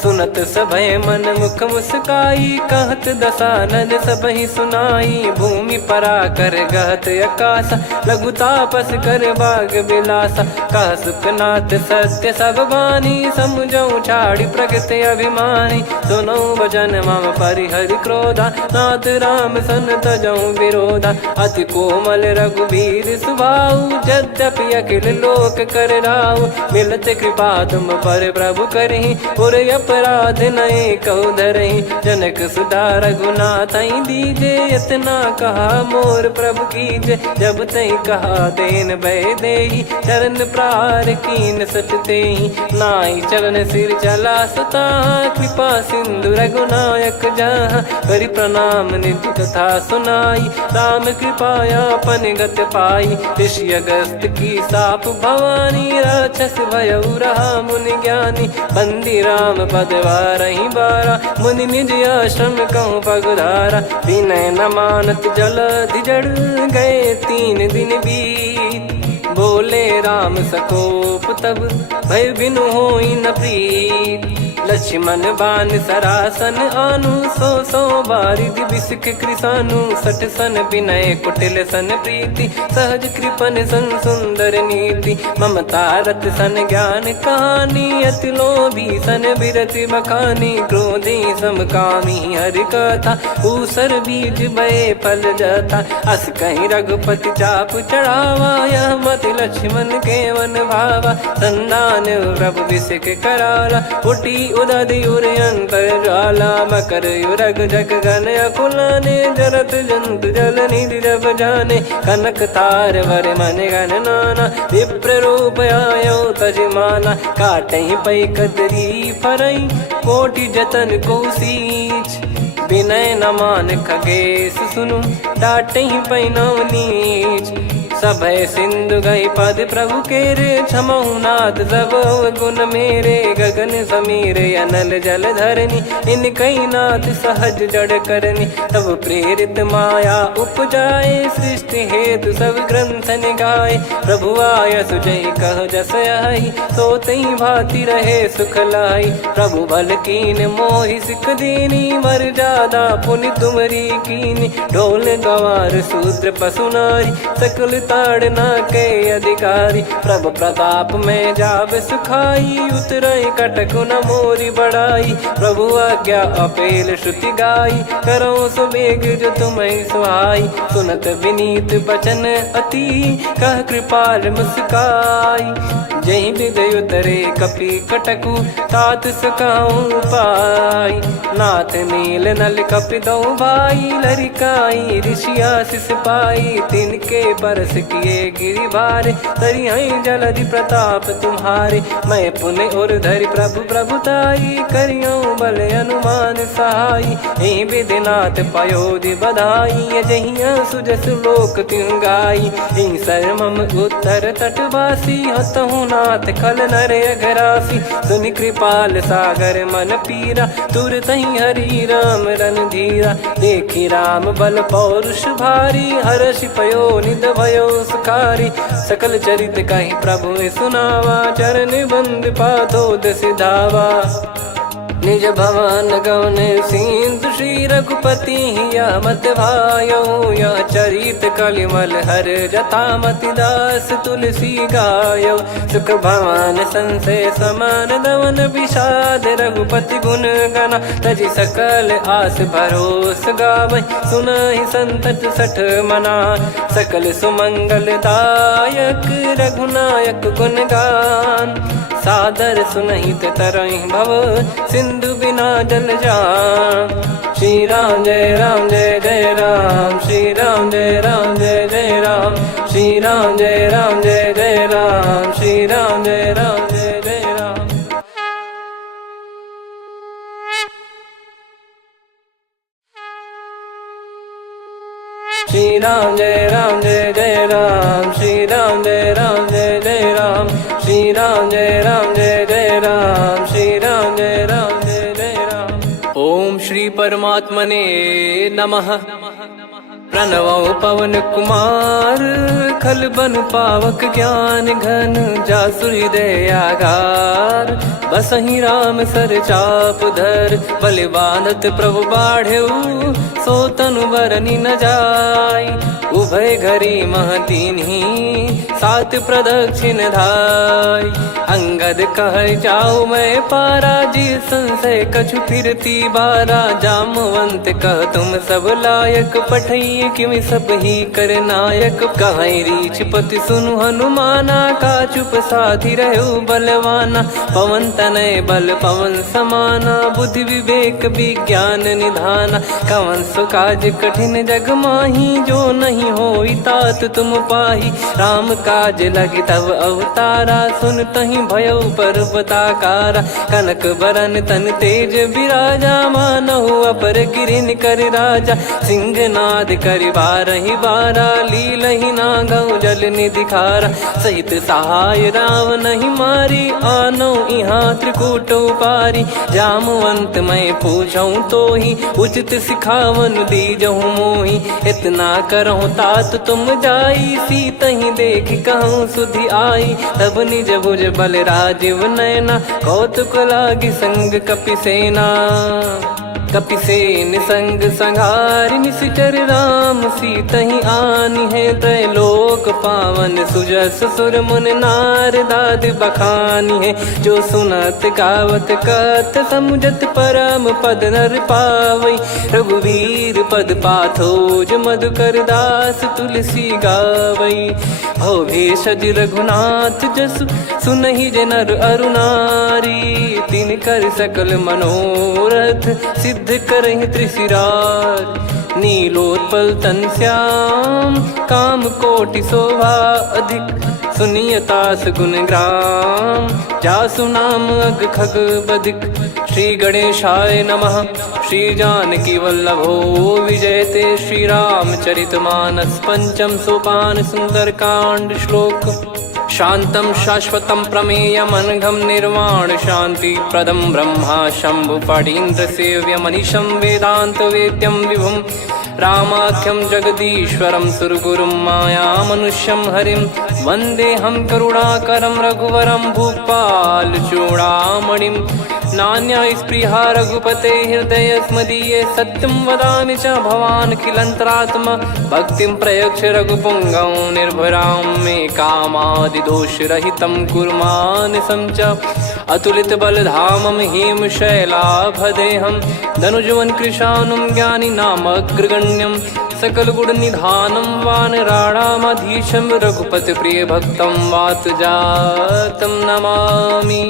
सुनत सभय मन मुख मुस्काई। कहत दसानन सबहि सुनाई, भूमि परा कर गहत आकाशा। लघु तापस कर बाग बिलासा, कह सुखनाथ सत्य सब बानी। समुझौ छाड़ी प्रगति अभिमानी, सुनो भजन मम परिहरि क्रोधा। नाथ राम सन तजौ विरोधा, अति कोमल रघुवीर सुभाऊ। यद्यपि अखिल लोक कर राऊ, मिलत कृपा तुम पर प्रभु करहि। पुर अपराध नए कहु धरहि, जनक सुधा रघुनाथ दीजे। इतना कहा मोर प्रभु कीजे, जब तई कहा देन भय देहि। चरण प्रार कीन सट तेहि, नाई चरण सिर चला सता। कृपा सिंधु रघुनायक जहाँ, करि प्रणाम निधि कथा सुनाई। राम कृपाया पन गत पाई, ऋषि अगस्त की साप भवानी। राक्षस भयउ रहा मुनि ज्ञानी, बंदी राम पद वारहि बारा। मुनि निज आश्रम कहूँ पगधारा, विनय न मानत जलधि जड़ गए। 3 दिन बीत, बोले राम सकोप तब, भय बिनु होई न प्रीत। लक्ष्मण बान सरासन आनु, 100 बारिधि बिसक कृसानु। 60 सन विनय कुटिल सन प्रीति, सहज कृपन सन सुंदर नीति। ममता रत सन ज्ञान कहानी, अति लोभी सन बिरति बखानी। क्रोधी समकामी हरि कथा, ऊसर बीज भय फल जथा। अस कहीं रघुपति चाप चढ़ावा, यह मत लक्ष्मण के मन भावा। संधान प्रभु बिसक कराला, उठी उदधि उर अंतर ज्वाला। मकर युरग जग गन अकुलाने, जरत जंतु जल निधि जब जाने। कनक तार वर मन गण नाना, विप्र रूप आयो तजमाना। काटहि पै कदरी फरई, कोटि जतन को सींच। विनय न मान खगेश सुनु, डांटहि पै नव नीच। सभय सिंधु गई पद प्रभु केरे, क्षमहु नाथ सब गुण मेरे। गगन समीरे अनल जल धरनी, इनकई नाथ सहज जड़ करनी। तब प्रेरित माया उपजाए, सृष्टि हेतु सब ग्रंथ निगाए। प्रभु आय सुजय कह जस आई, सोतहि भांति रहे सुख लाई। प्रभु बल कीन मोहि सिख दीनी, मर्यादा पुनि तुमरी कीनी। ढोल गवार शूद्र पशु नारी, सकल ताड़ना के अधिकारी। प्रभु प्रताप में जाब सुखाई, उतरई कटक न मोरी बढ़ाई। प्रभु आज्ञा अपेल श्रुति गाई, करो सुबेग जो तुम्हें सुहाई। सुनत विनीत बचन अति, कह कृपाल मुस्काई। जहि विदय उतरे कपि कटकु, तात सकाऊं पाई। नाथ नील नल कपि दो भाई, लरिकाई ऋषि आशीष पाई। तिनके परस किए गिरि भारे, तरिहै जलधि प्रताप तुम्हारे। मैं पुण्य और धरि प्रभु प्रभुताई, करियौ बल अनुमान सहाई। एहि विधिनाथ पयोधि बधाई, जहिया सुजस लोक तिहुँ गाई। हिंसर मम उत्तर तटवासी, हतहु नाथ खल नर अघरासी। सुनि कृपाल सागर मन पीरा, तुरतहि हरि राम रणधीरा। देखि राम बल पौरुष भारी, हर्षि पयो निध भयो सुखारी। सकल चरित कहि प्रभु सुनावा, चरण बंद पादोद सिधावा। निज भवन गौन सिंधु श्री रघुपति या मत भायो या चरित कलिमल हर जथा मति दास तुलसी गायो सुख भवन संशय समान दवन विषाद रघुपति गुण गना तजि सकल आस भरोस गावै सुनहि संतत सठ मना सकल सुमंगल दायक रघुनायक गुण गान सादर सुनहित तरहि भव सिंधु बिना जल जान श्री राम जय जय राम श्री राम जय जय राम श्री राम जय जय राम श्री राम जय जय राम श्री राम जय जय राम श्री राम जय जय राम श्री राम जय जय राम श्री राम जय जय राम। ओम श्री परमात्मने नमः। प्रणवौ पवन कुमार खल बन पावक ज्ञान घन जासु हृदय आगार बसहि राम सर चाप धर बल बांधत प्रभु बाढ़ऊ सो तनु बरनि न जाय उभय घरी महतीन्ही सात प्रदक्षिण धाय अंगद कह जाऊ मैं पारा जी संशय कछु फिरती बारा जामवंत कह तुम सब लायक पठई किमि सब ही कर नायक कहीं रीछ पति सुनु हनुमाना का चुप साधि रहो बलवाना पवन तनय बल पवन समाना बुद्धि विवेक विज्ञान निधाना कवन सो काज कठिन जग माही जो नहीं होई तात तुम पाही राम काज लगी तब अवतारा सुन तही भयउ पर्वताकारा कनक बरन तन तेज विराजा मानहु अपर गिरिन कर राजा सिंहनाद कर बारहि बारा लीलहि नागौ जल निधि खारा सहित सहाय राव नहीं मारी आनो इहाँ त्रिकूट पारी जामवंत मैं पूछऊँ तो ही उचित सिखावन दीजहु मोही इतना करहु तात तुम जाई सीत ही देख कहूँ सुधि आई तब निज भुज बल राजीव नयना कौतुक लागी संग कपिसेना कपिसेन संग संघारि निशिचर राम सीतहि आनि है त्रैलोक पावन सुजस सुर मुन नार दाद बखानी है जो सुनत गावत कथ समुझत परम पद नर पावई रघुवीर पद पाथोज मधुकर दास तुलसी गावई भव भेषज रघुनाथ जसु सुनहि जे नर अरुनारी तिन कर सकल मनोरथ सिद्ध करहि त्रिशिरार नीलोत्पल तन श्याम काम कोटि शोभा अधिक सुनियतास गुण ग्राम जासु नाम अग खग बधिक श्री गणेशाय नमः श्री जानकी वल्लभो विजयते श्री रामचरितमानस पंचम सोपान सुंदर कांड श्लोक शांतं शाश्वतं प्रमेयमनघं निर्वाण शांति प्रदं ब्रह्मा शंभु फणीन्द्र सेव्य मनीषं वेदांत वेद्यं विभुं रामाख्यं जगदीश्वरं सुरगुरुं माया मनुष्यं हरिं वन्देऽहं करुणाकरं रघुवरं भूपाल चूडामणिं नान्या स्पृहा रघुपते हृदय स्मदीये सत्यं वदामि च भवान् खिलन्तरात्मा भक्तिं प्रयच्छ रघुपुङ्गं निर्भरां मे कामादिदोषरहितं कुर्मानसं च अतुलित बलधामं हेम शैलाभदेहं धनुजवन कृशानुं ज्ञानी नामग्रगण्यं सकल गुण निधानं वानराणामधीशं रघुपति प्रिय भक्तं वातजातं नमामि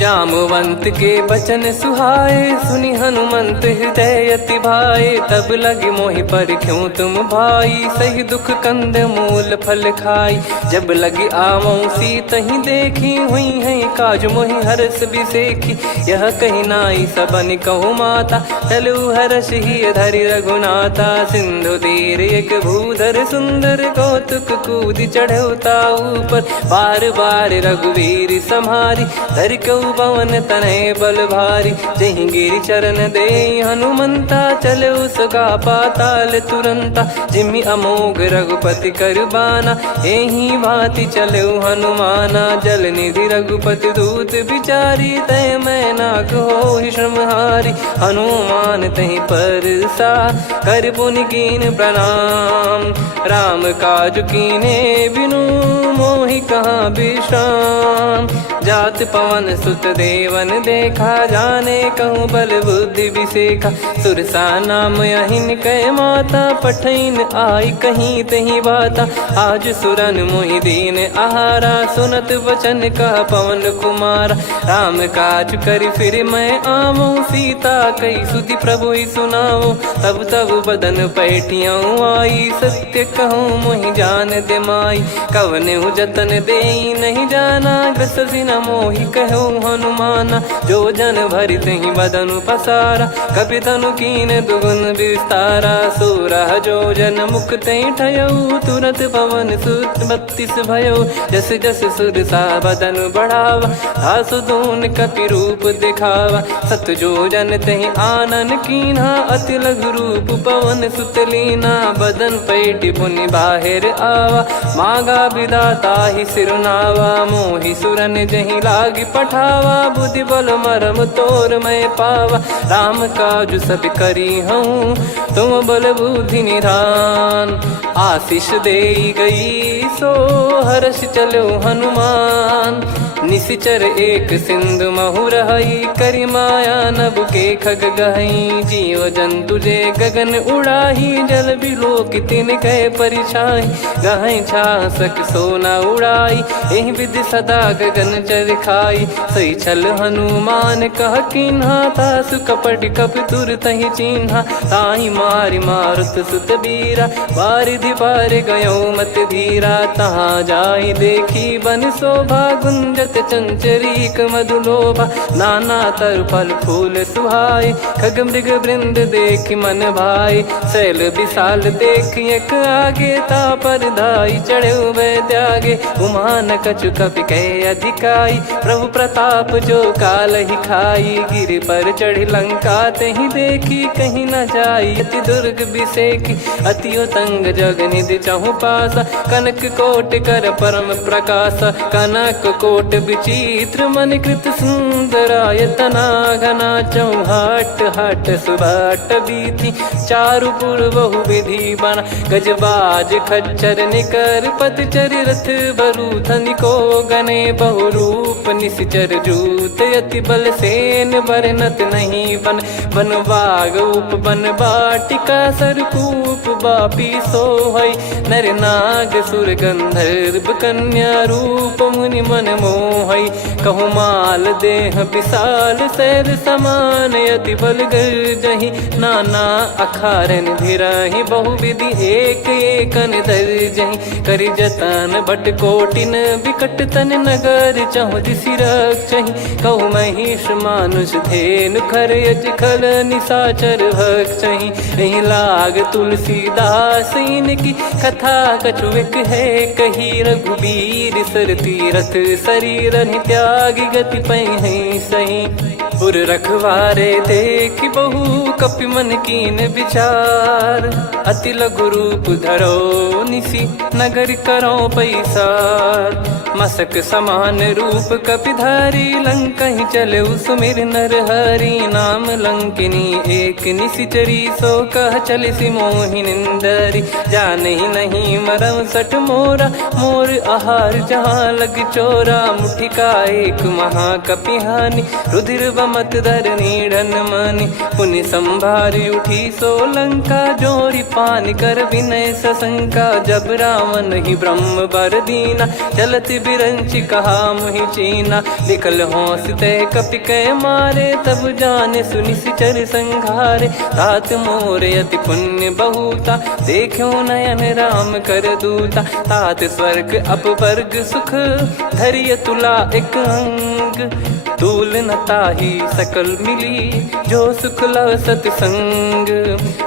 जामवंत के बचन सुहाए सुनि हनुमंत हृदय अति भाए तब लगे मोहि पर क्यों तुम भाई सही दुख कंद मूल फल खाई जब लगी आवों सीत ही देखी हुई है काज मोहि हरस बिसेखी यह कही नाई सबन कहु माता चलु हरस ही धरि रघुनाथा सिंधु तीर एक भूधर सुंदर कौतुक कूद चढ़ौता ऊपर बार बार रघुवीर सम्हारी धर कऊ पवन तनय बल भारी, जहि गिरि चरण दे हनुमंता, चले उसका पाताल तुरंता। जिमि अमोघ रघुपति कर बाना, एहि भांति चले हनुमाना। जल निधि रघुपति दूत बिचारी, तय मैं नाग होहि श्रमहारी। हनुमान तहि परसा, कर पुनि कीन प्रणाम। राम काज कीने बिनु, मोहि कहाँ विश्राम। जात पवन सुत देवन देखा, जाने कहूँ बल बुद्धि विसेखा। सुरसा नाम अहिन कै माता, पठैन आई कहीं तहीं बाता। आज सुरन मोहि दीन आहारा, सुनत वचन कह पवन कुमारा। राम काज कर फिर मैं आऊँ, सीता कई सुधि प्रभु ही सुनाऊँ। तब तब बदन पैठियाँ आई, सत्य कहूँ मोहि जान दे माई। कवने जतन दे नहीं जाना, ग्रसि न मोहि कहूँ हनुमाना। जो जन भरि तहि बदन पसारा, कपि तनु कीन दुगुन विस्तारा। सोरह जो जन मुख तहि ठयऊ, तुरत पवन सुत 32 भयऊ। जस जस सुरसा बदन बढ़ावा, आसु दून कपि रूप दिखावा। सत जो जन तहि आनन कीन्हा, अति लघु रूप पवन सुत लीना। बदन पैठि पुनि बाहिर आवा, मांगा विधाता ही सिरुनावा। मोहि सुरन जहि लागी पठावा, बुद्धि बल मरम तोर मैं पावा। राम काज सब करी हूँ, तुम बल बुद्धि निधान। आशीष दे गई सो हर्ष चलो हनुमान। निशिचर एक सिंधु महु रहई, करि माया नभ के खग गहई। जीव जंतु जे गगन उड़ाही, जल बिलो की तिन कह परिछाई। गहई छासक सोना उड़ाई, एहि विधि सदा गगन चर खाई। सही छल हनुमान कह कीन्हा, तासु कपट कप तुर तहि चिन्हा। ताहि मारि मारुत सुत बीरा, बारिधि पार गयो मत धीरा। तहाँ जाई देखी बन शोभा, गुंजत चंचरीक मधुलोभा। नाना तरु फल फूल सुहाई, खग मृग वृंद देख मन भाई। शैल विशाल देख एक आगे, तापर धाई चढ़े वै त्यागे। उमान कछु कपि कह अधिकाई, प्रभु प्रताप जो काल ही खाई। गिर पर चढ़ी लंका तहि देखी, कहीं न जाई अति दुर्ग बिसेकी। अति उतंग जग निधि चहु पासा, कनक कोट कर परम प्रकाशा। कनक कोट विचित्र मन कृत सुंदरायतना। घना चौहाट हाट सुभाट बीथी, चारु पुर बहु विधि बना। गजबाज खच्चर निकर पतचर, रथ बरु धनिको गने। बहु रूप निशिचर जूत, अति बल सेन बरनत नहीं बन। बन बाग उप बन बाटिका, सरकूप बापी सोहई। नर नाग सुर गंधर्व कन्या, रूप मुनि मन मोहई। कहु माल देह विशाल, शैल समान अति बल गर्जहि। नाना अखारन भिराहि, बहु विधि एक एकन दर्जहि। करि जतन भट कोटिन, विकट तन नगर चहु दिसि रक्षहि। कहु महिष मानुष धेनु, खर यज खल निशाचर भक्षहि। एहि लाग तुलसीदास इनकी, कथा कछु एक है कही। रघुबीर सर तीरथ शरीर, त्यागी गति पै सही। पुर रखवारे देख बहु, कपि मन कीन विचार। अति लघु रूप धरो निसी, नगर करो पैसार। मसक समान रूप कपिधारी, लंकहि चले सुमिर नर हरि। नाम लंकिनी एक निशिचरी, सो कह चलिसि मोहि निंदरी। जानहि नहीं मरम सठ मोरा, मोर आहार जहाँ लग चोरा। मुठिका एक महाकपिहानि, रुधिर बमत धरनी ढन मनि। पुनि संभारी उठी सो लंका, जोरी पान कर विनय सशंका। जब रावण ही ब्रह्म बर दीना, चलत बिरंच कहा मुहि चीना। निकल होंस तय कपि कै मारे, तब जाने सुनि सिचर संघारे। तात मोर अति पुण्य बहुता, देखो नयन राम कर दूता। तात स्वर्ग अपवर्ग सुख, धरिय तुला एक अंग। तूल न ताहि सकल मिली जो सुख लव सतसंग।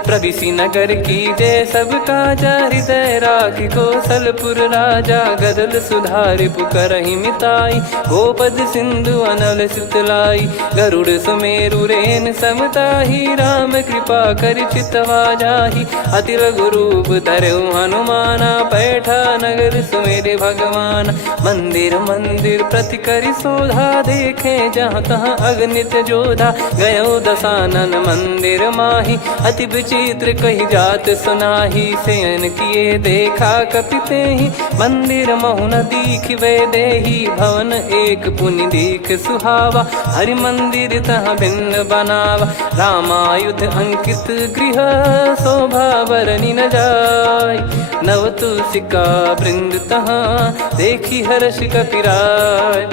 प्रविसी नगर की जय सब काजा हृदय राखी कौशलपुर राजा। गदल सुधारि पुकरहि मिताई गोपद सिंधु अनल सुतलाई। गरुड़ सुमेरु रेन समताही राम कृपा कर चितवा जाही। अति लघु रूप धरऊ हनुमाना पैठा नगर सुमेरे भगवान। मंदिर मंदिर प्रति करि शोधा देखे जहाँ तहाँ अगणित जोधा। गयो दशानन मंदिर माही अति विचित्र कही जात सुनाही। शयन किए देखा कपिते ही मंदिर महु न दीख वे देही। भवन एक पुनि दीख सुहावा हरि मंदिर तहाँ भिन्न बनावा। रामायुध अंकित गृह शोभा बरनी न जाय। नव तुलसिका वृंद तहाँ देखी हर्ष कपिराय।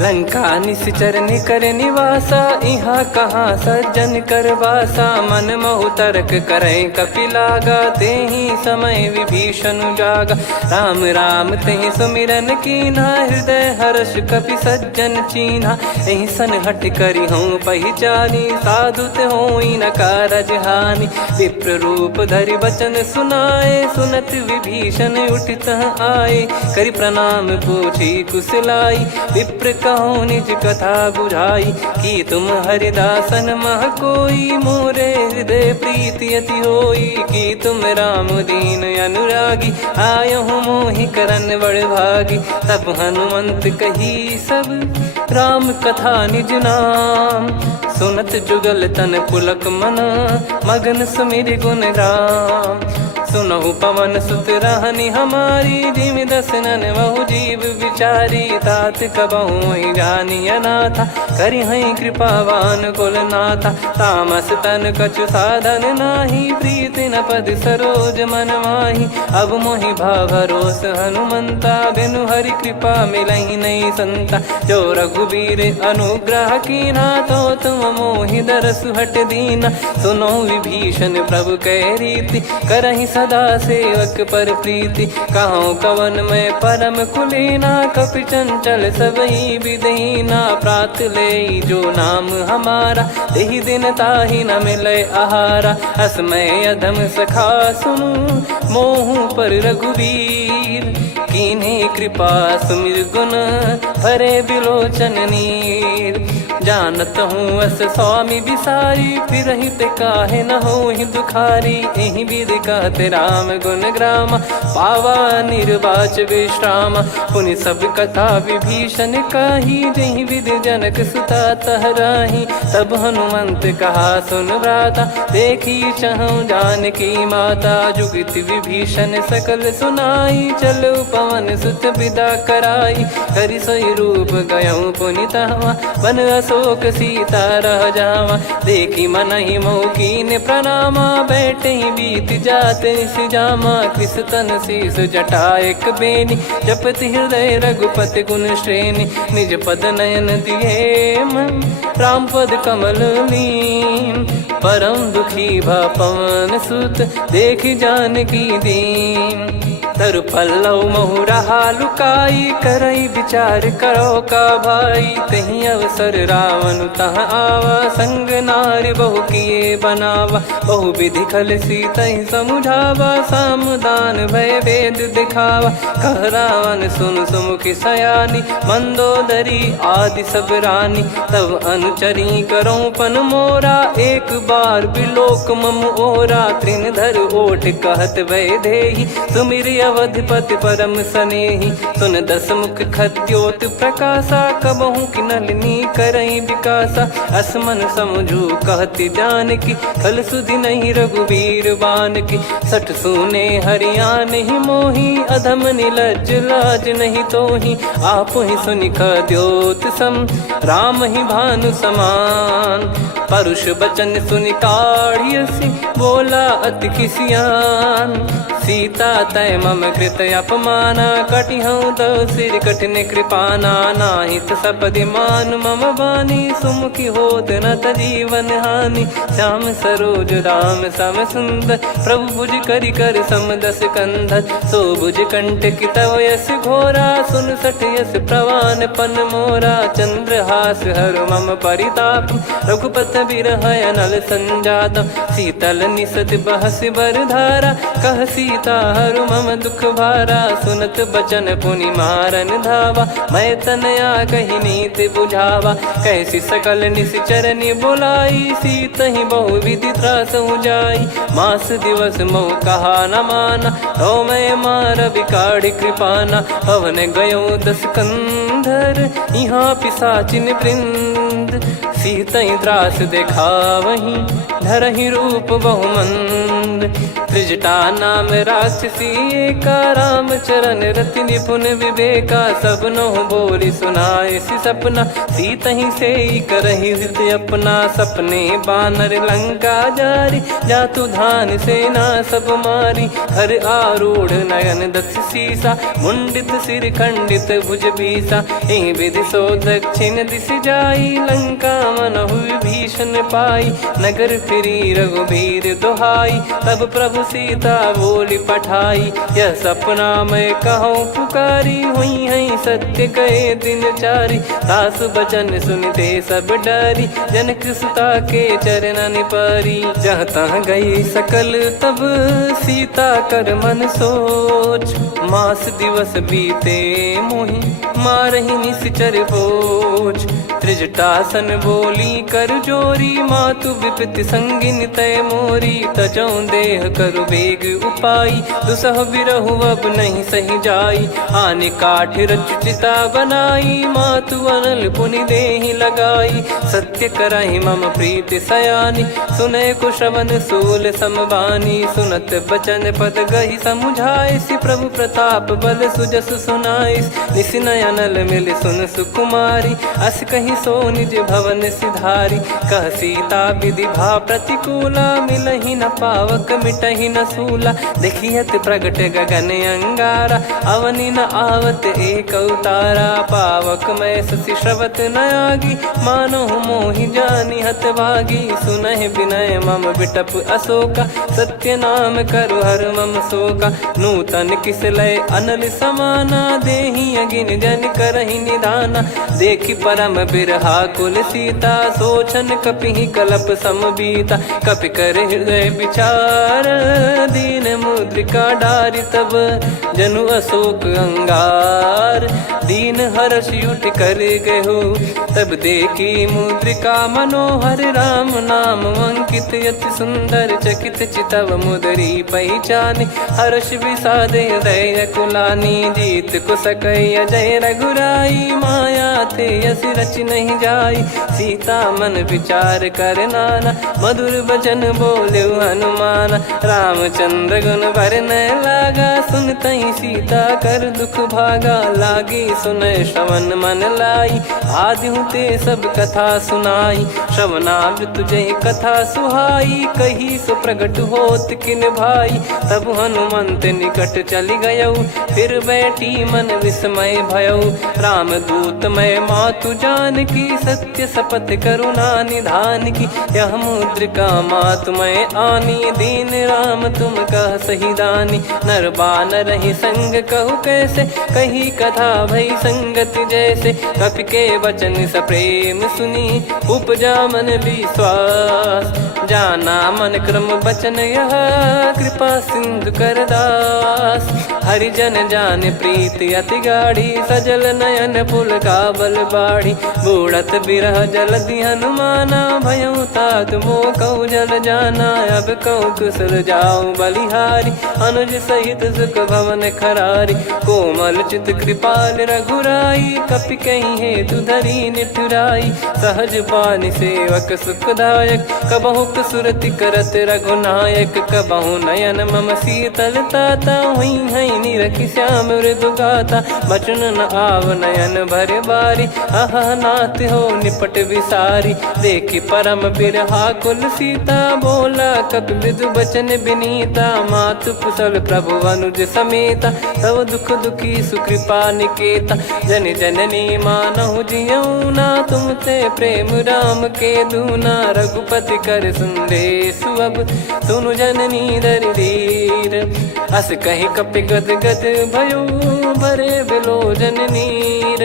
लंका निश्चर निकर निवासा यहाँ कहाँ सज्जन कर वासा। मन महु तर्क करें कपिलागा तेहि समय विभीषण जागा। राम राम तेहि सुमिरन कीन्हा हृदय हर्ष कपि सज्जन चीन्हा। एहि सन हट करी हूँ पहिचानी साधु ते होई न कारज हानि। विप्र रूप धरि वचन सुनाए सुनत विभीषण उठित आए। करि प्रणाम पूछी कुशलाई विप्र कहो निज कथा बुझाई। कि तुम हरिदासन मह कोई मोरे हृदय प्रीति अति होई। कि तुम राम दीन अनुरागी आयहु मोहि करन बड़ भागी। तब हनुमंत कही सब राम कथा निज नाम। सुनत जुगल तन पुलक मना मगन सुमिर गुण राम। सुनहु पवन सुत रहनी हमारी जिमि दसनन बहु जीव विचारी। तात कबहु ही जानी अनाथा करि हई कृपावान कुल नाथा। तामस तन कछु साधन नाही प्रीति न पद सरोज मन माही। अब मोहि भाभरोस हनुमंता बिनु हरि कृपा मिलहि नहीं संता। जो रघुबीर अनुग्रह कीना तो तुम मोहि दरसु हट दीना। सुनो विभीषण प्रभु कह रीति करहि सदा सेवक पर प्रीति। कहो कवन में परम कुलीना कपि चंचल सबई विदहीना। प्रात ले जो नाम हमारा तेहि दिन ताहि न मिले आहारा। असमय अधम सखा सुनु मोहु पर रघुवीर। कीन्ही कृपा सुमिर गुण भरे बिलोचन नीर। जानत हूँ अस स्वामी बिसारी फिर ते काहे न हो ही दुखारी। एहि विधि कहते राम गुण ग्राम पावा निर्वाच विश्राम। पुनि सब कथा विभीषण काही जहि विधि जनक सुता तहराही। तब हनुमंत कहा सुन भ्राता देखी चहु जानकी माता। जुगित विभीषण सकल सुनाई चलो पवन सुत विदा कराई। हरि सोई रूप गयऊँ पुनि तहवा बन अशोक सीता रह जावा। देखी मन ही मौकीन प्रणामा बैठे ही बीत जात निस जामा। कृस तन शीस जटा एक बेनी जपति हृदय रघुपति गुण श्रेणी। निज पद नयन दिए मन राम पद कमल लीन। परम दुखी भा पवन सुत देखी जानकी दीन। तरु पल्लव महु रहा लुकाई करई विचार करो का भाई। तही अवसर रावण तहाँ आवा संग नारी बहु किए बनावा। बहु विधि खल सीतहि समुझावा सामदान भय वेद दिखावा। कह रावण सुन सुमुखी सयानी मंदोदरी आदि सब रानी। तब अनुचरी करो पन मोरा एक बार बिलोक मम ओरा। तृण धर ओठ कहत भय देहि सुमिर अवधिपति परम सनेही। सुन दस मुख खद्योत प्रकाशा कबहु कि नलिनी करई विकासा। असमन समझू कहती जानकी कल सुधि नहीं रघुवीर बान की। सठ सुने हरियाण ही मोही अधम निलज लाज नहीं तोही। आप ही सुनि खद्योत सम राम ही भानु समान। परुष बचन सुनि काढ़ियसी बोला अति किसियान। सीता तय मम कृत अपमाना कटिहऊँ तो सिर कठिन कृपाना नाहित सपदि मान मम बानी सुमुखी होत न जीवन हानि श्याम सरोज राम सम सुंदर प्रभु भुज करि कर समदस कंधर सो भुज कंठ की तव यस घोरा सुन सठ यस प्रवान पन मोरा चंद्रहास हर मम परिताप रघुपत बिरह अनल संजातम शीतल निसत बहस बरधारा कह सीता हर मम दुख भारा सुनत बचन पुनि मारन धावा मैं तनया कही नीति बुझावा कैसी सकल निश्चरनि बोलाई सीत ही बहु विधि त्रास जाई मास दिवस मोह कहा न माना तो मैं मार बिकाड़ी कृपाना पवन गयो दस कंधर यहाँ पिसाचिन वृंद सीतई त्रास देखा वहीं धरहि रूप बहुमंद त्रिजटा नाम राक्षसी का राम चरण रति निपुण विवेका सब नो बोली सुनाए सी सपना सीतहि से करहि हित अपना सपने बानर लंका जारी जातु धान सेना सब मारी हर आरूढ़ नयन दक्ष सीसा मुंडित सिर खंडित भुज बीसा एहि विधि सो दक्षिण दिश जाई लंका मनहु भीषण पाई नगर फिरी रघुबीर दोहाई तब प्रभु सीता बोली पठाई यह सपना मैं कहूँ पुकारी हुई है सत्य कहे दिन चारी सास बचन सुनते सब डरी जनक सुता के चरण परी जहाँ तहाँ गई सकल तब सीता कर मन सोच मास दिवस बीते मोहि मारहि निश्चर बोझ त्रिजटासन बोली कर जोरी मातु विपति संगिन तय मोरी तजौ देह करु बेग उपाई दुसह बिरहु अब नहीं सही जाई आने काठ रचिता बनाई मातु अनल पुनि देहि लगाई सत्य कराई मम प्रीति सयानी सुने को श्रवण सूल समबानी सुनत बचन पद गही समुझाए सि प्रभु प्रताप बल सुजस सुनाइस निसिनय अनल मिल सुन सुकुमारी अस कहीं सो निज भवन सिधारी कह सीता विधि भा प्रतिकूला मिलहि न पावक मिटहि न सूला देखियत प्रगट गगन अंगारा अवनि न आवत एक उतारा पावक मैं ससी श्रवत न आगी मानो मोहि जानि हत भागी सुनहि विनय मम बिटप अशोका सत्य नाम करु हर मम शोका नूतन किस लय अनल समाना देहि अगिन जन करहि निधाना देखि परम बिरहा कुल सीता सोचन कपि कलप समबीता कपि कर हृदय विचार दीन मुद्रिका डारि तब जनु अशोक अंगार दीन हर्ष उठ कर गयो तब देखी मुद्रिका मनोहर राम नाम अंकित यति सुंदर चकित चितव मुदरी पहचान हर्ष विषाद हृदय कुलानी जीत को सकई अजय रघुराई माया थे यस रच नहीं जाई सीता मन विचार कर नाना मधुर बचन बोले हनुमान रामचंद्र गुण वरन लागा सुनतहि सीता कर दुख भागा लागी सुनय श्रवण मन लाई आदि ते सब कथा सुनाई श्रवणाव तुझे कथा सुहाई कही सो प्रगट होत किन भाई तब हनुमंत निकट चली गयो फिर बैठी मन विस्मय भयो राम दूत मैं मातु जान की सत्य शपथ करुणा निधान की यह मुद्रिका मातु मैं आनी दीन राम तुम कह सही दानी नर बानर ही संग कहु कैसे कही कथा भई संगति जैसे कपि के वचन सप्रेम सुनी उपजा मन विश्वास जाना मन क्रम बचन यह कृपा सिंधु कर दास हरिजन जान प्रीति अति गाढ़ी सजल नयन पुल काबल बाढ़ी बूढ़त बिरह जलधि हनुमाना भयउ तात मोह कहु जल जाना अब कहु कुशल जाऊ बलिहारी अनुज सहित सुख भवन खरारी कोमल चित कृपाल रघुराई कपि कहीं हेतु धरी निठुराई सहज पानि सेवक सुखदायक कबहु सुरति करत रघुनायक कबहु नयन मम शीतल ताता हुई है निरखि श्याम मृदु गाता बचन न आव नयन भर बार भारी, आहा नाथ हो निपट विसारी। देखी परम बिरहा कुल सीता, बोला कपि मृदु बचन विनीता। मातु कुशल प्रभु अनुज समेता, तव दुख दुखी सुकृपा निकेता। जन जननी मानहु जियऊ ना, तुम ते प्रेम राम के दूना। रघुपति कर संदेश अब, सुनु जननी दर धीर। अस कहीं कपि गद गद भयो, भरे बिलोचन नीर।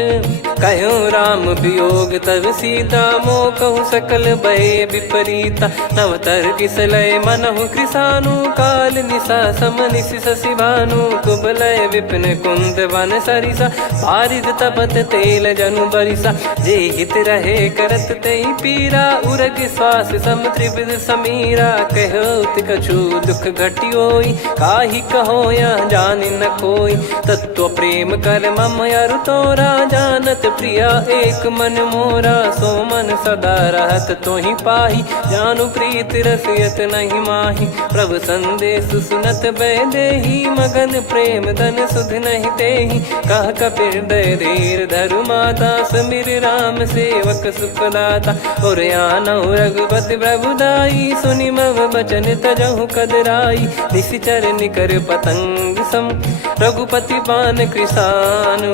कहूँ राम वियोग तब सीता, मोह कहूँ सकल भय विपरीता। नवतर किसलय मनहु कृसानु, काल निशा सम निशि शशि भानु। कुबलय विपिन कुंद वन सरिसा, पारिद तपत तेल जनु बरिसा। जे हित रहे करत ते पीरा, उरग श्वास सम त्रिविध समीरा। कहत कछु दुख घटियोई, काहि कहो या जानि न कोई। तत्व प्रेम कर मम अरु तोरा, जानत प्रिया एक मन मोरा। सो मन सदा रहत तोहि पाही, जानु प्रीत रसियत नहीं माही। प्रभु संदेश सुनत बैदेही, मगन प्रेम धन सुध नहीं तेहि। कह कपिर दय धीर धरु माता, समिर राम सेवक सुखदाता। और आनौ रघुपति प्रभु दाई, सुनि मम बचन तजहु कदराई। निशिचर निकर पतंग सम, रघुपति पान कृसानु।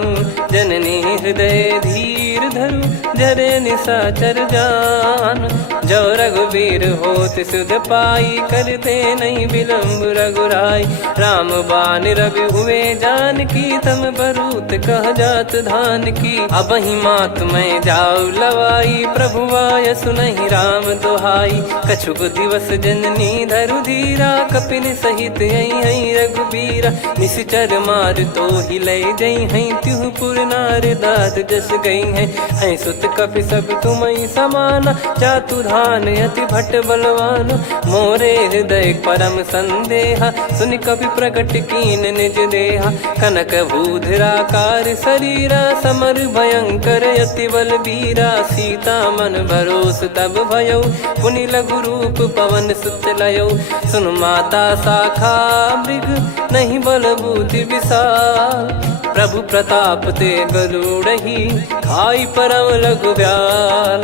जननी हृदय धीर धरु, जरे निशाचर जान। जो रघुवीर होत सुध पाई, करते नहीं विलम्ब रघुराई। राम बान रवि हुए जानकी, तम बरूत कह जात धान की। अब ही मात मैं जाऊ लवाई, प्रभु आय सुनहि राम दुहाई। कछुक दिवस जननी धरु धीरा, कपिन सहित आई रघुबीरा। निशिचर मार तो ही लय जई हैं, त्युह पुर नार दाद जस गई हैं। सुत कपि सब तुमई समाना, चातु धान अति भट बलवान। मोरे हृदय परम संदेहा, सुनि कपि प्रकट कीन निज देहा। कनक भूधराकार शरीरा, समर भयंकर अति बल बीरा। सीता मन भरोस तब भयऊ, पुनि लघु रूप पवन सुत लयऊ। सुन माता शाखा मृग, नहीं बल बुद्धि विशाल। प्रभु प्रताप ते गरुड़हि, खाई परम लघु ब्याल।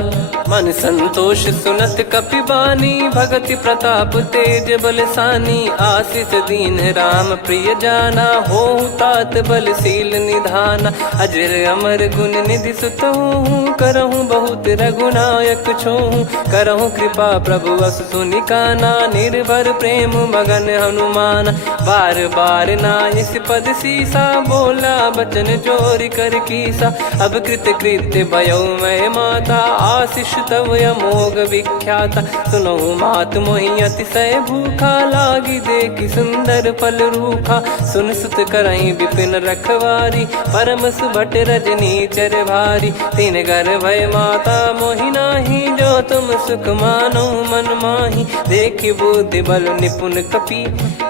मन संतोष सुनत कपि बानी, भगति प्रताप तेज बलसानी। आशीष दीन राम प्रिय जाना, होहु तात बलशील निधाना। अजर अमर गुण निधि सुतहु, करहु बहुत रघुनायक छोहु। करहु कृपा प्रभु अस सुनि काना, निर्भर प्रेम मगन हनुमान। बार बार नायस पद सीसा, बोला बचन चोरी कर कीसा। अब कृत कृत्य भयो मैं माता, आशीष तव अमोघ विख्याता। सुनहु मात मोहि अतिशय भूखा, लागी देखि सुंदर फल रूखा। सुन सुत करई विपिन रखवारी, परम सुभट रजनी चर भारी। तीन घर भय माता मोहि नाही, जो तुम सुख मानो मन माही। देखि बुद्धि बल निपुण कपि,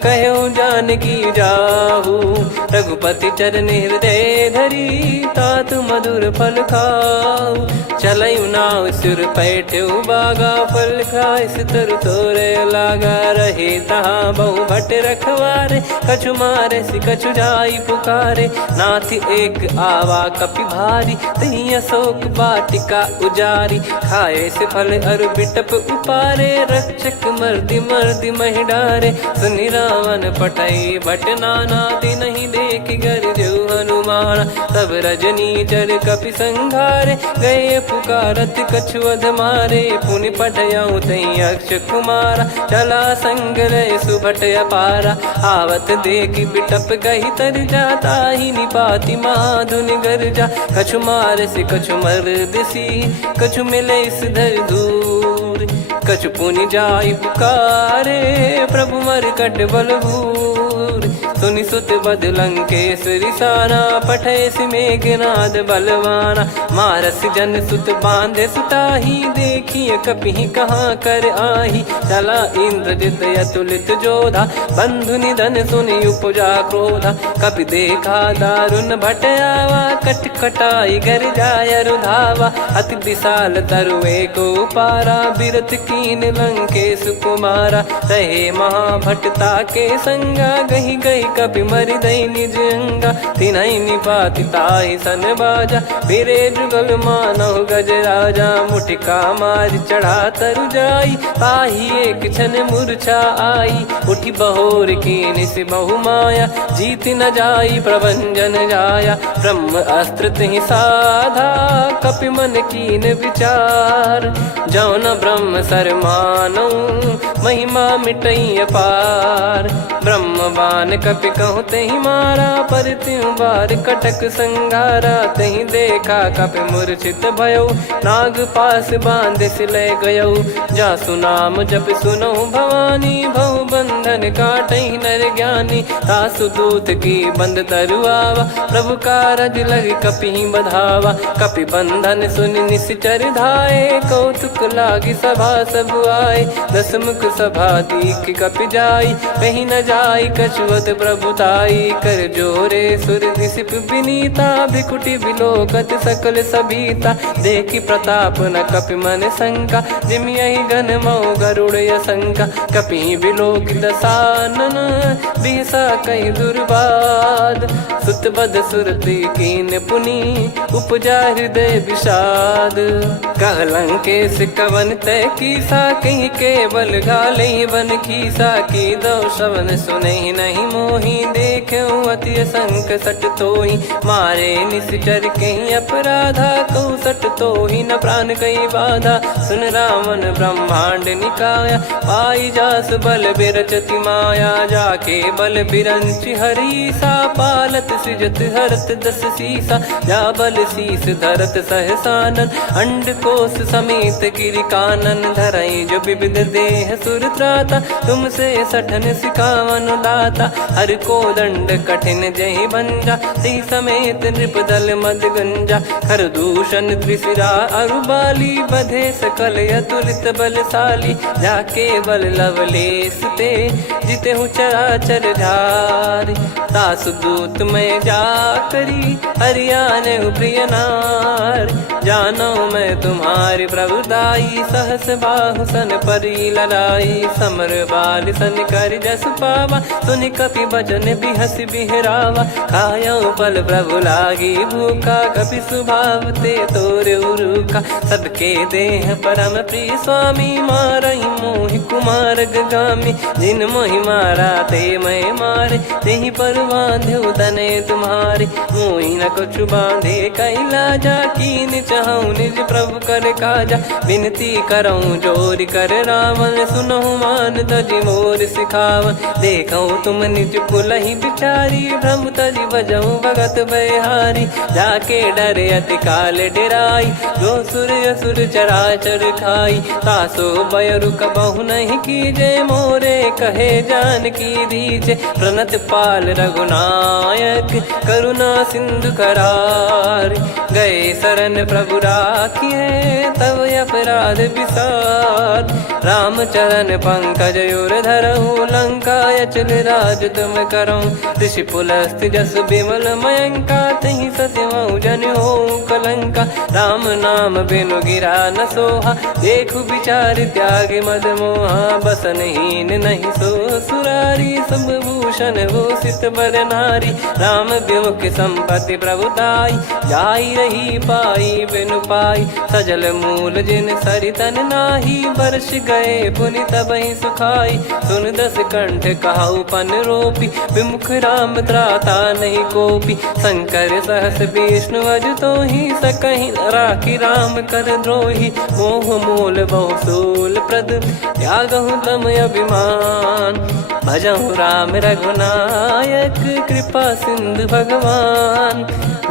कहो जानकी जाहू। रघुपति चरण हृदय धरी, तात मधुर फल खाऊ। चलऊ नाव सिर पैठ्यऊ बागा, फल खाय सितर तोरे लागा। रहे तहाँ बहु भट रखवारे, कछु मारे सि कछु जाई पुकारे। नाथ एक आवा कपि भारी, तही अशोक वाटिका उजारी। खाए से फल अरु बिटप उपारे, रक्षक मर्दि मर्दि महि डारे। सुनि रावण पटई भट नाना, तिनहि देख गरजऊ हनुमान। तब रजनी चर कपि संघारे, गए पुकारत कछु अध मारे। पुनि पटयऊ तई अक्ष कुमारा, चला संग रहे सुभट अपारा। आवत देखि बिटप गही तर जाता, ही निपाति माधुनि गर्जा। कछु मार से कछु मर्दिसी, कछु मिले इस धर दूर। कछु पुनि जाई पुकारे, प्रभु मरकट बलभूर। सुनि सुत बद लंकेश्वरी साना, पठय मेघनाद बलवाना। मारस जन सुत बांधे सुताही, देखिए कपि कहाँ कर आही। चला इंद्रजित अतुलित जोधा, बंधु निधन सुनि उपजा क्रोधा। कपि देखा दारुण भट आवा, कट कटाई घर जाय रुधावा। अति विशाल तरुए को पारा, बिरत कीन लंकेश कुमारा। रहे महाभटता के संगा, गही गही कपि मरि दई निज अंगा तिन्है निपाति ताहि सन बाजा फिरे जुगल मानव गज राजा मुटिका मार चढ़ा तरु जाई ताहि एक क्षण मूर्छा आई उठी बहोर की निस बहु माया जीत न जाई प्रभंजन जाया ब्रह्म अस्त्र तिहि साधा कपि मन कीन विचार जौन ब्रह्म सर मानौ महिमा मिटई अपार ब्रह्म बान कपि कहूँ तहि मारा पर त्यों बार कटक संगारा तहि देखा कपि मूर्छित भयो नाग पास बांध सिले गयो जासु नाम जप सुनो भवानी भव बंधन काटई नर ज्ञानी तासु दूत की बंद तरुआवा प्रभु कारज लग कपि बधावा कपि बंधन सुन निश्चर धाये कौतुक लागी सभा सब आए दस मुख सभा दीख कपि जाई कहीं न जाई कछुअत प्रभुताई कर जोरे सुर निसिप विनीता भिकुटी बिलोकत सकल सबीता देखी प्रताप न कपि मन शंका जिम यही घन मऊ गरुड़ असंका कपि बिलोक दसानन बिहसा कहीं दुर्बाद सुत बद सुरति कीन पुनी उपजा हृदय विषाद कहलंकेश कवन तय कीसा कहीं केवल गाले बन खीसा की दो शवन सुने नहीं मोही देखे अति संक सट तोही मारे निश्चर कहीं अपराधा कहूँ सट तोही न प्राण कहीं बाधा सुन रावण ब्रह्मांड निकाया पाई जास बल बिरचति माया जाके बल बिरंच हरीसा पालत सृजत हरत दस सीसा जा बल शीस धरत सहसानन अंड कोश समेत गिरि कानन धरई जो विविध देह सुर त्राता तुमसे सठन सिखावन दाता हर को दंड कठिन जहि भंजा ती समेत नृपदल मद गंजा हर दूषण त्रिशिरा अरुबाली बधे सकल अतुलित बलशाली जाके बल लवलेस ते जिते हूँ चराचर झारी तासु दूत में जा करी हरियाने प्रिय नार जानो मैं तुम्हारी प्रभुताई सहस बाहु सन परी लड़ाई समर बाल सन कर जस पावा सुनि कपि भजन बिहस बिहरावा खायो पल प्रभु लागी भूखा कपि स्वभाव ते तोर उरुका सबके देह परम प्रिय स्वामी मारई मोहि कुमार गामी जिन मोहि मारा ते मैं मारे तेहि पर बांधे तने तुम्हारे मोहि न कुछ बांधे कैला जा कीन चाहूं निज प्रभु कर काजा विनती करऊं जोर कर रावण सुनो मान तजि मोर सिखावन देखो तुम निज पुलहि बिचारी भ्रम तजि बजऊं भगत बहारी जाके डरे अति काल डेराई जो सुर असुर चराचर खाई तासो बयरु कबहु नहीं कीजे मोरे कहे जान की दीजे प्रणत पाल रघुनायक करुणा सिंधु करार गए शरण प्रभु राखिए तब अपराध विसार राम चरण पंकज उर धरहु लंका अचल राज तुम करऊं ऋषि पुलस्त जस विमल मयंका तहि सत्यमऊ जन हो कलंका राम नाम बिनु गिरा न सोहा देखु विचार त्याग मद मोहा बसनहीन नहीं सो सुरारी सब भूषण वो सित बर नारी राम विमुख संपत्ति प्रभुताई जाई रही पाई बिनु पाई सजल मूल जिन सरितन नाही वर्ष गए पुनि तबहि सुखाई सुन दस कंठ कहाऊ पन रोपी विमुख राम त्राता नहीं कोपी शंकर सहस विष्णु अज तो ही सकहि राखी राम कर द्रोही मोह मूल बहु सूल प्रद त्यागहु तम अभिमान भजहु राम रघुनायक कृपा सिंधु भगवान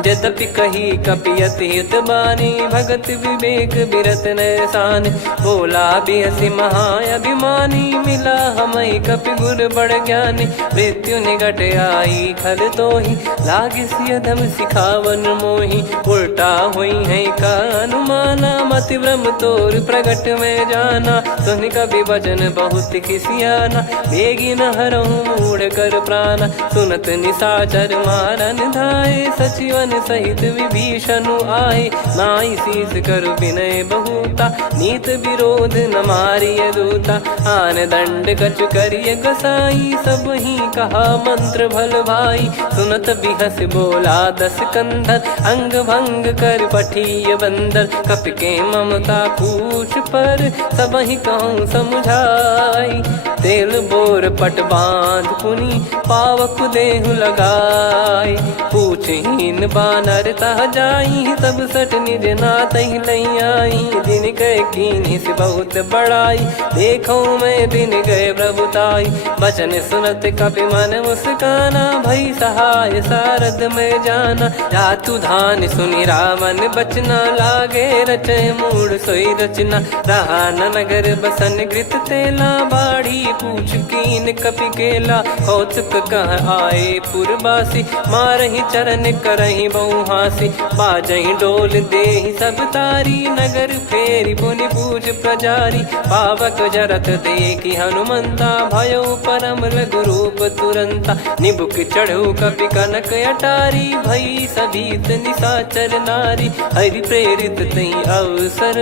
यद्यपि कही कपियति हित बानी भगत विवेक बिरत नैसान बोला बिहसी महाअभिमानी मिला हमई कपि गुर बड़ ज्ञानी मृत्यु निकट आई खल तो ही लागे सिय धम सिखावन मोही उल्टा हुई है का अनुमाना अति ब्रह्म तोर प्रगट में जाना। सुन कवि वचन बहुत खिसियाना, बेगी न हरहु मूढ़ कर प्राण। सुनत निशाचर मारन धाये, सचिवन सहित विभीषण आए। नाई शीस कर विनय बहुता, नीत विरोध न मारिय दूता। आन दंड कछु करिय गोसाई, सब ही कहा मंत्र भल भाई। सुनत बिहस बोला दस कंधर, अंग भंग कर पठिय बंदर। कपि के ममता पूछ पर, सब ही कहूँ समझाई। तेल बोर पट बांध पुनि, पावक देहु लगाई। पूछहीन बानर तह जाई, सब सट निज नाथ ही लई आई। दिन गए कीन्ही से बहुत बड़ाई, देखो मैं दिन गए प्रभुताई। बचन सुनत कपि मन मुस्काना, भई सहाय सारद में जाना। जातु धान सुनि रावण बचना, लागे रचे मूढ़ सोई रचना। रहा न नगर बसन कृत तेला, बाढ़ी पूछ कीन कपि केला। कौतुक कह आए पुरबासी, मारहि चरण करहि बहु हासी। बाजहि डोल देहि सब तारी, नगर फेरी पुनि पूज प्रजारी। पावक जरत देखि हनुमंता, भयो परम लघु रूप तुरंता। निबुक चढ़ऊ कपि कनक अटारी, भई सभीत निशाचर नारी। हरि प्रेरित तहि अवसर,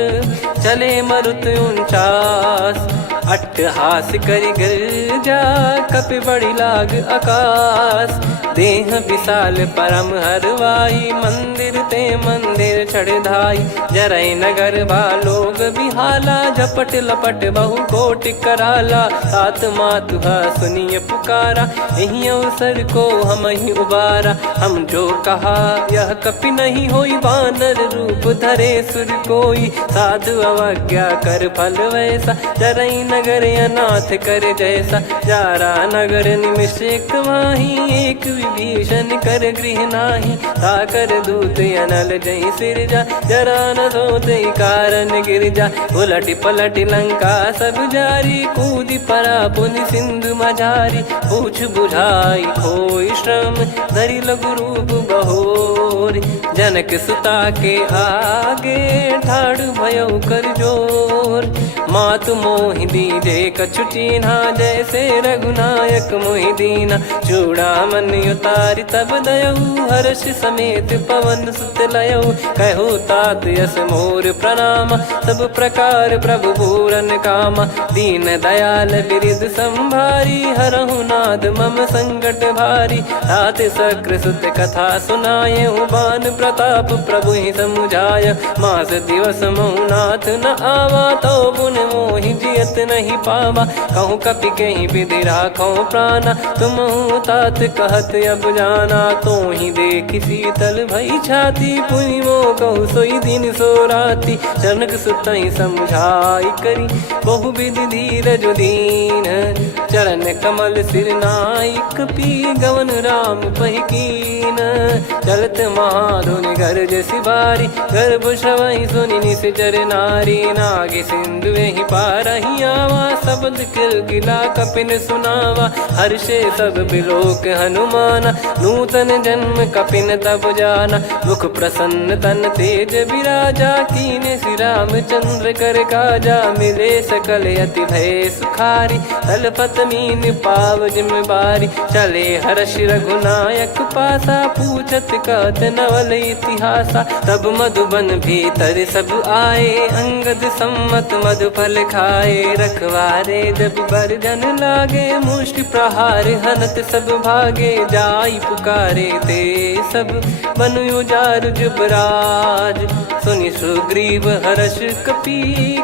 चले मरुत 49। अट्टहास करि गिरजा, कपि बड़ी लाग आकाश। देह विशाल परम हरवाई, मंदिर ते मंदिर चढ़ धाई। जरई नगर बालोग बिहाला, झपट लपट बहु कोटि कराला। सात मातुहा सुनिय पुकारा, यही अवसर को हम ही उबारा। हम जो कहा यह कपि नहीं होई, बानर रूप धरे सुर कोई। साधु अवज्ञा कर फल वैसा, जरई नगर अनाथ कर जैसा। जारा नगर निमिष एक माही, एक विभीषण कर गृह नाही। ताकर दूत अनल जय सिरजा, जरा न सोते कारण गिरजा। उलट पलट लंका सब जारी, कूदी परा पुनि सिंधु मझारी। पूछ बुझाई खोई श्रम, धरि लघु रूप बहोरी। जनक सुता के आगे, ठाड़ भयउ कर जोर। मातु मोहि दीजे कछु चिन्हा, जैसे रघुनायक मोहि दीना। चूड़ामन उतारि तब दयऊ, हर्ष समेत पवन सुत लयऊ। कहो तात यस मोर प्रणाम, सब प्रकार प्रभु पूरन कामा। दीन दयाल बिरिद संभारी, हरहु नाद मम संकट भारी। तात सक्र सुत कथा सुनायहु, बान प्रताप प्रभु ही समुझाय। मास दिवस महु नाथ न आवा, तो पुन मोहि जियत नहीं पावा। कहूँ कपि कहीं विधि राखो प्राणा, तुम तात कहत अब जाना। तो ही देखि शीतल भई छाती, पुनि मो कहु सोई दिन सो राती। जनक सुतहि समझाई करी, बहु विधि धीरज दीन। चरण कमल सिर नाई, कपि गवन राम पहि कीन। चलत महाधुनि गरज सिबारी, गर्भ श्रवहि सुनि निश्चर नारी। नागे सिंधु ही पारहि आवा, शब्द किलकिला कपिन सुनावा। हर्षे सब बिलोक हनुमाना, नूतन जन्म कपिन तब जाना। मुख प्रसन्न तन तेज विराजा, कीने श्री रामचंद्र कर काजा। मिले सकल अति भय सुखारी, तलपत मीन पाव जिम बारी। चले हर्ष रघुनायक पासा, पूछत कहत नवल इतिहासा। तब मधुबन भीतर सब आए, अंगद सम्मत मधुफल खाए। रखवारे जब बरजन लागे, मुष्टि प्रहार हनत सब भागे। जाई पुकारे ते सब, बन उजार जुबराज। सुनि सुग्रीव हर्ष कपि,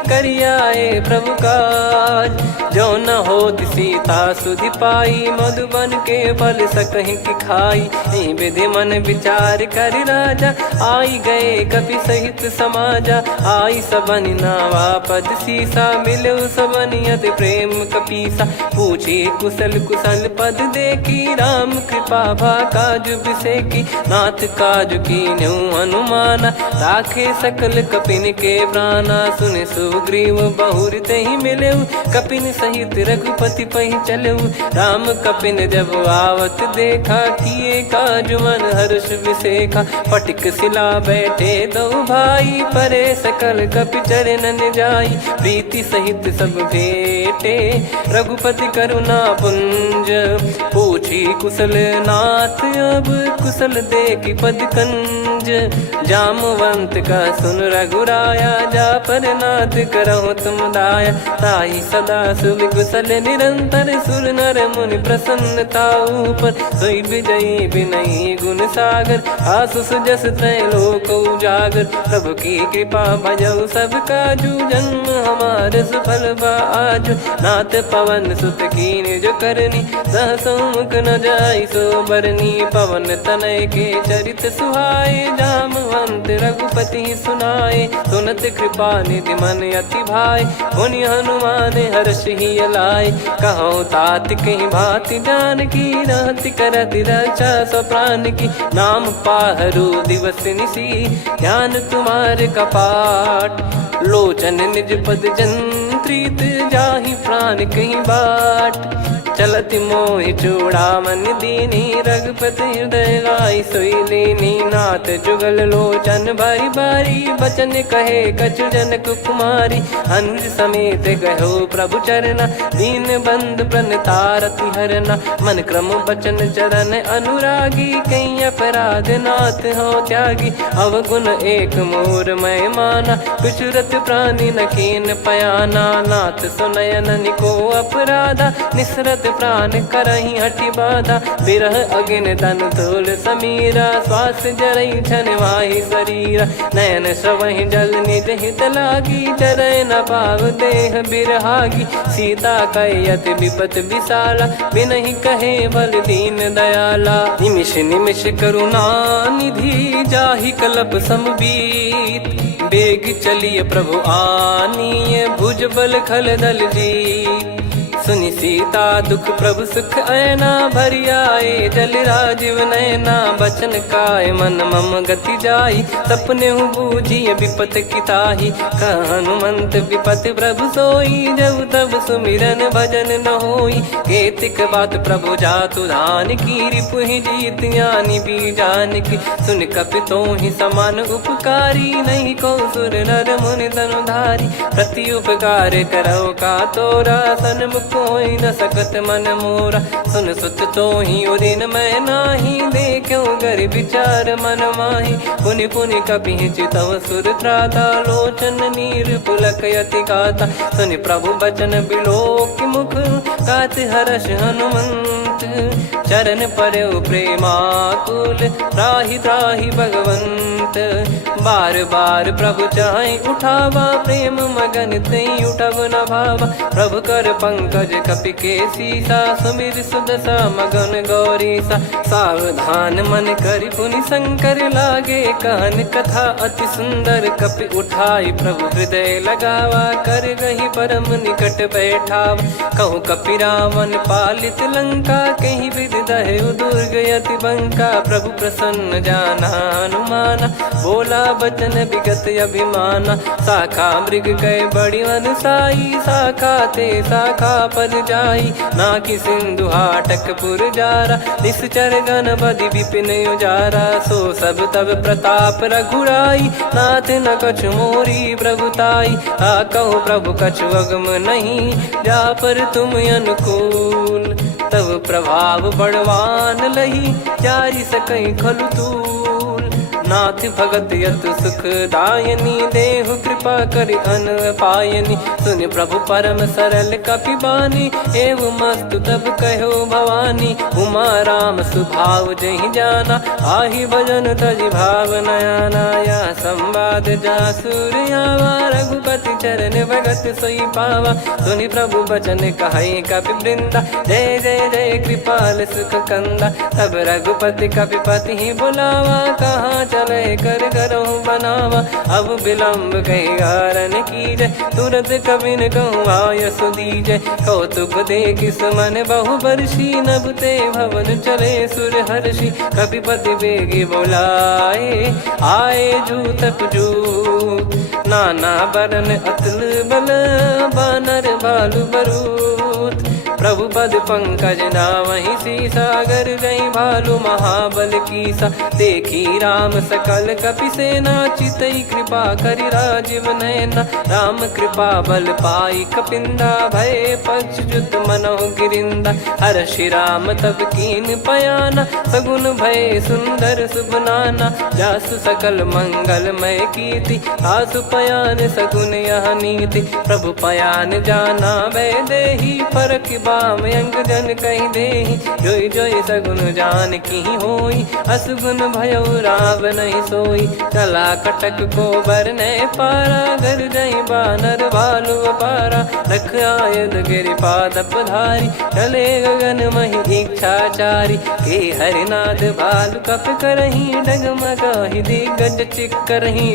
करियाए प्रभु काज। जो न होत सीता सुधि पाई, मधुबन के फल सकहि कि खाई। यही विधि मन विचार कर राजा, आई गए कपि सहित समाजा। आई सबन नावा पद सी सीसा, मिलो सबनियत प्रेम कपीसा। पूछी कुशल कुशल पद देखी, राम कृपा भा काज बिसेकी। नाथ काज कीन्हु हनुमाना, राखे सकल कपिन के प्राणा। सुन सुग्रीव बहुर तहि मिलेऊ, कपिन सहित रघुपति पहि चलेऊ। राम कपिन जब आवत देखा, किए काज मन हर्ष विसेखा। फटिक सिला बैठे दो भाई, परे सकल कपि चरणन जाई। प्रीति सहित सब भेटे, रघुपति करुणा पुंज। पूछी कुशल नाथ, अब कुशल देखी पद कंज। जामवंत का सुन रघुराया, जा पर नाथ करहु तुम दाया। ताहि सदा सुभ कुशल निरंतर, सुर नर मुनि प्रसन्नता ऊपर। सोई विजयी विनयी गुण सागर, आसु सुजस त्रैलोक उजागर। प्रभु की कृपा भजऊ सब काजू, जन्म हमार सफल बा आजु। नाथ पवन सुत कीन्ह जो करनी, सहसो मुख न जाई सो बरनी। पवन तनय के चरित सुहाए, जामवंत रघुपति सुनाए। सुनत कृपा निधि मन अति भाई, मुनि हनुमान हर्ष ही लाए। कहो तात कहीं भांति जानकी, रहति करति रक्षा सो प्राण की। नाम पाहरु दिवस निसी, ज्ञान तुम्हारे कपाट। लोचन निज पद जंत्रित, जाहि प्राण कहीं बाट। चलति मोहि चूड़ामन दीनी, रघुपति हृदय लाई सोई लीनी। नाथ जुगल लोचन बारी बारी, बचन कहे कछु जनक कुमारी। अनुज समेत गयो प्रभु चरना, दीन बंद प्रणतारति हरना। मन क्रम बचन चरण अनुरागी, कहीं अपराध नाथ हो त्यागी। अवगुण एक मोर मैं माना, विचरत प्राणी न कीन पयाना। नाथ सुनयन निको अपराधा, निसरत प्राण करही हटि बाधा। बिरह अगिन तन तोल समीरा, श्वास जरई छन वाहि शरीरा। नयन श्रवहि जल निज हित लागी, चरय न पाव देह बिरहागी। सीता कयत विपत विशाला, बिनहि कहे बल दीन दयाला। निमिष निमिष करुणा निधि, जाहि कल्प समबीत। बेग चलिए प्रभु आनीय, भुज बल खल दल जीत। सुनि सीता दुख प्रभु सुख ऐना, भरि आए जल राजीव नैना। बचन काय मन मम गति जाई, सपने हूँ बूझी विपत किताही। हनुमंत विपत प्रभु सोई, जब तब सुमिरन भजन न होई। केतिक बात प्रभु जातु धान की, रिपुहि जीत ज्ञानी बीजान की। सुन कपि तोहि समान उपकारी, नहीं को सुर नर मुनि तनुधारी। प्रति उपकार करो का तोरा, सन्मुख कोई न सकत मन मोरा। सुन सुत तो ही उदिन मैं नाही, देखो गर विचार मन माही। पुनि पुनि कपि चितव सुर त्राता, लोचन नीर पुलक यति गाता। सुनि प्रभु बचन बिलोक मुख, गात हर्ष हनुमंत। चरण परौ प्रेमाकुल, त्राहि त्राहि भगवंत। बार बार प्रभु चाहि उठावा, प्रेम मगन तई उठब न भावा। प्रभु कर पंकज कपि के सीसा, सुमिर सुदशा मगन गौरीसा। सावधान मन करि पुनि शंकर, लागे कहन कथा अति सुंदर। कपि उठाई प्रभु हृदय लगावा, कर गही परम निकट बैठावा। कहु कपि रावण पालित लंका, कहीं विधि दहेउ दुर्ग यति बंका। प्रभु प्रसन्न जाना हनुमाना, बोला बचन विगत अभिमाना। शाखा मृग गए बड़ी वनसाई, शाखा ते शाखा पर जाई। नाकि सिंधु हाटक पुर जारा, निश्चर गण बदि विपिन उजारा। सो सब तब प्रताप रघुराई, नाथ न कछु मोरी प्रभुताई। कहो प्रभु कछु अगम नहीं, जा पर तुम अनुकूल। तब प्रभाव बड़वान लही, जारी सकई खलु तूल। नाथ भगत यत सुख दायनी, देहु कृपा करि अन पायनी। सुन प्रभु परम सरल कपि बानी, एव मस्तु तब कहो भवानी। उमा राम सुभाव जहि जाना, आहि भजन तजि भाव नयाना। या संवाद जासुर आवा, रघुपति चरण भगत सोई पावा। सुनि प्रभु बचन कहै कपि वृंदा, जय जय जय कृपाल सुख कंदा। तब रघुपति कपि पति बुलावा, कहाँ चले कर करहु बनावा। अब विलम्ब कही कारण कीजय, तुरत कबिन कहूँ आयस दीजय। कौतुक देख मन बहु बरसी, नभ ते भवन चले सुर हर्षि। कपिपति बेगी बोलाए, आए जूतक जूत। नाना बरन अतुल बल, बानर बालु बरूत। प्रभु पद पंकज नामहि सीसा, गर गई भालु महाबल कीसा। देखी राम सकल कपि सेना, चितई कृपा करि राजीव नयना। राम कृपा बल पाई कपिंदा, भय पक्षजुत मनोह गिरिंदा। हर्षि राम तब कीन पयाना, सगुन भय सुंदर शुभ नाना। जासु सकल मंगलमय कीर्ति, आसु पयान सगुन यह नीति। प्रभु पयान जाना वै देहि, फरक बाम अंग जन कहि देहि। जोई जोई सगुन जान की होई, असगुन भयो राव नहीं सोई। चला कटक को बरने पारा, घर जई बानर भालु अपारा। रख आयद गिरि पाद पधारी, चले गगन महि इच्छाचारी। के हरिनाथ भालु कप करही, डगमगाहि दिग्गज चिक्करही।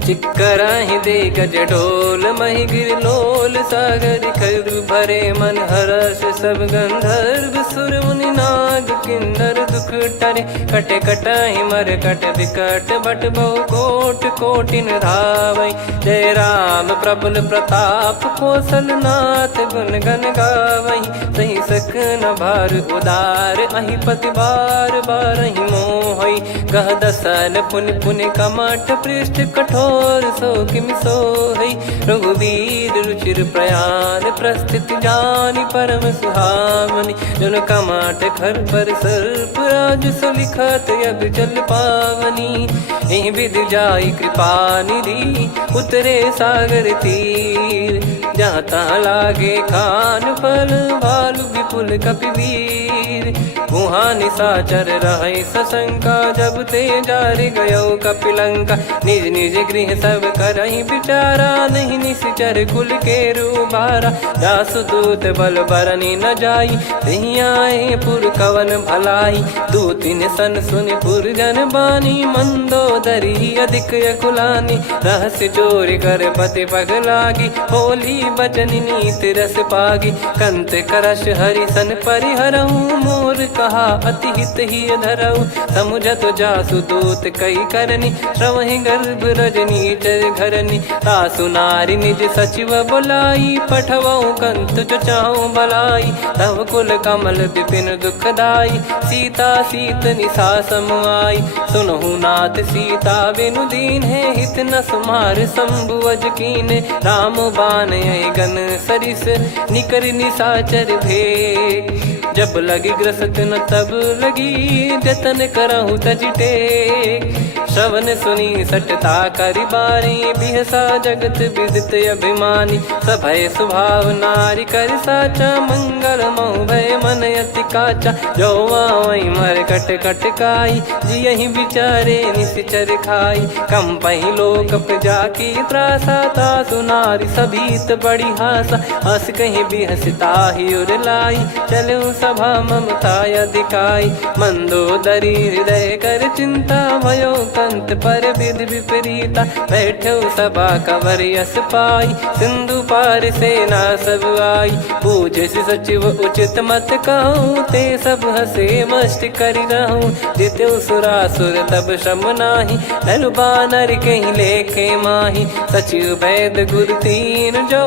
चिक्कराहि दिग्गज ढोल, महि गिर लोल। सागर खरु भरे मन हरष, सब गंधर्व सुर मुनि नाग किन्नर दुख टरे। कट कटाहि मर कट विकट, बट बहु कोट कोटिन धावै। जय राम प्रबल प्रताप, कौशल नाथ गुण गन गावै। सही सकन भार उदार, अहि पति बार बारहि मोहै। गह दसन पुनि पुनि कमठ, पृष्ठ कठोर सो किमि सोहै। रघुवीर रुचिर प्रयाण, प्रस्थित जानि परम सुहावनी। जन कमाट खर पर सर्प, राज सलिखत अब जल पावनी। एहि विधि जाई कृपा निधि, उतरे सागर तीर। जहाँ तहाँ लागे खान फल, भालु विपुल कपिवीर। वहाँ निशाचर रहै सशंका, जब ते जारि गयो कपिलंका। निज निज गृह सब करहि विचारा, नहीं निश्चर कुल के रूबारा। जासु दूत बल बरनी न जाई, तेहि आए पुर कवन भलाई। दूतिन सन सुनि पुर जन बानी, मंदोदरी अधिक अकुलानी। रहस्य चोरी कर पति पग लागी, होली बचन नीत रस पागी। कंत करश हरि सन परिहरहु, मोर कहा अति हित ही धरऊ। समुझत जासु दूत कई करनी, श्रवहि गर्भ रजनी चर घरनी। तासु नारी निज सचिव बुलाई, पठवऊ कंत जो चाहूं भलाई। तव कुल कमल विपिन दुखदाई, सीता सीत निशा समुआई। सुनहु नाथ सीता बिनु दीन है, हित न सुमार शंभु अज कीने। राम बान यही गन सरिस, निकर निशाचर भेग। जब लगी ग्रसत न तब लगी, जतन करहु तज टेक। श्रवण सुनी सटता करि बारी, बिहसा जगत विदित अभिमानी। सभय स्वभाव नारी कर साचा, मंगल महु भय मन अति काचा। जो आवै मर कट कट काई, जियहि विचारे निश्चर खाई। कंपहि लोक प्रजा की त्रासा, तासु नारी सभीत बड़ी हासा। हस कहीं बिहसता ही उर लाई, चलऊ सभा ममता अधिकाई। मंदोदरी हृदय कर चिंता, भयो कंत पर विधि विपरीता। बैठो सभा कवर यस पाई, सिंधु पार सेना सब आई। पूजे सचिव उचित मत कहूँ, ते सब हसे मस्त करि रहूं। जित्यु सुरासुर तब श्रम नाही, नर बानर कहीं लेखे माही। सचिव वैद गुरु तीन जो,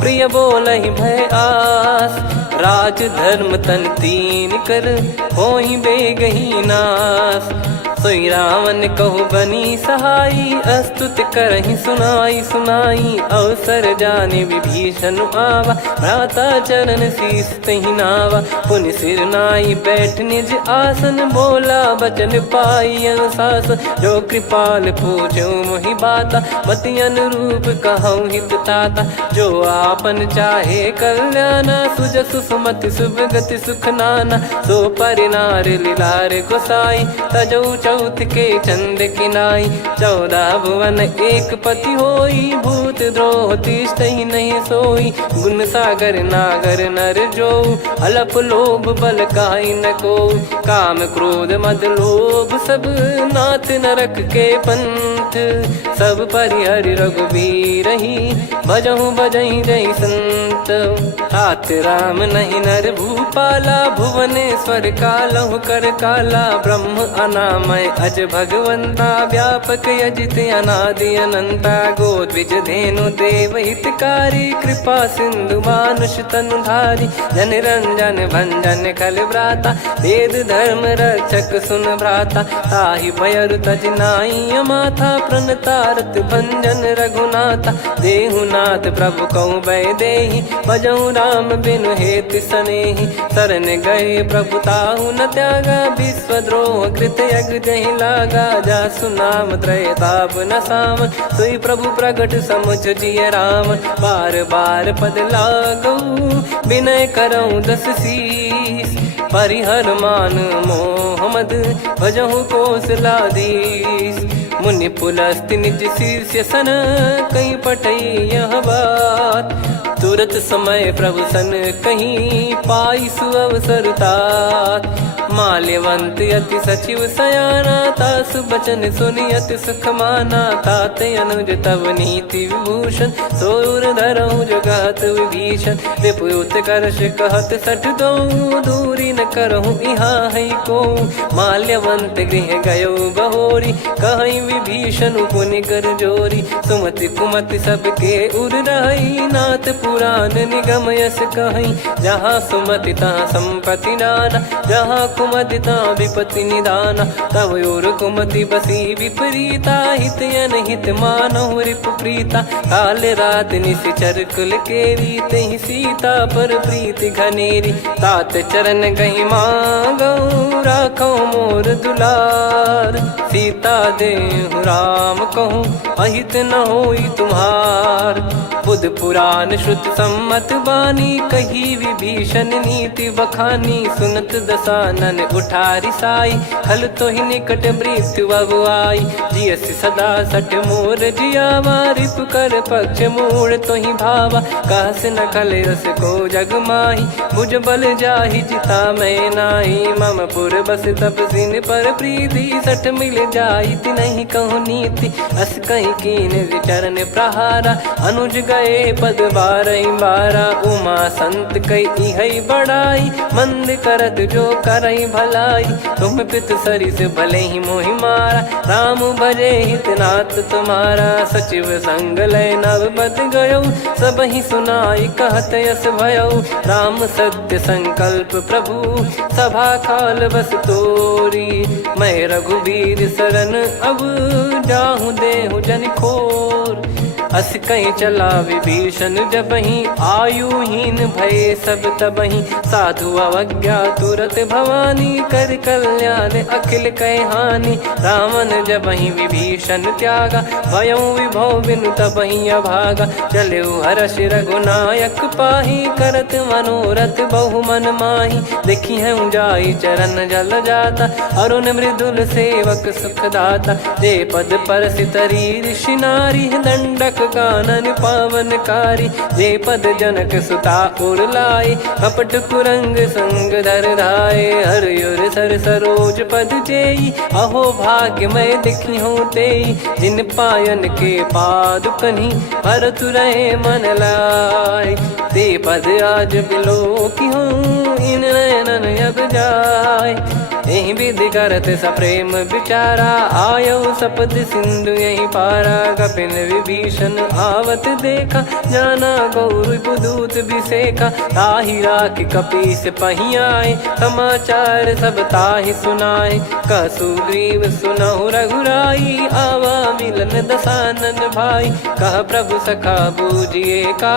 प्रिय बोलहि भय आस। राज धर्म तन तीन कर, होहि बेगहि नास। सोई रावण कहु बनी सहाई, अस्तुत करहि सुनाई सुनाई। अवसर जाने विभीषण आवा, भ्राता चरण शीस तहि नावा। पुनि सिर नाई बैठ निज आसन, बोला बचन पाई अनुशासन। जो कृपाल पूछो मोहि बाता, मति अनुरूप कहूँ हित ताता। जो आपन चाहे कल्याणा, सुजसु सुमति शुभ गति सुख नाना। सो परिनार लीलार गोसाई, तजौ चौथ के चंद किनाई 14 भुवन एक पति होई भूत द्रोह तिष्ठ ही नहीं सोई गुण सागर नागर नर जो अलप लोभ बल काई न को काम क्रोध मद लोभ सब नाथ नरक के पंथ सब परिहरि रघुबीर ही भजहु भजहि जय संत तात राम नहीं नर भूपाला भुवनेश्वर कालहु कर काला ब्रह्म अनामय अज भगवंता व्यापक यजित अनादि अनंता गोद्विज धेनु देव हितकारी कृपा सिंधु मानुष तनुधारी जन रंजन भंजन खल भ्राता वेद धर्म रक्षक सुन भ्राता ताहि भयरु तज नाई माथा प्रणतारत भंजन रघुनाथा देहुनाथ प्रभु कहु बै देहि भजहु राम बिनु हेतु सनेहि शरण गए प्रभु ताहु न त्यागा विश्वद्रोह कृत यज्ञ जहि लागा जासु नाम त्रय ताप न सामन सोई प्रभु प्रगट समुझ जिय राम बार बार पद लागऊ विनय करऊँ दस शीस परिहर मान मोह मद भजहु कौशलाधीश मुनि पुलस्ति निज शीर्ष सन कहीं पटई यह बात तुरत समय प्रभु सन कहीं पाई सुअवसर तात माल्यवंत अति सचिव सयाना तासु बचन सुनि अति सुख माना ताते अनुज तव नीति विभूषण सोर धरऊ जगत विभीषण विपुत करश कहत सठ दो दूरी न करहु इहाँ है को माल्यवंत गृह गयो बहोरी कहीं विभीषण पुनि कर जोरी सुमति कुमति सबके उर रही नाथ पुराण निगम यस कहीं जहाँ सुमति तहाँ संपत्ति नाना जहाँ कुमति तहाँ विपत्ति निदाना तव और कुमति बसी विपरीता हित अनहित मानव रिप प्रीता काल रात निश्चर कुल केरी तहि सीता पर प्रीति घनेरी तात चरण गही मांगऊ राखो मोर दुलार सीता देहु राम कहूँ अहित न होई तुम्हार बुध पुराण श्रुत सम्मत बानी कही विभीषण नीति बखानी सुनत दसानन उठारी साई खल तो ही निकट मृत्यु अब आई जियस सदा सट मोर जियावा रिप कर पक्ष मूड़ तो ही भावा कहस न खल रस को जग माही भुज बल जाहि जिता मैं नाई मम पुर बस तब सिन पर प्रीति सठ मिल जाई नहीं कहूँ नीति अस कहीं कीन चरण प्रहारा अनुज गए पद बारई बारा उमा संत कई हई बड़ाई मंद करत जो करई भलाई तुम पित सरिस भले ही मोहि मारा राम भजे हित नाथ तुम्हारा सचिव संग लय नव बद गयो सब ही सुनाई कहत यस भयो राम सत्य संकल्प प्रभु सभा काल बस तोरी मैं रघुबीर शरण अब जाहूँ देहु जन खोर अस कहीं चला विभीषण जबहि आयुहीन भय सब तबहि साधु अवज्ञा तुरत भवानी कर कल्याण अखिल कह हानि रावण जबहि विभीषण त्यागा भयउ विभव बिनु तबहि अभागा चलऊ हर्ष रघुनायक पाही करत मनोरथ बहु मन माही देखी है जाई चरण जल जाता अरुण मृदुल सेवक सुखदाता जे पद पर सितरी ऋषि नारी दंडक कानन पावनकारी जे पद जनक सुता उर लाए कपट कुरंग संग धर धाये हरियुर सर सरोज पद जेई अहो भाग्य मैं दिखी हूँ तेई जिन पायन के पादुकनी भरतु रहे मन लाए ते पद आज बिलो की हूँ इन नयनन अब जाय यही विधि करत सप्रेम विचारा आयो सपद सिंधु यही पारा कपिल विभीषण आवत देखा जाना गौर बुदूत बिसेखा ताहि राखि कपीस पहियाए समाचार सब ताहि सुनाए कह सुग्रीव सुनहु रघुराई आवा मिलन दसानन भाई कह प्रभु सखा बूझिए का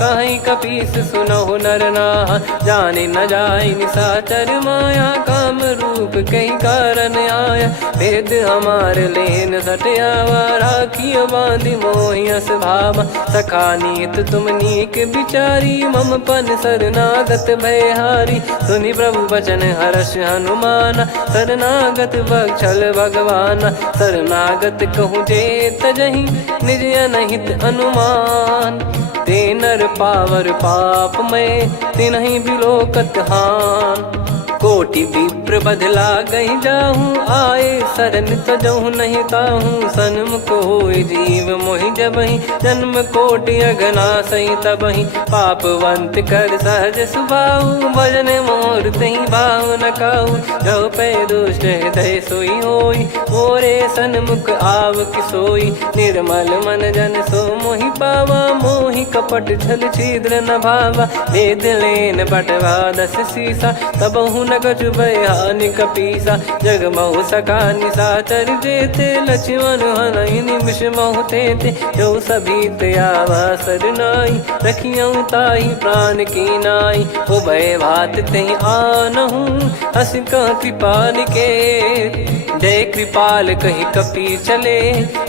कहीं कपीस सुनहु नर नाहा जाने न जाय निशाचर माया काम रूप कई कारण आया, भेद हमारे लेन सटयावा, राखियो बांधि मोहियस भावा, सखा नीत तुम नीक बिचारी, मम पन शरणागत भयहारी, सुनि प्रभु वचन हर्ष हनुमाना, शरणागत बक्षल भगवाना, शरणागत कहूँ जे तजहि निज अनहित अनुमान, ते नर पावर पाप में तिन्हि बिलोकत हान, कोटि विप्र बदला गई जाहूँ, आए शरण तजहु नहीं ताहूँ, सन्मुख होय जीव मोहि जबहि, जन्म कोटि अगना सही तबहि, पापवंत कर सहज सुभाऊ, भजन मोर तहि भाव न काऊ, जो पै दुष्ट हृदय सोई होई, मोरे सन्मुख आव किसोई, निर्मल मन जन सो मोहि पावा, मोहि कपट छल छिद्र न भावा, वेद लेन बटवा दस सीसा, तबहु न कछु बयानि कपीसा, जग महु सका निशाचर जेते, लक्ष्मण हनहि निमिष महु तेते, जो सभी त्यावा सरनाई, रखियऊ ताहि प्राण की नाई, उभय भात तेहि आनहु, हस कह कृपाल के, जय कृपाल कहि कपी चले,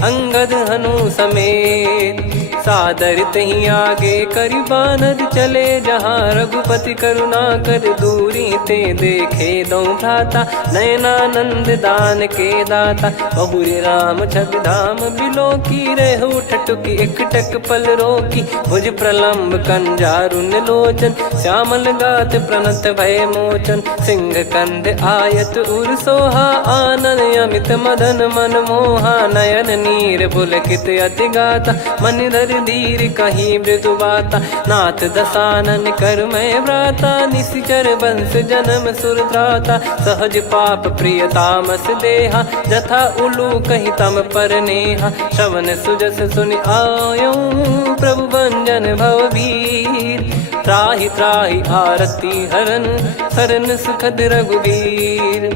अंगद हनु समेत, सादर तही आगे करि बानर चले, जहाँ रघुपति करुणा कर दूरी ते देखे दो भ्राता, नयनानंद दान के दाता, बहुरी राम छवि धाम बिलो की, रेहु ठटुकी एकटक पल रोकी, भुज प्रलम्ब कंजारुन लोचन, श्यामल गात प्रणत भय मोचन, सिंह कंध आयत उर सोहा, आनन अमित मदन मन मोहा, नयन नीर पुलकित अति गाता, मन धर धीर कहीं मृदु बाता, नाथ दसानन कर मैं व्राता, निशिचर वंश जन्म सुरत्राता, सहज पाप प्रिय तामस देहा, जथा उलू कही तम पर नेहा, श्रवण सुजस सुनि आयो, प्रभु भंजन भवभीर, त्राहि त्राहि आरती हरन, शरण सुखद रघुबीर,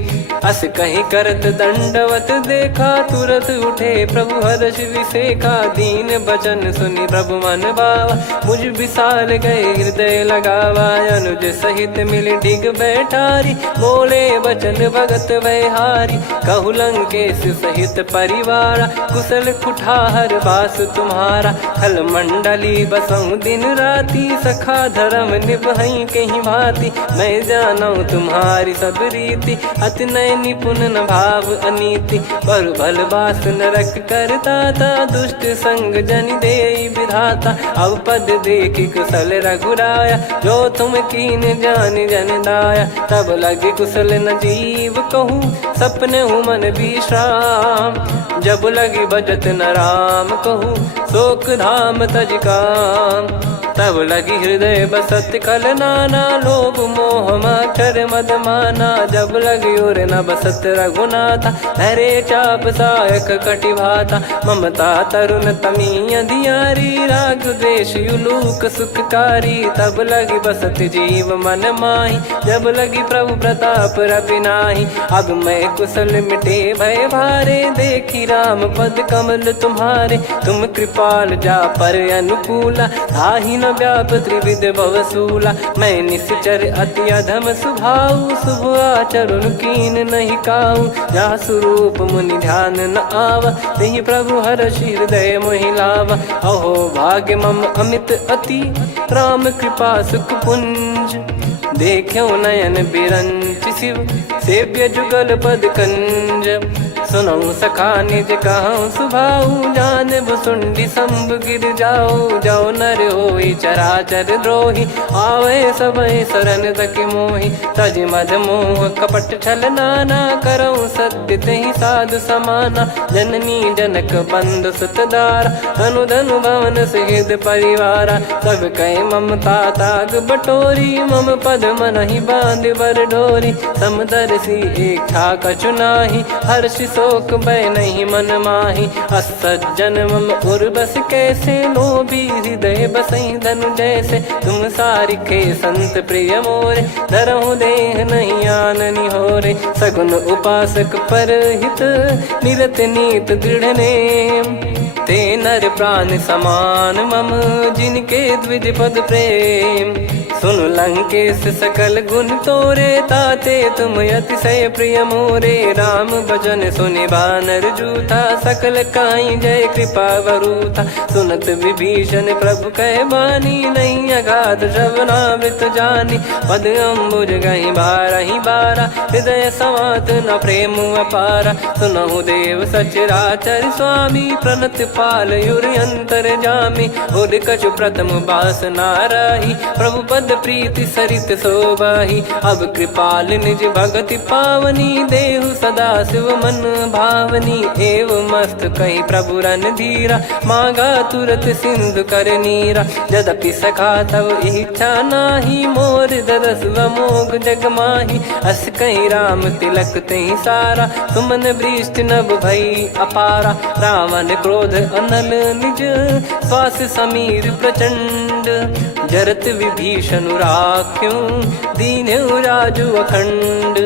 अस कहीं करत दंडवत देखा, तुरत उठे प्रभु हर्ष विसेखा, दीन बचन सुनि प्रभु मन भावा, मुझ विशाल गए हृदय लगावा, अनुज सहित मिल डिग बैठारी, बोले बचन भगत वैहारी, कहु लंकेश सहित परिवारा, कुशल कुठार बास तुम्हारा, खल मंडली बसऊं दिन राती, सखा धर्म निभई कहीं भांति, मैं जानू तुम्हारी सब रीति, अति नय निपुण न भाव अनीति, पर भल बास नरक करताता, दुष्ट संग जन दे विधाता, अब पद देखि कुशल रघुराया, जो तुम कीन जान जन दाया, तब लगे कुशल न जीव कहूँ, सपने हूँ मन विश्राम, जब लगी भजत न राम कहूँ, शोक धाम तज काम, तब लगी हृदय बसत कल नाना, लोभ मोह मच्छर मद माना, जब लगी उर न बसत रघुनाथा, हरे चाप सायक कटि भाता, ममता तरुण तमी अधियारी, राग द्वेष युलूक सुखकारी, तब लगी बसत जीव मन माही, जब लगी प्रभु प्रताप रवि नाही, अब मैं कुशल मिटे भय भारे, देखी राम पद कमल तुम्हारे, तुम कृपाल जा पर अनुकूला, ताहि न व्याप त्रिविध भवसूला, मैं निश्चर अति अधम सुभाऊ, शुभ आचरण कीन नहीं काऊ, जा स्वरूप मुनि ध्यान न आवा, तेहि प्रभु हर्ष हृदय मोहि लावा, अहो भाग्य मम अमित अति, राम कृपा सुख पुंज, देख्यो नयन बिरंच शिव, सेव्य जुगल पद कंज, सुनऊ सखा निज कहूँ सुभाऊ, जान भुसुंडी संभ गिर जाओ, जाओ नर होई चराचर द्रोही, आवे सबय शरण तक मोहि, तज मद मोह कपट छल नाना, करऊँ सत्य तेहि साधु समाना, जननी जनक बंधु सुतदारा, धनु धनु भवन सहित परिवारा, सब कहे ममता ताग बटोरी, मम पद मनहि बांध बर डोरी, समदर्शी इच्छा कछु नाही, हर्ष शोक भय नहीं मन माही, असज्जन मम उर्वस कैसे, लोभी हृदय बसई धनु जैसे, तुम सारिखे संत प्रिय मोरे, धरहु देह नहीं आननि होरे, सगुन उपासक पर हित, निरत नीत दृढ़ नेम, ते नर प्राण समान मम, जिनके द्विज पद प्रेम, सुन लंकेश सकल गुण तोरे, ताते तुम अतिशय प्रिय मोरे। राम भजन सुनि बानर जूथा, सकल काई जय कृपा वरूथा। सुनत विभीषण प्रभु कह बानी, नहीं अगाध श्रवणामृत जानी। पद अम्बुज गहि बारहि बारा, हृदय समात न प्रेम अपारा। सुनहु देव सचराचर स्वामी, प्रणत पाल युरि अंतर जामी। उद कछु प्रथम बास नाराही, प्रभु पद प्रीति सरित शोभाही। अब कृपाल निज भगति पावनी, देहु सदा शिव मन भावनी। एव मस्त कही प्रभु रन धीरा, मांगा तुरत सिंधु कर नीरा। यद्यपि सखा तब इच्छा नाही, मोर दरस मोग जग माही। अस कहीं राम तिलक तही सारा, सुमन वृष्टि नभ भई अपारा। रावण क्रोध अनल निज, श्वास समीर प्रचंड। जरत विभीषण राख्यों, दीन्हु राजु अखंड।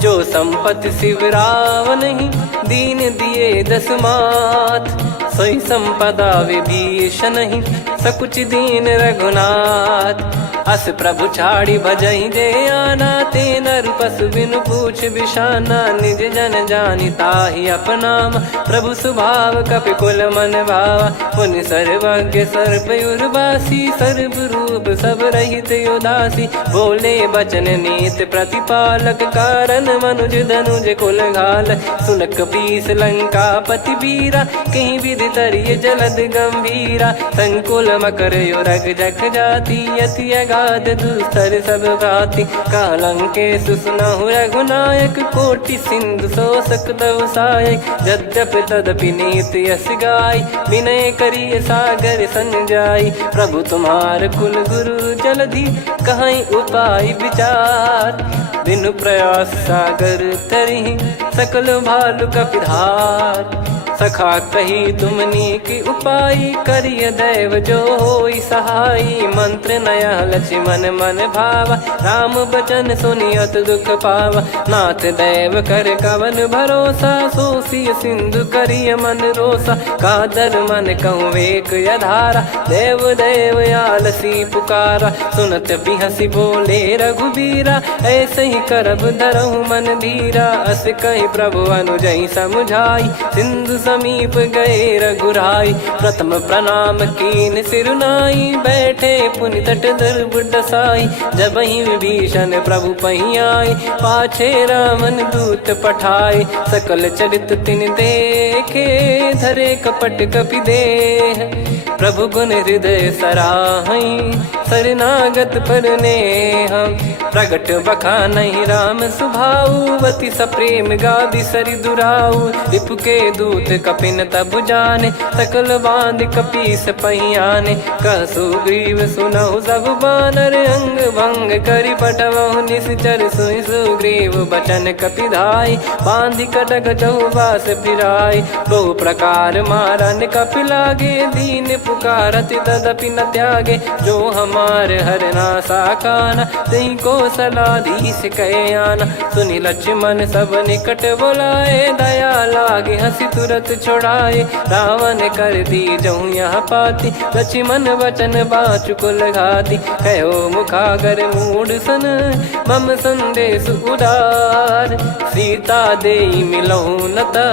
जो संपत्ति शिव रावण ही, दीन दिए दस मात। सोई संपदा विभीषण ही, सकुच दीन रघुनाथ। अस प्रभु छाड़ी भजहि जे आना, ते नर पशु बिनु पूछ बिशाना। निज जन जानि ताहि अपनाम, प्रभु स्वभाव कपि कुल मन भावा। पुनि सर्वज्ञ सर्वयुर्वासी, सर्व रूप सब रहित उदासी। बोले बचन नीत प्रतिपालक, कारण मनुज धनुज कुल घाल। सुन कपीस लंका पति वीरा, कहीं विधि तरिय जलद गंभीरा। संकुल मकर युरग जग जाति, यति अगाध दुस्तर सब भाति। कालंकेश सुनहु रघुनायक, कोटि सिंधु शोषक तव सहायक। यद्यपि तदपि नीति यस गाय, विनय करिय सागर सन जाई। प्रभु तुम्हार कुल गुरु जलधि, कहीं उपाय विचार। बिनु प्रयास सागर तरिहि, सकल भालु कपिधार। सखा कही तुमनी की उपाय, करिय दैव जो होई सहाई। मंत्र नया लक्ष्मण मन भावा, राम बचन सुनियत दुख पावा। नाथ दैव कर कवन भरोसा, सोसिय सिंधु करिय मन रोसा। कादर मन कहूँ एक यधारा, देव देव आलसी पुकारा। सुनत बिहसी बोले रघुबीरा, ऐसे ही करब धरहु मन धीरा। अस कही प्रभु अनुजहि समुझाई, सिंधु समीप गए रघुराई। प्रथम प्रणाम कीन सिरुनाई, बैठे पुनि तट दर्भ डसाई। जब ही विभीषण प्रभु पही आए, पाछे रामन दूत पठाए। सकल चरित तिन देखे, धरे कपट कपि देह। प्रभु गुण हृदय सराहई, शरणागत पर नेह। प्रगट बखानहि राम सुभाऊ, बति सप्रेम गादि सरि दुराऊ। रिपु के दूत कपिन तब जाने, सकल बांध कपीस पहियाने। कह सुग्रीव सुनहु सब बानर, अंग भंग करि पठवहु निश्चर। सुनि सुग्रीव बचन कपिधाई, बांधि कटक चौबास फिराई। बहु प्रकार मारन कपि लागे, दीन पुकारत तदपि न त्यागे। जो हमार हरना साकाना, तही को सलाधीश कहे आना। सुनि लक्ष्मण सब निकट बुलाए, दया लागे हंसी तुरत छोड़ाए। रावण कर दी जहूँ यहाँ पाती, लक्ष्मण वचन बाचु कुल घाती। कहो मुखागर मूढ़ सन, मम संदेश उदार। सीता देई मिलहु नता,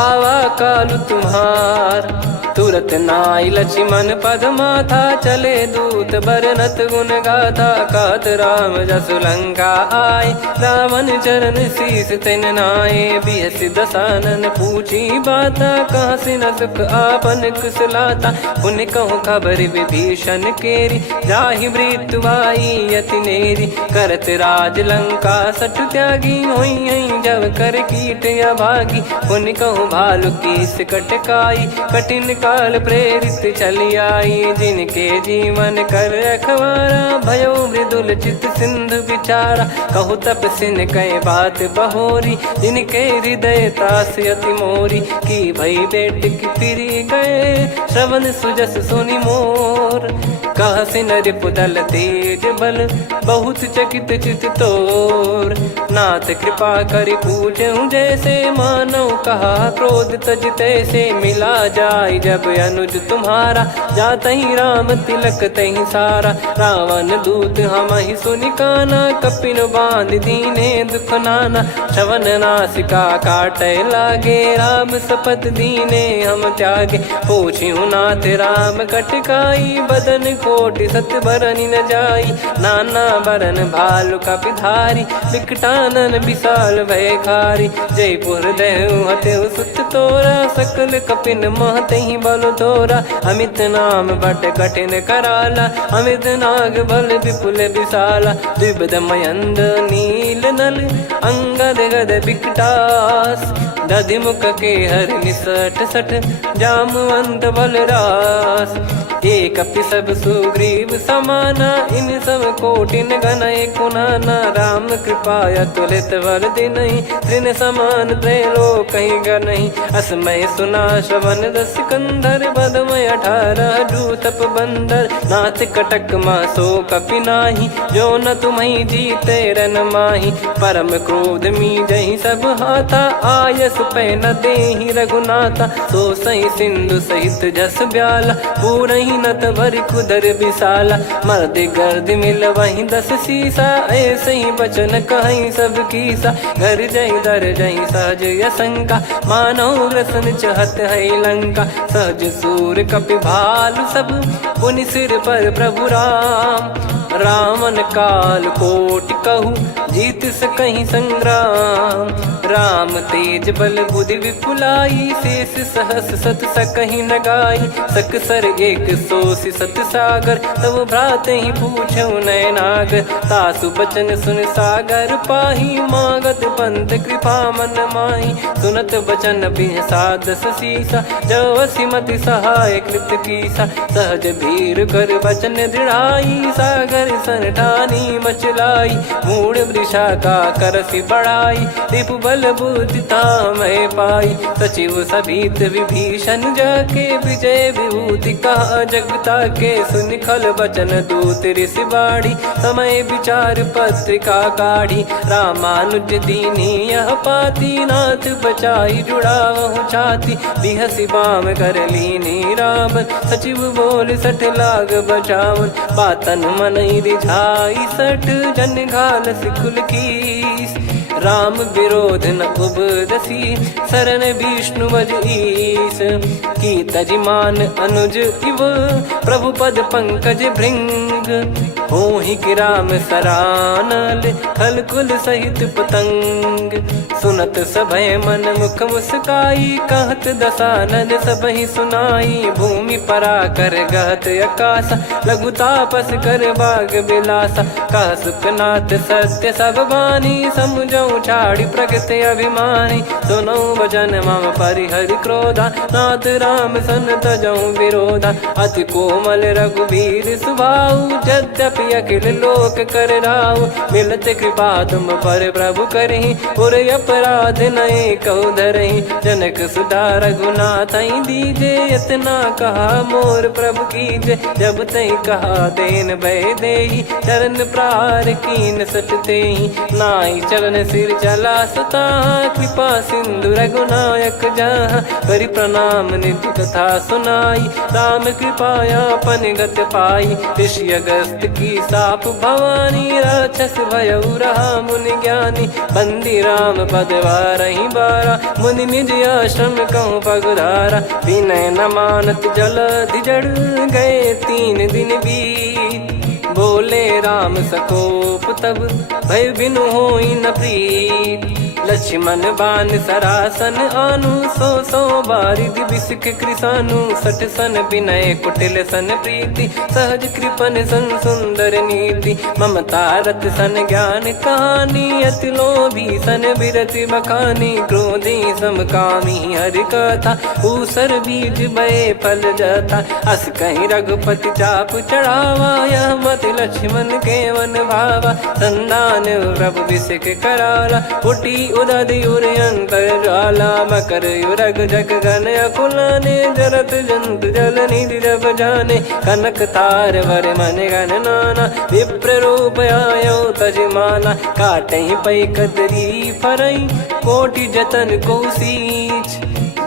आवा कालु तुम्हार। तुरत नाई लक्ष्मण पद माथा, चले दूत बरनत गुण गाथा। कहत राम जसु लंका आए, रावण चरण शीस तिन नाये। बिहस दसानन पूछी बाता, कहाँ से न सुख आपन कुशलाता। पुन कहूँ खबर विभीषण केरी, जाहि मृत्यु आई यति नेरी। करत राज लंका सठ त्यागी, होई जब कर कीट अभागी। पुन कहूँ भालु कीस कटकाई, कठिन काल प्रेरित चली आई। जिनके जीवन कर रखवारा, भयो मृदुल चित सिंधु विचारा। कहु तपसिन कई बात बहोरी, जिनके हृदय तास अति मोरी। की भई बेट की फिरी गए, श्रवण सुजस सुनि मोर। कहसि नरिपु दल तेज बल बहुत चकित चित तोर। नाथ कृपा करि पूछऊं जैसे मानव कहा क्रोध तज तैसे। मिला जाय जब अनुज तुम्हारा जातहि राम तिलक तहि सारा। रावण दूत हमहि सुनि काना कपिन बांध दीने दुख नाना। श्रवण नासिका काटे लागे राम शपथ दीने हम त्यागे। पूछिहु नाथ राम कटकाई बदन कोटि सत बरनि न जाई। नाना बरन भालु कपिधारी विकटानन विशाल भयखारी। जयपुर देहु हतेउ सुत तोरा सकल कपिन महतहि बल तोरा। अमित नाम बट कठिन कराला अमित नाग बल विपुल विशाला। द्विपद मयंद नील नल अंगद गद विकटास। दधिमुख के हर निसठ सठ जामवंत बलरास। एक अपि सब सुग्रीव समाना इन सब कोटिन गणय कुनाना। राम कृपाया तुलित बल दिनहि तृण समान त्रैलोक कहीं गनहि। असमय सुना श्रवण दस कंधर बदमय 18 जूतप बंदर। नाथ कटक मासो कपि नाही जो न तुम्हि जीते रन माही। परम क्रोध मी जहि सब हाथा आयस पै न देहि रघुनाथा। सो सही सिंधु सहित जस ब्याला पूरहि नत भरि कुदर विशाला। मर्द गर्द मिल वही 10 सीसा ऐसे ही बचन कहीं सब कीसा। घर जय दर जय सहज यसंका मानव ग्रसन चहत है लंका। सहज सूर कपि भालु सब पुनि सिर पर प्रभु राम। रामन काल कोटि कहु जीत सकहि संग्राम। राम तेज बल बुद्धि विपुलाई शेष सहस सत सकहि न गाई। सकसर 180 सत सागर तब भ्रात ही पूछऊ नयनागर। तासु बचन सुन सागर पाही मागत पंथ कृपा मन माही। सुनत बचन बिहसादस सीसा जवसि मति सहाय कृत कीसा। सहज भीर कर बचन दृढ़ाई सागर सन ठानी मचलाई। मूढ़ वृषा का करसि बढ़ाई रिपु बल बुद्धि तामय पाई। सचिव सभीत विभीषण जाके विजय विभूति कहा जगता के। सुनि खल बचन दूत ऋषि बाड़ी समय विचार पत्रिका काढ़ी। रामानुज दीनी यह पाती नाथ बचाई जुड़ावहु छाती। बिहसि बाम कर लीनी रावण सचिव बोल सठ लाग बचावन। बातन मनहि रिझाई सठ जन घाल सिकुल कीस। राम विरोध न उपदसी शरण विष्णु बज ईस। की तजिमान अनुज इव प्रभु पद पंकज भृंग। होहि कि राम सरानल खल कुल सहित पतंग। सुनत सभय मन मुख मुस्काई कहत दसानन सबहि सुनाई। भूमि परा कर गहत आकाशा लघु तापस कर बाग बिलासा। कह सुखनाथ सत्य सब बानी समुझऊ छाड़ी प्रकृति अभिमानी। सुनो वचन मम परिहरि क्रोधा नाथ राम सन तजऊ विरोधा। अति कोमल रघुवीर सुभाऊ यद्यपि अखिल लोक कर राव। मिलत कृपा तुम पर प्रभु करहि और अपराध नये कौ धरहि। जनक सुता रघुनाथ दीजे इतना कहा मोर प्रभु कीजे। जब तई कहा देन भय देहि चरण प्रार कीन सटतेहि। नाई चरण सिर चला सता कृपा सिंधु रघुनायक जहाँ। करि प्रणाम निधि कथा सुनाई राम कृपाया पन गत पाई। ऋषि अगस्त की साप भवानी राक्षस भयउ रहा मुनि ज्ञानी। बंदी राम पद वारहि बारा मुनि निज आश्रम कहूँ पगधारा। विनय न मानत जलधि जड़ गए 3 दिन बीत। बोले राम सकोप तब भय बिनु होई न प्रीत। लक्ष्मण बान सरासन आनु 100 बारिधि बिसिक कृसानु। 60 सन विनय कुटिल सन प्रीति सहज कृपन सन सुंदर नीति। ममता रत सन ज्ञान कहानी अति लोभी सन विरति बखानी। क्रोधी समकामी हरि कथा ऊसर बीज भय फल जथा। अस कहीं रघुपति चाप चढ़ावा यह मति लक्ष्मण के वन भावा। संधान प्रभु बिसिक कराला उठी उदधि उर अंतर ज्वाला मकर युरग जग गण अकुलाने जरत जंत जल निधि जब जाने कनक तार वर मन गण नाना विप्र रूप आयो तजमाना काटे पै कदरी फरई कोटि जतन को सींच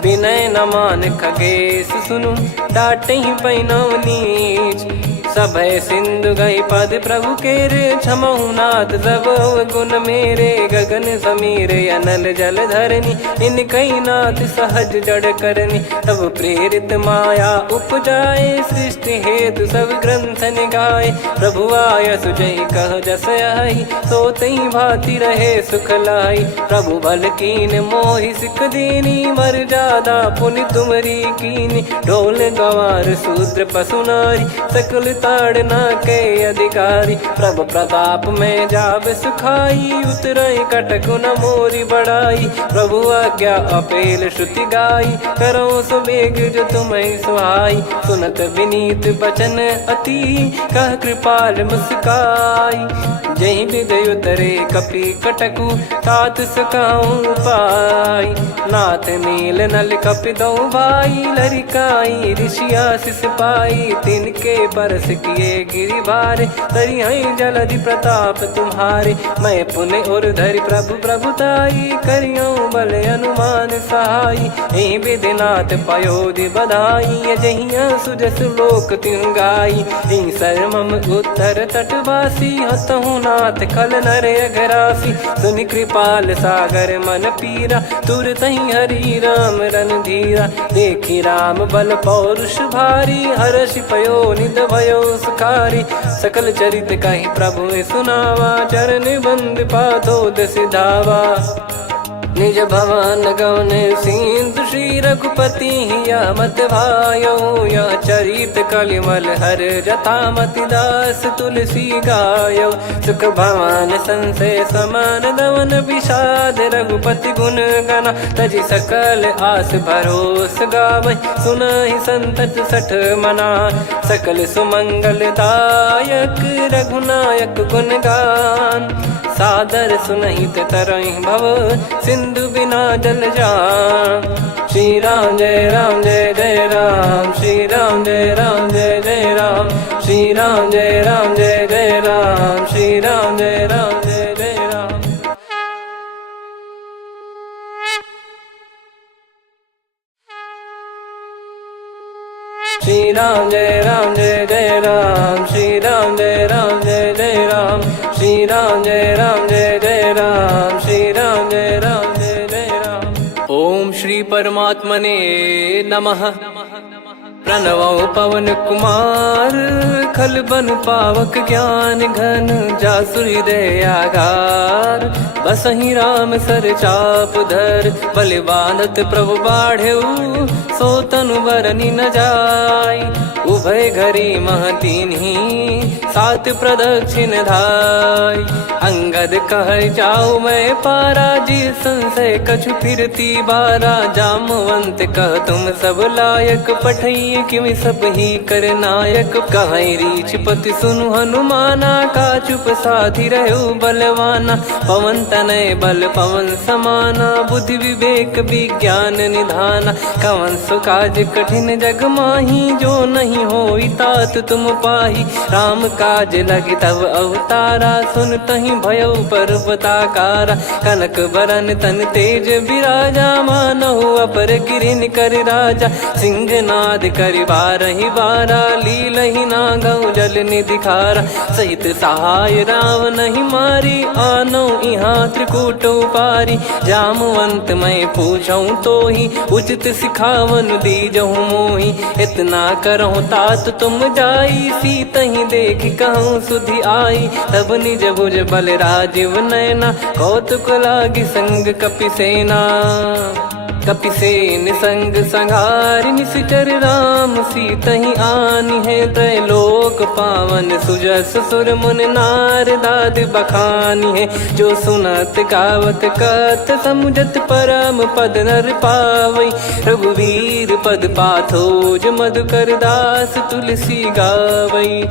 विनय न मान खगेश सुनु डाटे पै नव नीच सभय सिंधु गई पद प्रभु केरे क्षमहु नाथ सब गुण मेरे गगन समीर अनल जल धरनी इन कई नाथ सहज जड़ करनी तब प्रेरित माया उपजाए सृष्टि हेतु सब ग्रंथ निगाए प्रभु आय सुजय कह जस आई सो तई भांति रहे सुख लाई प्रभु बल कीन मोहि सिख दीनी मर जादा पुनि तुमरी कीनी ढोल गवार शूद्र पशु नारी सकल ताड़ना के अधिकारी प्रभु प्रताप में जाब सुखाई उतरई कटक न मोरी बढ़ाई प्रभु आज्ञा अपेल श्रुति गाई करो सुबेग जो तुम्हें सुहाई सुनत विनीत बचन अति कह कृपाल मुस्काई जय विदय उतरे कपि कटकु तात सकाऊं पाई नाथ नील नल कपि दो भाई लरिकाई ऋषिया शिष पाई तिनके परस किए गिरि भारे तरी हई जलधि प्रताप तुम्हारे मैं पुण्य और धरि प्रभु प्रभुताई करियो बल अनुमान सहाई एहि विधिनाथ पयोधि बधाई जहिया सुजस लोक तिहु गाई एहि सरमम उत्तर तटवासी हतहु नाथ खल नर अघरासी सुनि कृपाल सागर मन पीरा तुरत ही हरि राम रन धीरा देखी राम बल पौरुष भारी हर्षि पयो निध भयो सुखारी सकल चरित कहि प्रभु सुनावा चरण बंद पादोद सिधावा निज भवन गवन सिंधु श्री रघुपति या मत भायो या चरित कलिमल हर जथा मति दास तुलसी गायो सुख भवन संशय समान दवन विषाद रघुपति गुण गना तजि सकल आस भरोस गावै सुनहि संतत सठ मना सकल सुमंगल दायक रघुनायक गुण गान सादर सुनहित तरहि भव सिंधु बिना जल जान श्री राम जय जय राम श्री राम जय जय राम श्री राम जय जय राम श्री राम जय जय राम श्री राम जय जय राम श्री राम जय जय राम श्री राम जय जय राम श्री राम जय जय राम। ओम श्री परमात्मने नमः। प्रणवो पवन कुमार खल बन पावक ज्ञान घन जासुरी दयागार बसहि राम सर चाप धर बलि बांधत प्रभु बाढ़ेऊ सो तनु बरनी न जाय उभय घरी महतीन्ही सात प्रदक्षिण धाय अंगद कह जाऊ मैं पारा जी संशय कछु फिरती बारा जामवंत कह तुम सब लायक पठई किमि सब ही कर नायक कहीं रीछ पति सुनु हनुमाना का चुप साधि रहु बलवाना पवन तनय बल पवन समाना बुद्धि विवेक विज्ञान निधाना कवन सो काज कठिन जग माही जो नहीं होई तात तुम पाही राम काज लगी तब अवतारा सुन तही भयो पर्वताकारा कनक बरन तन तेज बिराजा मानहु अपर गिरिन कर राजा सिंहनाद करि बारहि बारा लीलहि नागौ जल निधिखारा सहित सहाय राव नहीं मारी आनो इहाँ त्रिकूट पारी जामवंत मैं पूछऊं तो ही उचित सिखावन दीजहु मोही इतना करहु तात तुम जाई सीतहि देख कहूँ सुधि आई तब निज भुज बल राजीव नैना कौतुक लागी संग कपि सेना कपिसे निसंग संहारि निशिचर राम सीतहि आनि है त्रैलोक पावन सुजस सुर मुन नार दाद बखानी है जो सुनत गावत कथ समुझत परम पद नर पावई रघुवीर पद पाथोज मधुकर दास तुलसी गावई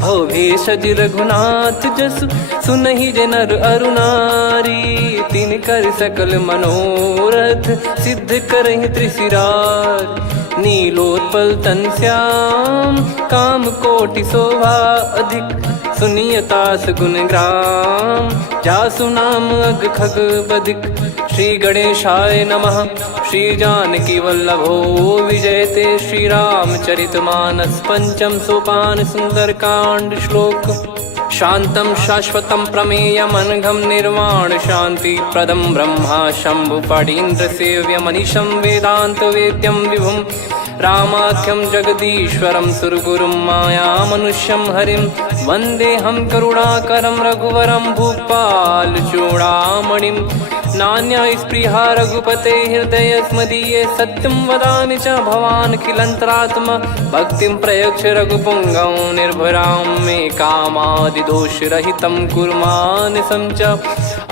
भव भेषज रघुनाथ जसु सुनहि जे नर अरु नारी तिन कर सकल मनोरथ सिद्ध करहि त्रिशिरार नीलोत्पल तन श्याम काम कोटि शोभा अधिक सुनियतास गुण ग्राम जासु नाम अग खग बदिक श्री गणेशाय नमः श्री जानकी वल्लभो विजयते श्री रामचरित मानस पंचम सोपान सुंदर कांड श्लोक शांतं शाश्वतं प्रमेयमनघं निर्वाण शांति प्रदं ब्रह्मा शंभु फणीन्द्र सेव्य मनीषं वेदांत वेद्यं विभुं रामाख्यं जगदीश्वरं सुरगुरुं माया मनुष्यं हरिं वन्देऽहं करुणाकरं रघुवरं भूपाल चूडामणिं नान्या स्पृहा रघुपते हृदय स्मदीये सत्यं वदामि च भवान् खिलन्तरात्मा भक्तिं प्रयच्छ रघुपुङ्गं निर्भरां मे कामादिदोषरहितं कुर्मानिसं च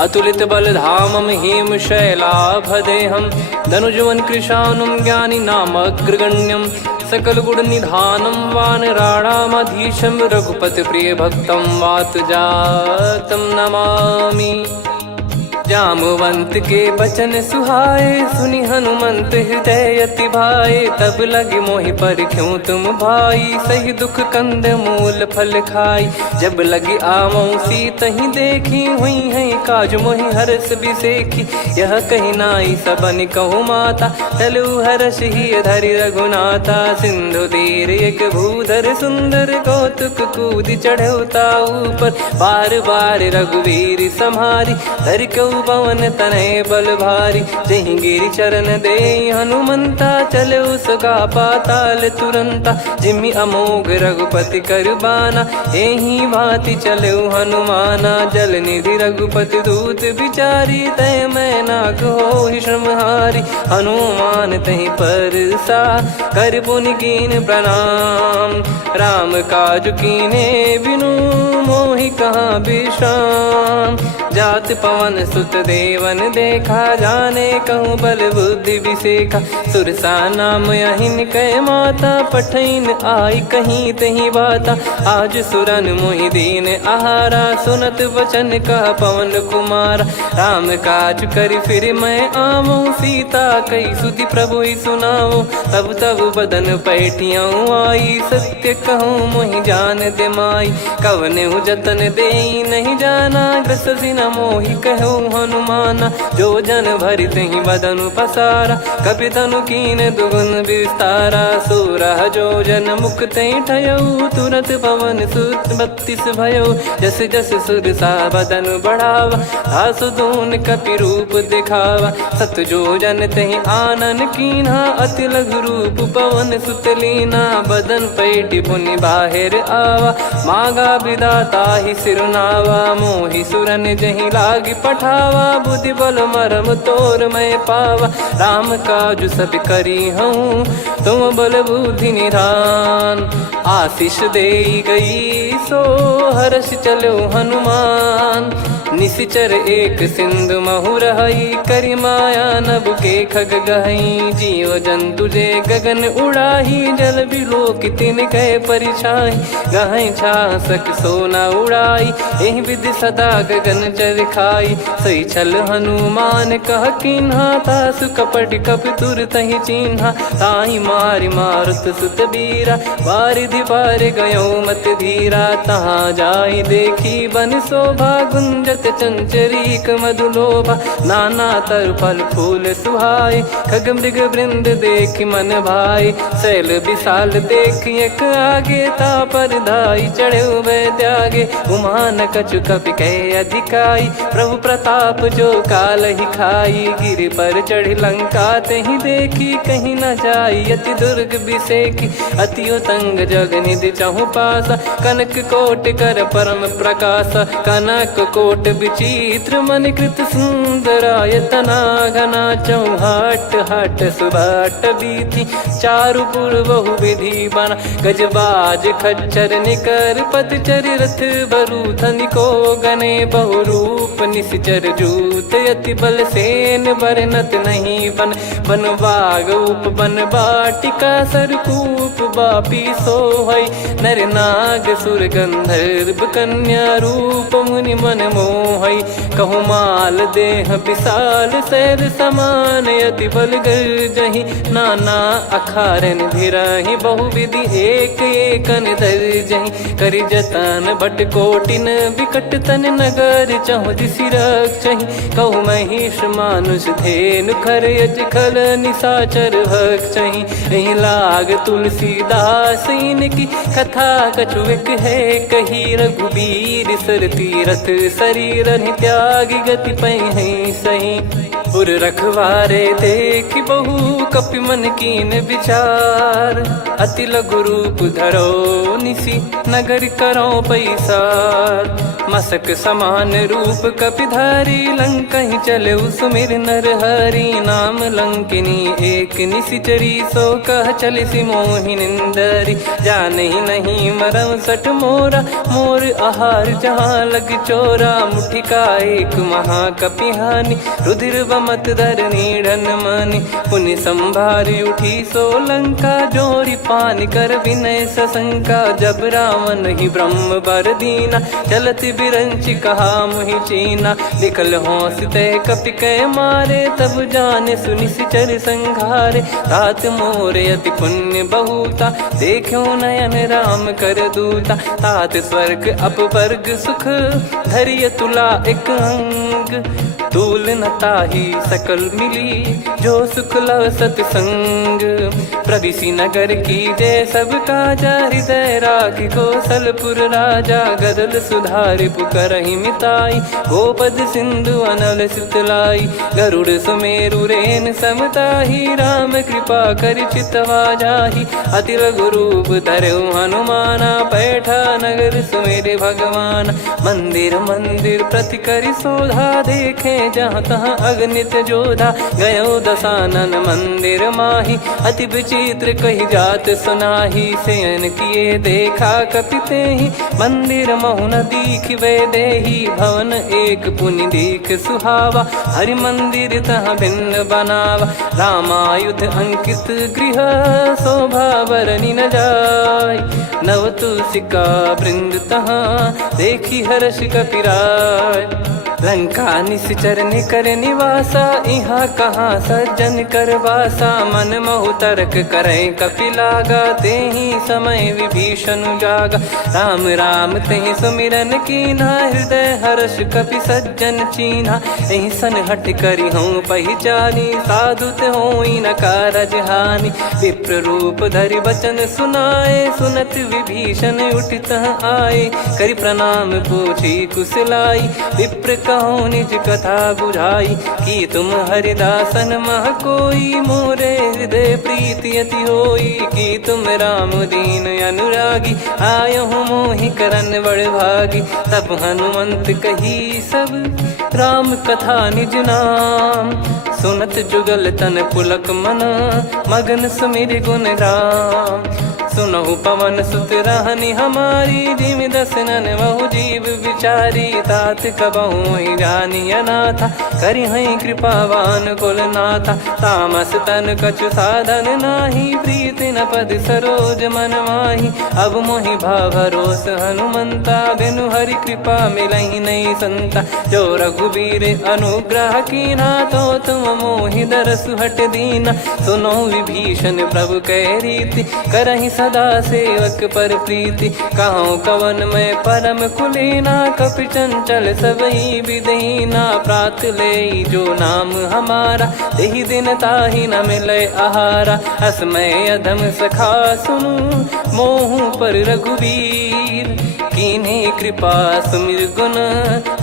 अतुलित बलधामं हेमशैलाभदेहं धनुजवन कृशानुं ज्ञानी नामग्रगण्यं सकल गुण निधानं वानराणामधीशं रघुपति प्रिय भक्तं वात जातं नमामि जामवंत के बचन सुहाए सुनि हनुमंत हृदय अति भाए तब लगे मोहि पर क्यों तुम भाई सही दुख कंद मूल फल खाई जब लगी आमौ सीतहि देखी हुई है काज मोहि हरस बिसेखी यह कही नाई सबन कहु माता चलु हरष ही धरि रघुनाथा सिंधु तीर एक भूधर सुंदर कौतुक कूद चढ़ौता ऊपर बार बार रघुवीर सम्हारी धरि कौ पवन तनय बल भारी जहि गिरि चरण दे हनुमंता चले उसका पाताल तुरंता जिमि अमोघ रघुपति करबाना एहि भांति चले हनुमाना जल निधि रघुपति दूत बिचारी तय मैं नाक होहि श्रमहारी हनुमान तहि परसा कर पुनि कीन प्रणाम राम काज कीने बिनु मोहि कहाँ विश्राम जात पवन सुत देवन देखा जाने कहूँ बल बुद्धि विसेखा सुरसा नाम अहिन कै माता पठैन आई कहीं तही बाता आज सुरन मोहि दीन आहारा सुनत वचन कह पवन कुमारा राम काज करि फिर मैं आवो सीता कई सुधि प्रभु ही सुनाओ तब तब बदन पैठियाँ आई सत्य कहूँ मोहि जान दे माई कवने जतन दे नहीं जाना ग्रसि न मोहि कहूँ हनुमाना जो जन भरित ही बदनु पसारा कपि तनु कीन दुगुन विस्तारा सूरह जो जन मुक्त ठयऊ तुरत पवन सुत 32 भयो जस जस सुरसा बदन बढ़ावा आसु दून कपि रूप दिखावा सत जो जन तहि आनन कीन्हा अति लघु रूप पवन सुत लीना बदन पैटि पुनि बाहिर आवा मागा विदाता ही सिरुनावा मोहि सुरन जहि लागी पठावा बुद्धि बल मरम तोर मैं पावा राम काज सब करी हूँ तुम बल बुद्धि निधान आशीष दे गई सो हर्ष चलो हनुमान निशिचर एक सिंधु महु रहई करि माया नभ के खग गहई जीव जंतु जे गगन उड़ाही जल बिलोक तिन कह परिछाई गहई छासक सोना उड़ाई एहि विधि सदा गगन चर खाई सही छल हनुमान कह किन्हा तासु कपट कपि तुर तहि चिन्हा ताहि मारि मारुत सुत बीरा वारिधि पार गयो मत धीरा तहाँ जाई देखी बन शोभा गुंजत चंचरीक मधुलोभा नाना तर फल फूल सुहाए खग मृग वृंद देख मन भाई शैल विशाल देख एक आगे ता पर धाई चढ़े वै त्यागे उमान कछु कपि कह अधिकाई प्रभु प्रताप जो काल ही खाई गिर पर चढ़ी लंका तहि देखी कहीं न जाई अति दुर्ग बिसेकी अति उतंग जग निधि चहु पासा कनक कोट कर परम प्रकाश कनक कोट विचित्र मन कृत सुंदरायतना घना चौहाट हाट सुबाट बीथी चारु पुर बहु विधि बना गजबाज खच्चर निकर पतचर रथ बरु धनिको गने बहु रूप निश्चर जूत अति बल सेन बरनत नहीं बन बन बाग उप बन बाटिका सरकूप बापी सोहई नर नाग सुर गंधर्व कन्या रूप मुनि मन मोहई कहु माल देह विशाल सैर समान अति बल गर्जहि नाना अखारन भिराहि बहु विधि एक एकन दर्जहि करि जतन भट कोटिन विकट तन नगर चहु दिसि रक्षहि कहु महिष मानुष धेनु खर यज खल निशाचर भक्षहि एहि लाग तुलसीदास इनकी कथा कछु एक है कही रघुबीर सर तीरथ शरीर त्यागी गति पै सही पुर रखवारे देख बहु कपि मन कीन विचार अति लघु रूप धरो निसी नगर करो पैसार मसक समान रूप कपिधारी लंकहि चले सुमिर नर हरि नाम लंकिनी एक निशिचरी सो कह चल सि मोहि निंदरी जानहि नहीं मरम सठ मोरा मोर आहार जहाँ लग चोरा मुठिका एक महाकपिहानि रुधिर बमत धरनी ढन मनि पुनि संभारी उठी सो लंका जोरी पान कर विनय सशंका जब रावण ही ब्रह्म बर दीना चलत बिरंच कहा मुहि चीना निकल होश तय कपि कै मारे तब जाने सुनि सिचर संघारे तात मोर अति पुण्य बहुता देखो नयन राम कर दूता तात स्वर्ग अपवर्ग सुख धरिय तुला एक अंग तूल न ताहि सकल मिली जो सुख लव सतसंग प्रविशि नगर की जय सब काजा हृदय राखि कौशलपुर राजा गदल सुधारि पुकरहि मिताई गोपद सिंधु अनल सितलाई गरुड़ सुमेरु रेन समताहि राम कृपा करि चितवा जाहि अति लघु रूप धरऊ हनुमाना पैठा नगर सुमेरे भगवान मंदिर मंदिर प्रति करि शोधा देखे जहाँ तहाँ अगणित जोधा गयो दशानन मंदिर माही अति विचित्र कही जात सुनाही सेन किए देखा कपिते ही मंदिर महु न दीख वे देही भवन एक पुनि दीख सुहावा हरि मंदिर तहाँ भिन्न बनावा रामायुध अंकित गृह शोभा बरनी न जाय नव तुलसिका वृंद तहाँ देखी हर्ष कपिराय लंका निश्चर निकर निवासा इहाँ कहाँ सज्जन कर वासा मन महु तर्क करें कपिलागा तेहि समय विभीषण जागा राम राम तेहि सुमिरन कीन्हा हृदय हर्ष कपि सज्जन चीन्हा एहि सन हट करी हूँ पहिचानी साधु ते होई न कारज हानि विप्र रूप धरि वचन सुनाए सुनत विभीषण उठित आए करि प्रणाम पूछी कुशलाई विप्र कहो निज कथा बुझाई कि तुम हरिदासन मह कोई मोरे हृदय प्रीति अति होई कि तुम राम दीन अनुरागी आयहु मोहि करन बड़ भागी तब हनुमंत कही सब राम कथा निज नाम सुनत जुगल तन पुलक मना मगन सुमिर गुण राम सुनहु पवन सुत रहनी हमारी जिमि दसनन बहु जीव विचारी तात कबहु ही जानी अनाथा करि हई कृपावान कुल नाथा तामस तन कछु साधन नाही प्रीति न पद सरोज मन माही अब मोहि भाव भरोस हनुमंता बिनु हरि कृपा मिलहि नहीं संता जो रघुबीर अनुग्रह कीना तो तुम मोहि दरसु हट दीना सुनो विभीषण प्रभु कह रीति करहि सदा सेवक पर प्रीति कहूँ कवन में परम कुलीना कपि चंचल सबई विदहीना प्रात ले जो नाम हमारा तेहि दिन ताहि न मिले आहारा असमय अधम सखा सुनु मोहु पर रघुवीर कीन्हे कृपा सुमिर गुण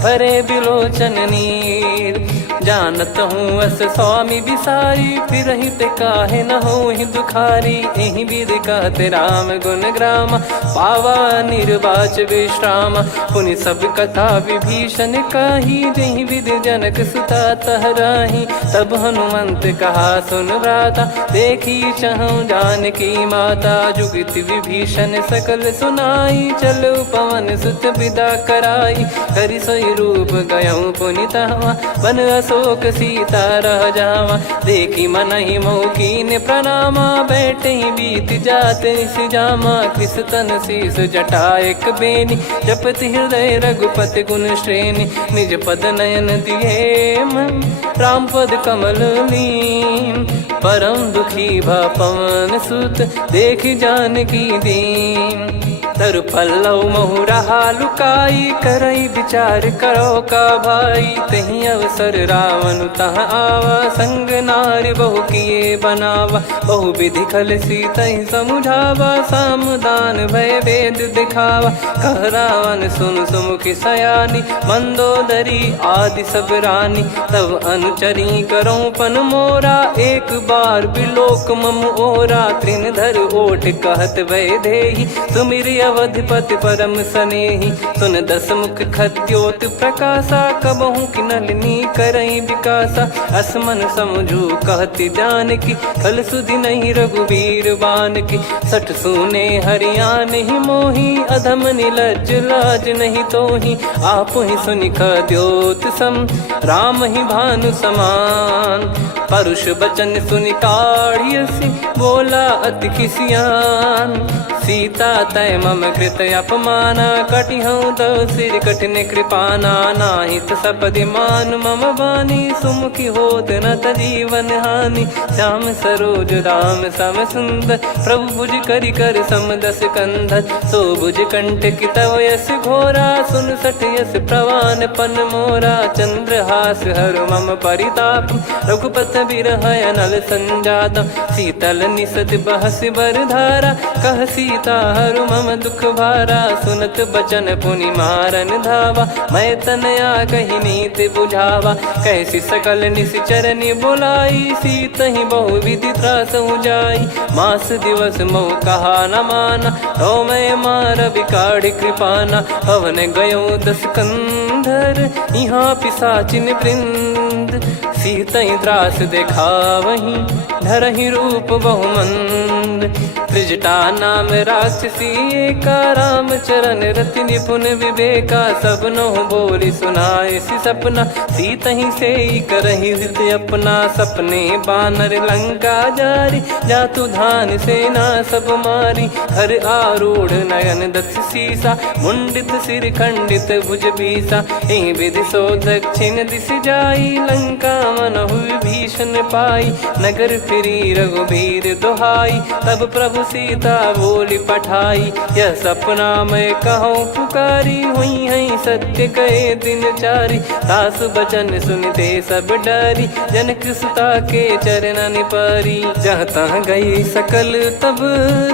भरे बिलोचन नीर जानत हूँ अस स्वामी बिसारी, फिर हित काहे न हो ही दुखारी। एहि विधि कहते राम गुण ग्राम, पावा निर्वाच विश्राम। पुनि सब कथा विभीषण काही, जहि विधि जनक सुता तहराही। तब हनुमंत कहा सुन भ्राता, देखी चहु जानकी माता। जुगित विभीषण सकल सुनाई, चलो पवन सुत विदा कराई। हरि सोई रूप गयऊँ पुनितवा, बन अशोक सीता रह जावा। देखी मनहि मौकीन प्रणामा, बैठे ही बीत जात निस जामा। किस तन शीस जटा एक बेनी, जपति हृदय रघुपति गुण श्रेणी। निज पद नयन दिए मन, राम पद कमल लीन। परम दुखी भा पवन सुत, देखि जानकी दीन। तर पल्लव महु रहा लुकाई, करई विचार करो का भाई। तही अवसर रावण तहाँ आवा, संग नार बहु किए बनावा। बहु विधि खल सीतहि समुझावा, सामदान भय वेद दिखावा। कह रावण सुन सुमुखि सयानी, मंदोदरी आदि सब रानी। तब अनुचरी करो पन मोरा, एक बार बिलोक मम ओरा। तृण धर ओट कहत भय देहि, सुमिरि अवधिपति परम सनेहि। सुन दस मुख खद्योत प्रकाशा, कबहु कि नलिनी करई विकासा। असमन समझू कहति जानकी, खल सुधि नहीं रघुबीर बानकी। सठ सूने हरियाण ही मोही, अधम निलज्ज लाज नहीं तोही। आपु ही सुनि खद्योत सम, राम ही भानु समान। परुष बचन सुनि काढ़ियसि, बोला अति किसियान। सीता तय मम कृत अपमाना, कटिहऊँ तो सिर कठिन कृपाना। नाहित सपदि मान मम बानी, सुमुखी होत न तजीवन हानि। श्याम सरोज राम सम सुंदर, प्रभु भुज करि कर समदस कंधर। सो भुज कंठ की तव यस घोरा, सुन सठ यस प्रवान पन मोरा। चंद्रहास हर मम परिताप, रघुपत बिरह अनल संजातम। शीतल निसत बहस बरधारा, कह सीता हरु मम दुख भारा। सुनत बचन पुनि मारन धावा, मैं तनया कही नीति बुझावा। कैसी सकल निश्चरनि बुलाई, सीतहि बहु विधि त्रासहु जाई। मास दिवस मोह कहा न माना, तो मैं मार बिकाढ़ कृपाना। हवन गयो दस कंधर, यहाँ पिशाचिन वृंद। सीतहि त्रास देखावहीं, धरहि रूप बहुमंद। त्रिजटा नाम राक्षसी एका, राम चरण रति निपुण विवेका। सब नहुँ बोली सुनाए सि सपना, सीतहि से करहि हित अपना। सपने बानर लंका जारी, जातु धान सेना सब मारी। हर आरूढ़ नयन दस सीसा, मुंडित सिर खंडित भुज बीसा। एहि विधि सो दक्षिण दिस जाई, लंका मनहु विभीषण पाई। नगर फिरी रघुबीर दुहाई, तब प्रभु सीता बोली पठाई। यह सपना मैं कहूँ पुकारी, हुई है सत्य कहे दिन चारी। सासु बचन सुनते सब डरी, जनक सुता के चरण पारी। जहाँ तहाँ गई सकल तब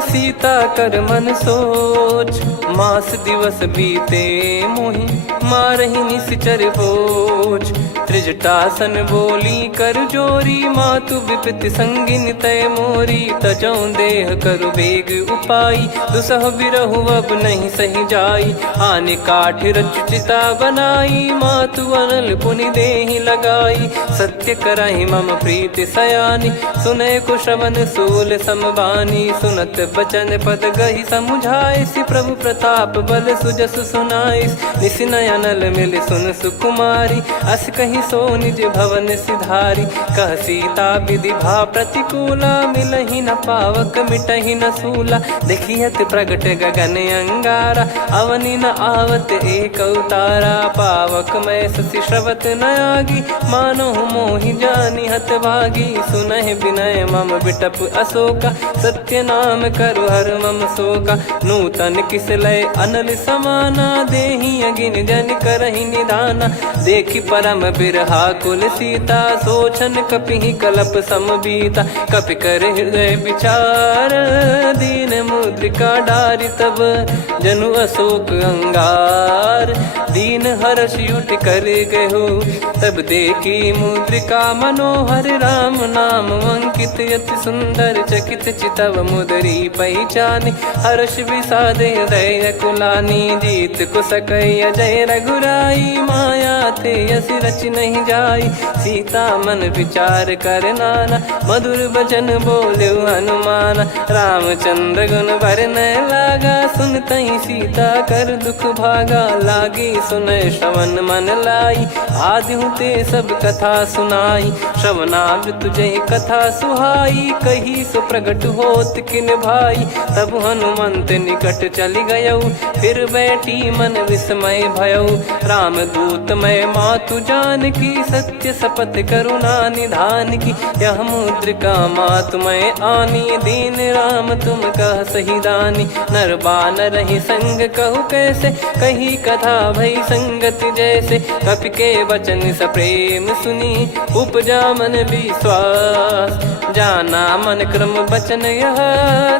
सीता कर मन सोच। मास दिवस बीते मोहि, मारहि निश्चर बोझ। त्रिजटासन बोली कर जोरी, मातु विपति संगिन तय मोरी। तजौ देह करु बेग उपाई, दुसह बिरहु अब नहीं सही जाई। आने काठ रचिता बनाई, मातु अनल पुनि देहि लगाई। सत्य करहि मम प्रीति सयानी, सुनय कुशवन सूल समबानी। सुनत बचन पद गहि समुझाए, सि प्रभु प्रताप बल सुजस सुनाइस। निस नयनल मिल सुन सुकुमारी, अस कहि सो निज भवन सिधारी। कह सीता विधि भा प्रतिकूला, मिलहि न पावक मिटहि न सूला। देखियत प्रगट गगन अंगारा, अवनि न आवत एक अवतारा। पावक मैं शशि श्रवत न आगी, मानो मोहि जानि हत भागी। सुनहि विनय मम बिटप अशोका, सत्य नाम करु हर मम शोका। नूतन किस लय अनल समाना, देहि अगिन जन करहि निधाना। देखि परम बिरहा कुल सीता, सोचन कपि कलप सम बीता। कपि कर हृदय विचार, दीन मुद्रिका डारि तब जनु अशोक अंगार। दीन हर्ष उठ कर गहु, तब देखी मुद्रिका मनोहर, राम नाम अंकित अति सुंदर। चकित चितव मुदरी पहचानी, हर्ष विषाद हृदय कुलानी। जीत को सकई अजय रघुराई, माया थे यस रच नहीं जाई। सीता मन विचार कर नाना, मधुर वचन बोले हनुमान। रामचंद्र गुण भरन लागा, सुनतई सीता कर दुख भागा। लागी सुनय श्रवण मन लाई, आदिहु ते सब कथा सुनाई। श्रवणाव तुझे कथा सुहाई, कही सो प्रगट होत किन भाई। तब हनुमंत निकट चली गयौ, फिर बैठी मन विस्मय भयौ। राम दूत मैं मातु जानकी, सत्य शपथ करुणा निधान की। यह मुद्रिका मातु मैं आनी, दीन राम तुम कह सही दानी। नर बानर ही संग कहु कैसे, कही कथा भई संगति जैसे। कपि के वचन सप्रेम सुनी, उपजा मन विश्वास। जाना मन क्रम बचन यह,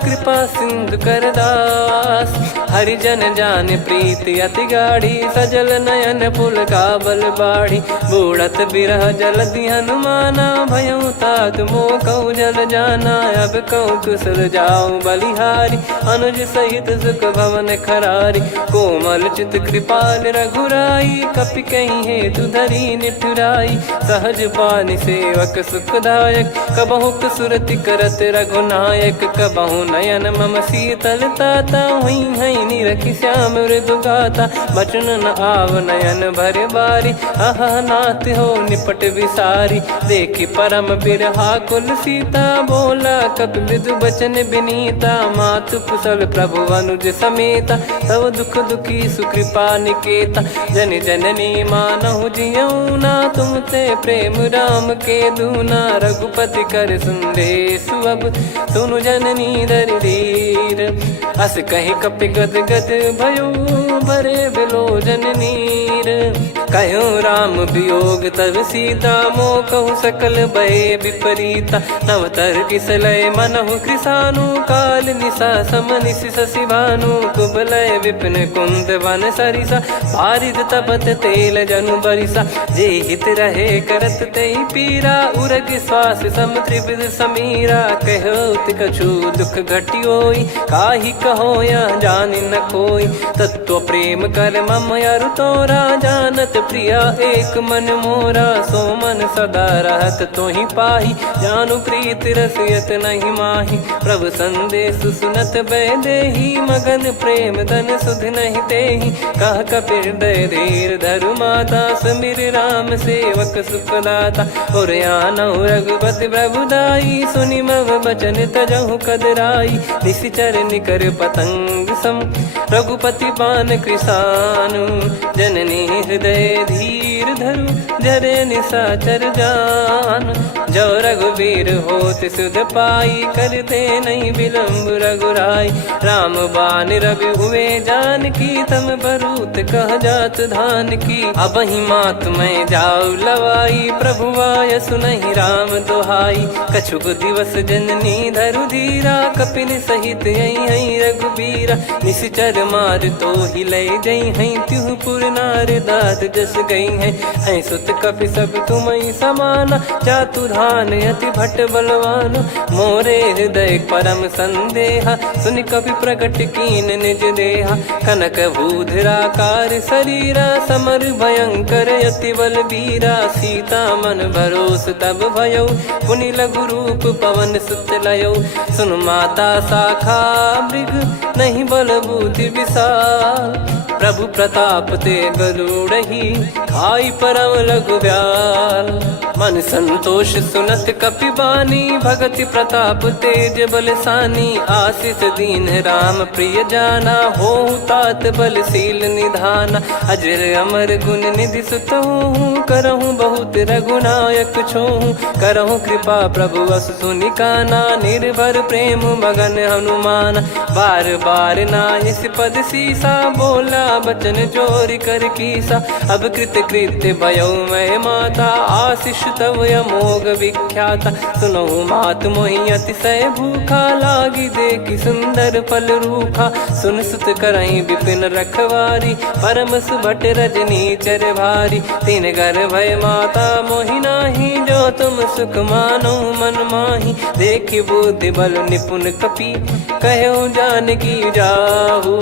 कृपा सिंधु कर दास। हरिजन जान प्रीति अति गाढ़ी, सजल नयन पुल काबल बाढ़ी। बूढ़त बिरह जलधि हनुमाना, भयउ तात मोह कहु जल जाना। अब कहु कुशल जाऊं बलिहारी, अनुज सहित सुख भवन खरारी। कोमल चित कृपाल रघुराई, कपि कहीं हेतु धरी निठुराई। सहज पानि सेवक सुखदायक, कबहु सुरति करत रघुनायक। कबहु नयन मम शीतल ताता, हुई है निरखि श्याम मृदु गाता। बचन न आव नयन भर बारी, अह नाथ हो निपट विसारी। देखि परम बिरहा कुल सीता, बोला कपि मृदु बचन बिनीता। मातु कुशल प्रभु अनुज समेता, तव दुख दुखी सुकृपा निकेता। जन जननी मानहु जियऊ ना, तुम ते प्रेम राम के दूना। रघुपति कर संदेश अब, सुनु जननी दर धीर। अस कहि कपि गद गद भयो, भरे बिलोचन नीर। कहूँ राम वियोग तब सीता, मोह कहूँ सकल भय विपरीता। नवतर किसलय मनहु कृसानु, काल निशा सम निशि शशि भानु। कुबलय विपिन कुंद वन सरिसा, पारिद तपत तेल जनु बरिसा। जे हित रहे करत ते पीरा, उरग श्वास सम त्रिविध समीरा। कहत कछु दुख घटियोई, काहि कहो या जानि न कोई। तत्व प्रेम कर मम अरु तोरा, जानत प्रिया एक मन मोरा। सो मन सदा रहत तोहि पाही, जानु प्रीत रसियत नहीं माही। प्रभु संदेश सुनत बैदेही, मगन प्रेम धन सुध नहीं तेहि। कह कपि हृदय धीर धरु माता, सुमिर राम सेवक सुख दाता। और आनहु रघुपति प्रभु दाई, सुनि मम बचन तजहु कदराई। निशिचर निकर पतंग सम, रघुपति पान कृसानु। जननी हृदय धीर धरु, जरे निशाचर जान। जो रघुवीर होत सुध पाई, कर दे नहीं विलम्ब रघुराई। राम बान रवि हुए जानकी, तम बरूत कह जात धान की। अब ही मात मैं जाऊ लवाई, प्रभु आय सुनहि राम दुहाई। कछुक दिवस जननी धरु धीरा, कपिन सहित यही रघुबीरा। निश्चर मार तो ही लय जई हैं, त्युह पुर नार दाद जस गई हैं। सुत कपि सब तुमई समाना, चातु धान अति भट बलवान। मोरे हृदय परम संदेहा, सुनि कपि प्रकट कीन निज देहा। कनक भूधराकार शरीरा, समर भयंकर अति बल बीरा। सीता मन भरोस तब भयौ, पुनि लघु रूप पवन सुत लयौ। सुन माता शाखा मृग, नहीं बल बुद्धि विशाल। प्रभु प्रताप ते गरुड़हि, खाई परम रघुव्याल। मन संतोष सुनत कपि बानी, भगति प्रताप तेज बलसानी। आशीष दीन राम प्रिय जाना, होहु तात बलशील निधाना। अजर अमर गुण निधि सुतहु, करहु बहुत रघुनायक छोहु। करहु कृपा प्रभु अस सुनि काना, निर्भर प्रेम मगन हनुमान। बार बार नायस पद सीसा, बोला बचन चोरी कर कीसा। अब कृत कृत्य भयो मैं माता, आशीष तव अमोघ विख्याता। सुनो मात मोहि अतिशय भूखा, लागी देखी सुंदर फल रूखा। सुन सुत करई विपिन रखवारी, परम सुभट रजनी चर भारी। तीन घर भय माता मोहि नाही, जो तुम सुख मानो मन माही। देखी बुद्धि बल निपुण कपि, कहो जानकी जाहू।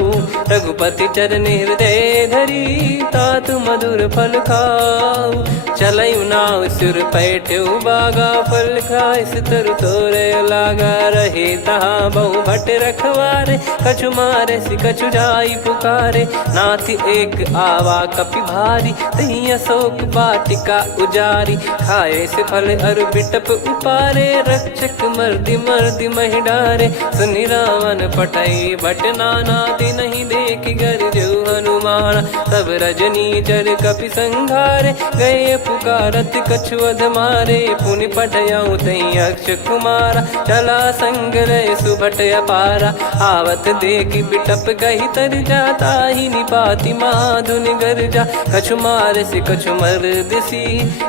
रघुपति चरण हृदय धरी, तात मधुर फल खाऊ। चलऊ नाव सिर पैठ्यऊ बागा, फल खाइस तरु तोरे लागा। रहे तहाँ बहु भट रखवारे, कछु मारे सि कछु जाई पुकारे। नाथ एक आवा कपि भारी, तही अशोक वाटिका उजारी। खाए से फल अरु बिटप उपारे, रक्षक मर्दि मर्दि महि डारे। सुनि रावण पटई भट नाना, तिनहि देखि गरजऊ हनुमाना। तब रजनी चर कपि संघारे, गए पुकारत कछु अध मारे। पुनि पटयऊ तई अक्ष कुमारा, चला संग लय सुभट अपारा। आवत देखि बिटप गही तर जाता, ही निपाति माधुनि गर्जा। कछु मार से कछु मर्दिसी,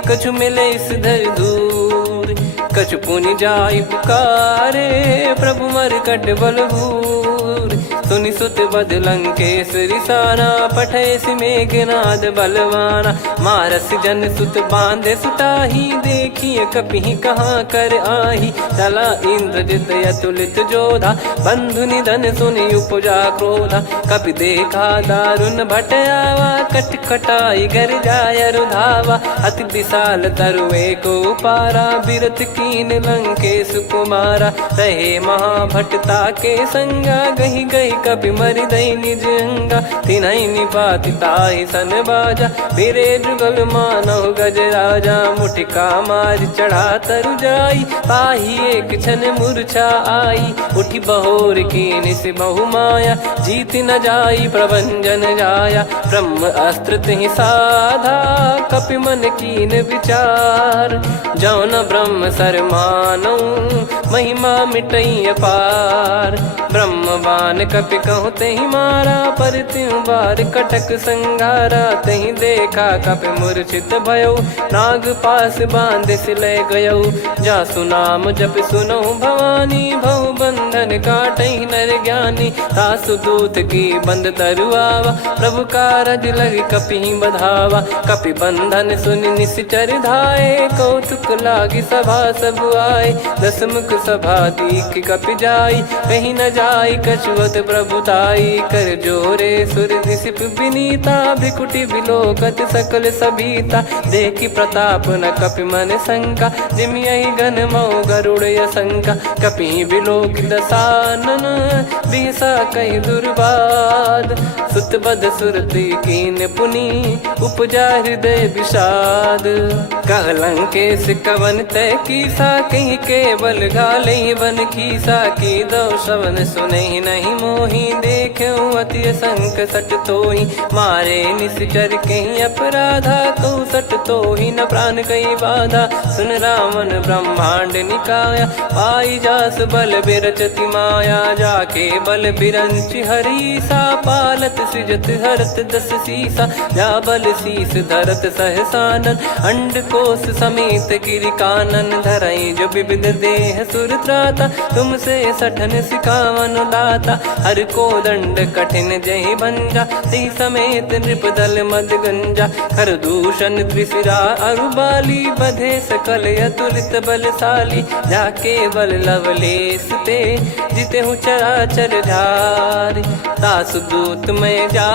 कछु मिले इस धर दूर। कछु पुनि जाई पुकारे, प्रभु मरकट बल भूर। सुनि सुत बद लंकेश रिसाना, पठय सि मेघनाद बलवाना। मारस जन सुत बांधे सुताही, देखिए कपि कहाँ कर आही। चला इंद्रजित अतुलित जोधा, बंधु निधन सुनि उपजा क्रोधा। कपि देखा दारुण भट आवा, कट कटाई गर जाय रुधावा। अति विशाल तरुए को पारा, बिरथ कीन लंकेश कुमारा। रहे महाभटता के संगा, गही गही कपि मरि दई निज अंगा। तिन्हि निपाति ताहि सन बाजा, बिरे जुगल मानव गज राजा। मुटिका मारि चढ़ा तरु जाई, पाही एक क्षण मूर्छा आई। उठी बहोर कीनि से बहु माया, जीत न जाई प्रभंजन जाया। ब्रह्म अस्त्र तिहि साधा, कपि मन कीन विचार। जौन ब्रह्म सर मानऊ, महिमा मिटई अपार। ब्रह्म बान कपि कहूँ तहि मारा, पर त्यों बार कटक संगारा। तहि देखा कपि मूर्छित भयऊ, नाग पास बांध सिलय गयऊ। जासु नाम जप सुनऊ भवानी, भव बंधन काटहि नर ज्ञानी। तासु दूत की बंद तरुआवा, प्रभु कारज लग कपि बधावा। कपि बंधन सुनि निश्चर धाये, कौतुक लागी सभा सब आए। दस मुख सभा दीख कपि जाई, कहीं न जाई कछुअत प्रभुताई। कर जोरे सुर दिसिप विनीता, भ्रिकुटि बिलोकत सकल सबीता। देखि प्रताप न कपि मन शंका, जिमियहि गन मऊ गरुड़ असंका। कपि बिलोक दसानन, बिहसा कहि दुर्बाद। सुत बद सुरति कीन पुनि, उपजा हृदय विषाद। कह लंकेश कवन तय कीसा, कहीं केवल घाले वन खीसा। की दो श्रवण सुनहि नहीं मोहि, देखऊँ अति संक सट तोहि। मारे निश्चर कहीं अपराधा, कहु सट तोहि न प्राण कई बाधा। सुन रावण ब्रह्मांड निकाया, पाई जास बल बिरचति माया। जाके बल बिरंचि हरीसा, पालत सृजत हरत दस सीसा। जा बल शीस धरत सहसानन, अंड कोश समेत गिरि कानन। धरई जो विविध देह सुर त्राता, तुमसे सठन सिखावन दाता। हर को दंड कठिन जहि भंजा, ती समेत नृपदल मद गंजा। कर दूषण त्रिशिरा अरुबाली, बधे सकल अतुलित बलशाली। जाके बल लवलेस ते, जिते हूँ चराचर झार। तासु दूत मैं जा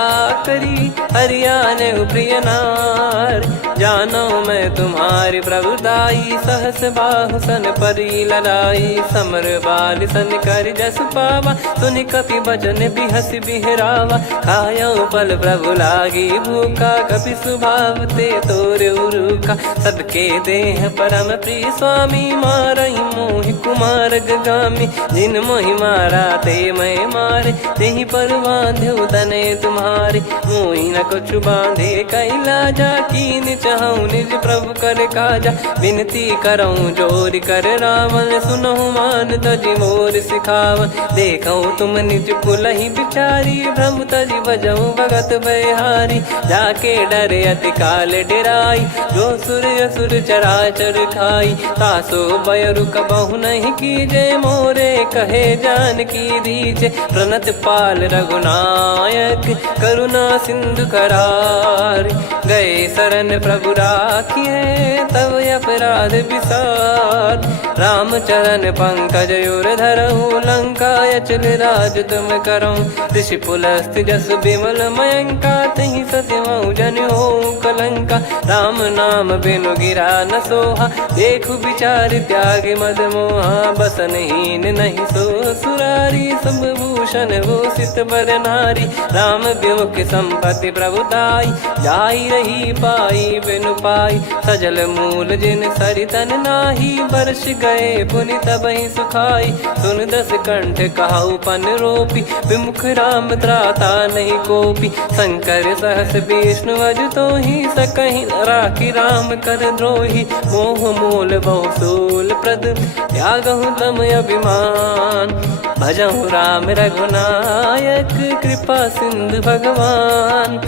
करी, हरियाने प्रिय नार। जानो मैं तुम्हारी प्रभुताई, सहस बाहु सन परी लड़ाई। समर बाल सन कर जस पावा, सुनि कपि बचन बिहस बिहरावा। खायऊ पल प्रभु लागी भूखा, कपि स्वभाव ते तोर उरुका। सबके देह परम प्रिय स्वामी, मारहि मोहि कुमार गामी। जिन मोहि मारा ते मैं मारे, तेहि पर बांधे तनय तुम्हारे। मोहि न कछु बांधे कैला, जा कीन पूछहूँ निज प्रभु कर काजा। विनती करऊँ जोर कर रावण, सुनहु मान तजी मोर सिखावन। देखऊँ तुम निज कुलहि बिचारी, भ्रम तजी बजऊँ भगत बहारी। जाके डरे अति काल डेराई, जो सुर असुर चराचर खाई। तासो बयरु कबहु नहीं कीजे, मोरे कहे जान की दीजे। प्रणत पाल रघुनायक, करुणा सिंधु करार। गए शरण प्रभु राखिए, तब अपराध विसार। राम चरण पंकज उर धरऊँ, लंका अचल राज तुम करऊँ। ऋषि पुलस्त जस विमल मयंका, तहि ससिमऊ जन हो कलंका। राम नाम बिनु गिरा न सोहा, देखु विचार त्याग मद मोहा। बसनहीन नहीं सो सुरारी, सब भूषण भूषित बर नारी। राम विमुख संपत्ति प्रभुताई, जाई रही पाई बिनु पाई। सजल मूल जिन सरितन नाही, वर्ष गए पुनि तबहि सुखाई। सुन दस कंठ कहाऊ पन रोपी, विमुख राम त्राता नहीं कोपी। शंकर सहस विष्णु अजतो ही, सकहि राखी राम कर द्रोही। मोह मूल बहु सूल प्रद, त्यागहु तम अभिमान। भजहु राम रघुनायक, कृपा सिंधु भगवान।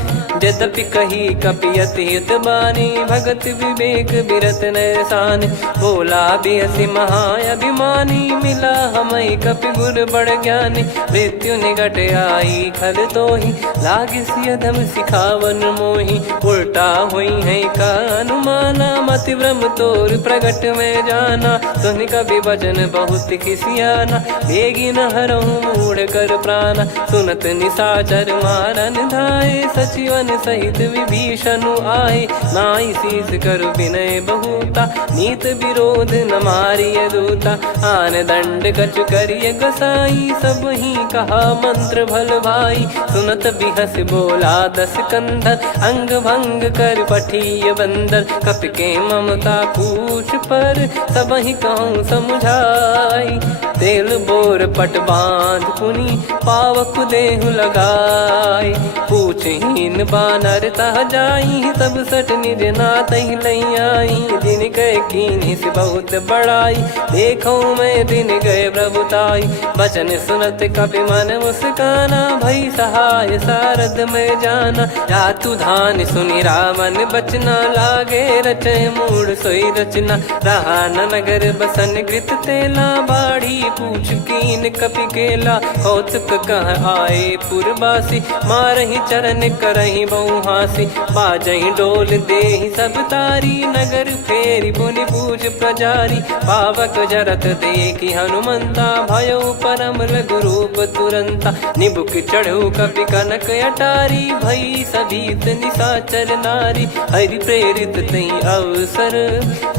यद्यपि कही कपियति हित बानी, भगत विवेक बिरत नैसान। बोला बिहसी महाअभिमानी, मिला हमई कपि गुर बड़ ज्ञानी। मृत्यु निकट आई खल तोहि, लागे सियधम सिखावन मोहि। उल्टा हुई है का अनुमाना, मति भ्रम तोर प्रगट में जाना। सुन कवि वचन बहुत खिसियाना, बेगी न हरहु मूढ़ कर प्राण। सुनत निशाचर मारन धाये, सचिवन सहित विभीषण आए। नाई शीस कर विनय बहुता, नीत विरोध न मारिय दूता। आन दंड कछु करिय गोसाई, सब ही कहा मंत्र भल भाई। सुनत बिहस बोला दस कंधर, अंग भंग कर पठिय बंदर। कपि के ममता पूछ पर, सब ही कहूँ समझाई। तेल बोर पट बांध पुनि, पावक देहु लगाई। पूछहीन बानर तह जाई, तब सट निज नातहि लई आई। दिन गए कीन्ही से बहुत बड़ाई, देखो मैं दिन गए प्रभुताई। बचन सुनत कपि मन मुस्काना, भई सहाय सारद में जाना। जातु धान सुनि रावण बचना, लागे रचे मूढ़ सोई रचना। रहा न नगर बसन कृत तेला, बाढ़ी पूछ कीन कपि केला। कौतुक कह आए पुरवासी, मारहि चरण करहि बहु हासी। बाजहि डोल देहि सब तारी, नगर फेरी पुनि पूछ प्रजारी। पावक जरत देखि हनुमंता, भयो परम लघु रूप तुरंता। निबुक चढ़ऊ कपि कनक अटारी, भई सभीत निशाचर नारी। हरि प्रेरित तहि अवसर,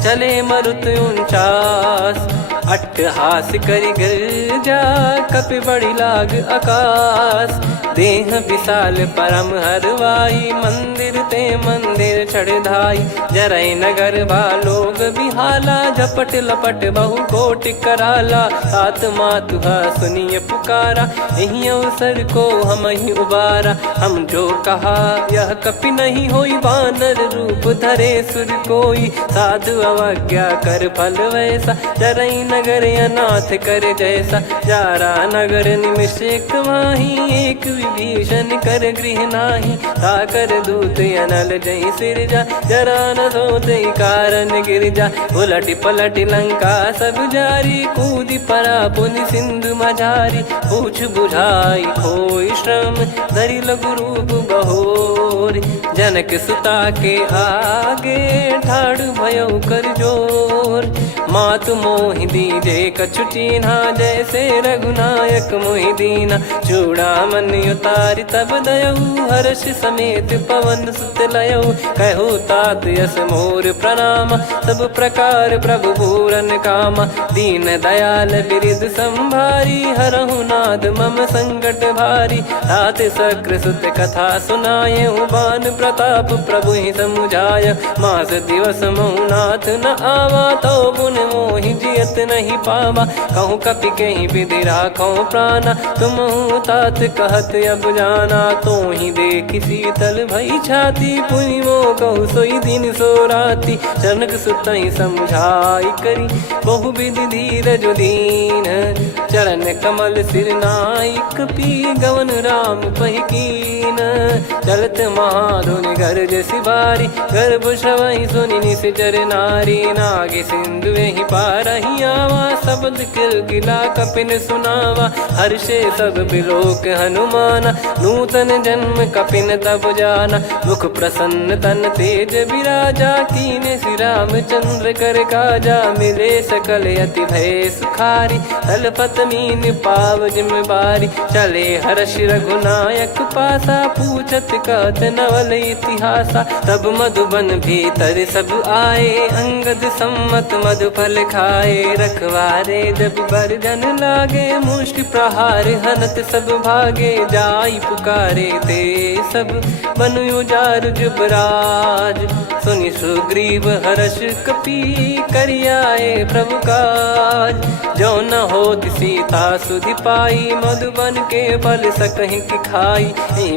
चले मरुत 49। अट्टहास करि गिरजा, कपि बड़ी लाग आकाश। देह विशाल परम हरवाई, मंदिर ते मंदिर चढ़ धाई। जरई नगर बालोग बिहाला, झपट लपट बहु कोटि कराला। सात मातुहा सुनिय पुकारा, यही अवसर को हम ही उबारा। हम जो कहा यह कपि नहीं होई, वानर रूप धरे सुर कोई। साधु अवज्ञा कर फल वैसा, जरई नगर अनाथ कर जैसा। जारा नगर निमिष एक माही, एक विभीषण कर गृह नाही। ताकर दूत अनल जय सिरजा, जरा न सोते कारण गिरजा। उलट पलट लंका सब जारी, कूदी परा पुनि सिंधु मझारी। पूछ बुझाई खोई श्रम, धरि लघु रूप बहोर। जनक सुता के आगे, ठाड़ भयउ कर जोर। मातु मोहि दीजे कछु चीन्हा, जैसे रघुनायक मोहि दीना। चूड़ामन उतारि तब दयऊ, हर्ष समेत पवन सुत लयऊ। कहु तात यस मोर प्रणाम, सब प्रकार प्रभु पूरन कामा। दीन दयाल बिरिद संभारी, हरहु नाद मम संकट भारी। तात शक्र सुत कथा सुनाये, बान प्रताप प्रभु ही समुझाय। मास दिवस महु नाथ न आवा, तो पुन मोहि जियत नहीं पावा। कहूँ कपि कहीं विधि राखो प्राणा, तुम तात कहत अब जाना। तो ही देखी शीतल भई छाती, पुनि मो कहु सोई दिन सो राती। जनक सुत ही समझाई करी, बहु विधि धीरज दीन। चरण कमल सिर नाइक, पी गवन राम पहि कीन। चलत महाधुनि गर्ज सिबारी, गर्भ श्रवहि सुनि निश्चर नारी। नागे सिंधु ही पारहि आवा, शब्द किलकिला कपिन सुनावा। हर्षे सब बिलोक हनुमाना, नूतन जन्म कपिन तब जाना। मुख प्रसन्न तन तेज विराजा, कीने श्री रामचंद्र कर काजा। मिले सकल अति भय सुखारी, तलपत मीन पाव जिम्मेवारी। चले हर्ष रघुनायक पासा, पूछत कहत नवल इतिहासा। तब मधुबन भीतर सब आए, अंगद सम्मत मधुफल खाए। रखवारे जब बरजन लागे, मुष्टि प्रहार हनत सब भागे। जाई पुकारे ते सब, बन उजारु जुबराज। सुनि सुग्रीव हर्ष कपि, करियाए प्रभु काज। जो न होत सीता सुधि पाई, मधुबन के फल सकहि की खाई।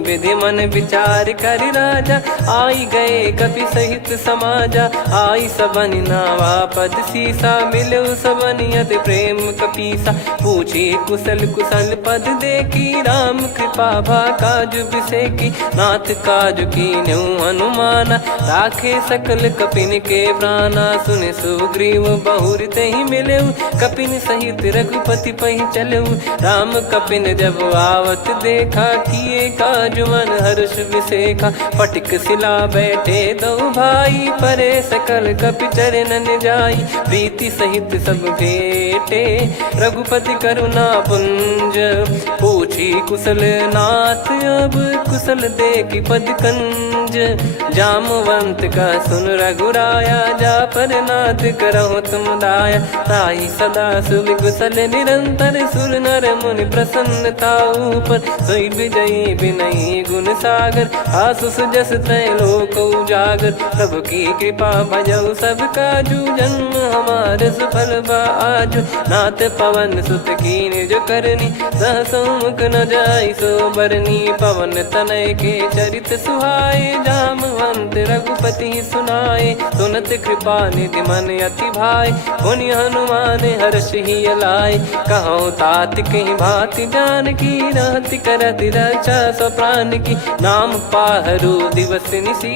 विधि मन विचार कर राजा, आई गए कपि सहित समाजा। आई सबन नावा पद सीसा, मिलो सबन यद प्रेम कपीसा। पूछी कुशल कुशल पद देखी, राम कृपा भा काज बिसेकी। नाथ काज कीन्हु हनुमाना, राखे सकल कपिन के प्राणा। सुन सुग्रीव बहुर तेहि मिलेउ, कपिन सहित रघुपति पहि चलऊ। राम कपिन जब आवत देखा, किए काज मन हर्ष विसेखा। फटिक सिला बैठे दो भाई, परे सकल कपि चरणन जाई। प्रीति सहित सब भेटे, रघुपति करुणा पुंज। पूछी कुशल नाथ, अब कुशल देखि पद कंज। जामवंत का सुन रघुराया, जा पर नाथ करहु तुम दाया। ताहि सदा सुभि कुशल निरंतर, सुर नर मुनि प्रसन्नता ऊपर। सोई विजयी विनयी गुण सागर, आसु सुजस त्रैलोक उजागर। प्रभु की कृपा भजऊ सब काजू, जन्म हमार सफल बा आजु। नाथ पवन सुत कीन्ह जो करनी, सहसो मुख न जाई सो बरनी। पवन तनय के चरित सुहाए, जामवंत रघुपति सुनाए। सुनत कृपा निधि मन अति भाई, पुनि हनुमान हर्ष ही लाए। कहूँ तात कहीं भांति जानकी, रहति करति रक्षा सो प्राण की। नाम पाहरु दिवस निसी,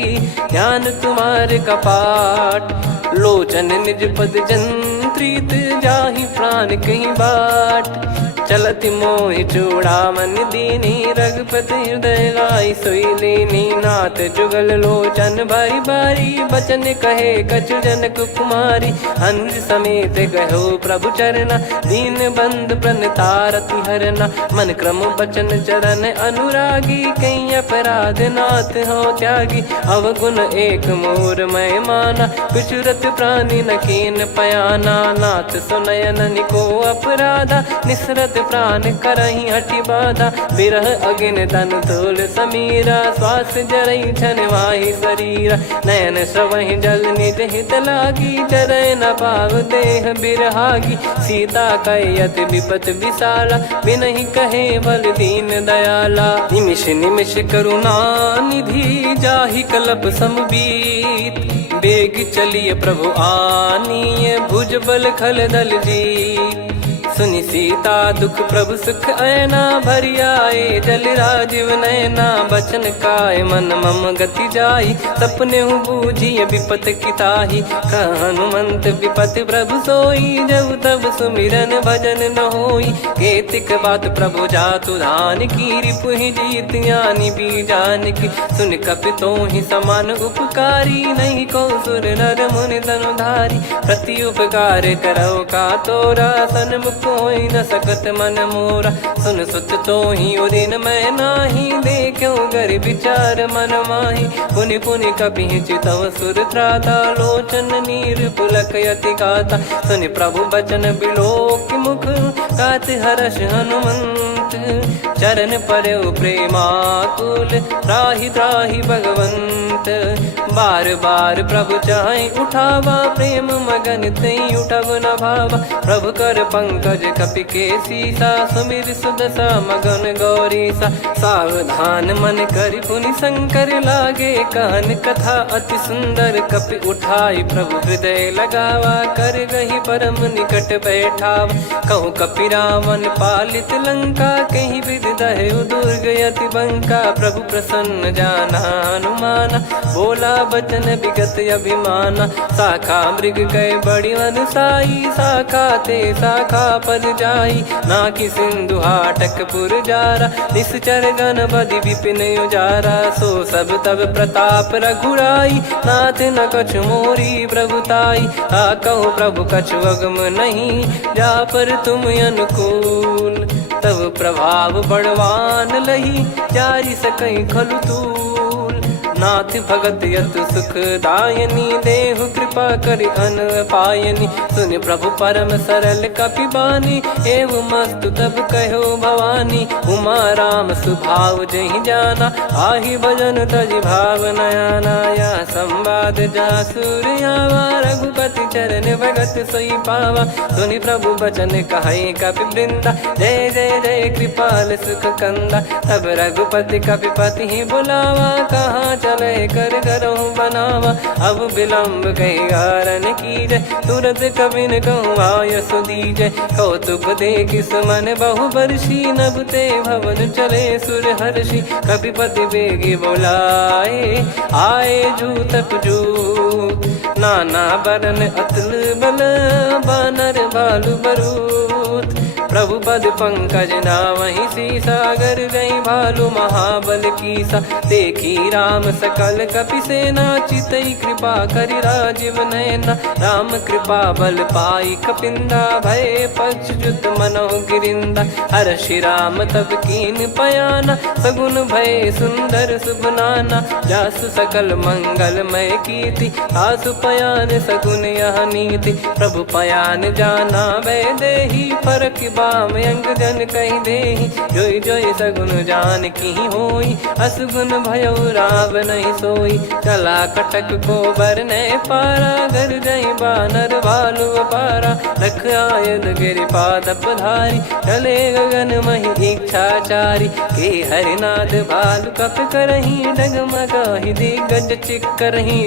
ध्यान तुम्हारे कपाट। लोचन निज पद जंत्रित, जाहि प्राण कहीं बाट। चलति मोहि चूड़ामन दीनी, रघुपति हृदय लाई सोई लीनी। नाथ जुगल लोचन बारी बारी, बचन कहे कछु जनक कुमारी। अनुज समेत गहो प्रभु चरना, दीन बंद प्रणतारति हरना। मन क्रम बचन चरण अनुरागी, कहीं अपराध नाथ हो त्यागी। अवगुण एक मोर मैं माना, विचुरत प्राणी न कीन पयाना। नाथ सुनयन निको अपराधा, निसरत प्राण करही हटि बाधा। बिरह अगिन तन तोल समीरा, श्वास जरई छन वाहि शरीरा। नयन श्रवहि जल निज हित लागी, जरय न पाव देह बिरहागी। सीता कैयत विपत विशाला, बिनहि कहे बल दीन दयाला। निमिष निमिष करुणा निधि, जाहि कल्प समबीत। बेग चलिए प्रभु आनीय, भुज बल खल दल जीत। सुनि सीता दुख प्रभु सुख ऐना, भरि आए जल राजीव नैना। बचन काय मन मम गति जाई, सपने हूँ बूझिए विपत किताही। हनुमंत विपत प्रभु सोई, जब तब सुमिरन भजन न होई। केतिक बात प्रभु जातु धान की, रिपुहि जीत ज्ञानी बीजान की। सुन कपि तोहि समान उपकारी, नहीं को सुर नर मुनि तनुधारी। प्रति उपकार करो का तोरा, सन्मुख कोई न सकत मन मोरा। सुन सुत तो ही उदिन मैं नाही, देखो गर विचार मन माही। पुनि पुनि कपि चितव सुर त्राता, लोचन नीर पुलक यति गाता। सुनि प्रभु बचन बिलोक मुख, गात हर्ष हनुमंत। चरण परउ प्रेमाकुल, त्राहि त्राहि भगवंत। उठत। बार बार प्रभु चाहे उठावा, प्रेम मगन तई उठब न भावा। प्रभु कर पंकज कपि के सीसा, सुमिर सुदशा मगन गौरीसा। सावधान मन कर पुनि शंकर लागे, कहन कथा अति सुंदर कपि उठाई। प्रभु हृदय लगावा, कर गही परम निकट बैठावा। कहूँ कपि रावण पालित लंका, कहीं विद दहु दुर्ग यति बंका। प्रभु प्रसन्न जाना हनुमाना, बोला बचन विगत अभिमाना। शाखा मृग गए बड़ी अनुसाई, शाखा ते शाखा पर जाई। ना कि सिंधु हाटक पुर जारा, निश्चर गण बदि विपिन उजारा। सो सब तब प्रताप रघुराई, नाथ न कछु मोरी प्रभुताई। कहो प्रभु कछु अगम नहीं, जा पर तुम अनुकूल। तब प्रभाव बड़वान लही, जारी सकई खलु तूल। नाथ भगत यत सुख दायनी, देहु कृपा करि अन पायनी। सुन प्रभु परम सरल कपि बानी, एव मस्तु तब कहो भवानी। उमा राम सुभाव जहि जाना, आहि भजन तजि भाव नया नाया। संवाद जासुर आवा, रघुपति चरण भगत सोई पावा। सुनि प्रभु बचन कहै कपि वृंदा, जय जय जय कृपाल सुख कंदा। तब रघुपति कपि पति ही बुलावा, कहाँ चले कर करहु बनावा। अब विलम्ब कही कारण कीजय, तुरत कवि न कहूँ आयस दीजय। कौतुक देख सुमन बहु बरसी, नभ ते भवन चले सुर हर्षि। कपिपति बेगी बोलाए, आए जूतप जूत। नाना बरन अतुल बल, बानर बालु बरूत। प्रभु पद पंकज नावहि सीसा, गर गई भालु महाबल कीसा। देखी राम सकल कपि सेना, चितई कृपा करि राजीव नयना। राम कृपा बल पाई कपिंदा, भय पक्षजुत मनोह गिरिंदा। हर्षि राम तब कीन पयाना, सगुन भय सुंदर शुभ नाना। जासु सकल मंगलमय कीर्ति, आसु पयान सगुन यह नीति। प्रभु पयान जाना वै देहि, फरक बाम अंग जन कहि देहि। जोई जोई सगुन जान की होई, असगुन भयो राव नहीं सोई। चला कटक को बरने पारा, घर जई बानर भालु अपारा। रख आयद गिरि पाद पधारी, चले गगन महि इच्छाचारी। के हरिनाथ भालु कप करही, डगमगाहि दिग्गज चिक्करही।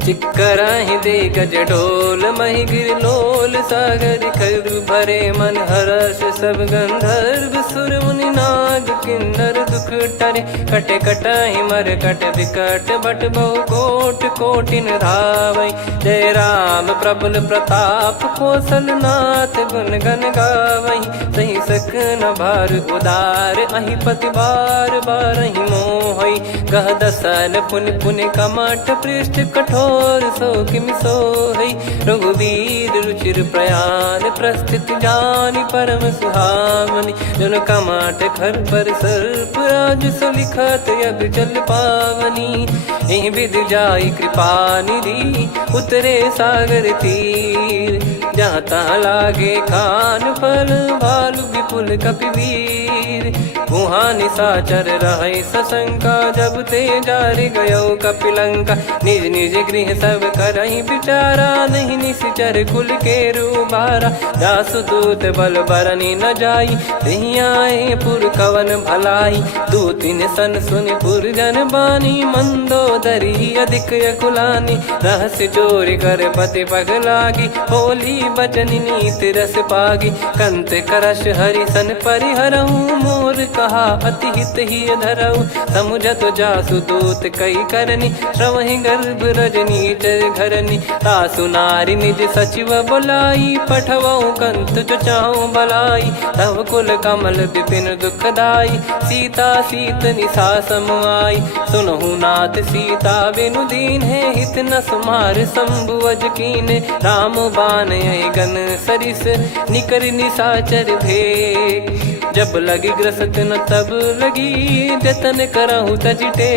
चिक्कराहि दे गज डोल, महि गिर लोल सागर खरु भरे मन हर्ष। सब गंधर्व सुर मुनि नाग किन्नर दुख टरे। कटे कटाहि मर कट विकट, बट बहु कोट कोटिन धावै। जय राम प्रबल प्रताप, कौशल नाथ गुण गण गावै। सही सक न भार उदार, अहि पति बार बारहि मोहै। गह दसन पुनि पुनि कमठ, पृष्ठ कठोर सो किमि सोहै। रघुवीर रुचिर प्रयाण, प्रस्थित जानि परम सुहावनी। जन कमाट खर पर सर्प, राज सलिखत अब चल पावनी। एहि विध जाई कृपा निधि, उतरे सागर तीर। जहाँ तहाँ लागे खान फल, भालु विपुल कपिवीर। वहाँ निशाचर रहै सशंका, जब ते जारि गयो कपिलंका। निज निज गृह सब करहि विचारा, नहीं निश्चर कुल के रूबारा। जासु दूत बल बरनी न जाई, तेहि आए पुर कवन भलाई। दूतिन सन सुनि पुर जन बानी, मंदोदरी अधिक अकुलानी। रहस्य चोरी कर पति पग लागी, होली बचन नीत रस पागी। कंत करश हरि सन परिहरहु, मोर कहा अति हित ही धरऊ। समुझत जासु दूत कई करनी, श्रवहि गर्भ रजनी चर घरनी। तासु नारी निज सचिव बुलाई, पठवऊ कंत जो चाहूं भलाई। तव कुल कमल विपिन दुखदाई, सीता सीत निशा समुआई। सुनहु नाथ सीता बिनु दीन है, हित न सुमार शंभु अज कीने। राम बान यही गन सरिस, निकर निशाचर भेग। जब लगी ग्रसत न तब लगी जतन करहु तजिटे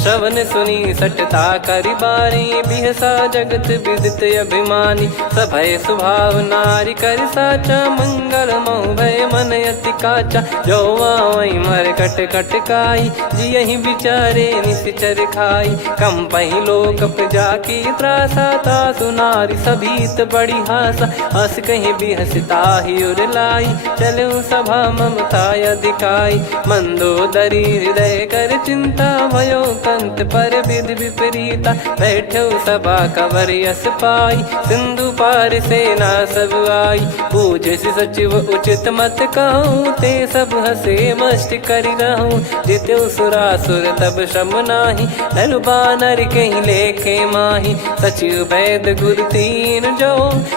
श्रवण सुनी सटता करी बारी बिहसा जगत विदित अभिमानी सभय स्वभाव नारी कर साचा मंगल मोह भय मन अति काचा जो आवई मर कट कट काई जियहि बिचारे निश्चर खाई कम पही लोक जाकी त्रासा तासु नारी सभीत बड़ी हासा हस कहीं भी हंसता ही उर लाई चलूं सभा ममता अधिकाई मंदोदरी हृदय कर चिंता भयो कंत पर विधि विपरीता बैठो सभा कवर यस पाई सिंधु पार सेना सब आई पूज्य सचिव उचित मत कहूँ ते सब हसे मस्त करी रहूं जित्यो सुरासुर तब श्रम नाही लल बानर कहीं लेखे माही सचिव वैद गुरु तीन जो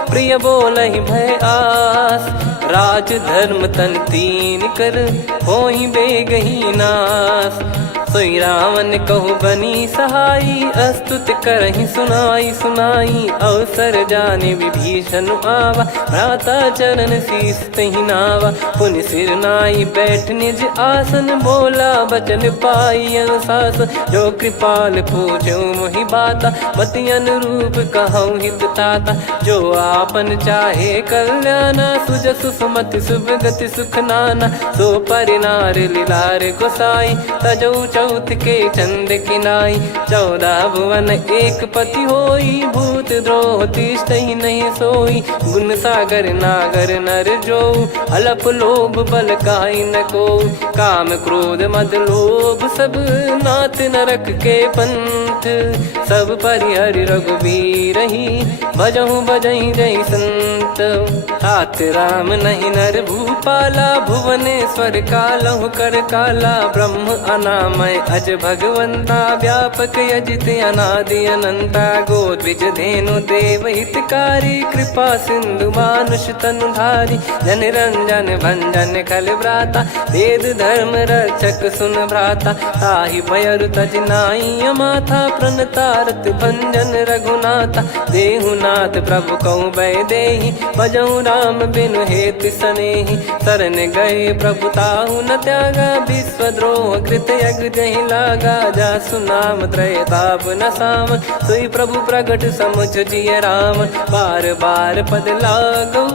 प्रिय बोलहि भय आस राज धर्म तन तीन कर होई बेगही नास सोई रावण कहु बनी सहाई अस्तुत करहि सुनाई सुनाई अवसर जाने विभीषण आवा भ्राता चरण शीस तहि नावा पुनि सिर नाई बैठ निज आसन बोला बचन पाई अनुशासन जो कृपाल पूछो मोहि बाता मति अनुरूप कहूँ हित ताता जो आपन चाहे कल्याणा सुजसु सुमति शुभ गति सुख नाना सो परिनार लीलार गोसाई तजौ चौथ के चंद किनाई 14 भुवन एक पति होई भूत द्रोह तिष्ठहि नहीं सोई गुण सागर नागर नर जो अलप लोभ बल काई न को काम क्रोध मद लोभ सब नाथ नरक के पंथ सब परिहरि रघुबीर ही भजहु बजहि जय संत तात राम नहीं नर भूपाला भुवनेश्वर कालहु कर काला ब्रह्म अनामय अज भगवंता व्यापक यजित अनादि अनंता गोद्विज धेनु देव हितकारी कृपा सिंधु मानुष तनुधारी जन रंजन भंजन खल भ्राता वेद धर्म रक्षक सुन भ्राता ताहि भयरु तज नाई माथा प्रणतारत भंजन रघुनाथा देहुनाथ प्रभु कहु बै देहि भजहु राम बिनु हेतु सनेहि शरण गए प्रभु ताहु न त्यागा विश्वद्रोह कृत यज्ञ जहि लागा जासु नाम त्रय ताप न साम सोई प्रभु प्रगट समुझ जिय राम बार बार पद लागऊ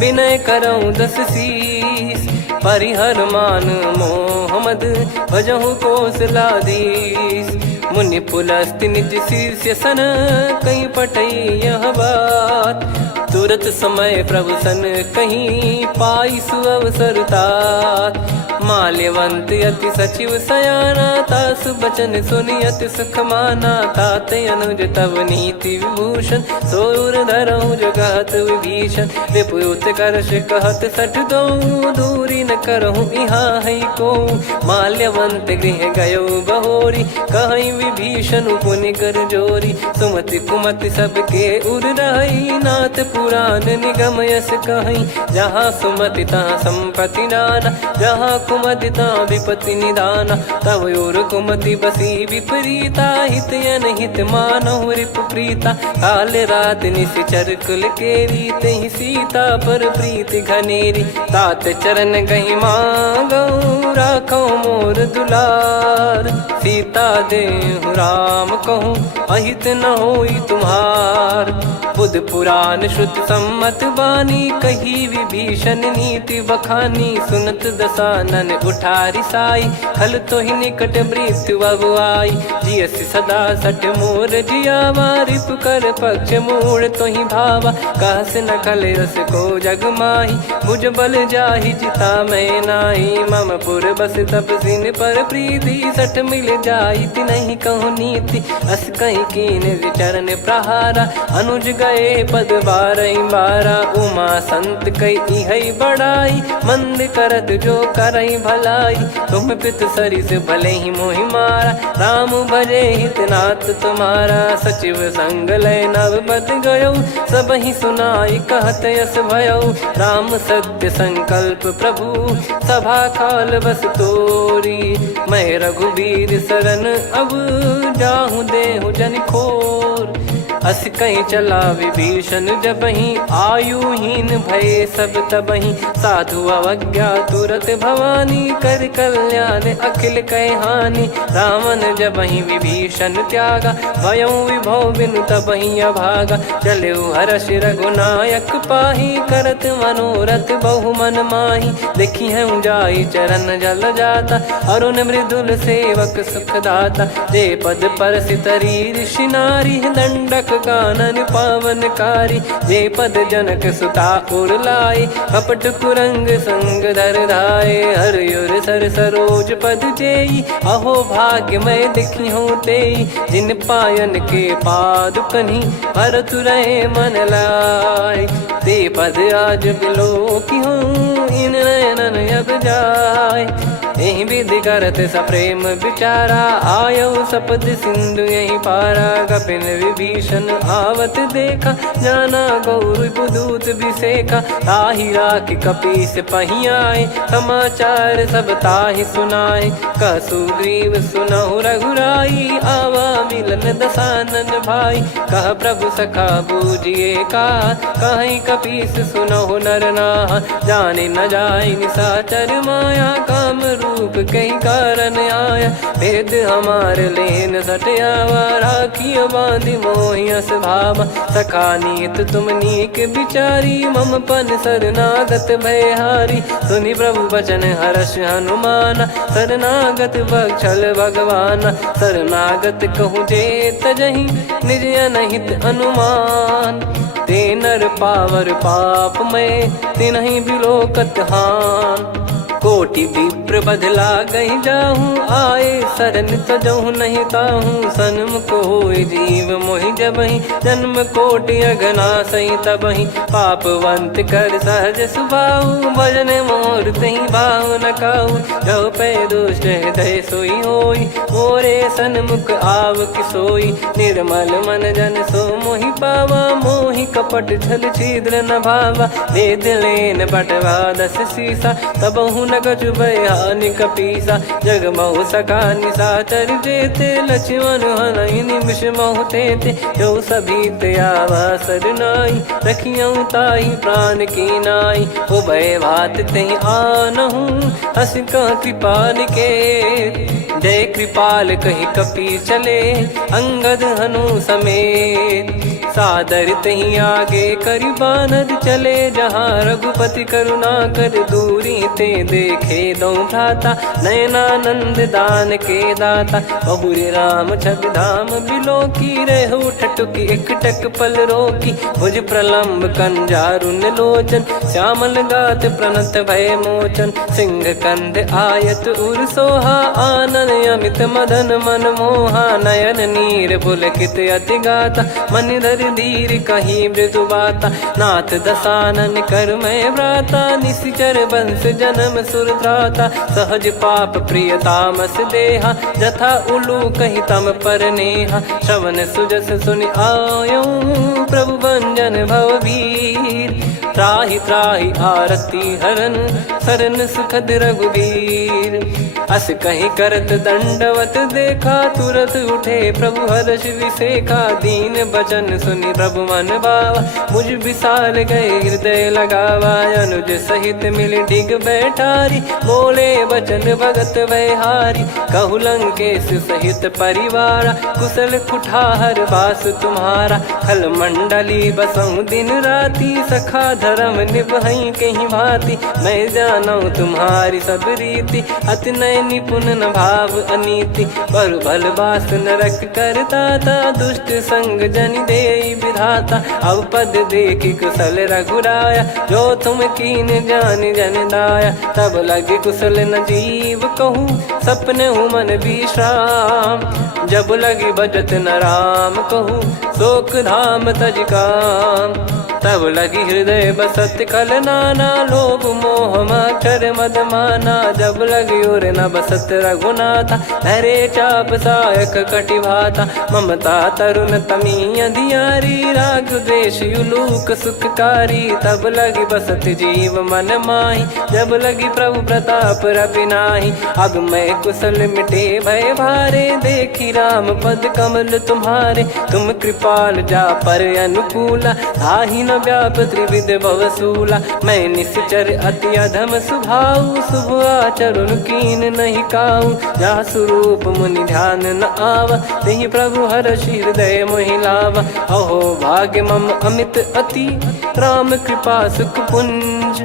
विनय करऊं 10 शीस परिहर मान मोह मद भजहु कौशलाधीश मुनि पुलस्ति निज शीर्ष सन कहीं पटई यह बात तुरत समय प्रभु सन कहीं पाई सुअवसर तात माल्यवंत अति सचिव सयाना तासु बचन सुनि अति सुख माना तात अनुज तव नीति विभूषण सोर धरऊ जगत विभीषण विपुत करश कहत सठ दो दूरी न करहु यहाँ है को माल्यवंत गृह गयो बहोरी कहीं विभीषण पुनि कर जोरी सुमति कुमति सबके उर रही नाथ पुराण निगम यस कहीं जहाँ सुमति तहाँ संपत्ति नाना जहाँ कुमति तहाँ विपत्ति निदाना तव और कुमति बसी विपरीता हित अनहित मानहु रिप प्रीता काल रात निश्चर कुल केरी तहि सीता पर प्रीति घनेरी तात चरण गहि मांगऊ राखो मोर दुलार सीता देहु राम कहूँ अहित न होई तुम्हार बुध पुराण श्रुत सम्मत बानी कही विभीषण नीति बखानी सुनत दसानन उठारी साई खल तो ही निकट मृत्यु अब आई जियस सदा सट मोर जियावा रिप कर पक्ष मूड़ तो ही भावा कहस न खल रस को जग माही भुज बल जाहि जिता मैं नाई मम पुर बस तब सिन पर प्रीति सठ मिल जाई ति नहीं कहूँ नीति अस कहीं कीन चरण प्रहारा अनुज गए पद 12 उमा संत कई है बड़ाई मंद करत जो करई भलाई तुम पित सरिस भले ही मोहि मारा राम भजे हित नाथ तुम्हारा सचिव संग लय नव बद गयो सब ही सुनाई कहत यस भयो राम सत्य संकल्प प्रभु सभा काल बस तोरी मैं रघुबीर शरण अब जाहूँ देहु जन खोर अस कहीं चला विभीषण जबहि आयुहीन भये सब तबहि साधु अवज्ञा तुरत भवानी कर कल्याण अखिल कह हानि रावण जबहि विभीषण त्यागा भयउ विभव बिनु तबहि अभागा चलऊ हर्ष रघुनायक पाहि करत मनोरथ बहु मन माहि देखी हूँ जाई चरण जल जाता अरुण मृदुल सेवक सुख दाता जे पद पर सितरी ऋषि नारी दंडक कानन पावनकारी जे पद जनक सुता उर लाए कपट कुरंग संग धर धाये हरियुर सर सरोज पद जेई अहो भाग्य मैं देखी हूँ तेई जिन पायन के पाद कन्ही भरत रहे मन लाय ते पद आज बिलो की हूँ इन नयनन अब जाय यही विधि करत सप्रेम विचारा आयो सपद सिंधु यही पारा कपिन विभीषण आवत देखा जाना गौर बुदूत विसेखा ताहि राखि कपीस पही आए समाचार सब ताहि सुनाए कह सुग्रीव सुनहु रघुराई आवा मिलन दसानन भाई कह प्रभु सखा बूझिए का कहीं कपीस सुनहु नर नाहा जाने न जाए निशाचर माया काम रूप कई कारण आया भेद हमार लेन सटयावा राखिय बांधि मोहियस भावा सखा नीत तुम नीक बिचारी मम पन शरणागत भयहारी सुनि प्रभु बचन हर्ष हनुमाना शरणागत बक्षल भगवाना शरणागत कहूँ जे तजहि निज अनहित अनुमान ते नर पावर पाप में तिन्हि बिलोकत हान कोटि विप्र बदला गई जाहूँ आए शरण तजहु नहीं ताहूँ सन्मुख होए जीव मोहि जबहि जन्म कोटि अघना सही तबहि पापवंत कर सहज सुभाऊ भजन मोर तही भाव न काऊ जो पै दुष्ट हृदय सोई होई मोरे सन्मुख आव किसोई निर्मल मन जन सो मोहि पावा मोहि कपट छल छिद्र न भावा वेद लेन बटवा दस सीसा तबहु न गजु बयानि कपीसा जग महु सका निशाचर जेते लक्ष्मण हनहि निमिष महु तेते जो सभी त्यावा सरनाई रखियऊ ताहि प्राण की नाई उभय भात तहि आनहु हस कह कृपाल के जय कृपाल कहि कपी चले अंगद हनु समेत सादर तही आगे करि बानर चले जहाँ रघुपति करुणा कर दूरी ते देखे दो भ्राता नयनानंद दान के दाता बहुरी राम छग धाम बिलो की रहु ठटुकी एकटक पल रोकी भुज प्रलम्ब कंजारुन लोचन श्यामल गात प्रणत भय मोचन सिंह कंद आयत उर सोहा आनन अमित मदन मन मोहा नयन नीर पुलकित अति गाता मन धर धीर कहीं मृदु बाता नाथ दसानन कर मैं व्राता निशिचर बंस जन्म सुरत्राता सहज पाप प्रिय तामस देहा जथा उलू कही तम पर नेहा श्रवण सुजस सुनि आयो प्रभु भंजन भववीर त्राहि त्राहि आरती हरन सरन सुखद रघुवीर अस कहीं करत दंडवत देखा तुरत उठे प्रभु हर्ष विसेखा दीन बचन सुनि प्रभु मन भावा मुझ विशाल गए हृदय लगावा अनुज सहित मिल डिग बैठारी बोले बचन भगत वैहारी कहु लंकेश सहित परिवारा कुशल कुठार बास तुम्हारा खल मंडली बसऊं दिन राती सखा धर्म निभई कहीं भांति मैं जानू तुम्हारी सब रीति अति नय निपुण न भाव अनीति पर भल बास नरक करता था दुष्ट संग जनि देई विधाता अब पद देखि कुशल रघुराया जो तुम कीन जान जन दाया तब लगे कुशल न जीव कहूँ सपने हूँ मन विश्राम जब लगे बजत न राम कहूँ शोक धाम तज काम तब लगी हृदय बसत कल नाना, लोभ मोह मच्छर मद माना। जब लगी उर न बसत रघुनाथा, धरे चाप सायक कटि भाता। ममता तरुण तमी अधियारी, राग द्वेष युलूक सुखकारी। तब लगी बसत जीव मन माही, जब लगी प्रभु प्रताप रवि नाही। अब मैं कुशल मिटे भय भारे, देखी राम पद कमल तुम्हारे। तुम कृपाल जा पर अनुकूला, ताहि न व्याप त्रिविध भवसूला। मैं निश्चर अति अधम स्वभाव, शुभ आचरण कीन नहीं काऊ। जा स्वरूप मुनि ध्यान न आवा, तेहि प्रभु हर्षि हृदय मोहि लावा। अहो भाग्य मम अमित अति, राम कृपा सुख पुंज।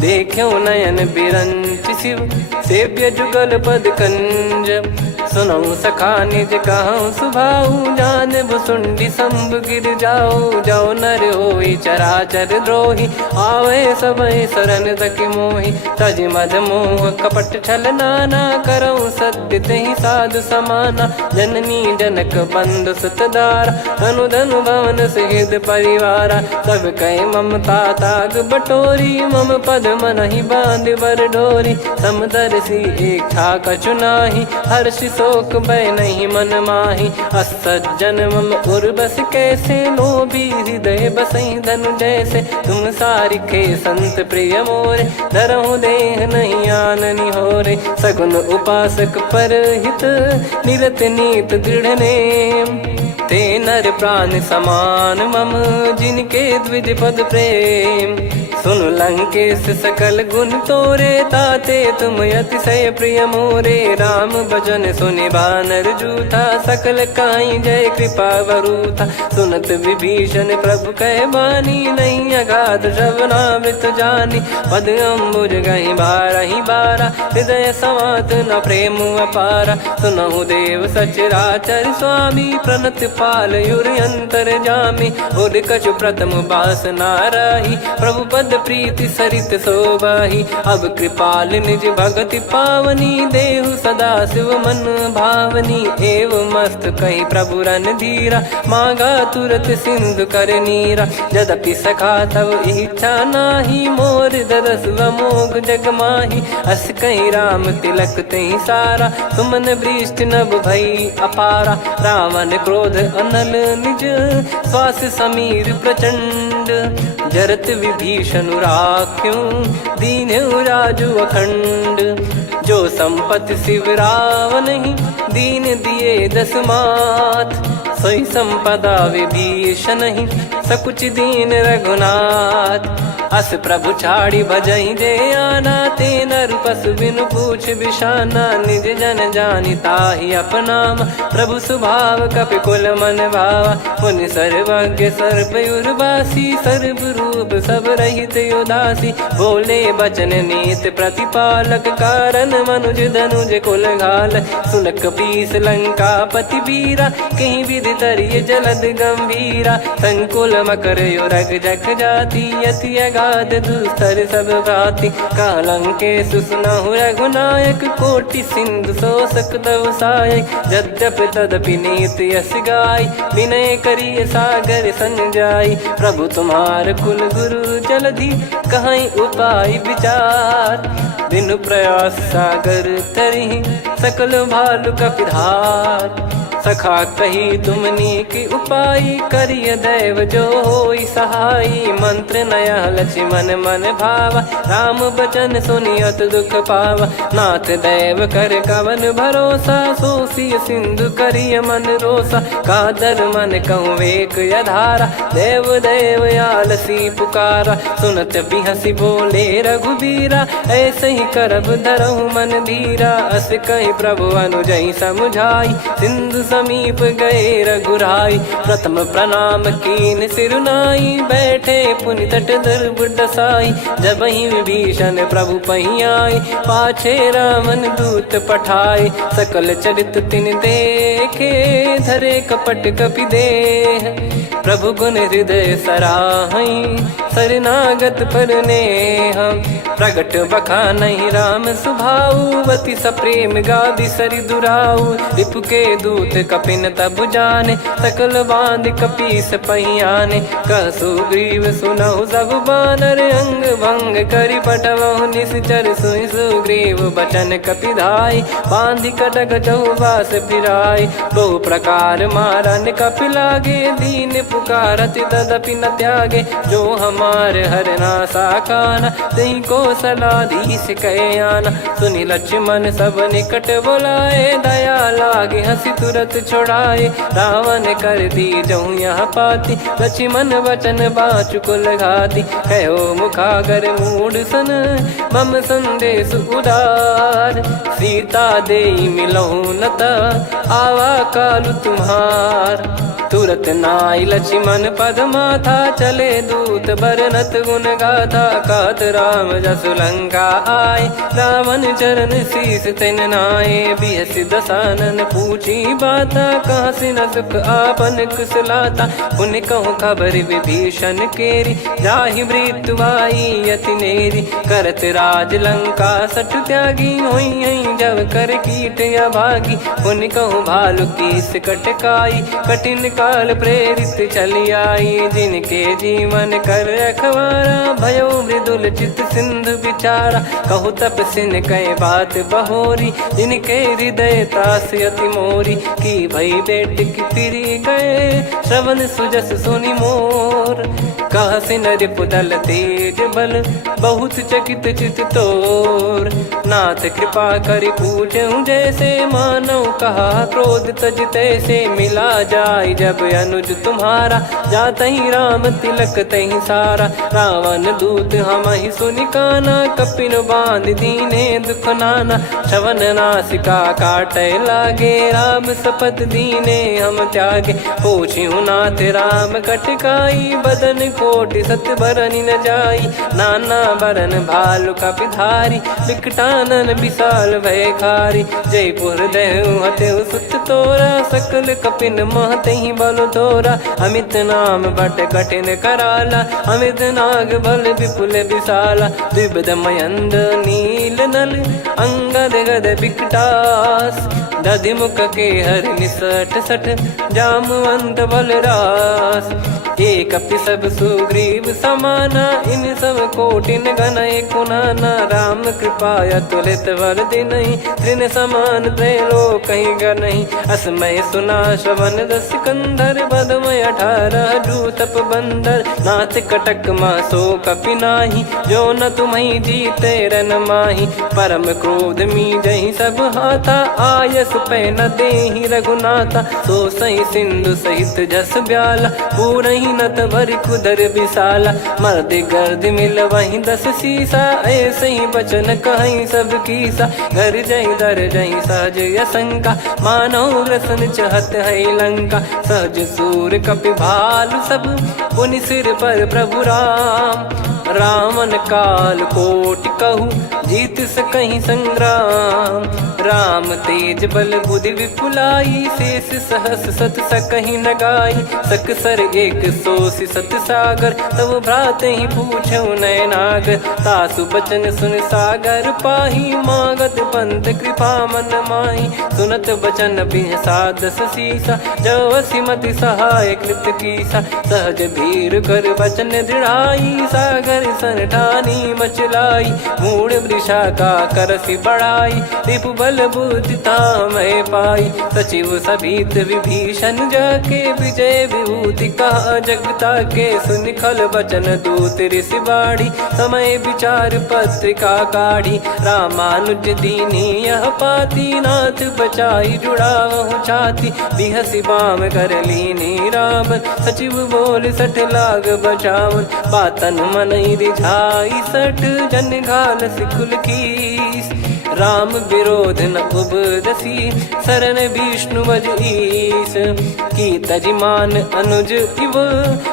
देख्यो नयन बिरंच शिव, सेव्य जुगल पद कंज। सुनऊ सखा निज कहूँ सुभाऊ, जान भुसुंडी संभ गिर जाओ। जाओ नर होई चराचर द्रोही, आवे सबय शरण तक मोहि। तज मद मोह कपट छल नाना, करऊँ सत्य तेहि साधु समाना। जननी जनक बंधु सुतदारा, धनु धनु भवन सहित परिवारा। सब कहे ममता ताग बटोरी, मम पद मनहि बांध बर डोरी। समदर्शी इच्छा कछु नाही, हर्षि शोक भय नहीं मन माही। असज्जन मम उर बस कैसे, लोभी हृदय बसई धनु जैसे। तुम सारिखे संत प्रिय मोरे, धरहु देह नहीं आननि होरे। सगुन उपासक पर हित, निरत नीत दृढ़ नेम। ते नर प्राण समान मम, जिनके द्विज पद प्रेम। सुन लंकेश सकल गुण तोरे, ताते तुम अतिशय प्रिय मोरे। राम भजन सुनि बानर जूथा, सकल काई जय कृपा वरूथा। सुनत विभीषण प्रभु कह बानी, नहीं अगाध श्रवणामृत जानी। पद अम्बुज गहि बारहि बारा, हृदय समात न प्रेम अपारा। सुनहु देव सचराचर स्वामी, प्रणत पाल युर अंतर जामी। उर कछु प्रथम बास नाराही, प्रभु पद प्रीति सरित शोभाही। अब कृपाल निज भगति पावनी, देहु सदा शिव मन भावनी। एव मस्त कही प्रभु रन धीरा, मांगा तुरत सिंधु कर नीरा। यद्यपि सखा तब इच्छा नाही, मोर दरस मोग जग माही। अस कही राम तिलक तेहि सारा, सुमन वृष्टि नभ भई अपारा। रावण क्रोध अनल निज, श्वास समीर प्रचंड। जरत विभीषण राख्यों, दीन्हु राजु अखंड। जो संपत्ति शिव रावण ही, दीन दिए दस मात। सोई संपदा विभीषण ही, सकुच दीन रघुनाथ। अस प्रभु छाड़ी भजई जे आना, ते नर पशु बिनु पूछ बिशाना। निज जन जानि ताहि अपनाम, प्रभु स्वभाव कपि कुल मन भावा। मुनि सर्वज्ञ सर्वयुर्वासी, सर्व रूप सब रहित उदासी। बोले बचन नीत प्रतिपालक, कारण मनुज धनुज कुल घाल। सुन कपीस लंका पति वीरा, कहीं विधि तरिय जलद गंभीरा। संकुल मकर युरग जग जाति, अति अगाध दुस्तर सब भांति। कालंकेश सुनहु रघुनायक, कोटि सिंधु शोषक तव सहायक। यद्यपि तदपि नीति यस गाय, विनय करिय सागर सन जाई। प्रभु तुम्हार कुल गुरु जलधि, कहीं उपाय विचार। बिनु प्रयास सागर तरिहि, सकल भालु कपिधार। सखा कही तुमनी की उपाय, करिय दैव जो होई सहाई। मंत्र नया लक्ष्मण मन भावा, राम बचन सुनियत दुख पावा। नाथ दैव कर कवन भरोसा, सोसिय सिंधु करिय मन रोसा। कादर मन कहूँ एक यधारा, देव देव आलसी पुकारा। सुनत बिहसी बोले रघुबीरा, ऐसे ही करब धरहु मन धीरा। अस कही प्रभु अनुजई समुझाई, सिंधु समीप गए रघुराई। प्रथम प्रणाम कीन सिरुनाई, बैठे पुनि तट दर्भ डसाई। जब ही विभीषण प्रभु पही आए, पाछे रावण दूत पठाए। सकल चरित तिन देखे, धरे कपट कपि देह। प्रभु गुण हृदय सराहई, शरणागत पर नेह। प्रगट बखानहि राम सुभाऊ, अति सप्रेम गादि सरि दुराऊ। रिपु के दूत कपिन तब जाने, सकल बांध कपीस पहियाने। कह सुग्रीव सुनहु सब बानर, अंग भंग करि पटवहु निश्चर। सुनि सुग्रीव बचन कपिधाई, बांधि कटक चौबास फिराई। बहु प्रकार मारन कपि लागे, दीन पुकारत तदपि न त्यागे। जो हमार हरना साकाना, तही को सलाधीश कहे आना। सुनि लक्ष्मण सब निकट बुलाए, दया लागे हंसी तुरत छुड़ाए। रावण कर दी जहु यहाँ पाती, लक्ष्मण वचन बाचु कुल घाती। कहो मुखागर मूढ़ सन, मम संदेश उदार। सीता देई मिलहु नत, आवा कालु तुम्हार। तुरत नाई लक्ष्मण पद माथा, चले दूत बरनत गुण गाथा। कहत राम जसु लंका आए, रावण चरण शीस तिन नाये। बिहसि दसानन पूछी बाता, कहाँ से न सुख आपन कुशलाता। पुन कहूँ खबर विभीषण केरी, जाहि मृत्यु आई अति नेरी। करत राज लंका सठ त्यागी, होई जब कर कीट अभागी। पुन कहूँ भालु कीस कटकाई, कठिन काल प्रेरित चली आई। जिनके जीवन कर रखवारा, भयो मृदुल चित सिंधु विचारा। कहु तपसिन कह बात बहोरी, जिनके हृदय तास अति मोरी। की भई बेट की फिरी गए, श्रवण सुजस सुनि मोर। कहसि नरिपु दल तेज बल, बहुत चकित चित तोर। नाथ कृपा करि पूछऊं जैसे, मानव कहा क्रोध तज तैसे। मिला जाय जब अनुज तुम्हारा, जातहि राम तिलक तहि सारा। रावण दूत हमहि सुनि काना, कपिन बांध दीने दुख नाना। श्रवण नासिका काटै लागे, राम सपथ दीने हम त्यागे। पूछिहु नाथ राम कटकाई, बदन कोटि सत बरनि न जाई। नाना बरन भालु कपिधारी, विकटानन विशाल भयखारी। जयपुर देहु हतेउ सुत तोरा, सकल कपिन महतहि बल तोरा। अमित नाम बट कठिन कराला, अमित नाग बल विपुल विशाला। द्विविध मयंद नील नल, अंगद गद विकटास। दधिमुख के हर निसठ सठ, जामवंत बलरास। एक अपि सब सुग्रीव समाना, इन सब कोटिन गनय कुनाना। राम कृपा अतुलित बल दिनहि, तृण समान त्रैलोक कहीं गनहि। असमय सुना श्रवण दस कंधर, बदमय 18 जूतप बंदर। नाथ कटक मासो कपि नाही, जो न तुम्हि जीते रन माही। परम क्रोध मी जहि सब हाथा, आयस पै न देहि रघुनाथा। सो सही सिंधु सहित जस ब्याला, पूरहि नत भरि कुदर विशाला। मर्द गर्द मिल वही 10 सीसा, ऐसे ही बचन कहीं सब कीसा। घर जहि दर जहि सहज यसंका, मानव ग्रसन चहत है लंका। सहज सूर कपि भालु सब, पुनि सिर पर प्रभु राम। रावण काल कोटि कहु, जीत सकहि संग्राम। राम तेज बल बुद्धि विपुलाई, शेष सहस सत सकहि न गाई। सकसर 180 सत सागर, तब भ्रात ही पूछऊ नयनागर। तासु बचन सुन सागर पाही, मागत पंत कृपा मन माही। सुनत बचन बिहसा 10 सीसा, जवसि मति सहाय कृत कीसा। सहज भीर कर बचन दृढ़ाई, सागर सन ठानी मचलाई। मूढ़ वृषा का करसि बढ़ाई, रिपु बल बुद्धि तामय पाई। सचिव सभित विभीषण जाके, विजय विभूति कहा जगता के। सुनि खल बचन दूत ऋषि बाड़ी, समय विचार पत्रिका काढ़ी। रामानुज दीनी यह पाती, नाथ बचाई जुड़ावहु छाती। बिहसि बाम कर लीनी रावण, सचिव बोल सठ लाग बचावन। बातन मनहि रिझाई सठ, जन घाल सिकुल कीस। राम विरोध न उपदसी, शरण विष्णु भज ईश। की तजिमान अनुज इव,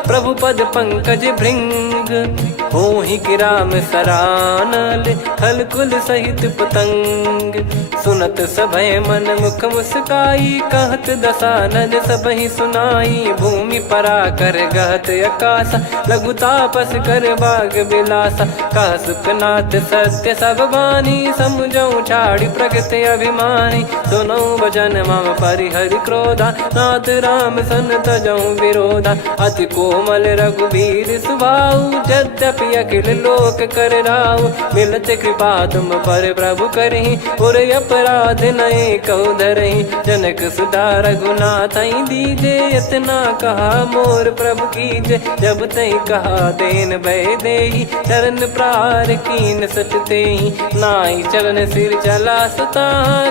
प्रभु पद पंकज भृंग। होहि कि राम सरानल, खल कुल सहित पतंग। सुनत सभय मन मुख मुस्काई, कहत दसानन सबहि सुनाई। भूमि परा कर गहत आकाशा, लघु तापस कर बाग बिलासा। कह सुखनाथ सत्य सब बानी, समझऊ छाड़ी प्रकृति अभिमानी। सुनऊ भजन मम परिहरि क्रोधा, नाथ राम सन तजऊ विरोधा। अति कोमल रघुबीर सुभाऊ, यद्यपि अखिल लोक कर राऊ। मिलत कृपा तुम पर प्रभु करहि, और अपराध नए कऊ धरहि। जनक सुता रघुनाथ दीजे, इतना कहा मोर प्रभु कीजे। जब तई कहा देन भय देहि, चरण प्रार कीन सटतेहि। नाई चरण सिर चला सता,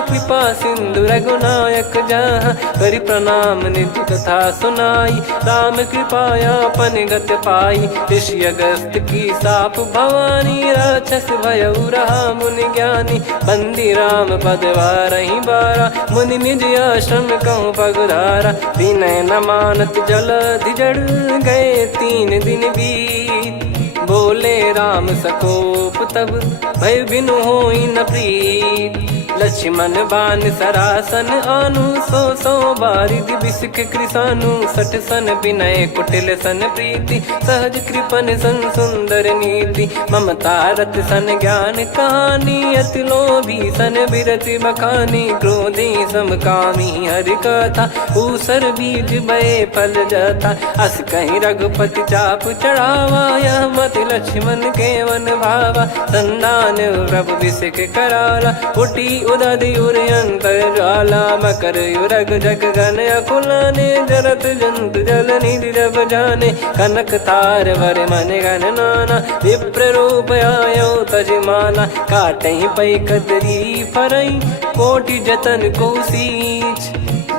कृपा सिंधु रघुनायक जहाँ। करि प्रणाम निज कथा सुनाई, राम कृपाया पन गत पाई। ऋषि अगस्त की साप भवानी, राक्षस भयउ रहा मुनि ज्ञानी। बंदी राम पद वारहि बारा, मुनि निज आश्रम कहूँ पगुधारा। विनय न मानत जलधि जड़, गए 3 दिन बीत। बोले राम सकोप तब, भय बिनु होई न प्रीत। लक्ष्मण बान सरासन आनु, 100 बारिधि बिसक कृसानु। 60 सन विनय कुटिल सन प्रीति, सहज कृपन सन सुंदर नीति। ममता रत सन ज्ञान कहानी, अति लोभी सन बिरति बखानी। क्रोधी समकामी हरि कथा, ऊसर बीज भय फल जथा। अस कहीं रघुपति चाप चढ़ावा, यह मति लक्ष्मण के वन भावा। संदान प्रभु बिसक कराला, उटी उदधि उर अंतर ज्वाला। मकर युरग जग गन अकुलाने, जरत जंतु जल निधि जब जाने। कनक तार वर मन गन नाना, विप्र रूप आयो तजमाना। काटहि पै कदरी फरई, कोटि जतन को सींच।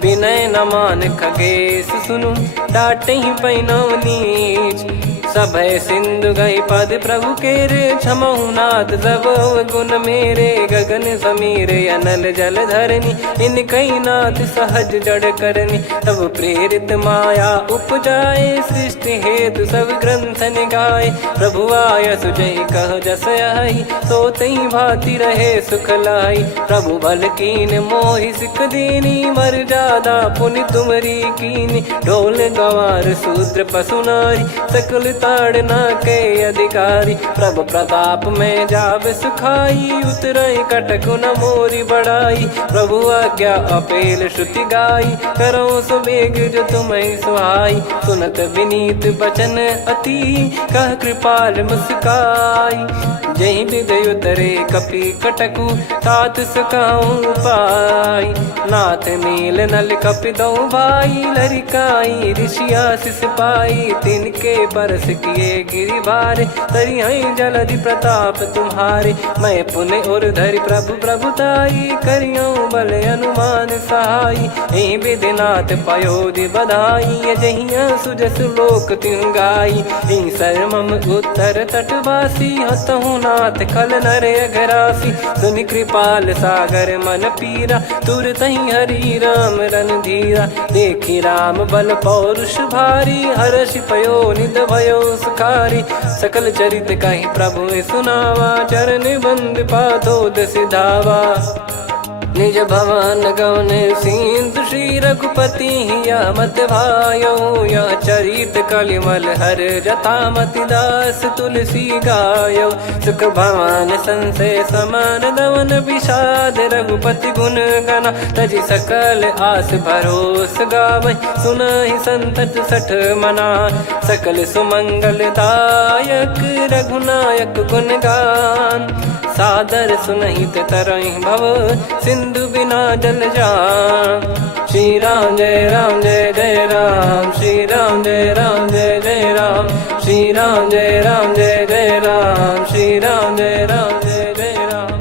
विनय न मान खगेश सुनु, डांटहि पै नव नीच। सभय सिंधु गई पद प्रभु केरे, क्षमहु नाथ सब गुण मेरे। गगन समीर अनल जल धरनी, इनकई नाथ सहज जड़ करनी। तब प्रेरित माया उपजाए, सृष्टि हेतु सब ग्रंथ निगाए। प्रभु आय सुजय कह जस आई, सोतई भांति रहे सुख लाई। प्रभु बल कीन मोहि सिख दीनी, मर्यादा पुनि तुमरी कीनी। ढोल गंवार शूद्र पशु नारी, सकल ताड़ना के अधिकारी। प्रभु प्रताप में जाब सुखाई, उतरई कटक न मोरी बढ़ाई। प्रभु आज्ञा अपेल श्रुति गाई, करो सुबेग जो तुम्हें सुहाई। सुनत विनीत बचन अति, कह कृपाल मुस्काई। जहि विदय उतरे कपि कटकु, तात सकाऊं पाई। नाथ नील नल कपि दो भाई, लरिकाई ऋषि आशीष पाई। तिनके परस किए गिरि भारे, तरिहै जलधि प्रताप तुम्हारे। मैं पुण्य और धरि प्रभु प्रभुताई, करियऊं बल अनुमान सहाई। एहि विधिनाथ पयोधि बधाई, जहिया सुजस लोक तिहुँ गाई। एहि सरमम उत्तर तटवासी, हतहु नाथ खल नर अघरासी। सुनि कृपाल सागर मन पीरा, तुरतहि हरि राम रन धीरा। देखि राम बल पौरुष भारी, हर्षि पयो निध भयो सुखारी। सकल चरित कहि प्रभु सुनावा, चरण बंद पादोद सिधावा। निज भवन गौन सिंधु, श्री रघुपति हिया मत भायो। यह चरित कलिमल हर जथा, मति दास तुलसी गायो। सुख भवन संशय समान दवन, विषाद रघुपति गुण गना। तजि सकल आस भरोस गावै, सुनहि संतत सठ मना। सकल सुमंगल दायक, रघुनायक गुण गान। सादर सुनहित तरहि भव, सिंधु बिना जल जान। श्री राम जय राम जय जय राम, श्री राम जय राम जय जय राम। श्री राम जय राम जय जय राम, श्री राम जय राम जय जय राम।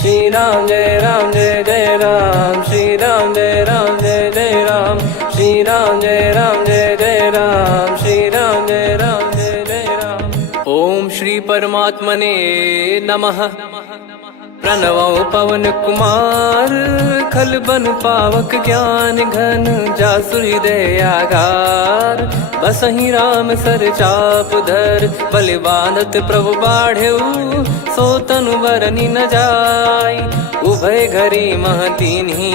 श्री राम जय राम जय जय राम, श्री राम जय राम जय जय राम। श्री राम जय राम जय जय राम, श्री राम परमात्मने नमः। प्रणवो पवन कुमार खल बन पावक ज्ञान घन जासु हृदय आगार। बसहि राम सर चाप धर बलि बांधत प्रभु बाढ़ेऊ सो तनु बरनि न जाय। उभय घरी मह तीन्ही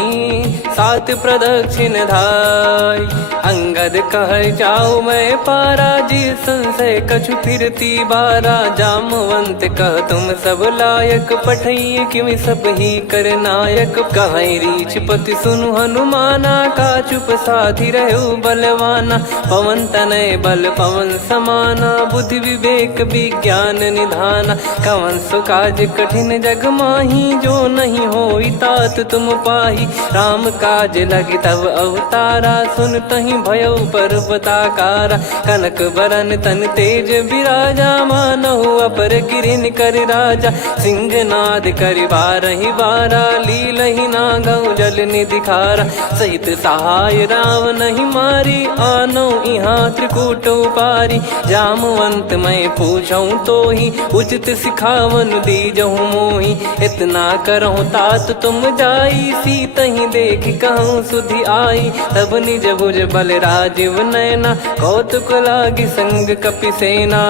सात प्रदक्षिण धाय। अंगद कह जाऊ मैं पारा जी संशय कछु फिरती बारा। जामवंत कह तुम सब लायक पठई किमि सब ही कर नायक। कहीं रीछ पति सुनु हनुमाना का चुप साथी रहु बलवाना। पवन तनय बल पवन समाना बुद्धि विवेक विज्ञान निधाना। कवन सो काज कठिन जग माही जो नहीं होई तात तुम पाही। राम काज लगी तब अवतारा सुन तहि भयउ पर्वताकारा। कनक बरन तन तेज बिराजा मानहु अपर गिरिन कर राजा। सिंहनाद करि बारहि बारा लीलहि नागौ जल निधि खारा। सहित सहाय रावण ही मारी आनो इहाँ त्रिकूट उपारी। जामवंत मैं पूछऊँ तो ही उचित सिखावन दीजहु मोही। इतना करहु तात तुम जाई सीतहि देख कहूँ सुधि आई। तब निज भुज बल राजीव नैना कौतुक लागी संग कपिसेना।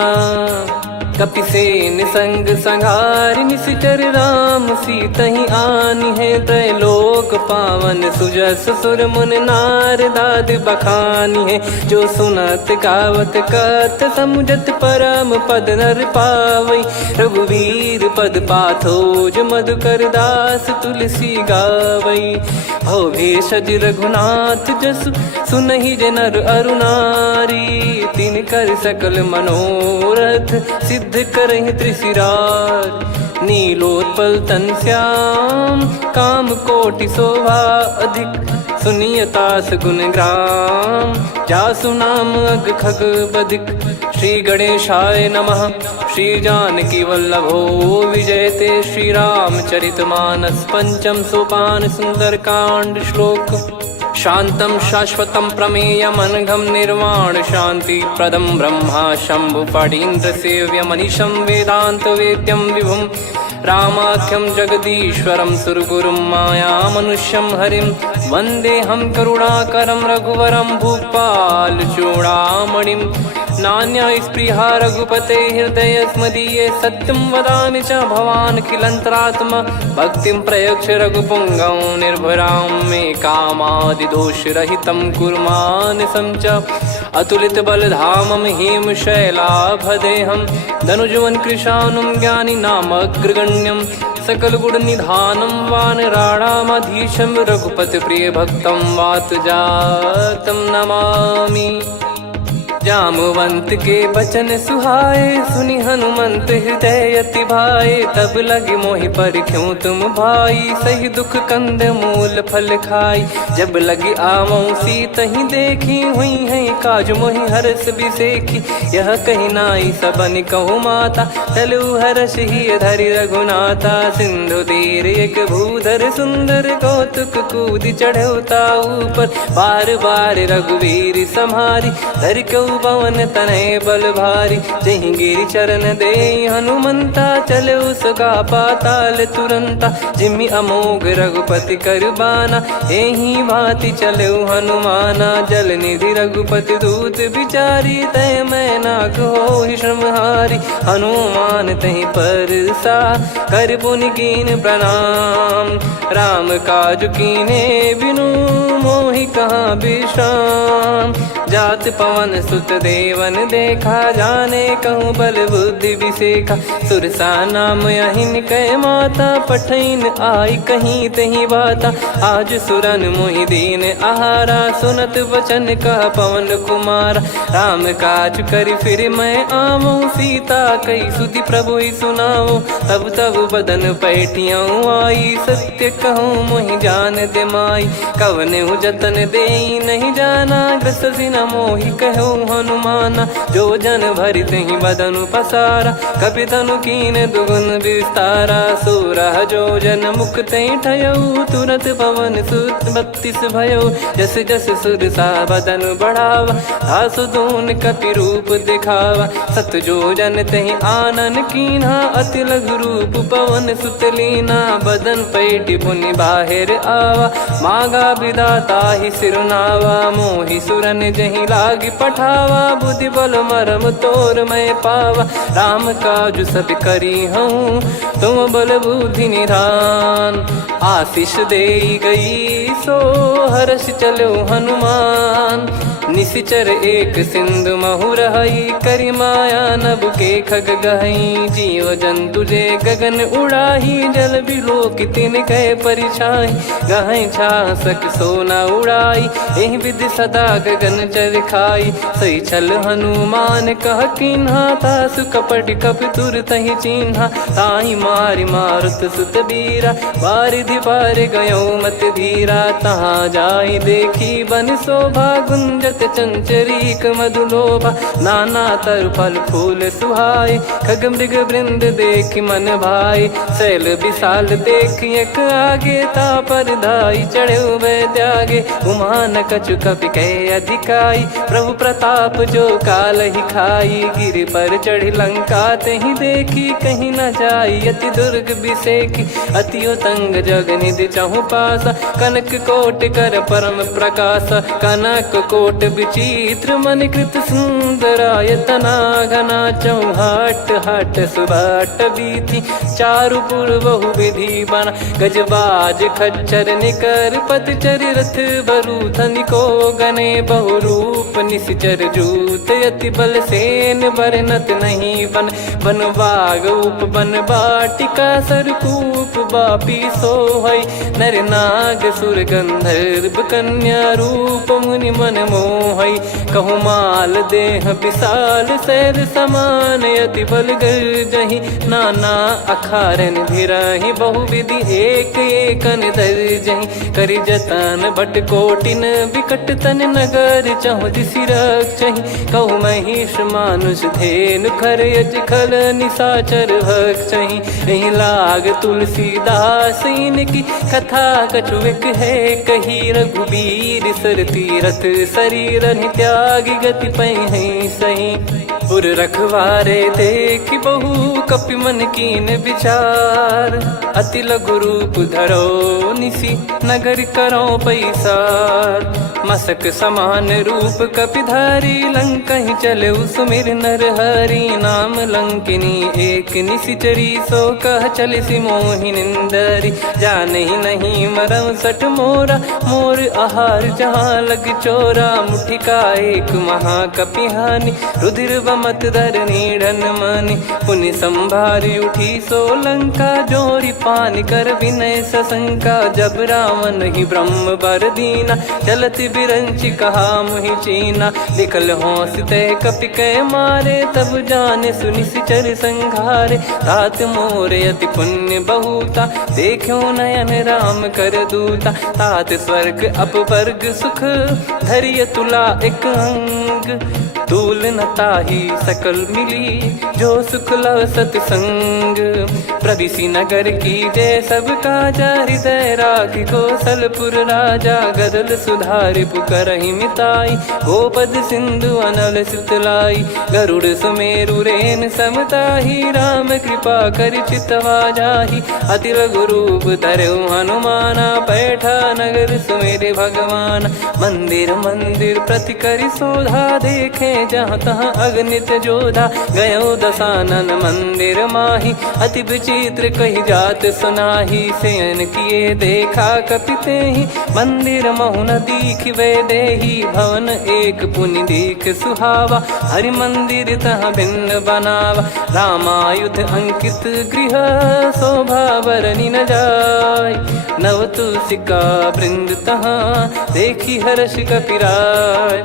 कपिसेन संग संहारि निशिचर राम सीतहि आनि है। त्रैलोक पावन सुजस सुर मुन नार दाद बखानी है। जो सुनत गावत कथ समुझत परम पद नर पावई। रघुवीर पद पाथोज मधुकर दास तुलसी गावई। भव भेषज रघुनाथ जसु सुनहि जे नर अरु नारी। तिन कर सकल मनोरथ सिद्ध करहि त्रिशिरार। नीलोत्पल तन श्याम काम कोटि शोभा अधिक। सुनियतास गुण ग्राम जासु नाम अग खग बदिक। श्री गणेशाय नमः। श्री जानकी वल्लभो विजयते। श्री रामचरित मानस पंचम सोपान सुंदर कांड श्लोक। शांतं शाश्वतं प्रमेयमनघं निर्वाण शांति प्रदं ब्रह्मा शंभु फणीन्द्र सेव्य मनीषं वेदांत वेद्यं विभुं। रामाख्यं जगदीश्वरं सुरगुरुं माया मनुष्यं हरिं। वन्देऽहं करुणाकरं रघुवरं भूपाल चूडामणिं। नान्या स्पृहा रघुपते हृदय स्मदीये। सत्यं वदामि च भवान् खिलन्तरात्मा। भक्तिं प्रयच्छ रघुपुङ्गं निर्भरां मे कामादिदोषरहितं कुर्मानसं च। अतुलित बलधामं हेमशैलाभदेहं धनुजवन कृशानुं ज्ञानी नामग्रगण्यं। सकल गुण निधानं वानराणामधीशं रघुपति प्रिय भक्तं वात जातं नमामि। जामवंत के बचन सुहाए सुनि हनुमंत हृदय अति भाए। तब लगे मोहि परख्यूं तुम भाई सही दुख कंद मूल फल खाई। जब लगी आवऊं सीतहि देखी हुई है काज मोहि हरस बिसेखी। यह कही नाई सबन कहु माता चलु हरष ही धरि रघुनाथा। सिंधु तीर एक भूधर सुंदर कौतुक कूद चढ़ौता ऊपर। बार बार रघुवीर सम्हारी धरि कऊ पवन तनय बल भारी। जहि गिरि चरण दे हनुमंता चले उसका पाताल तुरंता। जिमि अमोघ रघुपति कर बाना एहि भांति चले हनुमाना। जल निधि रघुपति दूत बिचारी तय मैं नाग होहि श्रमहारी। हनुमान तहि परसा कर पुनि कीन प्रणाम। राम काज कीने बिनु मोहि कहाँ विश्राम। जात पवन सुत देवन देखा जाने कहूँ बल बुद्धि विसेखा। सुरसा नाम अहिन कै माता पठैन आई कहीं तहीं बाता। आज सुरन मोहि दीन आहारा सुनत वचन कह पवन कुमारा। राम काज करि फिर मैं आवऊं सीता कई सुधि प्रभु ही सुनाऊं। तब तब बदन पैठियाँ आई सत्य कहूँ मोहि जान दे माई। कवने जतन दे नहीं जाना ग्रस मोहि कहो हनुमाना। जो जन भरि तहि बदनु पसारा, कपि तनु कीन दुगुन विस्तारा। सोरह जो जन मुख तहि ठयऊ, तुरत पवन सुत 32 भयऊ। जस जस सुर सा बदन बढ़ावा, आसु दून कपि रूप दिखावा। सत जो जन तहि आनन कीन्हा, अति लघु रूप पवन सुत लीना। बदन पैटि पुनि बाहिर आवा, मांगा विधाता ही सिरुनावा। मोहि सुरन जहि लागी पठावा, बुद्धि बल मरम तोर मैं पावा। राम काजु सब करी हूँ, तुम बल बुद्धि निधान। आशीष दे गई सो हर्ष चलो हनुमान। निशिचर एक सिंधु महु रहई, करि माया नभ के खग गहई। जीव जंतु जे गगन उड़ाही, जल बिलो की तिन कह परिछाई। गहई छासक सोना उड़ाई, एहि विधि सदा गगन चर खाई। सही छल हनुमान कह कीन्हा, तासु कपट कपि तुर तहि चिन्हा। ताहि मारि मारुत सुत बीरा, बारिधि पार गयो मत धीरा। तहाँ जाई देखी बन शोभा, गुंजत चंचरीक मधुलोभा। नाना तरु फल फूल सुहाई, खग मृग वृंद देख मन भाई। शैल विशाल देख एक आगे, तापर धाई चढ़े वै त्यागे। उमा न कछु कपि कह अधिकाई, प्रभु प्रताप जो काल ही खाई। गिर पर चढ़ी लंका तहि देखी, कहीं न जाई अति दुर्ग बिसेकी। अति उतंग जग निधि चहु पासा, कनक कोट कर परम प्रकाश। कनक कोट विचित्र मन कृत सुंदरायतना। घना चौहाट हाट सुभाट बीथी, चारु पुर बहु विधि बना। गजबाज खच्चर निकर पतचर, रथ बरु धनिको गने। बहु रूप निशिचर जूत, अति बल सेन बरनत नहीं बन। बन बाग उप बन बाटिका, सरकूप बापी सोहई। नर नाग सुर गंधर्व कन्या, रूप मुनि मन मोहई। कहु माल देह विशाल, शैर समान अति बल गर्जहि। नाना अखारन भिरहि, बहु विधि एक एकन दर्जहि। करि जतन भट कोटिन, विकट तन नगर चहु दिसि रक्षहि। कहु महिष मानुष धेनु, खर यज खल निशाचर भक्षहि। एहि लाग तुलसीदास इनकी, कथा कछु एक है कही। रघुबीर सर तीरथ शरीर, त्यागी गति पै सही। पुर रखवारे देखि बहु, कपि मन कीन विचार। अति लघु रूप धरो निसी, नगर करो पैसार। मसक समान रूप कपि धारी, लंकहि चले सुमिर नर हरि। नाम लंकिनी एक निशिचरी, सो कह चलिसि मोहि निंदरी। जानहि नहीं मरम सठ मोरा, मोर आहार जहाँ लग चोरा। मुठिका एक महाकपि हानि, रुधिर बमत धरनी ढन मानि। पुनि संभारी उठी सो लंका, जोरी पानि कर विनय सशंका। जब रावण ही ब्रह्म बर दीना, चलति बिरंचि कहा मुहि चीना। निकल होंस ते कपि कै मारे, तब जाने सुनिशिचर संघारे। तात मोरे अति पुण्य बहुता, देखो नयन राम कर दूता। तात स्वर्ग अपवर्ग सुख, धैर्य तुला एक अंग। तूल न ताहि सकल मिली, जो सुख लव सतसंग। प्रविशि नगर की जय सब काजा, हृदय राखि कौशलपुर राजा। गदल सुधारि पुकारहि मिताई, गोपद सिंधु अनल सितलाई। गरुड़ सुमेरु रेन समताहि, राम कृपा करि चितवा जाहि। अति लघु रूप धरऊ हनुमाना, पैठा नगर सुमेरे भगवान। मंदिर मंदिर प्रति करि शोधा, देखे जहाँ तहाँ अगणित जोधा। गयो दशानन मंदिर माही, अति विचित्र कही जात सुनाही। शयन किए देखा कपि तेहि, मंदिर महु न दीख वे देही। भवन एक पुनि दीख सुहावा, हरि मंदिर तहाँ भिन्न बनावा। रामायुध अंकित गृह, शोभा बरनि न जाय। नव तुलसी का वृंद तहाँ, देखी हर्ष कपि राय।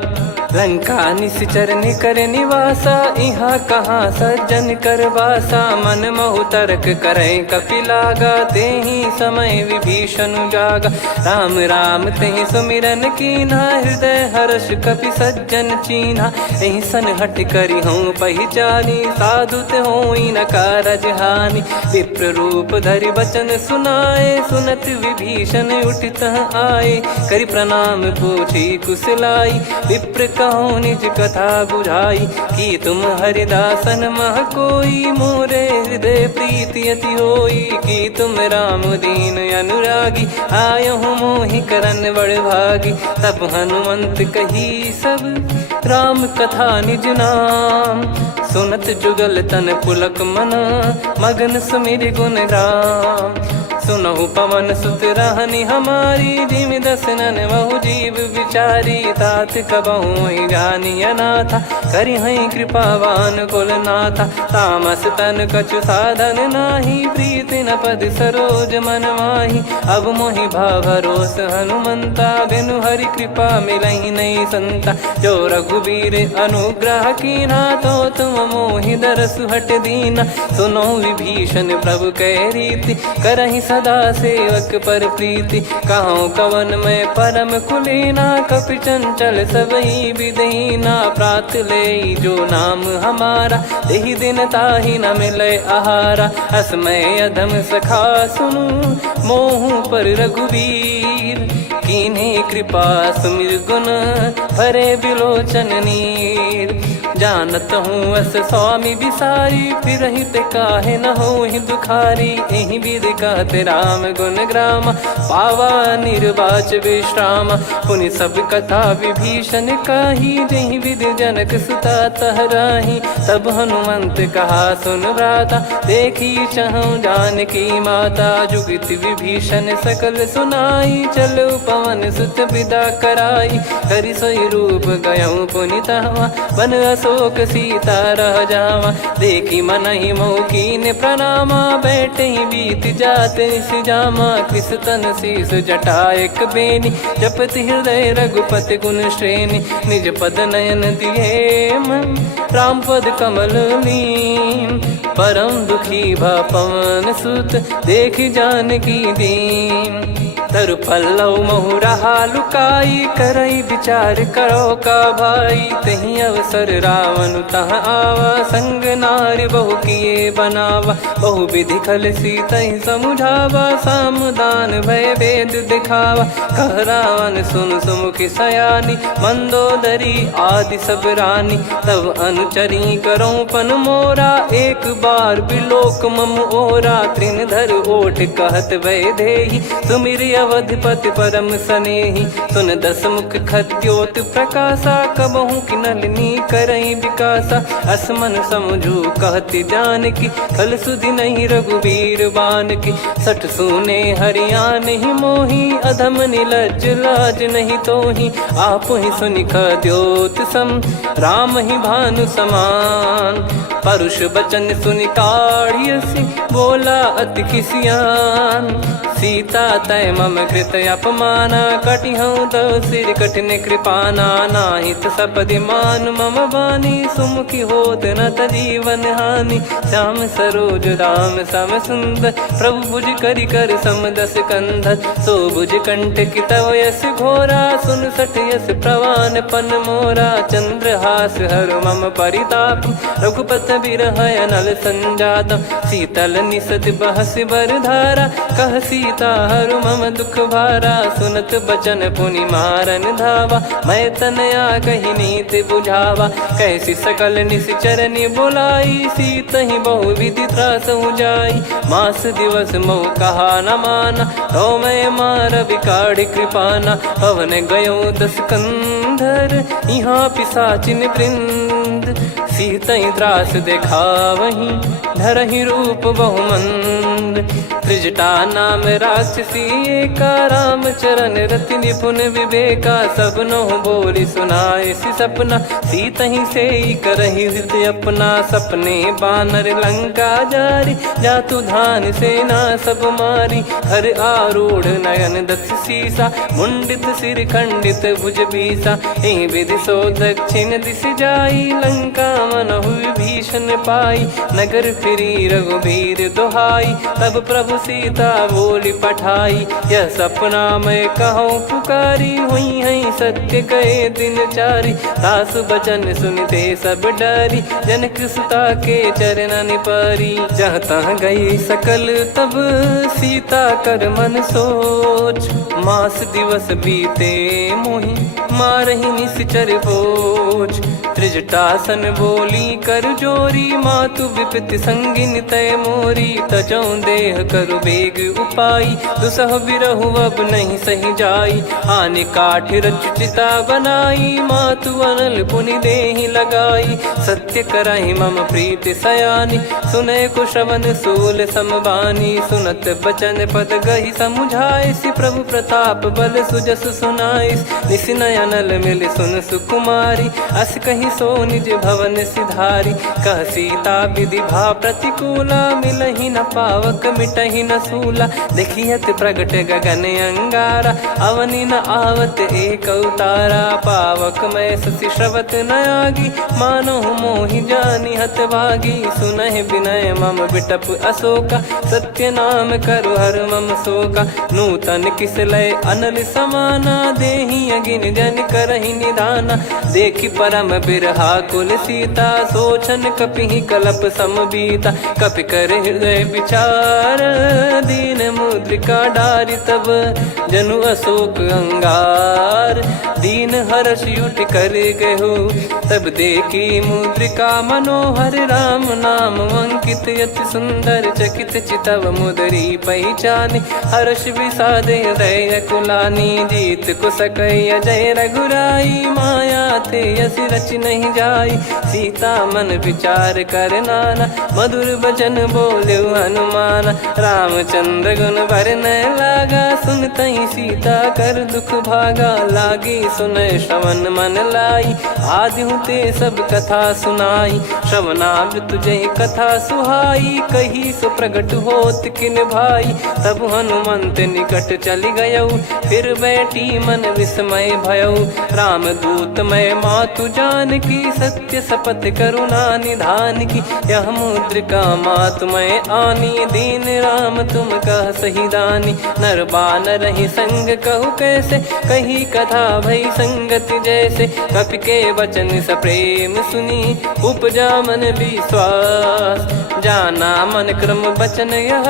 लंका निश्चर निकर निवासा, इहाँ कहाँ सज्जन कर वासा। मन महु तर्क करें कपिलागा, तेहि समय विभीषण जागा। राम राम तेहि सुमिरन कीन्हा, हृदय हर्ष कपि सज्जन चीन्हा। एहि सन हट करि हूँ पहिचानी, साधु ते होई न कारज हानि। विप्र रूप धरि बचन सुनाए, सुनत विभीषण उठितः आए। करि प्रणाम पूछी कुशलाई, विप्र कहो निज कथा बुझाई। कि तुम हरिदासन मह कोई, मोरे हृदय प्रीति अति होई। कि तुम राम दीन अनुरागी, आयहु मोहि करन बड़ भागी। तब हनुमंत कही सब राम कथा निज नाम, सुनत जुगल तन पुलक मना, मगन सुमिर गुण राम। सुनहु पवन सुत रहनी हमारी, जिमि दसनन महु जीव विचारी। तात कबहु ही जानी अनाथा, करि हई कृपावान कुल नाथा। तामस तन कछु साधन नाही, प्रीति न पद सरोज मन माही। अब मोहि भाव भरोस हनुमंता, बिनु हरि कृपा मिलहि नहीं संता। जो रघुबीर अनुग्रह कीन्हा, तो तुम मोहि दरसु हट दीना। सुनो विभीषण प्रभु कह रीति, करहि सदा सेवक पर प्रीति। कहूँ कवन में परम कुलीना, कपि चंचल सबई विदहीना। प्रात ले जो नाम हमारा, देहि दिन ताहि न मिले आहारा। असमय अधम सखा सुनु, मोहु पर रघुवीर। कीन्हे कृपा सुमिर गुण, भरे बिलोचन नीर। जानत हूँ अस स्वामी बिसारी, फिरहित काहे न होहि दुखारी। एहि विधि कहते राम गुण ग्राम, पावा निर्वाच विश्राम। पुनि सब कथा विभीषण काही, जहि विधि जनक सुता तहराही। तब हनुमंत कहा सुन भ्राता, देखी चहु जानकी माता। जुगित विभीषण सकल सुनाई, चलो पवन सुत विदा कराई। करि सोई रूप गयऊँ पुनि तहवा, बन अशोक सीता रह जावा। देखी मनहि मोह कीन्ह प्रणामा, बैठे ही बीत जात निस जामा। कृस तन शीस जटा एक बेनी, जपति हृदय रघुपति गुण श्रेणी। निज पद नयन दिए मन, राम पद कमल लीन। परम दुखी भा पवन सुत, देखि जानकी दीन। तरु पल्लव महु रहा लुकाई, करई विचार करो का भाई। तहि अवसर रावण तहाँ आवा, संग नारी बहु किए बनावा। बहु विधि खल सीतहि समुझावा, सामदान भय वेद दिखावा। कह रावण सुन सुमुखि सयानी, मंदोदरी आदि सब रानी। तब अनुचरी करो पन मोरा, एक बार बिलोक मम ओरा। तृण धर ओठ कहत वै देहि, सुमिरि अवधिपति परम सनेहि। सुन दस मुख खद्योत प्रकाशा, कबहु कि नलिनी करई विकासा। असमन समझू कहति जानकी, खल सुधि नहीं रघुबीर बान की। सठ सुने हरियान ही मोही, अधम निलज्ज लाज नहीं तोहि। आप ही सुनि खद्योत सम, राम ही भानु समान। परुष बचन सुनि काढ़ियसि, बोला अति किसियान। सीता तय मम कृत अपमाना, कटिहऊँ तो सिर कठिन कृपाना। नाहित सपदि मान मम बानी, सुमुखी होत न तजीवन हानि। श्याम सरोज राम सम सुंदर, प्रभु भुज करि कर सम दस कंधर। सो भुज कंठ की तव यस घोरा, सुन सठ यस प्रवान पन मोरा। चंद्रहास हर मम परिताप, रघुपत बिरह अनल संजातम। शीतल निसत बहस बर धारा, कह सीता हरु मम दुख भारा। सुनत बचन पुनि मारन धावा, मैं तनया कही नीति बुझावा। कैसी सकल निश्चरनि बुलाई, सीतहि बहु विधि त्रास जाई। मास दिवस मोह कहा न माना, तो मैं मार बिकाढ़ कृपाना। पवन गयो दस कंधर, यहाँ पिशाचिन वृंद। सीतहि त्रास देखावहीं, धरहि रूप बहुमंद। मुंड। त्रिजटा नाम राक्षसी एका, राम चरण रति निपुण विवेका। सब नोह बोली सुनाए सी सपना, सीत ही से करही हृदय अपना। सपने बानर लंका जारी, जातु धान सेना सब मारी। हर आरूढ़ नयन दस सीसा, मुंडित सिर खंडित भुज बीसा। एहि विधि सो दक्षिण दिश जाई, लंका मनहु विभीषण पाई। नगर फिरी रघुबीर दुहाई, तब प्रभु सीता बोली पठाई। यह सपना मैं कहूँ पुकारी, हुई है सत्य कहे दिन चारी। सासु बचन सुनते सब डरी, जनक सुता के चरण परी। जहाँ तहाँ गई सकल तब सीता कर मन सोच। मास दिवस बीते मोहि मारहि निश्चर बोझ। त्रिजटासन बोली कर जोरी, मातु विपति संगिन तय मोरी। तजौ देह करु बेग उपाई, दुसह बिरहु अब नहीं सही जाई। आने काठ रचिता बनाई, मातु अनल पुनि देहि लगाई। सत्य कराई मम प्रीति सयानी, सुनय कुशवन सूल समबानी। सुनत बचन पद गही समुझाए, सि प्रभु प्रताप बल सुजस सुनाइस। निस नयनल मिल सुन सुकुमारी, अस कहीं सो निज भवन सिधारी। कह सीता विधि भा प्रतिकूला, मिलहि न पावक मिटहि न सूला। देखियत प्रगट गगन अंगारा, अवनि न आवत एक अवतारा। पावक मैं शशि श्रवत न आगी, मानो मोहि जानि हत भागी। सुनहि विनय मम बिटप अशोका, सत्य नाम करु हर मम शोका। नूतन किस लय अनल समाना, देहि अगिन जन करहि निधाना। देखि परम बिरहा कुल सीता, सोचन कपिहि कलप समबीता। कपि कर हृदय विचार, दीन मुद्रिका डारि तब जनु अशोक अंगार। दीन हर्ष युट कर गहु, तब देखी मुद्रिका मनोहर। राम नाम अंकित अति सुंदर, चकित चितव मुदरी पहचानी। हर्ष विषाद हृदय कुलानी, जीत को सकय अजय रघुराई। माया ते यस रच नहीं जाई, सीता मन विचार कर नाना। मधुर बचन बोले हनुमान, रामचंद्र गुण भरन लागा। सुनतहि सीता कर दुख भागा, लागी सुनय श्रवण मन लाई। आदि ते सब कथा सुनाई, श्रवणाब तुझे कथा सुहाई। कही सो प्रगट होत किन भाई, तब हनुमंत निकट चली गयऊ। फिर बैठी मन विस्मय भयऊ, राम दूत मैं मातु जान की। सत्य शपथ करुणा निधान की, यह मुद्रिका मातु मैं आनी। दीन राम तुम कह सही दानी, नर बानर ही संग कहु कैसे। कही कथा भई संगति जैसे, कपि के वचन सप्रेम सुनी। उपजा मन विश्वास, जाना मन क्रम बचन यह।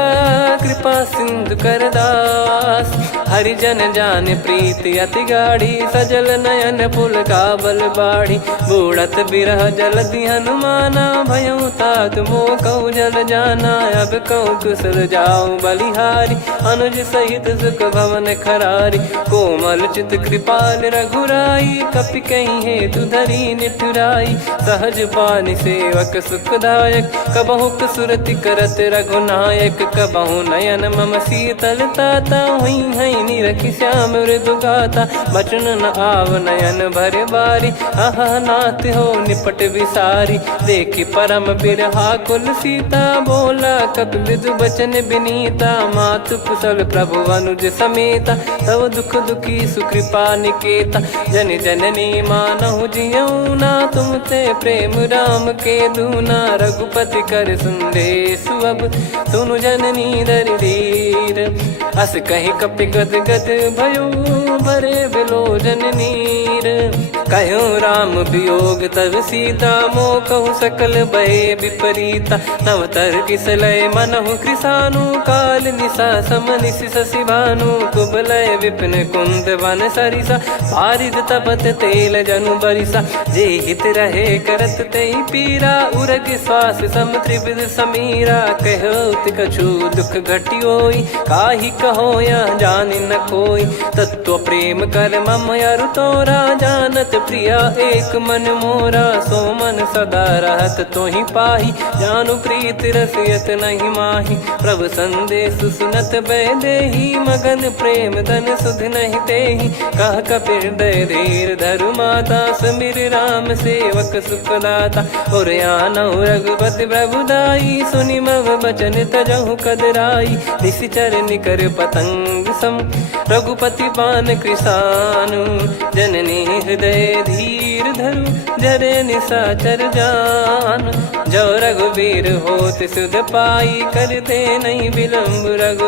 कृपा सिंधु कर दास, हरिजन जान प्रीति अति गाढ़ी। सजल नयन पुल काबल बाढ़ी, बूढ़त बिरह जलधि हनुमाना। भयउ तात मोह कहु जल जाना, अब कहु कुशल जाऊं बलिहारी। अनुज सहित सुख भवन खरारी, कोमल चित कृपाल रघुराई। कपि कहीं हेतु धरी निठुराई, सहज पानि सेवक सुखदायक। कबहु सुरति करत रघुनायक, कबहु नयन मम शीतल ताता। हुई है निरखि श्याम मृदु गाता, बचन न आव नयन भर बारी। अह नाथ हो निपट विसारी, देखि परम बिरहा कुल सीता। बोला कपि मृदु बचन विनीता, मातु कुशल प्रभु अनुज समेता। तव दुख दुखी सुकृपा निकेता, जन जननी मानहु जियऊ ना। तुम ते प्रेम राम के दूना, रघुपति कर संदेश अब सुनु जननी दर धीर। अस कहि कपि गद गद भयो, भरे बिलोचन नीर। कहो राम वियोग तब सीता, मोह कहु सकल भय विपरीता। नव तर किसलय मनहु कृसानु, काल निशा सम निश शशि भानु। कुबलय विपिन कुंद वन सरिसा, पारिद तपत तेल जनु बरिसा। जे हित रहे करत तेहि पीरा, उरग श्वास सम त्रिविध समीरा। कहो कछु दुख घटियोई, काहि कहो या जानि न कोई। तत्व प्रेम कर मम अरु तोरा, जानत प्रिया एक मन मोरा, सो मन सदा रहत तो ही पाही। जानु प्रीत रसियत नहीं माही, प्रभु संदेश सुनत बैदेही। मगन प्रेम धन सुध नहीं तेही, कह कपिर दय धीर धरु माता। समीर राम सेवक सुखदाता, और आनौ रघुपति प्रभुदाई। सुनि मम बचन तजहु कदराई, निशिचर निकर पतंग सम। रघुपति पान कृसानु, जननी हृदय धीर धरु। जरे निशाचर जान, जो रघुवीर होत सुध पाई। कर दे नहीं विलम्ब रघु